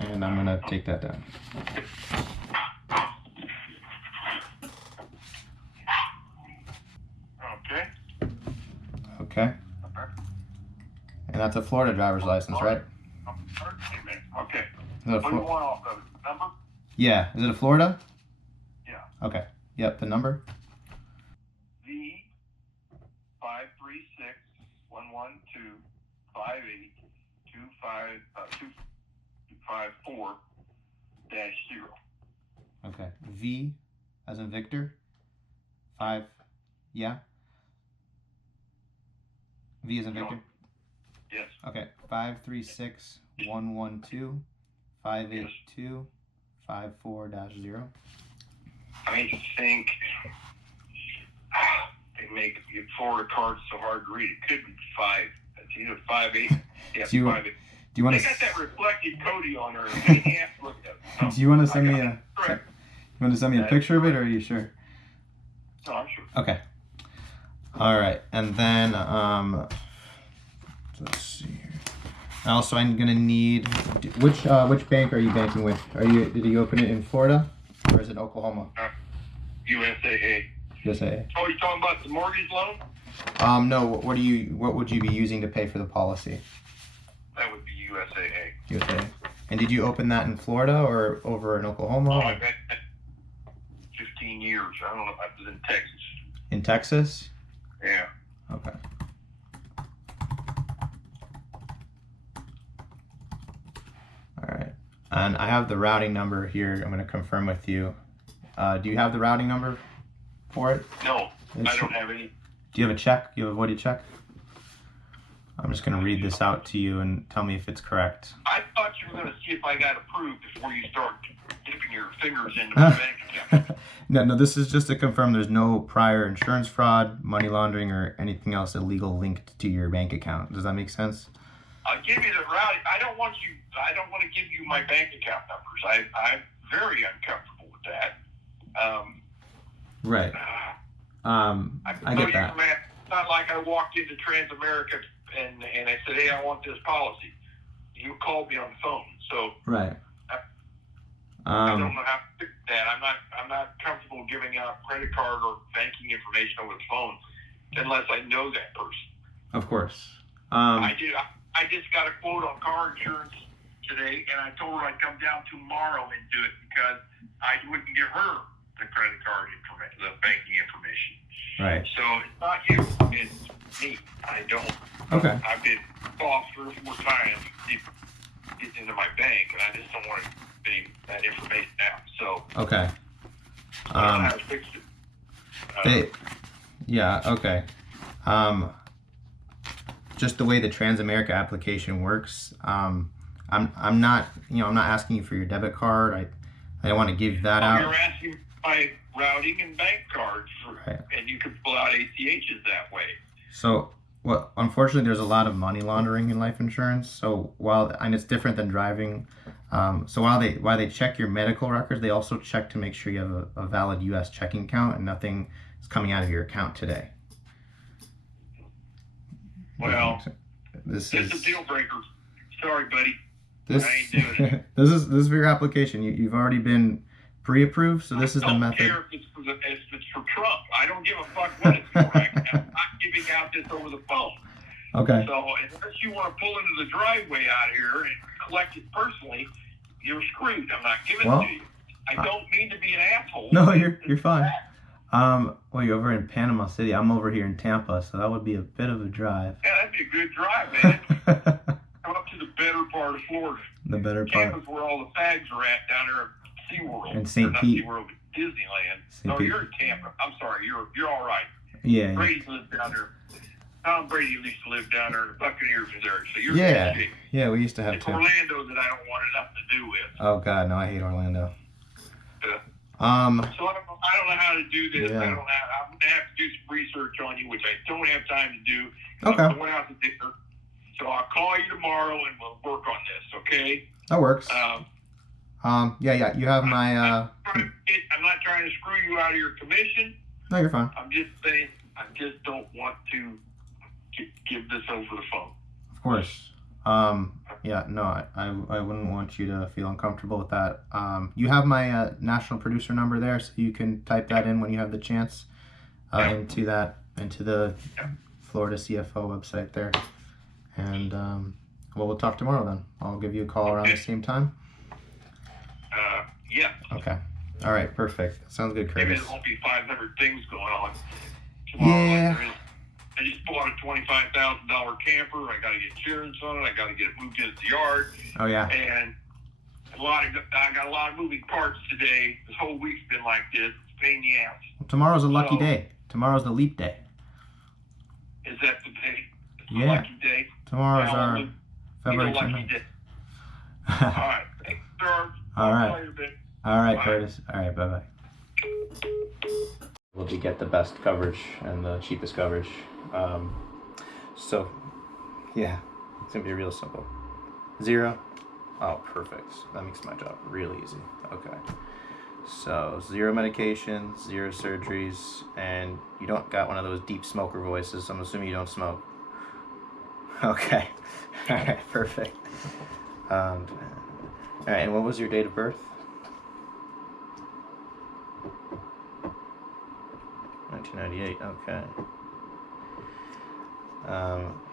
and I'm gonna take that down. Okay. Okay. And that's a Florida driver's license, right? Okay. Is it a What do you Flo- want off of it? Number? Yeah, is it a Florida? Yeah. Okay, yep, the number? V 536-112-58-254-0. Okay, V as in Victor, 5, yeah? V as in Victor? Yes. Okay, 536-112-582-54-0. I think they make your Florida cards so hard to read. It could be 5. It's either 5-8. Yeah, Do you- 5-8. Do you want They got that reflected Cody on there. You have to look at it. Do you want to send me a? Correct. You want to send me a picture of it, or are you sure? No, I'm sure. Okay. All right, and then let's see here. Also, I'm gonna need which bank are you banking with? Did you open it in Florida, or is it Oklahoma? USAA. USA. Oh, you talking about the mortgage loan? No. What would you be using to pay for the policy? That would be USAA. USA. And did you open that in Florida or over in Oklahoma? Oh, or- I've had that 15 years. I don't know if I was in Texas. In Texas? Yeah. Okay. All right. And I have the routing number here. I'm going to confirm with you. Do you have the routing number for it? No, I It's- don't have any. Do you have a check? Do you have a voided check? I'm just going to read this out to you and tell me if it's correct. I thought you were going to see if I got approved before you start dipping your fingers into my bank account. No, this is just to confirm there's no prior insurance fraud, money laundering, or anything else illegal linked to your bank account. Does that make sense? I'll give you the routing. I don't want to give you my bank account numbers. I'm very uncomfortable with that. Right. I get that. Man, it's not like I walked into Transamerica and I said, hey, I want this policy. You called me on the phone, so Right. I don't know how to fix that. I'm not comfortable giving out credit card or banking information over the phone unless I know that person. Of course. I just got a quote on car insurance today, and I told her I'd come down tomorrow and do it because I wouldn't give her the credit card information, the banking information. Right. So it's not you, it's me. I don't. Okay. I've been off 3 or 4 times getting into my bank, and I just don't want to give that information out. So Okay. I don't know how to fix it. Yeah. Okay. Just the way the Transamerica application works. I'm not asking you for your debit card. I don't want to give that out. You're asking my routing and bank cards, Right. and you can pull out ACHs that way. So, well, unfortunately, there's a lot of money laundering in life insurance. So and it's different than driving. So while they check your medical records, they also check to make sure you have a valid U.S. checking account and nothing is coming out of your account today. Well, this it's is a deal breaker. Sorry, buddy. this. I ain't doing it. this is for your application. You've already been pre-approved, so this is the I don't method. care if it's for Trump. I don't give a fuck what it's for. I'm not giving out this over the phone. Okay. So unless you want to pull into the driveway out here and collect it personally, you're screwed. I'm not giving Well, it to you. I don't mean to be an asshole. No, you're fine. Well, you're over in Panama City. I'm over here in Tampa, so that would be a bit of a drive. Yeah, that'd be a good drive, man. Come up to the better part of Florida. The better part. Tampa's where all the fags are at down there at SeaWorld. And St. Or not Pete. SeaWorld, but Disneyland. St. No, Pete. you're in Tampa. I'm sorry, you're all right. Yeah. Brady lives down there. Tom Brady used to live down there, and the Buccaneers was there, so you're in Yeah. good shape. Yeah, we used to have It's two. Orlando that I don't want nothing to do with. Oh God, no, I hate Orlando. Yeah. Um. So I don't know how to do this. Yeah. I'm gonna have to do some research on you, which I don't have time to do. Okay. I'm going out to dinner. So I'll call you tomorrow and we'll work on this, okay? That works. Yeah. You have my. I'm not trying to screw you out of your commission. No, you're fine. I'm just saying, I just don't want to give this over the phone. Of course. Yeah. No, I wouldn't want you to feel uncomfortable with that. You have my national producer number there, so you can type that in when you have the chance. Into the Florida CFO website there, and well, we'll talk tomorrow then. I'll give you a call around the same time. Yeah. Okay. All right. Perfect. Sounds good, Maybe Curtis. there won't be 500 things going on tomorrow. Yeah. Like there is. I just bought a $25,000 camper. I got to get insurance on it. I got to get it moved into the yard. Oh yeah. And I got a lot of moving parts today. This whole week's been like this. It's a pain in the ass. Tomorrow's a lucky day. Tomorrow's the leap day. Is that the day? It's the Yeah. lucky day. Tomorrow's Now, our it's February a lucky 29th. day. All right. Thanks, sir. All right. Later, Ben. All right, Bye. Curtis. All right, bye-bye. Will be get the best coverage and the cheapest coverage. So, yeah, it's gonna be real simple. 0. Oh, perfect. That makes my job really easy. Okay. So 0 medications, 0 surgeries, and you don't got one of those deep smoker voices. So I'm assuming you don't smoke. Okay. All right. Perfect. All right. And what was your date of birth? 1998. Okay.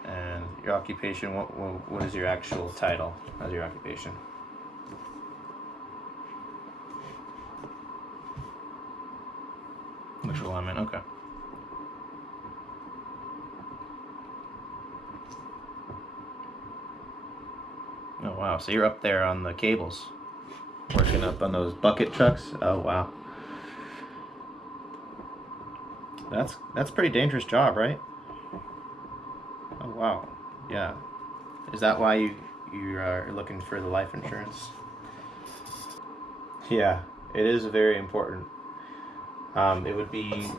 And your occupation. What is your actual title as your occupation? Electrical lineman. Okay. Oh wow! So you're up there on the cables, working up on those bucket trucks. Oh wow. That's a pretty dangerous job, right? Oh wow, yeah. Is that why you are looking for the life insurance? Yeah, it is very important. It would be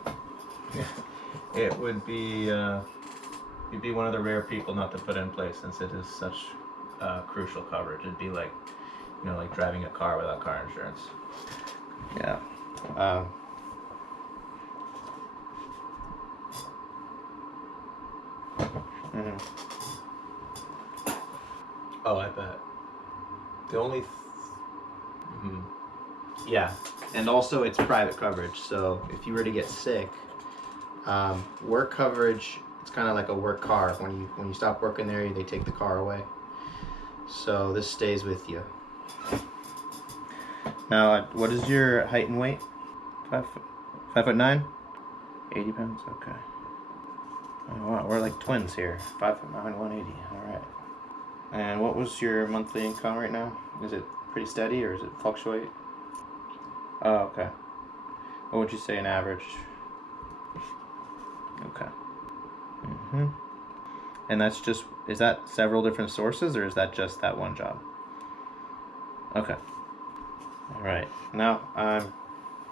you'd be one of the rare people not to put in place, since it is such crucial coverage. It'd be like, like driving a car without car insurance. Yeah. Oh, I bet. The only yeah, and also it's private coverage, so if you were to get sick, work coverage, it's kind of like a work car. When you stop working there, they take the car away, so this stays with you. Now, what is your height and weight? 5'9", 80 pounds. Okay. Oh, wow, we're like twins here. 5'9", 180. All right. And what was your monthly income right now? Is it pretty steady or does it fluctuate? Oh, okay. What would you say an average? Okay. And that's just, is that several different sources or is that just that one job? Okay. All right. Now,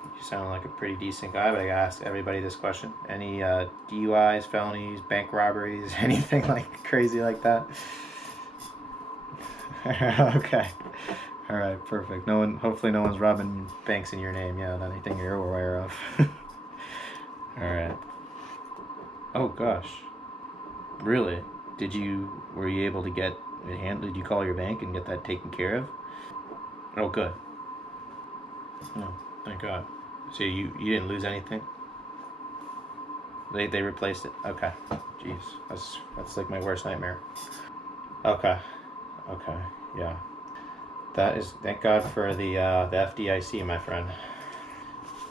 you sound like a pretty decent guy, but I gotta ask everybody this question. Any DUIs, felonies, bank robberies, anything like crazy like that? Okay. All right, perfect. Hopefully no one's robbing banks in your name. Yeah, anything you're aware of. All right. Oh gosh. Really? Were you able to get it handled? Did you call your bank and get that taken care of? Oh, good. Oh, thank God. So you didn't lose anything? They replaced it. Okay. Jeez, that's like my worst nightmare. Okay. Yeah. That is, thank God for the FDIC, my friend.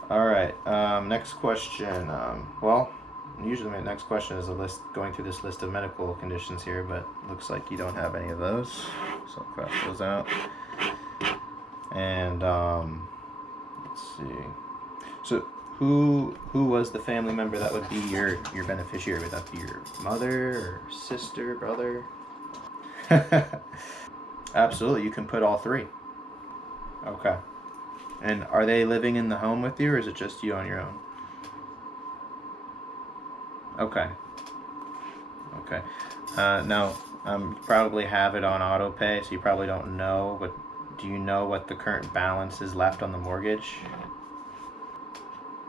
All right. Next question. Well, usually my next question is going through this list of medical conditions here, but looks like you don't have any of those. So cross those out. And let's see. So who was the family member that would be your beneficiary? Would that be your mother or sister, brother? Absolutely, you can put all three. Okay. And are they living in the home with you, or is it just you on your own? Okay. Okay. Now, you probably have it on auto pay, so you probably don't know, but do you know what the current balance is left on the mortgage?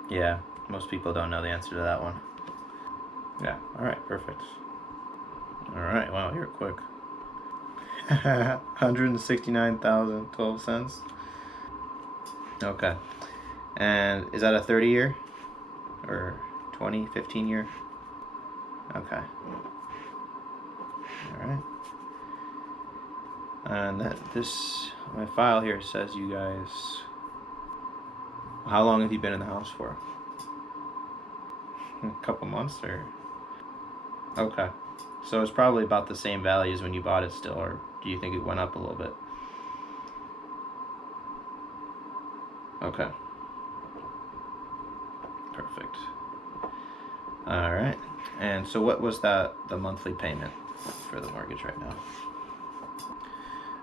Yeah, most people don't know the answer to that one. Yeah, alright, perfect. Alright, wow, you're quick. 169,012 cents. Okay. And is that a 30 year? Or 20, 15 year? Okay. Alright. And my file here says you guys, how long have you been in the house for? A couple months or? Okay. So it's probably about the same value as when you bought it still, or do you think it went up a little bit? Okay. Perfect. Alright. And so what was the monthly payment for the mortgage right now?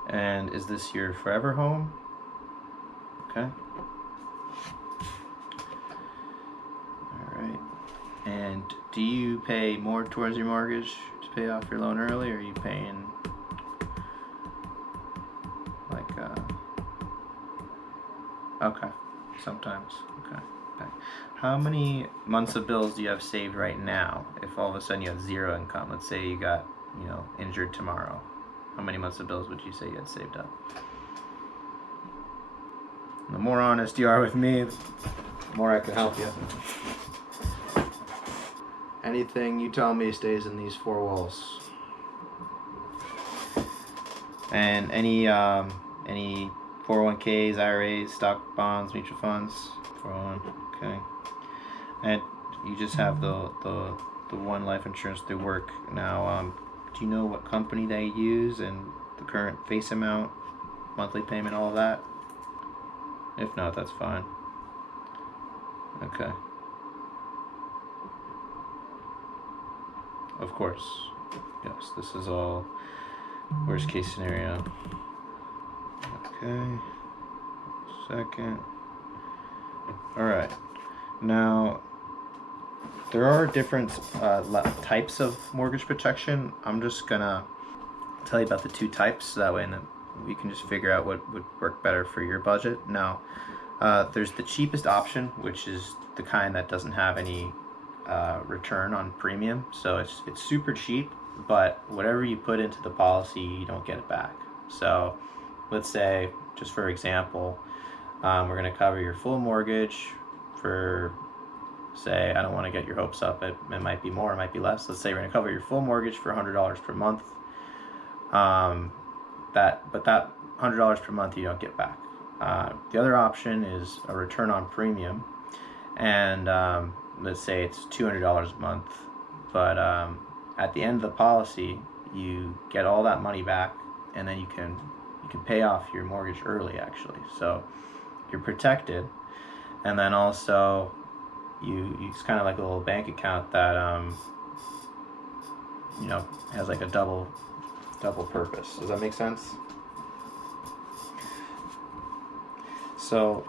And is this your forever home? Okay. Alright. And do you pay more towards your mortgage to pay off your loan early, or are you paying like okay, sometimes. Okay. How many months of bills do you have saved right now? If all of a sudden you have zero income, let's say you got, injured tomorrow, how many months of bills would you say you had saved up? The more honest you are with me, the more I can help you. Anything you tell me stays in these four walls. And any 401ks, IRAs, stock bonds, mutual funds? 401, okay. And you just have the one life insurance through work. Now, do you know what company they use and the current face amount, monthly payment, all of that? If not, that's fine. Okay. Of course. Yes, this is all worst case scenario. Okay. Second. Alright. Now, there are different types of mortgage protection. I'm just gonna tell you about the two types, so that way we can just figure out what would work better for your budget. Now, there's the cheapest option, which is the kind that doesn't have any return on premium. So it's super cheap, but whatever you put into the policy, you don't get it back. So let's say, just for example, we're going to cover your full mortgage for, say, I don't want to get your hopes up, it might be more, it might be less. Let's say we're going to cover your full mortgage for $100 per month. But that $100 per month you don't get back. The other option is a return on premium, and let's say it's $200 a month, but at the end of the policy you get all that money back, and then you can pay off your mortgage early, actually. So you're protected, and then also it's kind of like a little bank account that has like a double purpose. Does that make sense? So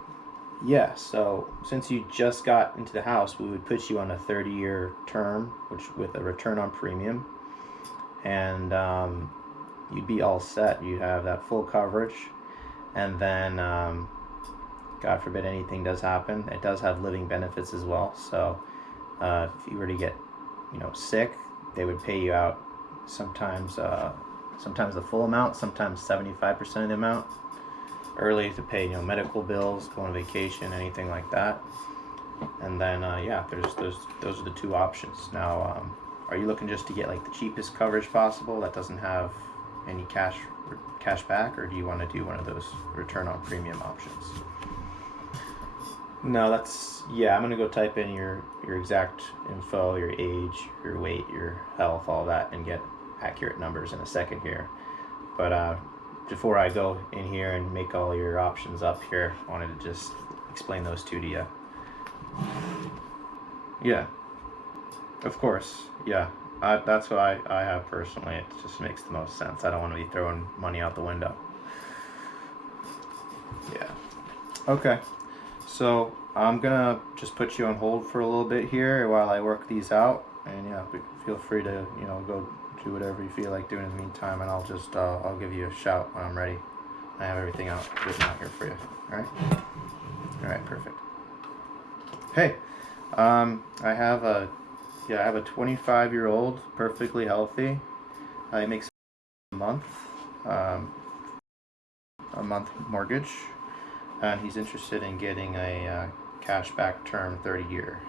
yeah, so since you just got into the house, we would put you on a 30-year term, with a return on premium, and you'd be all set. You'd have that full coverage, and then God forbid anything does happen, it does have living benefits as well. So if you were to get sick, they would pay you out sometimes the full amount, sometimes 75% of the amount early to pay medical bills, go on vacation, anything like that. And then those are the two options. Now, are you looking just to get like the cheapest coverage possible that doesn't have any cash back, or do you want to do one of those return on premium options? No, I'm gonna go type in your exact info, your age, your weight, your health, all that, and get accurate numbers in a second here. But before I go in here and make all your options up here, I wanted to just explain those two to you. Yeah, of course. Yeah, that's what I have personally. It just makes the most sense. I don't want to be throwing money out the window. Yeah. Okay. So I'm gonna just put you on hold for a little bit here while I work these out, and yeah, feel free to go do whatever you feel like doing in the meantime, and I'll give you a shout when I'm ready. I have everything written out here for you. All right. All right. Perfect. Hey, I have a 25-year-old, perfectly healthy. He makes a month mortgage, and he's interested in getting a cashback term 30-year.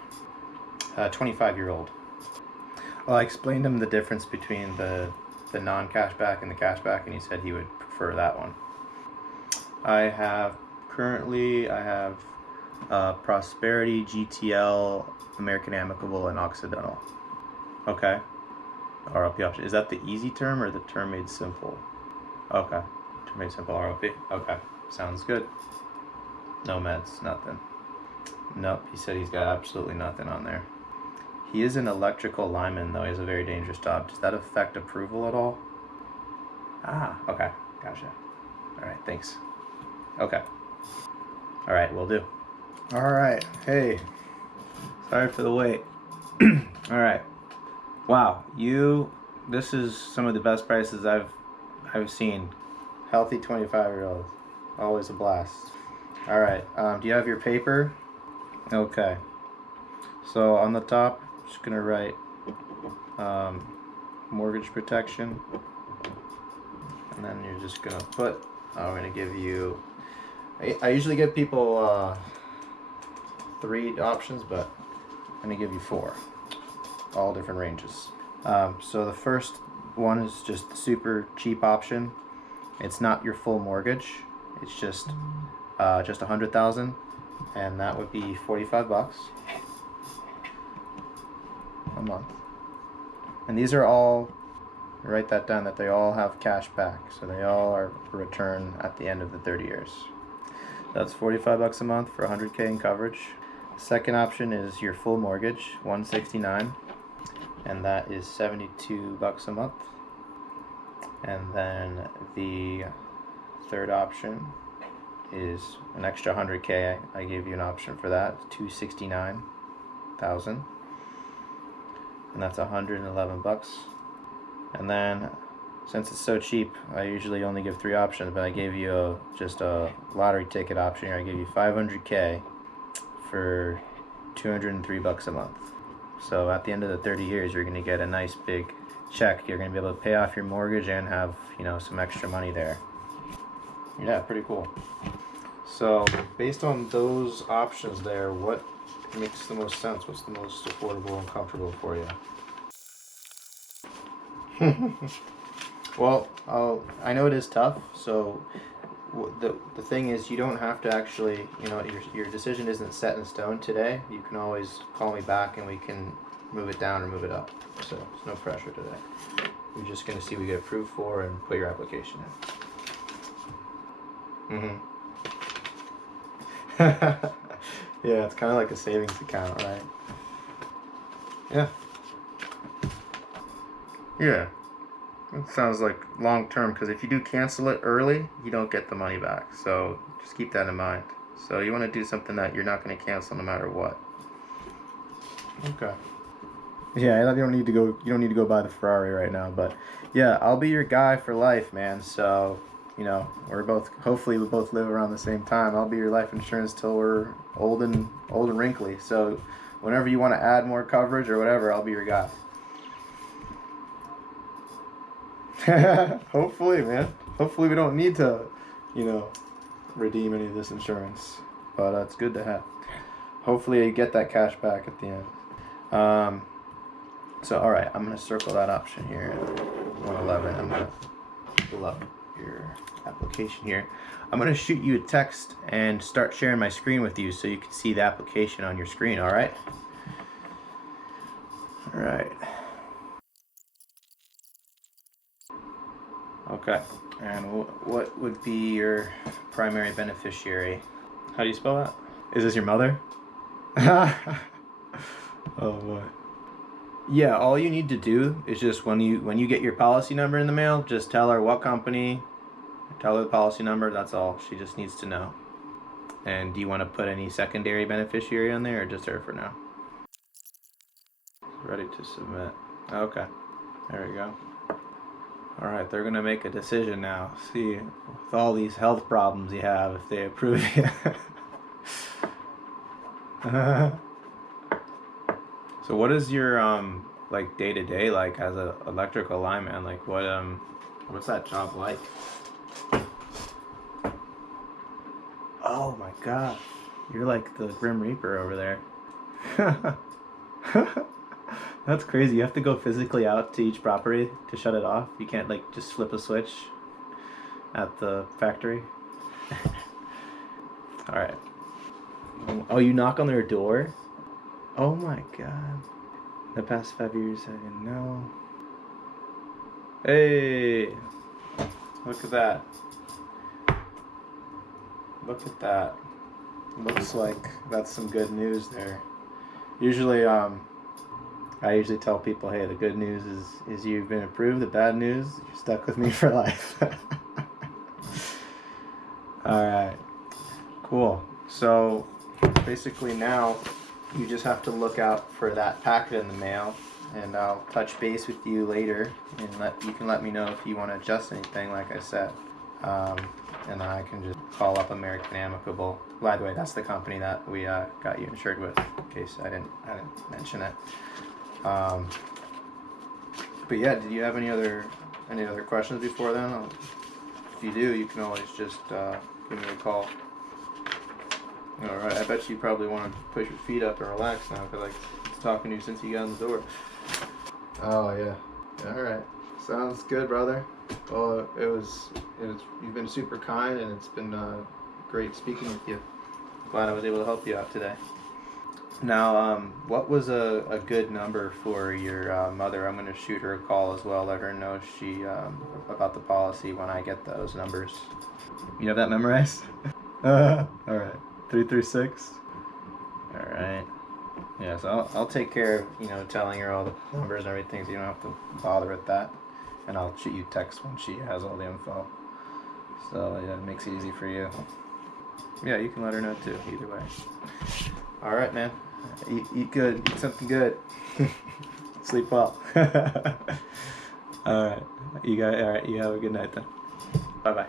25-year-old. Well, I explained him the difference between the non-cashback and the cashback, and he said he would prefer that one. I have Prosperity, GTL, American Amicable, and Occidental. Okay. RLP option. Is that the easy term or the term made simple? Okay. Term made simple RLP. Okay. Sounds good. No meds, nothing. Nope, he said he's got absolutely nothing on there. He is an electrical lineman, though. He has a very dangerous job. Does that affect approval at all? Ah, okay. Gotcha. All right, thanks. Okay. All right, will do. All right. Hey, sorry for the wait. All right. Wow, this is some of the best prices I've seen. Healthy 25-year-old. Always a blast. All right. Do you have your paper? Okay. So on the top, I'm just gonna write mortgage protection, and then you're just gonna put. I'm gonna give you. I usually give people 3 options, but I'm gonna give you 4. All different ranges. So the first one is just the super cheap option. It's not your full mortgage. It's just 100,000, and that would be $45 a month. And these are all, write that down, that they all have cash back, so they all are returned at the end of the 30 years. That's $45 a month for 100K in coverage. Second option is your full mortgage, $169, and that is $72 a month. And then the third option is an extra 100K. I gave you an option for that, $269,000, and that's $111. And then, since it's so cheap, I usually only give 3 options, but I gave you just a lottery ticket option here. I gave you 500K for $203 a month. So at the end of the 30 years, you're going to get a nice big check. You're going to be able to pay off your mortgage and have, some extra money there. Yeah, pretty cool. So based on those options there, what makes the most sense? What's the most affordable and comfortable for you? Well, I know it is tough. So the thing is, you don't have to actually, your decision isn't set in stone today. You can always call me back and we can move it down or move it up. So there's no pressure today. We're just going to see what you get approved for and put your application in. Yeah, it's kind of like a savings account, right? Yeah. Yeah. It sounds like long term, because if you do cancel it early, you don't get the money back. So just keep that in mind. So you want to do something that you're not going to cancel no matter what. Okay. Yeah, you don't need to go buy the Ferrari right now, but yeah, I'll be your guy for life, man. So, hopefully we both live around the same time. I'll be your life insurance till we're old and wrinkly. So whenever you want to add more coverage or whatever, I'll be your guy. Hopefully, man. Hopefully we don't need to, redeem any of this insurance, but it's good to have. Hopefully you get that cash back at the end. So, all right, I'm going to circle that option here, 111. I'm going to pull up your application here. I'm going to shoot you a text and start sharing my screen with you so you can see the application on your screen, all right? All right. Okay, And what would be your primary beneficiary? How do you spell that? Is this your mother? Oh boy. Yeah, all you need to do is just when you get your policy number in the mail, just tell her what company, tell her the policy number, that's all. She just needs to know. And do you want to put any secondary beneficiary on there or just her for now? Ready to submit. Okay. There we go. Alright, they're gonna make a decision now. See, with all these health problems you have, if they approve you. So what is your like day to day like as an electrical lineman? Like what's that job like? Oh my god, you're like the Grim Reaper over there. That's crazy. You have to go physically out to each property to shut it off. You can't like just flip a switch at the factory. All right. Oh, you knock on their door? Oh my god. The past 5 years, I didn't know. Hey, look at that. Look at that. Looks like that's some good news there. Usually, I usually tell people, hey, the good news is you've been approved. The bad news, you're stuck with me for life. Alright, cool. So basically now you just have to look out for that packet in the mail, and I'll touch base with you later, and you can let me know if you want to adjust anything, like I said. And then I can just call up American Amicable. By the way, that's the company that we got you insured with, in case I didn't mention it. But yeah, did you have any other questions before then? If you do, you can always just give me a call. All right, I bet you probably want to push your feet up and relax now, because I was talking to you since you got in the door. Oh yeah. All right. Sounds good, brother. Well, you've been super kind, and it's been great speaking with you. Glad I was able to help you out today. Now, what was a good number for your mother? I'm going to shoot her a call as well, let her know she about the policy when I get those numbers. You have that memorized? All right, 336. All right. Yeah, so I'll take care of telling her all the numbers and everything, so you don't have to bother with that. And I'll shoot you a text when she has all the info. So yeah, it makes it easy for you. Yeah, you can let her know too, either way. Alright, man. Eat good. Eat something good. Sleep well. Alright. You have a good night then. Bye-bye.